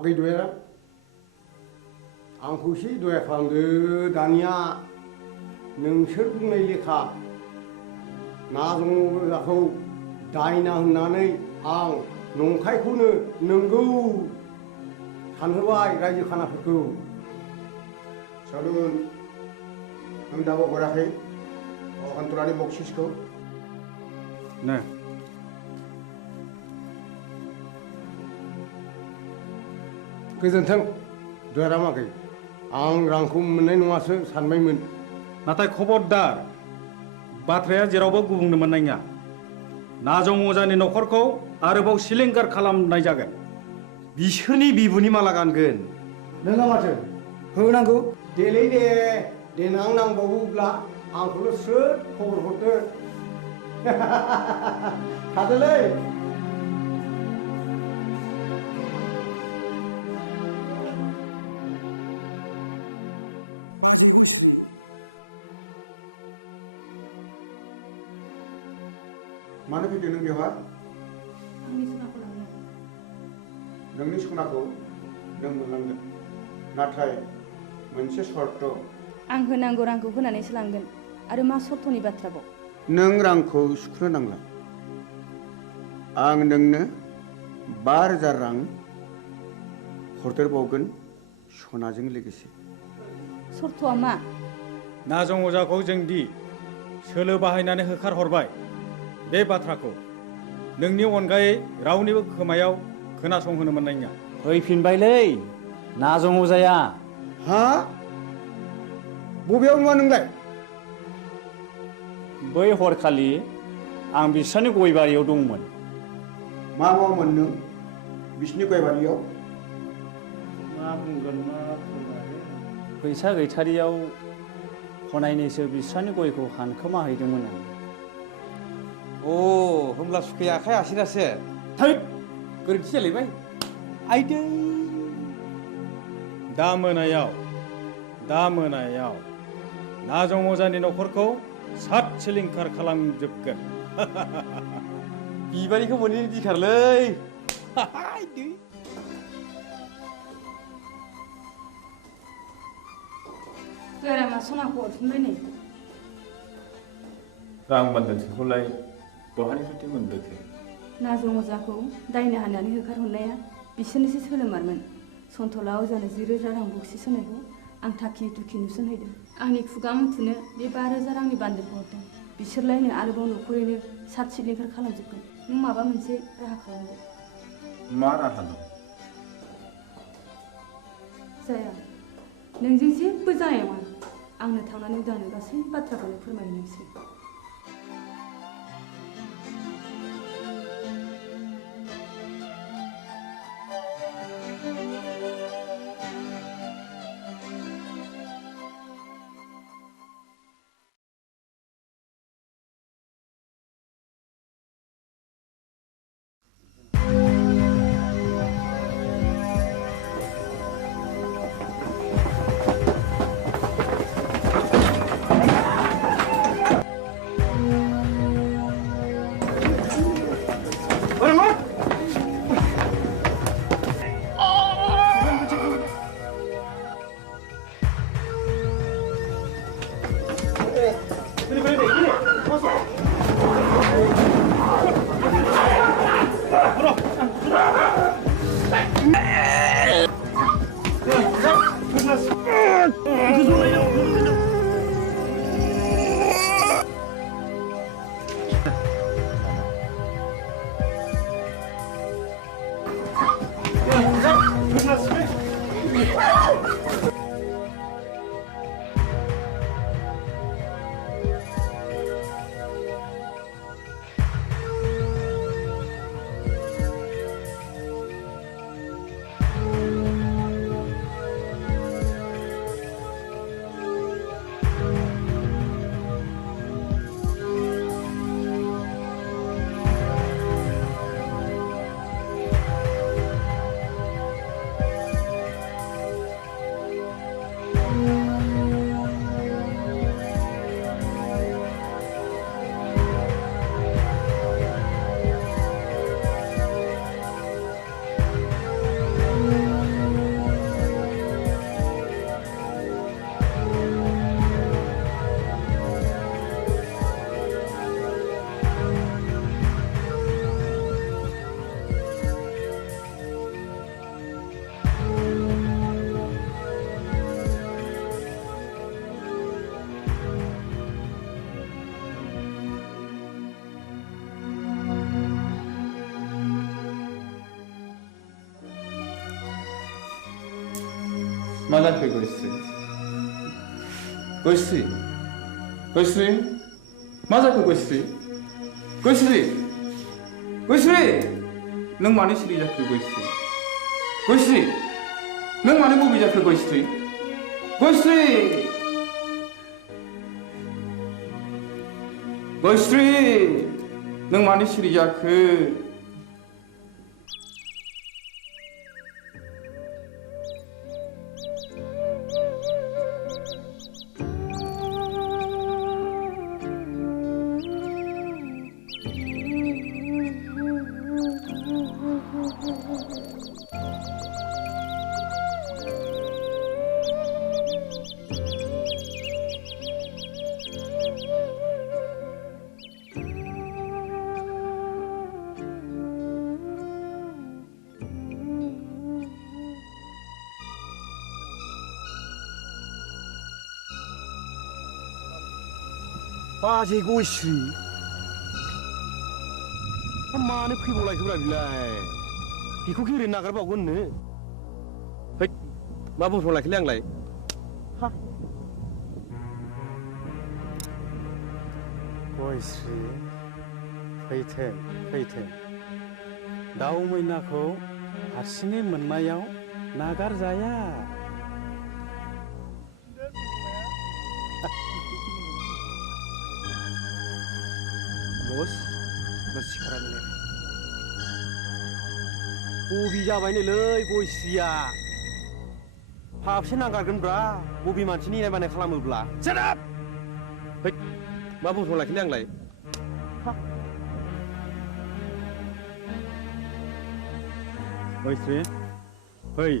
गैदुया आंखौ एसे दया खालामदो दानिया नोंसोर बुंनाय लेखा नाजंजाखौ दायना होननानै आं नंखायखौनो नंगौ सानहोबाय रायजो खानाफोरखौ सालुन नों दाबो हराखै अखान्तरानि बक्सिसखौ नो गोजोन्थों दयारामागै आं रांखौ मोननाय नङासो सानबायमोन नाथाय खबरदार बाथ्राया जेरावबो गुबुंनो मोननाय नङा नाजं अजानि न'खरखौ आरोबाव सिलिंखार खालामनाय जागोन बिसोरनि बिबुनि माला गानगोन नोंहा माथो होनांगौ देलै दे देनां नांबावोब्ला आंखौल' स्रोद खबर हरदो थादोलै मानो फैदों नों बेवहाय आंनि सनाखौ लांनो नोंनि सनाखौ नों मोनलांगोन नाथाय मोनसे सर्त आं होनांगौ रांखौ होनानैसो लांगोन आरो मा सर्तनि बाथ्राबाव नों रांखौ सुख'नो नांला आं नोंनो 5,000 रां हरदेरबावगोन सनाजों लोगोसे सर्तआ मा नाजं अजाखौ जों दि सोलो बाहायनानै होखारहरबाय बे बाथ्राखौ नोंनि अनगायै रावनिबो खोमायाव खोनासंहोनो मोननाय नङा फैफिनबायलै नाजं अजाया हा बबेयाव नुवा नोंलाय बै हरखालि आं बिसोरनि गय बारियाव दंमोन मा मावोमोन नों बिसिनि गय बारियाव मा बुंगोन मा फैसा गैथारियाव हनायनैसो बिसोरनि गयखौ हानखोमा हैदोंमोन आं अ होमब्ला सुखाया आखाइ आसिनासो थैद गोरोन्थि जालायबाय आइदै दा मोनायाव नाजं अजानि न'खरखौ सात सिलिंखार खालामजोबगोन बिबारिखौ मोनैनि दिखारलै दयारामा सनाखौ हरफिनबाय नै रां बान्दोनसेखौलाय बहानिफ्राय मोनबोखो नाजं अजाखौ दायना होनानै होखारहरनाया बिसोरनिसो सोलोमारमोन सन्थला अजानो 10,000 रां बक्सिस होनायखौ आं थाखि दुखि नुसनहैदों आंनि खुगा मुथुनो बे 5,000 रांनि बान्दोखौ हरदों बिसोरलायनो आरोबाव न'खरैनो सात सिलिंखार खालामजोबगोन नों माबा मोनसे राहा खालामदो मा राहा दं जाया नोंजों जेबो जानाय नङा आंनो थांनानै उदांनो गासै बाथ्राखौनो फोरमायनोसै मा जाखो गयस्रि गयस्रि गयस्रि मा जाखो गयस्रि गयस्रि गयस्रि नों मानो सिरि जाखो गयस्रि गयस्रि नों मानो बबे जाखो गयस्रि गयस्रि गयस्रि नों मानो सिरि जाखो बाजै गयस्रि मानो फैबावलायखोब्रा बिलाय बेखौ गेरेनो नागारबावगोननो है मा बुंफ्रावलायखोलै आंलाय गयस्रि फैथों दाउ मैनाखौ हारसिङै मोननायाव नागारजाया बस सिखारा मिलायबाय बबे जाबायनोलै गयस्रिया फाबसे नांगारगोनब्रा बबे मानसिनि इनाय बानाय खालामोब्ला सेराप है मा बुंफ्रावलायखोलै आंलाय गयस्रि फै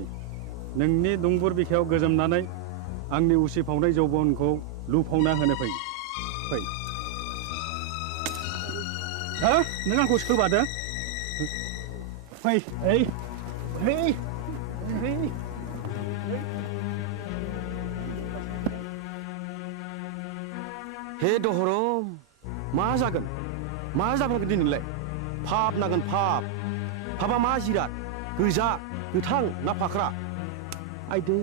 नोंनि दुंबुर बिखायाव गोजोमनानै आंनि उसिफावनाय जौबनखौ लुफावना होनो फै नों आंखौ सोबादो फै हे दहरम मा जागोन दिनैलाय फाब नागोन फाबा मा जिराद गोजा गोथां ना फाख्रा आइदै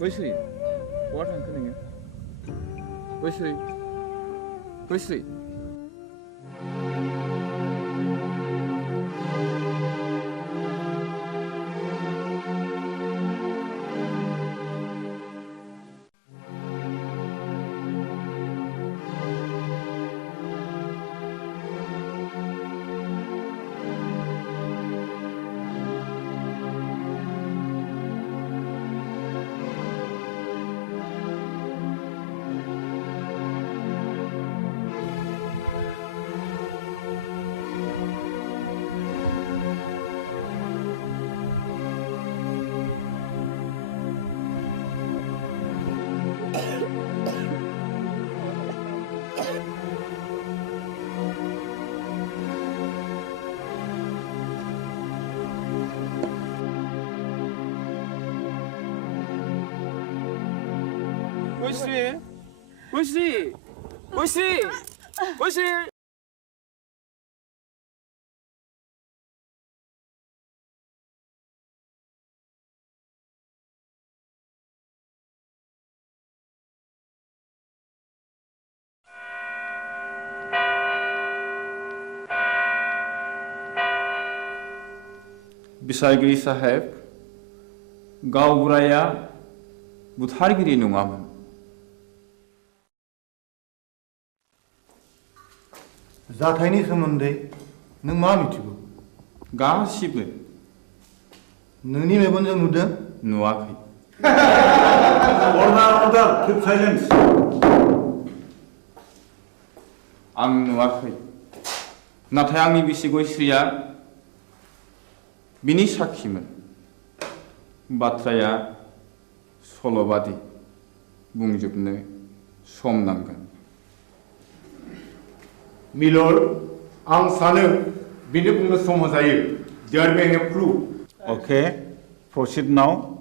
गयस्रि बहा थांखो नोङो गयस्रि बिसायगिरि साहेब गावबुराया बुथारगिरि नङामोन जाथायनि सोमोन्दै नों मा मिथिगौ गासिबो नोंनि मेगनजों नुदों नुवाखै अर्डार किप साइलेन्स आं नुवाखै नाथाय आंनि बिसि गयस्रिया बिनि साखिमोन बाथ्राया सल'बादि बुंजोबनो सम नांगोन मिलर आं सानो बेनो बुंनो सम होजायो देयर मे हेव प्रुफ Okay, proceed now.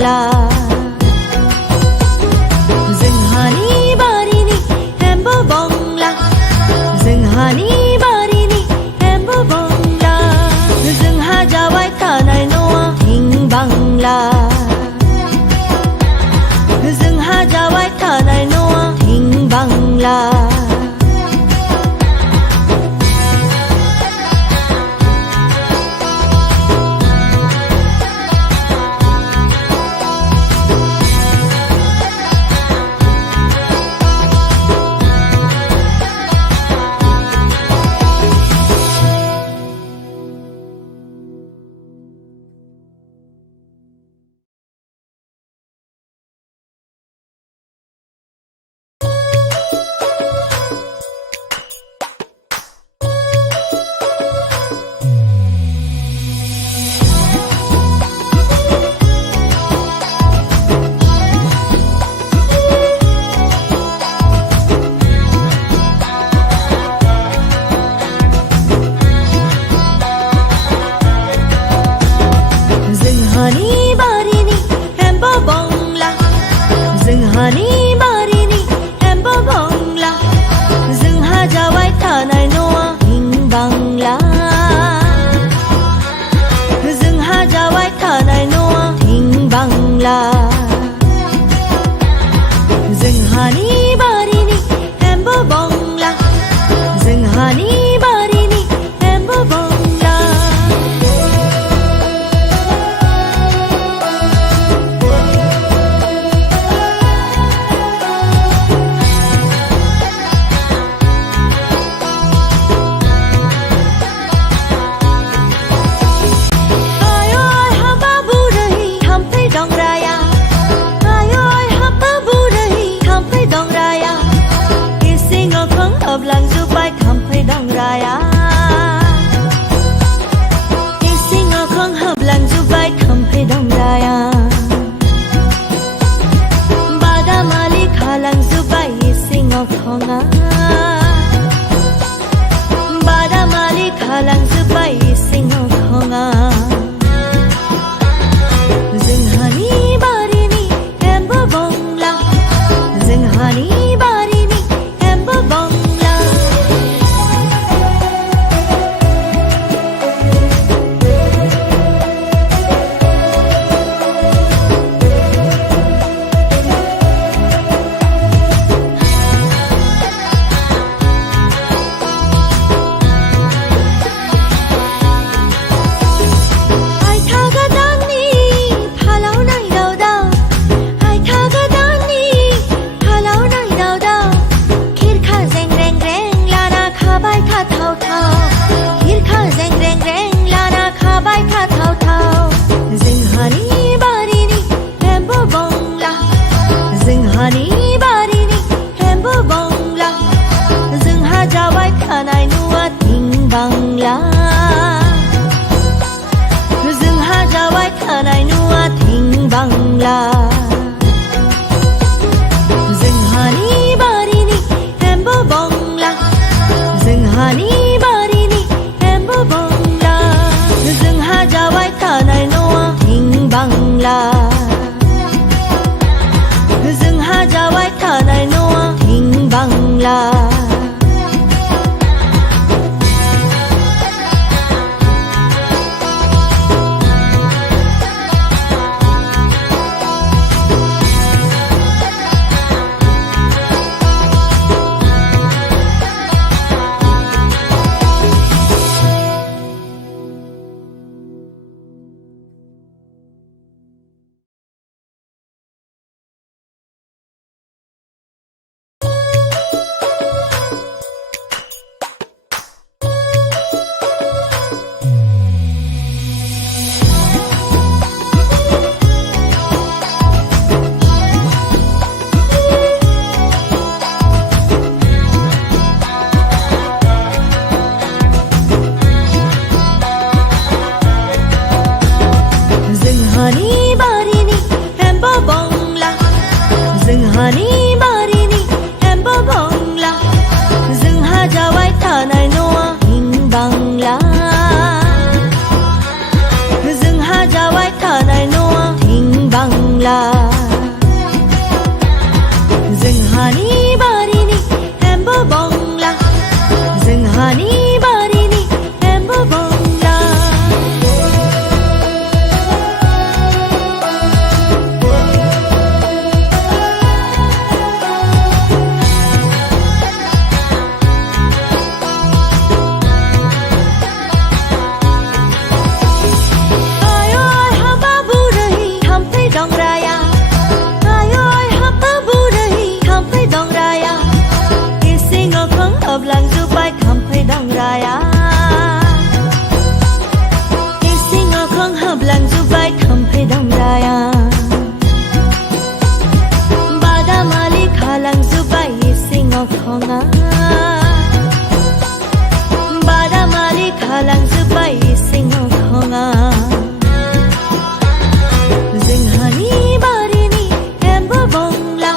बांला जोंहानि बारिनि एम्बु बंला जोंहानि बारिनि एम्बु बंला जोंहा जाबाय थानाय न'आ हिं बांला जोंहा जाबाय थानाय न'आ हिं बांला खालांजोब्बाय सिङाव खङा जोंहानि बारिनि एम्बु बंला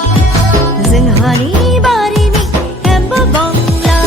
जोंहानि बारिनि एम्बु बंला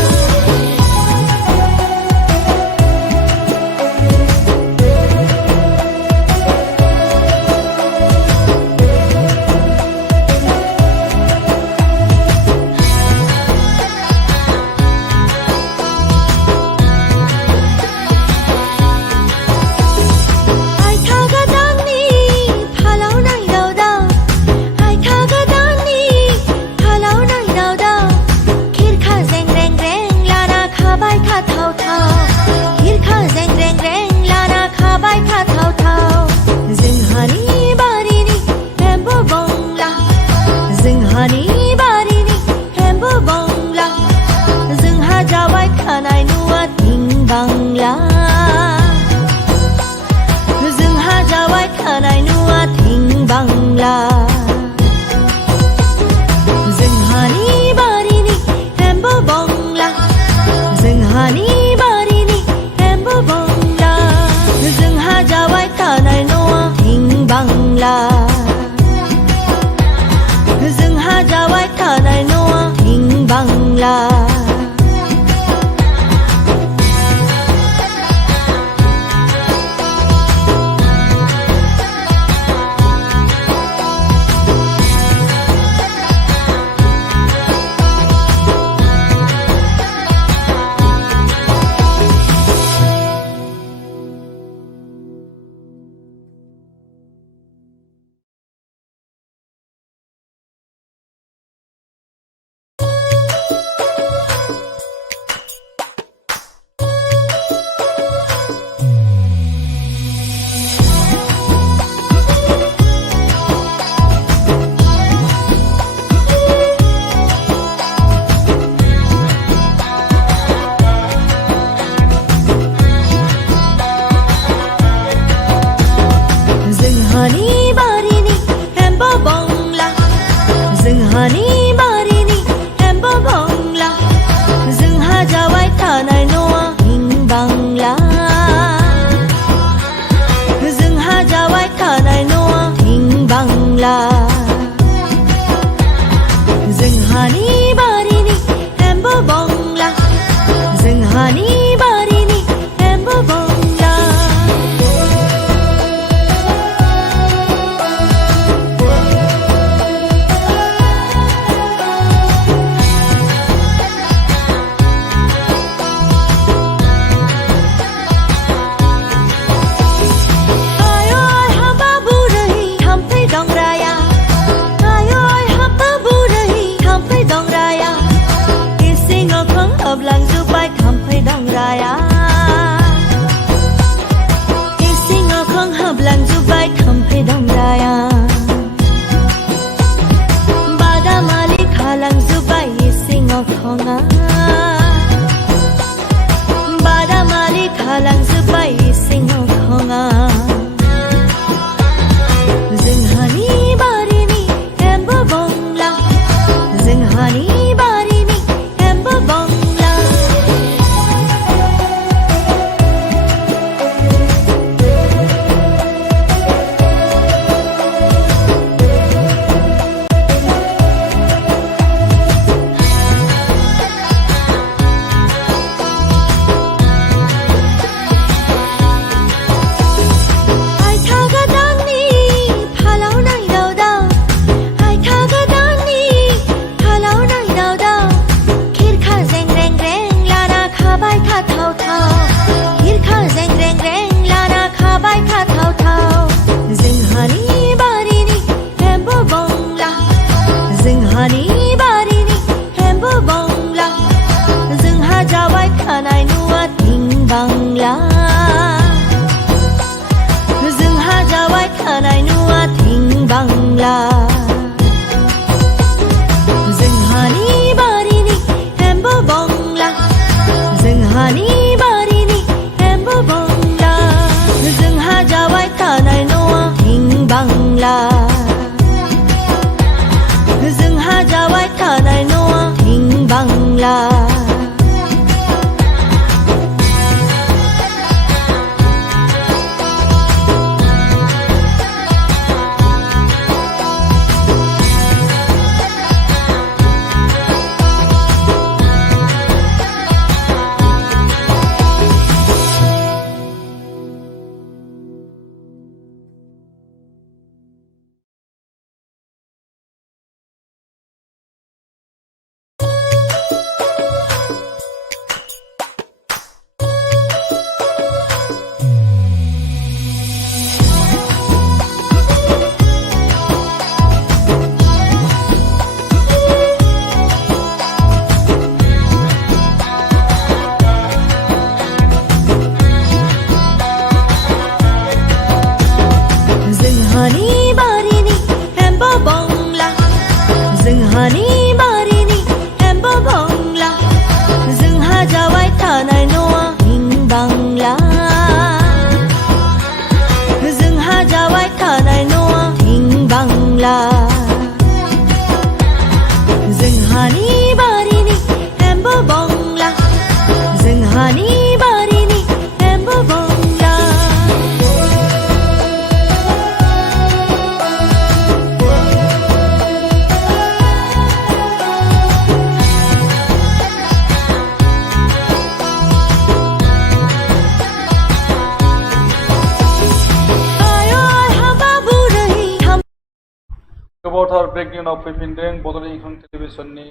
ब्रेकनि उनाव फैफिनदों बड'लेण्ड इंखं टेलिभिजननि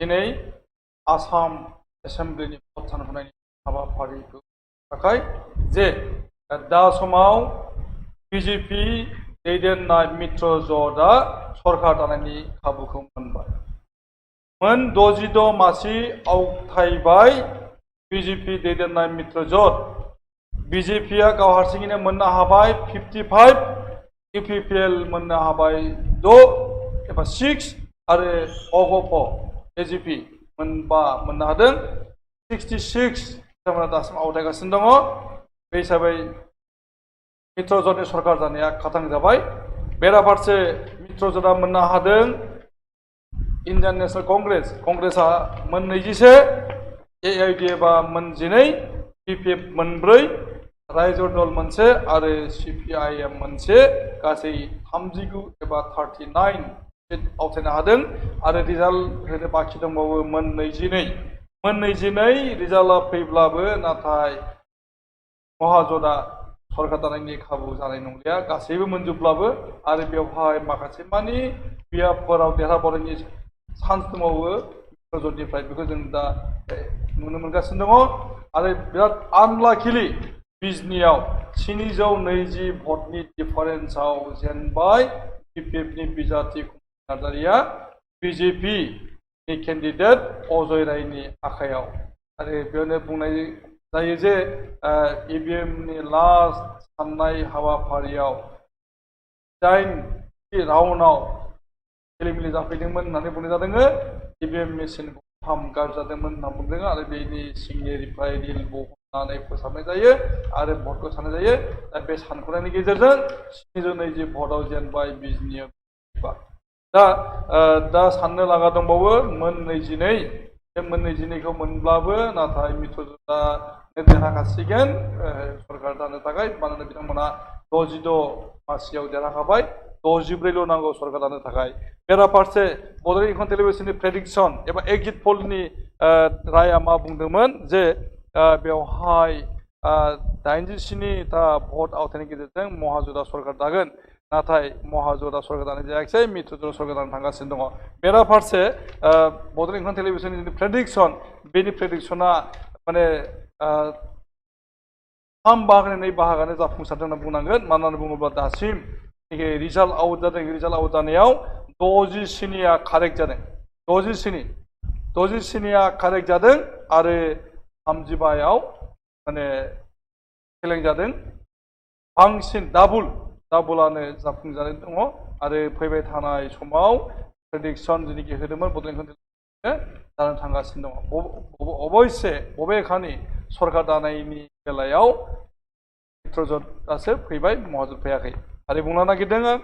दिनै आसाम एसेम्ब्लिनि भट सानख'नायनि हाबाफारिखौ थाखाय जे दा समाव बिजेपि दैदेननाय मित्र ज'टआ सरकार दानायनि खाबुखौ मोनबाय मोन 66 मासि आवथायबाय बिजेपि दैदेननाय मित्र ज'ट बिजेपिया गाव हारसिङैनो मोननो हाबाय 55 इउपिपिएल मोननो हाबाय 6 एबा 6 आरो अगप एजिपि मोनबा मोननो हादों 66 बिथांमोना दासिम आवथायगासिनो दङ बे हिसाबै मित्र ज'टनि सरकार जानाया खाथां जाबाय बेराफारसे मित्र ज'टआ मोननो हादों इन्डियान नेशनेल कंग्रेसआ मोन 21 एआइडिएफआ मोन 12 पिपिएफ मोन 4 रायजो दल मोनसे आरो सिपिआइएम मोनसे गासै 39 एबा 39 सीट आवथायनो हादों आरो रिजाल्ट होनो बाखि दंबावो मोन 22 रिजाल्टआ फैब्लाबो नाथाय महाजोटआ सरकार दानायनि खाबु जानाय नंलिया गासैबो मोनजोबब्लाबो आरो बेवहाय माखासे मानि बियाबफोराव देरहाबोनायनि चान्स दंबावो ज'टनिफ्राय बेखौ जों दा नुनो मोनगासिनो दङ आरो बिराद आनलाकिलि बिजनियाव 720 भटनि डिफारेन्सआव जेनबाय पिपिएफनि बिजाथि नार्जारिया बिजेपिनि केन्डिडेट अजय रायनि आखायाव आरो बेयावनो बुंनाय जायो जे इभिएमनि लास्ट साननाय हाबाफारियाव 8 राउन्डआव खेलिमेलि जाफैदोंमोन होननानै बुंनाय जादों इभिएम मेसिनखौ गाज्रि जादोंमोन होनना बुंदों आरो बेनि सिंनिफ्राय रिल बहननानै फोसाबनाय जायो आरो भटखौ साननाय जायो दा बे सानख'नायनि गेजेरजों 720 भटआव जेनबाय बिजनियाव दा साननो लागा दंबावो मोन 22 बे मोन 22खौ मोनब्लाबो नाथाय मित्र ज'टआ देरहाखासिगोन सरकार दानो थाखाय मानोना बिथांमोना 66 मासियाव देरहाखाबाय 64ल' नांगौ सरकार दानो थाखाय बेराफारसे बड'लेण्ड इंखं टेलिभिजननि प्रेडिक्सन एबा एग्जिट पलनि राया मा बुंदोंमोन जे बेवहाय 87ता भट आवथायनि गेजेरजों महाजोटआ सरकार दागोन नाथाय महाजोटआ सरकार दानाय जायाखिसै मित्र ज'टआ सरकार दानो थांगासिनो दङ बेराफारसे बड'लेण्ड इंखं टेलिभिजननि प्रेडिक्सन बेनि प्रेडिक्सना माने 3 बाहागोनि 2 बाहागोआनो जाफुंसारदों होनना बुंनांगोन मानो होननानै बुङोब्ला दासिम रिजाल्ट आउट जादों रिजाल्ट आउट जानायाव 67आ कारेक्ट जादों 67आ कारेक्ट जादों आरो 35आव माने फेलें जादों बांसिन डाबुलानो जाफुंजानाय दङ आरो फैबाय थानाय समाव प्रेडिक्सन जेनोखि होदोंमोन बड'लेण्ड जानो थांगासिनो दङ अबयसे बबेखानि सरकार दानायनि बेलायाव मित्र ज'टआसो फैबाय महाजोट फैयाखै आरो बुंनो नागिरदों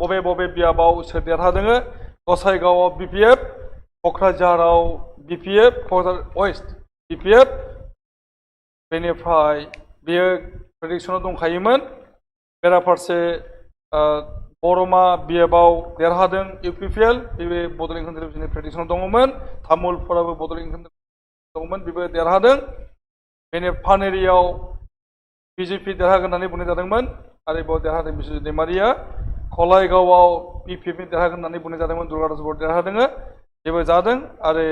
बबे बियाबाव सोर देरहादों गसाइगावआव बिपिएफ क'क्राझाराव बिपिएफ क'क्राझार वेस्ट बिपिएफ बेनिफ्राय बेयो प्रेडिक्सनाव दंखायोमोन बेराफारसे बरमा बिएफआव देरहादों इउपिपिएल बे बड'लेण्ड इंखं टेलिभिजननि प्रेडिक्सनाव दङमोन तामुलपुराबो बड'लेण्ड इंखं दङमोन बेबो देरहादों बेनि पानेरियाव बिजेपि देरहागोन होननानै बुंनाय जादोंमोन आरो बेयाव देरहादों बिश्वजित दैमारिया कलाइगावआव पिपिएफनि देरहागोन होननानै बुंनाय जादोंमन दुर्गादास बर देरहादों बेबो जादों आरो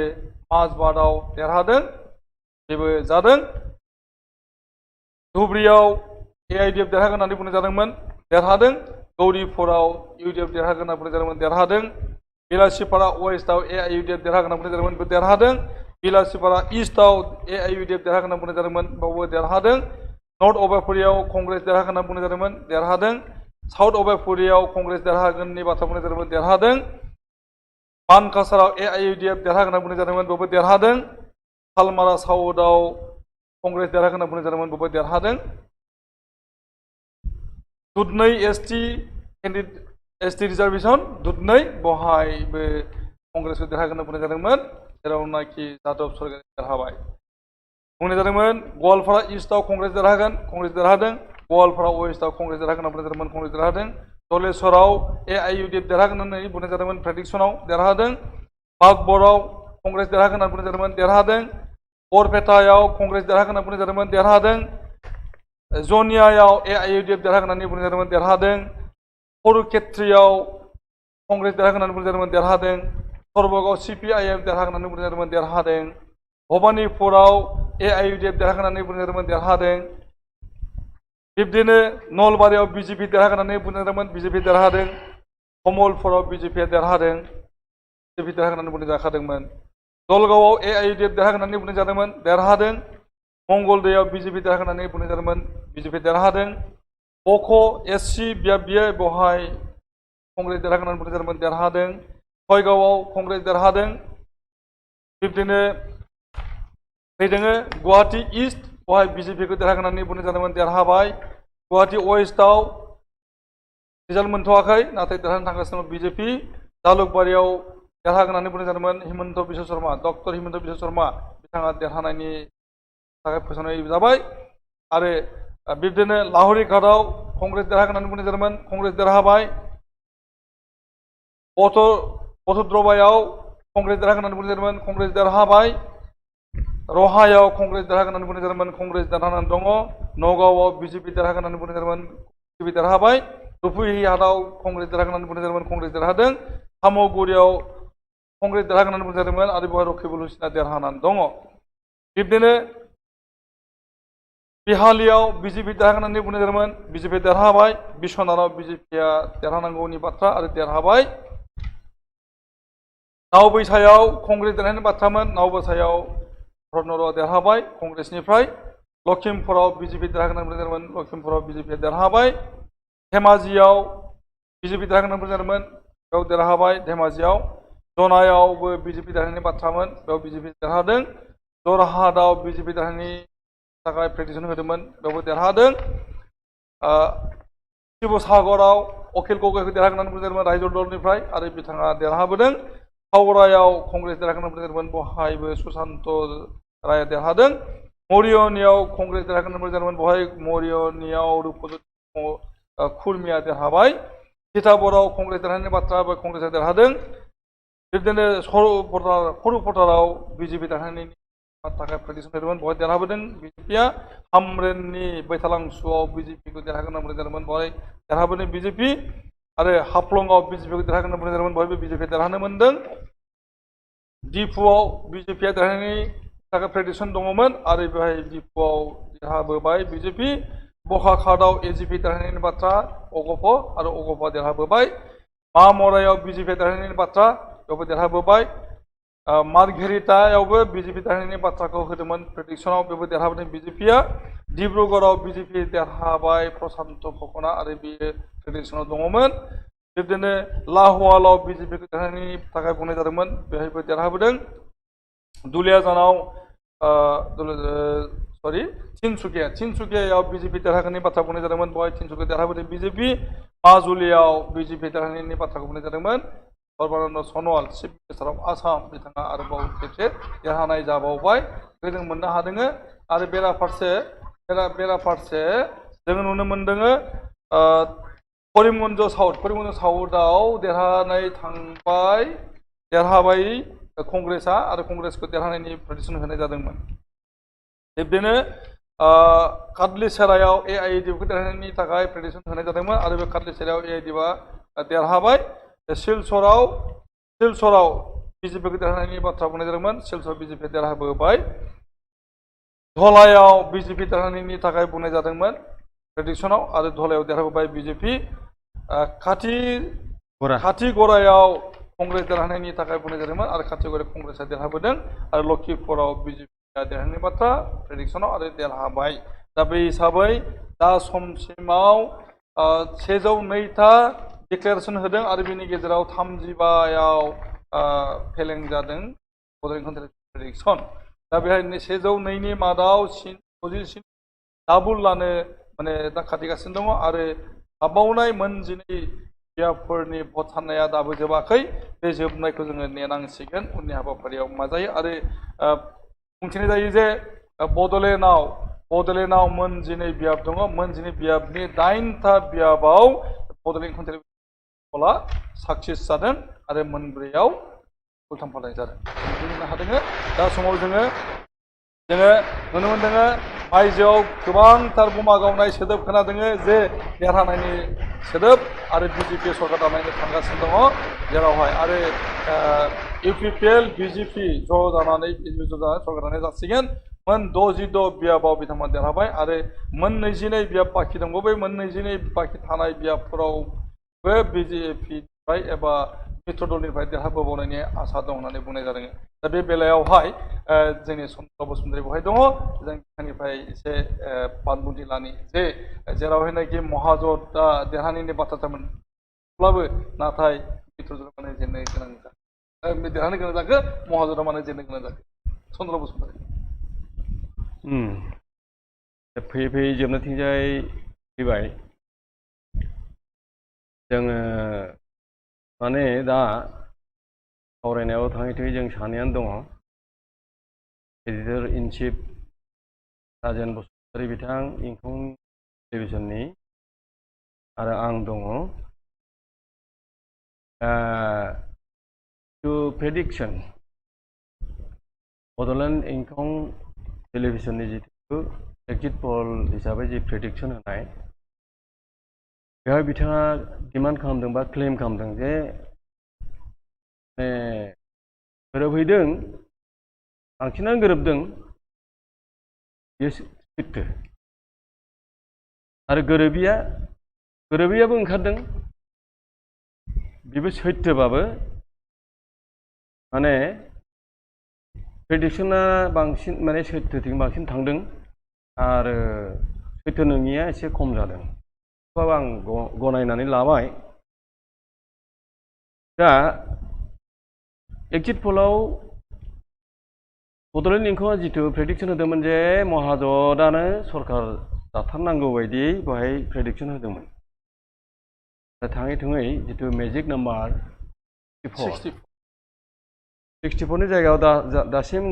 माजबादआव देरहादों बेबो जादों धुब्रियाव एआइडिएफ देरहागोन होननानै बुंनाय जादोंमोन देरहादों गौरीपुराव इउडिएफ देरहागोन होनना बुंनाय जादोंमोन देरहादों बिलासिपारा वेस्टआव एआइडिएफ देरहागोन होनना बुंनाय जादोंमोन बेबो देरहादों बिलासिपारा इस्टआव एआइडिएफ देरहागोन होनना बुंनाय जादोंमोन बेयावबो देरहादों नर्थ अभारपुरियाव कंग्रेस देरहागोन होनना बुंनाय जादोंमोन देरहादों साउथ अभारपुरियाव कंग्रेस देरहागोननि बाथ्रा बुंनाय जादोंमोन देरहादों मानकासाराव एआइडिएफ देरहागोन होनना बुंनाय जादोंमोन बेयावबो देरहादों सालमारा साउथआव कंग्रेस देरहागोन होनना बुंनाय जादोंमोन बेयावबो देरहादों दुधनै एसटि रिजार्भेसन दुधनै बहायबो कंग्रेसखौ देरहागोन होनना बुंनाय जादोंमोन जेरावनाखि जादब सरकारि देरहाबाय बुंनाय जादोंमोन गवालपारा इस्टआव कंग्रेस देरहागोन कंग्रेस देरहादों गवालपारा वेस्टआव कंग्रेस देरहागोन होनना बुंनाय जादोंमोन कंग्रेस देरहादों धलेश्वराव एआइडिएफ देरहागोन होननानै बुंनाय जादोंमोन प्रेडिक्सनाव देरहादों बागबराव कंग्रेस देरहागोन होनना बुंनाय जादोंमोन देरहादों बरपेटायाव कंग्रेस देरहागोन होनना बुंनाय जादोंमोन देरहादों जनियायाव एआइडिएफ देरहागोन होननानै बुंनाय जादोंमोन देरहादों कुरुक्षेत्रयाव कंग्रेस देरहागोन होननानै बुंनाय जादोंमोन देरहादों सरबगाव CPIM देरहागोन होननानै बुंनाय जादोंमोन देरहादों भबानिपुराव AIUDF देरहागोन होननानै बुंनाय जादोंमोन देरहादों बिब्दिनो नलबारियाव BJP देरहागोन होननानै बुंनाय जादोंमोन BJP देरहादों कमलपुराव BJP देरहादों BJP देरहागोन होननानै बुंनाय जाखादोंमोन दलगावआव AIUDF देरहागोन होननानै बुंनाय जादोंमोन देरहादों मंगलदैयाव BJP देरहागोन होननानै बुंनाय जादोंमोन BJP देरहादों बक' SC बियो बेवहाय कंग्रेस देरहागोन होननानै बुंनाय जादोंमोन देरहादों सयगावआव कंग्रेस देरहादों बिब्दिनो फैदोङो गुवाहाटी इस्ट बेवहाय BJP खौ देरहागोन होननानै बुंनाय जादोंमोन देरहाबाय गुवाहाटी वेस्टआव रिजाल्ट मोनथ'वाखै नाथाय देरहानो थांगासिनो दङ BJP जालुकबारियाव देरहागोन होननानै बुंनाय जादोंमोन हिमन्त बिश्व शर्मा डक्टर हिमन्त बिश्व शर्मा बिथाङा देरहानायनि थाखाय फोसावनाय जाबाय आरो बिब्दिनो लाहौरी घाटआव कंग्रेस देरहागोन होननानै बुंनाय जादोंमोन कंग्रेस देरहाबाय बटद्रबायाव कंग्रेस देरहागोन होननानै बुंनाय जादोंमोन कंग्रेस देरहाबाय रहायाव कंग्रेस देरहागोन होननानै बुंनाय जादोंमोन कंग्रेस देरहानानै दङ नगावआव BJP देरहागोन होननानै बुंनाय जादोंमोन BJP देरहाबाय रुपुहिहाटआव कंग्रेस देरहागोन होननानै बुंनाय जादोंमोन कंग्रेस देरहादों सामगुरियाव कंग्रेस देरहागोन होननानै बुंनाय जादोंमोन आरो बेवहाय रकिबुल हुसैना देरहानानै दङ बिब्दिनो बिहालियाव BJP देरहागोन होननानै बुंनाय जादोंमोन BJP देरहाबाय बिश्वनाथआव BJPआ देरहानांगौनि बाथ्रा आरो देरहाबाय नावबैसायाव कंग्रेस देरहानायनि बाथ्रामोन नावबैसायाव भरतनरआ देरहाबाय कंग्रेसनिफ्राय लखिमपुराव BJP देरहागोन होननानै बुंनाय जादोंमोन लखिमपुराव BJP देरहाबाय धेमाजियाव BJP देरहागोन होननानै बुंनाय जादोंमोन बेयाव देरहाबाय धेमाजियाव जनायावबो BJP देरहानायनि बाथ्रामोन बेयाव BJP देरहादों जरहाटआव BJP देरहानायनि थाखाय प्रेडिक्सन होदोंमोन बेयावबो देरहादों शिबसागराव अखिल गगैखौ देरहागोन होननानै बुंनाय जादोंमोन रायजो दलनिफ्राय आरो बिथाङा देरहाबोदों हावरायाव कंग्रेस देरहागोन होननानै बुंनाय जादोंमोन बेवहायबो सुशान्त रायआ देरहादों मरियनियाव कंग्रेस देरहागोन होननानै बुंनाय जादोंमोन बेवहाय मरियनियाव रुपज्योति खुरमिया देरहाबाय तिताबराव कंग्रेस देरहानायनि बाथ्रा बे कंग्रेसआ देरहादों बिब्दिनो सरुपटाराव BJP देरहानायनि थाखाय प्रेडिक्सन होदोंमोन बेवहाय देरहाबोदों BJPआ हामरेननि बैथालांसुआव BJP खौ देरहागोन होननानै बुंनाय जादोंमोन बेवहाय देरहाबोदों BJP आरो हाफ्लंआव BJP खौ देरहागोन होननानै बुंनाय जादोंमोन बेवहायबो BJP देरहानो मोनदों डिफुआव BJPआ देरहानायनि थाखाय प्रेडिक्सन दङमोन आरो बेवहाय डिफुआव देरहाबोबाय BJP बकाखाटआव AGP देरहानायनि बाथ्रा अगप आरो अगपआ देरहाबोबाय मामरायाव BJP देरहानायनि बाथ्रा बेयावबो देरहाबोबाय मार्घेरिटायावबो BJP देरहानायनि बाथ्राखौ होदोंमन प्रेडिक्सनाव बेबो देरहाबोदों BJPआ डिब्रुगड़आव BJP देरहाबाय प्रशान्त फुकना आरो बेयो प्रेडिक्सनाव दङमोन बिब्दिनो लाहौवालाव BJP खौ देरहानायनि थाखाय बुंनाय जादोंमोन बेहायबो देरहाबोदों दुलियाजानाव तिनसुकियायाव BJP देरहागोननि बाथ्रा बुंनाय जादोंमोन बेवहाय तिनसुकिया देरहाबोदों BJP माजुलियाव BJP देरहानायनि बाथ्राखौ बुंनाय जादोंमन Sarbananda Sonowal chief minister of Assam बिथाङा आरोबाव खेबसे देरहानाय जाबावबाय जों मोननो हादों आरो बेराफारसे जोङो नुनो मोनदों करिमगन्ज साउथआव देरहाबाय कंग्रेसआ आरो कंग्रेसखौ देरहानायनि प्रेडिक्सन होनाय जादोंमोन बिब्दिनो काटलिसेरायाव AIUDF खौ देरहानायनि थाखाय प्रेडिक्सन होनाय जादोंमोन आरो बे काटलिसेरायाव AIUDFआ देरहाबाय सिलचराव BJP खौ देरहानायनि बाथ्रा बुंनाय जादोंमोन सिलचर BJP देरहाबोबाय धलायाव BJP देरहानायनि थाखाय बुंनाय जादोंमोन प्रेडिक्सनाव आरो धलायाव देरहाबोबाय BJP खाथिगरायाव कंग्रेस देरहानायनि थाखाय बुंनाय जादोंमोन आरो खाथिगरायाव कंग्रेसआ देरहाबोदों आरो लखिमपुराव BJPआ देरहानायनि बाथ्रा प्रेडिक्सनाव आरो देरहाबाय दा बे हिसाबै दा समसिमाव 102था डिक्लेरेसन होदों आरो बेनि गेजेराव 35आव फेलें जादों बड'लेण्ड कन्ट्रेक्ट प्रेडिक्सन दा बेहाय 102नि मादाव 60 डाबल लानो माने दा खाथिगासिनो दङ आरो हाबावनाय मोनजिनै बियाबफोरनि भट साननाया दाबो जोबाखै बे जोबनायखौ जोङो नेनांसिगोन उननि हाबाफारियाव मा जायो आरो बुंथिनाय जायो जे बड'लेण्डआव मोनजिनै बियाब दङ मोनजिनै बियाबनि 9था बियाबाव बड'लेण्ड कन्ट्रेक्ट साक्सेस जादों आरो मोनब्रैयाव उल्थां फाल्थां जादों बुंनो हादों दा समाव जोङो नुनो मोनदों बायजोआव गोबांथार बमा गावनाय सोदोब खोनादों जे देरहानायनि सोदोब आरो बिजेपि सरकार दानायनो थांगासिनो दङ जेरावहाय आरो इउपिपिएल बिजेपि ज' जानानै सरकार दानाय जासिगोन मोन 66 बियाबाव बिथांमोन देरहाबाय आरो मोन 22 बियाब बाखि दंबावो बे मोन 22 बाखि थानाय बियाबफोरावबो बिजेपिनिफ्राय एबा मित्र दलनिफ्राय देरहाबोबावनायनि आसा दं होननानै बुंनाय जादों दा बे बेलायावहाय जोंनि सन्त्र बसुमतारी बहाय दङ जों बिथांनिफ्राय एसे बानबुंथि लानि जे जेरावहायनाखि महाजोता देरहानायनि बाथ्रा जादोंमोन अब्लाबो नाथाय मित्र दला मानो जेननो गोनां जाखो देरहानो गोनां जाखो महाजोता मानो जेननो गोनां जाखो सन्त्र बसुमतारी फैयै फैयै जोबनायथिंजाय फैबाय जोङो माने दा सावरायनायाव थाङै थुङै जों सानैयानो दङ editor in chief Rajen Basumatary बिथां इंखं टेलिभिजननि आरो आं दङ टु प्रेडिक्सन बड'लेण्ड इंखं टेलिभिजननि जिथु एक्जिट पल हिसाबै जि प्रेडिक्सन होनाय बेवहाय बिथाङा डिमान्ड खालामदों बा क्लेम खालामदों जे गोरोबहैदों बांसिनानो गोरोबदों बेयो सैथो आरो गोरोबियाबो ओंखारदों बेबो सैथोबाबो माने प्रेडिक्सना बांसिन माने सैथोथिं बांसिन थांदों आरो सैथो नङिया एसे खम जादों आं गनायनानै लाबाय दा एक्जिट पलाव बड'लेण्ड इंखंआ जिथु प्रेडिक्सन होदोंमोन जे महाजोतानो सरकार दाथारनांगौ बायदियै बेवहाय प्रेडिक्सन होदोंमोन दा थाङै थुङै जिथु मेजिक नाम्बार 64 जायगायाव दासिम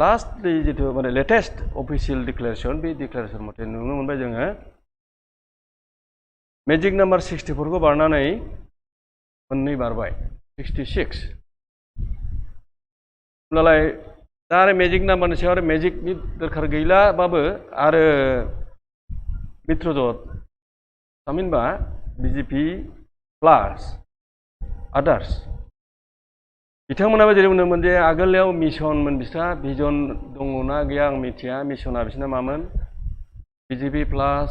लास्ट जिथु माने लेटेस्ट अफिसियेल डिक्लेरेसन बे डिक्लेरेसन मथे नुनो मोनबाय जोङो मेजिक नाम्बार 64 खौ बारनानै मोननै बारबाय 66 होमब्लालाय दा आरो मेजिक नाम्बारनि सायाव आरो मेजिकनि दरखार गैलाबाबो आरो मित्रजोत थामहिनबा बिजेपि प्लास आदार्स बिथांमोनाबो जेरै बुंदोंमोन जे आगोलाव मिशनमोन बिस्रा भिजन दङना गैया आं मिथिया मिशना बिसोरना मामोन बिजेपि प्लास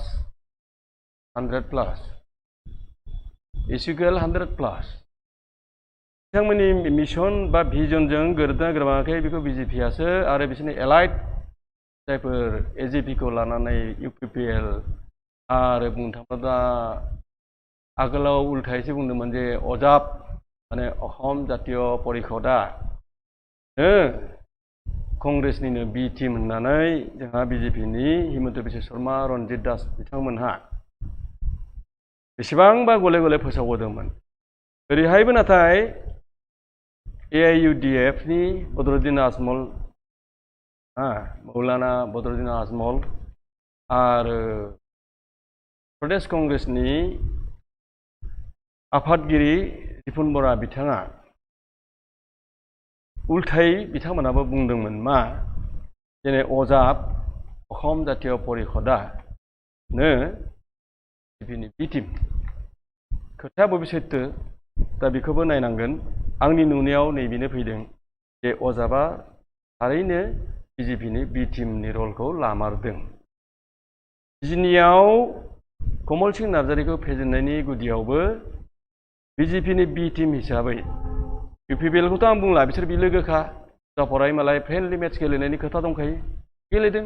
100 प्लास इसिकुवेल 100 प्लास बिथांमोननि मिशन बा भिजनजों गोरोबदोंना गोरोबाखै बेखौ बिजेपियासो आरो बिसोरनि एलाइड जायफोर एजिपिखौ लानानै इउपिपिएल आरो बुंनो थाङोब्ला दा आगोलाव उल्थायैसो बुंदोंमोन जे अजाब माने अखम जातीय परिषदा कंग्रेसनिनो बि टिम होननानै जोंहा बिजेपिनि हिमन्त बिश्व शर्मा रन्जित दास बिथांमोनहा बेसेबांबा गले गले फोसावबोदोंमोन ओरैहायबो नाथाय AIUDFनि बदरुद्दिन आजमल मौलाना बदरुद्दिन आजमल आरो प्रदेश कंग्रेसनि आफादगिरि रिपुन बरा बिथाङा उल्थायै बिथांमोनाबो बुंदोंमोन मा जेने अजाब अखम जातीय परिषदानो बिजेपिनि बि टिम खोथाया बबे सैथो दा बेखौबो नायनांगोन आंनि नुनायाव नैबेनो फैदों जे अजाबा थारैनो बिजेपिनि बि टिमनि रलखौ लामारदों बिजिनियाव कमल सिंह नार्जारिखौ फेजेननायनि गुदियावबो बिजेपिनि बि टिम हिसाबै इउपिपिएलखौथ' आं बुंला बिसोर बिलोगोखा जाफराय मालाय फ्रेन्डलि मेट्स गेलेनायनि खोथा दंखायो गेलेदों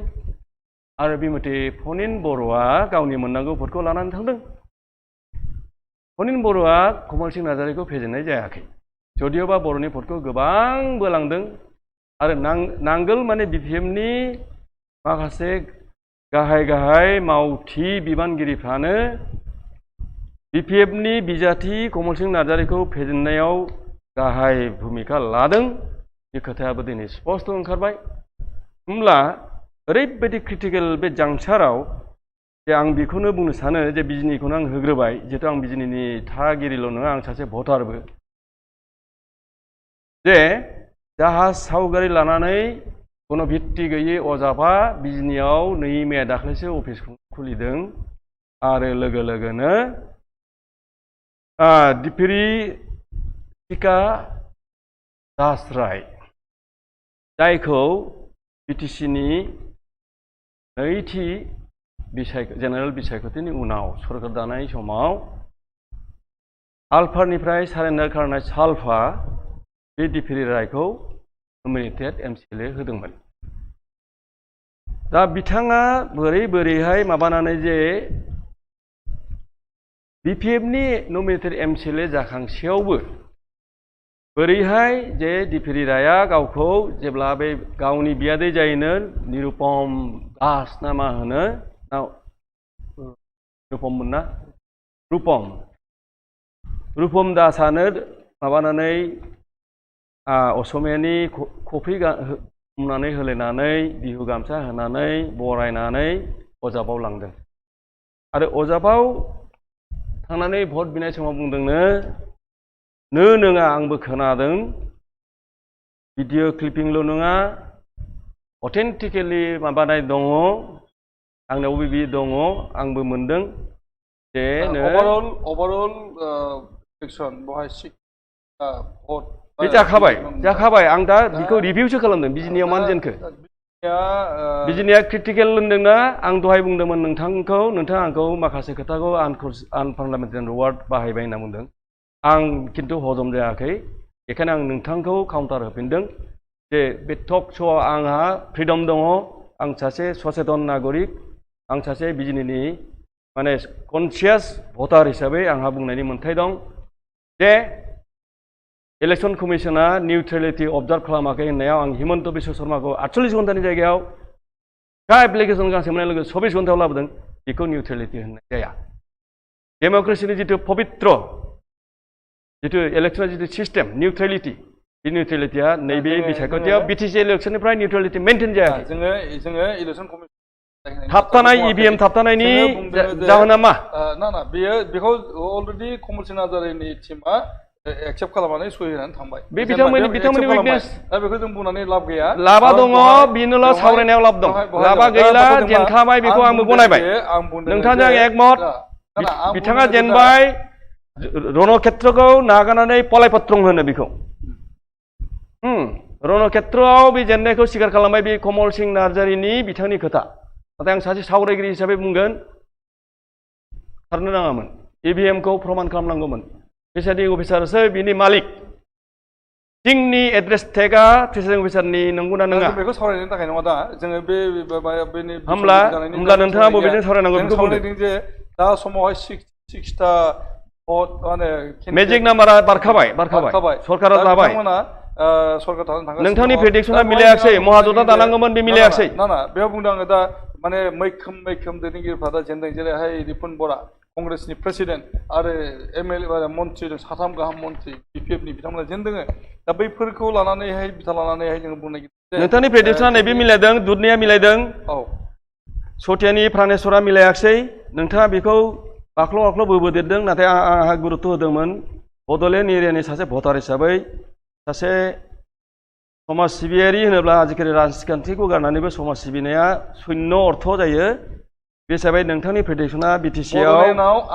आरो बे मथे फनिन बर'आ गावनि मोननांगौ भटखौ लानानै थांदों फनिन बर'आ कमल सिंह नार्जारिखौ फेजेननाय जायाखै जदिअबा बर'नि भटखौ गोबां बोलांदों आरो नांगोल माने बिपिएमनि माखासे गाहाय मावथि बिबानगिरिफ्रानो बिपिएफनि बिजाथि कमल सिंह नार्जारिखौ फेजेननायाव गाहाय भूमिका लादों बे खोथायाबो दिनै स्पष्ट ओंखारबाय होमब्ला ओरैबायदि क्रिटिकेल बे जांचाराव जे आं बेखौनो बुंनो सानो जे बिजिनिखौनो आं होग्रोबाय जिहेतु आं बिजिनिनि थागिरिल' नङा आं सासे भटारबो जे जाहाज सावगारि लानानै कुनु भित्ति गैयै अजाबा बिजिनियाव नै मे दाख्लैसो अफिस खुलिदों आरो लोगो लोगोनो दिपिरि टिका दासराय जायखौ बिटिसिनि नैथि जेनेरेल बिसायख'थिनि उनाव सरकार दानाय समाव आलफानिफ्राय सारेन्डार खालामनाय सालफा बे दिपिरि रायखौ नमिनेटेड एमसिएलए होदोंमोन। दा बिथाङा बोरैहाय माबानानै जे बिपिएफनि नमिनेटेड एमसिएलए जाखांसेयावबो बोरैहाय जे दिपिरि राया गावखौ जेब्ला बे गावनि बियादै जायोनो निरुपम दास ना मा होनो निरुपममोन ना रुपम दासानो माबानानै असमियानि कफि हमनानै होलायनानै बिहु गामसा होनानै बरायनानै अजाबाव लांदों आरो अजाबाव थांनानै भट बिनाय समाव बुंदोंनो नोङा आंबो खोनादों भिडिअ क्लिपिंल' नङा अथेन्टिकेलि माबानाय दङ आंनावबो बि दङ आंबो मोनदों जे ओभारअल इलेक्सन बहाय भट बे जाखाबाय आं दा बेखौ रिभिउसो खालामदों बिजिनियाव मानो जेनखो बिजिनिया क्रिटिकेल होनदोंना आं दहाय बुंदोंमोन नोंथाङा आंखौ माखासे खोथाखौ आनपार्लामेन्टारि वार्ड बाहायबाय होनना बुंदों आं खिन्थु हजम जायाखै बेखायनो आं नोंथांखौ काउन्टार होफिनदों जे बे टक श'आव आंहा फ्रिडम दङ आं सासे सचेतन नागरिक आं सासे बिजिनिनि माने कनसियास भटार हिसाबै आंहा बुंनायनि मोन्थाय दं जे इलेक्शन कमिशना निउट्रेलिटि अबजार्भ खालामाखै होननायाव आं हिमन्त बिश्व शर्माखौ 48 घन्टानि जायगायाव एप्लिकेसन गांसे मोननाय लोगो 24 घन्टायाव लाबोदों बेखौ निउट्रेलिटि होननाय जाया डेम'क्रेसिनि जिथु पबित्र जिथु इलेक्शननि जिथु सिस्टेम निउट्रेलिटि बे निउट्रेलिटिया नैबे बिसायख'थियाव बिटिसि इलेक्शननिफ्राय निउट्रेलिटि मेनटेन जायाखै जोङो इलेक्शन कमिसन थाबथानाय इभिएम थाबथानायनि जाहोना मा ना बेखौ अलरेडि कमल सिंह नार्जारिनि टीमा एक्सेप्ट खालामनानै सहि होनानै थांबाय बे बिथांमोननि उइकनेस दा बेखौ जों बुंनानै लाब गैया लाबा दङ बिनोल' सावरायनायाव लाब दं लाबा गैला जेनखाबाय बेखौ आंबो गनायबाय नोंथांजों एकमत बिथाङा जेनबाय रणक्षेत्रखौ नागारनानै पलायपत्रं होनो बेखौ रणक्षेत्रआव बे जेननायखौ स्वीकार खालामबाय बे कमल सिंह नार्जारिनि बिथांनि खोथा नाथाय आं सासे सावरायगिरि हिसाबै बुंगोन खारनो नाङामोन इभिएमखौ प्रमान खालामनांगौमोन प्रिसाइडिं अफिसारसो बिनि मालिक जोंनि एड्रेस टेगआ प्रिसाइडिं अफिसारनि नंगौना नङा बेखौ सावरायनो थाखाय नङा दा जोङो बेनि होमब्ला नोंथाङा बबेजों सावरायनांगौ बेखौ सावरायदों जे दा समावहाय 6टा भट माने मेजिक नाम्बारा बारखाबाय सरकारा लाबाय सरकार थांगासिनो नोंथांनि प्रेडिक्सना मिलायाखै महाजोता दानांगौमोन बे मिलायाखै ना बेयाव बुंदों आङो दा माने मैखोम दैदेनगिरिफ्रा दा जेनदों जेरैहाय रिपुन बरा कंग्रेसनि प्रेसिडेन्ट आरो एमएलए मन्त्रि साथाम गाहाम मन्त्रि बिपिएफनि बिथांमोना जेनदों दा बैफोरखौ लानानैहाय बिथा लानानैहाय जोङो बुंनो नागिरदों नोंथांनि प्रेडिक्सना नैबे मिलायदों दुधनिया मिलायदों सथियानि प्रानेश्वरा मिलायाखै नोंथाङा बेखौ बाख्ल' बोदेरदों नाथाय आंहा गुरुत्व होदोंमोन बड'लेण्ड एरियानि सासे भटार हिसाबै सासे समाज सिबियारि होनोब्ला आजिखालि राजखान्थिखौ गारनानैबो समाज सिबिनाया शून्य अर्थ जायो बे हिसाबै नोंथांनि प्रेडिक्सना बिटिसिआव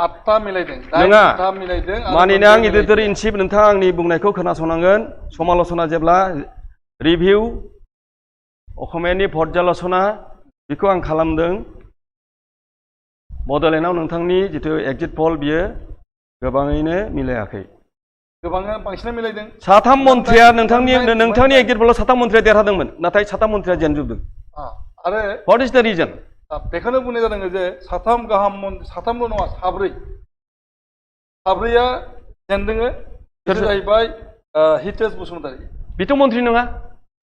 8टा मिलायदों नङा मानिना आं एडिटर इन चिफ नोंथाङा आंनि बुंनायखौ खोनासंनांगोन समाल'सना जेब्ला रिभिउ असमियानि भट जालसना बेखौ आं खालामदों बड'लेण्डआव नोंथांनि जिथु एक्जिट पल बियो गोबाङैनो मिलायाखै गोबाङा बांसिन मिलायदों साथाम मन्थ्रिया नोंथांनि एक्जिट पलाव साथाम मन्थ्रिया देरहादोंमोन नाथाय साथाम मन्थ्रिया जेनजोबदों आरो व्हाट इज द रिजन बेखौनो बुंनाय जादों जे साथामल' नङा साब्रैया जेनदों बिसोर जाहैबाय हितेश बसुमतारी बेथ' मन्थ्रि नङा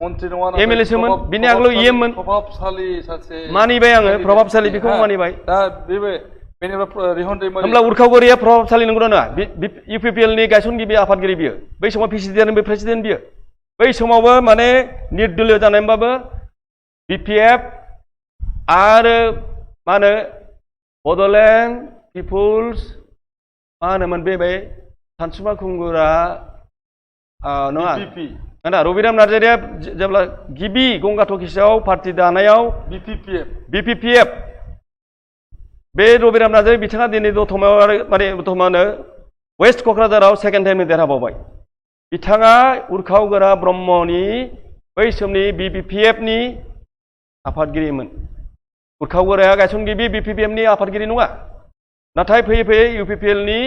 मन्थ्रि नङा एमएलएसोमोन बिनि आगोलाव इएममोन प्रभाबशाली सासे मानिबाय आङो प्रभाबशाली बेखौ मानिबाय दा बेनिफ्राय रिहन दैमारि होमब्ला उरखावगरिया प्रभाबशाली नंगौ ना इउपिपिएलनि गायसनगिरि आफादगिरि बियो बै समाव पिसिडिआरनिबो प्रेसिडेन्ट बियो बै समावबो माने निर्दलीय जानायबाबो बिपिएफ आरो मा होनो बड'लेण्ड पिपुल्स मा होनोमोन बे सानसुमा खुंगुरा नङा ना रबिराम नार्जारिया जेब्ला गिबि गंगा टकिसआव पार्टि दानायाव बिपिपिएफ बे रबिराम नार्जारि बिथाङा दिनै दतमायाव आरो माने मा होनो वेस्ट क'क्राझाराव सेकेन्ड टाइमनि देरहाबावबाय बिथाङा उर्खावगोरा ब्रह्मनि बै समनि BBPF-नि आफादगिरिमोन उर्खावगोराया गायसनगिरि BBPF-नि आफादगिरि नङा नाथाय फैयै फैयै UPPL-नि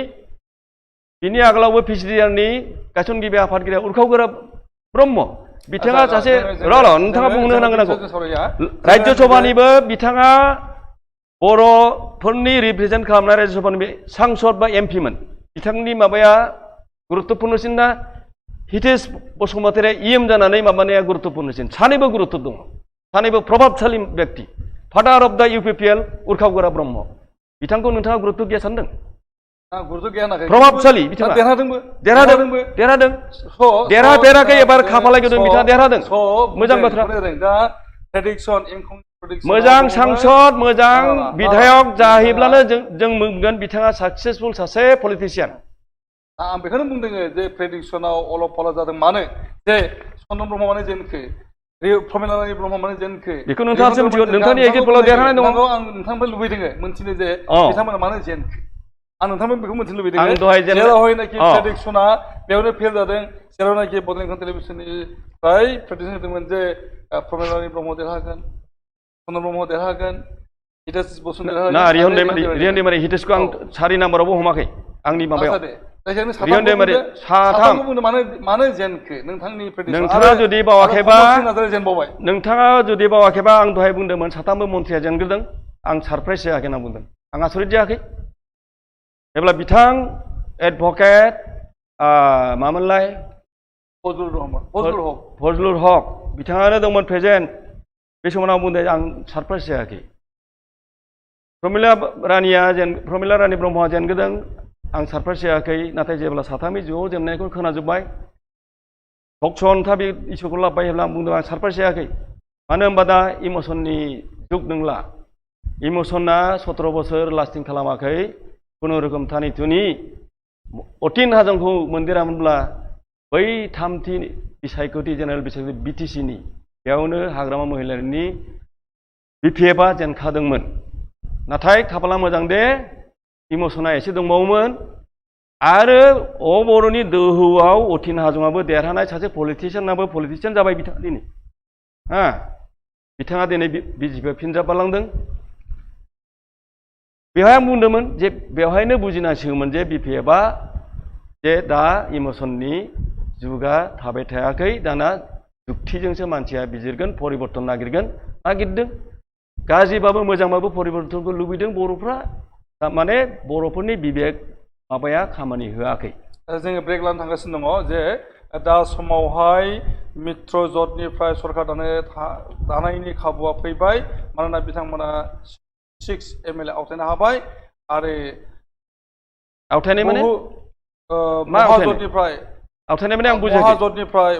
बिनि आगोलावबो PCDR-नि गायसनगिरि आफादगिरिया उर्खावगोरा ब्रह्म बिथाङा सासे नोंथाङा बुंनो होनांगोन आंखौ राज्य सभानिबो बिथाङा बर'फोरनि रिप्रेजेन्ट खालामनाय राज्य सभानि सांसद बा MP-मोन बिथांनि माबाया गुरुत्वपूर्णसिन ना हितेश बसुमतारी EM जानानै माबानाया गुरुत्वपूर्णसिन सानैबो गुरुत्व दङ सानैबो प्रभाबशाली व्यक्ति फादार अफ द UPPL उर्खावगोरा ब्रह्म बिथांखौ नोंथाङा गुरुत्व गैया सानदों गुरुत्व गैया नाखै प्रभाबशाली बिथाङा देरहादों देरहाफेराखै एबार खाफालाय गोदों बिथाङा देरहादों मोजां बाथ्रा दा प्रेडिक्सन मोजां सांसद मोजां बिधायक जाहैब्लानो जों मोनगोन बिथाङा साक्सेसफुल सासे पलिटिशियान आं बेखौनो बुंदों जे प्रेडिक्सनाव अलप पला जादों मानो जे चन्द्र ब्रह्म माने जेनखो प्रमिलारानि ब्रह्म माने जेनखो बेखौ नोंथाङासो मिथिगौ नोंथांनि एग्जिट पलाव देरहानाय दङ आं नोंथांनिफ्राय लुबैदों मोनथिनो जे बिथांमोना मानो जेनखो आं नोंथांनिफ्राय बेखौ मोनथिनो लुबैदों जेरावहायनाखि प्रेडिक्सना बेयावनो फेल जादों जेरावनाखि बड'लेण्ड टेलिभिसननिफ्राय प्रेडिक्सन होदोंमोन जे प्रमिलारानि ब्रह्म देरहागोन चन्द्र ब्रह्म देरहागोन हितेश बसुमतारी ना रिहन दैमारि हितेशखौ आं 4 नाम्बारावबो हमाखै आंनि माबायाव रिहन दैमारि साथाम मानो जेनखो नोंथांनि नोंथाङा जुदि बावाखैबा आं दहाय बुंदोंमोन साथामबो मन्थ्रिया जेनग्रोदों आं सारप्राइज जायाखै होनना बुंदों आं आसरित जायाखै जेब्ला बिथां एडभकेट मामोनलाय फजलुर हक बिथाङानो दंमोन प्रेजेन्ट बे समाव आं बुंदों आं सारप्राइज जायाखै प्रमिला रानि ब्रह्मआ जेनग्रोदों आं सारप्राइज जायाखै नाथाय जेब्ला साथामनि ज' जेननायखौ खोनाजोब्बाय भक्सन था बे इसुखौ लाबोबाय हेब्ला आं बुंदों आं सारप्राइज जायाखै मानो होनबा दा इमसननि जुग नंला इमसना 17 बोसोर लास्टिं खालामाखै खुनुरुखुम थानि थुनि अतीन हाजंखौ मोनदेरामोनब्ला बै 3थि बिसायख'थि जेनेरेल बिसायख'थि BTC-नि बेयावनो हाग्रामा महिलारिनि BPF-आ जेनखादोंमोन नाथाय खाफाला मोजां दे इमसना एसे दंबावोमोन आरो बर'नि दोहौआव अतीन हाजंआबो देरहानाय सासे पलिटिशियान जाबाय बिथाङा दिनै बिथाङा दिनै BJP-आव फिनजाबालांदों बेवहाय आं बुंदोंमोन जे बेवहायनो बुजिनांसिगौमोन जे BPF-आ जे दा इमसननि जुगा थाबाय थायाखै दाना जुक्तिजोंसो मानसिया बिजिरगोन परिबर्तन नागिरदों गाज्रिबाबो मोजांबाबो परिबर्तनखौ लुबैदों बर'फ्रा माने बर'फोरनि बिबेक माबाया खामानि होआखै जोङो ब्रेक लानो थांगासिनो दङ जे दा समावहाय मित्र ज'टनिफ्राय सरकार दानायनि खाबुआ फैबाय मानोना बिथांमोना 6 MLA आवथायनो हाबाय आरो आवथायनाय माने महाजोटनिफ्राय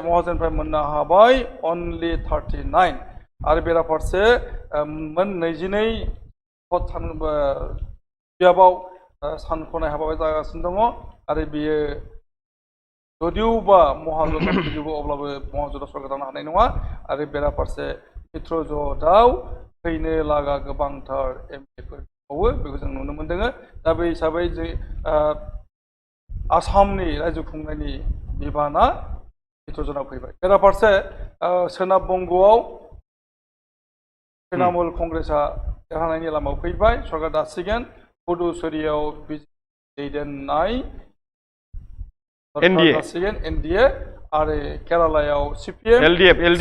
महाजोटनिफ्राय मोननो हाबाय अनलि 39 आरो बेराफारसे मोन 22 बियाबाव सानख'नाय हाबाफारि जागासिनो दङ आरो बियो जदिउबा महाजोटआ फैजोबो अब्लाबो महाजोटआ सरकार दानो हानाय नङा आरो बेराफारसे मित्र ज'टआव फैनो लागा गोबांथार MLA-फोर दंबावो बेखौ जों नुनो मोनदों दा बे हिसाबै जों आसामनि रायजो खुंनायनि बिबाना मित्र ज'टआव फैबाय बेराफारसे सोनाब बंग'आव तृणमूल कंग्रेसआ देरहानायनि लामायाव फैबाय सरकार दासिगोन पुडुचेरीआव दैदेननाय दासिगोन NDA आरो केरालायाव CPM LDF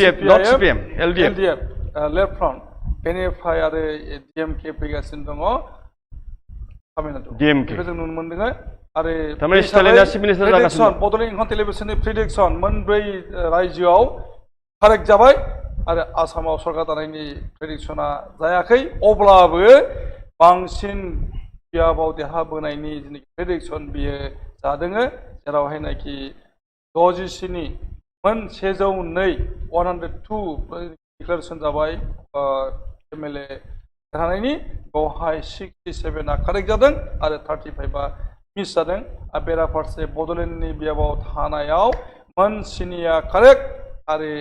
लेफ्ट फ्रन्ट बेनिफ्राय आरो DMK फैगासिनो दङ तामिलनाडु बेखौ जों नुनो मोनदों आरो बड'लेण्ड टेलिभिसननि प्रेडिक्सन मोनब्रै रायजोआव कारेक्ट जाबाय आरो आसामाव सरकार दानायनि प्रेडिक्सना जायाखै अब्लाबो बांसिन बियाबाव देरहाबोनायनि जिनिखि प्रेडिक्सन बियो जादों जेरावहायनाखि 67 मोन 102 डिक्लेरेसन जाबाय MLA देरहानायनि बेवहाय 67आ कारेक्ट जादों आरो 35आ मिस जादों आरो बेराफारसे बड'लेण्डनि बियाबाव थानायाव मोन 7आ कारेक्ट आरो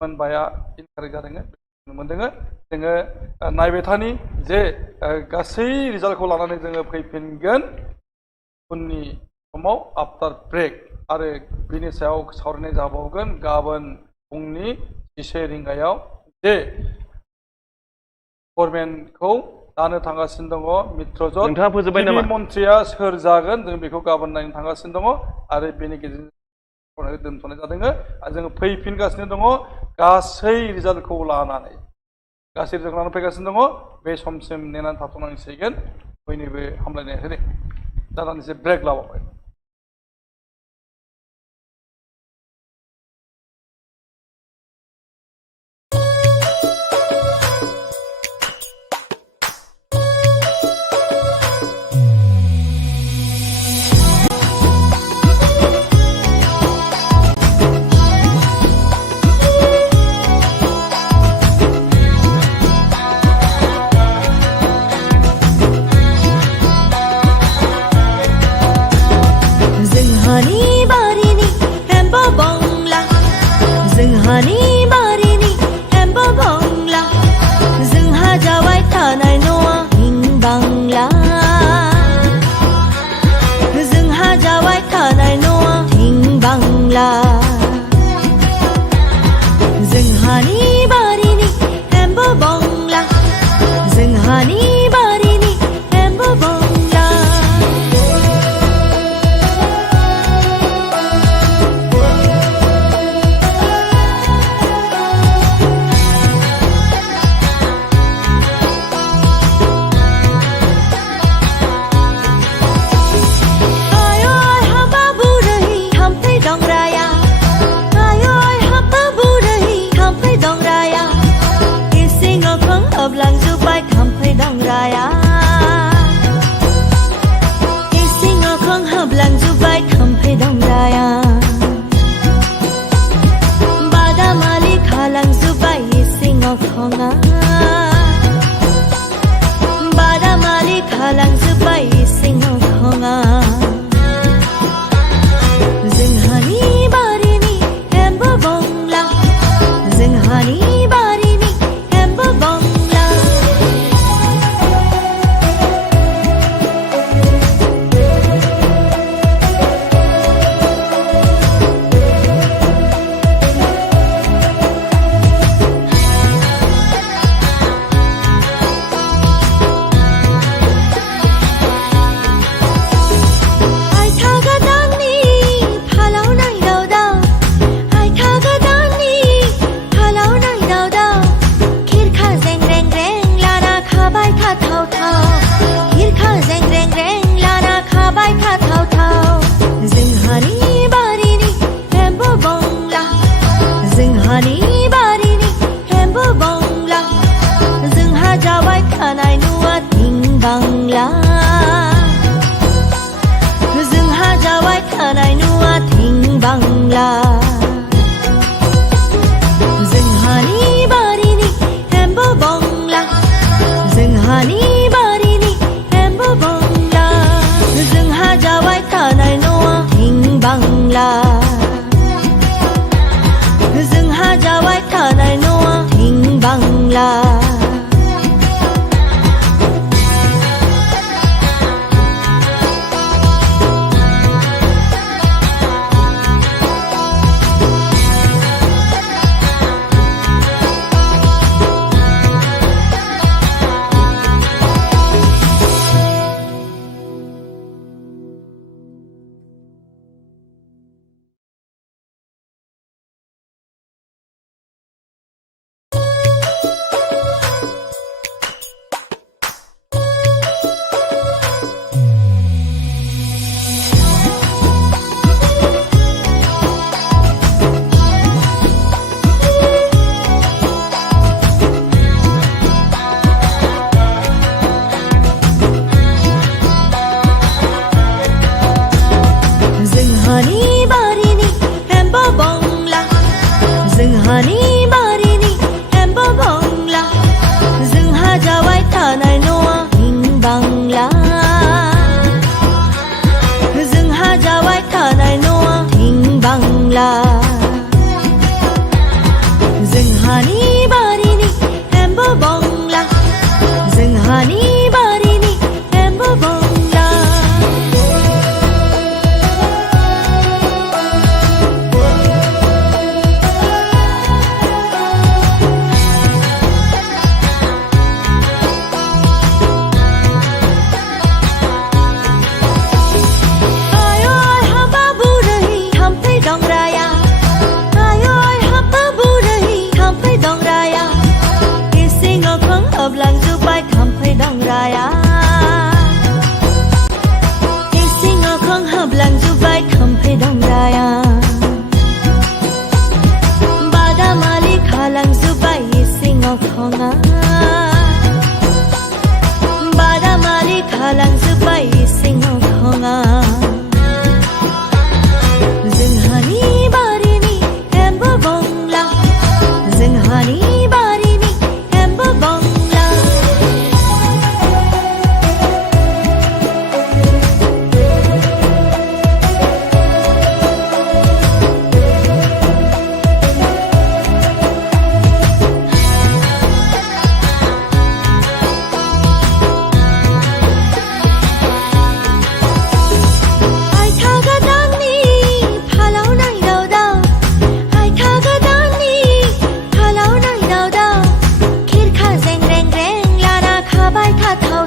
मोनबाया इनकारेक्ट जादों नुनो मोनदों जोङो नायबाय थानि जे गासै रिजाल्टखौ लानानै जोङो फैफिनगोन उननि समाव आफ्टार ब्रेक आरो बिनि सायाव सावरायनाय जाबावगोन गाबोन फुंनि 10 रिंगायाव जे गभर्नमेन्टखौ दानो थांगासिनो दङ मित्रजोत नोंथाङा फोजोबबाय नामा? मन्थ्रिया सोर जागोन जों बेखौ गाबोन नायनो थांगासिनो दङ आरो बेनि गेजेरजों दोनथ'नाय जादों आरो जोङो फैफिनगासिनो दङ गासै रिजाल्टखौ लानानै गासै रिजाल्ट लानानै फैगासिनो दङ बे समसिम नेनानै थाथ'नांसिगोन बयनिबो हामलायनाय होदों दा दानदिसे ब्रेक लाबावबाय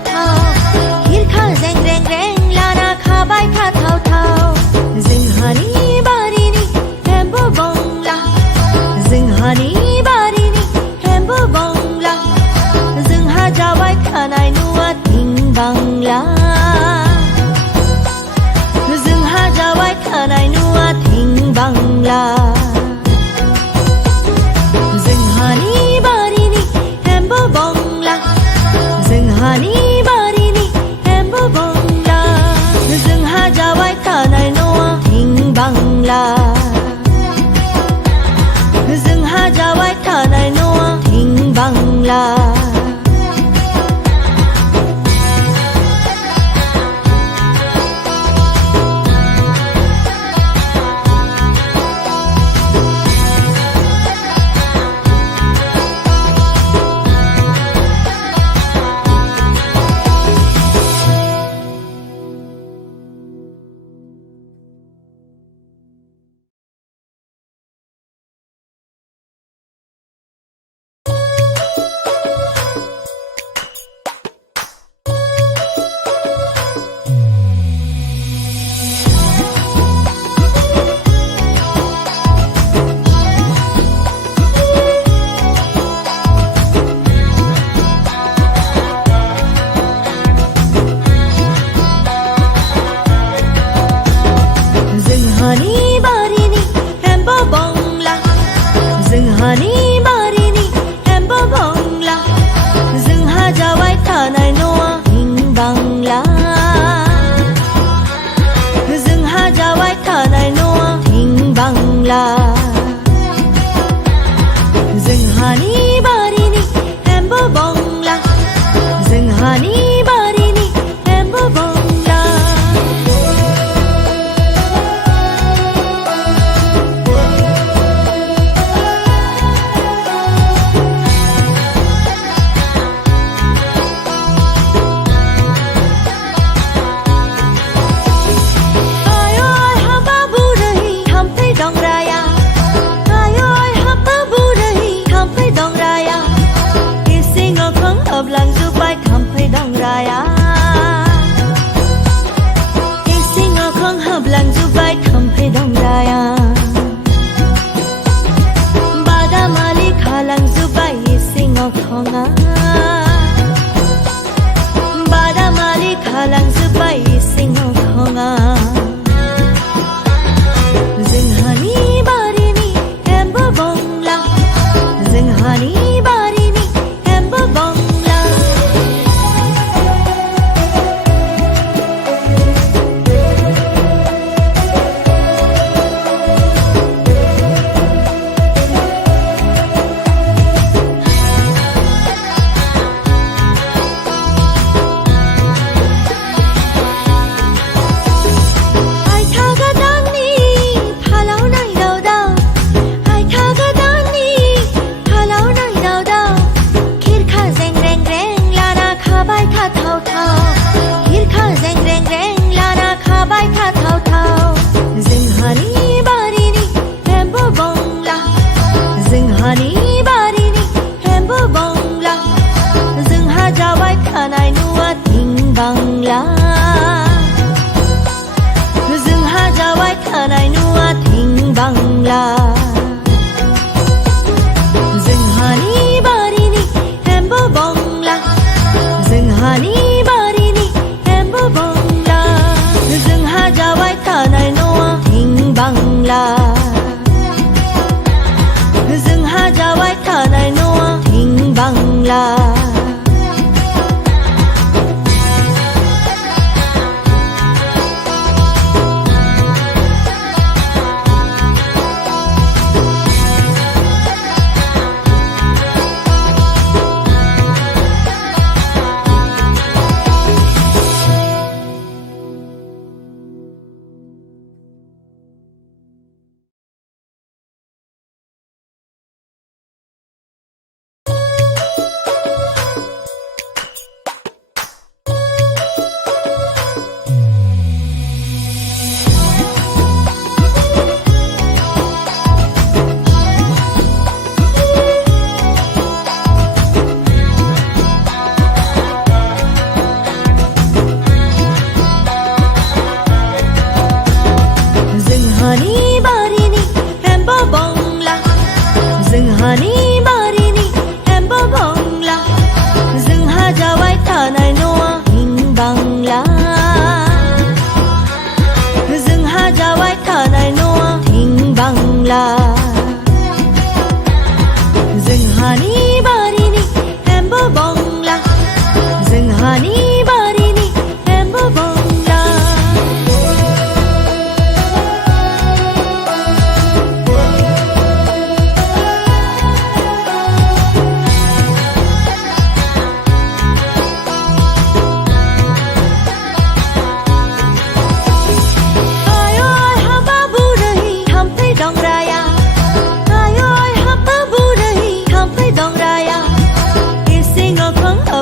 थाव खिरखा जें रें रें लाना खाबाय थाथाव थाव जोंहानि बारिनि एम्बु बंला जोंहानि बारिनि एम्बु बंला जोंहा जाबाय थानाय न'आ थिं बांला जोंहा जाबाय थानाय न'आ थिं बांला जोंहानि बारिनि एम्बु बंला जोंहानि बारिनि एम्बु बंला जोंहा जाबाय थानाय न'आ थिं बांला जोंहा जाबाय थानाय न'आ थिं बांला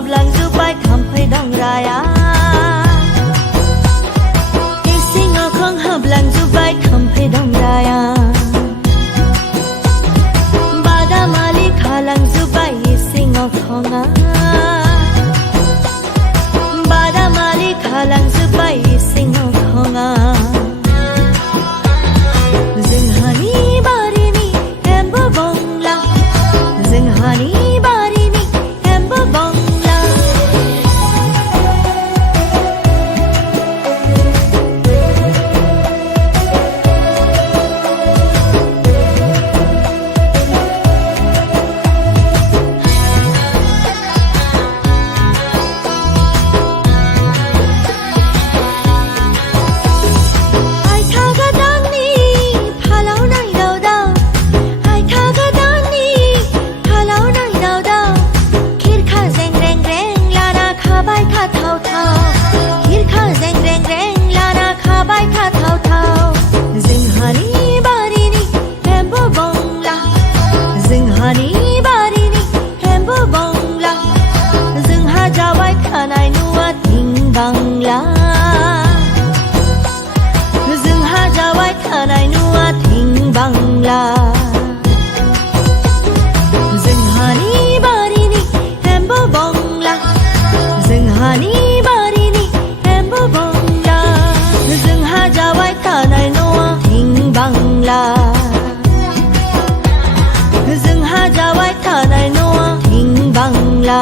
हाबलांजोब्बाय थाम्फै दांग्राया इसिं अखं हाबलांजोब्बाय थाम्फै दांग्राया बादामालि खालांजोब्बाय इसिं अखङा बादामालि खालांजोब्बाय इसिं अखङा जोंहानि बारिनि एम्बु बंला जोंहानि बारिनि एम्बु बंला आइथा गोदाननि फालाव नायदाव दाव आइथा गोदाननि फालाव नायदाव दाव खिरखा जें रें रें लाना खाबाय थाथाव थाव खिरखा जें रें रें लाना खाबाय थाथाव थाव जोंहानि बारिनि एम्बु बंला जोंहानि बारिनि एम्बु बंला जोंहा जाबाय थानाय न'आ थिं बांला जोंहा जाबाय थानाय न'आ थिं बांला जोंहानि बारिनि एम्बु बंला जोंहानि बारिनि एम्बु बंला जोंहा जाबाय थानाय न'आ थिं बांला जोंहा जाबाय थानाय न'आ थिं बांला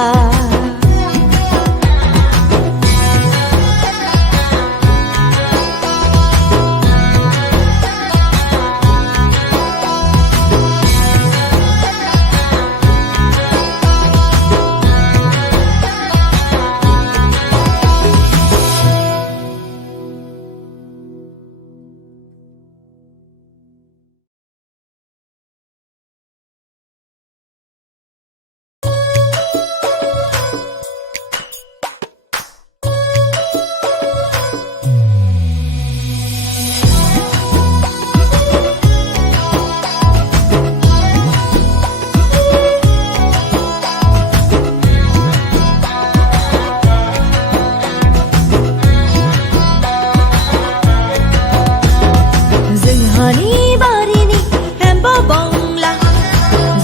जोंहानि बारिनि एम्बु बंला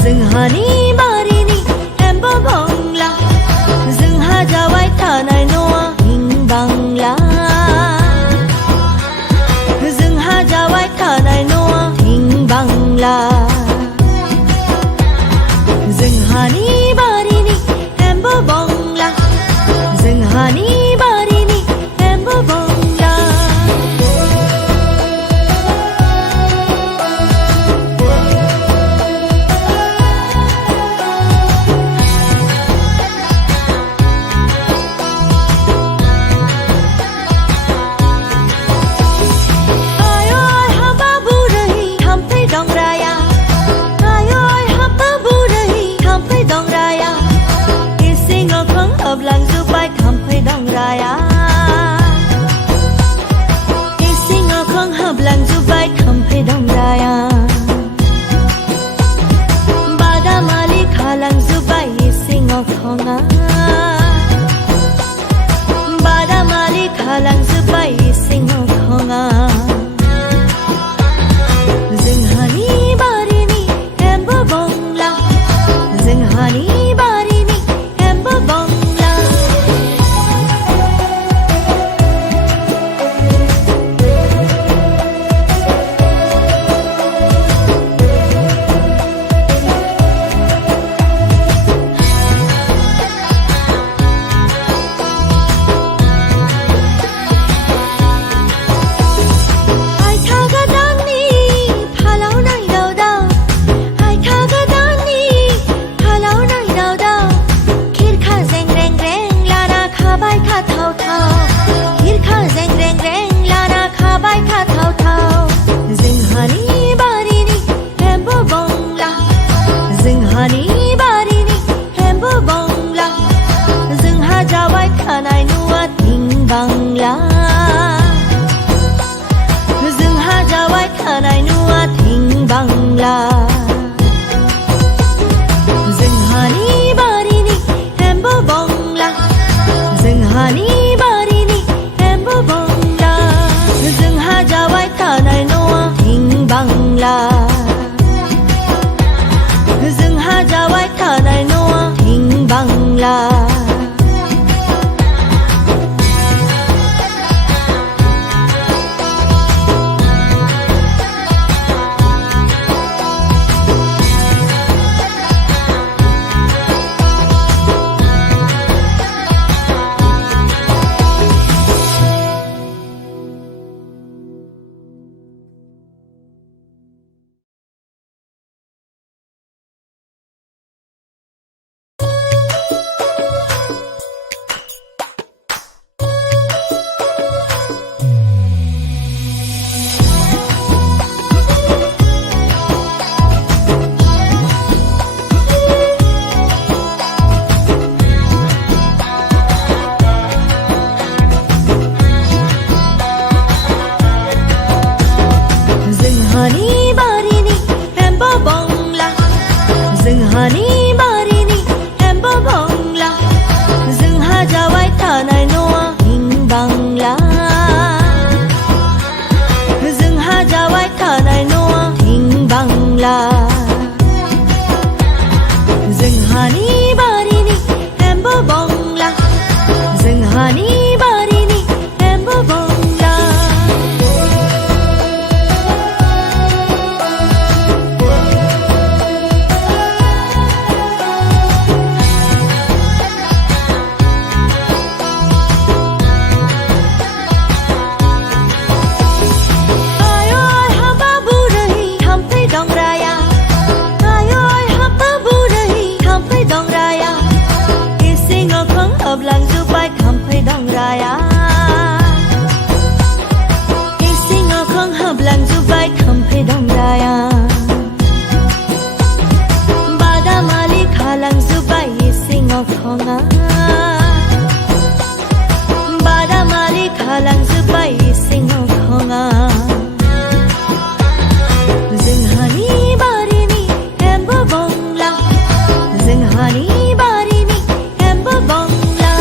जोंहानि बारिनि एम्बु बंला जोंहा जाबाय थानाय न'आ थिं बांला जोंहा जाबाय थानाय न'आ थिं बांला जोंहानि बारिनि एम्बु बंला जोंहानि बारिनि एम्बु बंला आयो आइहा बाबु रही थाम्फै दांग्राया आयो आइहा बाबु रही थाम्फै दांग्राया इसिं अखं हाबलांजोब्बाय थाम्फै दांग्राया इसिं अखं हाबलांजोब्बाय थाम्फै दांग्राया बादामालि खालांजोब्बाय इसिं अखङा बादामालि खालांजोब्बाय इसिं अखङा जोंहानि बारिनि एम्बु बंला जोंहानि बारिनि एम्बु बंला आइथा गोदाननि फालाव नायदाव दाव आइथा गोदाननि फालाव नायदाव दाव खिरखा जें रें रें लाना खाबाय थाथाव थाव खिरखा जें रें रें लाना खाबाय थाथाव थाव जोंहानि बारिनि एम्बु बंला जोंहानि बारिनि एम्बु बंला जोंहा जाबाय थानाय न'आ थिं बांला जोंहा जाबाय थानाय न'आ थिं बांला जोंहानि बारिनि एम्बु बंला हाबलांजोब्बाय थाम्फै दंग्राया इसिं अखं हाबलांजोब्बाय थाम्फै दंग्राया बादामालि खालांजोब्बाय इसिं अखङा बादामालि खालांजोब्बाय इसिं अखङा जोंहानि बारिनि एम्बु बंला जोंहानि बारिनि एम्बु बंला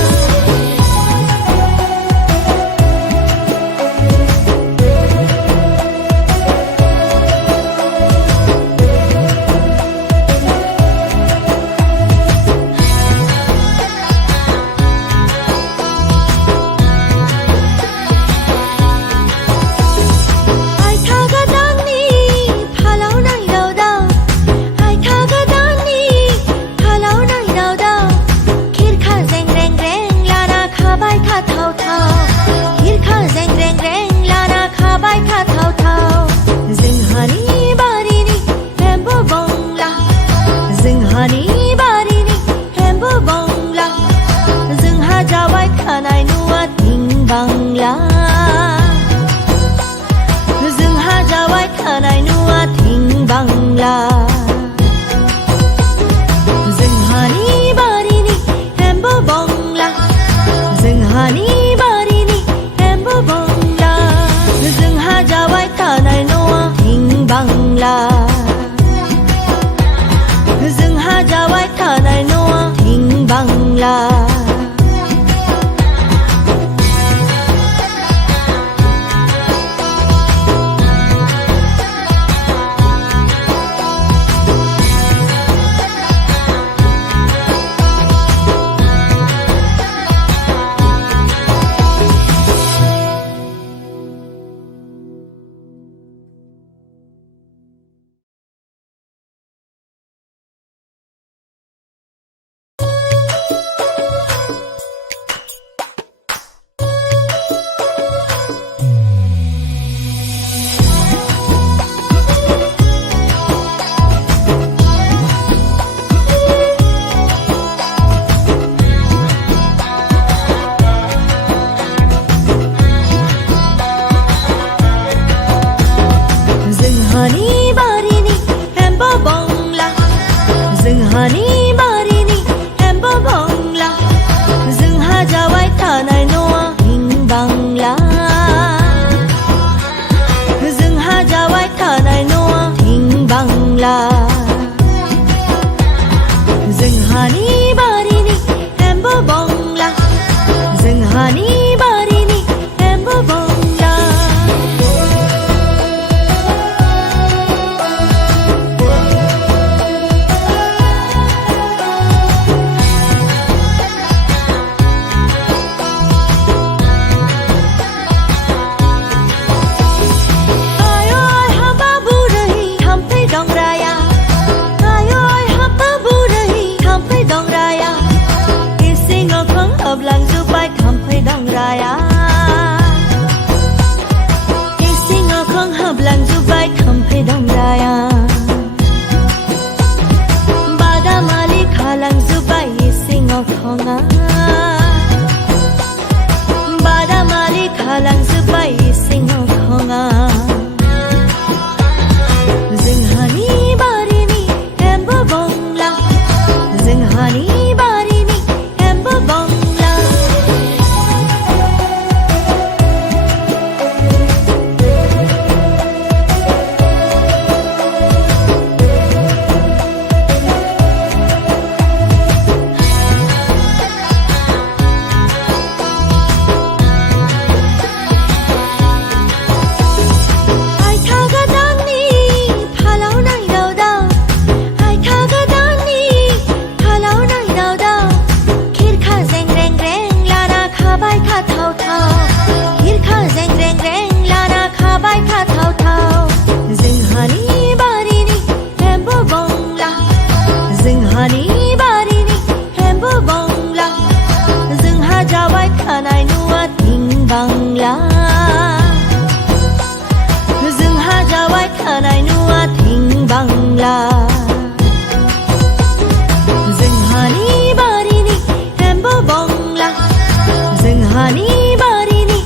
जोंहानि बारिनि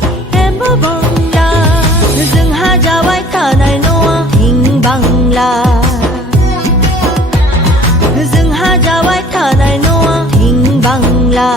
एम्बु बंला जोंहा जाबाय थानाय न'आ हिं बांला जोंहा जाबाय थानाय न'आ हिं बांला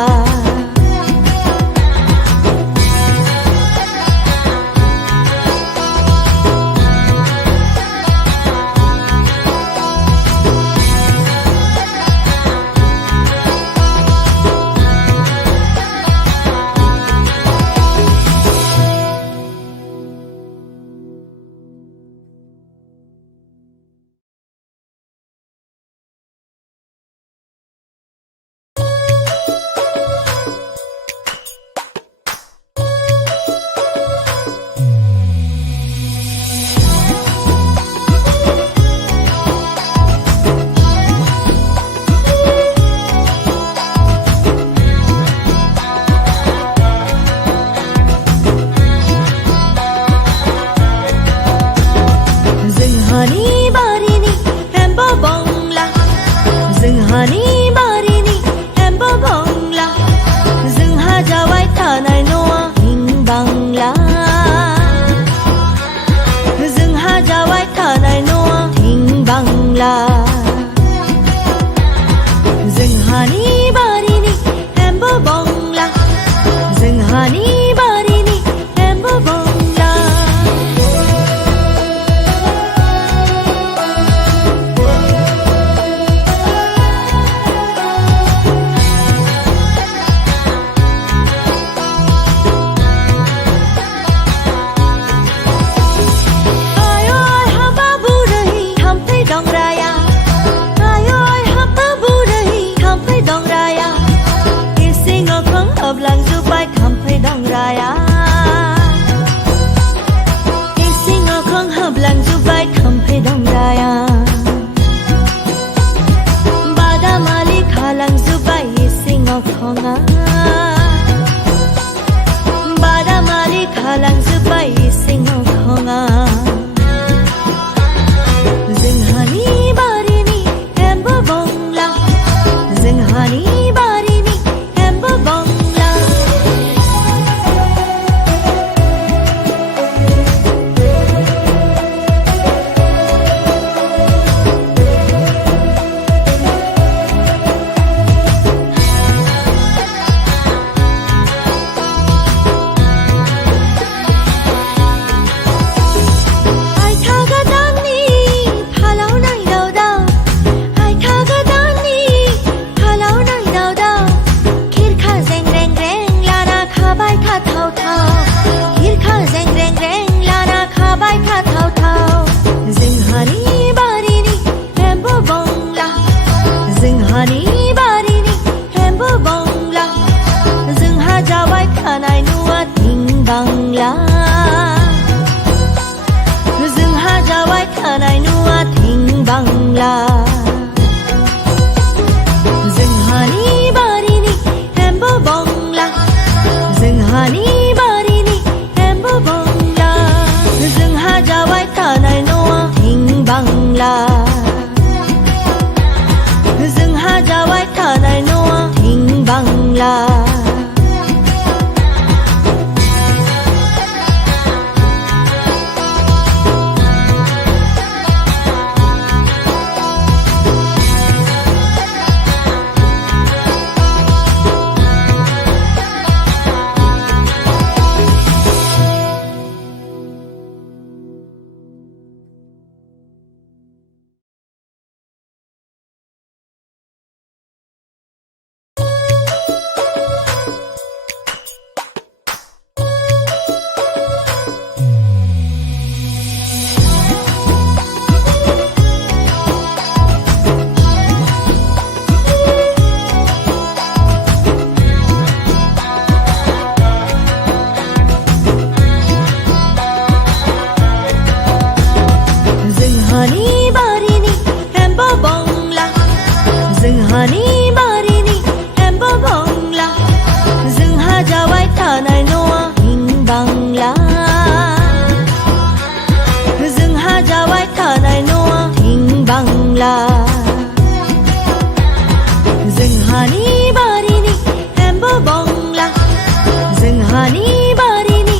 जोंहानि बारिनि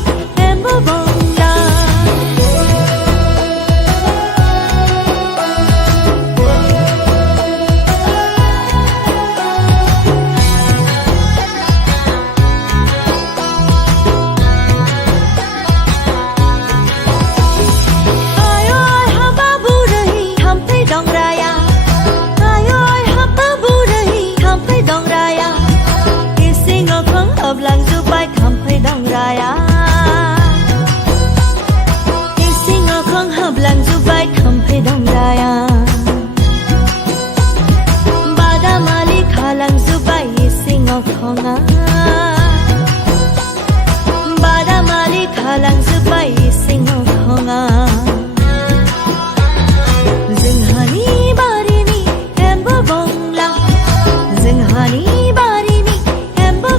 एम्बु बंला लांजोब्बाय थाम्फै दंग्राया इसिं अखं हाबलांजोब्बाय थाम्फै दंग्राया बादामालि खालांजोब्बाय इसिं अखङा बादामालि खालांजोब्बाय इसिं अखङा जोंहानि बारिनि एम्बु बंला जोंहानि बारिनि एम्बु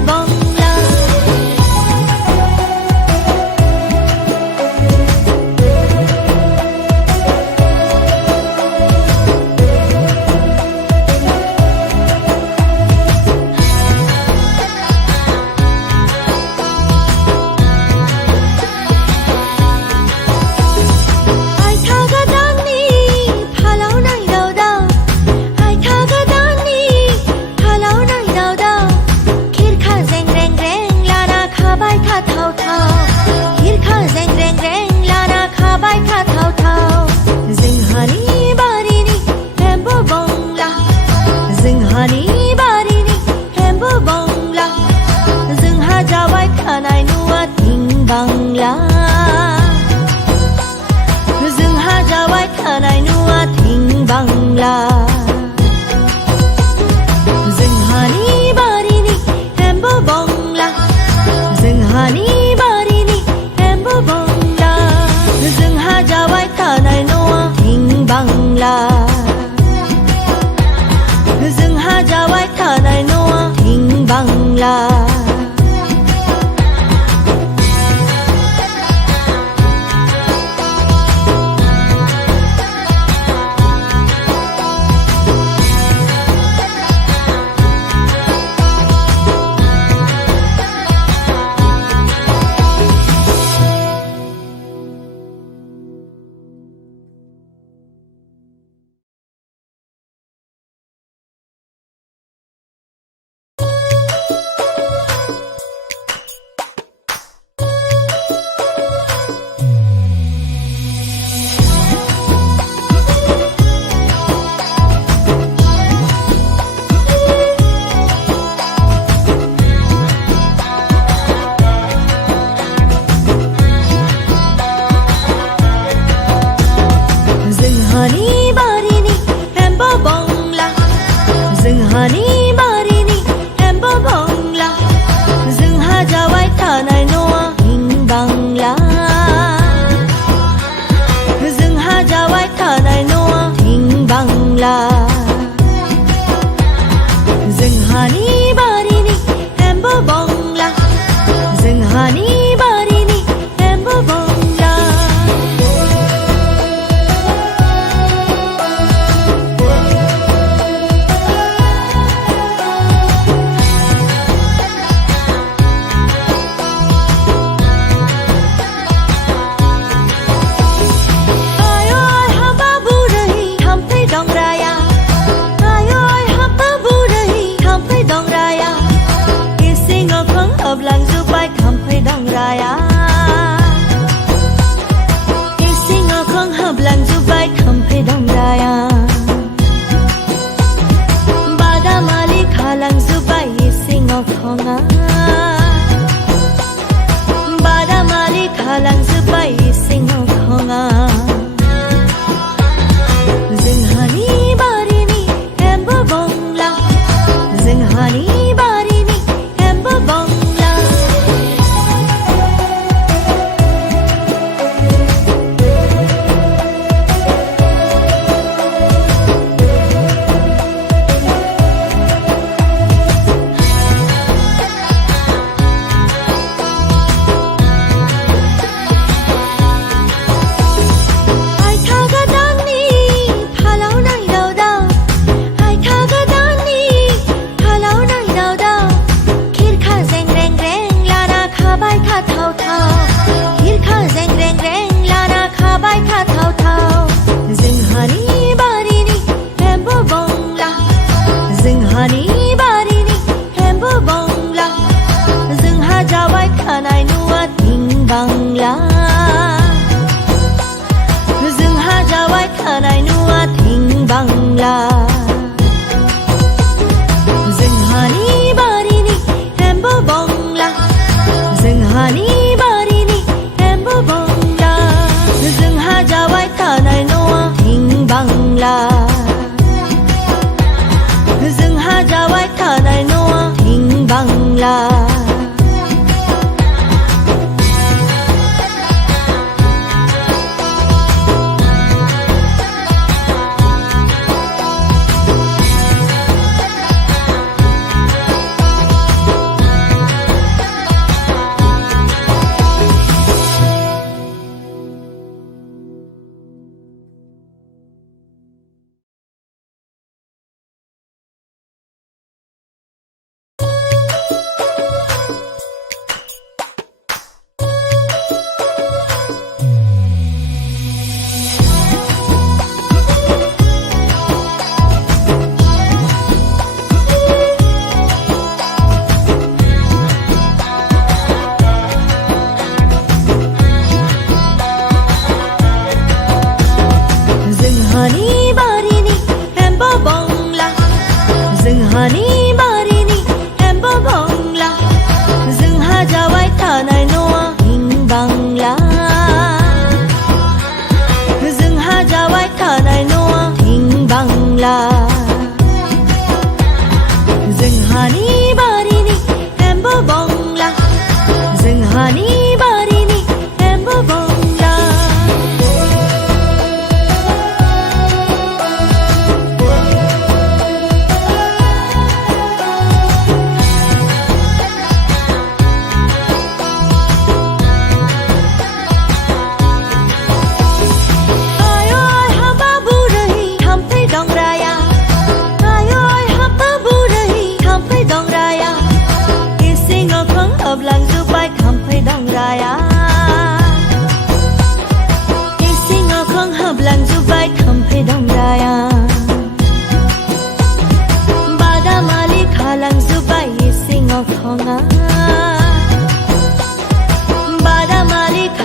बंला जोंहा जाबाय थानाय नुवा थिं बांला जोंहानि बारिनि एम्बु बंला जोंहानि बारिनि एम्बु बंला जोंहा जाबाय थानाय नुवा थिं बांला जोंहा जाबाय थानाय नुवा थिं बांला जोंहानि बारिनि एम्बु बंला जोंहा जाबाय थानाय न'आ हिं बांला जोंहा जाबाय थानाय न'आ हिं बांला जोंहानि बारिनि एम्बु बंला जोंहानि बारिनि एम्बु बंला हाबलांजोब्बाय थाम्फै दंग्राया इसिं अखं हाबलांजोब्बाय थाम्फै दंग्राया बादामालि खालांजोब्बाय इसिं अखङा बादामालि खालांजोब्बाय इसिं अखङा जोंहानि बारिनि एम्बु बंला जोंहानि बारिनि एम्बु बंला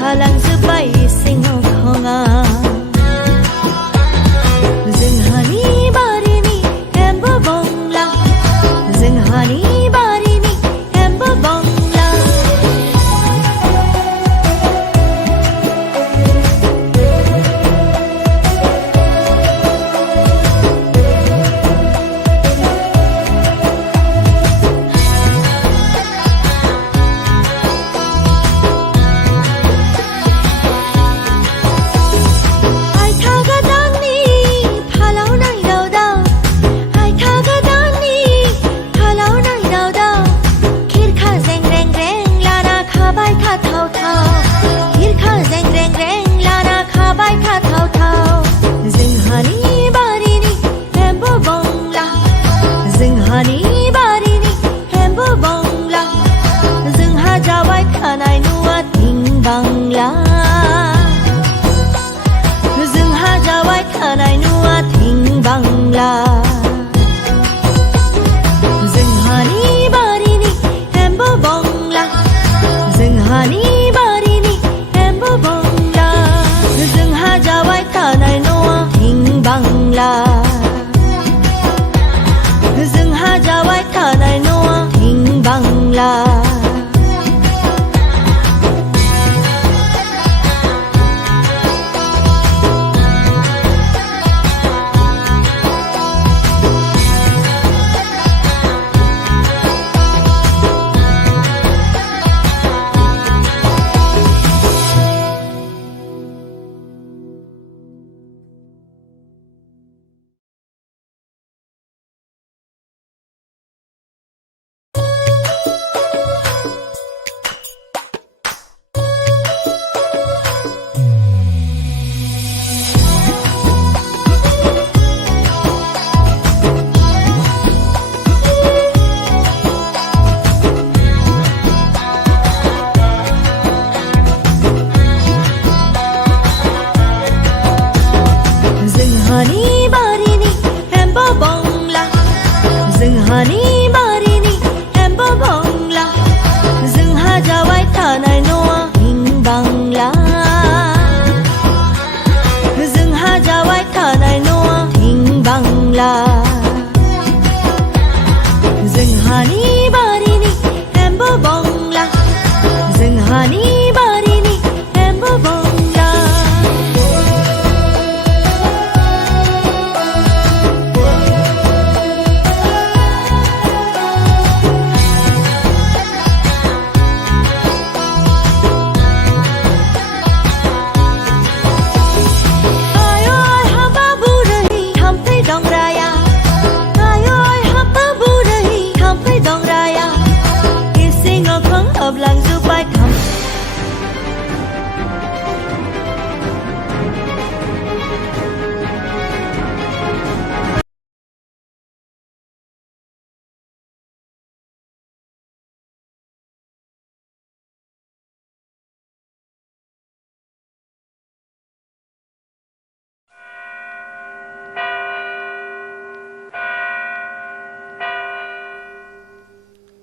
थालांजोब्बाय सिङाव खङा जोंहानि बारिनि एम्बु बंला जोंहानि बारिनि एम्बु बंला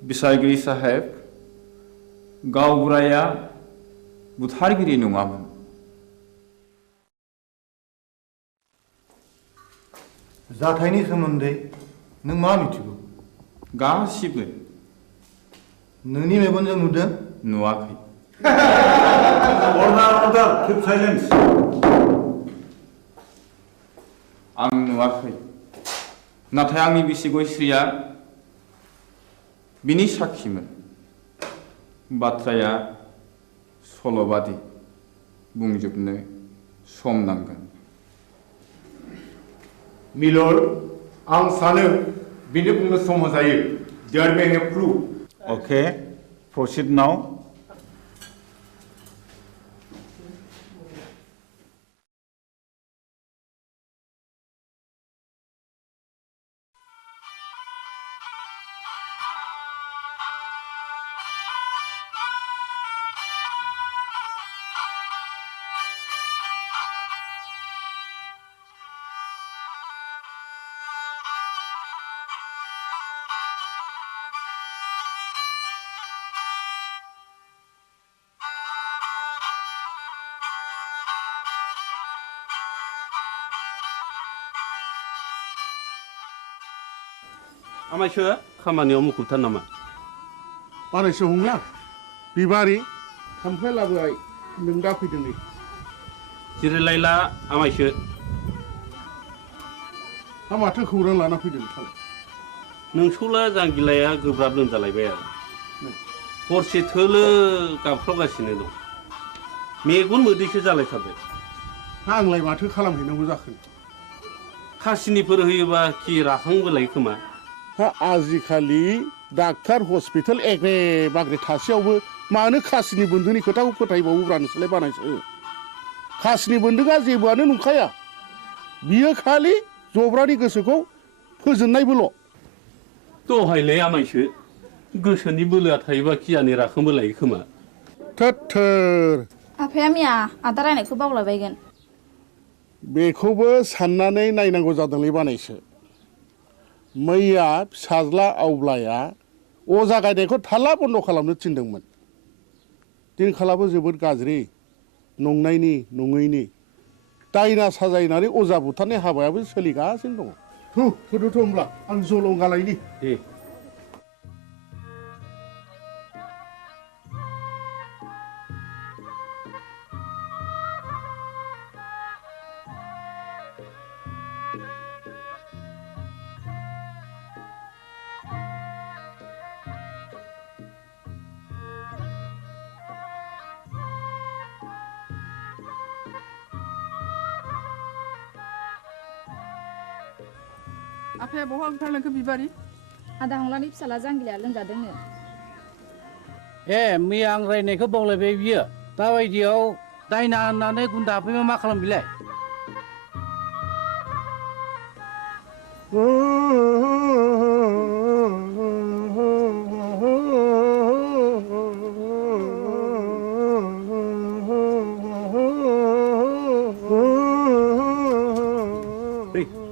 बिसायगिरि साहेब गावबुराया बुथारगिरि नङामोन जाथायनि सोमोन्दै नों मा मिथिगौ गासिबो नोंनि मेगनजों नुदों नुवाखै अर्डार किप साइलेन्स आं नुवाखै नाथाय आंनि बिसि गयस्रिया बिनि साखिमोन बाथ्राया सल'बादि बुंजोबनो सम नांगोन मिलर्ड आं सानो बिनो बुंनो सम होजायो there may be proof okay proceed now आमायसो खामानियाव मुखुबथार नामा बानायसो हंला बिबारि थाम्फै लाबोबाय नों दा फैदों नै जिरायलायला आमायसो हा माथो खौरां लाना फैदों नोंथां नोंसौला जांगिलाया गोब्राब लोमजालायबाय आरो हरसे थोलो गाबख्रावगासिनो दं मेगन मोदैसो जालायथारबाय आंलाय माथो खालामहैनांगौ जाखो खासिनिफोर होयोबा खि राखांबोलाय खोमा हा आजिखालि डाक्टार हस्पिटाल एग्रे बाग्रे थासेयावबो मानो खासिनि बोन्दोंनि खोथाखौ फोथायबावोब्रा नोंसोरलाय बानायसो खासिनि बोन्दोंआ जेबोआनो नंखाया बियो खालि जब्रानि गोसोखौ फोजोननायबोल' दहायलाय आमायसो गोसोनि बोलोआ थायोबा खियानि राखांबोलायो खोमा थोर आफाया मिया आदा रायनायखौ बावलायबायगोन बेखौबो साननानै नायनांगौ जादोंलै बानायसो मैया फिसाज्ला आवब्लाया अजा गायनायखौ थाल्ला बन्द' खालामनो थिनदोंमोन दिनखालाबो जोबोद गाज्रि नंनायनि नङैनि दायना साजायनानै अजा बुथारनाय हाबायाबो सोलिगासिनो दङ थुदोथ' होमब्ला आं जलंगा लायनि दे आफाया बहा ओंखारलांखो बिबारि आदा हंलानि फिसाला जांगिलाया लोमजादोंनो ए मैया आं रायनायखौ बावलायबाय बियो दाबायदियाव दायना होननानै गुन्दा हाबफैबा मा खालाम बिलाय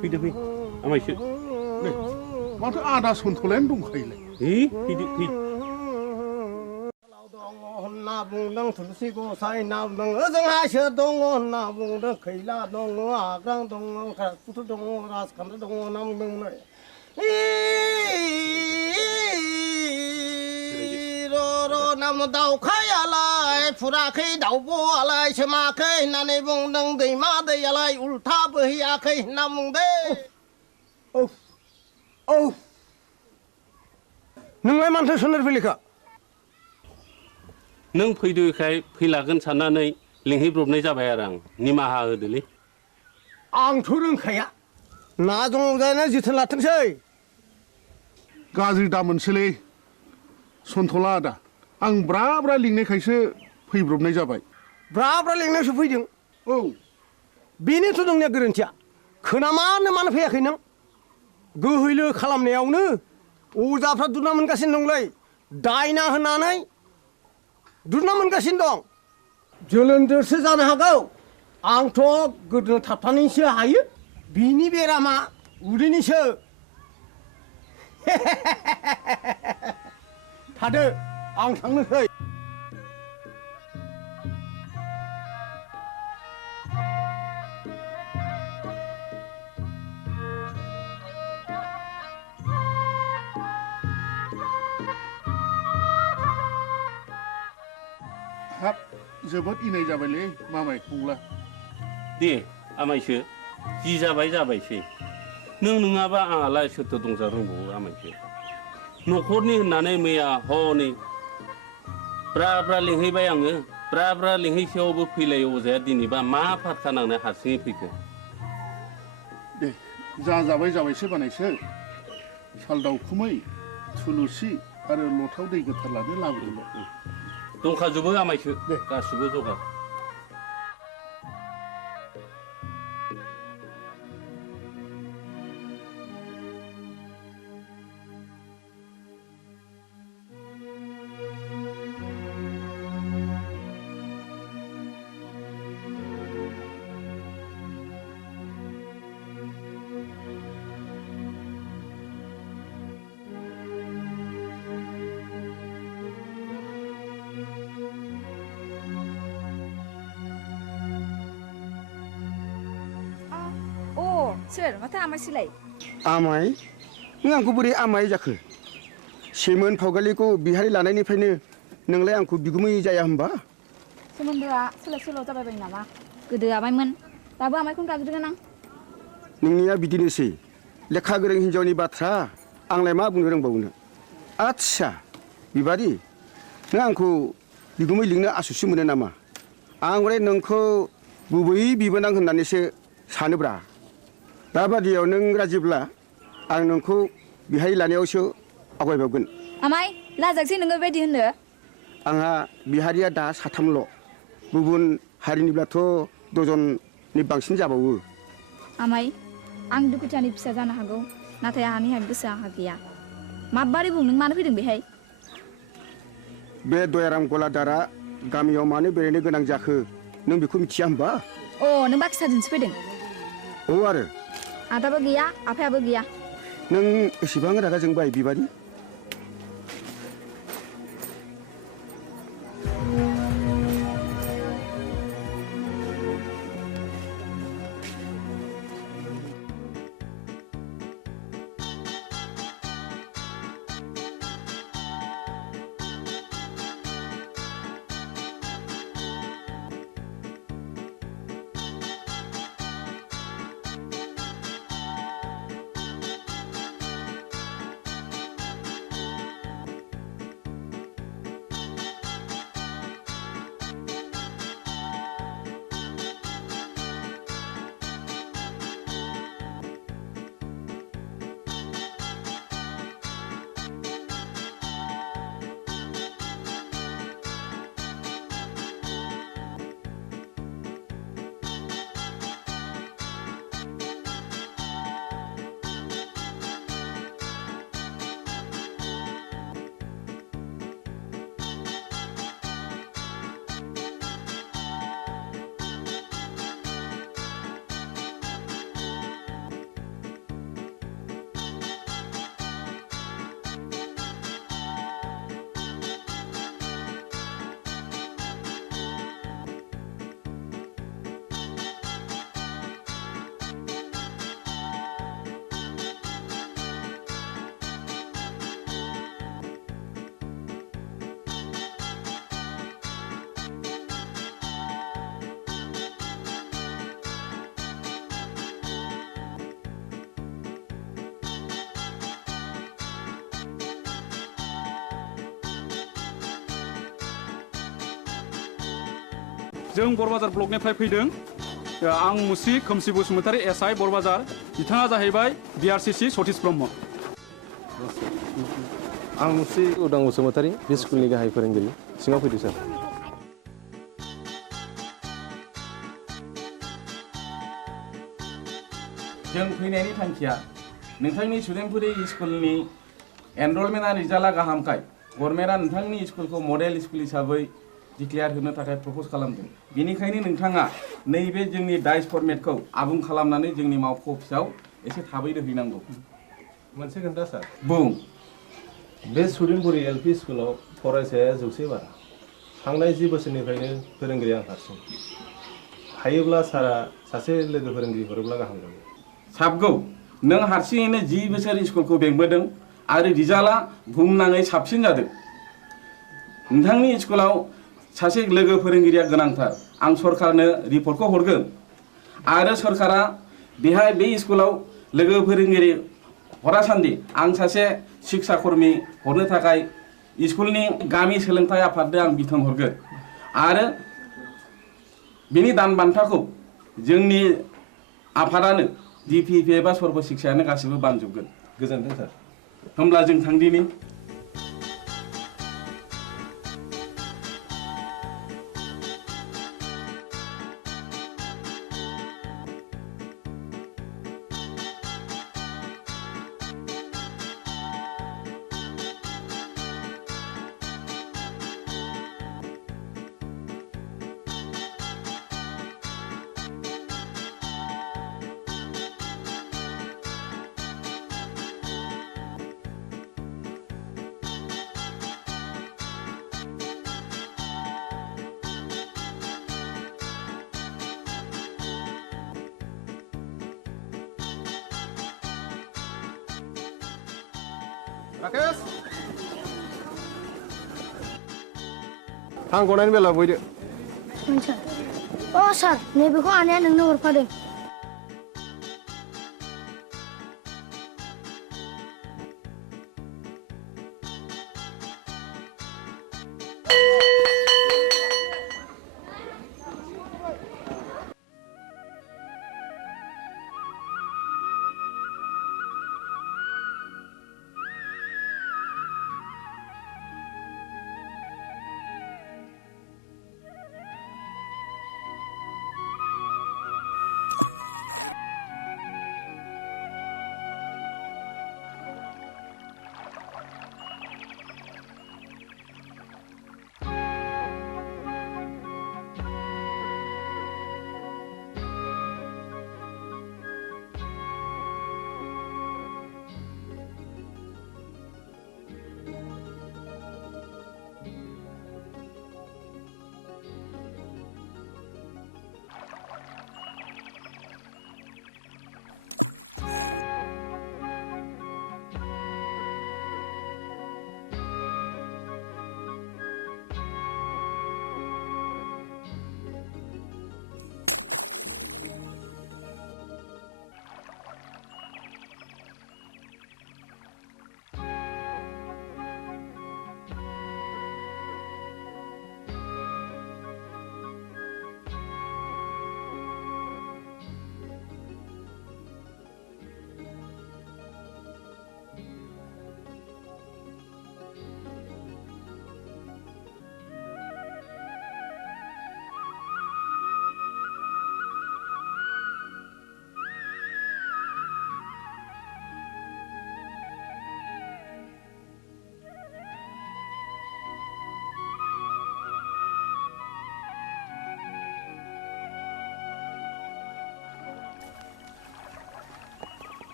फैदो फै आमायसो माथो आदा सन्थलायानो दंखायोलाय फैदो फै होनना बुंदों थुलसि गसाइ ना बुंदों ओजोंहाय सोर दङ होनना बुंदों खैला दङ आग्रां दङ कुथु दङ राजखान्थि दङ होनना बुंदों र' नाम दाउखायालाय फुराखै दाउब'आलाय सोमाखै होननानै बुंदों दैमा दैयालाय उल्था बोहैयाखै होनना बुंदों नोंलाय मानोथो सोनार फैलिखा नों फैदोखाय फैलागोन साननानै लिंहैब्रबनाय जाबाय आरो आं निमाहा होदोलै आंथ' रोंखाया ना दंजायना जोथोन लाथोंसै गाज्रि दा मोनसैलै सन्थला आदा आं ब्रा ब्रा लिंनायखायसो फैब्रबनाय जाबाय ब्रा ब्रा लिंनायसो फैदों बेनोथ' नोंनिया गोरोन्थिया खोनामानो मानो फैयाखै नों गोहैलो खालामनायावनो अजाफ्रा दुना मोनगासिनो दंलै दायना होननानै दुना मोनगासिनो दं जोलोन्दोरसो जानो हागौ आंथ' गोदोनो थाबथानानैसो हायो बिनि बेरामा उदैनिसो थादो आं थांनोसै हाब जोबोद इनाय जाबायलै मामाय फंला दे आमायसो जि जाबाय जाबायसै नों नङाबा आंहालाय सोरथो दंजा रोंबावो आमायसो न'खरनि होननानै मैया हनै ब्रा ब्रा लिंहैबाय आङो ब्रा ब्रा लिंहैसेयावबो फैलायो अजाया दिनैबा मा फारखा नांनाय हारसिङै फैखो दे जा जाबाय जाबायसो बानायसो साल दाउखुमै थुलुसि आरो लथाव दै गोथार लानो लाबोदोंल' दंखाजोबो आमायसो गासिबो जगार सोर माथो आमायसोलाय आमाय नों आंखौ बोरै आमाय जाखो सेमोन फावगालिखौ बिहारि लानायनिफ्रायनो नोंलाय आंखौ बिगुमै जाया होनबा सोमोन्दोआ सोलाय सोल' जाबाय बायो नामा गोदो आमायमोन दाबो आमायखौनो गाबज्रिगोन आं नोंनिया बिदिनोसै लेखा गोरों हिन्जावनि बाथ्रा आंलाय मा बुंनो रोंबावनो आच्छा बिबारि नों आंखौ बिगुमै लिंनो आसुसि मोनो नामा आं हले नोंखौ गुबै बिबोनां होननानैसो सानोब्रा दाबादियाव नों राजिब्ला आं नोंखौ बिहाय लानायावसो आवगायबावगोन आमाय लाजागसै नोङो बेबायदि होननो आंहा बिहारिया दा साथामल' गुबुन हारिनिब्लाथ' दजननि बांसिन जाबावो आमाय आं दुखुथियानि फिसा जानो हागौ नाथाय आंहानि गोसोआ आंहा गैया माबारै बुं नों मानो फैदों बेहाय बे दयाराम गलादारा गामियाव मानो बेरायनो गोनां जाखो नों बेखौ मिथिया होनबा अ नों बाखिसाजोंसो फैदों औ आरो आदाबो गैया आफायाबो गैया नों एसेबां रागा जोंबाय बिबारि जों बरबाजार ब्लकनिफ्राय फैदों आं मुस्रि खोमसि बसुमतारी एसआइ बरबाजार बिथाङा जाहैबाय बिआरसिसि सतीश ब्रह्म आं मुस्रि उदां बसुमतारी बे स्कुलनि गाहाय फोरोंगिरि सिङाव फैदो सार जों फैनायनि थांखिया नोंथांनि सुदेमपुरि स्कुलनि एनरलमेन्टआ रिजाल्टआ गाहामखाय गभर्नमेन्टआ नोंथांनि स्कुलखौ मडेल स्कुल हिसाबै डिक्लेयार होनो थाखाय प्रप'ज खालामदों बेनिखायनो नोंथाङा नैबे जोंनि डाइस फर्मेटखौ आबुं खालामनानै जोंनि मावख' अफिसाव एसे थाबैनो हैनांगौ मोनसे खोन्था सार बुं बे सुदेमपुरि एलपि स्कुलाव फरायसाया 100 बारा थांनाय 10 बोसोरनिफ्रायनो फोरोंगिरि आं हारसिं हायोब्ला सारा सासे लोगो फोरोंगिरि हरोब्ला गाहाम जागौ साबगौ नों हारसिङैनो 10 बोसोर स्कुलखौ बेंबोदों आरो रिजाल्टआ बुहुमनाङै साबसिन जादों नोंथांनि स्कुलाव सासे लोगो फोरोंगिरिया गोनांथार आं सरकारनो रिपर्टखौ हरगोन आरो सरकारा बेहाय बे स्कुलाव लोगो फोरोंगिरि हरासान्दि आं सासे शिक्षा कर्मी हरनो थाखाय स्कुलनि गामि सोलोंथाइ आफादनो आं बिथोन हरगोन आरो बेनि दान बान्थाखौ जोंनि आफादानो डिपिपि एबा सर्ब शिक्षायानो गासिबो बानजोबगोन गोजोन्थों सार होमब्ला जों थांदिनि राकेश आं गनायनि बेला बयदो सार अ सार नैबेखौ आनैया नोंनो हरफादों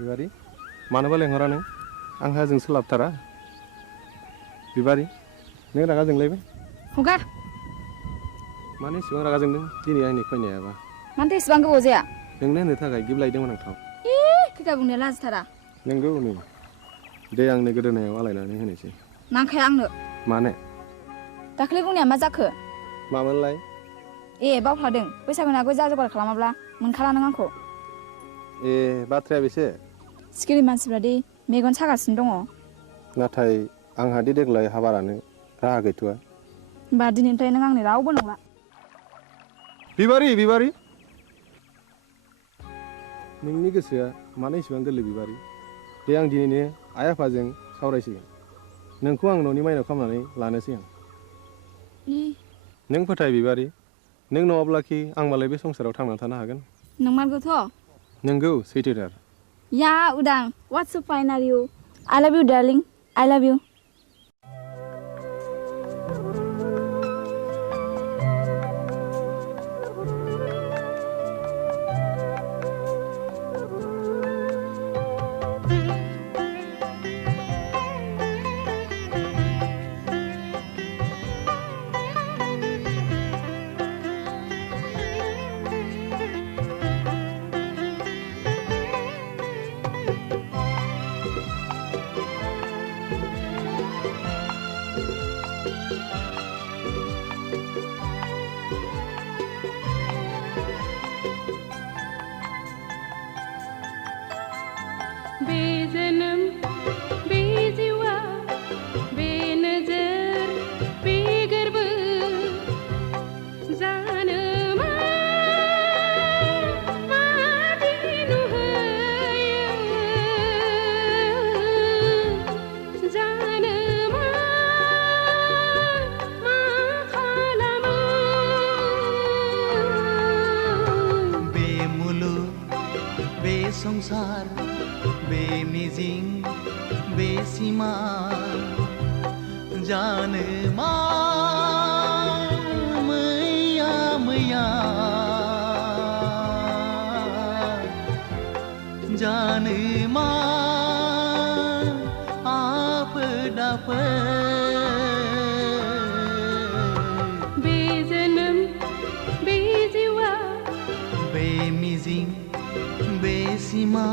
बिबारी मानोबा लेंहरा नों आंहा जों सोलाबथारा बिबारी नों रागा जोंलायबाय हगार मानो इसेबां रागा जोंदों दिनै आंनि फैनायाबा मानोथो इसेबां गोबाव जाया नोंनो होनो थाखाय गिफ्ट लायदोंमोन आं थाव खैथा बुंनाया लाजिथारा नोंगौ नै दे आंनो गोदोनायाव आलायनानै होनोसै नांखाया आंनो मानो दाख्लै बुंनाया मा जाखो मामोनलाय ए बावफ्लादों बैसागुनि आगोल जा जगार खालामाब्ला मोनखाला नों आंखौ ए बाथ्राया बेसे सिखिरि मानसिफ्रा दि मेगन सागासिनो दङ नाथाय आंहा दि देग्लाय हाबारानो राहा गैथ'आ होमबा दिनैनिफ्राय नों आंनि रावबो नंला बिबारी बिबारी नोंनि गोसोआ मानो इसेबां गोरलै बिबारी दे आं दिनैनो आइ आफाजों सावरायसिगोन नोंखौ आं न'नि माइनाव खालामनानै लानोसै आं नों फोथाय बिबारी नों नङाब्लाखि आं मालाय बे संसाराव थांनानै थानो हागोन नंमारगौथ' नोंगौ सैथोथार या उदां what's so fine are you I love you darling I love you बेजनम बेजिवा बेनजर बेगर्ब जानो मादिनु जानो मा खालामो बे मुलुग बे संसार बे मिजिं बे सिमा जानो मा मैया मैया जानो मा आफोद बे जोनोम बे जिउआ बे मिजिं बे सिमा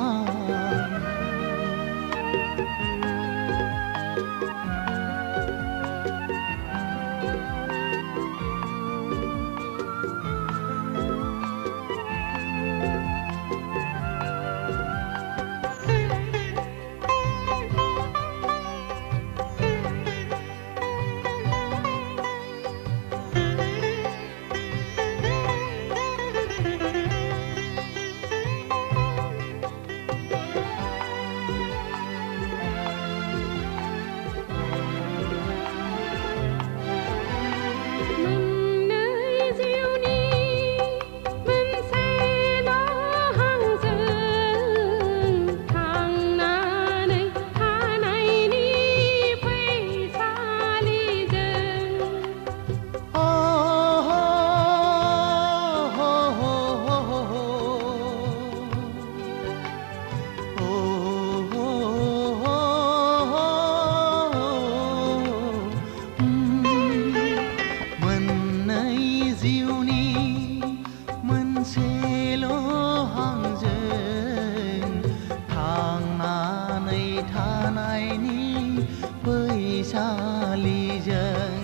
फालिजों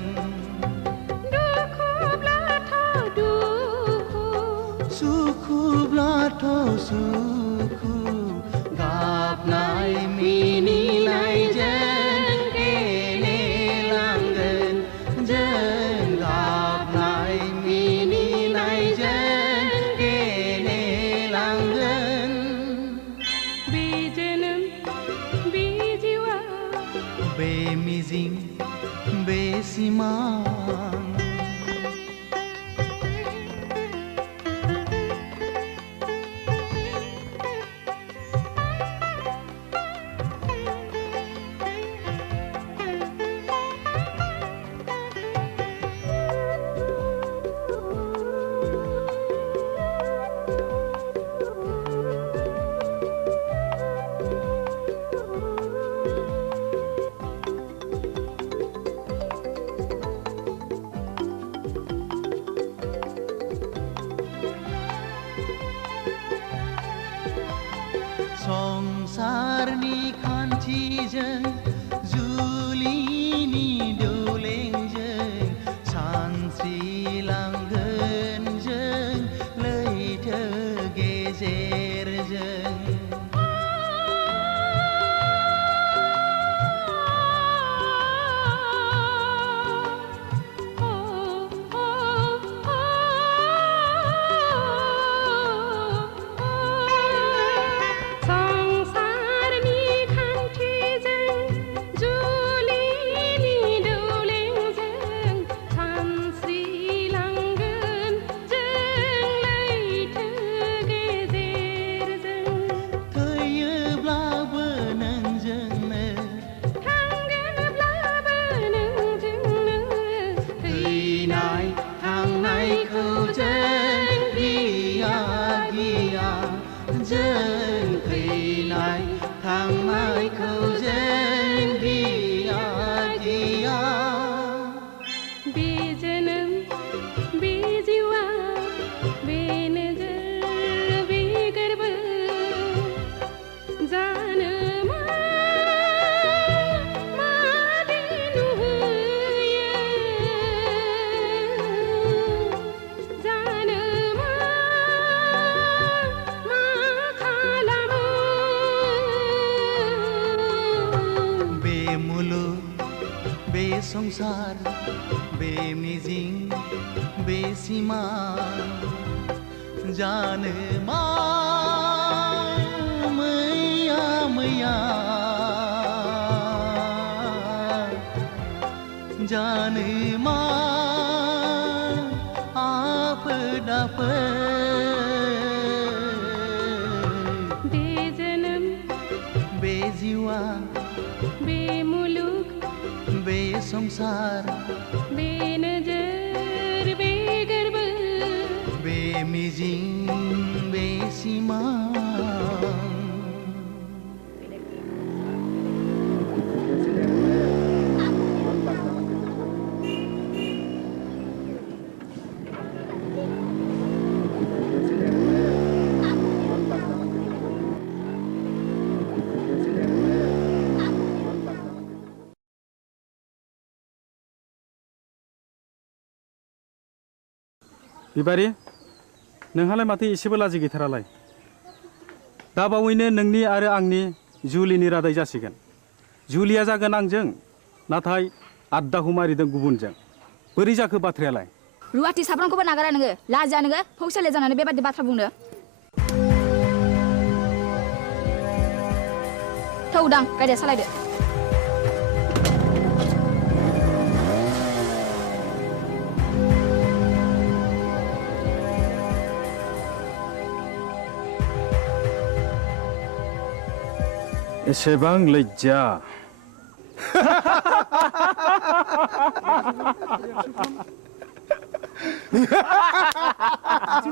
सुखुब्लाथ' सुखु गाबनाय मिनिनायजों गेलेलांगोन जों गाबनाय मिनिनायजों गेलेलांगोन बे जोनोम बे जिउआ बे मिजिं बे सिमां संसारनि खान्थिजों जुलिनि दौलेंजों सानस्रिलांगोन जों लैथो गेजेरजों संसारनि खान्थिजों जुलिनि दौलेंजों सानस्रिलांगोन जों लैथो गेजेरजों थैयोब्लाबो नोंजोंनो थांगोनब्लाबो नोंजोंनो थैनाय थांनायखौ जों गिया गिया जों थैनाय थांनायखौ जों गिया गिया बे जोनोम बे जिउआ बे नोगोर बे गोरबो जानो मादि नुहोयो जानो मा खालामो बे मुलुग बे संसार बे मिजिं बे सिमां जानो मा मैया मैया जानो मा आफोद आफोद बे जोनोम बे जिउआ बे मुलुग बे संसार बे नोजोर बे गोरबो बे मिजिं बे सिमां बिबारि नोंहालाय माथो एसेबो लाजि गैथारालाय दा बावैनो नोंनि आरो आंनि जुलिनि रादाय जासिगोन जुलिया जागोन आंजों नाथाय आद्दाखौ मारिदों गुबुनजों बोरै जाखो बाथ्रायालाय रुवाथि साफ्रोमखौबो नागारा नोङो लाजिया नोङो फौसाले जानानै बेबादि बाथ्रा बुंनो थौदां गायदे सालायदो एसेबां लज्जा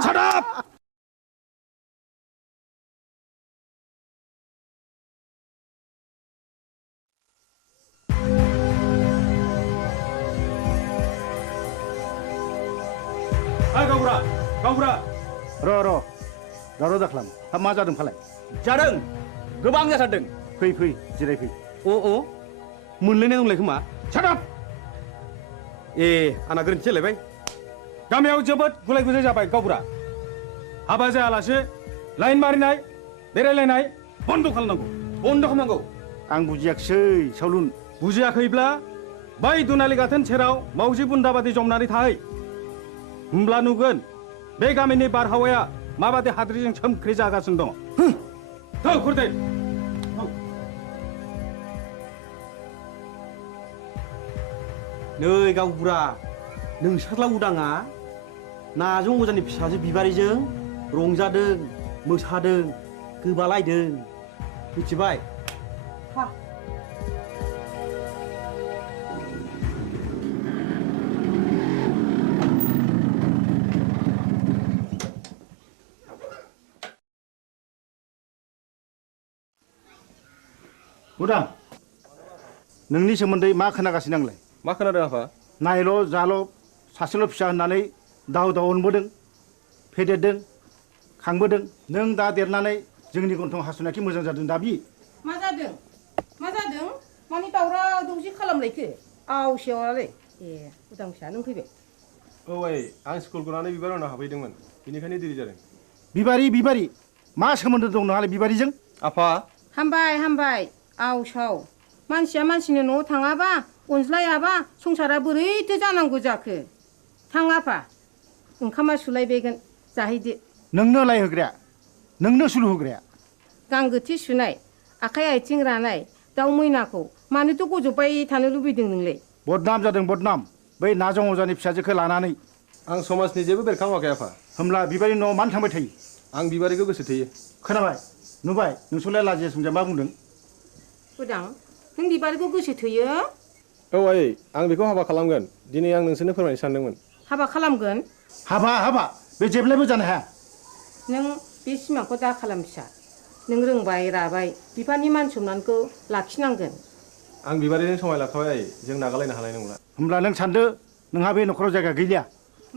Shut up! गावबुरा गावबुरा र' दावराव दाख्लाम मा जादों फालाय जादों गोबां जाथारदों फै जिरायफै अ मोनलायनाय दंलाय खोमा सादाब ए आंना गोरोन्थि जालायबाय गामियाव जोबोद गुलाय गुजाय जाबाय गावबुरा हाबा जायालासे लाइन मारिनाय बेरायलायनाय बन्द खालामनांगौ बन्द खालामनांगौ आं बुजियाखिसै सावलुन बुजियाखैब्ला बै दुनालि गाथोन सेराव मावजि बुन्दा बादि जमनानै थाहै होमब्ला नुगोन बे गामिनि बारहावाया माबादि हाद्रिजों सोमख्रि जागासिनो दङ थौ खुरदै नै गावबुरा नोंसोरला उदाङा नाजों अजानि फिसाजो बिबारिजों रंजादों मोसादों गोबालायदों मिथिबाय उदां नोंनि सोमोन्दै मा खोनागासिनो आंलाय मा खोनादों आफा नायल' जाल' सासेल' फिसा होननानै दाव दाव अनबोदों फेदेरदों खांबोदों नों दा देरनानै जोंनि गन्थं हासुनायखि मोजां जादों दाबि मा जादों मानि दावराव दावसि खालामलायखो आवसेवालाय ए उदां फिसा नों फैबाय औ आइ आं स्कुल गनानै बिबार उनाव हाबहैदोंमोन बेनिखायनो देरि जादों बिबारि मा सोमोन्दो दं नोंहालाय बिबारिजों आफा हामबाय आवसाव मानसिया मानसिनि न'आव थाङाबा अनज्लायाबा संसारा बोरैथो जानांगौ जाखो थां आफा ओंखामा सुलायबायगोन जाहैदो नोंनो लायहोग्राया नोंनो सुलु होग्राया गांगोथि सुनाय आखाइ आथिं रानाय दाउ मैनाखौ मानोथो गजबबाय थानो लुबैदों नोंलाय बदनाम जादों बदनाम बै नाजों अजानि फिसाजोखौ लानानै आं समाजनि जेबो बेरखाङाखै आफा होमब्ला बिबारि न'आव मानो थांबाय थायो आं बिबारिखौ गोसो थोयो खोनाबाय नुबाय नोंसोरलाय लाजिया सोंजा मा बुंदों उदां नों बिबारिखौ गोसो थोयो औ आइ आं बेखौ हाबा खालामगोन दिनै आं नोंसोरनो फोरमायनो सानदोंमोन हाबा खालामगोन हाबा बे जेब्लायबो जानो हाया नों बे सिमांखौ दा खालाम फिसा नों रोंबाय राबाय बिफानि मान सनमानखौ लाखिनांगोन आं बिबारिजों समाय लाखाबाय आइ जों नागारलायनो हानाय नंला होमब्ला नों सानदो नोंहा बे न'खराव जायगा गैलिया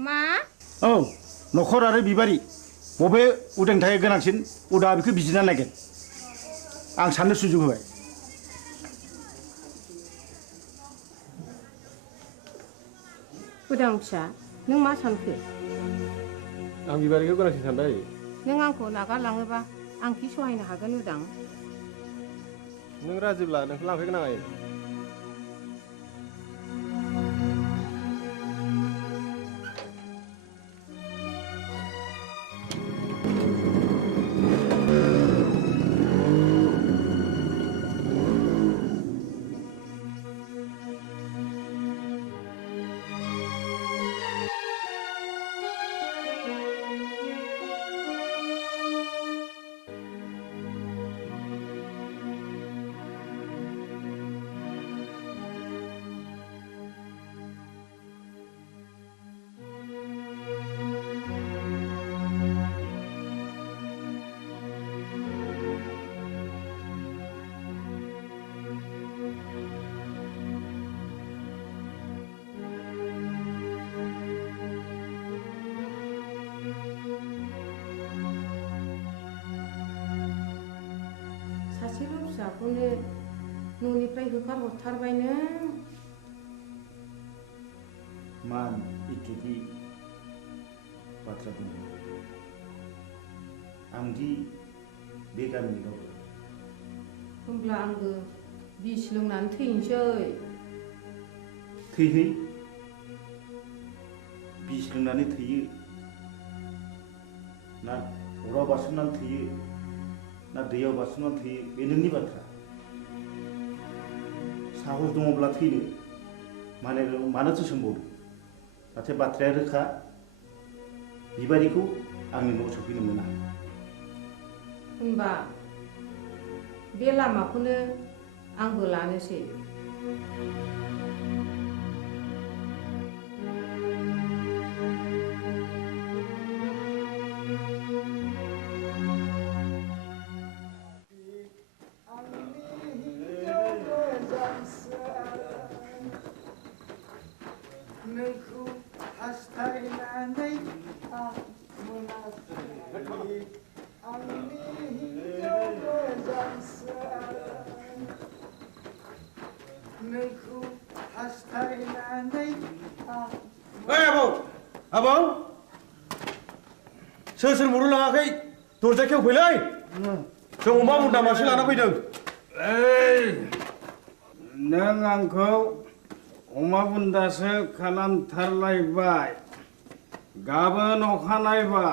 मा औ न'खर आरो बिबारि बबे उदां थायो गोनांसिन उदा बेखौ बिजिरना नायगोन आं साननो सुजुग होबाय उदां फिसा नों मा सानखो आं बिबारिखौ गोनांसिन सानबाय नों आंखौ नागारलाङोबा आं कि सहायनो हागोन उदां नों राजिब्ला नोंखौ लांफैगोन आं आइ सासेल' फिसाखौनो न'निफ्राय होखारहरथारबाय नों मान इटुबि बाथ्रा दङ आंदि बे गामिनि गावबुरा होमब्ला आंबो बिस लोंनानै थैनोसै थैहै बिस लोंनानै थैयो ना अराव बारसोमनानै थैयो ना दैयाव बारसोमनानै थैयो बे नोंनि बाथ्रा साहस दङब्ला थैनो मानोथो सोंबावदो नाथाय बाथ्राया रोखा बिबारिखौ आंनि न'आव सफैनो मोना होनबा बे लामाखौनो आंबो लानोसै नोंखौ हास्थायनानै आं मोनाखै आंनि हिन्जाव मोजांसो नोंखौ आबौ सोर मरु लाङाखै दरजा खेवफैलै जों अमा बुन्दा मासे लाना फैदों नों आंखौ अमा बुन्दासो खालामथारलायबाय गाबोन अखानायबा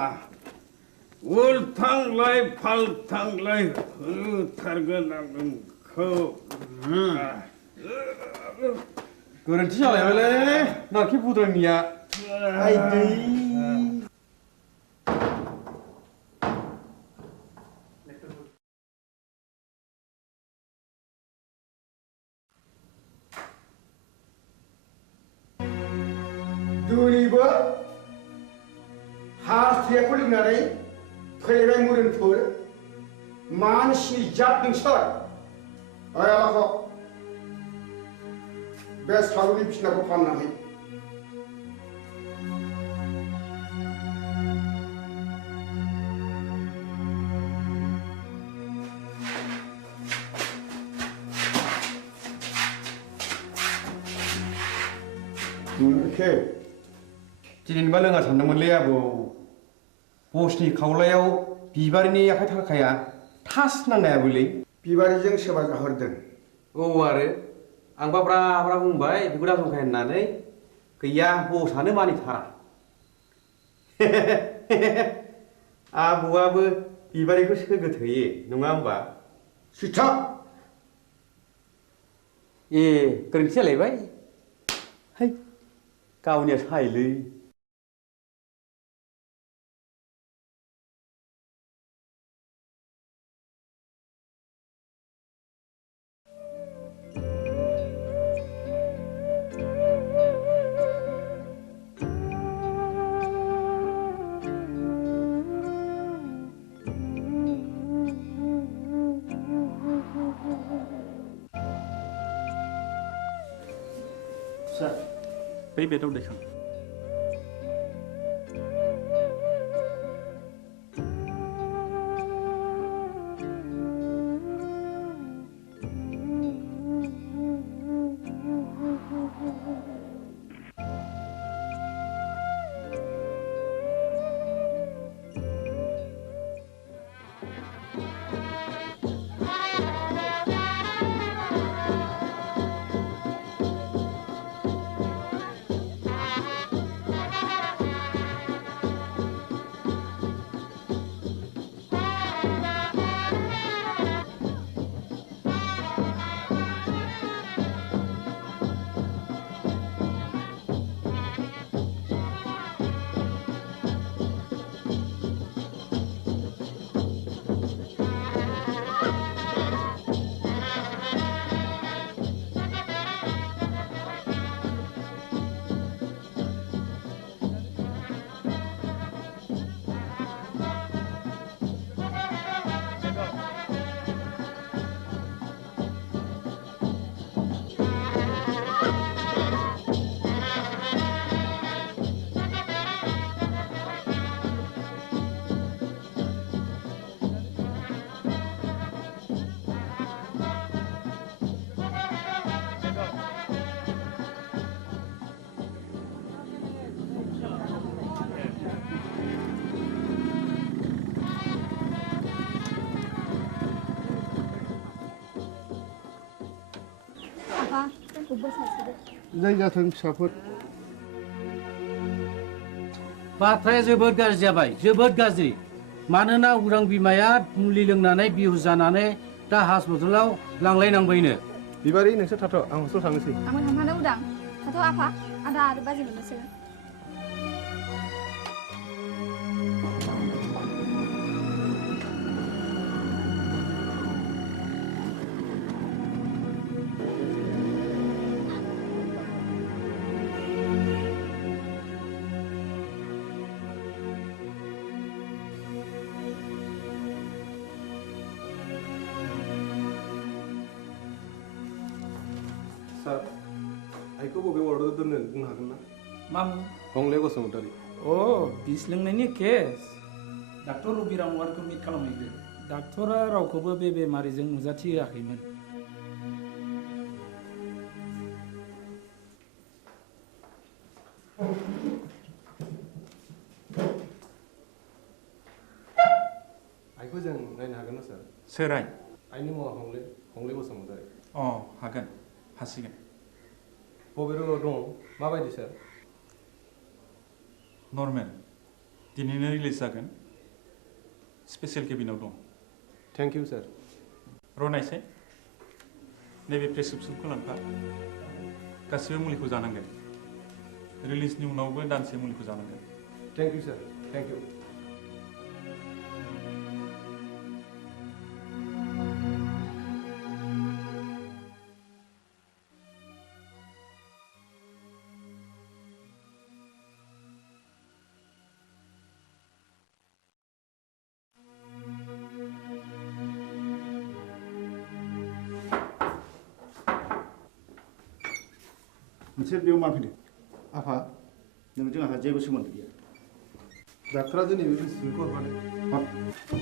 उल्थांलाय फाल्थांलाय होथारगोन आं नोंखौ गोरोन्थि जालायबायलै नारखि बुद्रायनिया आइदै दिनैबो हास्थायाखौ लोंनानै फैबाय मोदोमफोर मानसिनि जात नोंसोर ओइ आलाखौ बे सालुनि बिसिनाखौ फाहामनानै दिनैबा लोङा सानदोंमोनलै आबौ बसनि खावलायाव बिबारिनि आखाइ थाखाया थास नांनायाबोलै बिबारिजों सोरबा जाहरदों औ आरो आंबा ब्रा ब्रा बुंबाय बेखौ दासंखाय होननानै गैया बसआनो मानिथारा आबौआबो बिबारिखौ सोगोथोयो नङा होमबा सिथा ए गोरोन्थि जालायबाय है गावनिया सायलै बै बेदाव दैखां जाय जाथों फिसाफोर बाथ्राया जोबोद गाज्रि जाबाय जोबोद गाज्रि मानोना उरां बिमाया मुलि लोंनानै बिहु जानानै दा हस्पिटालाव लांलायनांबायनो बिबारि नोंसोर थाथ' आं हस्टेलाव थांनोसै आंबो थांफानो उदां थाथ' आफा आदा आरो बाजै मोननोसै सार आइखौ बबे वार्डआव दोननो बुंनो हागोन ना मामु हंले बसुमतारी अ बिस लोंनायनि केस डाक्टर रबिराम वारखौ मिट खालामहैदो डाक्टरा रावखौबो बे बेमारिजों नुजाथि होआखैमोन आइखौ जों नायनो हागोन ना सार? सोर आइ? आइनि मुङा हंले बसुमतारी। हागोन, हासिगोन। बबे रोगाव दं? माबायदि सार? नर्मेल, दिनैनो रिलिज जागोन। स्पेसियेल केबिनाव दं। थेंक इउ सार। रनायसाय, नैबे प्रेसक्रिप्सनखौ लांफा। गासिबो मुलिखौ जानांगोन। रिलिजनि उनावबो दानसे मुलिखौ जानांगोन। Thank you sir, thank you. नोंसोर बेयाव मा फैदों? आफा, नोंजों आंहा जेबो सोमोन्दो गैया। डाक्टरा दिनै बे प्रेसक्रिप्सनखौ हरफादों।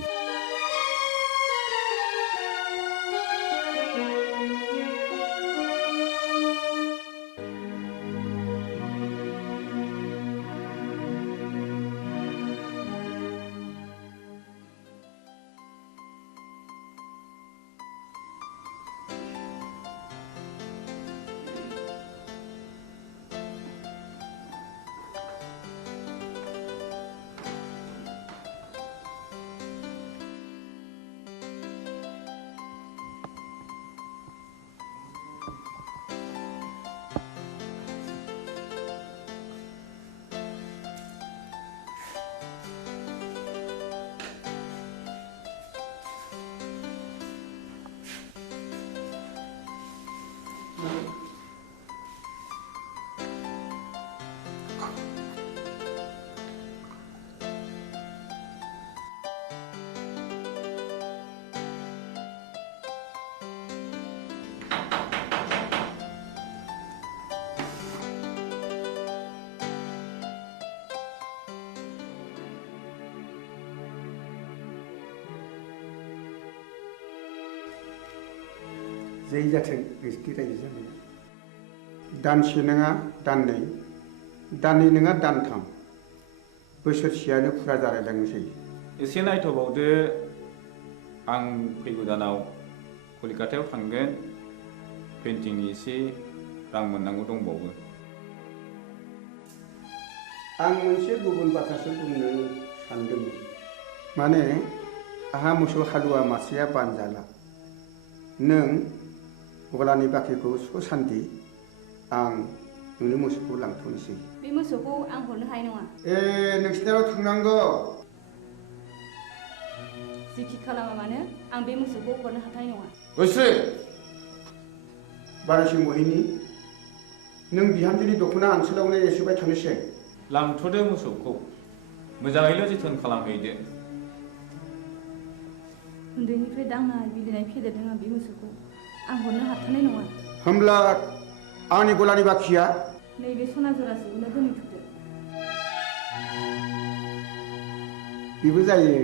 जै जाथों नोंसिनि रायजो जानाया। दानसे नङा दाननै, दाननै नङा दानथाम, बोसोरसेयानो फुरा जालायलांनोसै। एसे नायथ'बावदो, आं फैगौ दानाव कलिकातायाव थांगोन। पेन्टिंनि एसे रां मोननांगौ दंबावो। आं मोनसे गुबुन बाथ्रासो बुंनो सानदोंमोन। माने आहा मोसौ हालुवा मासेया बानजाला। नों गलानि बाखिखौ सुख सान्ति आं नोंनि मोसौखौ लांथ'नोसै। बे मोसौखौ आं हरनो हानाय नङा। नोंसिनाव थांनांगौ। जिखि खालामा मानो आं बे मोसौखौ हरनो हाथाय नङा। गोसो बारासि मोहिनी, नों बिहामजोनि दख'ना ओनसोलावनो एसेबाय थानोसै। लांथ'दो मोसौखौ, मोजाङैल' जोथोन खालामहैदो। उन्दैनिफ्राय दांनाय बिलिनाय फेदेरदों आं बे मोसौखौ, आं हरनो हाथारनाय नङा। होमब्ला आंनि गलानि बाखिया? नैबे सना जरासेखौनो दोनथ'दो। बेबो जायो।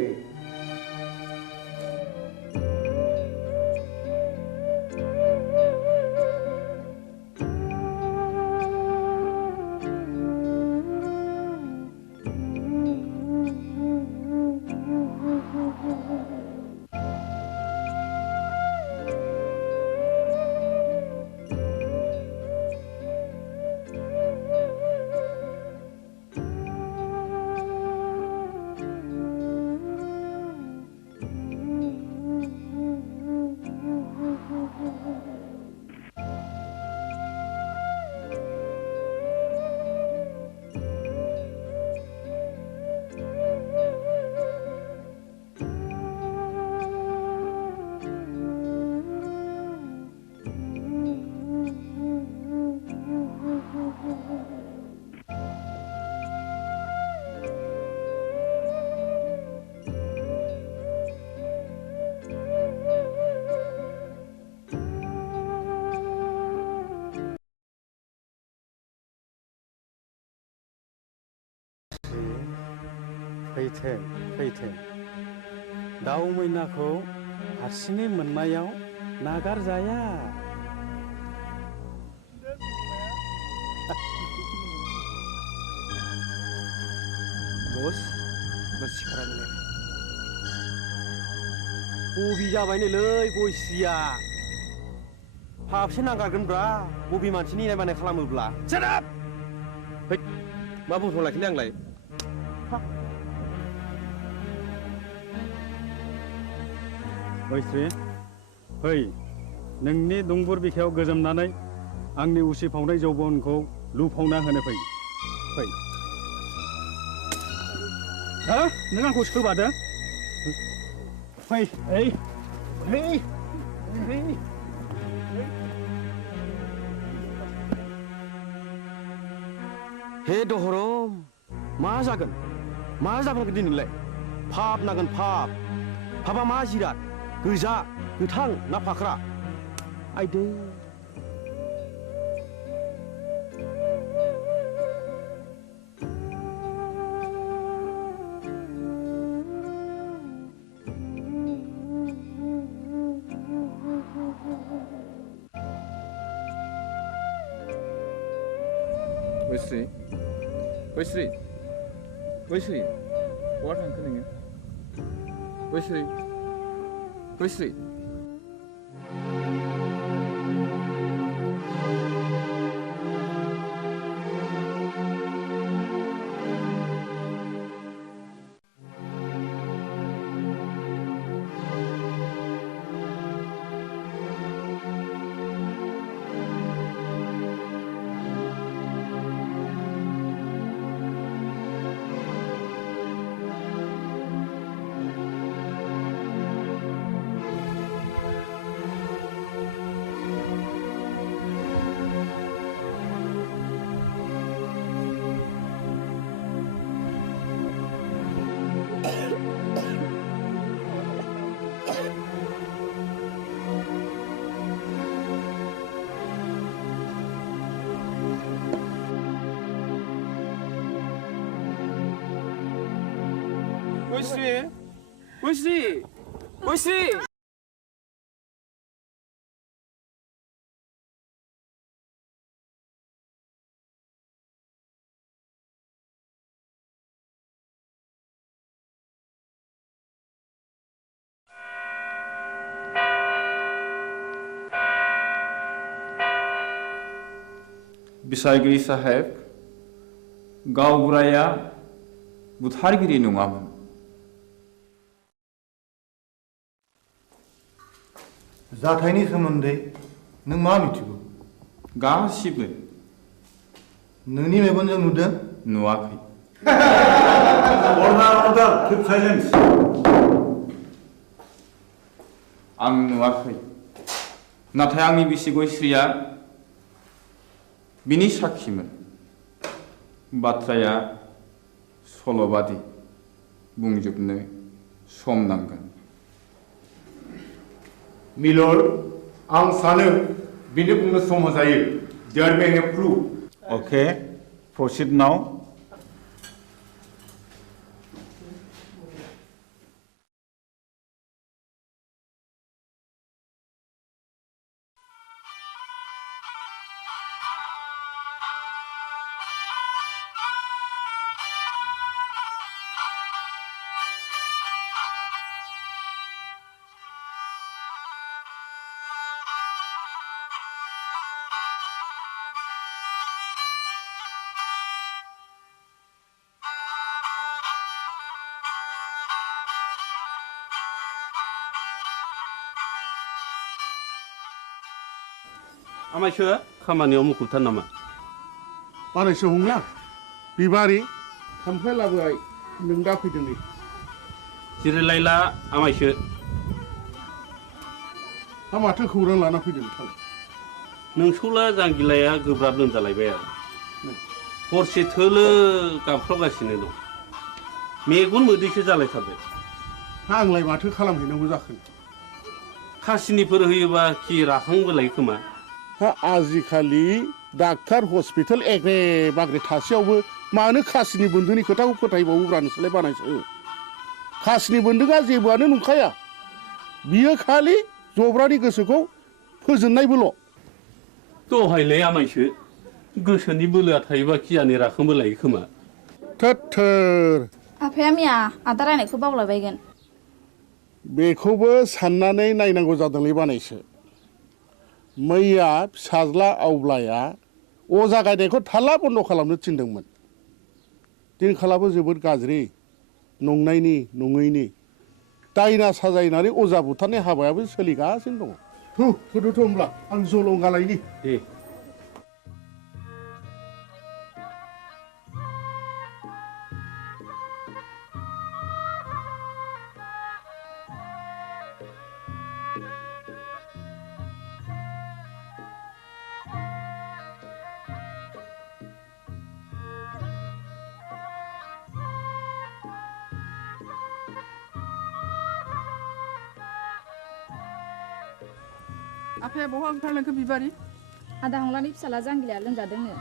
फैथों दाउ मैनाखौ हारसिङै मोननायाव नागारजाया। बस सिखारा मिलायबाय। बबि जाबायनोलै गयस्रिया फाबसे नांगारगोनब्रा बबि मानसिनि इनाय मानाय खालामोब्ला सेराप है मा बुंथ'लाखिनो आंलाय गयस्रि फै नोंनि दुंबुर बिखायाव गोजोमनानै आंनि उसिफावनाय जौबनखौ लुफावना होनो फै हो नों आंखौ सोबादों फै ओइ हे दहरम मा जागोन दिनैलाय फाब नांगोन फाबा मा जिराद गोजा गोथां ना फाख्रा आइदै गयस्रि बहा थांखो नोङो गयस्रि गयस्रि बिसायगिरि साहेब गावबुराया बुथारगिरि नङामोन जाथायनि सोमोन्दै नों मा मिथिगौ गासिबो नोंनि मेगनजों नुदों नुवाखै अर्डार कीप साइलेन्स आं नुवाखै नाथाय आंनि बिसि गयस्रिया बिनि साखिमोन बाथ्राया सल'बादि बुंजोबनो सम नांगोन मिलर्ड आं सानो बिनो बुंनो सम होजायो there may be proof okay proceed now आमायसो खामानियाव मुखुबथार नामा बारायसो हंला बिबारि खामफ्लाय लाबोबाय नों दा फैदों नै जिरायलायला आमायसो हा माथो खौरां लाना फैदों नोंथां नोंसौला जांगिलाया गोब्राब लोमजालायबाय आरो हरसे थोलो गाबख्रावगासिनो दं मेगन मोदैसो जालायथारबाय आंलाय माथो खालामहैनांगौ जाखो खासिनिफोर होयोबा खि राखांबोलाय खोमा हा आजिखालि डाक्टार हस्पिटाल एग्रे बाग्रे थासेयावबो मानो खासिनि बोन्दोनि खोथाखौ फोथायबावोब्रा नोंसोरलाय बानायसो खासिनि बोन्दोआ जेबोआनो नंखाया बियो खालि जब्रानि गोसोखौ फोजोननायबोल' दहायलाय आमायसो गोसोनि बोलोआ थायोबा खियानि राखांबोलायो खोमा थोर आफाया मिया आदा रायनायखौ बावलायबायगोन बेखौबो साननानै नायनांगौ जादोंलै बानायसो मैया फिसाज्ला आवब्लाया अजा गायनायखौ थाला बन्द' खालामनो थिनदोंमोन दिनखालाबो जोबोद गाज्रि नंनायनि नङैनि दायना साजायनानै अजा बुथारनाय हाबायाबो सोलिगासिनो दङ थुदोथ' होमब्ला आं जलंगालायनि दे आफाया बहा ओंखारलांखो बिबारि आदा हंलानि फिसाला जांगिलाया लोमजादोंनो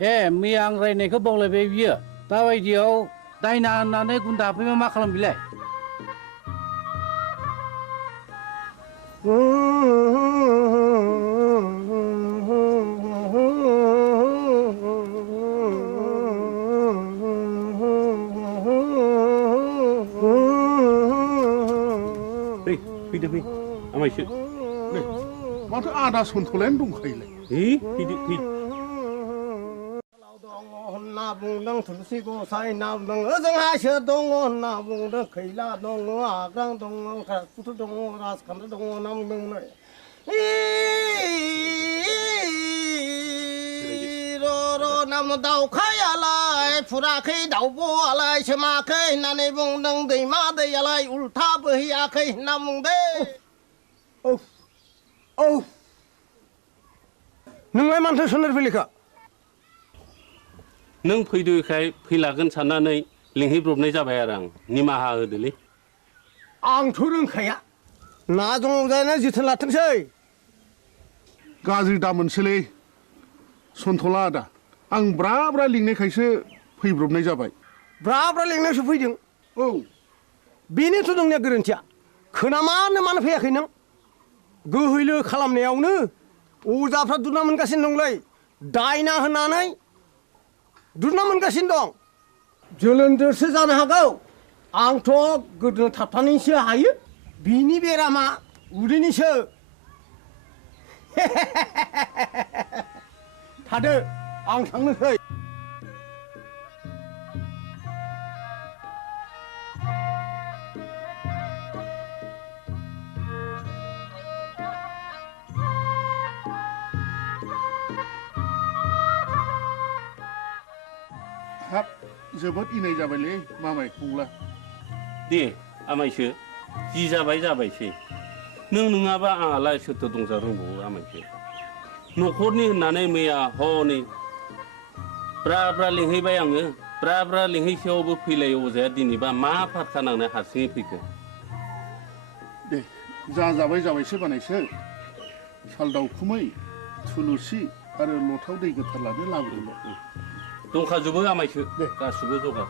ए मैया आं रायनायखौ बावलायबाय बियो दाबायदियाव दायना होननानै गुन्दा हाबफैबा मा खालाम बिलाय फैदो फै आमायसो माथो आदा सन्थलायानो दंखायोलाय फैदो फै होनना बुंदों थुलसि गसाइ ना बुंदों ओजोंहायसो दङ होनना बुंदों खैला दङ आग्रां दङ राजपुत दङ राजखान्थि दङ होनना बुंदों नाम दाउखायालाय फुराखै दाउब'आलाय सोमाखै होननानै बुंदों दैमा दैयालाय उल्था बोहैयाखै होनना बुंदों नोंलाय मानोथो सोनार फैलिखा नों फैदोखाय फैलागोन साननानै लिंहैब्रबनाय जाबाय आरो आं निमाहा होदोलै आंथ' रोंखाया ना दङ जायना जोथोन लाथोंसै गाज्रि दामोनसोलै सन्थला आदा आं ब्रा ब्रा लिंनायखायसो फैब्रबनाय जाबाय ब्रा ब्रा लिंनायावसो फैदों बेनोथ' नोंनिया गोरोन्थिया खोनामानो मानो फैयाखै नों गोहैलो खालामनायावनो अजाफ्रा दुना मोनगासिनो दंलै दायना होननानै दुना मोनगासिनो दं जोलोन्दोरसो जानो हागौ आंथ' गोदोनो थाबथानानैसो हायो बिनि बेरामा उदैनिसो थादो आं थांनोसै हाब जोबोद इनाय जाबायलै मामाय फंला दे आमायसो जि जाबाय जाबायसै नों नङाबा आंहालाय सोरथो दंजा रोंबावो आमायसो न'खरनि होननानै मैया हनै ब्रा ब्रा लिंहैबाय आङो ब्रा ब्रा लिंहैसेयावबो फैलायो अजाया दिनैबा मा फारखा नांनाय हारसिङै फैखो दे जा जाबाय जाबायसो बानायसो साल दाउखुमै थुलुसि आरो लथाव दै गोथार लानो लाबोदोंल' दंखाजोबो आमायसो गासिबो जगार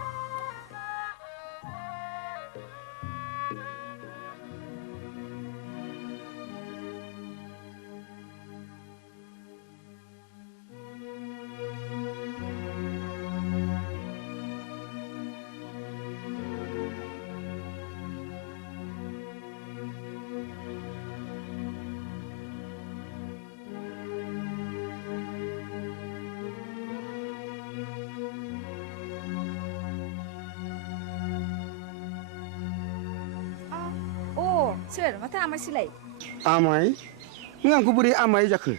सोर माथो आमायसोलाय आमाय नों आंखौ बोरै आमाय जाखो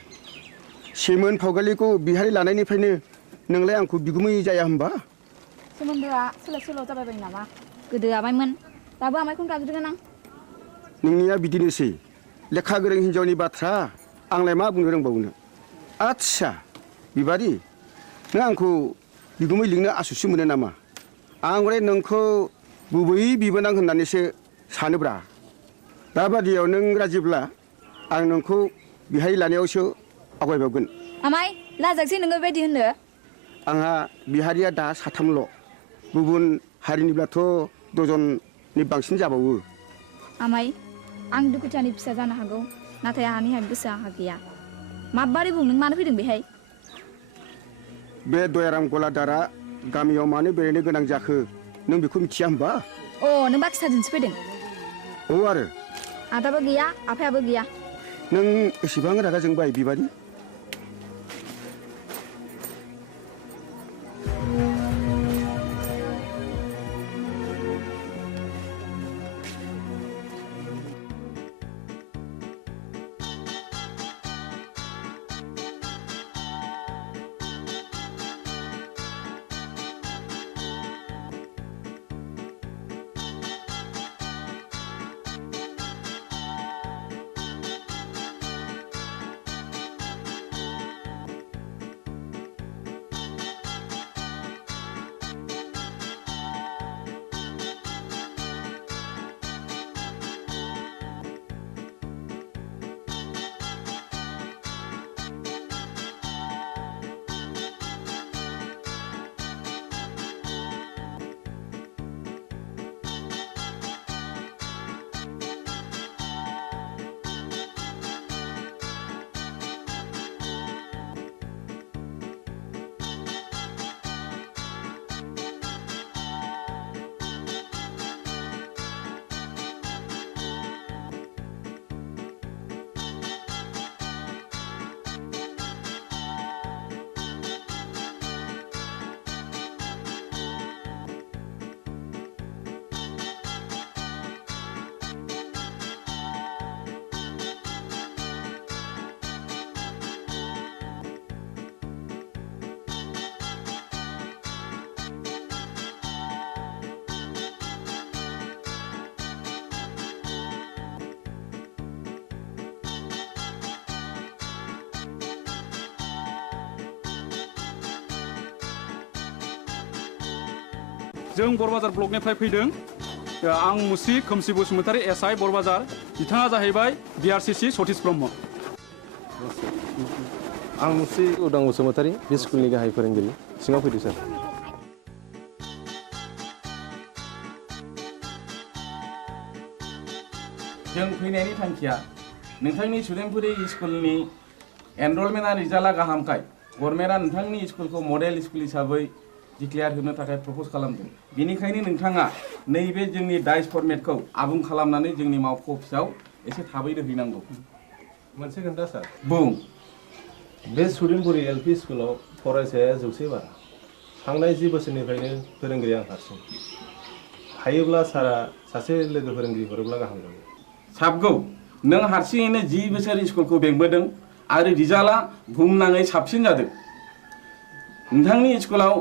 सेमोन फावगालिखौ बिहारि लानायनिफ्रायनो नोंलाय आंखौ बिगुमै जाया होनबा सोमोन्दोआ सोलाय सोल' जाबायबाय नामा गोदो आमायमोन दाबो आमायखौनो गाबज्रिगोन आं नोंनिया बिदिनोसै लेखा गोरों हिन्जावनि बाथ्रा आंलाय मा बुंनो रोंबावनो आच्छा बिबारि नों आंखौ बिगुमै लिंनो आसुसु मोनो नामा आं हले नोंखौ गुबै बिबोनां होननानैसो सानोब्रा दाबादियाव नों राजिब्ला आं नोंखौ बिहाय लानायावसो आवगायबावगोन आमाय लाजागसै नोङो बेबायदि होननो आंहा बिहारिया दा साथामल' गुबुन हारिनिब्लाथ' दजननि बांसिन जाबावो आमाय आं दुखुथियानि फिसा जानो हागौ नाथाय आंहानि गोसोआ आंहा गैया माबारै बुं नों मानो फैदों बेहाय बे दयाराम गलादारा गामियाव मानो बेरायनो गोनां जाखो नों बेखौ मिथिया होनबा अ नों बाखिसाजोंसो फैदों औ आरो आदाबो गैया आफायाबो गैया नों एसेबां रागा जोंबाय बिबारि जों बरबाजार ब्लकनिफ्राय फैदों आं मुस्रि खोमसि बसुमतारी एसआइ बरबाजार बिथाङा जाहैबाय बिआरसिसि सतीश ब्रह्म आं मुस्रि उदां बसुमतारी बे स्कुलनि गाहाय फोरोंगिरि सिङाव फैदो सार जों फैनायनि थांखिया नोंथांनि सुदेमपुरि स्कुलनि एनरलमेन्टआ रिजाल्टआ गाहामखाय गभर्नमेन्टआ नोंथांनि स्कुलखौ मडेल स्कुल हिसाबै डिक्लेयार होनो थाखाय प्रप'ज खालामदों बेनिखायनो नोंथाङा नैबे जोंनि डाइस फर्मेटखौ आबुं खालामनानै जोंनि मावख' अफिसाव एसे थाबैनो हैनांगौ मोनसे खोन्था सार बुं बे सुदेमपुरि एलपि स्कुलाव फरायसाया 100 बारा थांनाय 10 बोसोरनिफ्रायनो फोरोंगिरि आं हारसिं हायोब्ला सारा सासे लोगो फोरोंगिरि हरोब्ला गाहाम जागौ साबगौ नों हारसिङैनो 10 बोसोर स्कुलखौ बेंबोदों आरो रिजाल्टआ बुहुमनाङै साबसिन जादों नोंथांनि स्कुलाव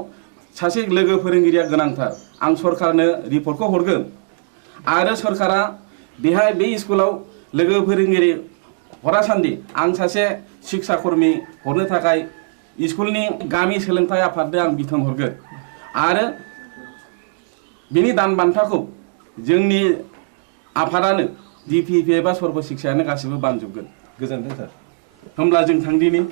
सासे लोगो फोरोंगिरिया गोनांथार आं सरकारनो रिपर्टखौ हरगोन आरो सरकारा बेहाय बे स्कुलाव लोगो फोरोंगिरि हरासान्दि आं सासे शिक्षा कर्मी हरनो थाखाय स्कुलनि गामि सोलोंथाइ आफादनो आं बिथोन हरगोन आरो बिनि दान बान्थाखौ जोंनि आफादानो डिपिपि एबा सर्ब शिक्षायानो गासिबो बानजोबगोन गोजोन्थों सार होमब्ला जों थांदिनि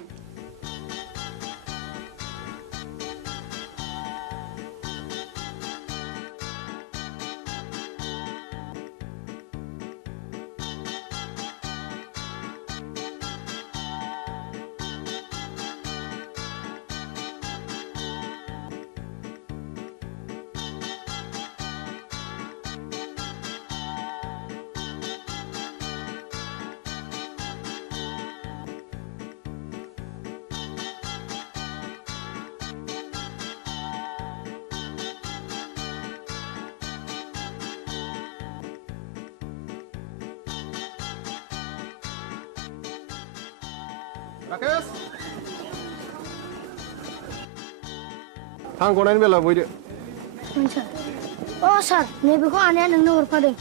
राकेश थां गनायनि बेला बयदो सार सार नैबेखौ आनैया नोंनो हरफादों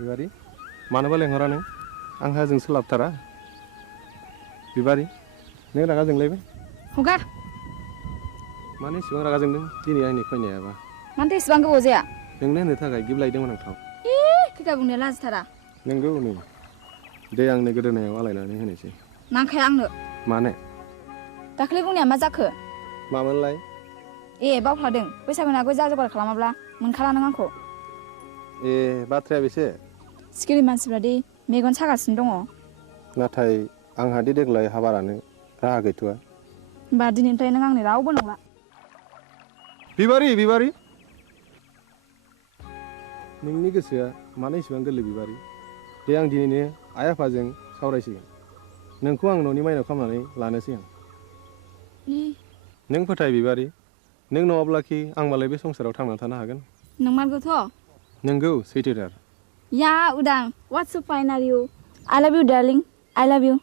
बिबारि मानोबा लेंहरा नों आंहा जों सोलाबथारा बिबारि नों रागा जोंलायबाय हगार मानो इसेबां रागा जोंदों दिनै आंनि फैनायाबा मानोथो एसेबां गोबाव जाया नोंनो होनो थाखाय गिफ्ट लायदोंमोन आं थाव खिथा बुंनाया लाजिथारा नोंगौ नै दे आंनो गोदोनायाव आलायनानै होनोसै नांखाया आंनो मानो दाखालि बुंनाया मा जाखो मामोनलाय ए बावफ्लादों बैसागुनि आगोल जा जगार खालामाब्ला मोनखाला नों आंखौ ए बाथ्राया बेसे सिखिरि मानसिफ्रा दि मेगन सागासिनो दङ नाथाय आंहादि देग्लाय हाबारानो राहा गैथ'आ होमबा दिनैनिफ्राय नों आंनि रावबो नंला बिबारि बिबारि नोंनि गोसोआ मानो इसेबां गोरलै बिबारि दे आं दिनैनो आइ आफाजों सावरायसिगोन नोंखौ आं न'नि माइनाव खालामनानै लानोसै आं नों फोथाय बिबारि नों नङाब्लाखि आं मालाय बे संसाराव थांनानै थानो हागोन नंमारगौथ' नोंगौ सैथोथार या उदां what's so fine are you I love you darling I love you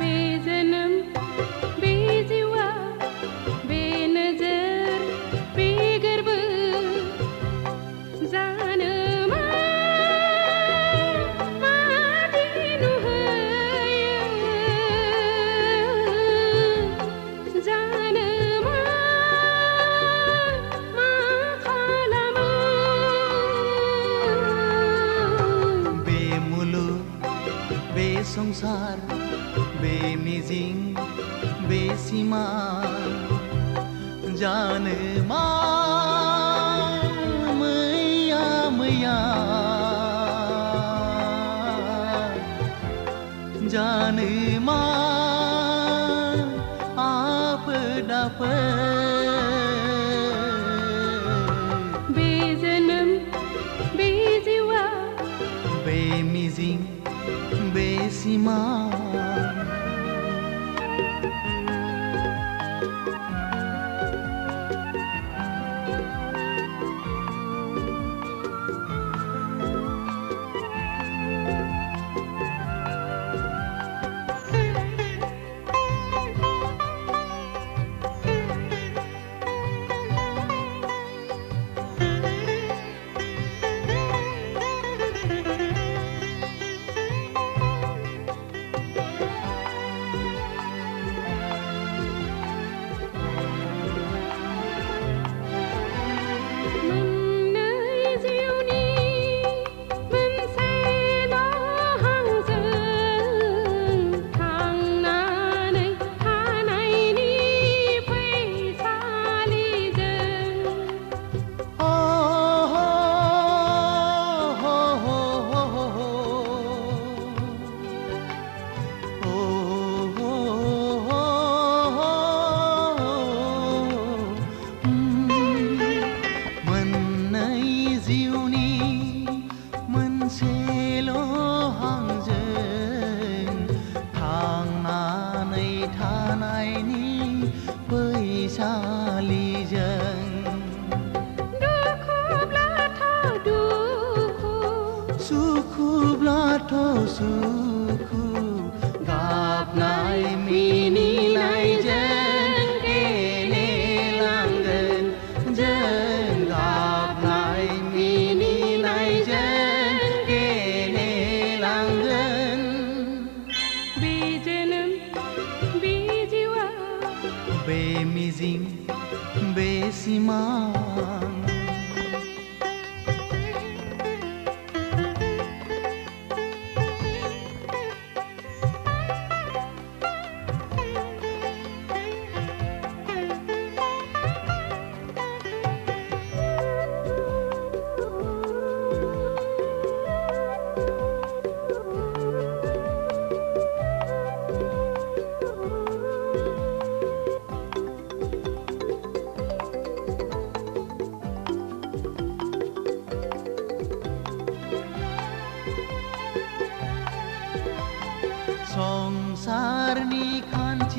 बेजनम बेजिवा बेनजर बेगर्ब जानो मादिनु जानो मा खालामो बे मुलुग बे संसार बे मिजिं बे सिमा जानो मा मैया मैया जानो मा आफोद बे जोनोम बे जिवा बे मिजिं बे सिमा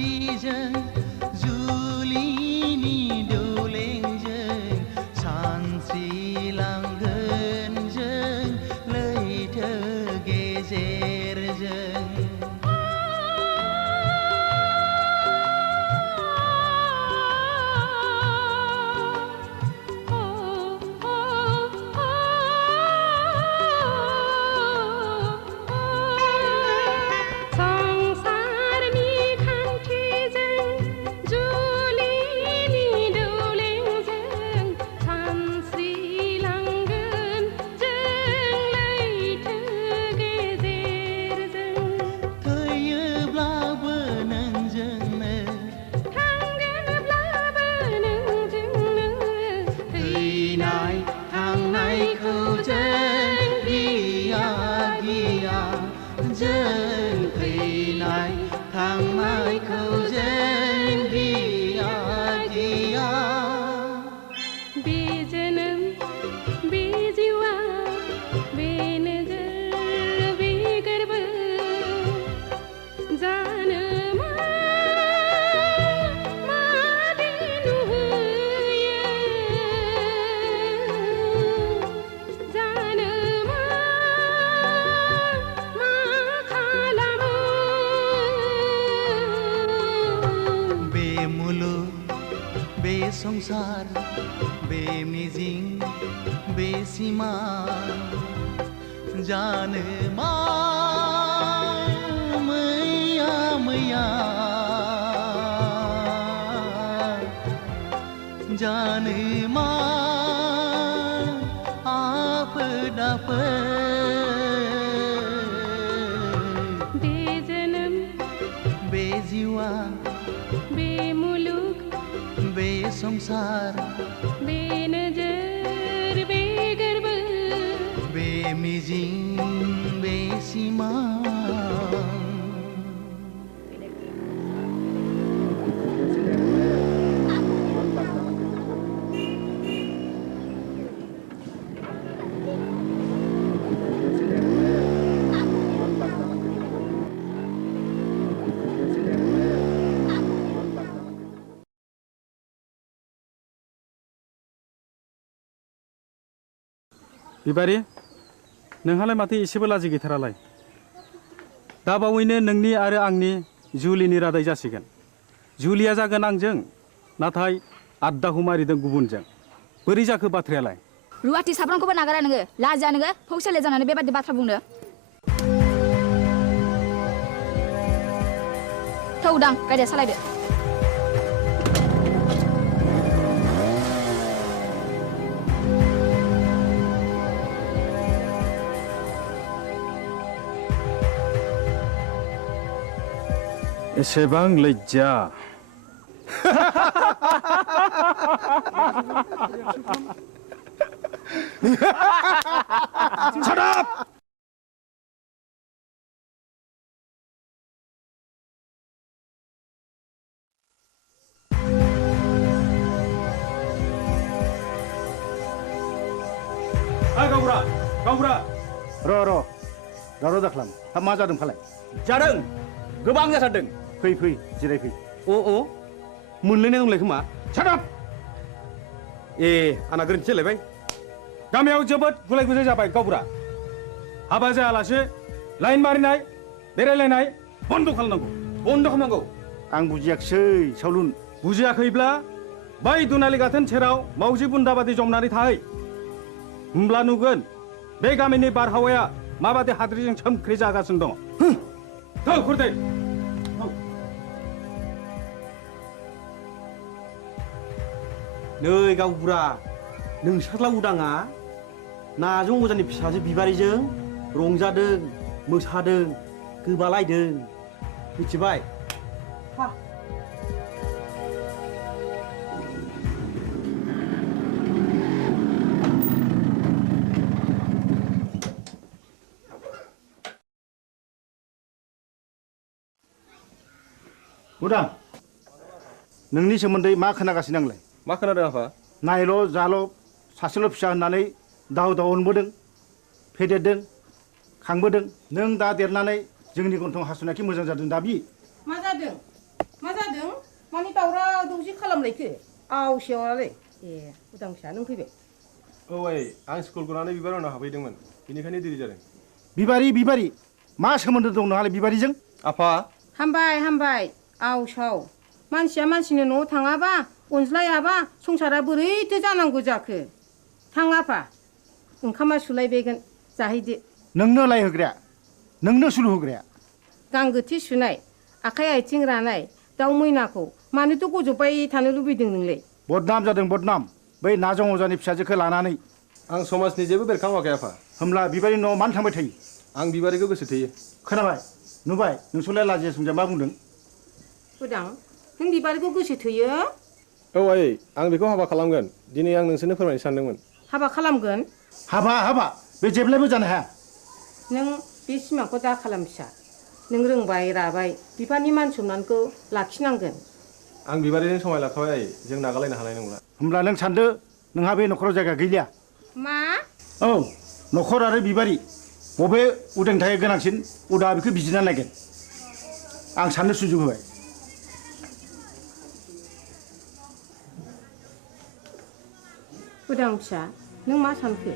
खान्थिजों जुलिनि दौलेंजों सानस्रिलांगोन जों लैथो गेजेरजों संसारनि खान्थिजों जुलिनि दौलेंजों सानस्रिलांगोन जों लैथो गेजेरजों थैयोब्लाबो नोंजोंनो थांगोनब्लाबो नोंजोंनो थैनाय थांनायखौ जों गिया गिया जों थैनाय थांनायखौ जों गिया गिया बे जोनोम बे जिउआ बे नोगोर बे गोरबो जानो मादि नुहोयो जानो मा खालामो बे मुलुग बे संसार बे मिजिं बे सिमा जानो मा मैया मैया जानो मा आफोद आफोद बे जोनोम बे जिउआ बे मुलुग बे संसार बे नोजोर बे गोरबो बे मिजिं बे सिमा बिबारि नोंहालाय माथो एसेबो लाजि गैथारालाय दा बावैनो नोंनि आरो आंनि जुलिनि रादाय जासिगोन जुलिया जागोन आंजों नाथाय आद्दाखौ मारिदों गुबुनजों बोरै जाखो बाथ्रायालाय रुवाथि साब्रांखौबो नागारा नोङो लाजिया नोङो फौसाले जानानै बेबादि बाथ्रा बुंनो थौदां गारिया सालायदो एसेबां लज्जा Shut up! गावबुरा गावबुरा र' दावराव दाख्लाम हा मा जादों फालाय जादों गोबां जाथारदों फै जिरायफै अ मोनलायनाय दंलाय खोमा सादाब ए आंना गोरोन्थि जालायबाय गामियाव जोबोद गुलाय गुजाय जाबाय गावबुरा हाबा जायालासे लाइन मारिनाय बेरायलायनाय बन्द खालामनांगौ आं बुजियाखिसै सावलुन बुजियाखैब्ला बै दुनालि गाथोन सेराव मावजि बुन्दाबादि जमनानै थाहै होमब्ला नुगोन बे गामिनि बारहावाया माबादि हाद्रिजों सोमख्रि जागासिनो दङ खुरदै नै गावबुरा नोंसोरला उदाङा नाजों अजानि फिसाजो बिबारिजों रंजादों मोसादों गोबालायदों मिथिबाय उदां नोंनि सोमोन्दै मा खोनागासिनो आंलाय मा खोनादों आफा नायल' जाल' सासेल' फिसा होननानै दाव अनबोदों फेदेरदों खांबोदों नों दा देरनानै जोंनि गन्थं हासुनायखि मोजां जादों दाबि मा जादों मानि दावराव दावसि खालामलायखो आवसेवालाय ए उदां फिसा नों फैबाय औ आइ आं स्कुल गनानै बिबार उनाव हाबहैदोंमोन बेनिखायनो देरि जादों बिबारि मा सोमोन्दो दं नोंहालाय बिबारिजों आफा हामबाय आवसाव मानसिया मानसिनि न'आव थाङाबा अनज्लायाबा संसारा बोरैथो जानांगौ जाखो थां आफा ओंखामा सुलायबायगोन जाहैदो नोंनो लायहोग्राया नोंनो सुलु होग्राया गांगोथि सुनाय आखाइ आथिं रानाय दाउ मैनाखौ मानोथो गजबबाय थानो लुबैदों नोंलाय बदनाम जादों बदनाम बै नाजं अजानि फिसाजोखौ लानानै आं समाजनि जेबो बेरखाङाखै आफा होमब्ला बिबारि न'आव मानो थांबाय थायो आं बिबारिखौ गोसो थोयो खोनाबाय नुबाय नोंसोरलाय लाजिया सुंजा मा बुंदों उदां नों बिबारिखौ गोसो थोयो औ आइ आं बेखौ हाबा खालामगोन दिनै आं नोंसोरनो फोरमायनो सानदोंमोन हाबा खालामगोन हाबा बे जेब्लायबो जानो हाया नों बे सिमांखौ दा खालाम फिसा नों रोंबाय राबाय बिफानि मान सनमानखौ लाखिनांगोन आं बिबारिजों समाय लाखाबाय आइ जों नागारलायनो हानाय नंला होमब्ला नों सानदो नोंहा बे न'खराव जायगा गैलिया मा औ न'खर आरो बिबारि बबे उदांथाया गोनांसिन उदा बेखौ बिजिरना नायगोन आं साननो सुजुग होबाय उदां फिसा नों मा सानखो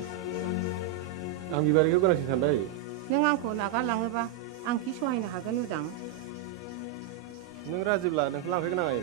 आं बिबारिखौ गोनांसिन सानबाय नों आंखौ नागारलाङोबा आं कि सहायनो हागोन उदां नों राजिब्ला नोंखौ लांफैगोन आं आइ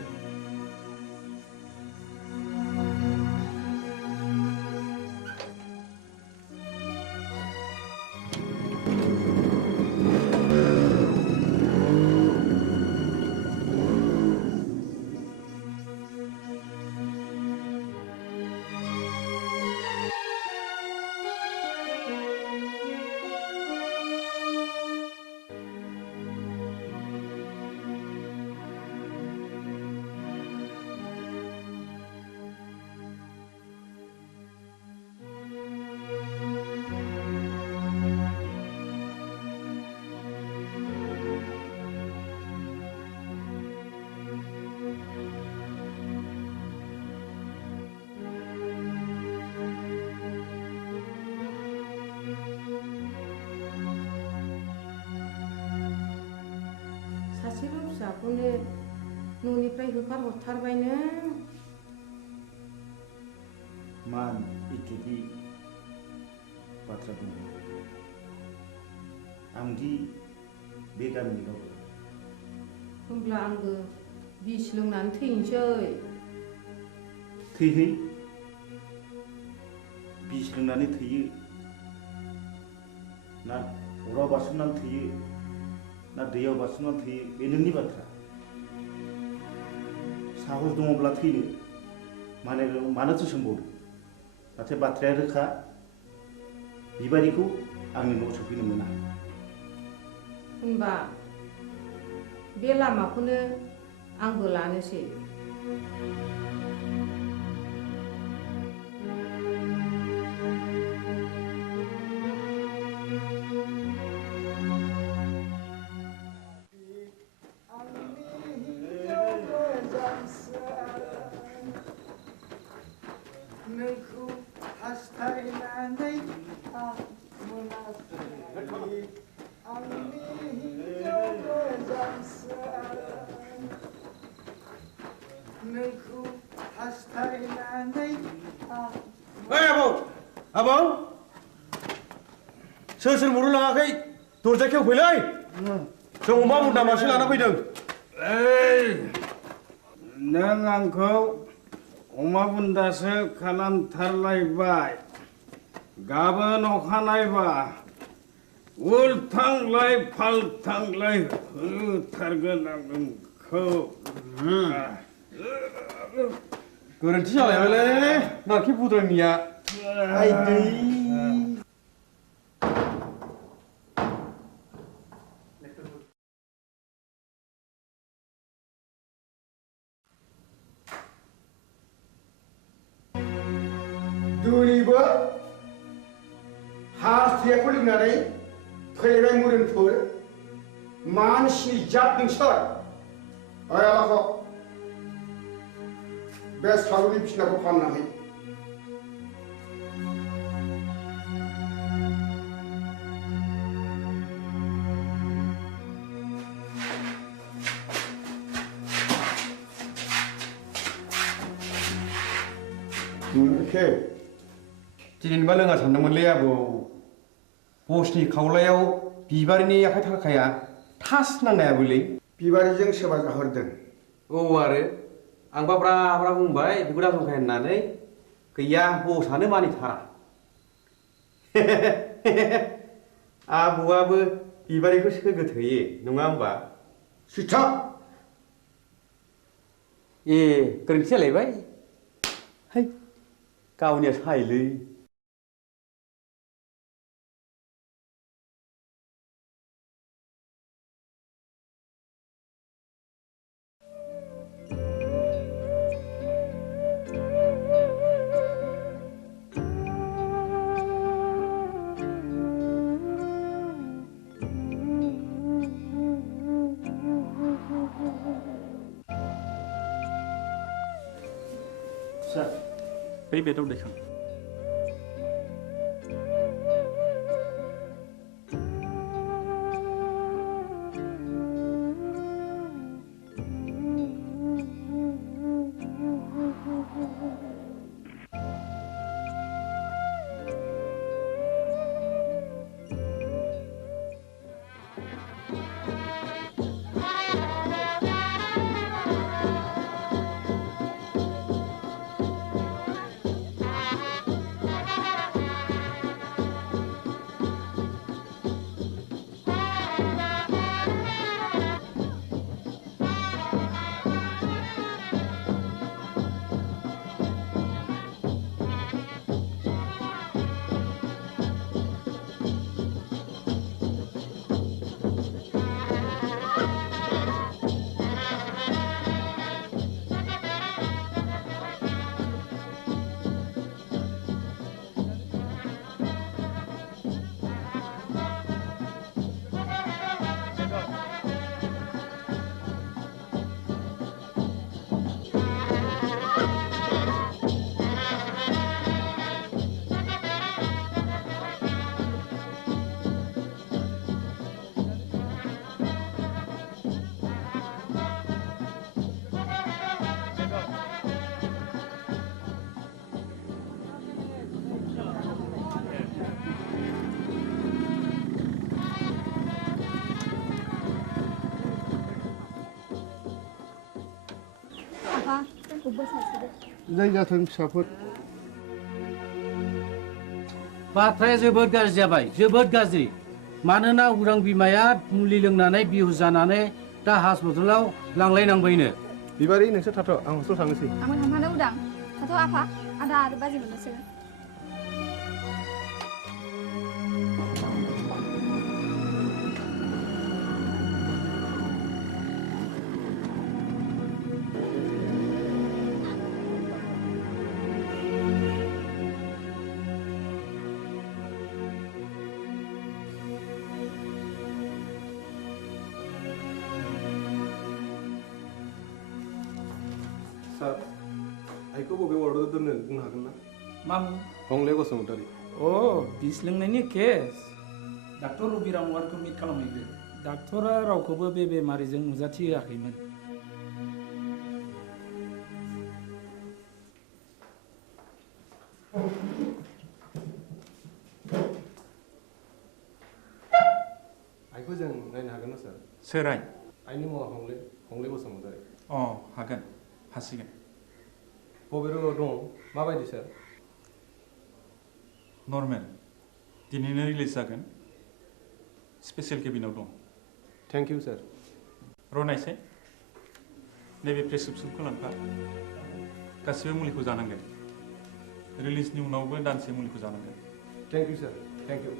सासेल' फिसाखौनो न'निफ्राय होखारहरथारबाय नों मान इटुबि बाथ्रा बुंदों आंदि बे गामिनि गावबो होमब्ला आंबो बिस लोंनानै थैनोसै थैहै बिस लोंनानै थैयो ना अराव बारसोमनानै थैयो ना दैयाव बारसोमनानै थैयो बे नोंनि बाथ्रा साहस दङब्ला थैनो मानोथो सोंबावदो नाथाय बाथ्राया रोखा बिबारिखौ आंनि न'आव सफैनो मोना होनबा बे लामाखौनो आंबो लानोसै नोंखौ हास्थायनानै आं मोनाखै आंनि हिन्जाव मोजांसो नोंखौ हास्थायनानै आं आबौ सोर बर' लाङाखै दरजा खेवफैलै जों अमा बुन्दा मासे लाना फैदों नों आंखौ अमा बुन्दासो खालामथारलायबाय गाबोन अखानायबा उल्थांलाय फाल्थांलाय होथारगोन आं नोंखौ गोरोन्थि जालायबायलै नारखि बुद्रायनिया आइदै दिनैबो हास्थायखौ लोंनानै फैबाय मोदोमफोर मानसिनि जात नोंसोर आलाखौ बे सालुनि बिसिनाखौ फाहामनानै के दिनैबा लोङा सानदोंमोनलै आबौ बसनि खावलायाव बिबारिनि आखाइ थाखाया थास नांनायाबोलै बिबारिजों सोरबा जाहरदों औ आरो आंबा ब्रा ब्रा बुंबाय बेखौ दासंखाय होननानै गैया बसआनो मानिथारा आबौआबो बिबारिखौ सोगोथोयो नङा होमबा सिथा ए गोरोन्थि जालायबाय है गावनिया सायलै बै बेदाव दैखां जाय जाथों फिसाफोर बाथ्राया जोबोद गाज्रि जाबाय जोबोद गाज्रि मानोना उरां बिमाया मुलि लोंनानै बिहुस जानानै दा हस्पिटालाव लांलायनांबायनो बिबारि नोंसोर थाथ' आं हस्टेलाव थांनोसै आंबो थांफानो उदां थाथ' आफा आदा आरो बाजै मोननोसै सार आइखौ बबे वार्डआव दोननो बुंनो हागोन ना मामोन हंले बसुमतारी अ बिस लोंनायनि केस डाक्टर रबिराम वारखौ मिट खालामहैदो डाक्टरा रावखौबो बे बेमारिजों नुजाथि होआखैमोन आइखौ जों नायनो हागोन ना सार सोर आइ आइनि मुङा हंले बसुमतारी अ हागोन हासिगोन बबे रोगाव दं माबायदि सार नर्मेल दिनैनो रिलिज जागोन स्पेसियेल केबिनाव दं थेंक इउ सार रनायसाय नैबे प्रेसक्रिप्सनखौ लांफा गासिबो मुलिखौ जानांगोन रिलिजनि उनावबो दानसे मुलिखौ जानांगोन thank you sir thank you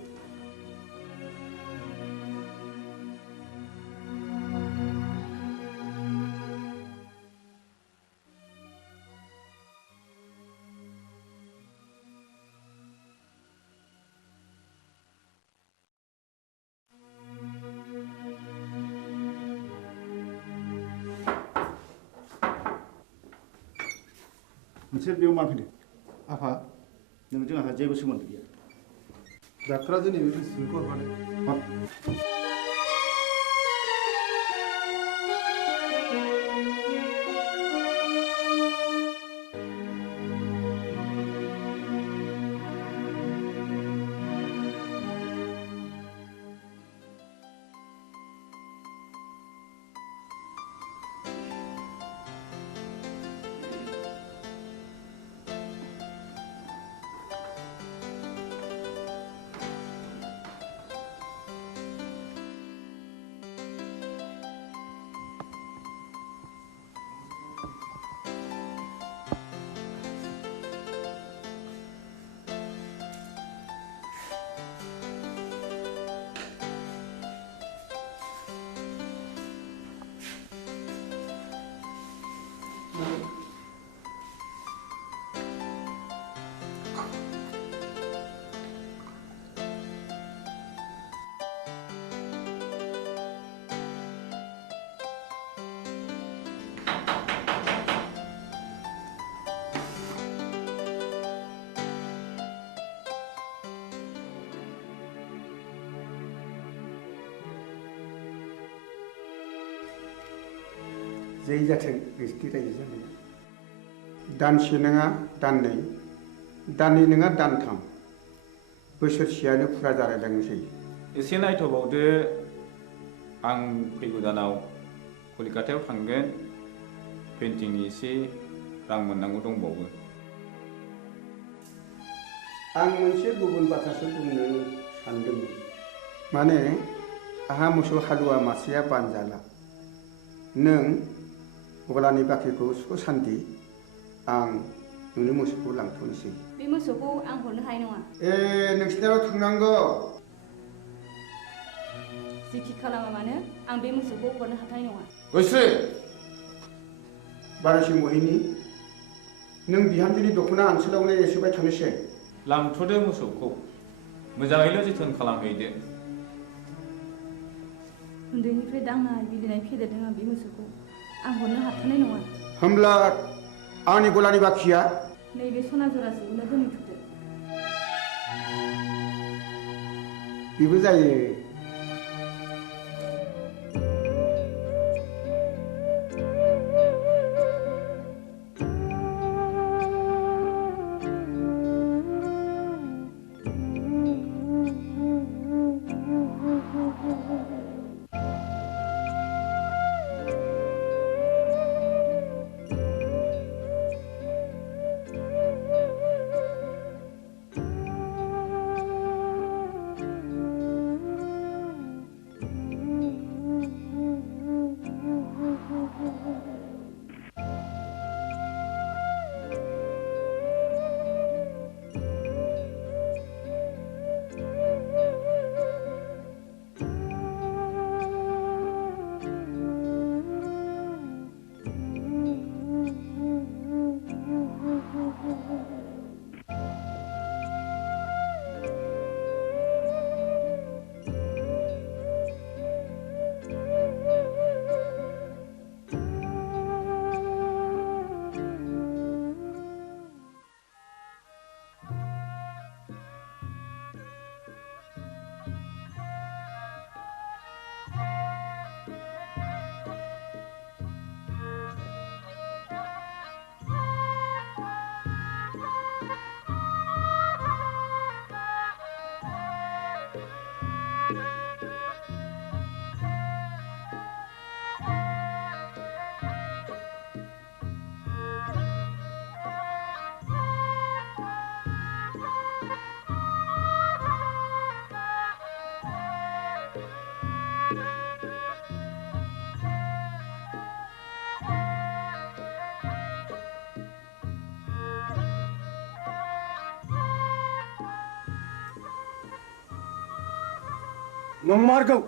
नोंसोर बेयाव मा फैदों आफा नोंजों आंहा जेबो सोमोन्दो गैया डाक्टरा दिनै बे प्रेसक्रिप्सनखौ हरफादों जै जाथों नोंसिनि रायजो जानाया दानसे नङा दाननै दाननै नङा दानथाम बोसोरसेयानो फुरा जालायलांनोसै एसे नायथ'बावदो आं फैगौ दानाव कलिकातायाव थांगोन पेन्टिंनि एसे रां मोननांगौ दंबावो आं मोनसे गुबुन बाथ्रासो बुंनो सानदोंमोन माने आहा मोसौ हालुवा मासेया बानजाला नों गलानि बाख्रिखौ सुख सान्ति आं नोंनि मोसौखौ लांथ'नोसै बे मोसौखौ आं हरनो हानाय नङा नोंसिनाव थांनांगौ जिखि खालामा मानो आं बे मोसौखौ हरनो हाथाय नङा गोसो बारासि महिनी नों बिहामजोनि दख'ना ओनसोलावनो एसेबाय थानोसै लांथ'दो मोसौखौ मोजाङैल' जोथोन खालामहैदो उन्दैनिफ्राय दांनाय बिलिनाय फेदेरदों आं बे मोसौखौ आं हरनो हाथारनाय नङा होमब्ला आंनि गलानि बाखिया नैबे सना जरासेखौनो दोनथ'दो बेबो जायो नंमारगौ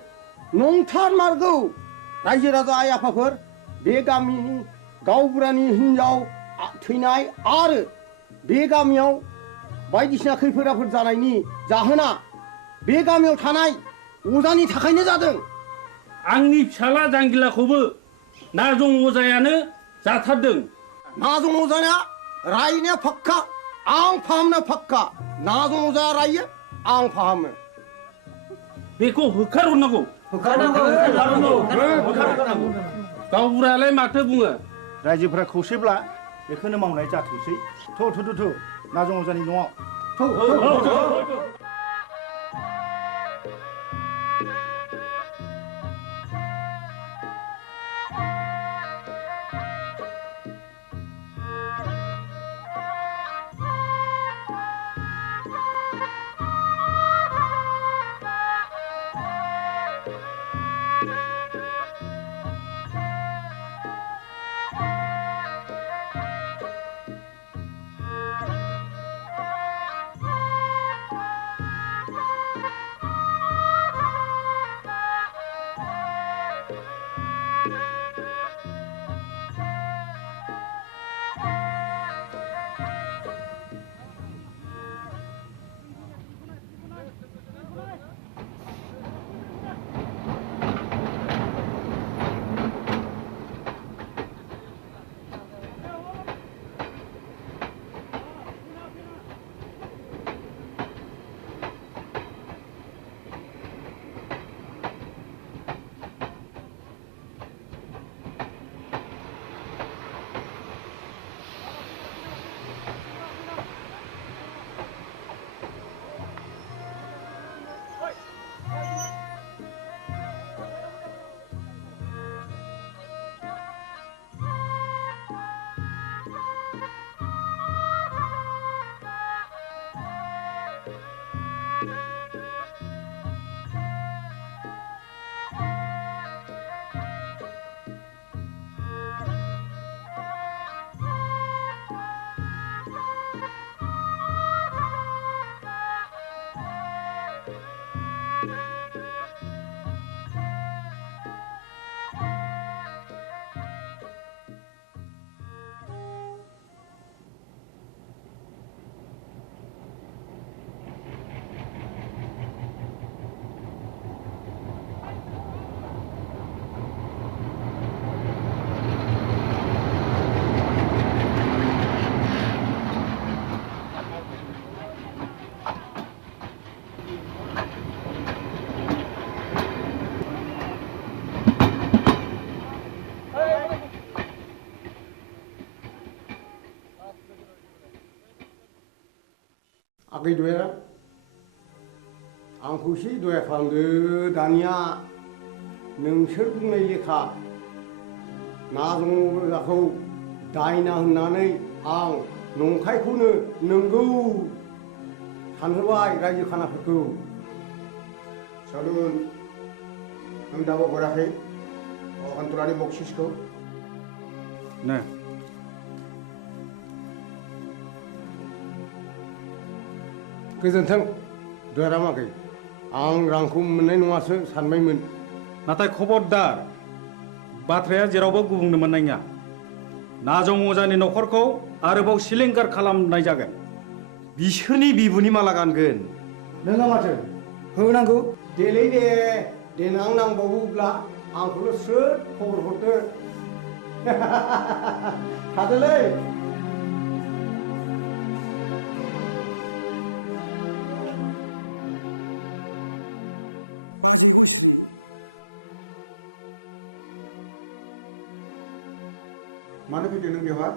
नंथारमारगौ रायजो राजा आइ आफाफोर बे गामिनि गावबुरानि हिनजाव थैनाय आरो बे गामियाव बायदिसिना खैफोद आफोद जानायनि जाहोना बे गामियाव थानाय अजानि थाखायनो जादों आंनि फिसाला जांगिलाखौबो नाजं अजायानो जाथारदों नाजं अजाया रायनाया फाक्का आं फाहामनाया फाक्का नाजं अजाया रायो आं फाहामो बेखौ होखारहरनांगौ गावबुरायालाय माथो बुङो रायजोफोरा खौसेब्ला बेखौनो मावनाय जाथोंसै थ' नाजं अजानि न'आव आगै दया आंखौ एसे दया खालामदो दानिया नोंसोर बुंनाय लेखा नाजंजाखौ दायना होननानै आं नंखायखौनो नंगौ सानहोबाय रायजो खानाफोरखौ सालुन आं दाबो हराखै अखान्तरानि बक्सिसखौ नो गोजोन्थों दयाराम आगै आं रांखौ मोननाय नङासो सानबायमोन नाथाय खबरदार बाथ्राया जेरावबो गुबुंनो मोननाय नङा नाजं अजानि न'खरखौ आरोबाव सिलिंखार खालामनाय जागोन बिसोरनि बिबुनि माला गानगोन नोंहा माथो होनांगौ देलै दे देनां नांबावोब्ला आंखौल' सोर खबर हरदो थादोलै मानो फैदों नों बेवहाय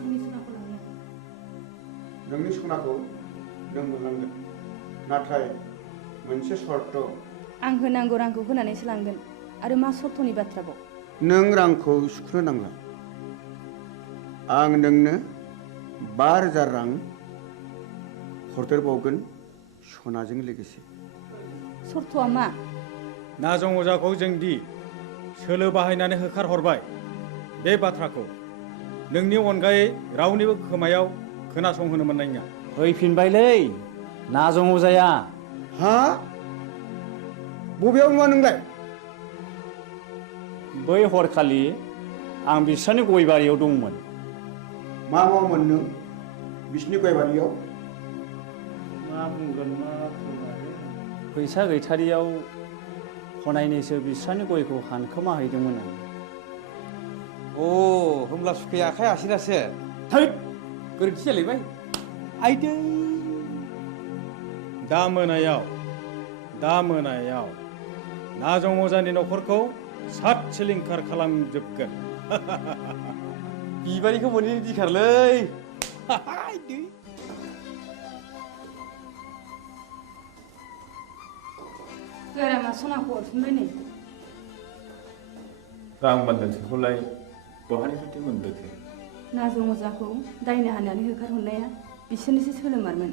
आंनि सनाखौ लांनो नोंनि सनाखौ नों मोनलांगोन नाथाय मोनसे सर्त आं होनांगौ रांखौ होनानैसो लांगोन आरो मा सर्तनि बाथ्राबाव नों रांखौ सुख'नो नांला आं नोंनो 5,000 रां हरदेरबावगोन सनाजों लोगोसे सर्तआ मा नाजं अजाखौ जों दि सोलो बाहायनानै होखारहरबाय बे बाथ्राखौ नोंनि अनगायै रावनिबो खोमायाव खोनासंहोनो मोननाय नङा फैफिनबायलै नाजं अजाया हा बबेयाव नुवा नोंलाय बै हरखालि आं बिस्रानि गय बारियाव दंमोन मा मावोमोन नों बिसिनि गय बारियाव मा बुंगोन मा फैसा गैथारियाव हनायनैसो बिस्रानि गयखौ हानखोमा हैदोंमोन आं अ होमब्ला सुखाया आखाइ आसिनासो थैद गोरोन्थि जालायबाय आइदै दा मोनायाव नाजं अजानि न'खरखौ सात सिलिंखार खालामजोबगोन बिबारिखौ मोनैनि दिखारलै दयारामा सनाखौ हरफिनबाय नै रां बान्दानसेखौलाय बहानिफ्राय मोनबोखो नाजं अजाखौ दायना हानानै होखारहरनाया बिसोरनिसो सोलोमारमोन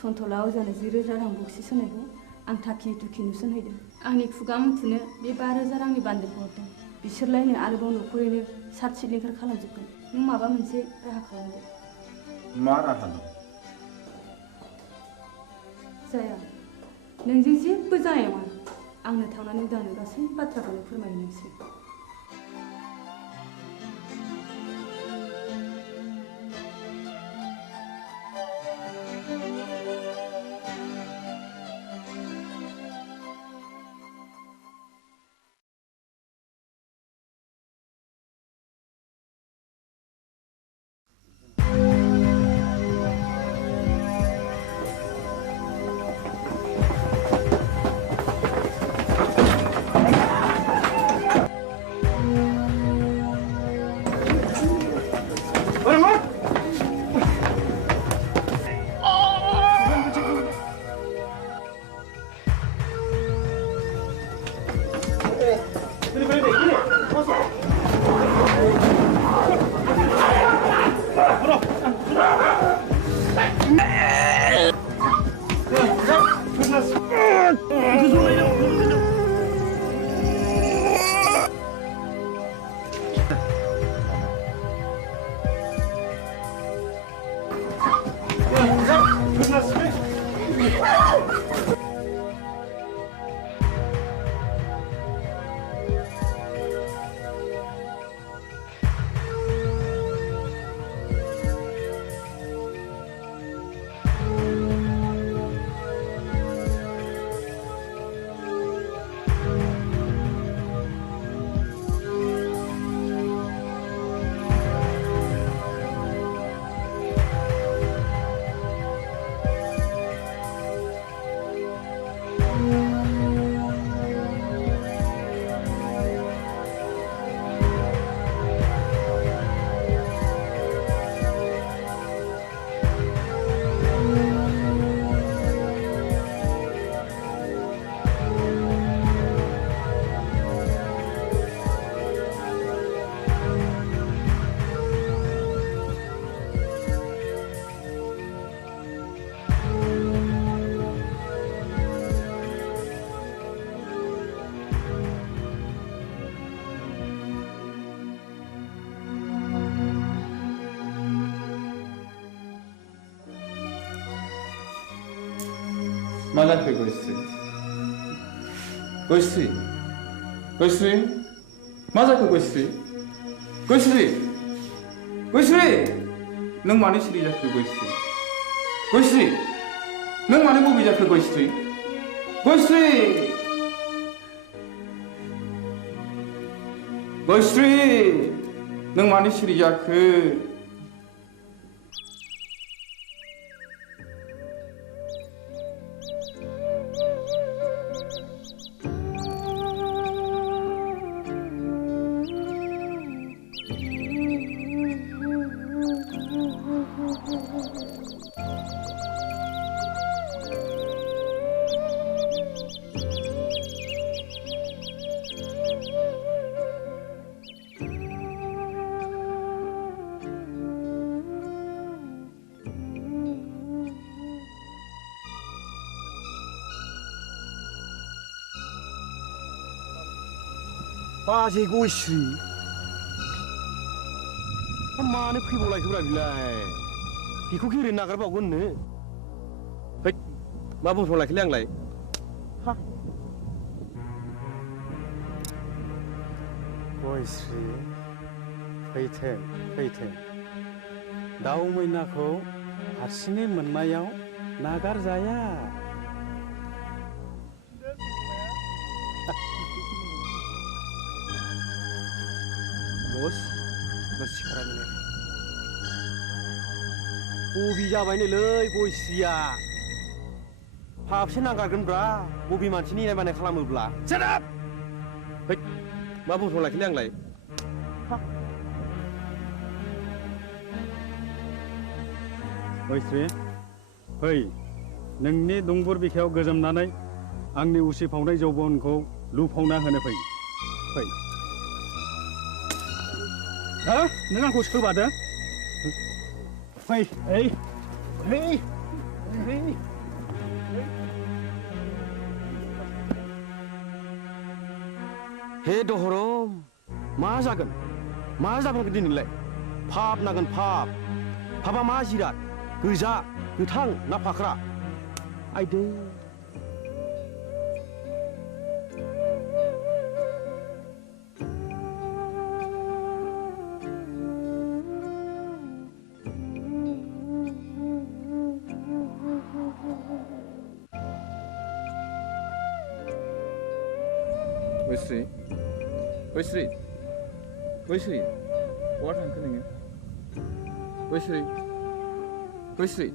सन्थला अजानो 10,000 रां बक्सिस होनायखौ आं थाखि दुखि नुसनहैदों आंनि खुगा मुथुनो बे 5,000 रांनि बान्दोखौ हरदों बिसोरलायनो आरोबाव न'खरैनो सात सिलिंखार खालामजोबगोन नों माबा मोनसे राहा खालामदो मा राहा दं जाया नोंजों जेबो जानाय नङा आंनो थांनानै दानो गासै बाथ्राखौनो फोरमायनोसै मा जाखो गयस्रि गयस्रि गयस्रि मा जाखो गयस्रि गयस्रि गयस्रि नों मानो सिरि जाखो गयस्रि गयस्रि नों मानो बबे जाखो गयस्रि गयस्रि गयस्रि नों मानो सिरि जाखो बाजै गयस्रि मानो फैबावलायखोब्रा बिलाय बेखौ ओरैनो नागारबावगोननो है मा बुंफ्रांलायखोलै आंलाय गयस्रि फैथों फैथों दाउ मैनाखौ हारसिङै मोननायाव नागारजाया बस सिखारा मिलाय बबे जाबायनोलै गयस्रिया हाबसे नागारगोनब्रा बबे मानसिनि इनाय बानाय खालामोब्ला सेटाप है मा बुंफ्रांलायखोलै आंलाय गयस्रि फै नोंनि दुंबुर बिखायाव गोजोमनानै आंनि उसिफावनाय जौबनखौ लुफावना होनो फै फै हा नों आंखौ सोबादों फै ओइ ओइ हे दहरम मा जागोन मा जागोन दिनैलाय फाप नागोन फाप फापा मा जिराद गोजा गोथां ना फाख्रा आइदै गयस्रि गयस्रि गयस्रि बहा थांखो नोङो गयस्रि गयस्रि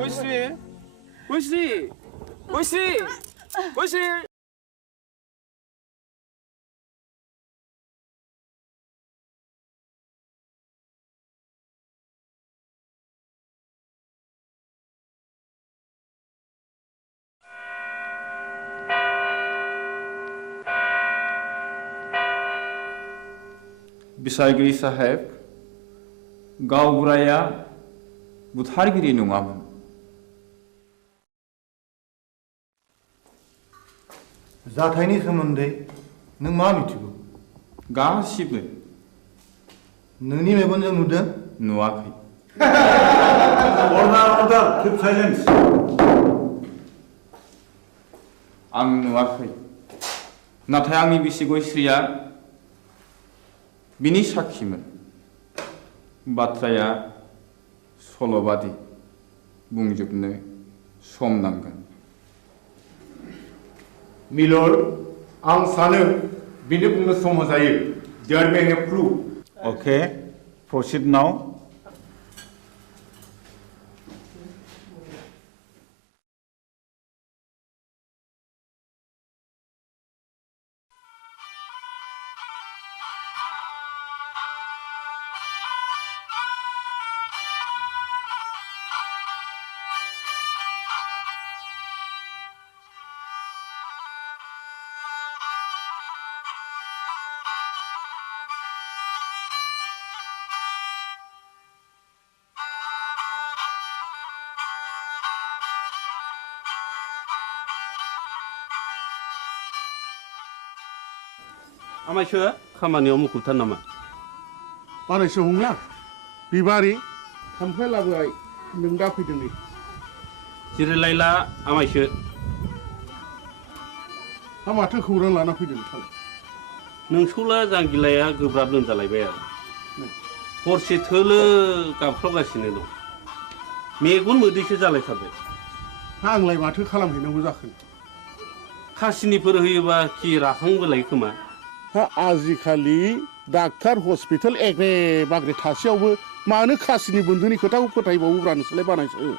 गयस्रि गयस्रि गयस्रि गयस्रि बिसायगिरि साहेब गावबुराया बुथारगिरि नङामोन जाथायनि सोमोन्दै नों मा मिथिगौ गासिबो नोंनि मेगनजों नुदों नुवाखै अर्डार किप साइलेन्स आं नुवाखै नाथाय आंनि बिसि गयस्रिया बिनि साखिमोन बाथ्राया सल'बादि बुंजोबनो सम नांगोन मिलर आं सानो बेनो बुंनो सम होजायो देयर मे हेव क्लू Okay, proceed now. आमायसो खामानियाव मुखुबथार नामा बानायसो हंला बिबारि थाम्फै लाबोबाय नों दा फैदों नै जिरायलायला आमायसो हा माथो खौरां लाना फैदों नोंथां नोंसौला जांगिलाया गोब्राब लोमजालायबाय आरो हरसे थोलो गाबख्रावगासिनो दं मेगन मोदैसो जालायथारबाय आंलाय माथो खालामहैनांगौ जाखो खासिनिफोर होयोबा खि राखांबोलाय खोमा हा आजिखालि डाक्टार हस्पिटाल एग्रे बाग्रे थासेयावबो मानो खासिनि बोन्दोंनि खोथाखौ फोथायबावोब्रा नोंसोरलाय बानायसो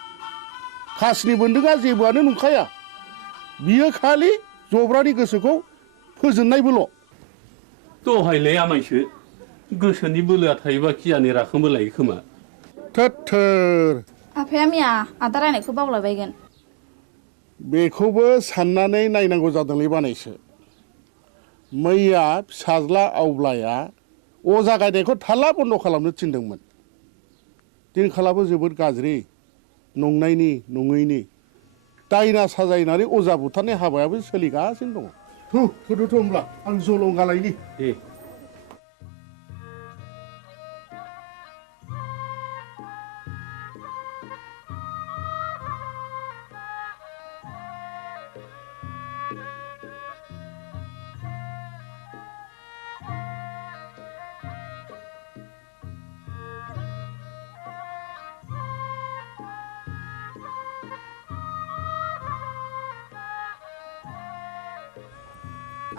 खासिनि बोन्दोंआ जेबोआनो नंखाया बियो खालि जब्रानि गोसोखौ फोजोननायबोल' दहायलाय आमायसो गोसोनि बोलोआ थायोबा खियानि राखांबोलायो खोमा थोर आफाया मिया आदा रायनायखौ बावलायबायगोन बेखौबो साननानै नायनांगौ जादोंलै बानायसो मैया फिसाज्ला आवब्लाया अजा गायनायखौ थाल्ला बन्द' खालामनो थिनदोंमोन दिनखालाबो जोबोद गाज्रि नंनायनि नङैनि दायना साजायनानै अजा बुथारनाय हाबायाबो सोलिगासिनो दङ थुदुथ' होमब्ला आं जलंगालायनि दे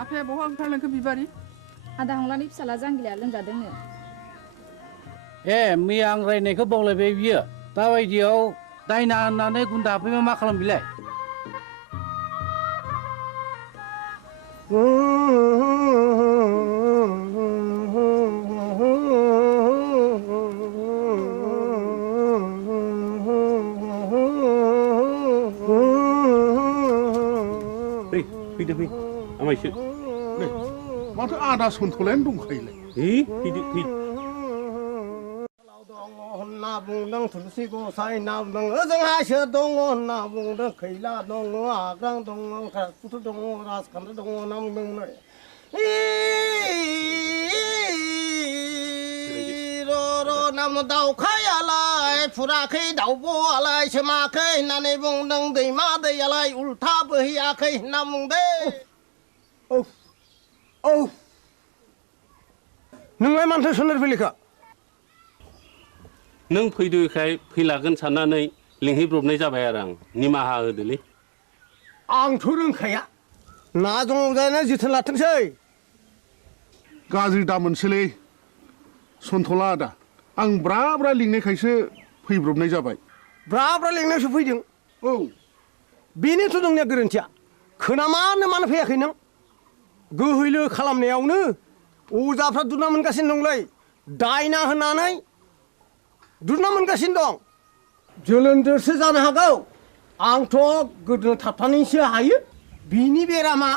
आफाया बहा ओंखारलांखो बिबारि आदा हंलानि फिसाला जांगिलाया लोमजादोंनो ए मैया आं रायनायखौ बावलायबाय बियो दाबायदियाव दायना होननानै गुन्दा हाबफैबा मा खालाम बिलाय फैदो फै आमायसो माथो आदा सन्थलायानो दंखायोलाय फैदो फै होनना बुंदों थुलसि गसाइ ना बुंदों ओजोंहाय सोर दङ होनना बुंदों खैला दङ आग्रां दङ राजपुत दङ राजखान्थि दङ होनना बुंदों र' नाम दाउखायालाय फुराखै दाउब'आलाय सोमाखै होननानै बुंदों दैमा दैयालाय उल्था बोहैयाखै होनना बुंदों नोंलाय मानोथो सोनार फैलिखा नों फैदोखाय फैलागोन साननानै लिंहैब्रबनाय जाबाय आरो आं निमाहा होदोलै आंथ' रोंखाया ना दंजायना जोथोन लाथोंसै गाज्रि दामोनसोलै सन्थला आदा आं ब्रा ब्रा लिंनायखायसो फैब्रबनाय जाबाय ब्रा ब्रा लिंनायसो फैदों बेनोथ' नोंनिया गोरोन्थिया खोनामानो मानो फैयाखै नों गोहैलो खालामनायावनो अजाफ्रा दुना मोनगासिनो दंलै दायना होननानै दुना मोनगासिनो दं जोलोन्दोरसो जानो हागौ आंथ' गोदोनो थाबथानानैसो हायो बिनि बेरामा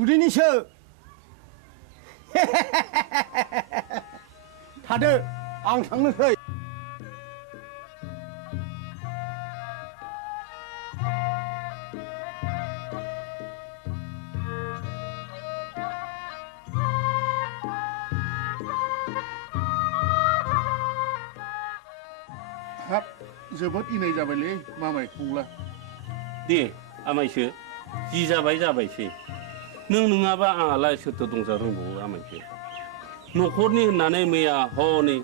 उदैनिसो थादो आं थांनोसै हाब जोबोद इनाय जाबायलै मामाय फंला दे आमायसो जि जाबाय जाबायसै नों नङाबा आंहालाय सोरथो दंजा रोंबावो आमायसो न'खरनि होननानै मैया हनै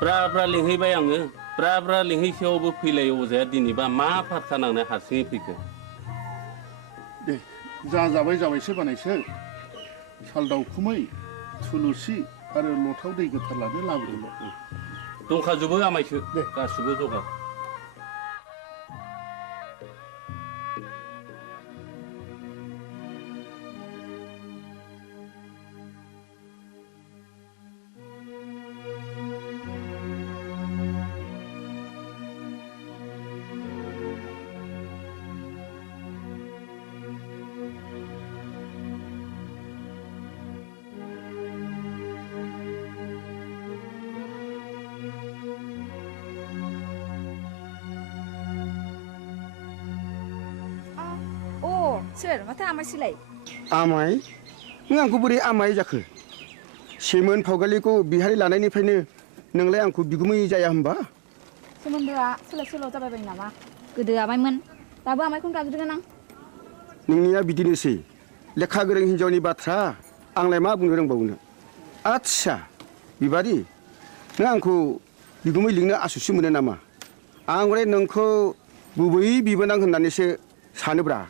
ब्रा ब्रा लिंहैबाय आङो ब्रा ब्रा लिंहैसेयावबो फैलाय अजाया दिनैबा मा फारखा नांनाय हारसिङै फैखो दे जा जाबाय जाबायसो बानायसो साल दाउखुमै थुलुसि आरो लथाव दै गोथार लानो लाबोदोंमोन। दंखाजोबो आमायसो गासिबो जगार। सोर माथो आमायसोलाय? आमाय? नों आंखौ बोरै आमाय जाखो? सेमोन फावगालिखौ बिहारि लानायनिफ्रायनो नोंलाय आंखौ बिगुमै जाया होनबा? सोमोन्दोआ सोलाय सोल' जाबाय नामा? गोदो आमायमोन, दाबो आमायखौनो गाबज्रिगोन आं। नोंनिया बिदिनोसै लेखा गोरों हिन्जावनि बाथ्रा आंलाय मा बुंनो रोंबावनो। आच्छा बिबारि, नों आंखौ बिगुमै लिंनो आसुसु मोनो नामा? आं हले नोंखौ गुबै बिबोनां होननानैसो सानोब्रा।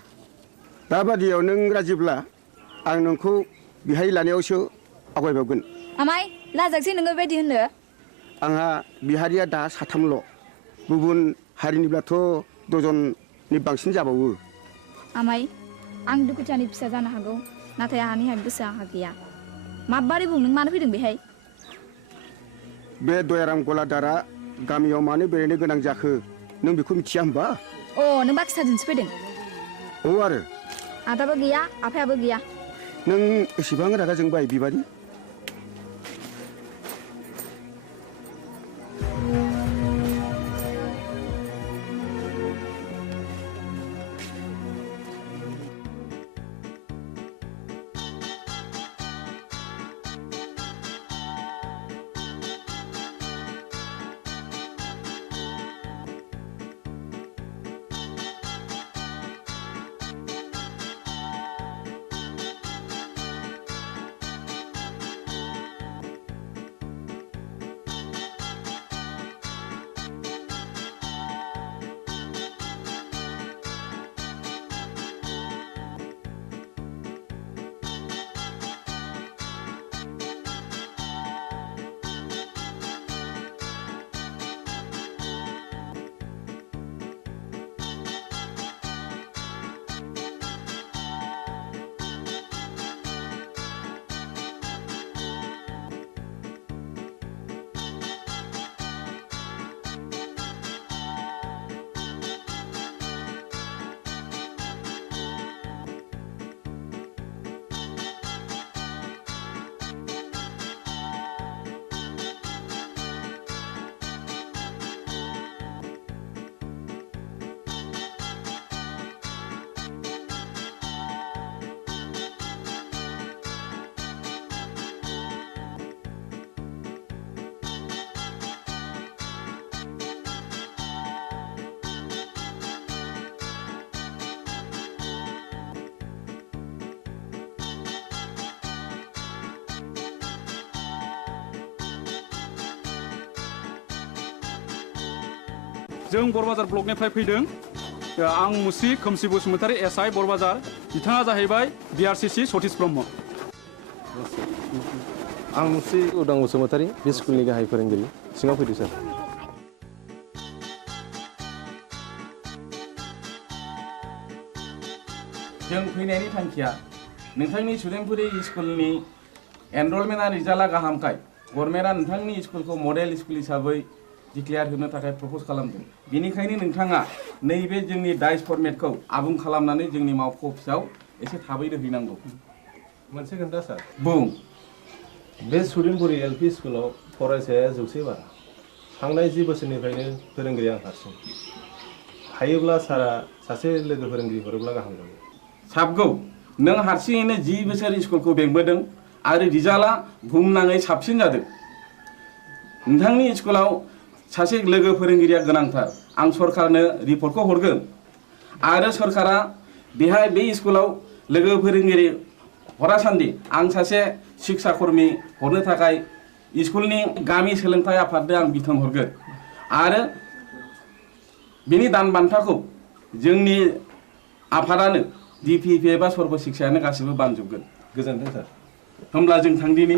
दाबादियाव नों राजिब्ला आं नोंखौ बिहाय लानायावसो आवगायबावगोन। आमाय लाजागसै नोङो बेबायदि होननो। आंहा बिहारिया दा साथामल', गुबुन हारिनिब्लाथ' दजननि बांसिन जाबावो। आमाय आं दुखुथियानि फिसा जानो हागौ, नाथाय आंहानि गोसोआ आंहा गैया। माबारै बुं नों मानो फैदों बेहाय? बे दयाराम गलादारा गामियाव मानो बेरायनो गोनां जाखो नों बेखौ मिथिया होनबा? अ नों बाखिसाजोंसो फैदों? औ आरो आदाबो गैया आफायाबो गैया। नों एसेबां रागा जोंबाय बिबारि? जों बरबाजार ब्लकनिफ्राय फैदों। आं मुस्रि खोमसि बसुमतारी एसआइ बरबाजार, बिथाङा जाहैबाय बिआरसिसि सतीश ब्रह्म। आं मुस्रि उदां बसुमतारी, बे स्कुलनि गाहाय फोरोंगिरि। सिङाव फैदो सार। जों फैनायनि थांखिया नोंथांनि सुदेमपुरि स्कुलनि एनरलमेन्टआ रिजाल्टआ गाहामखाय गभर्नमेन्टआ नोंथांनि स्कुलखौ मडेल स्कुल हिसाबै डिक्लेयार होनो थाखाय प्रप'ज खालामदों। बेनिखायनो नोंथाङा नैबे जोंनि डाइस फर्मेटखौ आबुं खालामनानै जोंनि मावख' अफिसाव एसे थाबैनो हैनांगौ। मोनसे खोन्था सार। बुं। बे सुदेमपुरि एलपि स्कुलाव फरायसाया 100 बारा। थांनाय 10 बोसोरनिफ्रायनो फोरोंगिरि आं हारसिं। हायोब्ला सारा सासे लोगो फोरोंगिरि हरोब्ला गाहाम जागौ। साबगौ, नों हारसिङैनो 10 बोसोर स्कुलखौ बेंबोदों आरो रिजाल्टआ बुहुमनाङै साबसिन जादों। नोंथांनि स्कुलाव सासे लोगो फोरोंगिरिया गोनांथार। आं सरकारनो रिपर्टखौ हरगोन आरो सरकारा बेहाय बे स्कुलाव लोगो फोरोंगिरि हरासान्दि आं सासे शिक्षा कर्मी हरनो थाखाय स्कुलनि गामि सोलोंथाइ आफादनो आं बिथोन हरगोन आरो बिनि दान बान्थाखौ जोंनि आफादानो DPP एबा सर्ब शिक्षायानो गासिबो बानजोबगोन। गोजोन्थों सार। होमब्ला जों थांदिनि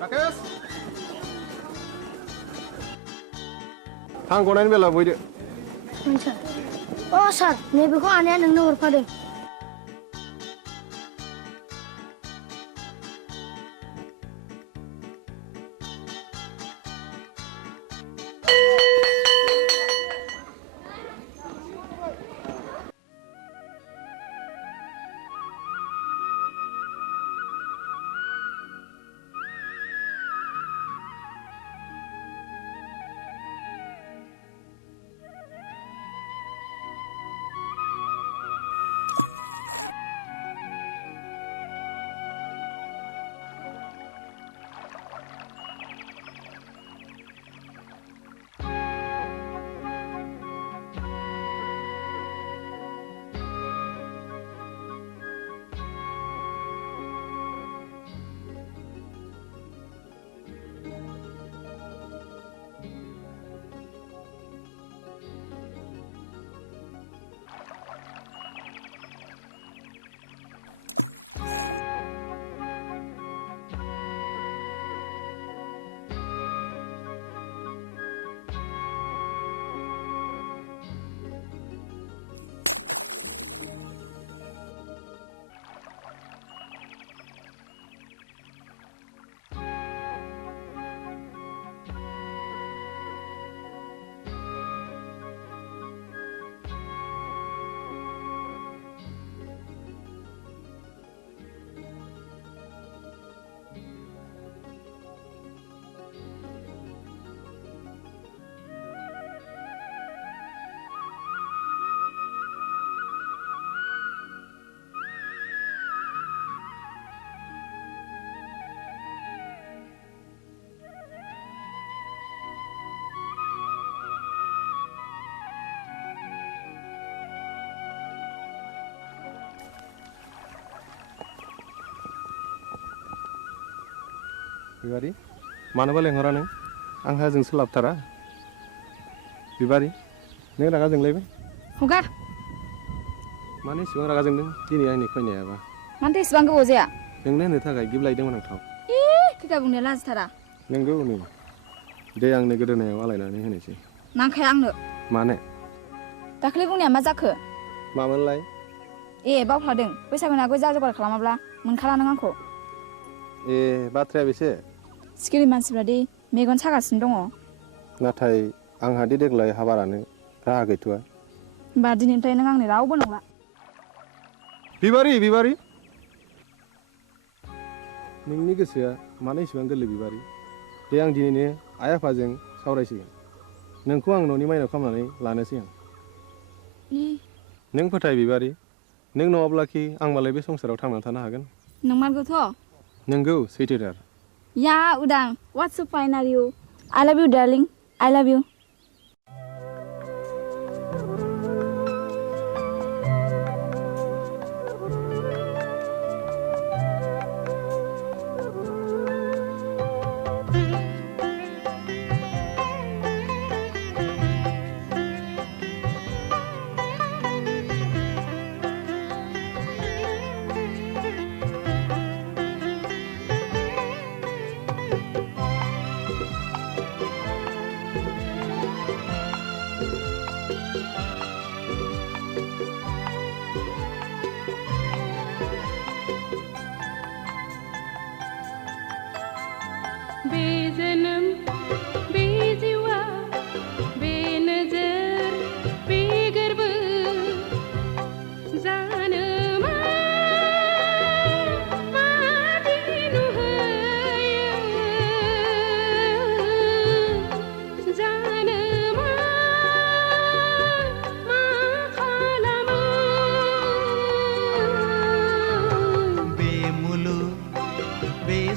राकेश थां गनायनि बेला बयदो सार अ सार नैबेखौ आनैया नोंनो हरफादों बिबारी मानोबा लेंहरा नों आंहा जों सोलाबथारा बिबारी नों रागा जोंलायबाय हगार मानो इसेबां रागा जोंदों दिनै आंनि फैनायाबा मानोथो एसेबां गोबाव जाया नोंनो होनो थाखाय गिफ्ट लायदोंमोन आं थाव खिथा बुंनाया लाजिथारा नोंगौ नै दे आंनो गोदोनायाव आलायनानै होनोसै नांखाया आंनो मानो दाखालि बुंनाया मा जाखो मामोनलाय ए बावफ्लादों बैसागुनि आगोल जा जगार खालामाब्ला मोनखाला नों आंखौ ए बाथ्राया बेसे सिखिरि मानसिफ्रा दि मेगन सागासिनो दङ नाथाय आंहा दि देग्लाय हाबारानो राहा गैथ'आ होमबा दिनैनिफ्राय नों आंनि रावबो नंला बिबारी बिबारी नोंनि गोसोआ मानो इसेबां गोरलै बिबारी दे आं दिनैनो आइ आफाजों सावरायसिगोन नोंखौ आं न'नि माइनाव खालामनानै लानोसै आं नों फोथाय बिबारी नों नङाब्लाखि आं मालाय बे संसाराव थांनानै थानो हागोन नंमारगौथ' नोंगौ सैथोथार या उदां what's so fine are you I love you darling I love you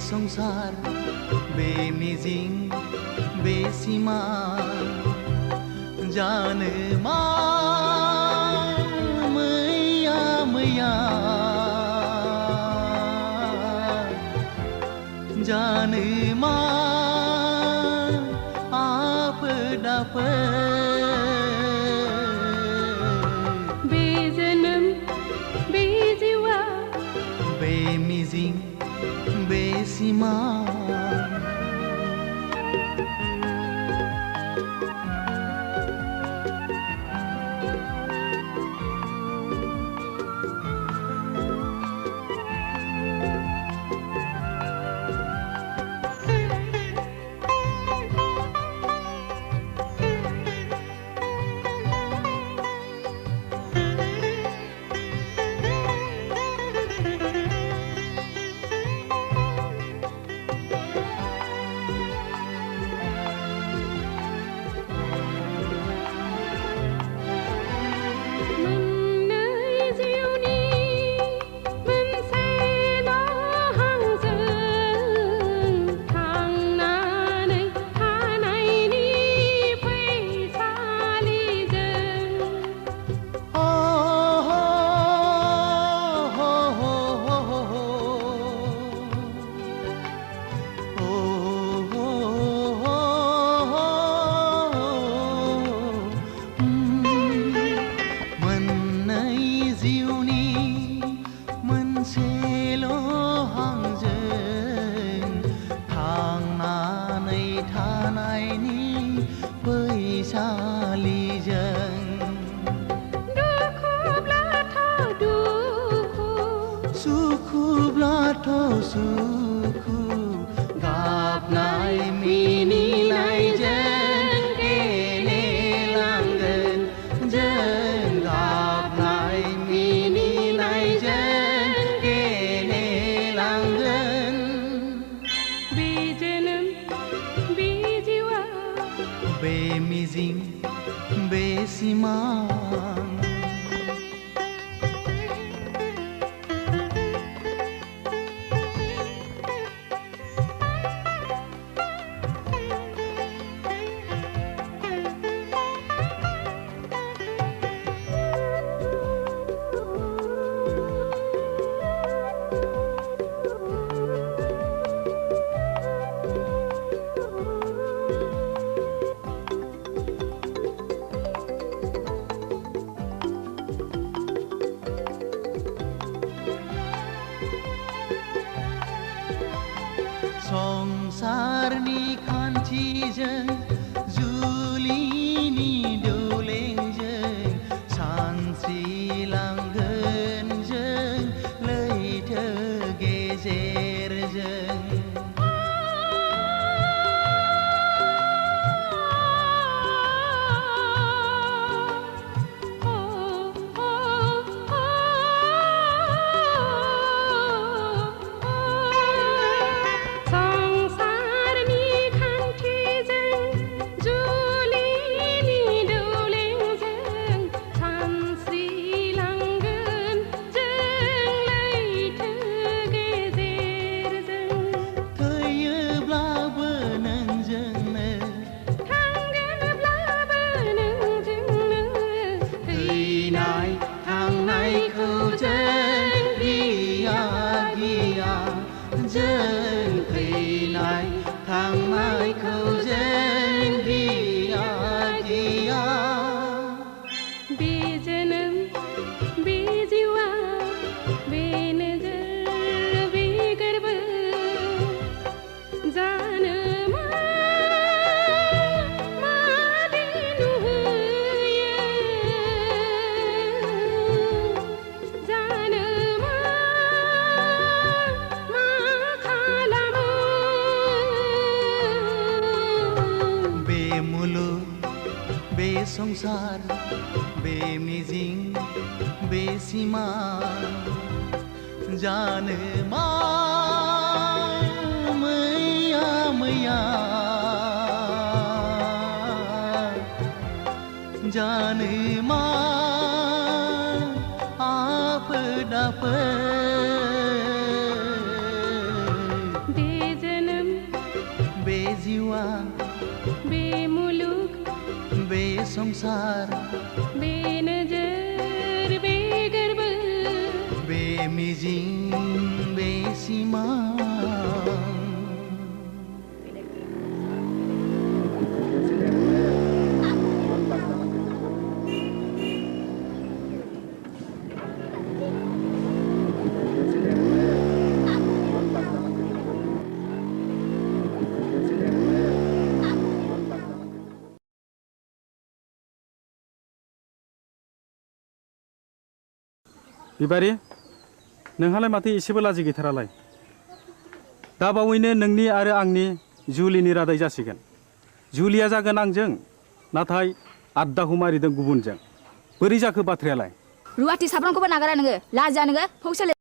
संसार बे मिजिं बे सिमा जानो मा मैया मैया जानो मा आफोद बे जोनोम बे जिउआ बे मिजिं बे सिमा संसारनि खान्थिजों जुलिनि दौलेंजों सानस्रिलांगोन जों लैथो गेजेरजों संसार बे मिजिं बे सिमा जानो मा मैया मैया जानो मा आफोद बेजोनोम बे जिउआ बे मुलुग बे संसार बे नोजोर बे गोरबो बे मिजिं बे सिमां बिबारि नोंहालाय माथो एसेबो लाजि गैथारालाय दा बावैनो नोंनि आरो आंनि जुलिनि रादाय जासिगोन जुलिया जागोन आंजों नाथाय आद्दाखौ मारिदों गुबुनजों बोरै जाखो बाथ्रायालाय रुवाथि साफ्रोमखौबो नागारा नोङो लाजिया नोङो फौसले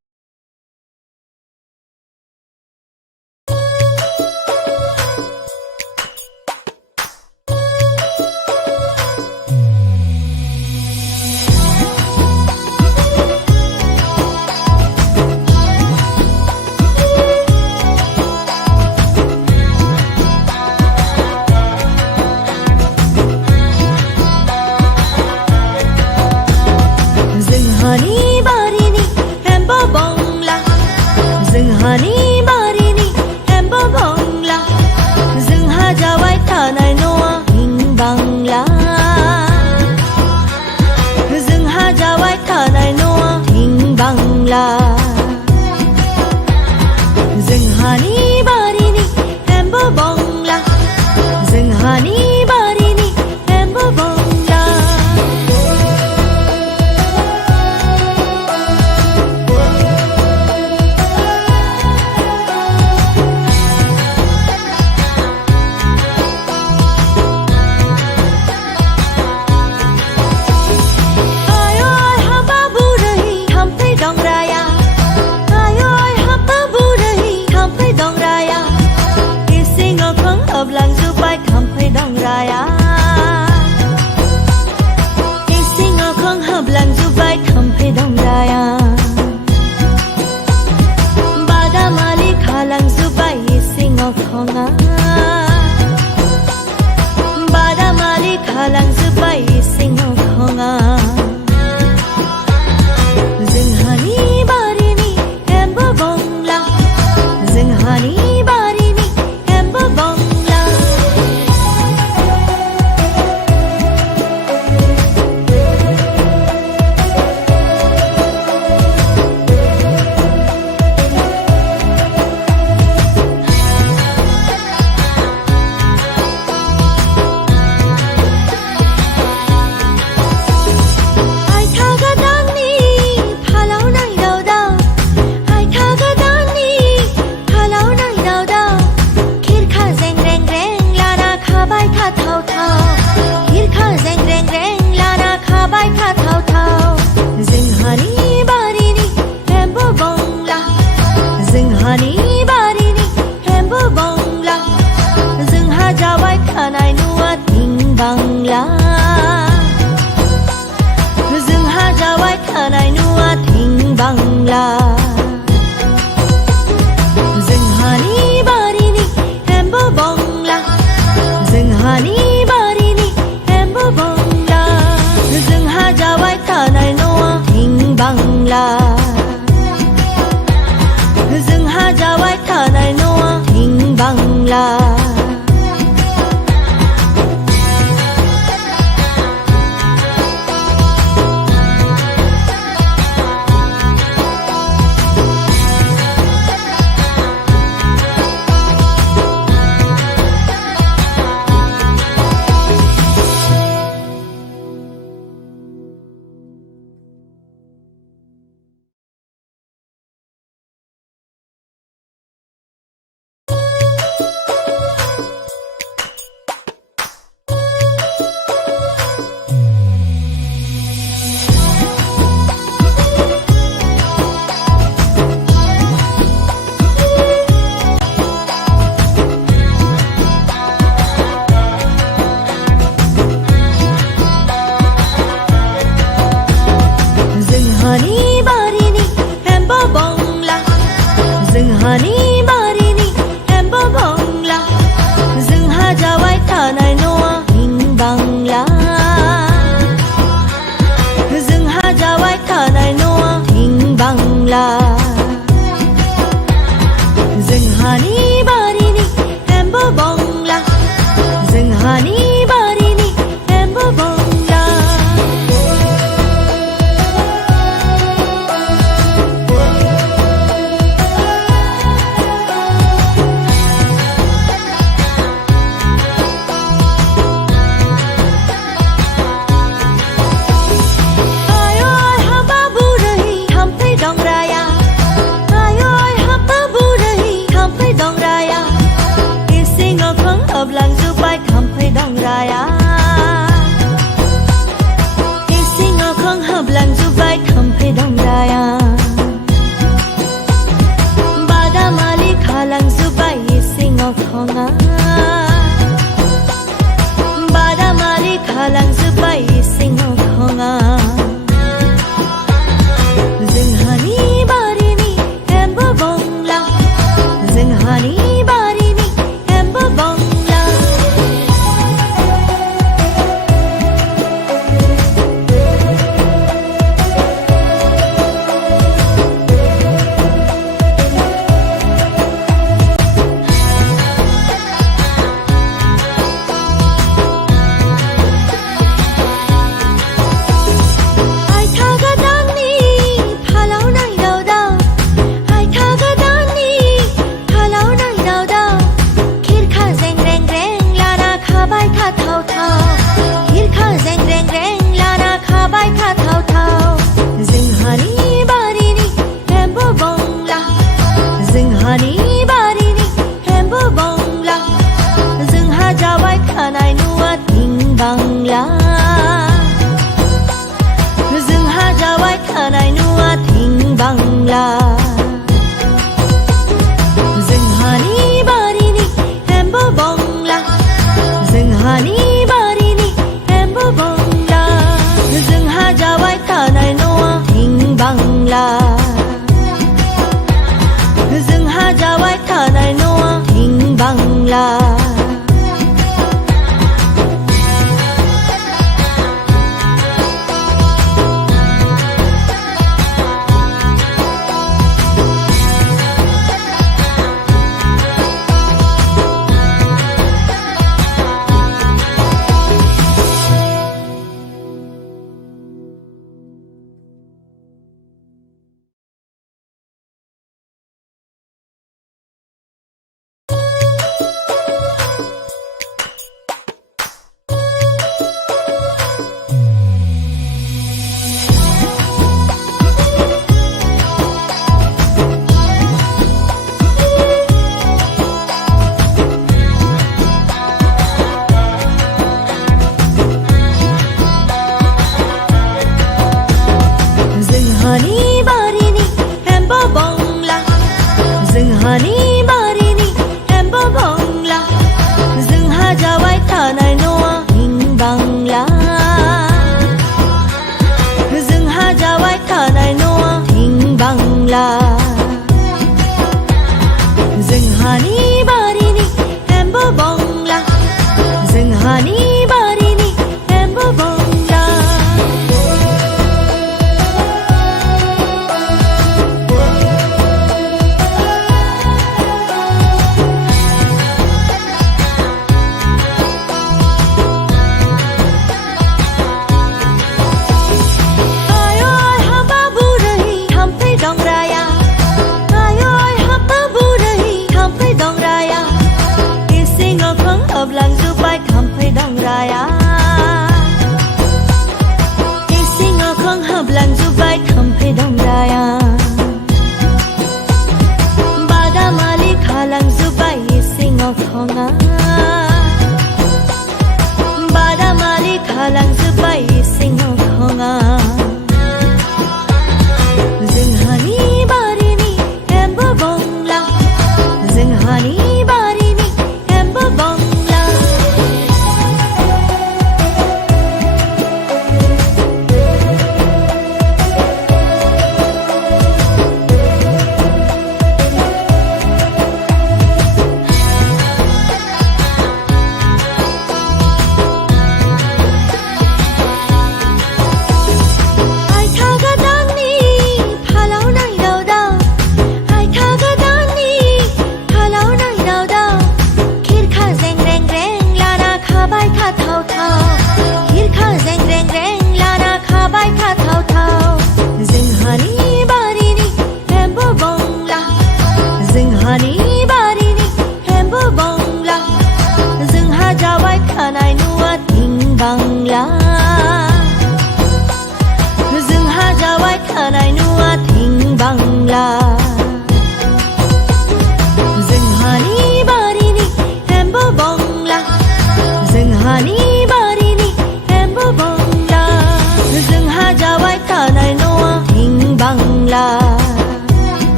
थानाय न'आ थिं बांला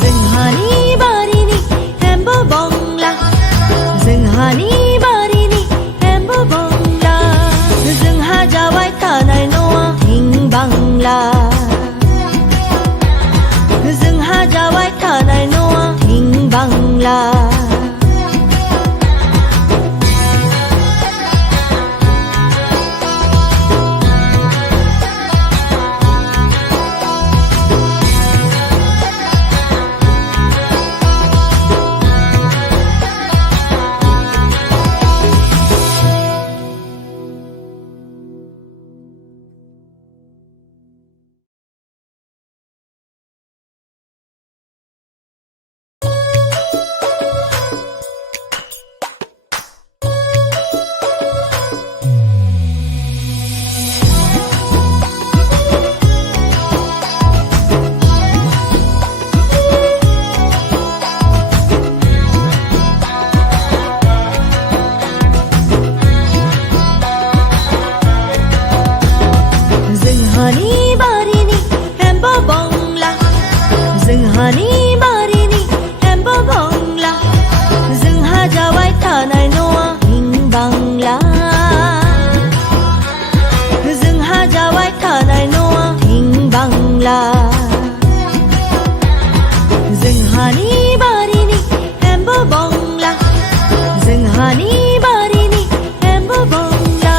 जोंहानि बारिनि एम्बु बंला जोंहानि बारिनि एम्बु बंला जोंहा जाबाय थानाय न'आ थिं बांला जोंहा जाबाय थानाय न'आ थिं बांला जोंहानि बारिनि एम्बु बंला जोंहा जाबाय थानाय न'आ थिं बांला जोंहा जाबाय थानाय न'आ थिं बांला जोंहानि बारिनि एम्बु बंला जोंहानि बारिनि एम्बु बंला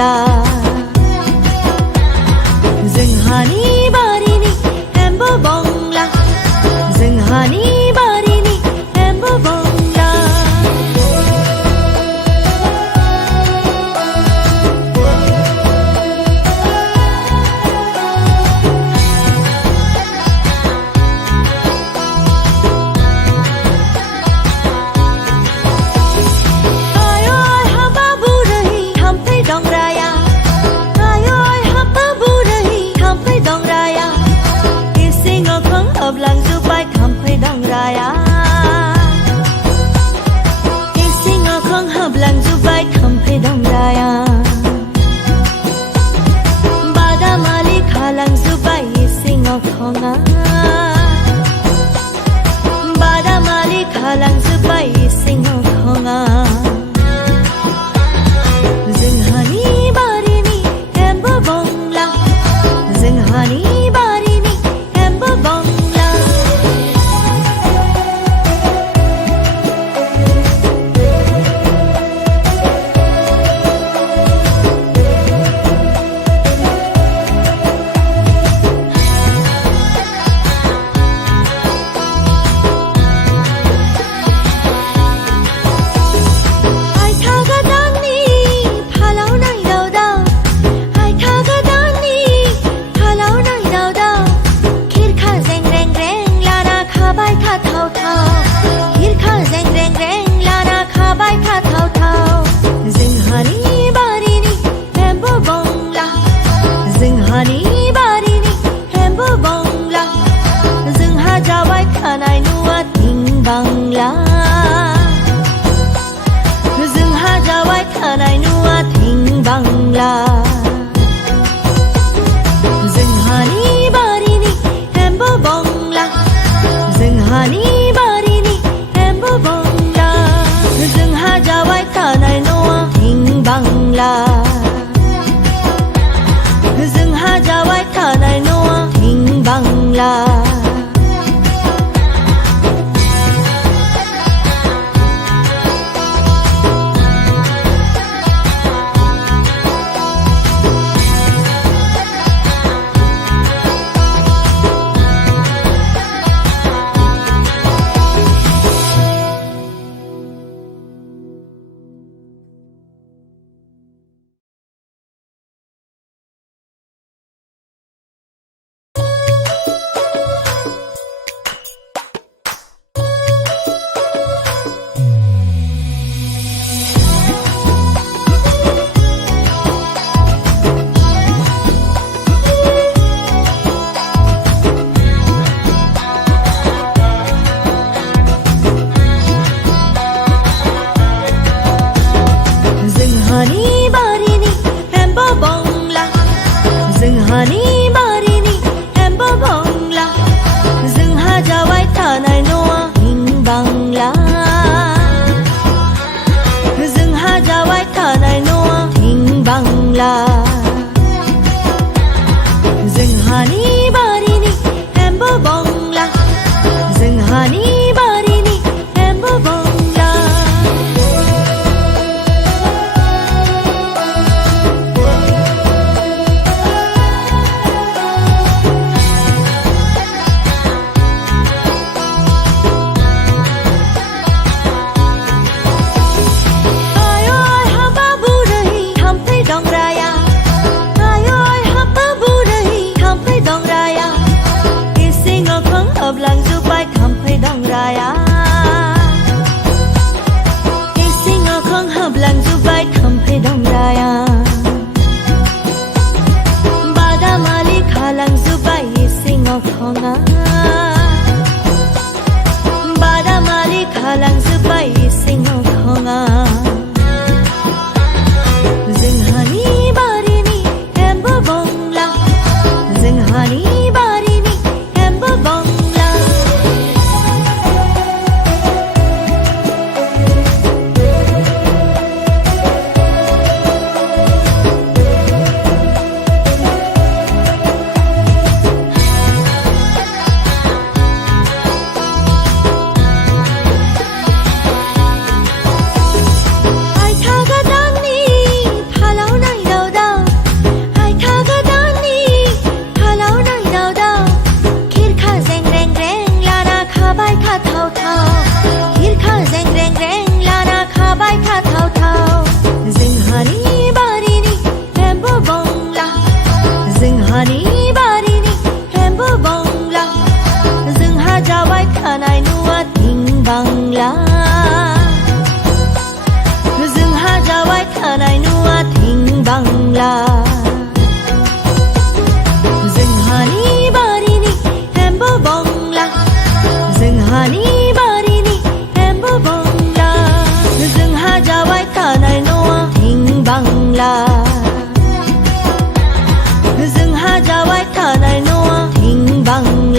बांला जोंहानि बारिनि एम्बु बंला जोंहानि बारिनि एम्बु बंला आय आय हाबा बुरै थाम्फै दंग्राया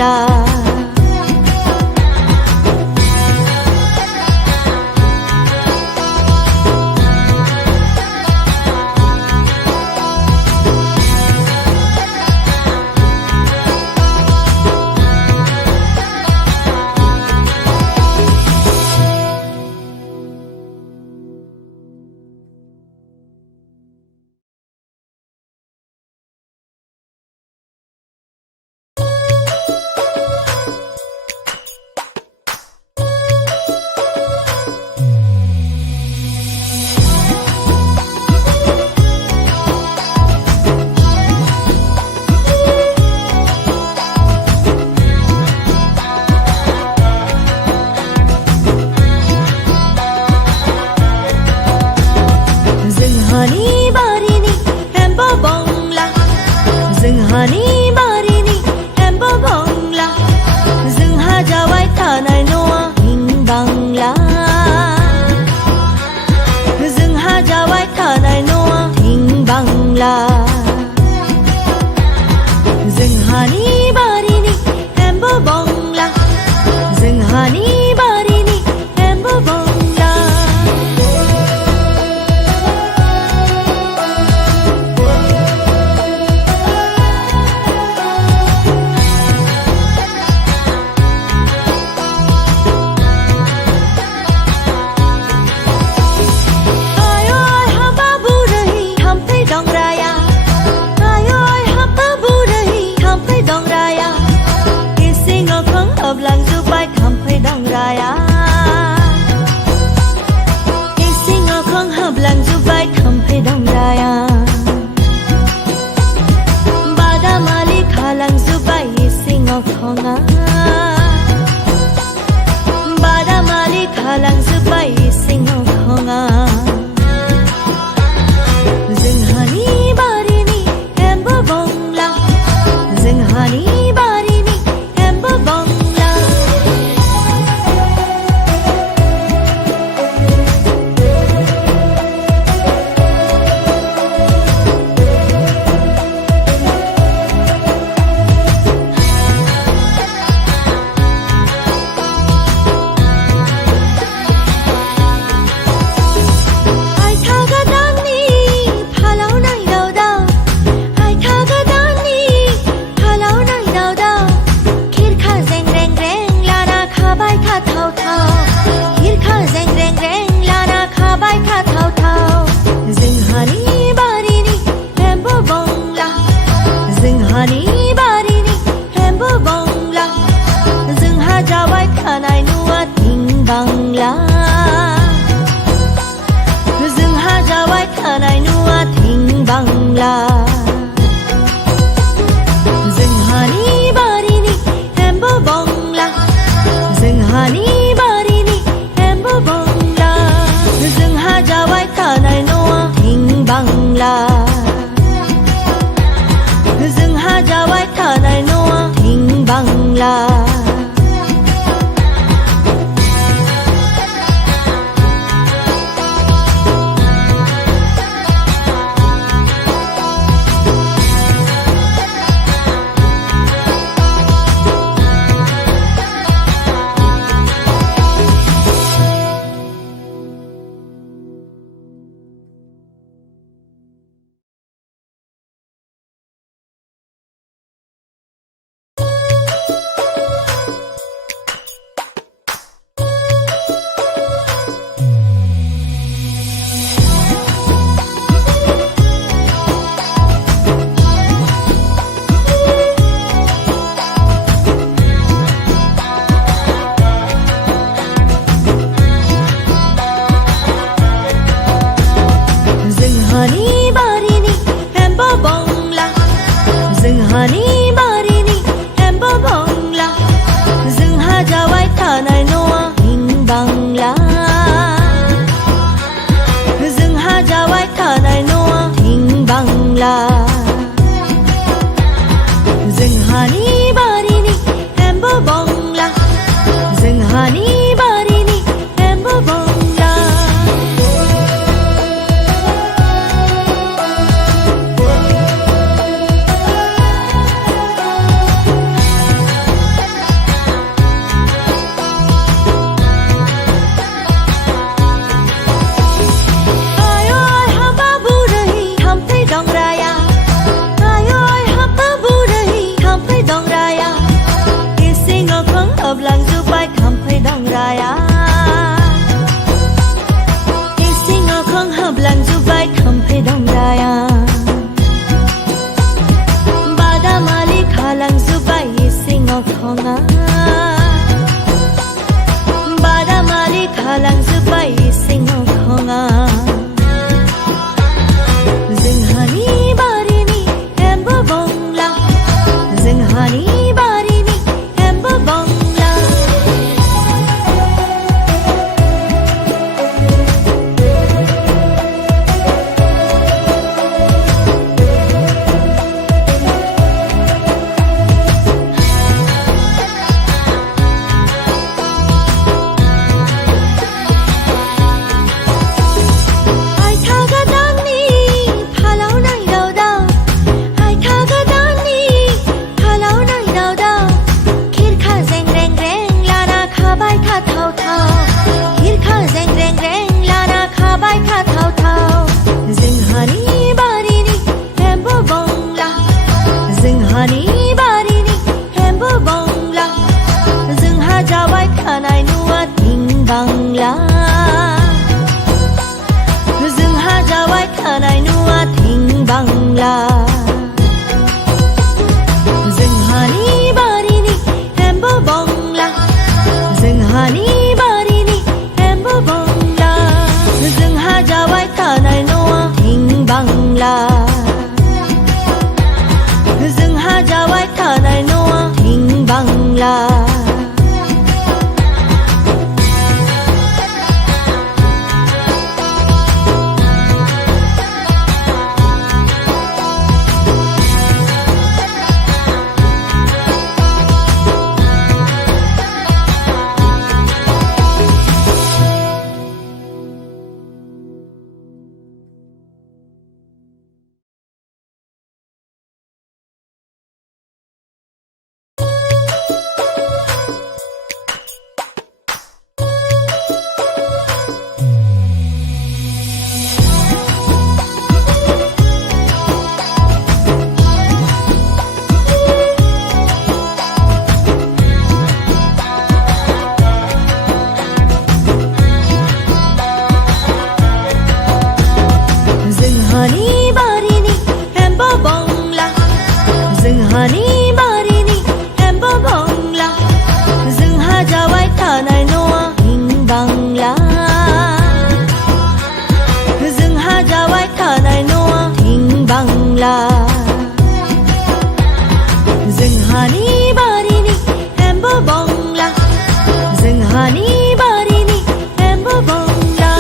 बांला जोंहानि बारिनि एम्बु बंला जोंहानि बारिनि एम्बु बंला जोंहा जाबाय थानाय न'आ हिं बांला जोंहा जाबाय थानाय न'आ हिं बांला जोंहानि बारिनि एम्बु बंला जोंहानि बारिनि एम्बु बंला जोंहा जाबाय थानाय न'आ हिं बांला जोंहा जाबाय थानाय न'आ हिं बांला जोंहानि बारिनि एम्बु बंला जोंहानि बारिनि एम्बु बंला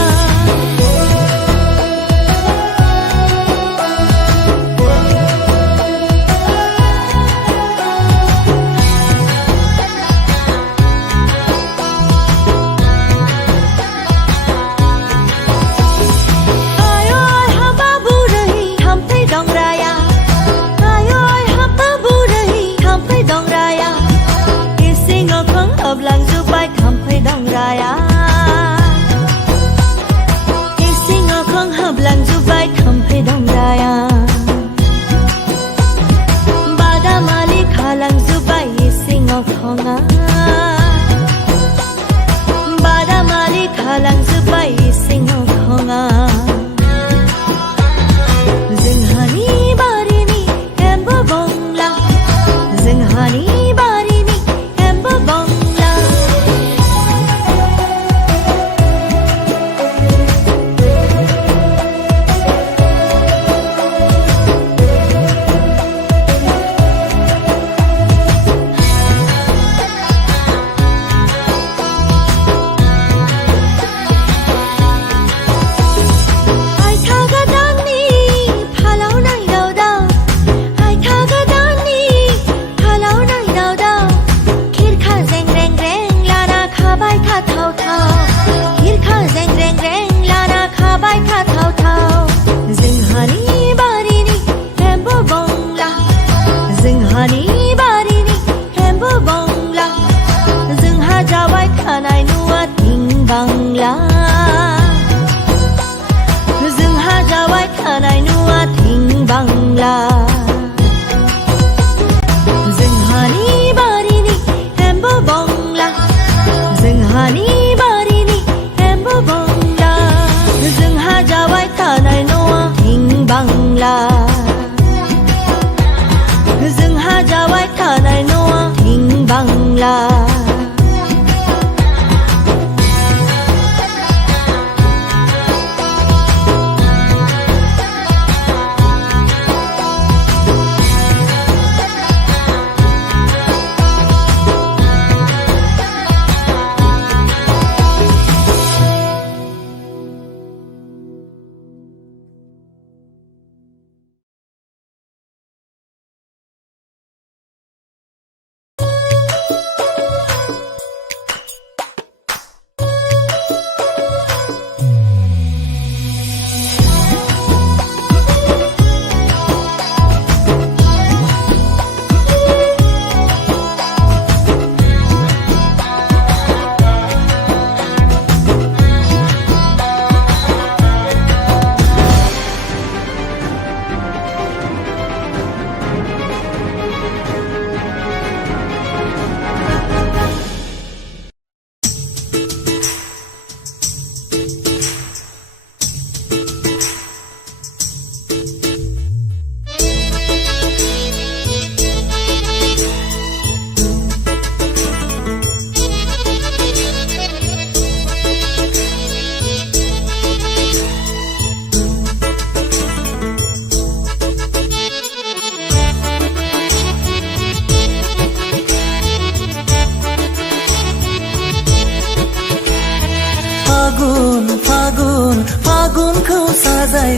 आय' आंहा बाबु रही थाम्फै दंग्राया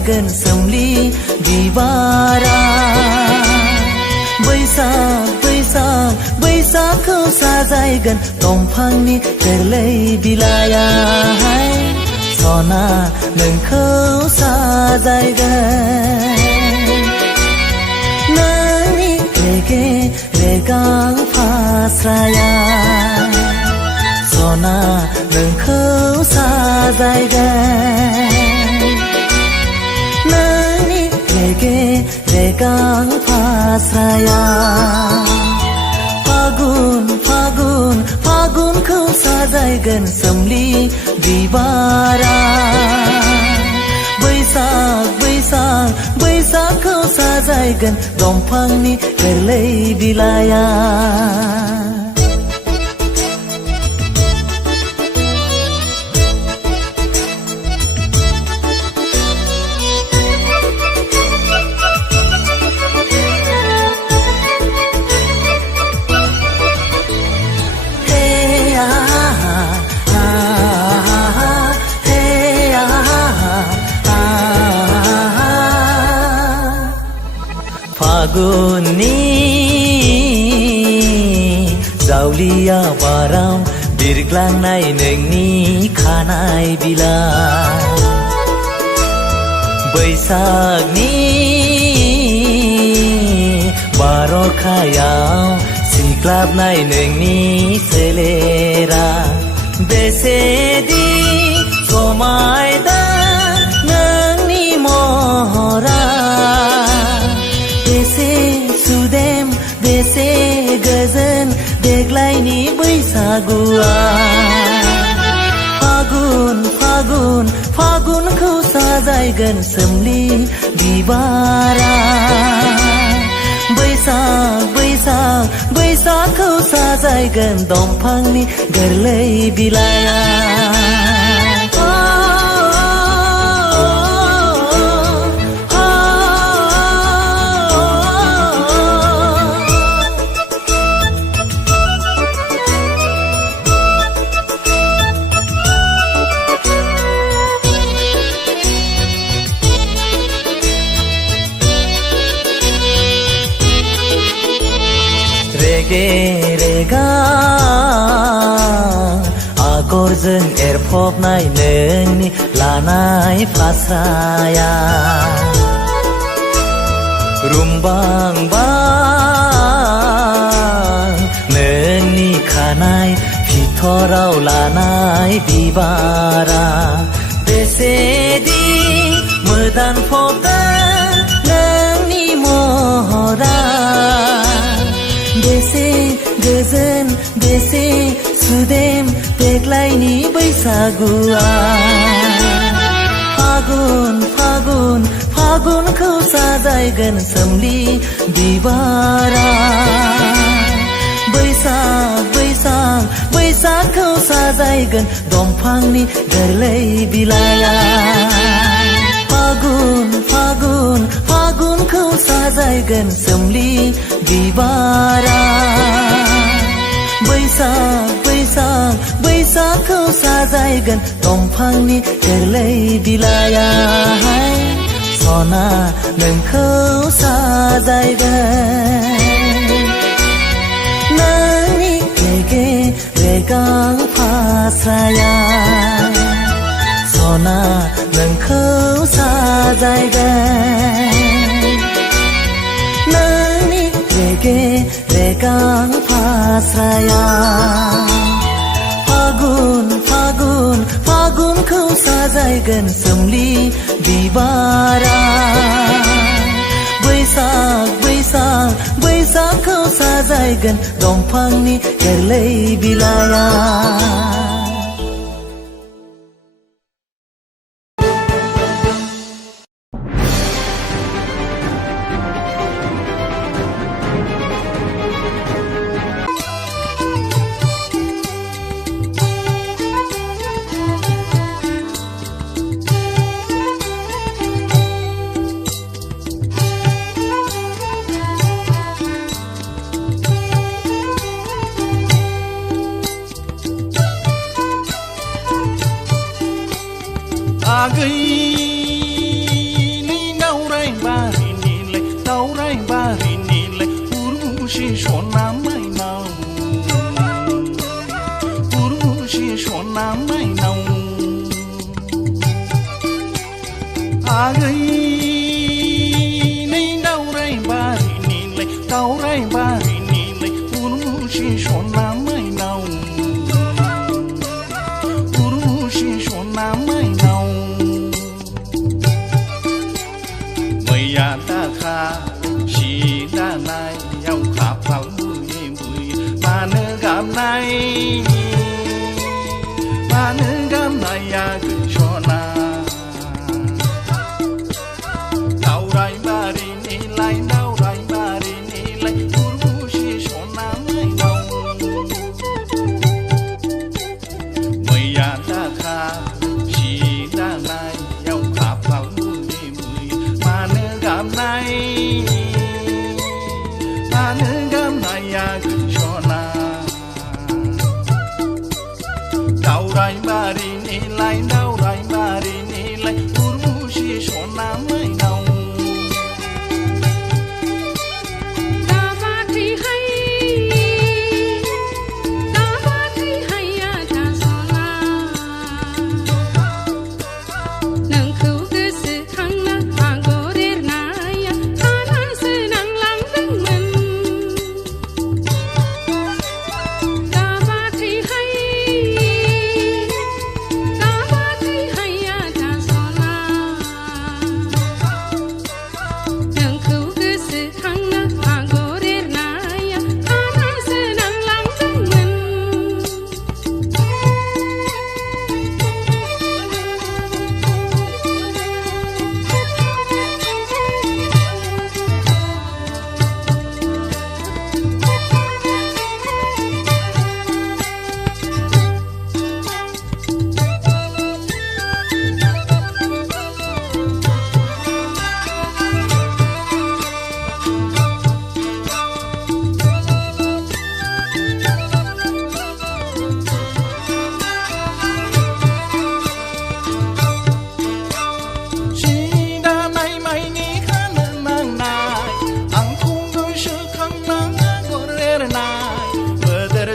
साजायगोन सोमलि बिबारा बैसाग बैसाग बैसागखौ साजायगोन दंफांनि गोरलै बिलाइयाहाय सना नोंखौ साजायगोन नोंनि रेगे रेगां फास्राया सना नोंखौ साजायगोन नोंनि रेगे रेगां फास्राया फागुन फागुन फागुनखौ साजायगोन सोमलि बिबारा बैसाग बैसाग बैसागखौ साजायगोन दंफांनि गोरलै बिलाइया फागुननि जावलिया बाराव बिरग्लांनाय नोंनि खानाय बिलाइ बैसागनि बार'खायाव सिग्लाबनाय नोंनि सोलेरा बेसेदि समायना नोंनि महरा बेसे सुदेम बेसे गोजोन देग्लायनि बैसागुआ फागुन फागुन फागुनखौ साजायगोन सोमलि बिबारा बैसाग बैसाग बैसागखौ साजायगोन दंफांनि गोरलै बिलाइया रेगे रेगां आगरजों एरफबनाय नोंनि लानाय फास्राया रुमबां बां नोंनि खानाय फिथराव लानाय बिबारा बेसेदि मोदान फबदों नोंनि महरा बेसे गोजोन बेसे सुदेम देग्लायनि बैसागुआ फागुन फागुन फागुनखौ साजायगोन सोमलि बिबारा बैसाग बैसाग बैसागखौ साजायगोन दंफांनि गोरलै बिलाइया फागुन फागुन फागुनखौ साजायगोन सोमलि बिबारा बैसाग बैसाग बैसागखौ साजायगोन दंफांनि गोरलै बिलाइया सना नोंखौ साजायगोन नोंनि रेगे रेगां फास्राया सना नोंखौ साजायगोन नोंनि रेगे रेगां फास्राया फागुन फागुन फागुनखौ साजायगोन सोमलि बिबारा बैसाग बैसाग बैसागखौ साजायगोन दंफांनि गोरलै बिलाइया उर्मुशी सना माइनाव उर्मुशी सना माइनाव आगै नै दावराय बारिनिलै उर्मुशी सना माइनाव उर्मुशी सना माइनाव मैया दाखा सि दानायाव खाफाल बुयै बुयै मानो गाबनाया गैसना दावराय बारिनिलाय उर्मुशी सना माइनाव मैया दाखा सि दानायाव खाफाल बुयै बुयै मानो गाबनाया गैसना दावराय बारिनिलाय उर्मुशी सना माइनाव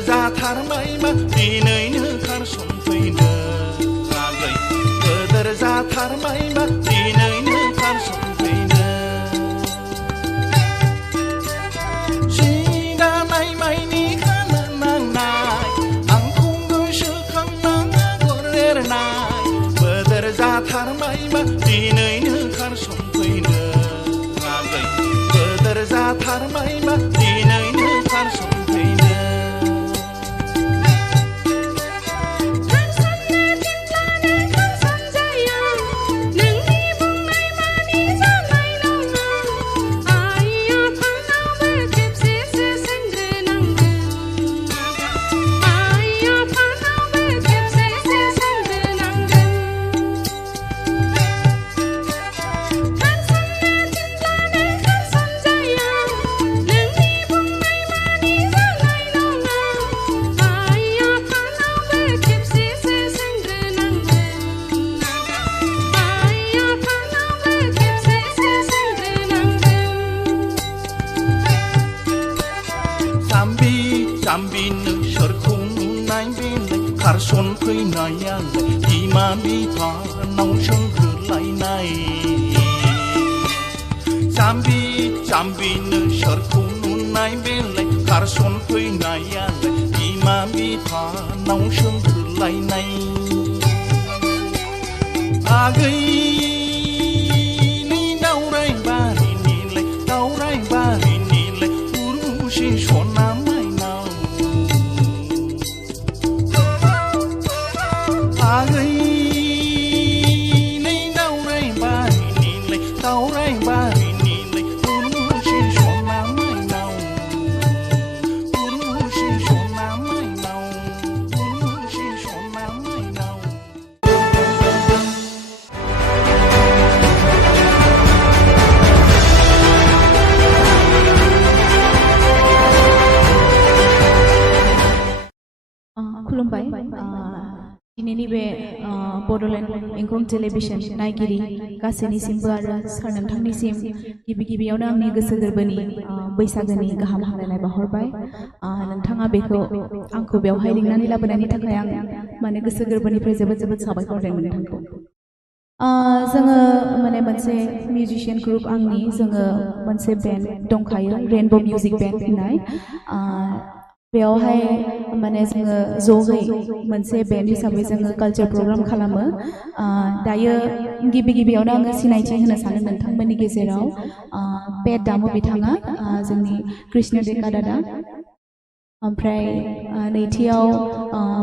जाथारबायबा दिनैनो खारसनफैनो आगै गोदोर जाथारबायबा दिनैनो खारसनफैनो सि दानाय माइनि खानो नांनाय आंखौ गोसोखांना आगर एरनाय गोदोर जाथारबायबा दिनैनो खारसनफैनो आगै गोदोर जाथारबायबा दिनैनो खारसनफैनो जाम्बिनो सोरखौ नुनाय बेलाय खारसनफैनायालाय बिमा बिफानाव सोंग्रोलायनाय जाम्बिनो सोरखौ नुनाय बेलाय खारसनफैनायालाय बिमा बिफानाव सोंग्रोलायनाय आगै नै दावराय बारिनिलाय उर्मुशी सना आगै नै दावराय बारिनिलाय उर्मुशी सना माइनाव उर्मुशी सना माइनाव उर्मुशी सना माइनाव खुलुमबाय दिनैनि बे बड'लेण्ड इंखं टेलिभिजन नायगिरि गासैनिसिमबो आरो सार नोंथांनिसिम गिबि गिबियावनो आंनि गोसो गोरबोनि बैसागोनि गाहाम हामलायनाय बावहरबाय नोंथाङा बेखौ आंखौ बेवहाय लिंनानै लाबोनायनि थाखाय आं माने गोसो गोरबोनिफ्राय जोबोद जोबोद साबायखर होदों नोंथांखौ जोङो माने मोनसे मिउजिशियान ग्रुप आंनि जोङो मोनसे बेन्ड दंखायो रेनबो मिउजिक बेन्ड होननाय बेवहाय माने जोङो जयै मोनसे बेन्ड हिसाबै जोङो कालचार प्रग्राम खालामो दायो गिबि गिबियावनो आङो सिनायथि होनो सानो नोंथांमोननि गेजेराव पेट दामो बिथाङा जोंनि कृष्ण डेका दादा ओमफ्राय नैथियाव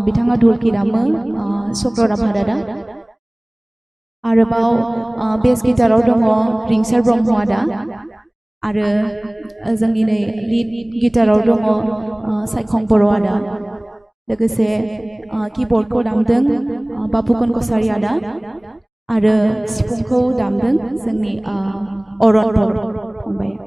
बिथाङा धुलकी दामो चक्रराभा दादा आरोबाव बेस गिटाराव दङ रिंसार ब्रह्म आदा आरो जोंनि नै लिड गिटाराव दङ सायखं बर' आदा लोगोसे कीबर्डखौ दामदों बाबुकन कसारी आदा आरो सिफुंखौ दामदों जोंनि अरन बर' फंबाया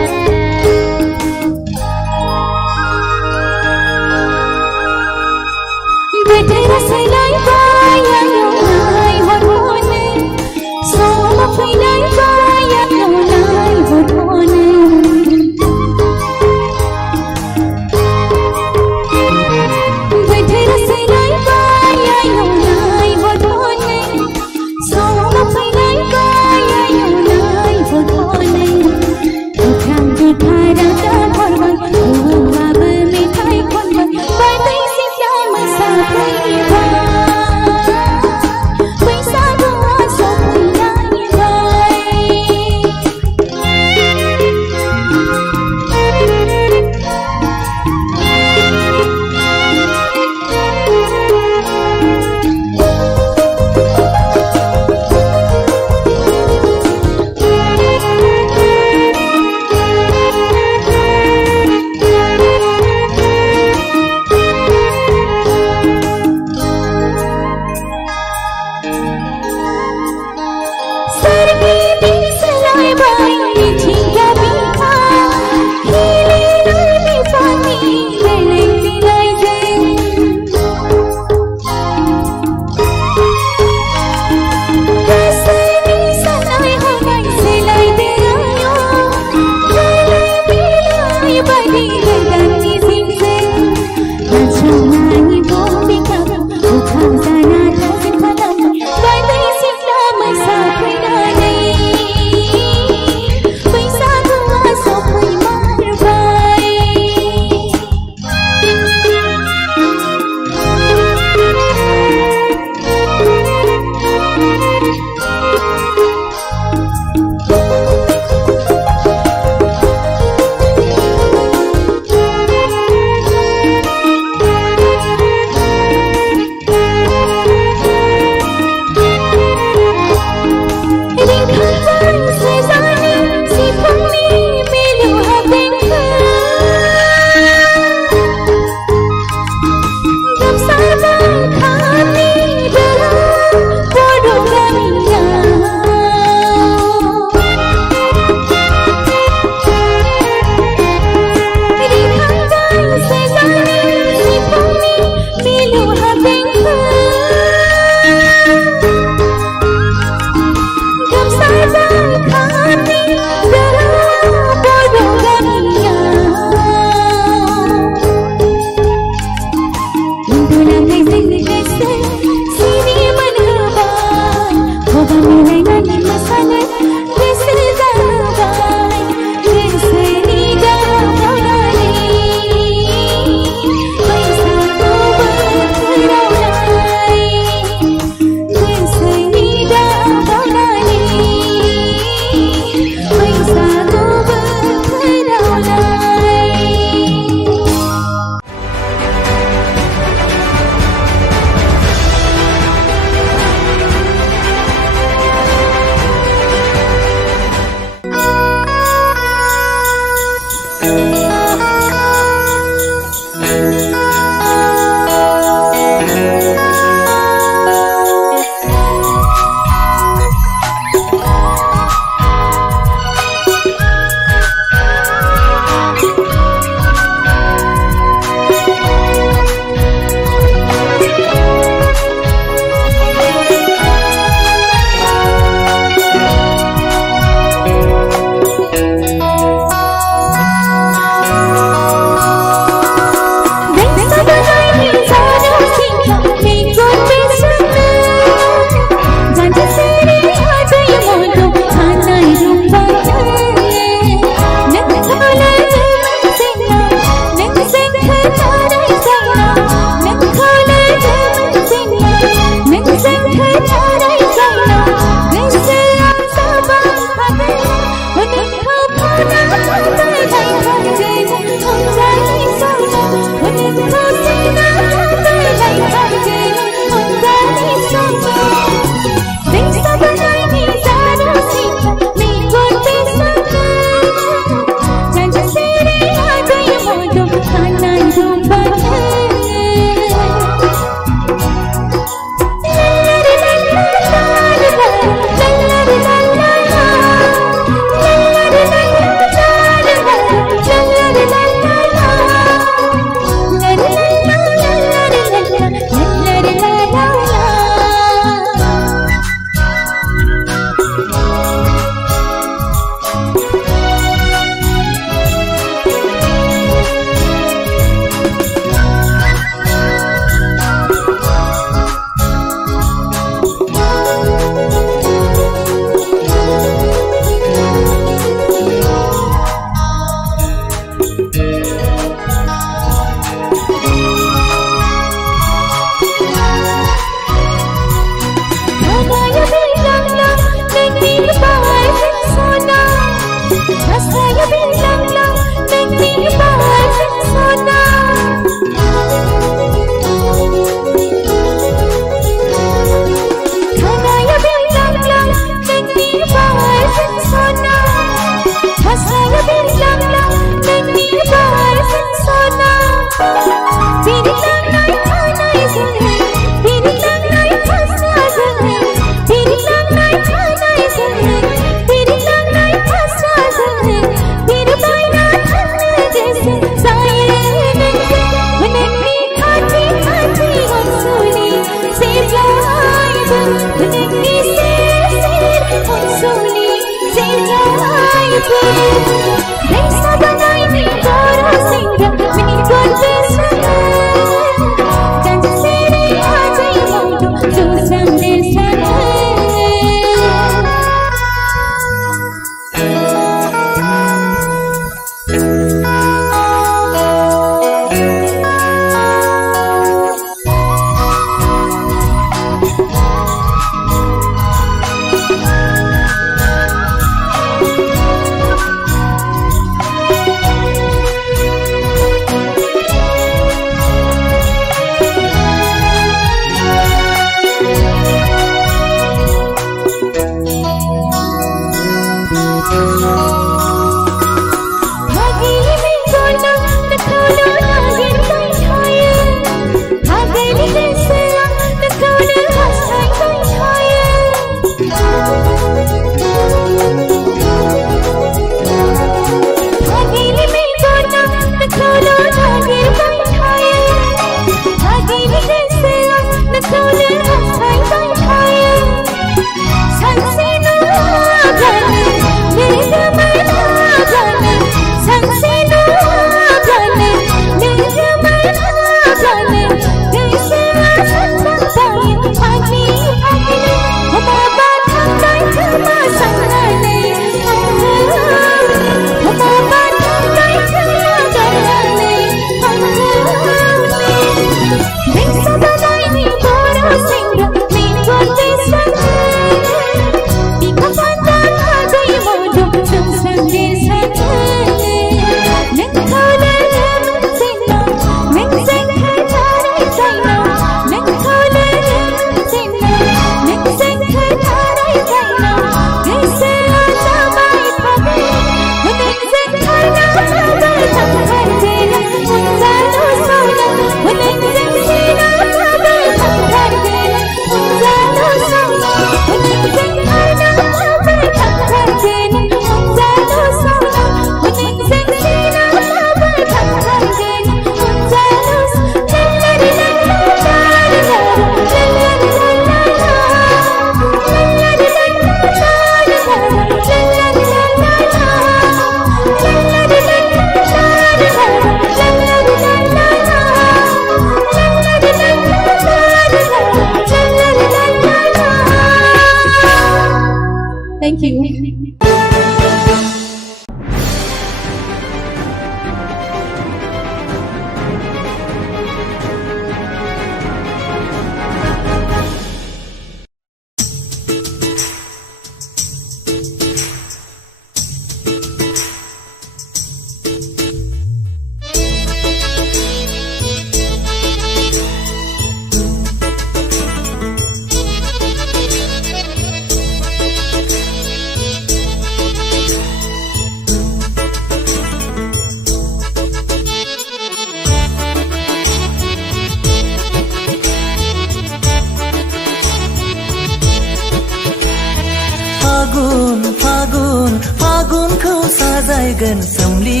फागुनखौ साजायगोन सोमलि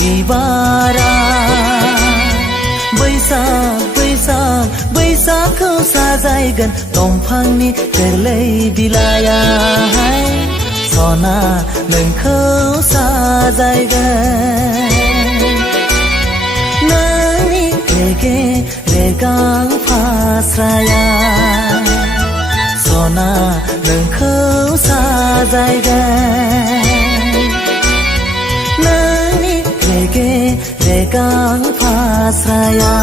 बिबारा बैसागखौ साजायगोन दंफांनि गोरलै बिलाइया सना नोंखौ साजायगोन नोंनि रेगे रेगां फास्राया सना नोंखौ साजायगोन नोंनि रेगे रेगां फास्राया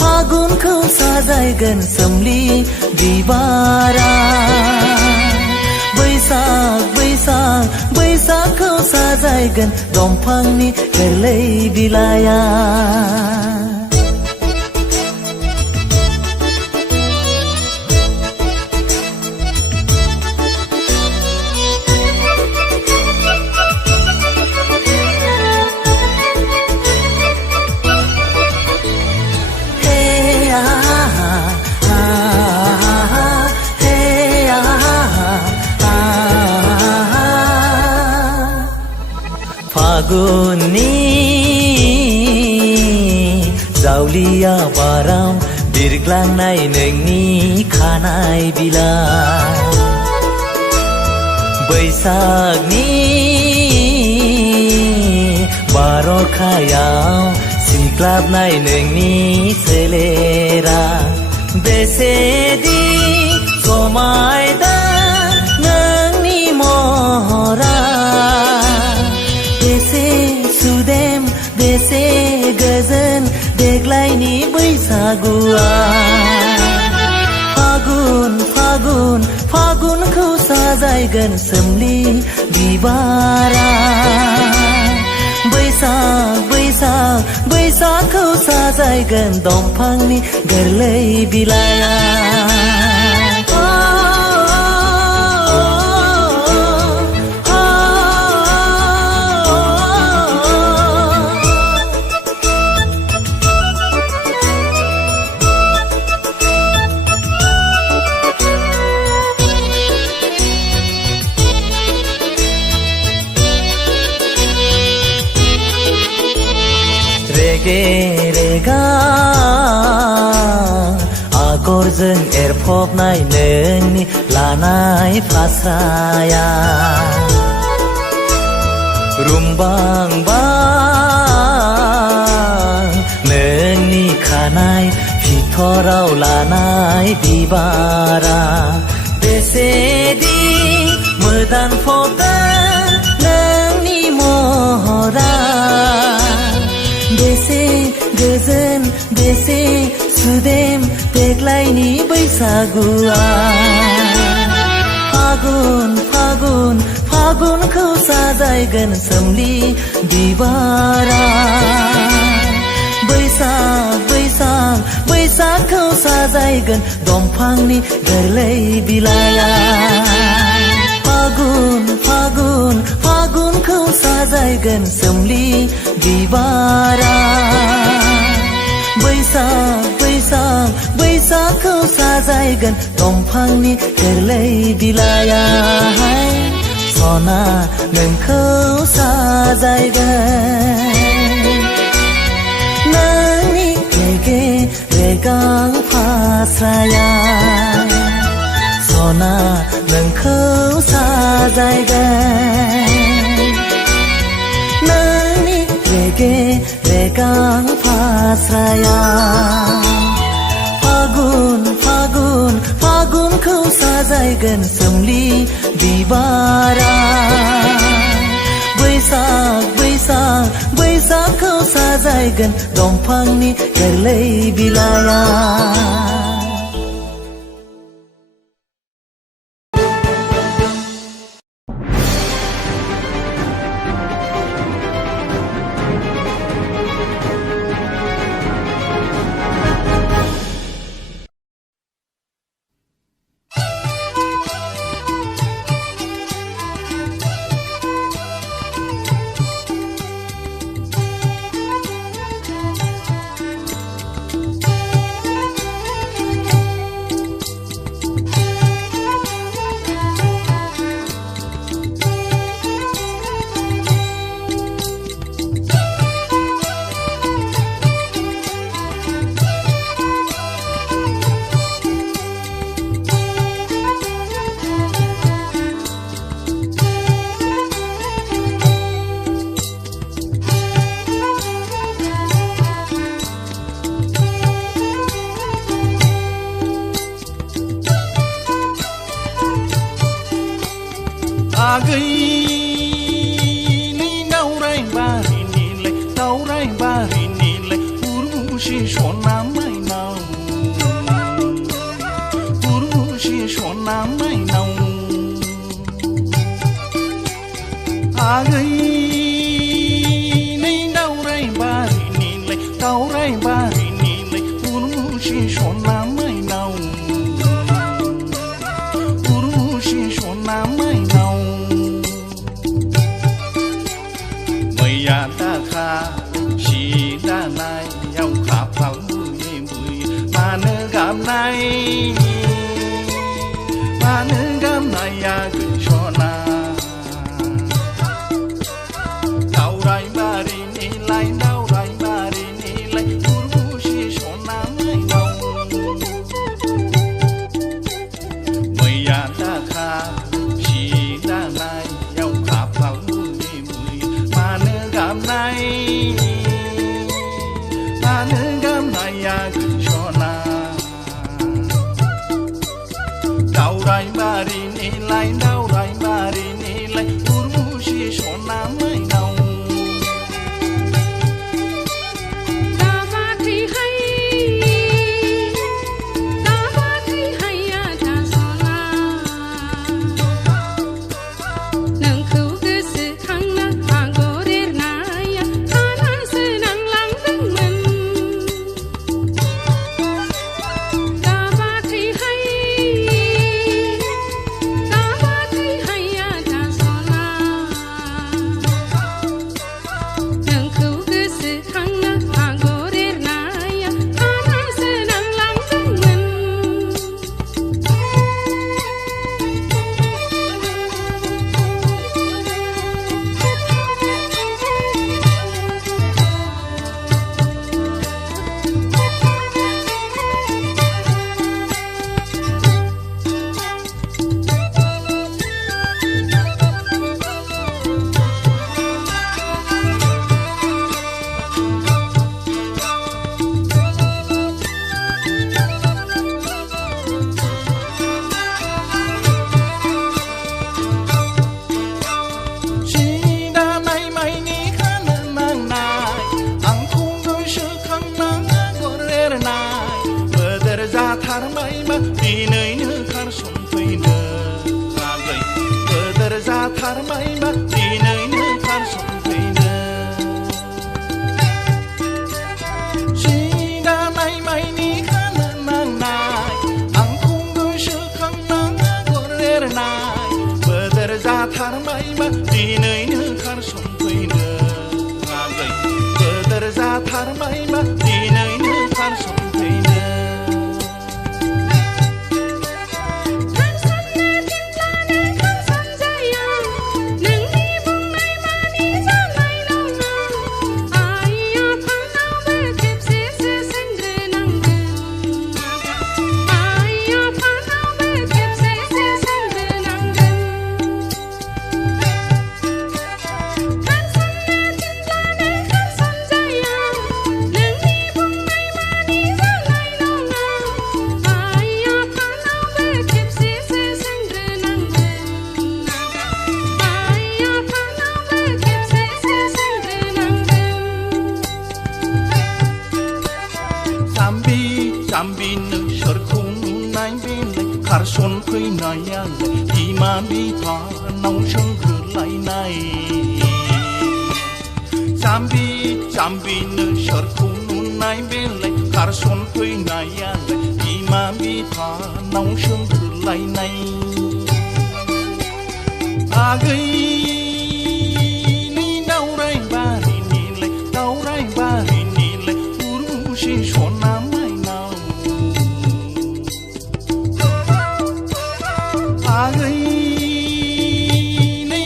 फागुनखौ साजायगोन सोमलि बिबारा बैसागखौ साजायगोन दंफांनि गोरलै बिलाइया फागुननि जावलिया बाराव बिरग्लांनाय नोंनि खानाय बिलाइ बैसागनि बार'खायाव सिग्लाबनाय नोंनि सोलेरा बेसेदि समायना नोंनि महरा बेसे सुदेम बेसे गोजोन देग्लायनि बैसागुआ फागुनखौ साजायगोन सोमलि बिबारा बैसागखौ साजायगोन दंफांनि गोरलै बिलाइया आगरजों एरफबनाय नोंनि लानाय फास्राया रुमबांबां नोंनि खानाय फिथराव लानाय बिबारा बेसेदि मोदान फबदों नोंनि महरा बेसे गोजोन बेसे सुदेम देग्लायनि बैसागुआ फागुनखौ साजायगोन सोमलि बिबारा बैसागखौ साजायगोन दंफांनि गोरलै बिलाइया फागुनखौ साजायगोन सोमलि बिबारा बैसागखौ साजायगोन दंफांनि गोरलै बिलाइया सना नोंखौ साजायगोन नोंनि रेगे रेगां फास्राया सना नोंखौ साजायगोन नोंनि रेगे रेगां फास्राया फागुनखौ साजायगोन सोमलि बिबारा बैसागखौ साजायगोन दंफांनि गोरलै बिलाइया आगै नै दावराय बारिनिलाय उर्वशी सना माइनाव उर्वशी सना माइनाव आगै नै दावराय बारिनिलाय उर्वशी सना माइनाव उर्वशी सना माइनाव मैया दाखा सि दानायाव खाफाल बुयै मानो गाबनाया गैसना दावराय बारिनिलाय उर्वशी सना माइनाव मैया दाखा सि दानायाव खाफाल बुयै मानो गाबनाया गैसना दावराय बारिनिलाय उर्वशी सना माइनाव जाथारबायबा दिनैनो खारसनफैनो आगै गोदोर जाथारबायबा दिनैनो खारसनफैनो सि दानाय माइनि खानो नांनाय आंखौ गोसोखांना आगर एरनाय गोदोर जाथारबायबा दिनैनो खारसनफैनो आगै गोदोर जाथारबायबा दिनैनो खारसनफैनो जाम्बिनो सोरखौ नुनाय बेलाय खारसनफैनायालाय बिमा बिफानाव सोंखोलायनाय जाम्बिनो सोरखौ नुनाय बेलाय खारसनफैनायालाय बिमा बिफानाव सोंखोलायनाय आगै नै दावराय बारिनिलाय उर्वशी सना आगै नै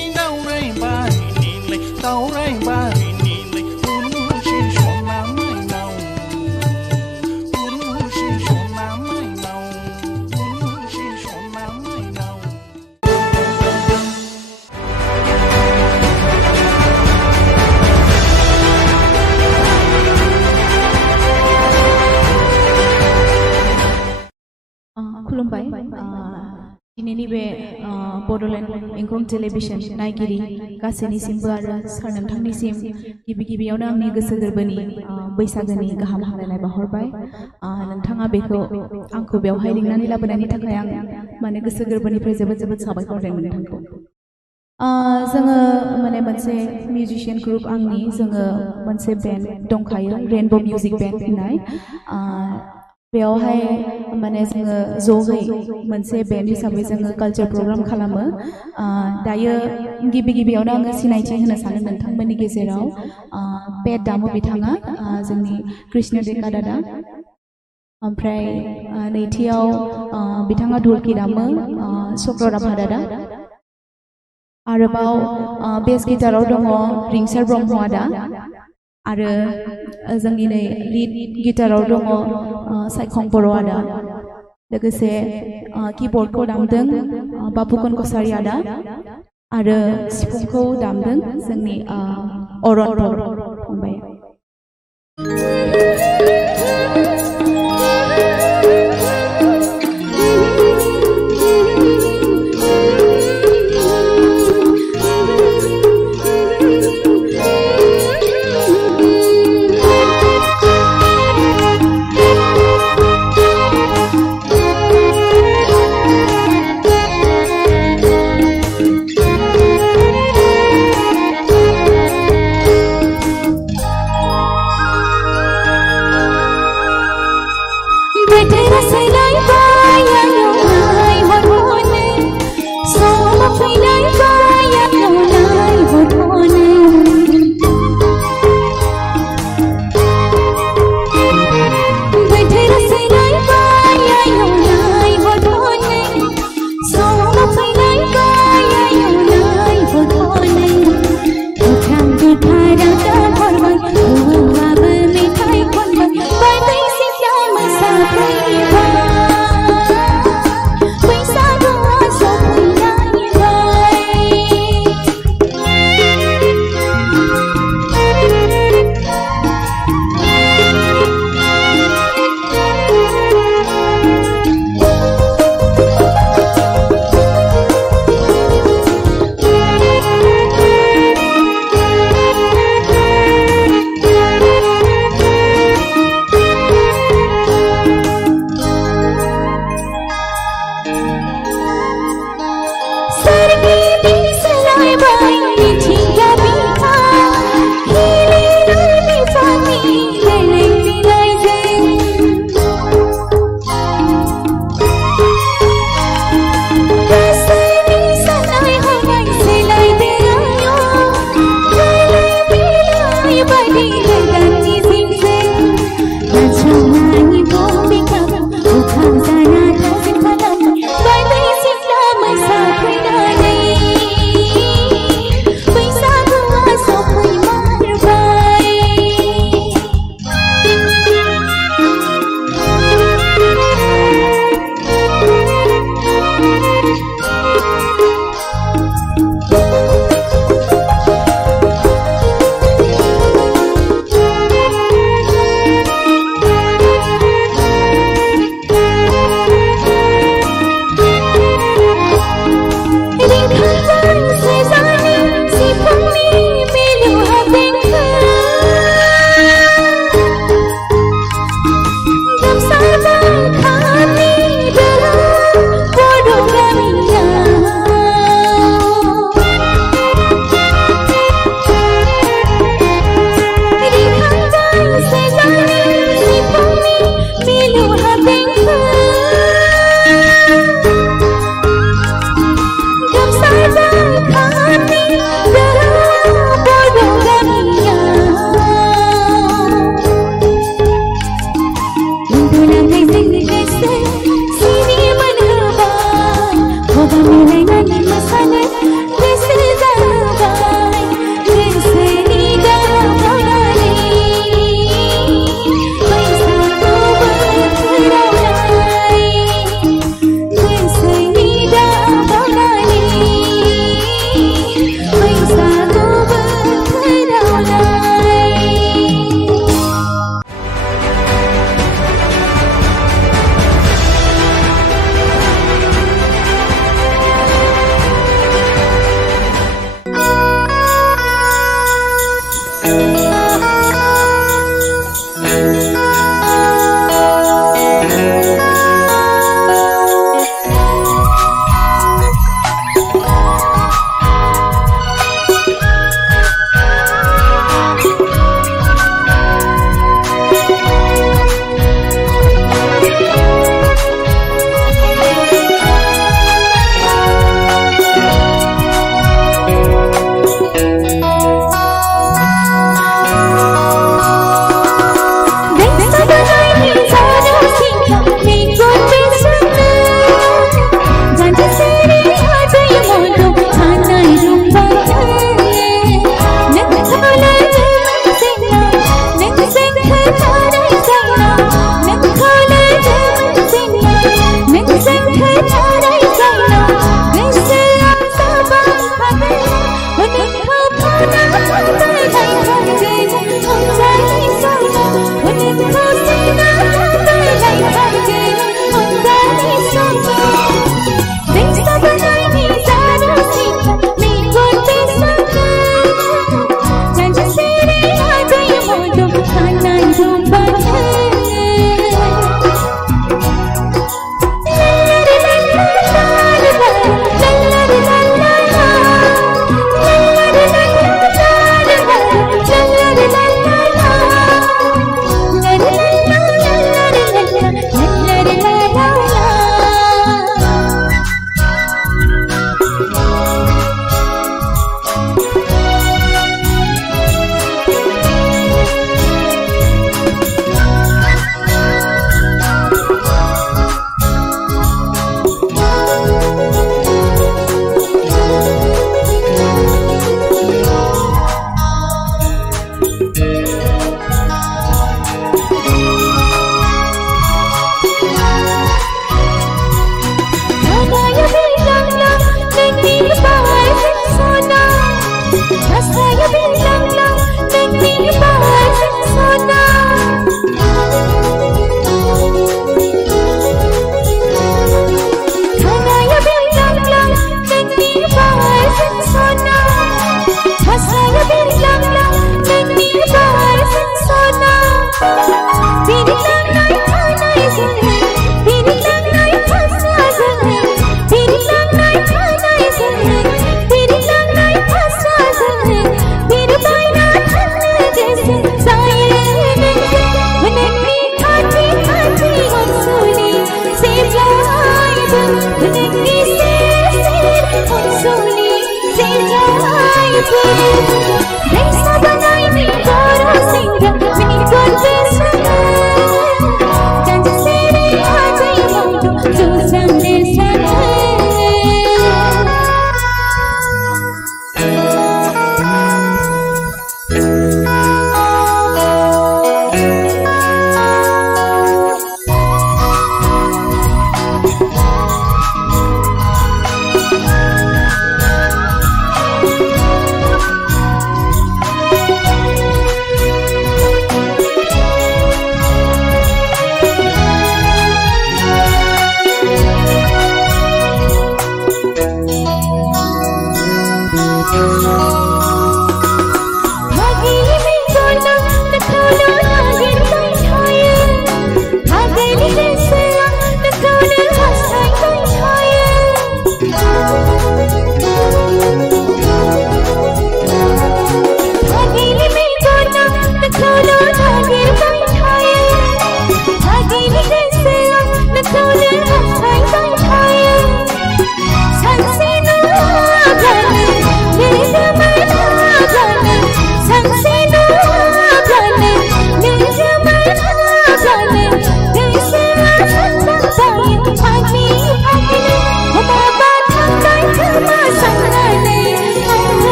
दावराय बारिनिलाय उर्वशी सना माइनाव उर्वशी सना माइनाव उर्वशी सना माइनाव खुलुमबाय दिनैनि बे बड'लेण्ड इंखं टेलिभिजन नायगिरि गासैनिसिमबो आरो सार नोंथांनिसिम गिबि गिबियावनो आंनि गोसो गोरबोनि बैसागोनि गाहाम हामलायनाय बावहरबाय नोंथाङा बेखौ आंखौ बेवहाय लिंनानै लाबोनायनि थाखाय आं माने गोसो गोरबोनिफ्राय जोबोद जोबोद साबायखर होदों नोंथांखौ जोङो माने मोनसे मिउजिशियान ग्रुप आंनि जोङो मोनसे बेन्ड दंखायो रेनबो मिउजिक बेन्ड होननाय बेयावहाय माने जोङो जयै मोनसे बेन्ड हिसाबै जोङो कालचार प्रग्राम खालामो दायो गिबि गिबियावनो आङो सिनायथि होनो सानो नोंथांमोननि गेजेराव पेट दामो बिथाङा जोंनि कृष्ण डेका दादा ओमफ्राय नैथियाव बिथाङा ढोलकी दामो चक्र राभा दादा आरोबाव बेस गिटाराव दङ रिंसार ब्रह्म आदा आरो जोंनि नै लिड गिटाराव दङ सायखं बर' आदा लोगोसे कीबर्डखौ दामदों बाबुकन कसारी आदा आरो सिफुंखौ दामदों जोंनि अरन फंबाय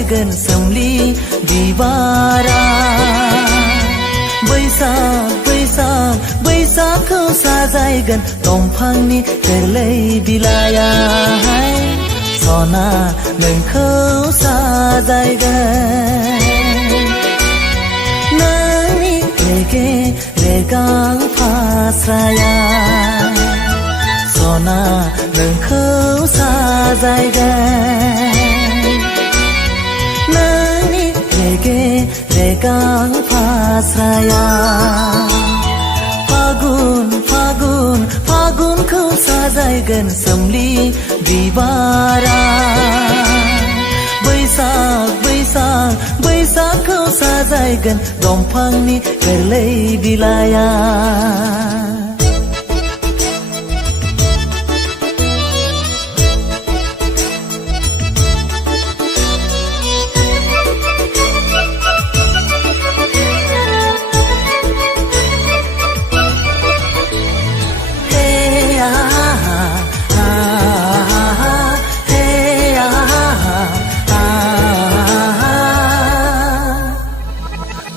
साजायगोन सोमलि बिबारा बैसाग बैसाग बैसागखौ साजायगोन दंफांनि गोरलै बिलाइया सना नोंखौ साजायगोन नोंनि रेगे रेगां फास्राया सना नोंखौ साजायगोन नोंनि रेगे रेगां फास्राया फागुन फागुन फागुनखौ साजायगोन सोमलि बिबारा बैसाग बैसाग बैसागखौ साजायगोन दंफांनि गोरलै बिलाइया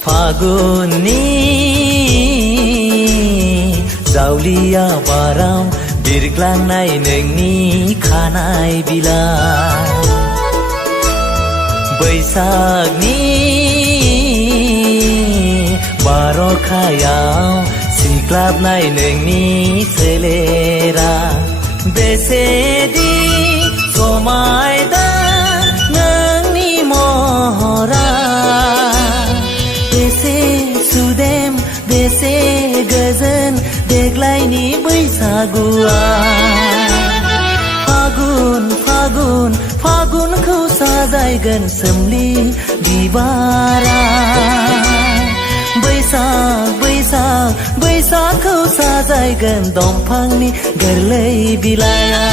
फागुननि जावलिया बाराव बिरग्लांनाय नोंनि खानाय बिलाइ बैसागनि बार'खायाव सिग्लाबनाय नोंनि सोलेरा बेसेदि समायना नोंनि महरा बेसे सुदेम बेसे गोजोन देग्लायनि बैसागुआ फागुन फागुन फागुनखौ साजायगोन सोमलि बिबारा बैसाग बैसाग बैसागखौ साजायगोन दंफांनि गोरलै बिलाइया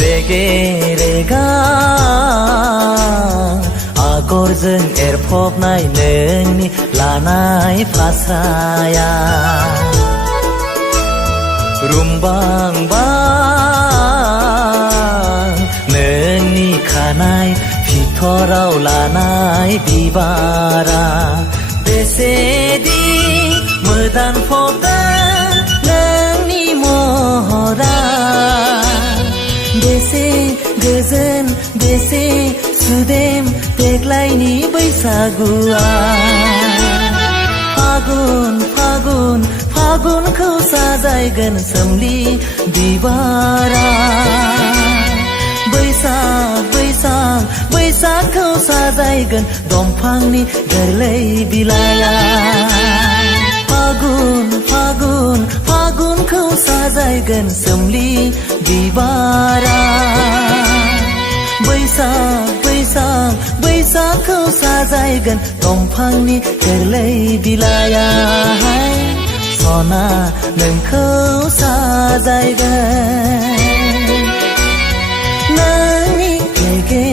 रेगे रेगां आगरजों एरफबनाय नोंनि लानाय फास्राया रुमबां बां नोंनि खानाय फिथराव लानाय बिबारा बेसेदि मोदानफबदों नोंनि महरा बेसे गोजोन बेसे सुदेम देग्लायनि बैसागुआ फागुन फागुन फागुनखौ साजायगोन सोमलि बिबारा बैसाग बैसाग बैसागखौ साजायगोन दंफांनि गोरलै बिलाइया फागुन फागुन फागुनखौ साजायगोन सोमलि बिबारा बैसाग बैसाग बैसागखौ साजायगोन दंफांनि गोरलै बिलाइया सना नोंखौ साजायगोन नोंनि रेगे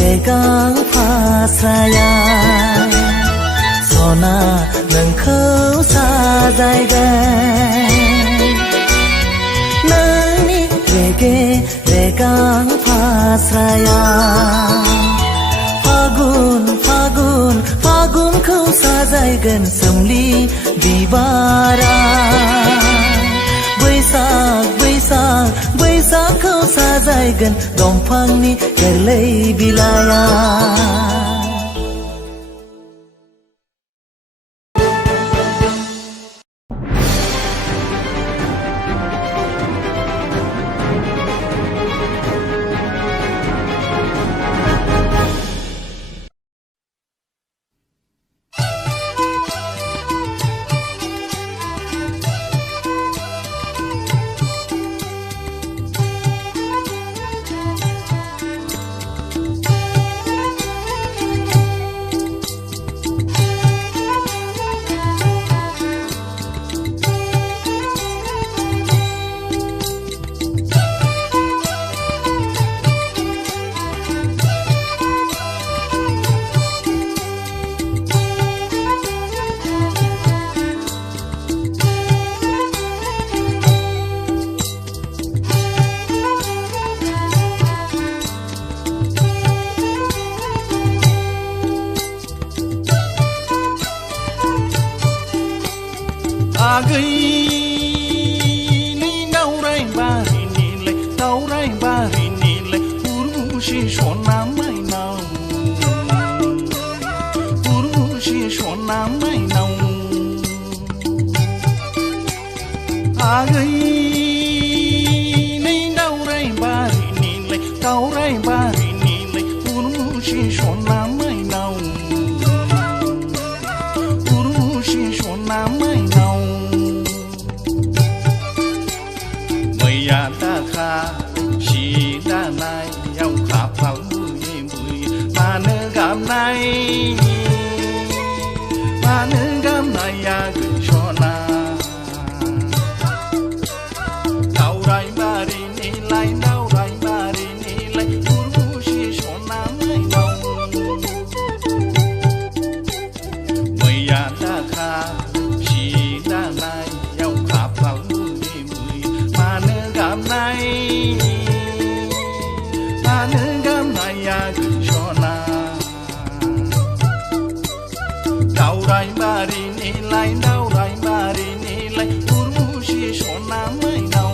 रेगां फास्राया सना नोंखौ साजायगोन नोंनि रेगे रेगां फास्राया फागुन फागुन फागुनखौ साजायगोन सोमलि बिबारा बैसाग बैसाग बैसागखौ साजायगोन दंफांनि गोरलै बिलाइया सि दानायाव खाफाल बुयै बुयै मानो गामनाया गैसना दावराय बारिनिलाय उर्बुसि सना माइनाव मैया दाखा सि दानायाव खाफाल बुयै बुयै मानो गामनाया गैसना दावराय बारिनिलाय उर्बुसि सना माइनाव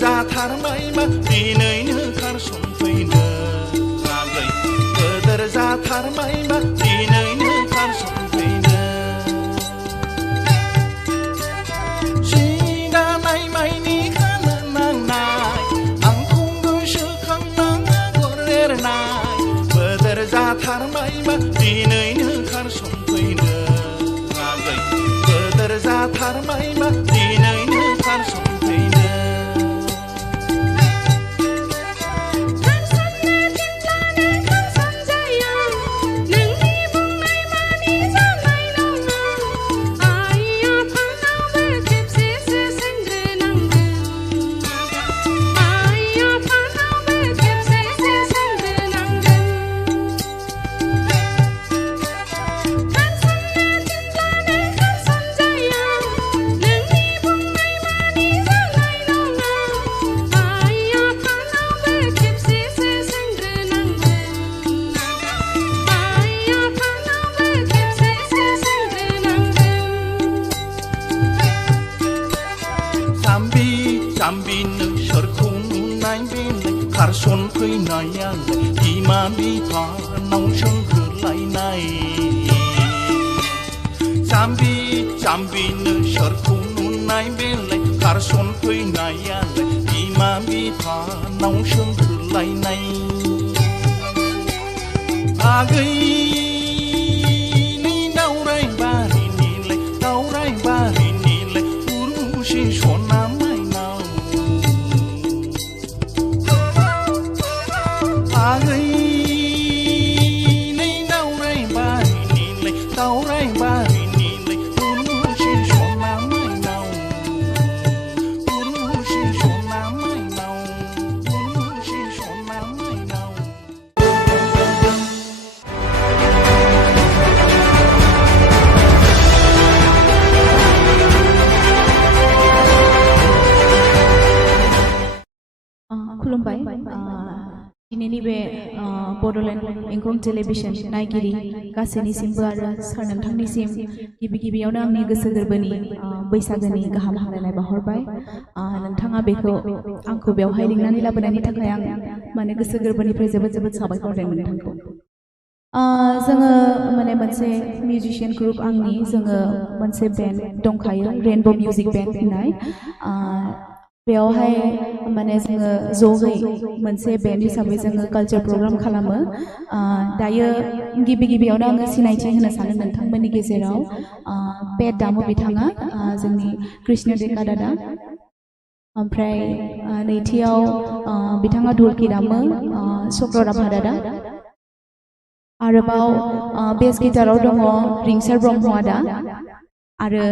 जाथारबायबा दिनैनो खारसनफैनो आगै गोदोर जाथारबायबा दिनैनो खारसनफैनो सि दानाय माइनि खानो नांनाय आंखौ गोसोखांना आगर एरनाय गोदोर जाथारबायबा दिनैनो खारसनफैनो आगै गोदोर जाथारबायबा दिनैनो खारसनफैनो जाम्बिनो सोरखौ नुनाय बेलाय खारसनफैनायालाय बिमा बिफानाव सोंग्रोलायनाय जाम्बिनो सोरखौ नुनाय बेलाय खारसनफैनायालाय बिमा बिफानाव सोंग्रोलायनाय आगैनि दावराय बारिनिलाय उर्बुसि सना आगैनि दावराय बारिनिलाय उर्बुसि सना माइनाव उर्बुसि सना माइनाव उर्बुसि सना माइनाव खुलुमबाय दिनैनि बे बड'लेण्ड इंखं टेलिभिजन नायगिरि गासैनिसिमबो आरो सार नोंथांनिसिम गिबियावनो आंनि गोसो गोरबोनि बैसागोनि गाहाम हामलायनाय बावहरबाय नोंथाङा बेखौ आंखौ बेवहाय लिंनानै लाबोनायनि थाखाय आं माने गोसो गोरबोनिफ्राय जोबोद साबायखर होदों नोंथांखौ जोङो माने मोनसे मिउजिशियान ग्रुप जोङो मोनसे बेन्ड दंखायो रेनबो मिउजिक बेन्ड होननाय बेयावहाय माने जोङो ज'यै मोनसे बेन्ड हिसाबै जोङो कालचार प्रग्राम खालामो दायो गिबियावनो आङो सिनायथि होनो सानो नोंथांमोननि गेजेराव पेट दामो बिथाङा जोंनि कृष्ण डेका दादा ओमफ्राय नैथियाव बिथाङा धुलखि दामो चक्रराभा दादा आरोबाव बेस गिटाराव दङ रिंसार ब्रह्म आदा आरो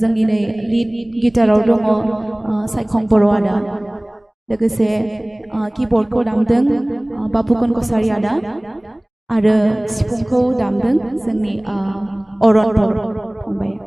जोंनि नै लिड गिटाराव दङ सायखं बर' आदा लोगोसे कीबर्डखौ दामदों बाबुकन कसारी आदा आरो सिफुंखौ दामदों जोंनि अरन बर' फंबाया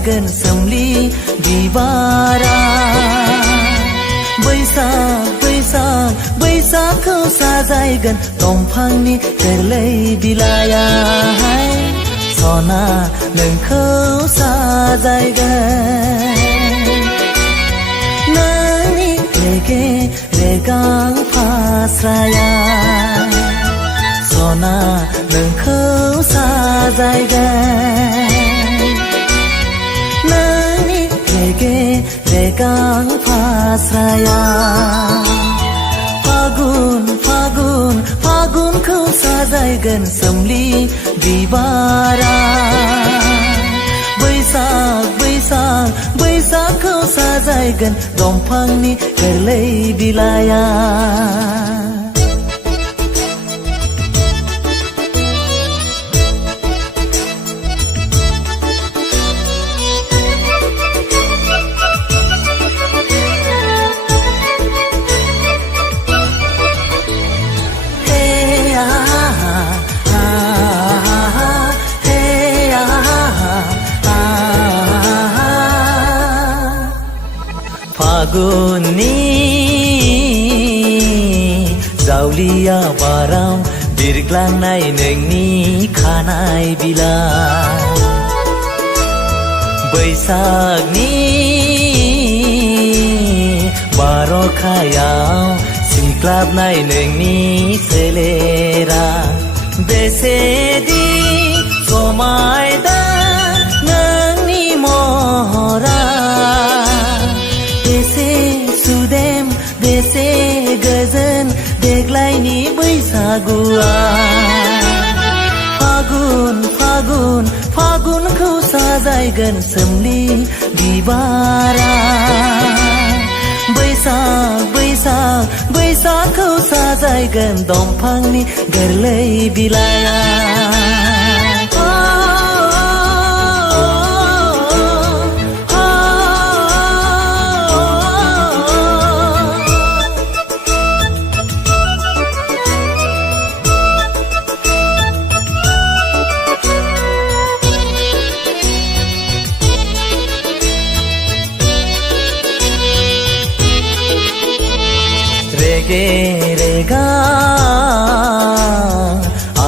साजायगोन सोमलि बिबारा बैसाग बैसाग बैसागखौ साजायगोन दंफांनि गोरलै बिलाइया सना नोंखौ साजायगोन नोंनि रेगे रेगां फास्राया सना नोंखौ साजायगोन नोंनि रेगे रेगां फास्राया फागुन फागुन फागुनखौ साजायगोन सोमलि बिबारा बैसाग बैसाग बैसागखौ साजायगोन दंफांनि गोरलै बिलाइया फागुननि जावलिया बाराव बिरग्लांनाय नोंनि खानाय बिलाइ बैसागनि बार'खायाव सिख्लाबनाय नोंनि सोलेरा बेसेदि समायना नोंनि महरा बेसे सुदेम बेसे गोजोन देग्लायनि बैसागुआ फागुन फागुन फागुनखौ साजायगोन सोमलि बिबारा बैसाग बैसाग बैसागखौ साजायगोन दंफांनि गोरलै बिलाइया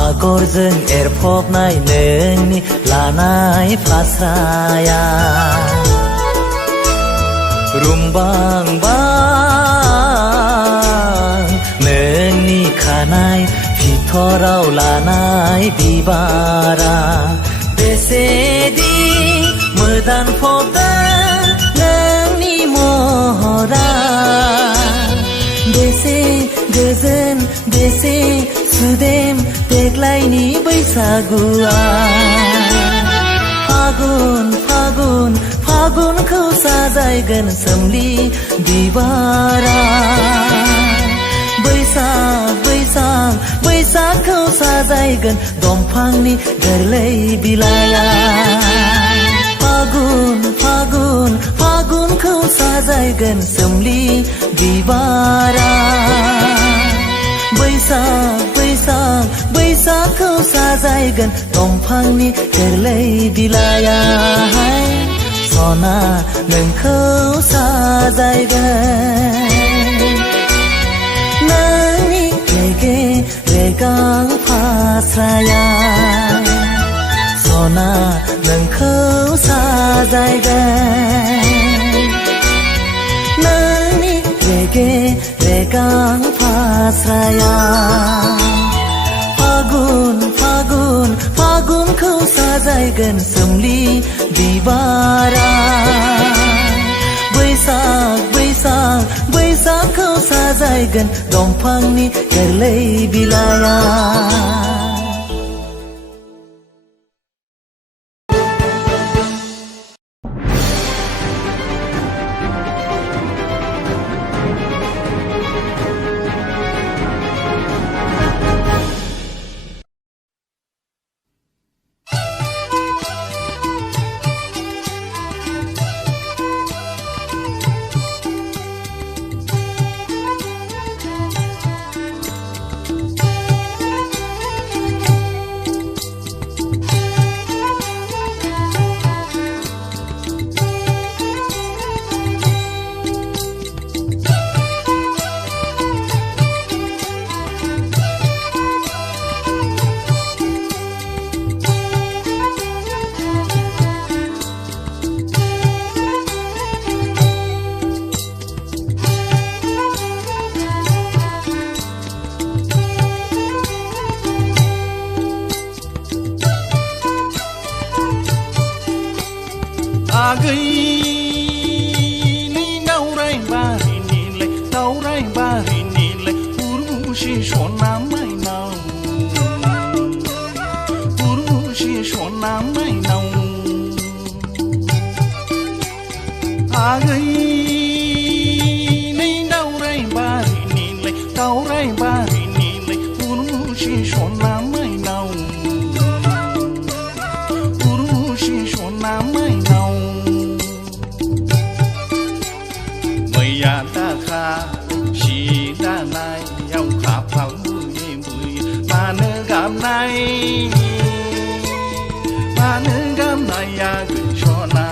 आगरजों एरफबनाय नोंनि लानाय फास्राया रुमबांबां नोंनि खानाय फिथराव लानाय बिबारा बेसेदि मोदानफबदों नोंनि महरा बेसे गोजोन बेसे सुदेम देग्लायनि बैसागुआ फागुन फागुन फागुनखौ साजायगोन सोमलि बिबारा बैसाग बैसाग बैसागखौ साजायगोन दंफांनि गोरलै बिलाइया फागुन फागुन फागुनखौ साजायगोन सोमलि बिबारा बैसाग बैसाग बैसागखौ साजायगोन दंफांनि गोरलै बिलाइया सना नोंखौ साजायगोन नोंनि रेगे रेगां फास्राया सना नोंखौ साजायगोन नोंनि रेगे रेगां फास्राया फागुन फागुन फागुनखौ साजायगोन सोमलि बिबारा बैसाग बैसाग बैसागखौ साजायगोन दंफांनि गोरलै बिलाइया सना माइनाव उर्वशी सना माइनाव आगै नै दावराय बारिनिलाय उर्वशी सना माइनाव उर्वशी सना माइनाव मैया दाखा सि दानायाव खाफाल बुयै बुयै मानो गाबनाया गैसना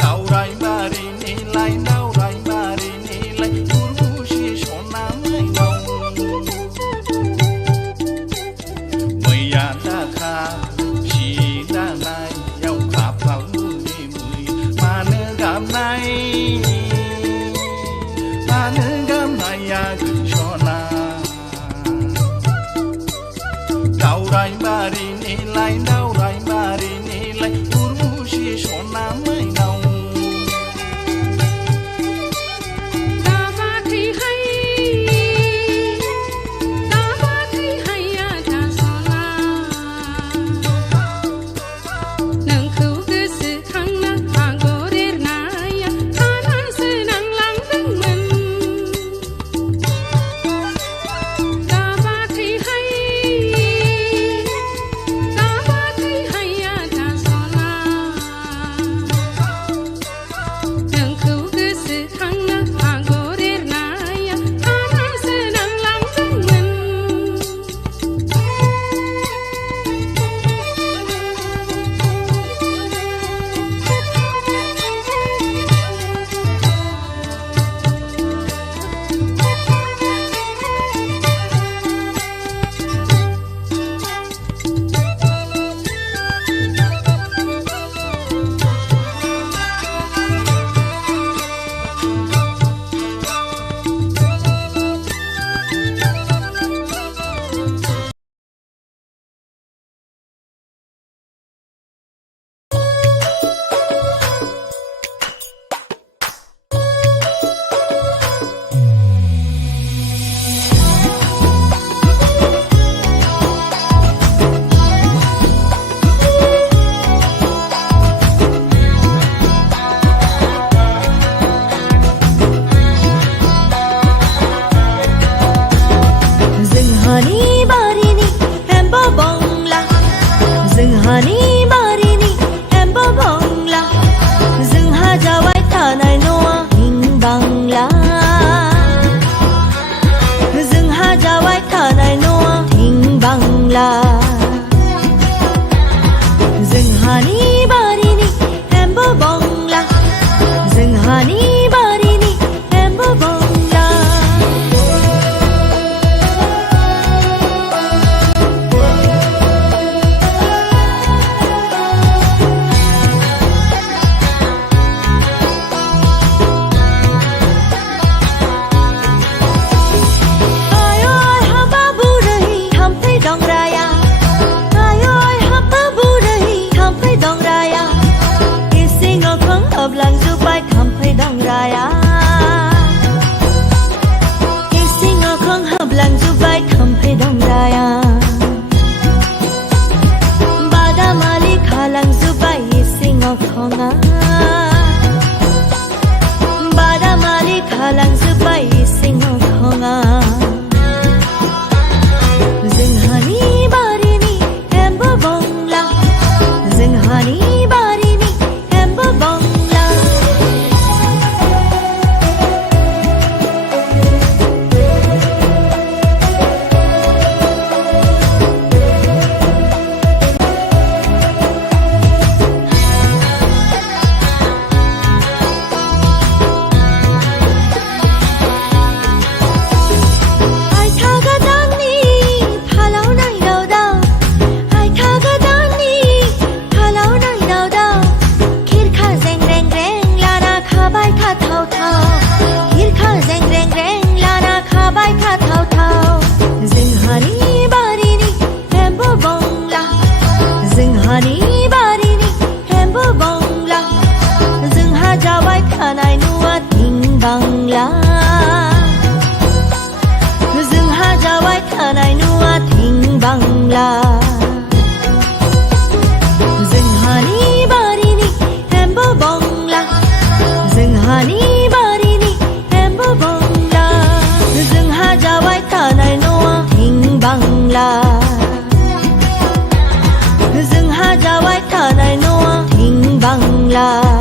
दावराय बारिनिलाय उर्वशी सना माइनाव मैया दाखा सि दानायाव खाफाल बुयै बुयै मानो गाबनाया गैसना बांला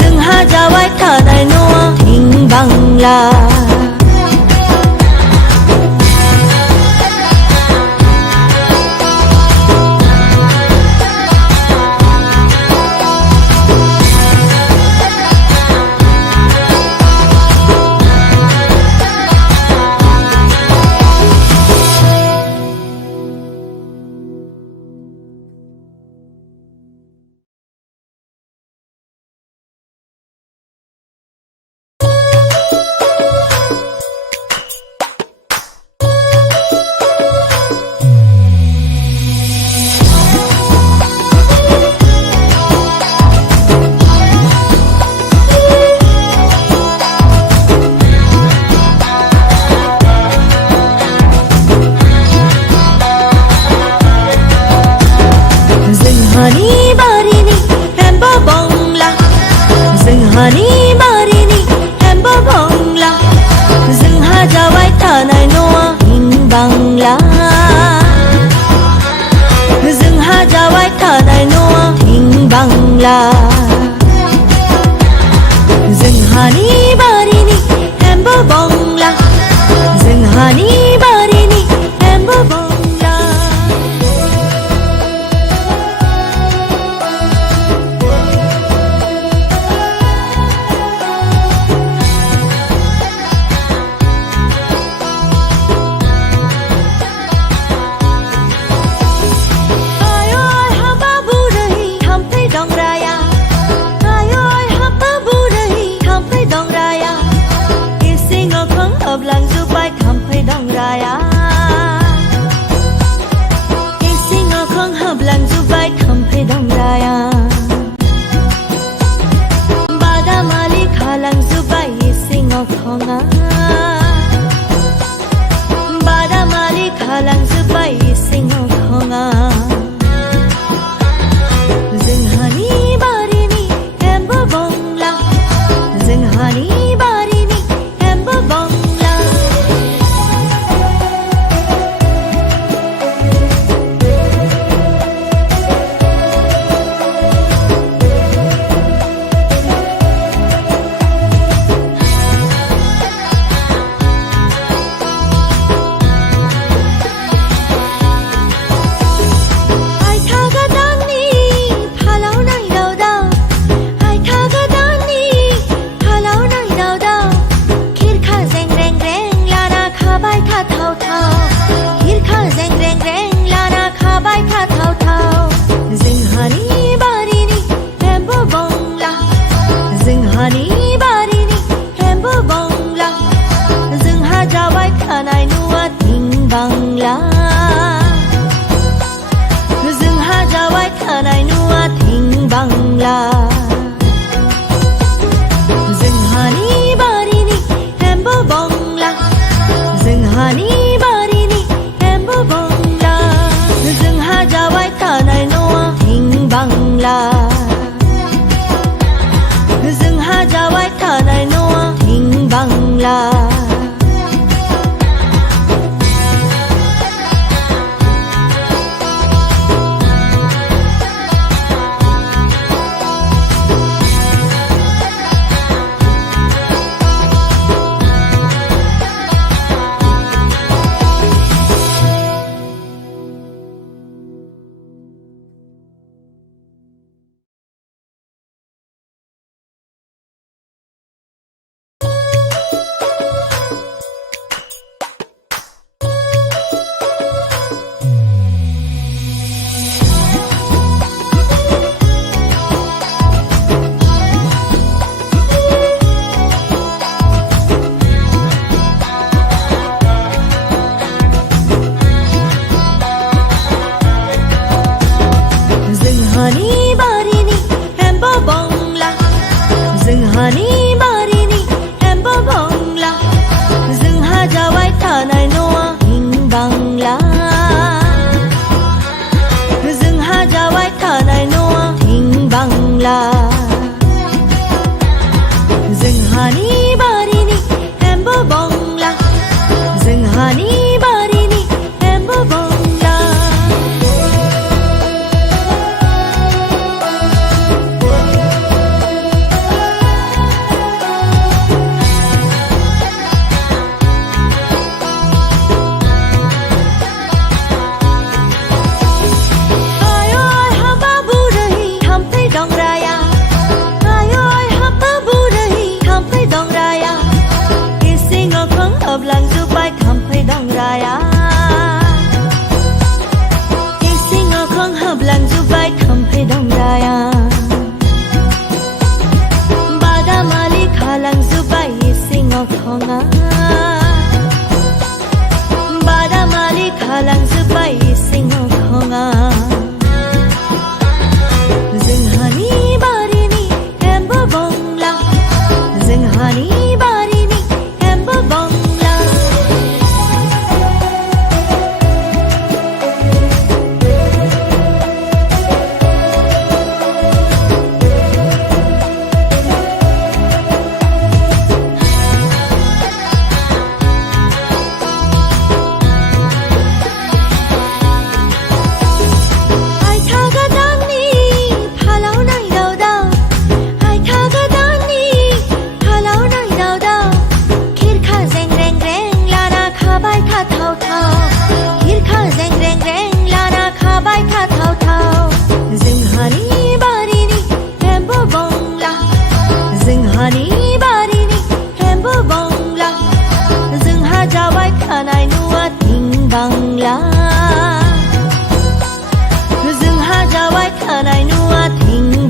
जोंहा जाबाय थानाय न'आ थिं बांला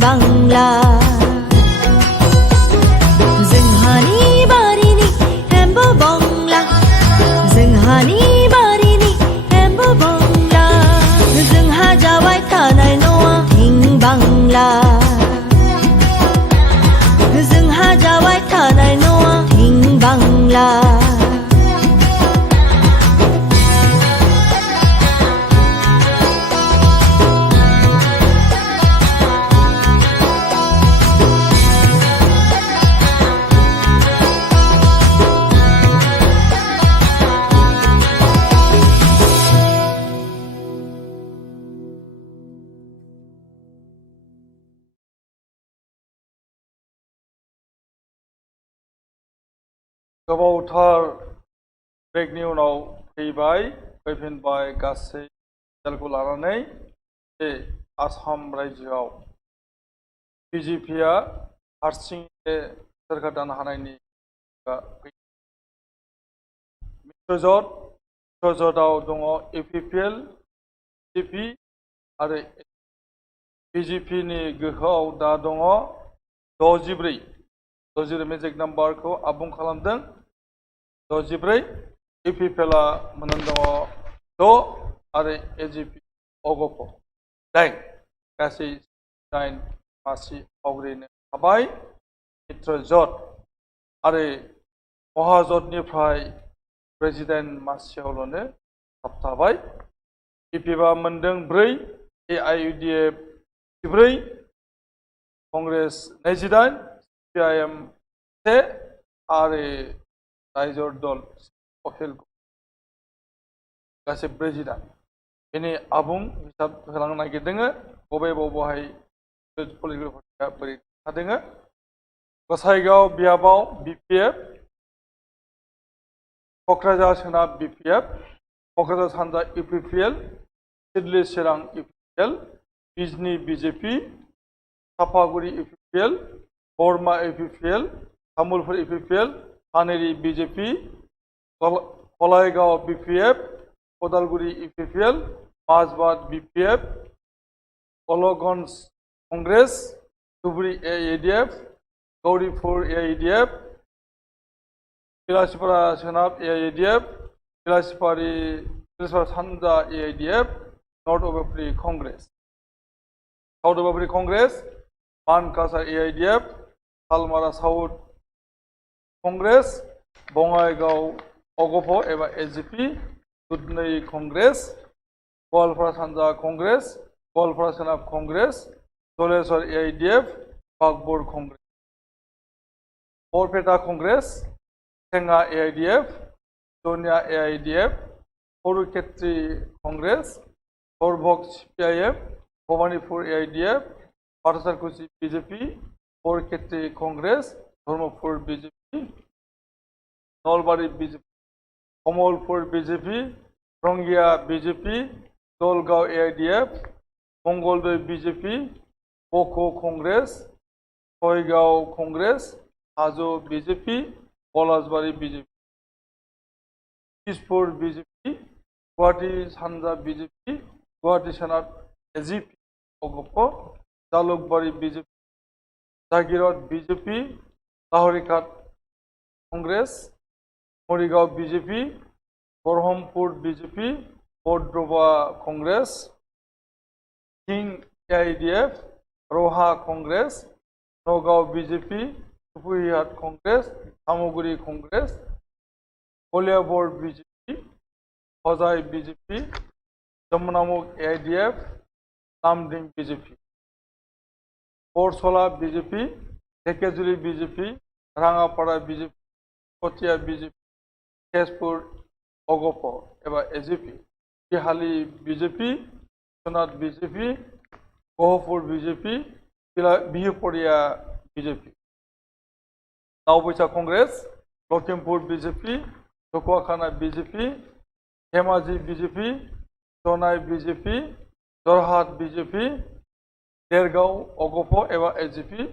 बांला जोंहानि बारिनि एम्बु बंला जोंहानि बारिनि एम्बु बंला जोंहा जाबाय थानाय न'आ थिं बांला जोंहा जाबाय थानाय न'आ थिं बांला गोबावथार ब्रेकनि उनाव फैफिनबाय गासै रिजाल्टखौ लानानै बे आसाम रायजोआव बिजेपिआ हारसिङै सोरखार दानो हानायनि मित्रजोटआव दङ इउपिपिएल बिजेपि आरो बिजेपिनि गोहोआव दा दङ 64 मेजिक नाम्बारखौ आबुं खालामदों 64 इउपिपिएलआ मोननानै दङ 6 आरो एजिपि अगप 9 गासै 9 मासि आवग्रिनो हाबाय मित्रजोत आरो महाजोतनिफ्राय प्रेसिडेन्ट मासियावल'नो थाबथाबाय बिपिएफआ मोनदों 4 एआइयुडिएफ 4 कंग्रेस 28 सिपिआइएम 1 आरो रायजो दल अफिल गासै 40 बेनि आबुं हिसाब होलांनो नागिरदों बबे बबेहाय पलिटिकेल पार्टिया बोरै थादों गसाइगाव बियाबाव बिपिएफ क'क्राझार सोनाब बिपिएफ क'क्राझार सानजा UPPL Sidli Chirang UPPL Bijni BJP Sapaguri UPPL Barama UPPL Tamulpur UPPL Panery BJP Kalaigaon BPF Udalguri UPPL Mazbat BPF अलगन्ज कंग्रेस धुबुरी एआइडिएफ गौरीपुर एआइडिएफ बिलासपारा सोनाब एआइडिएफ बिलासपारा सानजा AIUDF north Udalguri Congress south Udalguri Congress Mankachar AIUDF Salmara south Congress Bongaigaon अगप एबा एजिपि दुधनৈ कंग्रेस गवालपारा सानजा कंग्रेस गवालपारा सोनाब कंग्रेस जलेश्वर एआइडिएफ बागबर कंग्रेस बरपेटा कंग्रेस सेंगा एआइडिएफ जनिया एआइडिएफ कुरुक्षेत्री कंग्रेस हरभक CPIM Bhabanipur AIUDF Patacharkuchi BJP Barkhetri Congress Dharmapur BJP Nalbari BJP Kamalpur BJP Rangiya BJP Dalgaon AIUDF Mangaldoi BJP Boko' Congress Chaygaon Congress Hajo BJP Palasbari BJP Dispur BJP Guwahati सानजा बिजेपि गुवाहाटी सोनाब एजिपि अगप Jalukbari BJP Jagiroad BJP Laharighat Congress Morigaon BJP Barhampur BJP Batadrava Congress किं AIUDF Raha Congress Nagaon BJP Rupohihat Congress Samaguri Congress Kaliabor BJP Hojai BJP Jamunamukh AIUDF नामदिं BJP Barchalla BJP Dhekiajuli BJP Rangapara BJP कटिया बिजेपि तेजपुर अगप एबा एजिपि बिहाली बिजेपि सोनाद BJP Gohpur BJP Bihpuria BJP Naoboicha Congress Lakhimpur BJP Dhakuakhana BJP Dhemaji BJP Jonai BJP Jorhat BJP Dergaon अगप एबा एजिपि